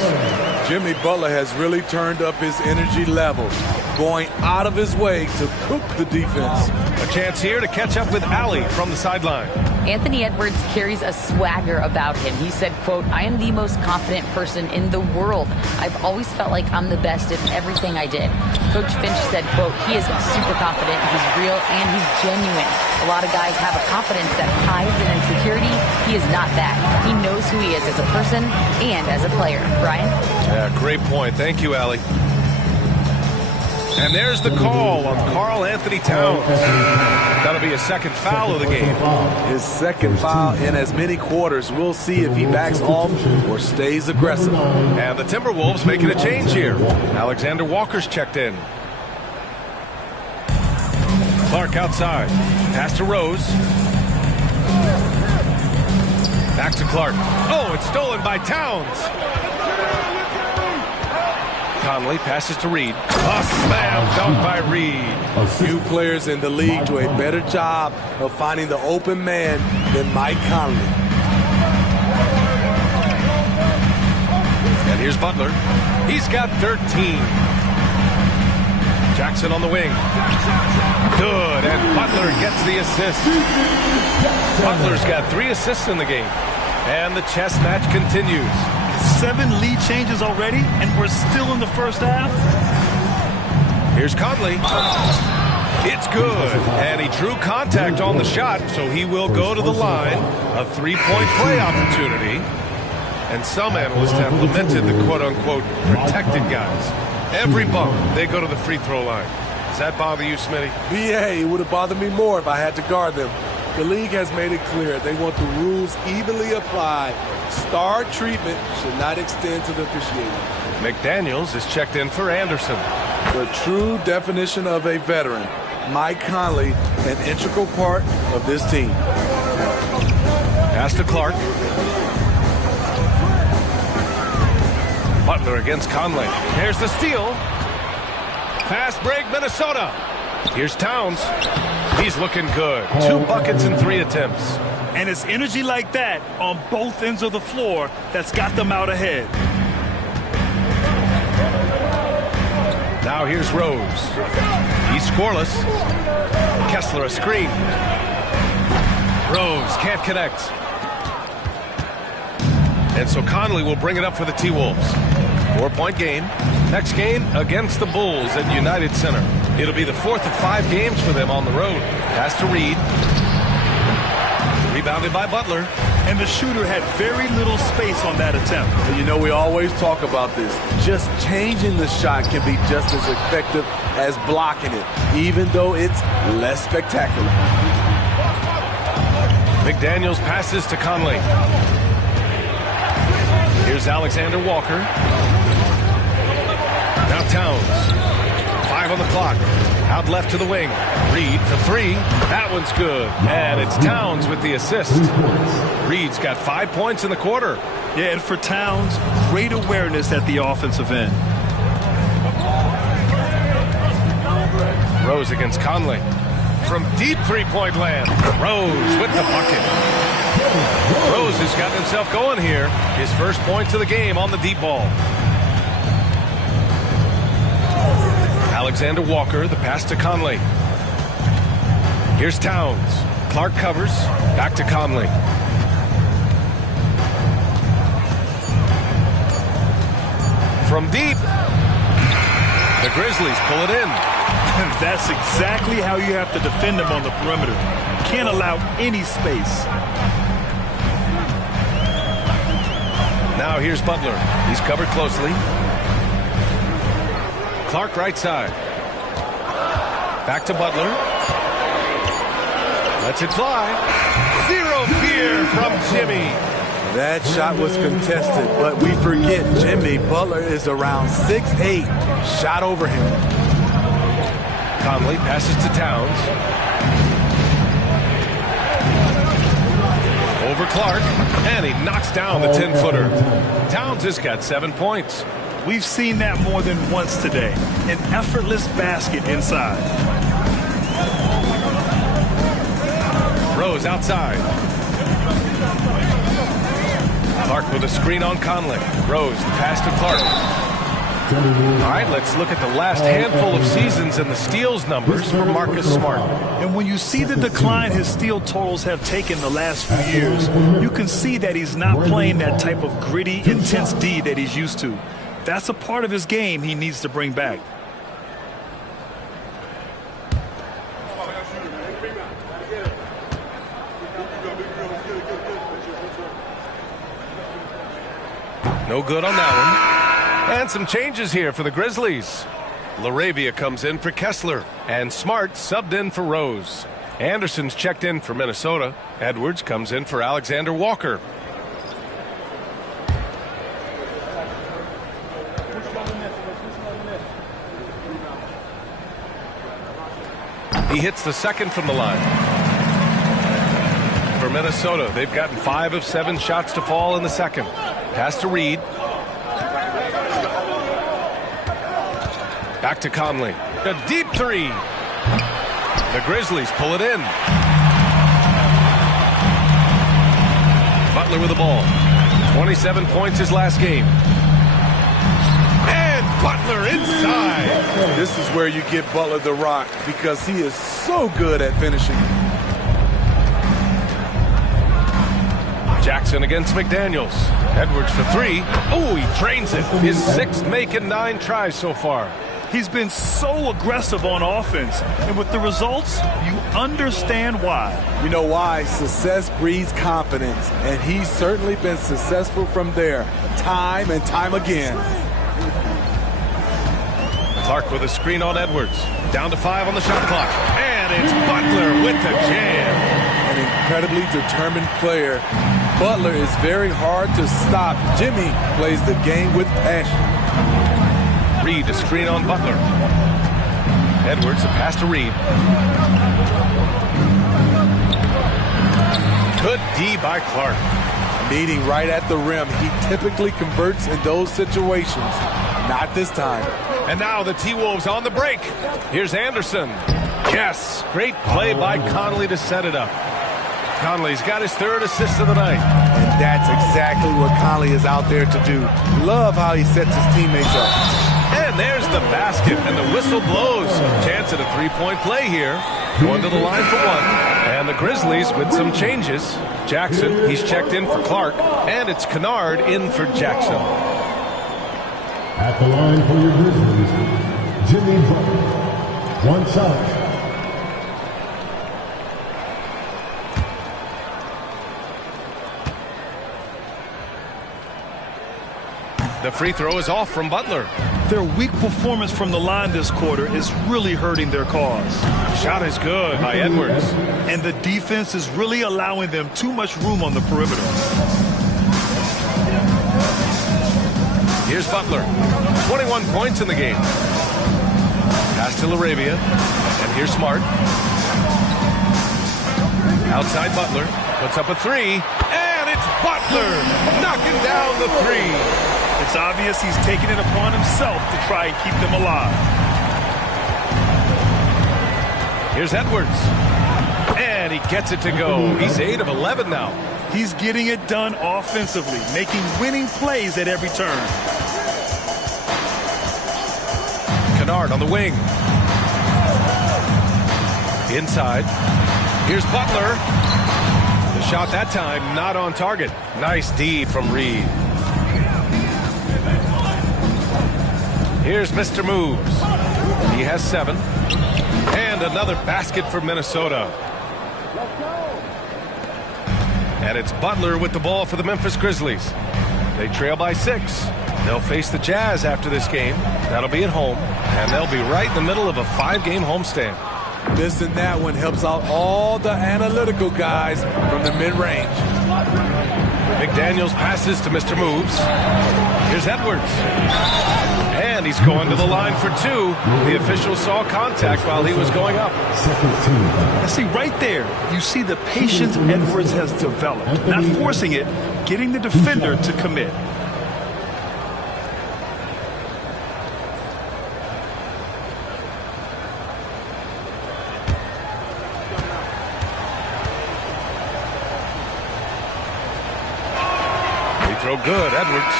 Jimmy Butler has really turned up his energy level, going out of his way to cook the defense. A chance here to catch up with Allie from the sideline. Anthony Edwards carries a swagger about him. He said, quote, "I am the most confident person in the world. I've always felt like I'm the best at everything I did." Coach Finch said, quote, "He is super confident, he's real, and he's genuine. A lot of guys have a confidence that hides an insecurity. He is not that. He knows who he is as a person and as a player." Brian? Yeah, great point. Thank you, Allie. And there's the call on Karl Anthony Towns. That'll be a second foul of the game. His second foul in as many quarters. We'll see if he backs off or stays aggressive. And the Timberwolves making a change here. Alexander Walker's checked in. Clark outside. Pass to Rose. Back to Clark. Oh, it's stolen by Towns. Conley passes to Reed. A slam dunk by Reed. Few players in the league do a better job of finding the open man than Mike Conley. And here's Butler. He's got 13. Jackson on the wing. Good, and Butler gets the assist. Butler's got 3 assists in the game. And the chess match continues. 7 lead changes already, and we're still in the first half. Here's Conley. It's good, and he drew contact on the shot, so he will go to the line. A 3-point play opportunity. And some analysts have lamented the quote-unquote protected guys. Every bump, they go to the free throw line. Does that bother you, Smitty? BA, it would have bothered me more if I had to guard them. The league has made it clear they want the rules evenly applied. Star treatment should not extend to the officiating. McDaniels is checked in for Anderson. The true definition of a veteran. Mike Conley, an integral part of this team. Pass to Clark. Butler against Conley. There's the steal. Fast break, Minnesota. Here's Towns. He's looking good. 2 buckets in 3 attempts. And it's energy like that on both ends of the floor that's got them out ahead. Now here's Rose. He's scoreless. Kessler a screen. Rose can't connect. And so Conley will bring it up for the T-Wolves. 4-point game. Next game against the Bulls at United Center. It'll be the 4th of 5 games for them on the road. Pass to Reed. Rebounded by Butler. And the shooter had very little space on that attempt. And you know, we always talk about this. Just changing the shot can be just as effective as blocking it, even though it's less spectacular. McDaniels passes to Conley. Here's Alexander Walker. Now Towns. 5 on the clock. Out left to the wing. Reed for 3. That one's good. And it's Towns with the assist. Reed's got 5 points in the quarter. Yeah, and for Towns, great awareness at the offensive end. Rose against Conley. From deep three-point land. Rose with the bucket. Rose has gotten himself going here. His first points of the game on the deep ball. Alexander Walker, the pass to Conley. Here's Towns. Clark covers. Back to Conley. From deep. The Grizzlies pull it in. That's exactly how you have to defend them on the perimeter. Can't allow any space. Now here's Butler. He's covered closely. Clark right side. Back to Butler. Lets it fly. Zero fear from Jimmy. That shot was contested, but we forget Jimmy Butler is around 6'8". Shot over him. Conley passes to Towns. Over Clark, and he knocks down the 10-footer. Towns has got 7 points. We've seen that more than once today. An effortless basket inside. Rose outside. Clark with a screen on Conley. Rose, the pass to Clark. All right, let's look at the last handful of seasons and the steals numbers for Marcus Smart. And when you see the decline his steal totals have taken the last few years, you can see that he's not playing that type of gritty, intense D that he's used to. That's a part of his game he needs to bring back. No good on that one. And some changes here for the Grizzlies. LaRavia comes in for Kessler, and Smart subbed in for Rose. Anderson's checked in for Minnesota. Edwards comes in for Alexander Walker. He hits the second from the line. For Minnesota, they've gotten 5 of 7 shots to fall in the second. Pass to Reed. Back to Conley. A deep 3. The Grizzlies pull it in. Butler with the ball. 27 points his last game. And Butler inside. This is where you get Butler the rock because he is so good at finishing. Jackson against McDaniels. Edwards for 3. Oh, he trains it. His 6th make in 9 tries so far. He's been so aggressive on offense, and with the results, you understand why. You know why? Success breeds confidence, and he's certainly been successful from there, time and time again. Clark with a screen on Edwards. Down to 5 on the shot clock. And it's Butler with the jam. An incredibly determined player. Butler is very hard to stop. Jimmy plays the game with passion. Reed, a screen on Butler. Edwards, a pass to Reed. Good D by Clark. Meeting right at the rim. He typically converts in those situations. Not this time. And now the T-Wolves on the break. Here's Anderson. Yes, great play by Conley to set it up. Conley's got his 3rd assist of the night. And that's exactly what Conley is out there to do. Love how he sets his teammates up. And there's the basket, and the whistle blows. Chance at a 3-point play here. Going to the line for 1. And the Grizzlies with some changes. Jackson, he's checked in for Clark. And it's Kennard in for Jackson. At the line for your Grizzlies, Jimmy Butler. 1 shot. The free throw is off from Butler. Their weak performance from the line this quarter is really hurting their cause. Shot is good by Edwards. And the defense is really allowing them too much room on the perimeter. Here's Butler. 21 points in the game. Pass to LaRavia. And here's Smart. Outside Butler. Puts up a three. And it's Butler knocking down the three. It's obvious he's taking it upon himself to try and keep them alive. Here's Edwards. And he gets it to go. He's 8 of 11 now. He's getting it done offensively, making winning plays at every turn. Kennard on the wing. Inside. Here's Butler. The shot that time not on target. Nice D from Reed. Here's Mr. Moves. He has 7. And another basket for Minnesota. And it's Butler with the ball for the Memphis Grizzlies. They trail by 6. They'll face the Jazz after this game. That'll be at home. And they'll be right in the middle of a 5-game homestand. This and that one helps out all the analytical guys from the mid-range. McDaniels passes to Mr. Moves. Here's Edwards. And he's going to the line for 2. The official saw contact while he was going up. See, right there, you see the patience Edwards has developed. Not forcing it, getting the defender to commit. Throw good, Edwards.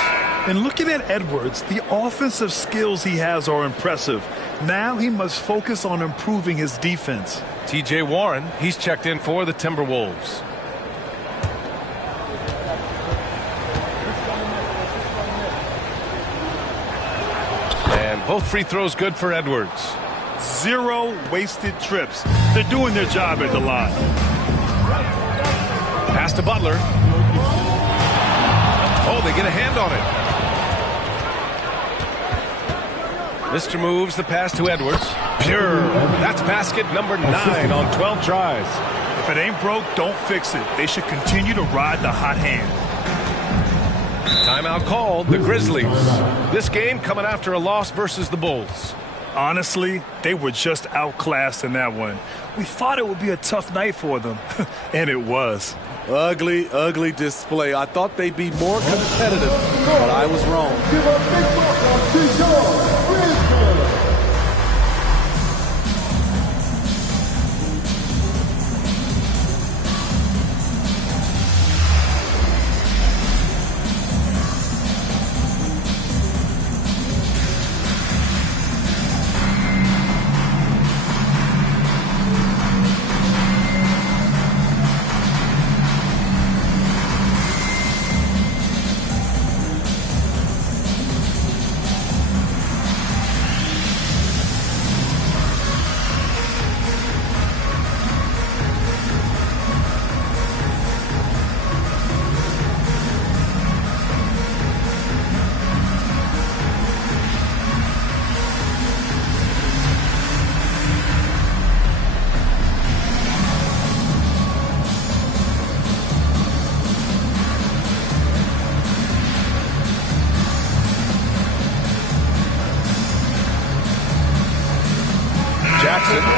And looking at Edwards, the offensive skills he has are impressive. Now he must focus on improving his defense. T.J. Warren, he's checked in for the Timberwolves. And both free throws good for Edwards. 0 wasted trips. They're doing their job at the line. Pass to Butler. Oh, they get a hand on it. Mr. Moves the pass to Edwards. Pure. That's basket number 9 on 12 tries. If it ain't broke, don't fix it. They should continue to ride the hot hand. Timeout called, the Grizzlies. This game coming after a loss versus the Bulls. Honestly, they were just outclassed in that one. We thought it would be a tough night for them, and it was. Ugly, ugly display. I thought they'd be more competitive, but I was wrong. Give a big welcome to your Grizzlies.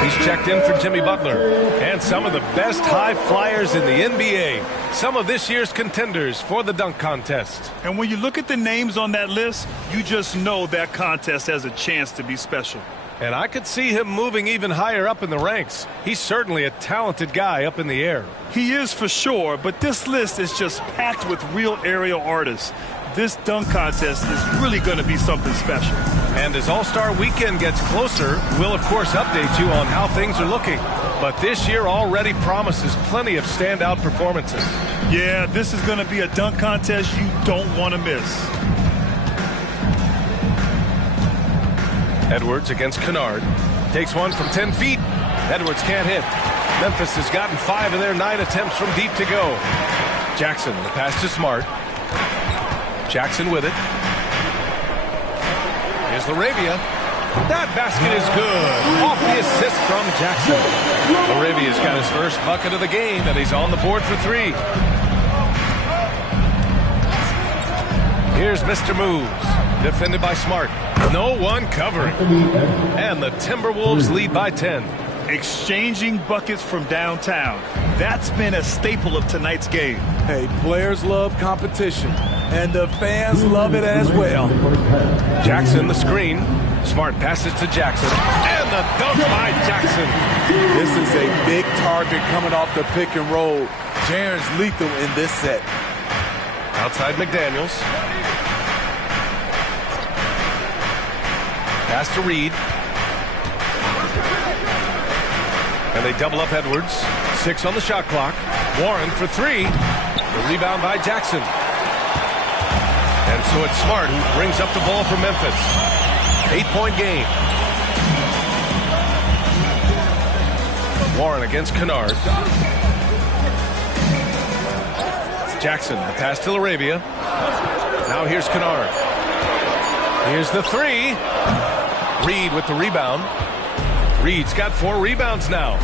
He's checked in for Jimmy Butler. And some of the best high flyers in the NBA. Some of this year's contenders for the dunk contest. And when you look at the names on that list, you just know that contest has a chance to be special. And I could see him moving even higher up in the ranks. He's certainly a talented guy up in the air. He is for sure, but this list is just packed with real aerial artists. This dunk contest is really going to be something special. And as All-Star Weekend gets closer, we'll of course update you on how things are looking. But this year already promises plenty of standout performances. Yeah, this is going to be a dunk contest you don't want to miss. Edwards against Kennard. Takes one from 10 feet. Edwards can't hit. Memphis has gotten 5 of their 9 attempts from deep to go. Jackson, the pass to Smart. Jackson with it. Here's LaRavia. That basket is good. Off the assist from Jackson. LaRavia's got his first bucket of the game, and he's on the board for 3. Here's Mr. Moves. defended by Smart. No one covering. And the Timberwolves lead by 10. Exchanging buckets from downtown. That's been a staple of tonight's game. Hey, players love competition, and the fans love it as well. Jackson, the screen. Smart passes to Jackson. And the dunk by Jackson. This is a big target coming off the pick and roll. Jaren's lethal in this set. Outside McDaniels. Pass to Reed. And they double up Edwards. 6 on the shot clock. Warren for 3. The rebound by Jackson. And so it's Smart who brings up the ball for Memphis. 8-point game. Warren against Kennard. Jackson, the pass to Arabia. Now here's Kennard. Here's the 3. Reed with the rebound. Reed's got 4 rebounds now.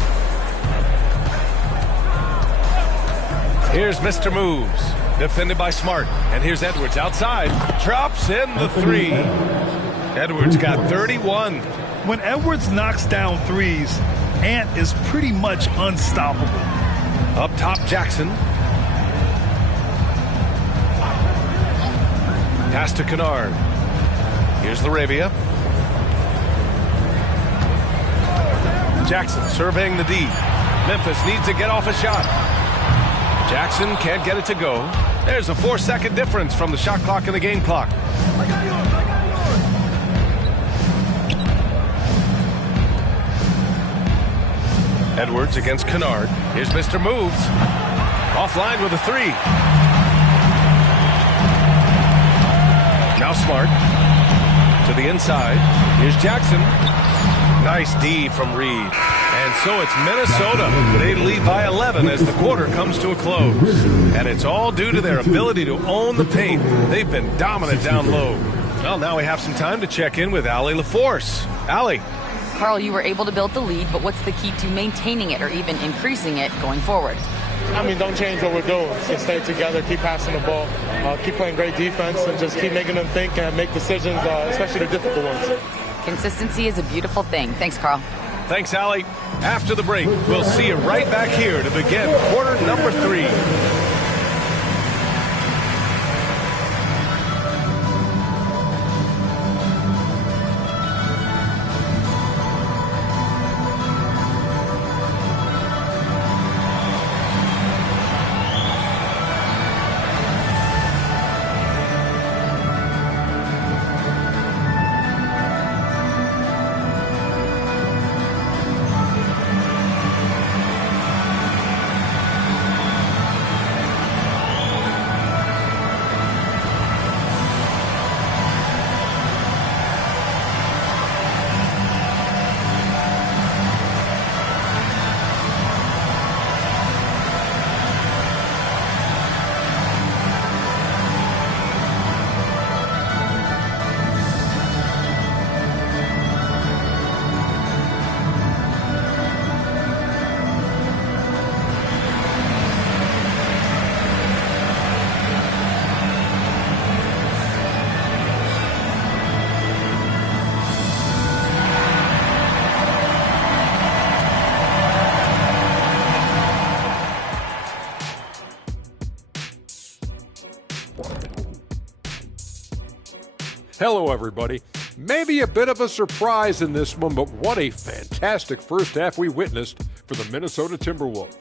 Here's Mr. Moves, defended by Smart. And here's Edwards outside. Drops in the 3. Edwards got 31. When Edwards knocks down threes, Ant is pretty much unstoppable. Up top, Jackson. Pass to Kennard. Here's Laravia. Jackson surveying the D. Memphis needs to get off a shot. Jackson can't get it to go. There's a 4-second difference from the shot clock and the game clock. Edwards against Kennard. Here's Mr. Moves. Offline with a 3. Now Smart. To the inside. Here's Jackson. Nice D from Reed. And so it's Minnesota. They lead by 11 as the quarter comes to a close. And it's all due to their ability to own the paint. They've been dominant down low. Well, now we have some time to check in with Allie LaForce. Allie. Carl, you were able to build the lead, but what's the key to maintaining it or even increasing it going forward? I mean, don't change what we're doing. Just stay together, keep passing the ball, keep playing great defense, and just keep making them think and make decisions, especially the difficult ones. Consistency is a beautiful thing. Thanks, Carl. Thanks, Allie. After the break, we'll see you right back here to begin quarter number 3. Hello, everybody. Maybe a bit of a surprise in this one, but what a fantastic first half we witnessed for the Minnesota Timberwolves.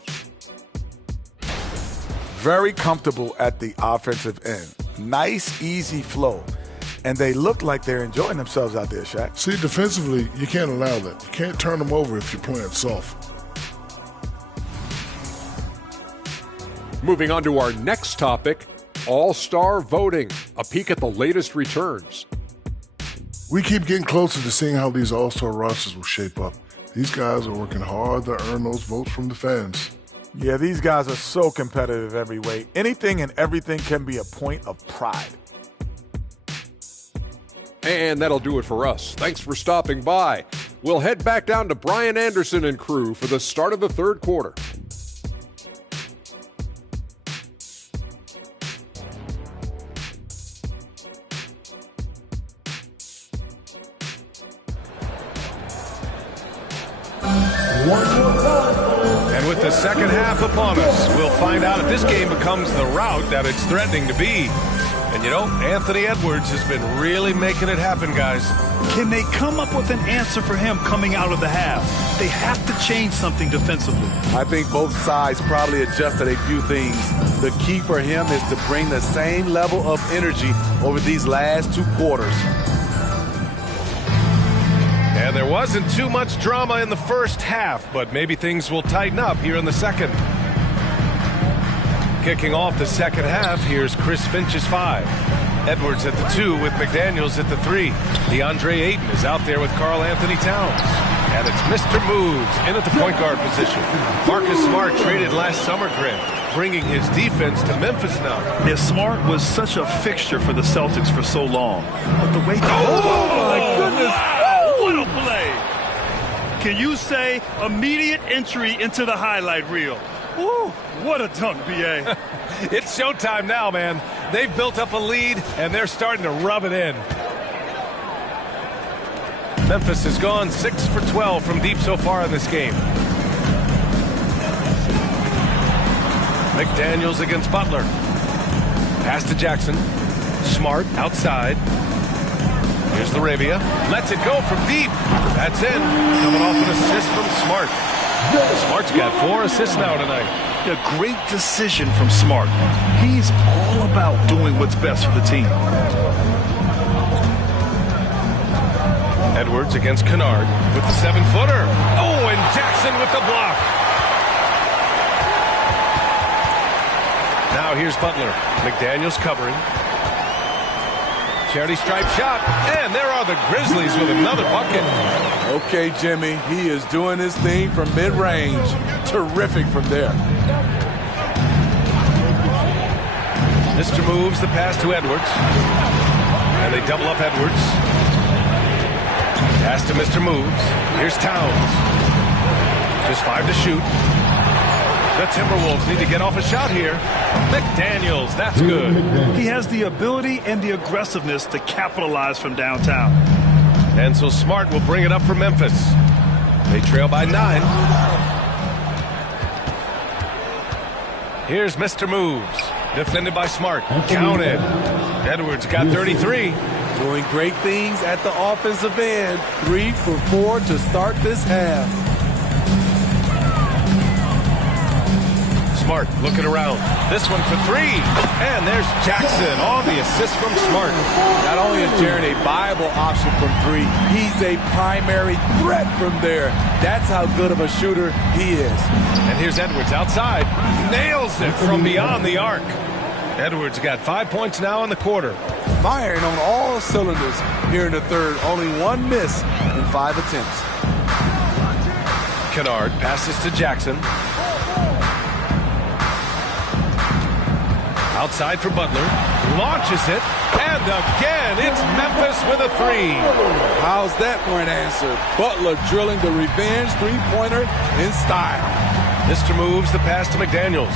Very comfortable at the offensive end. Nice, easy flow. And they look like they're enjoying themselves out there, Shaq. See, defensively, you can't allow that. You can't turn them over if you're playing soft. Moving on to our next topic, All-Star voting. A peek at the latest returns. We keep getting closer to seeing how these All-Star rosters will shape up. These guys are working hard to earn those votes from the fans. Yeah, these guys are so competitive every way. Anything and everything can be a point of pride. And that'll do it for us. Thanks for stopping by. We'll head back down to Brian Anderson and crew for the start of the third quarter. And with the second half upon us, we'll find out if this game becomes the rout that it's threatening to be. And you know, Anthony Edwards has been really making it happen, guys. Can they come up with an answer for him coming out of the half? They have to change something defensively. I think both sides probably adjusted a few things. The key for him is to bring the same level of energy over these last 2 quarters. And there wasn't too much drama in the first half, but maybe things will tighten up here in the second. Kicking off the second half, here's Chris Finch's 5. Edwards at the 2 with McDaniels at the 3. DeAndre Ayton is out there with Karl Anthony Towns. And it's Mr. Moves in at the point guard position. Marcus Smart traded last summer, Grant, bringing his defense to Memphis now. Yeah, Smart was such a fixture for the Celtics for so long. But the way... Oh my goodness! Wow, what a play! Can you say immediate entry into the highlight reel? Ooh, what a dunk, B.A. It's showtime now, man. They've built up a lead, and they're starting to rub it in. Memphis has gone 6 for 12 from deep so far in this game. McDaniels against Butler. Pass to Jackson. Smart outside. Here's Laravia. Lets it go from deep. That's in. Coming off an assist from Smart. Smart's got 4 assists now tonight. A great decision from Smart. He's all about doing what's best for the team. Edwards against Kennard with the 7-footer. Oh, and Jackson with the block. Now here's Butler. McDaniels covering. Charity stripe shot. And there are the Grizzlies with another bucket. Okay, Jimmy, he is doing his thing from mid-range. Terrific from there. Mr. Moves the pass to Edwards. And they double up Edwards. Pass to Mr. Moves. Here's Towns. Just 5 to shoot. The Timberwolves need to get off a shot here. McDaniels, that's good. He has the ability and the aggressiveness to capitalize from downtown. And so Smart will bring it up for Memphis. They trail by 9. Here's Mr. Moves. Defended by Smart. Counted. Edwards got 33. Doing great things at the offensive end. 3 for 4 to start this half. Smart looking around. This one for 3. And there's Jackson on the assist from Smart. Not only is Jaren a viable option from 3, he's a primary threat from there. That's how good of a shooter he is. And here's Edwards outside. Nails it from beyond the arc. Edwards got 5 points now in the quarter. Firing on all cylinders here in the third. Only 1 miss in 5 attempts. Kennard passes to Jackson. Outside for Butler. Launches it. And again, it's Memphis with a 3. How's that for an answer? Butler drilling the revenge 3-pointer in style. Mr. Moves the pass to McDaniels.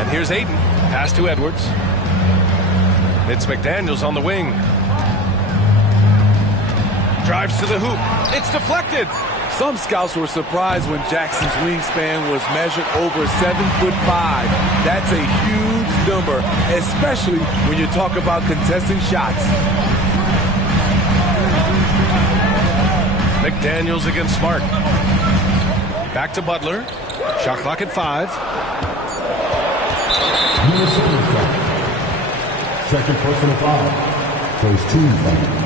And here's Ayton. Pass to Edwards. It's McDaniels on the wing. Drives to the hoop. It's deflected. Some scouts were surprised when Jackson's wingspan was measured over 7'5". That's a huge number, especially when you talk about contesting shots. McDaniels against Smart. Back to Butler. Shot clock at 5. Second personal foul. First team foul.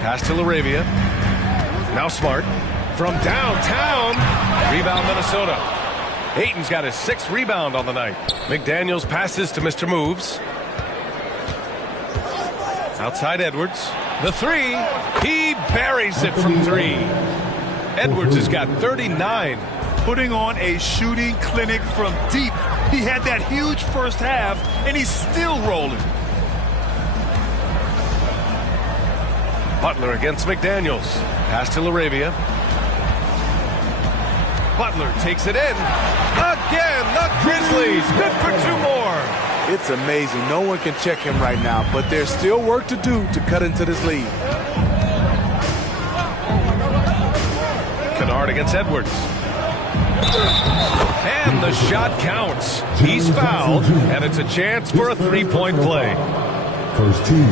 Pass to Laravia. Now Smart. From downtown. Rebound Minnesota. Ayton's got his 6th rebound on the night. McDaniels passes to Mr. Moves. Outside Edwards. The 3. He buries it from 3. Edwards has got 39. Putting on a shooting clinic from deep. He had that huge first half, and he's still rolling. Butler against McDaniels. Pass to Laravia. Butler takes it in. Again, the Grizzlies. Good for 2 more. It's amazing. No one can check him right now, but there's still work to do to cut into this lead. Kennard against Edwards. And the shot counts. He's fouled, and it's a chance for a 3-point play.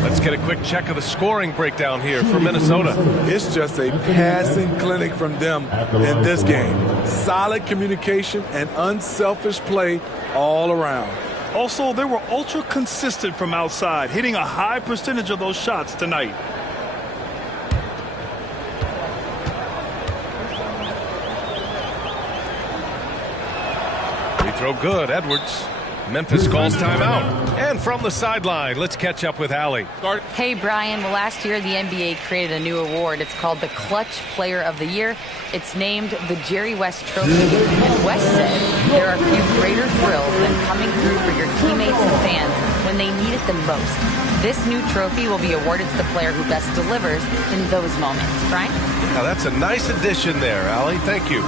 Let's get a quick check of the scoring breakdown here for Minnesota. It's just a passing clinic from them in this game. Solid communication and unselfish play all around. Also, they were ultra consistent from outside, hitting a high percentage of those shots tonight. Free throw good, Edwards. Memphis calls timeout. And from the sideline, let's catch up with Allie. Hey, Brian. Well, last year, the NBA created a new award. It's called the Clutch Player of the Year. It's named the Jerry West Trophy. And West said there are few greater thrills than coming through for your teammates and fans when they need it the most. This new trophy will be awarded to the player who best delivers in those moments. Brian? Now, that's a nice addition there, Allie. Thank you.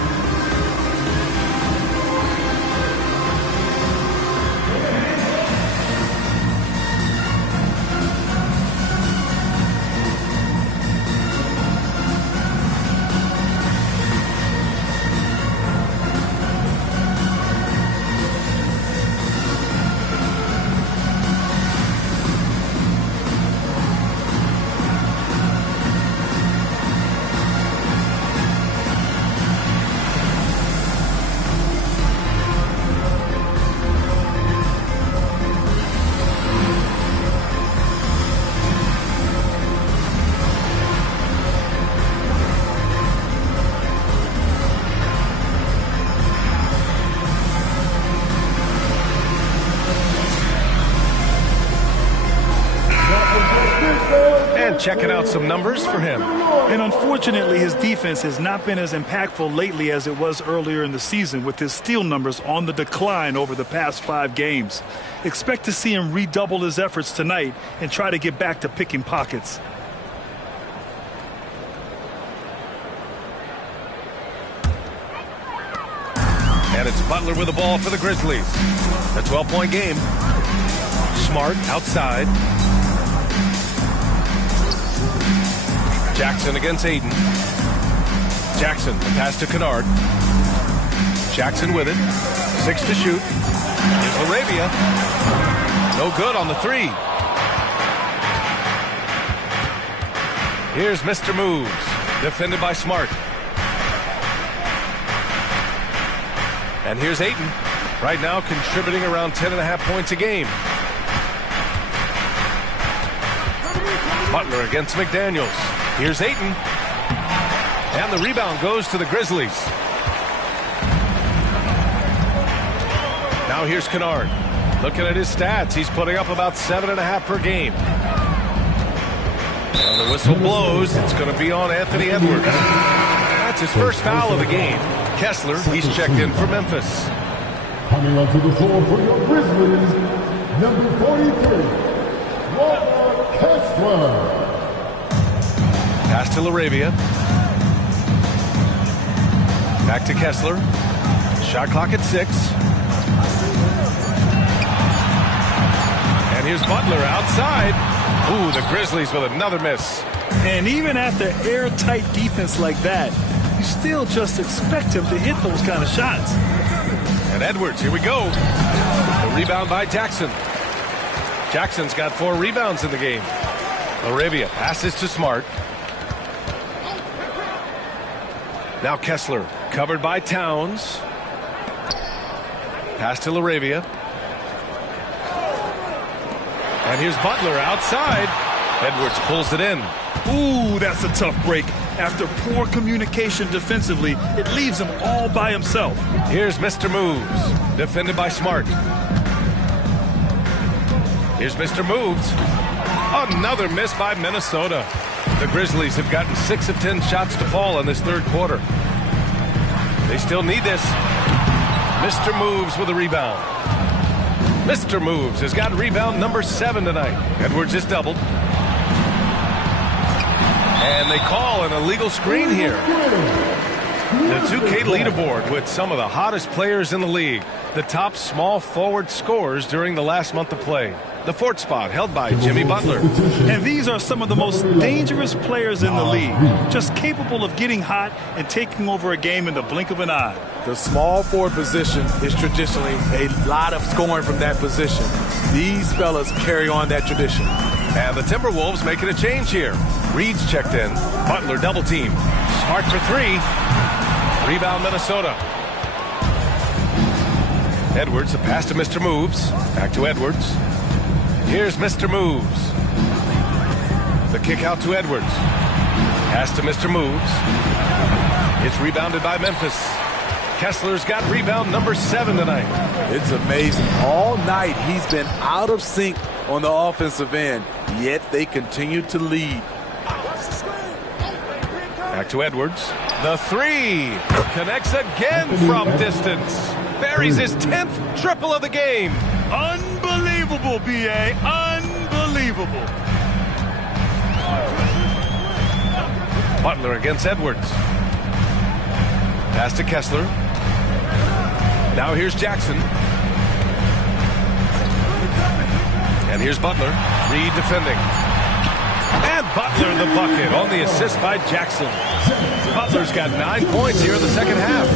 Checking out some numbers for him. And unfortunately, his defense has not been as impactful lately as it was earlier in the season, with his steal numbers on the decline over the past 5 games. Expect to see him redouble his efforts tonight and try to get back to picking pockets. And it's Butler with the ball for the Grizzlies. A 12-point game. Smart outside. Jackson against Aiden. Jackson, the pass to Kennard. Jackson with it. 6 to shoot. Here's Laravia. No good on the 3. Here's Mr. Moves. Defended by Smart. And here's Ayton. Right now contributing around 10.5 points a game. Butler against McDaniels. Here's Ayton. And the rebound goes to the Grizzlies. Now here's Kennard. Looking at his stats, he's putting up about 7.5 per game. And the whistle blows. It's going to be on Anthony Edwards. That's his first foul of the game. Kessler, he's checked in for Memphis. Coming onto the floor for your Grizzlies, number 43, Walter Kessler. Pass to Laravia. Back to Kessler. Shot clock at 6. And here's Butler outside. Ooh, the Grizzlies with another miss. And even after airtight defense like that, you still just expect him to hit those kind of shots. And Edwards, here we go. The rebound by Jackson. Jackson's got 4 rebounds in the game. Laravia passes to Smart. Now Kessler, covered by Towns. Pass to Laravia. And here's Butler outside. Edwards pulls it in. Ooh, that's a tough break. After poor communication defensively, it leaves him all by himself. Here's Mr. Moves, defended by Smart. Here's Mr. Moves. Another miss by Minnesota. The Grizzlies have gotten 6 of 10 shots to fall in this third quarter. They still need this. Mr. Moves with a rebound. Mr. Moves has got rebound number 7 tonight. Edwards is doubled. And they call an illegal screen here. The 2K leaderboard with some of the hottest players in the league. The top small forward scorers during the last month of play. The fourth spot held by Jimmy Butler. And these are some of the most dangerous players in the league. Just capable of getting hot and taking over a game in the blink of an eye. The small forward position is traditionally a lot of scoring from that position. These fellas carry on that tradition. And the Timberwolves making a change here. Reed's checked in. Butler double team. Smart for three. Rebound Minnesota. Edwards, a pass to Mr. Moves. Back to Edwards. Here's Mr. Moves. The kick out to Edwards. Pass to Mr. Moves. It's rebounded by Memphis. Kessler's got rebound number 7 tonight. It's amazing. All night he's been out of sync on the offensive end, yet they continue to lead. Back to Edwards. The three. Connects again from distance. Buries his 10th triple of the game. Unbelievable, B.A. Unbelievable. Butler against Edwards. Pass to Kessler. Now here's Jackson. And here's Butler. Reed defending. And Butler the bucket on the assist by Jackson. Butler's got 9 points here in the second half.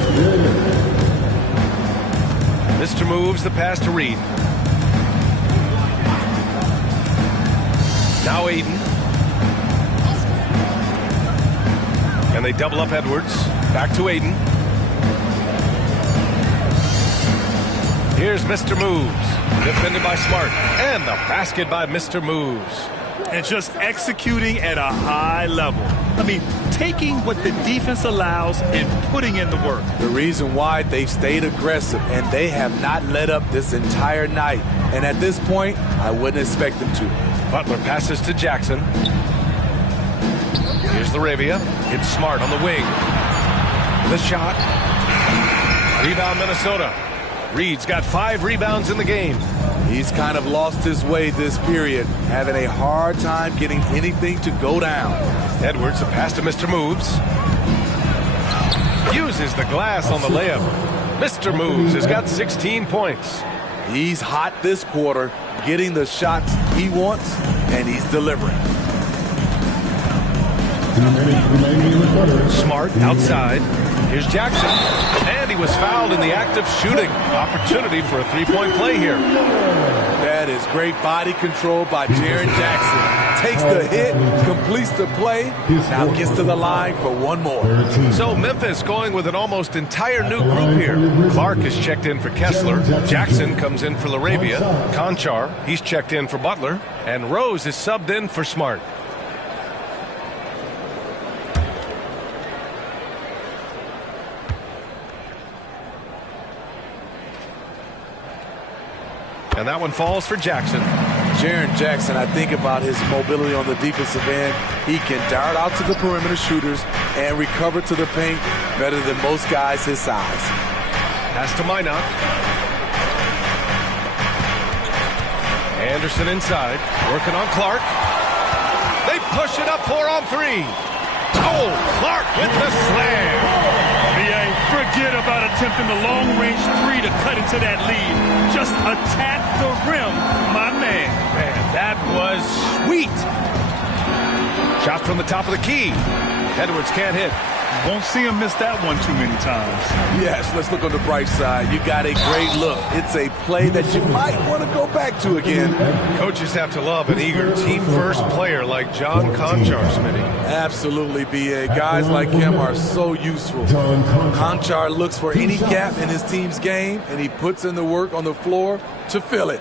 Mr. Moves the pass to Reed. Now Aiden. And they double up Edwards. Back to Aiden. Here's Mr. Moves. Defended by Smart. And the basket by Mr. Moves. And just executing at a high level. I mean, taking what the defense allows and putting in the work. The reason why they've stayed aggressive and they have not let up this entire night. And at this point, I wouldn't expect them to. Butler passes to Jackson. Here's Laravia. It's Smart on the wing. The shot. Rebound Minnesota. Reed's got 5 rebounds in the game. He's kind of lost his way this period, having a hard time getting anything to go down. Edwards, a pass to Mr. Moves. Uses the glass on the layup. Mr. Moves has got 16 points. He's hot this quarter, getting the shots he wants, and he's delivering. Smart outside. Here's Jackson. And he was fouled in the act of shooting. Opportunity for a three-point play here. That is great body control by Jaren Jackson. Takes the hit, completes the play, now gets to the line for one more. So Memphis going with an almost entire new group here. Clark is checked in for Kessler. Jackson comes in for Laravia. Conchar, he's checked in for Butler. And Rose is subbed in for Smart. And that one falls for Jackson. Jaren Jackson, I think about his mobility on the defensive end. He can dart out to the perimeter shooters and recover to the paint better than most guys his size. Pass to Minot. Anderson inside, working on Clark. They push it up 4 on 3. Oh, Clark with the slam. Forget about attempting the long-range 3 to cut into that lead. Just attack the rim, my man. Man, that was sweet. Shot from the top of the key. Edwards can't hit. Won't see him miss that one too many times. Yes, let's look on the bright side. You got a great look. It's a play that you might want to go back to again. Coaches have to love an eager team-first player like John Conchar, Smitty. Absolutely, B.A. Guys like him are so useful. Conchar looks for any gap in his team's game, and he puts in the work on the floor to fill it.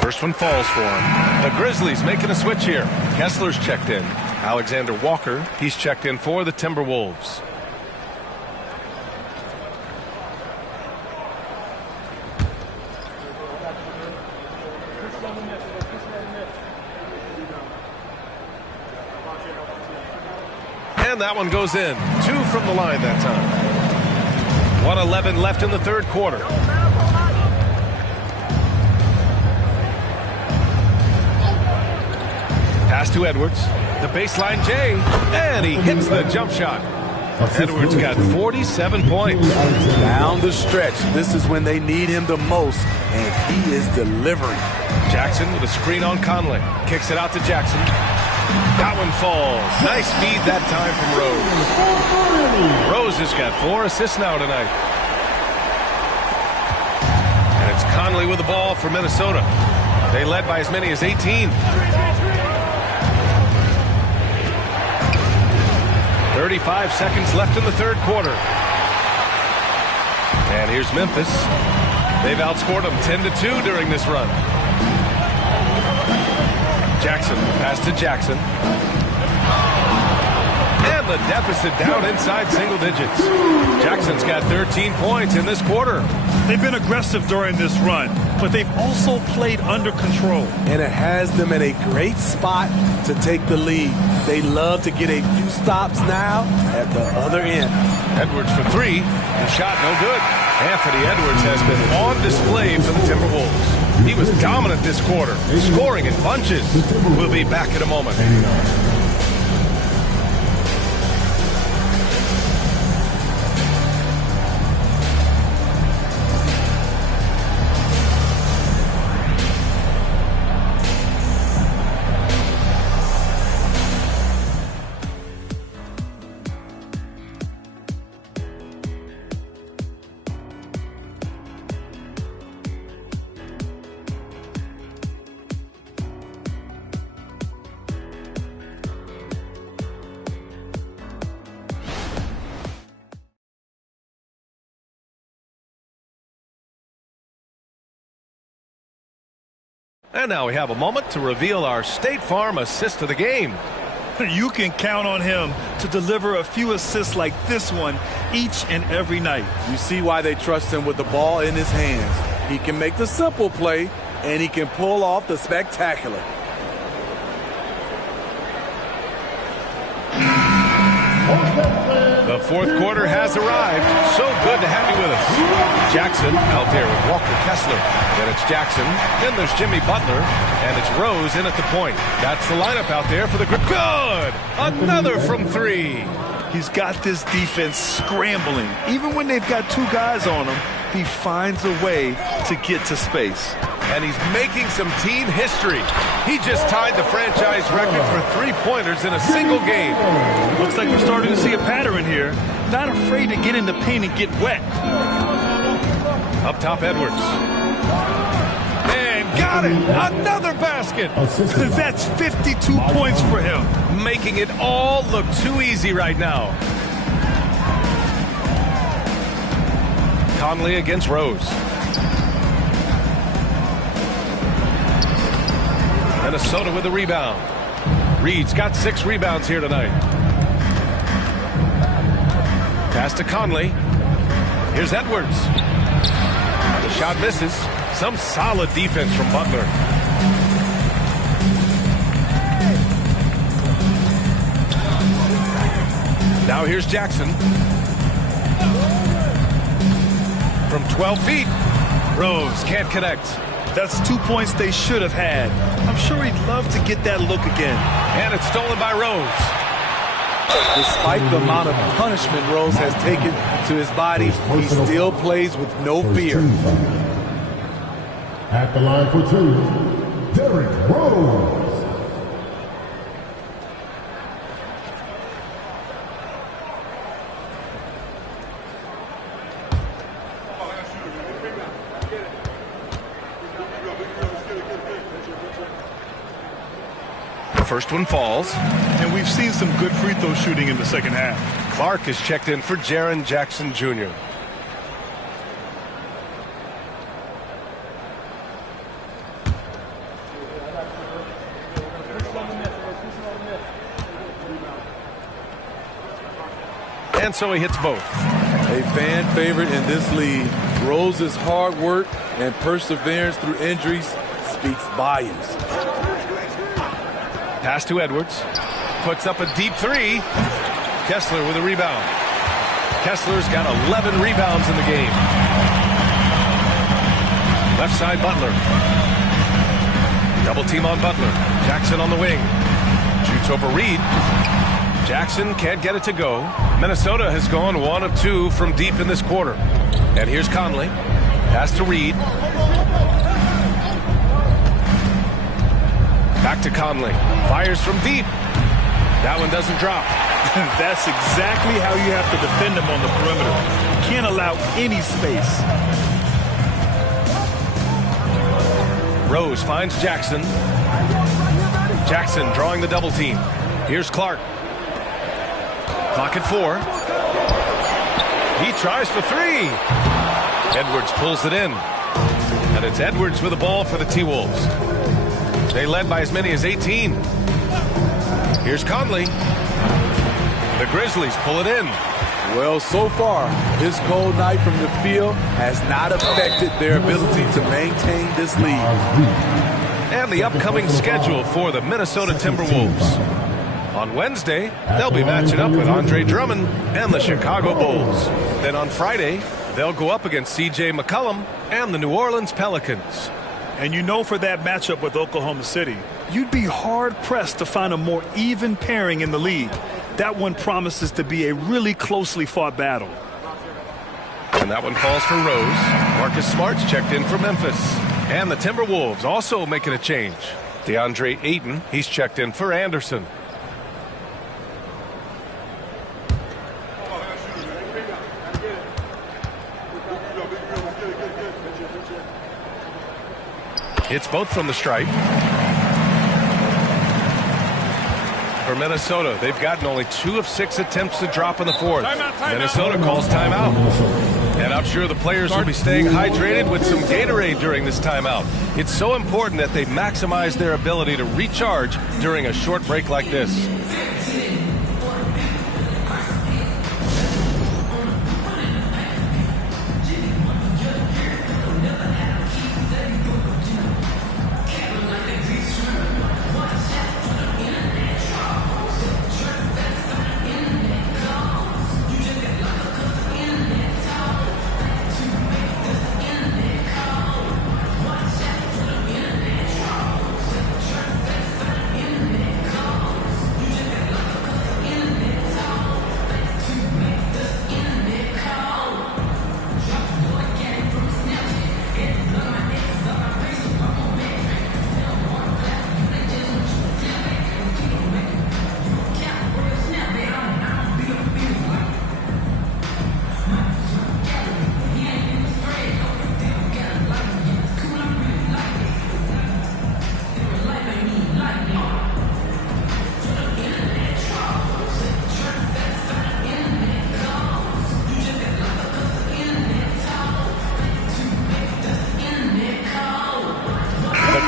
First one falls for him. The Grizzlies making a switch here. Kessler's checked in. Alexander Walker, he's checked in for the Timberwolves. And that one goes in. 2 from the line that time. 1:11 left in the third quarter. Pass to Edwards. The baseline J. And he hits the jump shot. Edwards got 47 points. Down the stretch. This is when they need him the most, and he is delivering. Jackson with a screen on Conley. Kicks it out to Jackson. That one falls. Nice feed that time from Rose. Rose has got 4 assists now tonight. And it's Conley with the ball for Minnesota. They led by as many as 18. 35 seconds left in the third quarter. And here's Memphis. They've outscored them 10-2 during this run. Jackson, pass to Jackson. And the deficit down inside single digits. Jackson's got 13 points in this quarter. They've been aggressive during this run, but they've also played under control. And it has them in a great spot to take the lead. They love to get a few stops now at the other end. Edwards for 3. The shot no good. Anthony Edwards has been on display for the Timberwolves. He was dominant this quarter, scoring in bunches. We'll be back in a moment. And now we have a moment to reveal our State Farm assist of the game. You can count on him to deliver a few assists like this one each and every night. You see why they trust him with the ball in his hands. He can make the simple play, and he can pull off the spectacular. The fourth quarter has arrived. So good to have you with us. Jackson out there with Walker Kessler. Then it's Jackson. Then there's Jimmy Butler. And it's Rose in at the point. That's the lineup out there for the grip. Good! Another from 3. He's got this defense scrambling. Even when they've got 2 guys on him, he finds a way to get to space. And he's making some team history. He just tied the franchise record for 3-pointers in a single game. Looks like we're starting to see a pattern here. Not afraid to get in the paint and get wet. Up top, Edwards. And got it! Another basket! That's 52 points for him. Making it all look too easy right now. Conley against Rose. Minnesota with the rebound. Reed's got 6 rebounds here tonight. Pass to Conley. Here's Edwards. The shot misses. Some solid defense from Butler. Now here's Jackson. From 12 feet. Rose can't connect. That's 2 points they should have had. I'm sure he'd love to get that look again. And it's stolen by Rose. Despite the amount of punishment Rose has taken to his body, he still plays with no fear. At the line for 2, Derrick Rose. First one falls. And we've seen some good free throw shooting in the second half. Clark is checked in for Jaren Jackson Jr. And so he hits both. A fan favorite in this league. Rose's hard work and perseverance through injuries speaks volumes. Pass to Edwards. Puts up a deep 3. Kessler with a rebound. Kessler's got 11 rebounds in the game. Left side, Butler. Double team on Butler. Jackson on the wing. Shoots over Reed. Jackson can't get it to go. Minnesota has gone 1 of 2 from deep in this quarter. And here's Conley. Pass to Reed. Back to Conley. Fires from deep. That one doesn't drop. That's exactly how you have to defend him on the perimeter. You can't allow any space. Rose finds Jackson. Jackson drawing the double team. Here's Clark. Clock at 4. He tries for 3. Edwards pulls it in. And it's Edwards with the ball for the T-Wolves. They led by as many as 18. Here's Conley. The Grizzlies pull it in. Well, so far, his cold night from the field has not affected their ability to maintain this lead. And the upcoming schedule for the Minnesota Timberwolves. On Wednesday, they'll be matching up with Andre Drummond and the Chicago Bulls. Then on Friday, they'll go up against C.J. McCollum and the New Orleans Pelicans. And you know, for that matchup with Oklahoma City, you'd be hard-pressed to find a more even pairing in the league. That one promises to be a really closely fought battle. And that one falls for Rose. Marcus Smart's checked in for Memphis. And the Timberwolves also making a change. DeAndre Ayton, he's checked in for Anderson. It's both from the stripe. For Minnesota, they've gotten only 2 of 6 attempts to drop in the fourth. Minnesota calls timeout. And I'm sure the players will be staying hydrated with some Gatorade during this timeout. It's so important that they maximize their ability to recharge during a short break like this.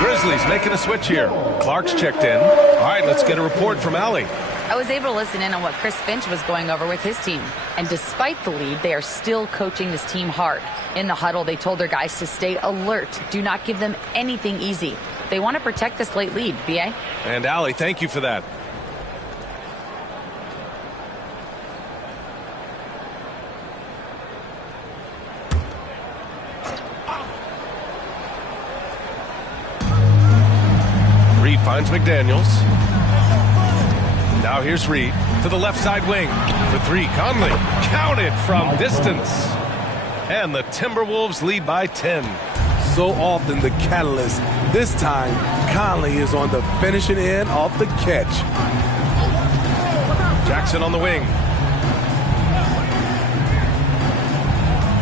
Grizzlies making a switch here. Clark's checked in. All right, let's get a report from Allie. I was able to listen in on what Chris Finch was going over with his team. And despite the lead, they are still coaching this team hard. In the huddle, they told their guys to stay alert. Do not give them anything easy. They want to protect this late lead, B.A. And Allie, thank you for that. Reed finds McDaniels. Now here's Reed to the left side wing for 3. Conley counted from distance. And the Timberwolves lead by 10. So often the catalyst. This time, Conley is on the finishing end of the catch. Jackson on the wing.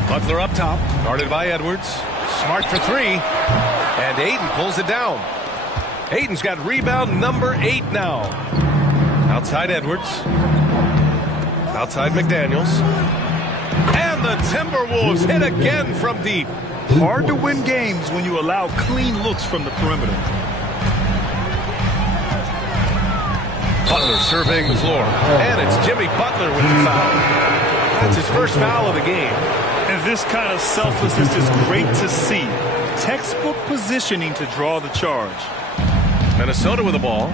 Butler up top, guarded by Edwards. Smart for 3. And Ayton pulls it down. Ayton's got rebound number 8 now. Outside Edwards. Outside McDaniels. And the Timberwolves hit again from deep. Hard to win games when you allow clean looks from the perimeter. Butler surveying the floor. And it's Jimmy Butler with the foul. That's his first foul of the game. And this kind of selflessness is great to see. Textbook positioning to draw the charge. Minnesota with the ball.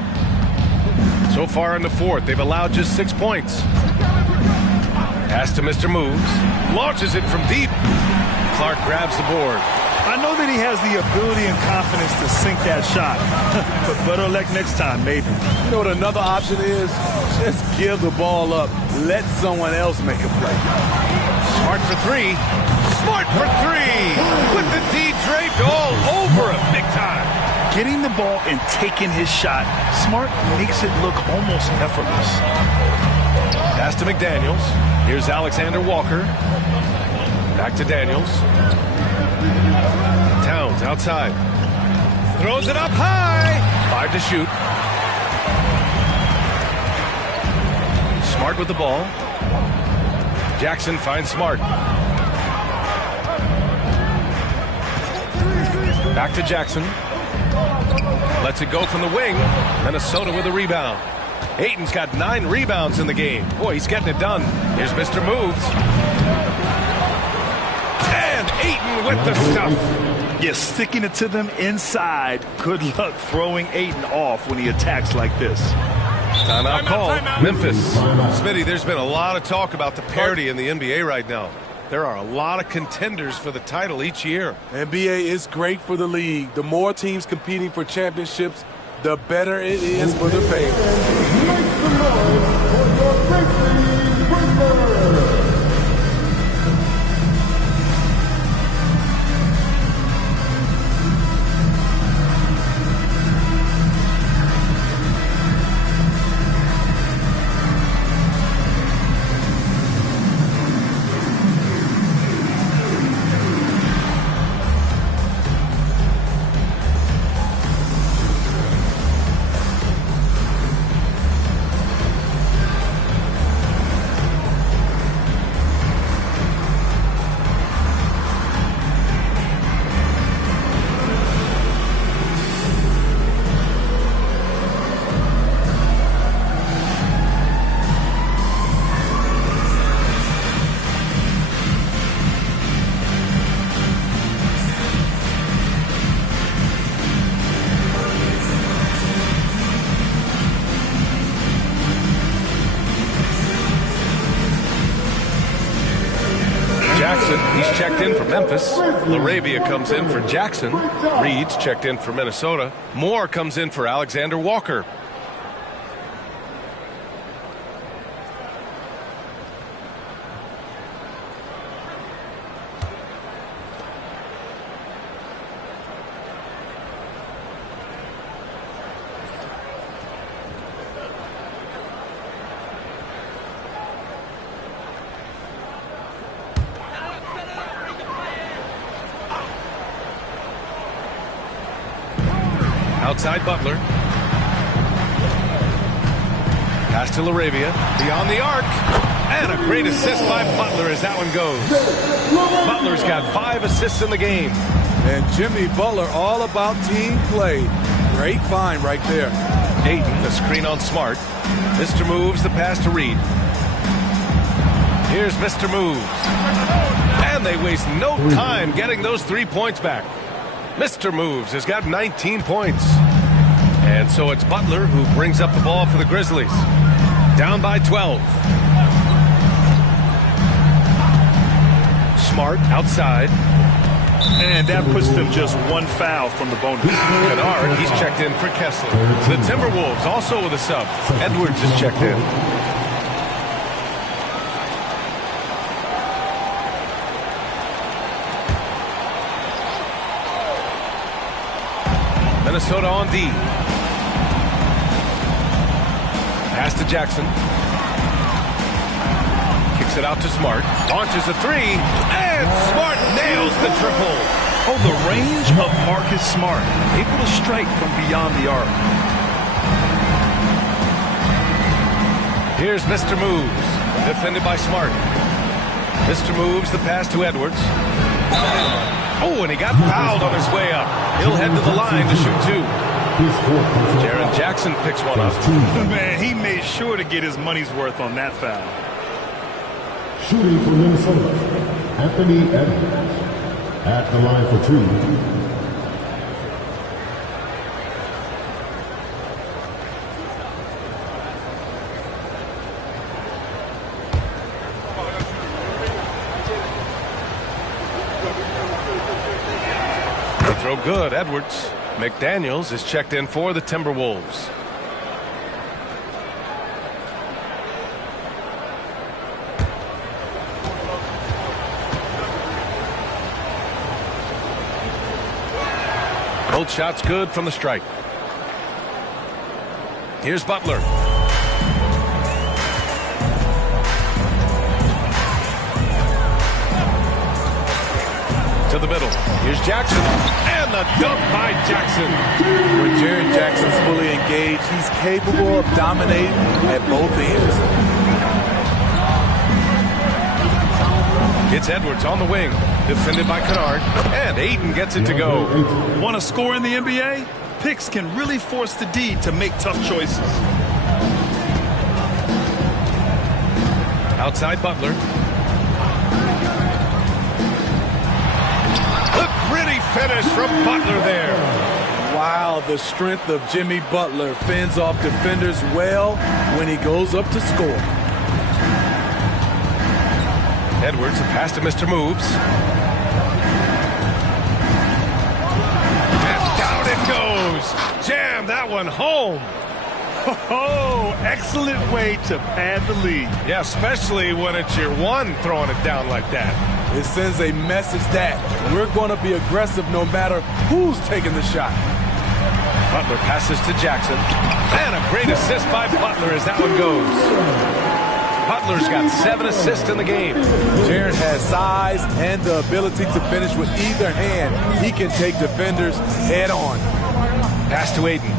So far in the fourth, they've allowed just 6 points. Pass to Mr. Moves. Launches it from deep. Clark grabs the board. I know that he has the ability and confidence to sink that shot. But better luck next time, maybe. You know what another option is? Just give the ball up. Let someone else make a play. Smart for three. Smart for three. With the D draped all over him. Big time. Getting the ball and taking his shot, Smart makes it look almost effortless. Pass to McDaniels. Here's Alexander Walker. Back to Daniels. Towns outside. Throws it up high. 5 to shoot. Smart with the ball. Jackson finds Smart. Back to Jackson. Lets it go from the wing. Minnesota with a rebound. Ayton's got 9 rebounds in the game. Boy, he's getting it done. Here's Mr. Moves. And Ayton with the stuff. Yeah, sticking it to them inside. Good luck throwing Ayton off when he attacks like this. Timeout call. Memphis. Smitty, there's been a lot of talk about the parity in the NBA right now. There are a lot of contenders for the title each year. NBA is great for the league. The more teams competing for championships, the better it is for the fans. He's checked in for Memphis. LaRavia comes in for Jackson. Reed's checked in for Minnesota. Moore comes in for Alexander Walker. Outside Butler. Pass to LaRavia. Beyond the arc. And a great assist by Butler as that one goes. Butler's got 5 assists in the game. And Jimmy Butler all about team play. Great find right there. Ayton, the screen on Smart. Mr. Moves, the pass to Reed. Here's Mr. Moves. And they waste no time getting those 3 points back. Mr. Moves has got 19 points. And so it's Butler who brings up the ball for the Grizzlies. Down by 12. Smart outside. And that puts them just 1 foul from the bonus. Kennard, he's checked in for Kessler. The Timberwolves also with a sub. Edwards is checked in. Minnesota on D. Pass to Jackson. Kicks it out to Smart. Launches a 3. And Smart nails the triple. Oh, the range of Marcus Smart. Able to strike from beyond the arc. Here's Mr. Moves. Defended by Smart. Mr. Moves, the pass to Edwards. Oh, and he got fouled on his way up. He'll head to the line to shoot 2. Jaren Jackson picks one up. Man, he made sure to get his money's worth on that foul. Shooting for Minnesota, Anthony Edwards. At the line for 2. throw good, Edwards. McDaniels is checked in for the Timberwolves. Both shots good from the stripe. Here's Butler. To the middle. Here's Jackson. And the dunk by Jackson. When Jaren Jackson's fully engaged, he's capable of dominating at both ends. It's Edwards on the wing. Defended by Kennard. And Ayton gets it to go. Want to score in the NBA? Picks can really force the D to make tough choices. Outside Butler. The gritty finish from Butler there. Wow, the strength of Jimmy Butler fends off defenders well when he goes up to score. Edwards, a pass to Mr. Moves. And down it goes. Jam that one home. Oh, excellent way to pad the lead. Yeah, especially when it's your one throwing it down like that. It sends a message that we're going to be aggressive no matter who's taking the shot. Butler passes to Jackson. And a great assist by Butler as that one goes. Butler's got 7 assists in the game. Jaren has size and the ability to finish with either hand. He can take defenders head on. Pass to Ayton.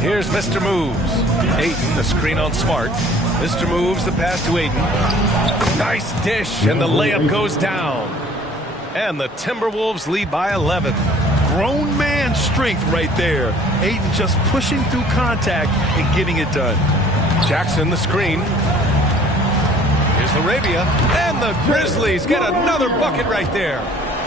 Here's Mr. Moves. Ayton, the screen on Smart. Mr. Moves, the pass to Ayton. Nice dish, and the layup goes down. And the Timberwolves lead by 11. Grown man strength right there. Ayton just pushing through contact and getting it done. Jackson, the screen. Here's Arabia. And the Grizzlies get another bucket right there.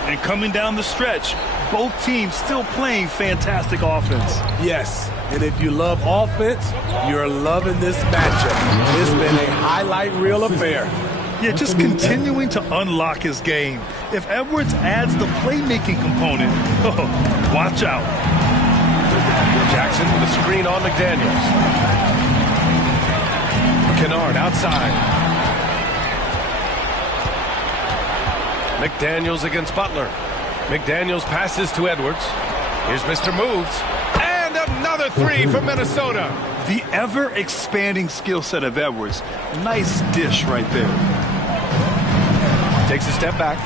And coming down the stretch, both teams still playing fantastic offense. Yes, and if you love offense, you're loving this matchup. It's been a highlight reel affair. Yeah, just continuing to unlock his game. If Edwards adds the playmaking component, watch out. Jackson, the screen on McDaniels. Kennard outside. McDaniels against Butler. McDaniels passes to Edwards. Here's Mr. Moves. And another three from Minnesota. The ever-expanding skill set of Edwards. Nice dish right there. Takes a step back.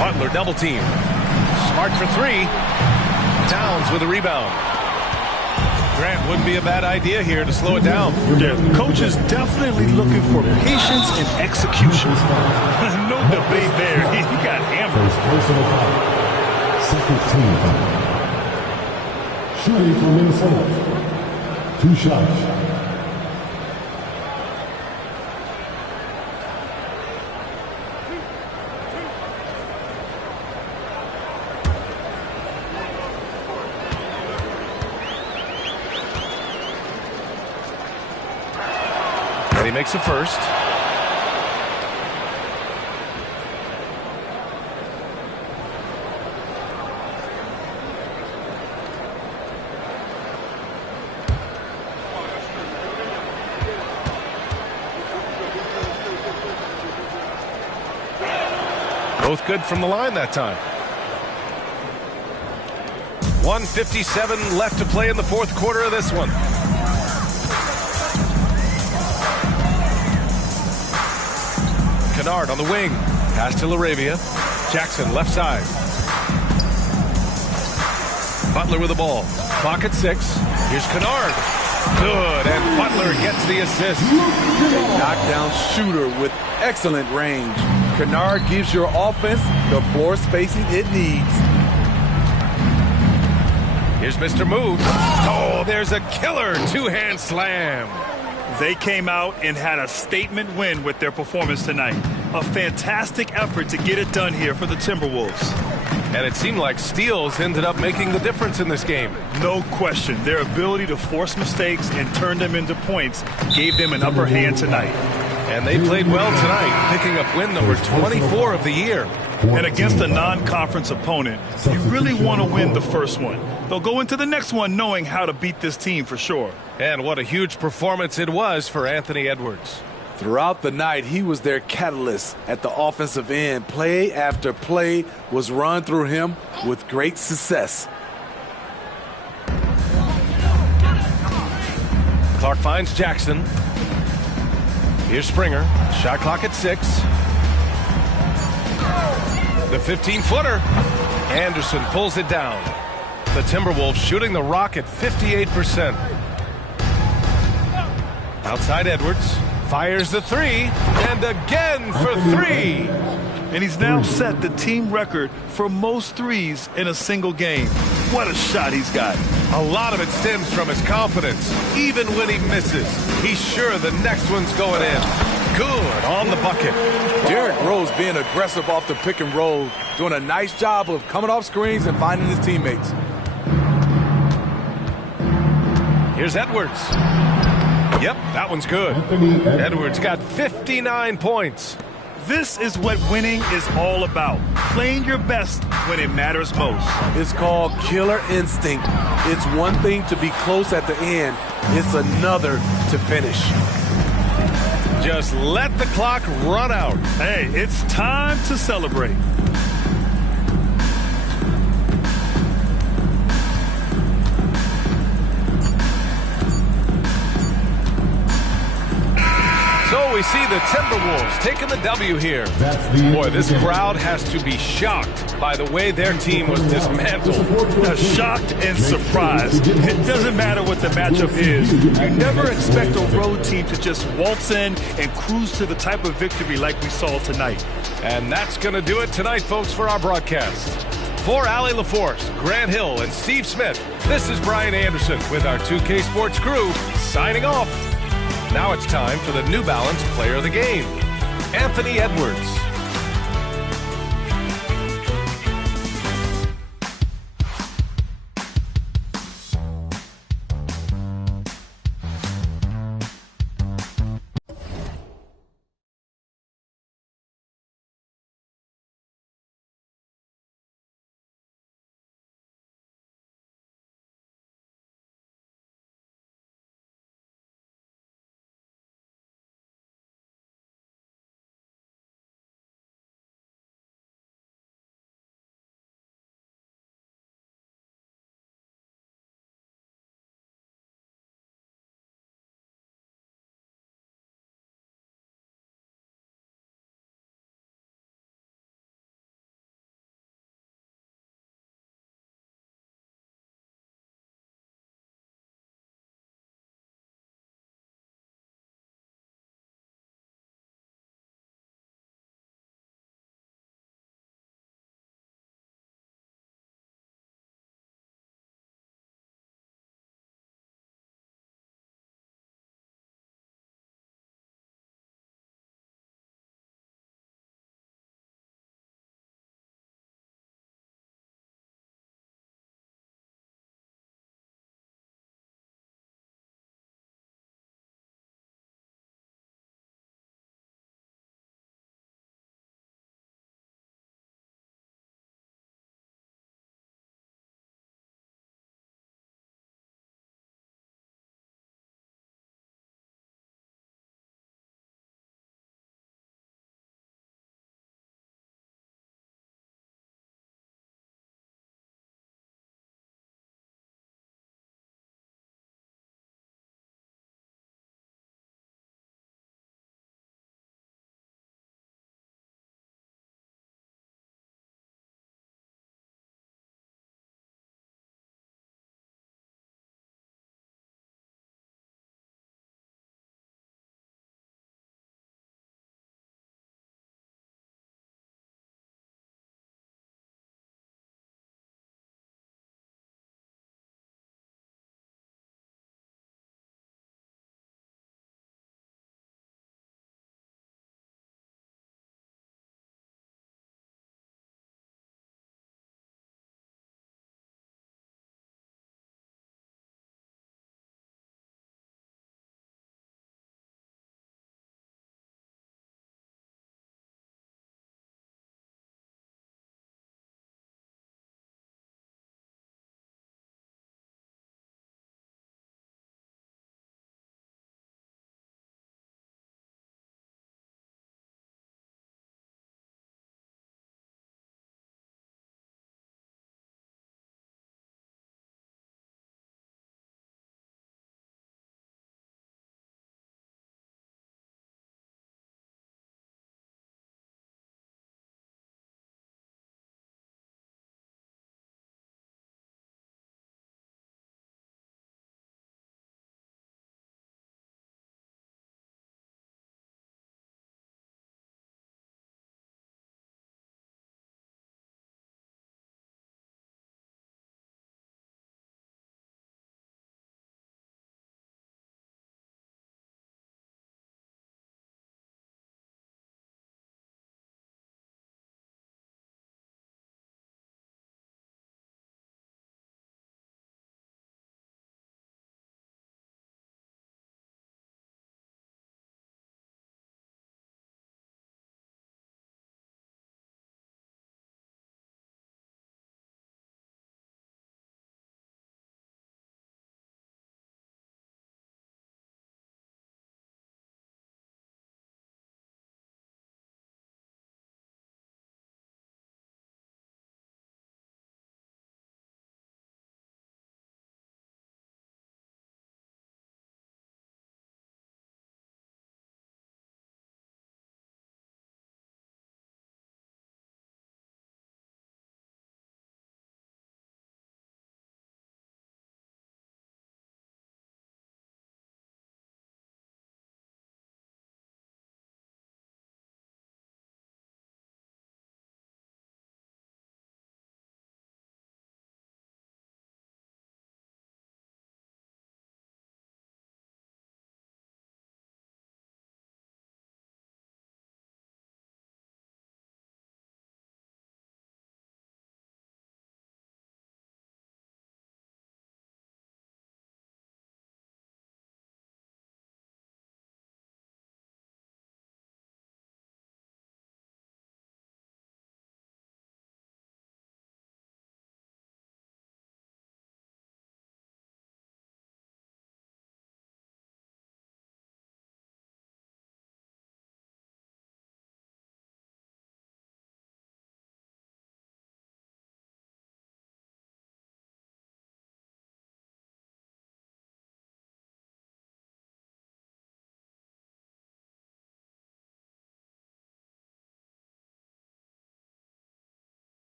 Butler double team. Smart for three. Towns with a rebound. Grant, wouldn't be a bad idea here to slow it down. Yeah, the coach is definitely looking for patience and execution. No debate there. He got hammered. Second team. Shooting for Minnesota. 2 shots. And he makes a first. Both good from the line that time. 1:57 left to play in the fourth quarter of this one. Kennard on the wing. Pass to Laravia. Jackson left side. Butler with the ball. Clock at 6. Here's Kennard. Good, and Butler gets the assist. A knockdown shooter with excellent range. Kennard gives your offense the floor spacing it needs. Here's Mr. Moves. Oh, there's a killer two-hand slam. They came out and had a statement win with their performance tonight. A fantastic effort to get it done here for the Timberwolves. And it seemed like steals ended up making the difference in this game. No question. Their ability to force mistakes and turn them into points gave them an upper hand tonight. And they played well tonight, picking up win number 24 of the year. And against a non-conference opponent, you really want to win the first one. They'll go into the next one knowing how to beat this team for sure. And what a huge performance it was for Anthony Edwards. Throughout the night, he was their catalyst at the offensive end. Play after play was run through him with great success. Clark finds Jackson. Here's Springer. Shot clock at 6. The 15-footer. Anderson pulls it down. The Timberwolves shooting the rock at 58%. Outside Edwards. Fires the 3. And again for 3. And he's now set the team record for most threes in a single game. What a shot he's got. A lot of it stems from his confidence. Even when he misses, he's sure the next one's going in. Good on the bucket. Derrick Rose being aggressive off the pick and roll, doing a nice job of coming off screens and finding his teammates. Here's Edwards. Yep, that one's good. Edwards got 59 points. This is what winning is all about. Playing your best when it matters most. It's called killer instinct. It's one thing to be close at the end. It's another to finish. Just let the clock run out. Hey, it's time to celebrate. So we see the Timberwolves taking the W here. Boy, this crowd has to be shocked by the way their team was dismantled. Shocked and surprised. It doesn't matter what the matchup is. You never expect a road team to just waltz in and cruise to the type of victory like we saw tonight. And that's going to do it tonight, folks, for our broadcast. For Allie LaForce, Grant Hill, and Steve Smith, this is Brian Anderson with our 2K Sports crew signing off. Now it's time for the New Balance Player of the Game, Anthony Edwards.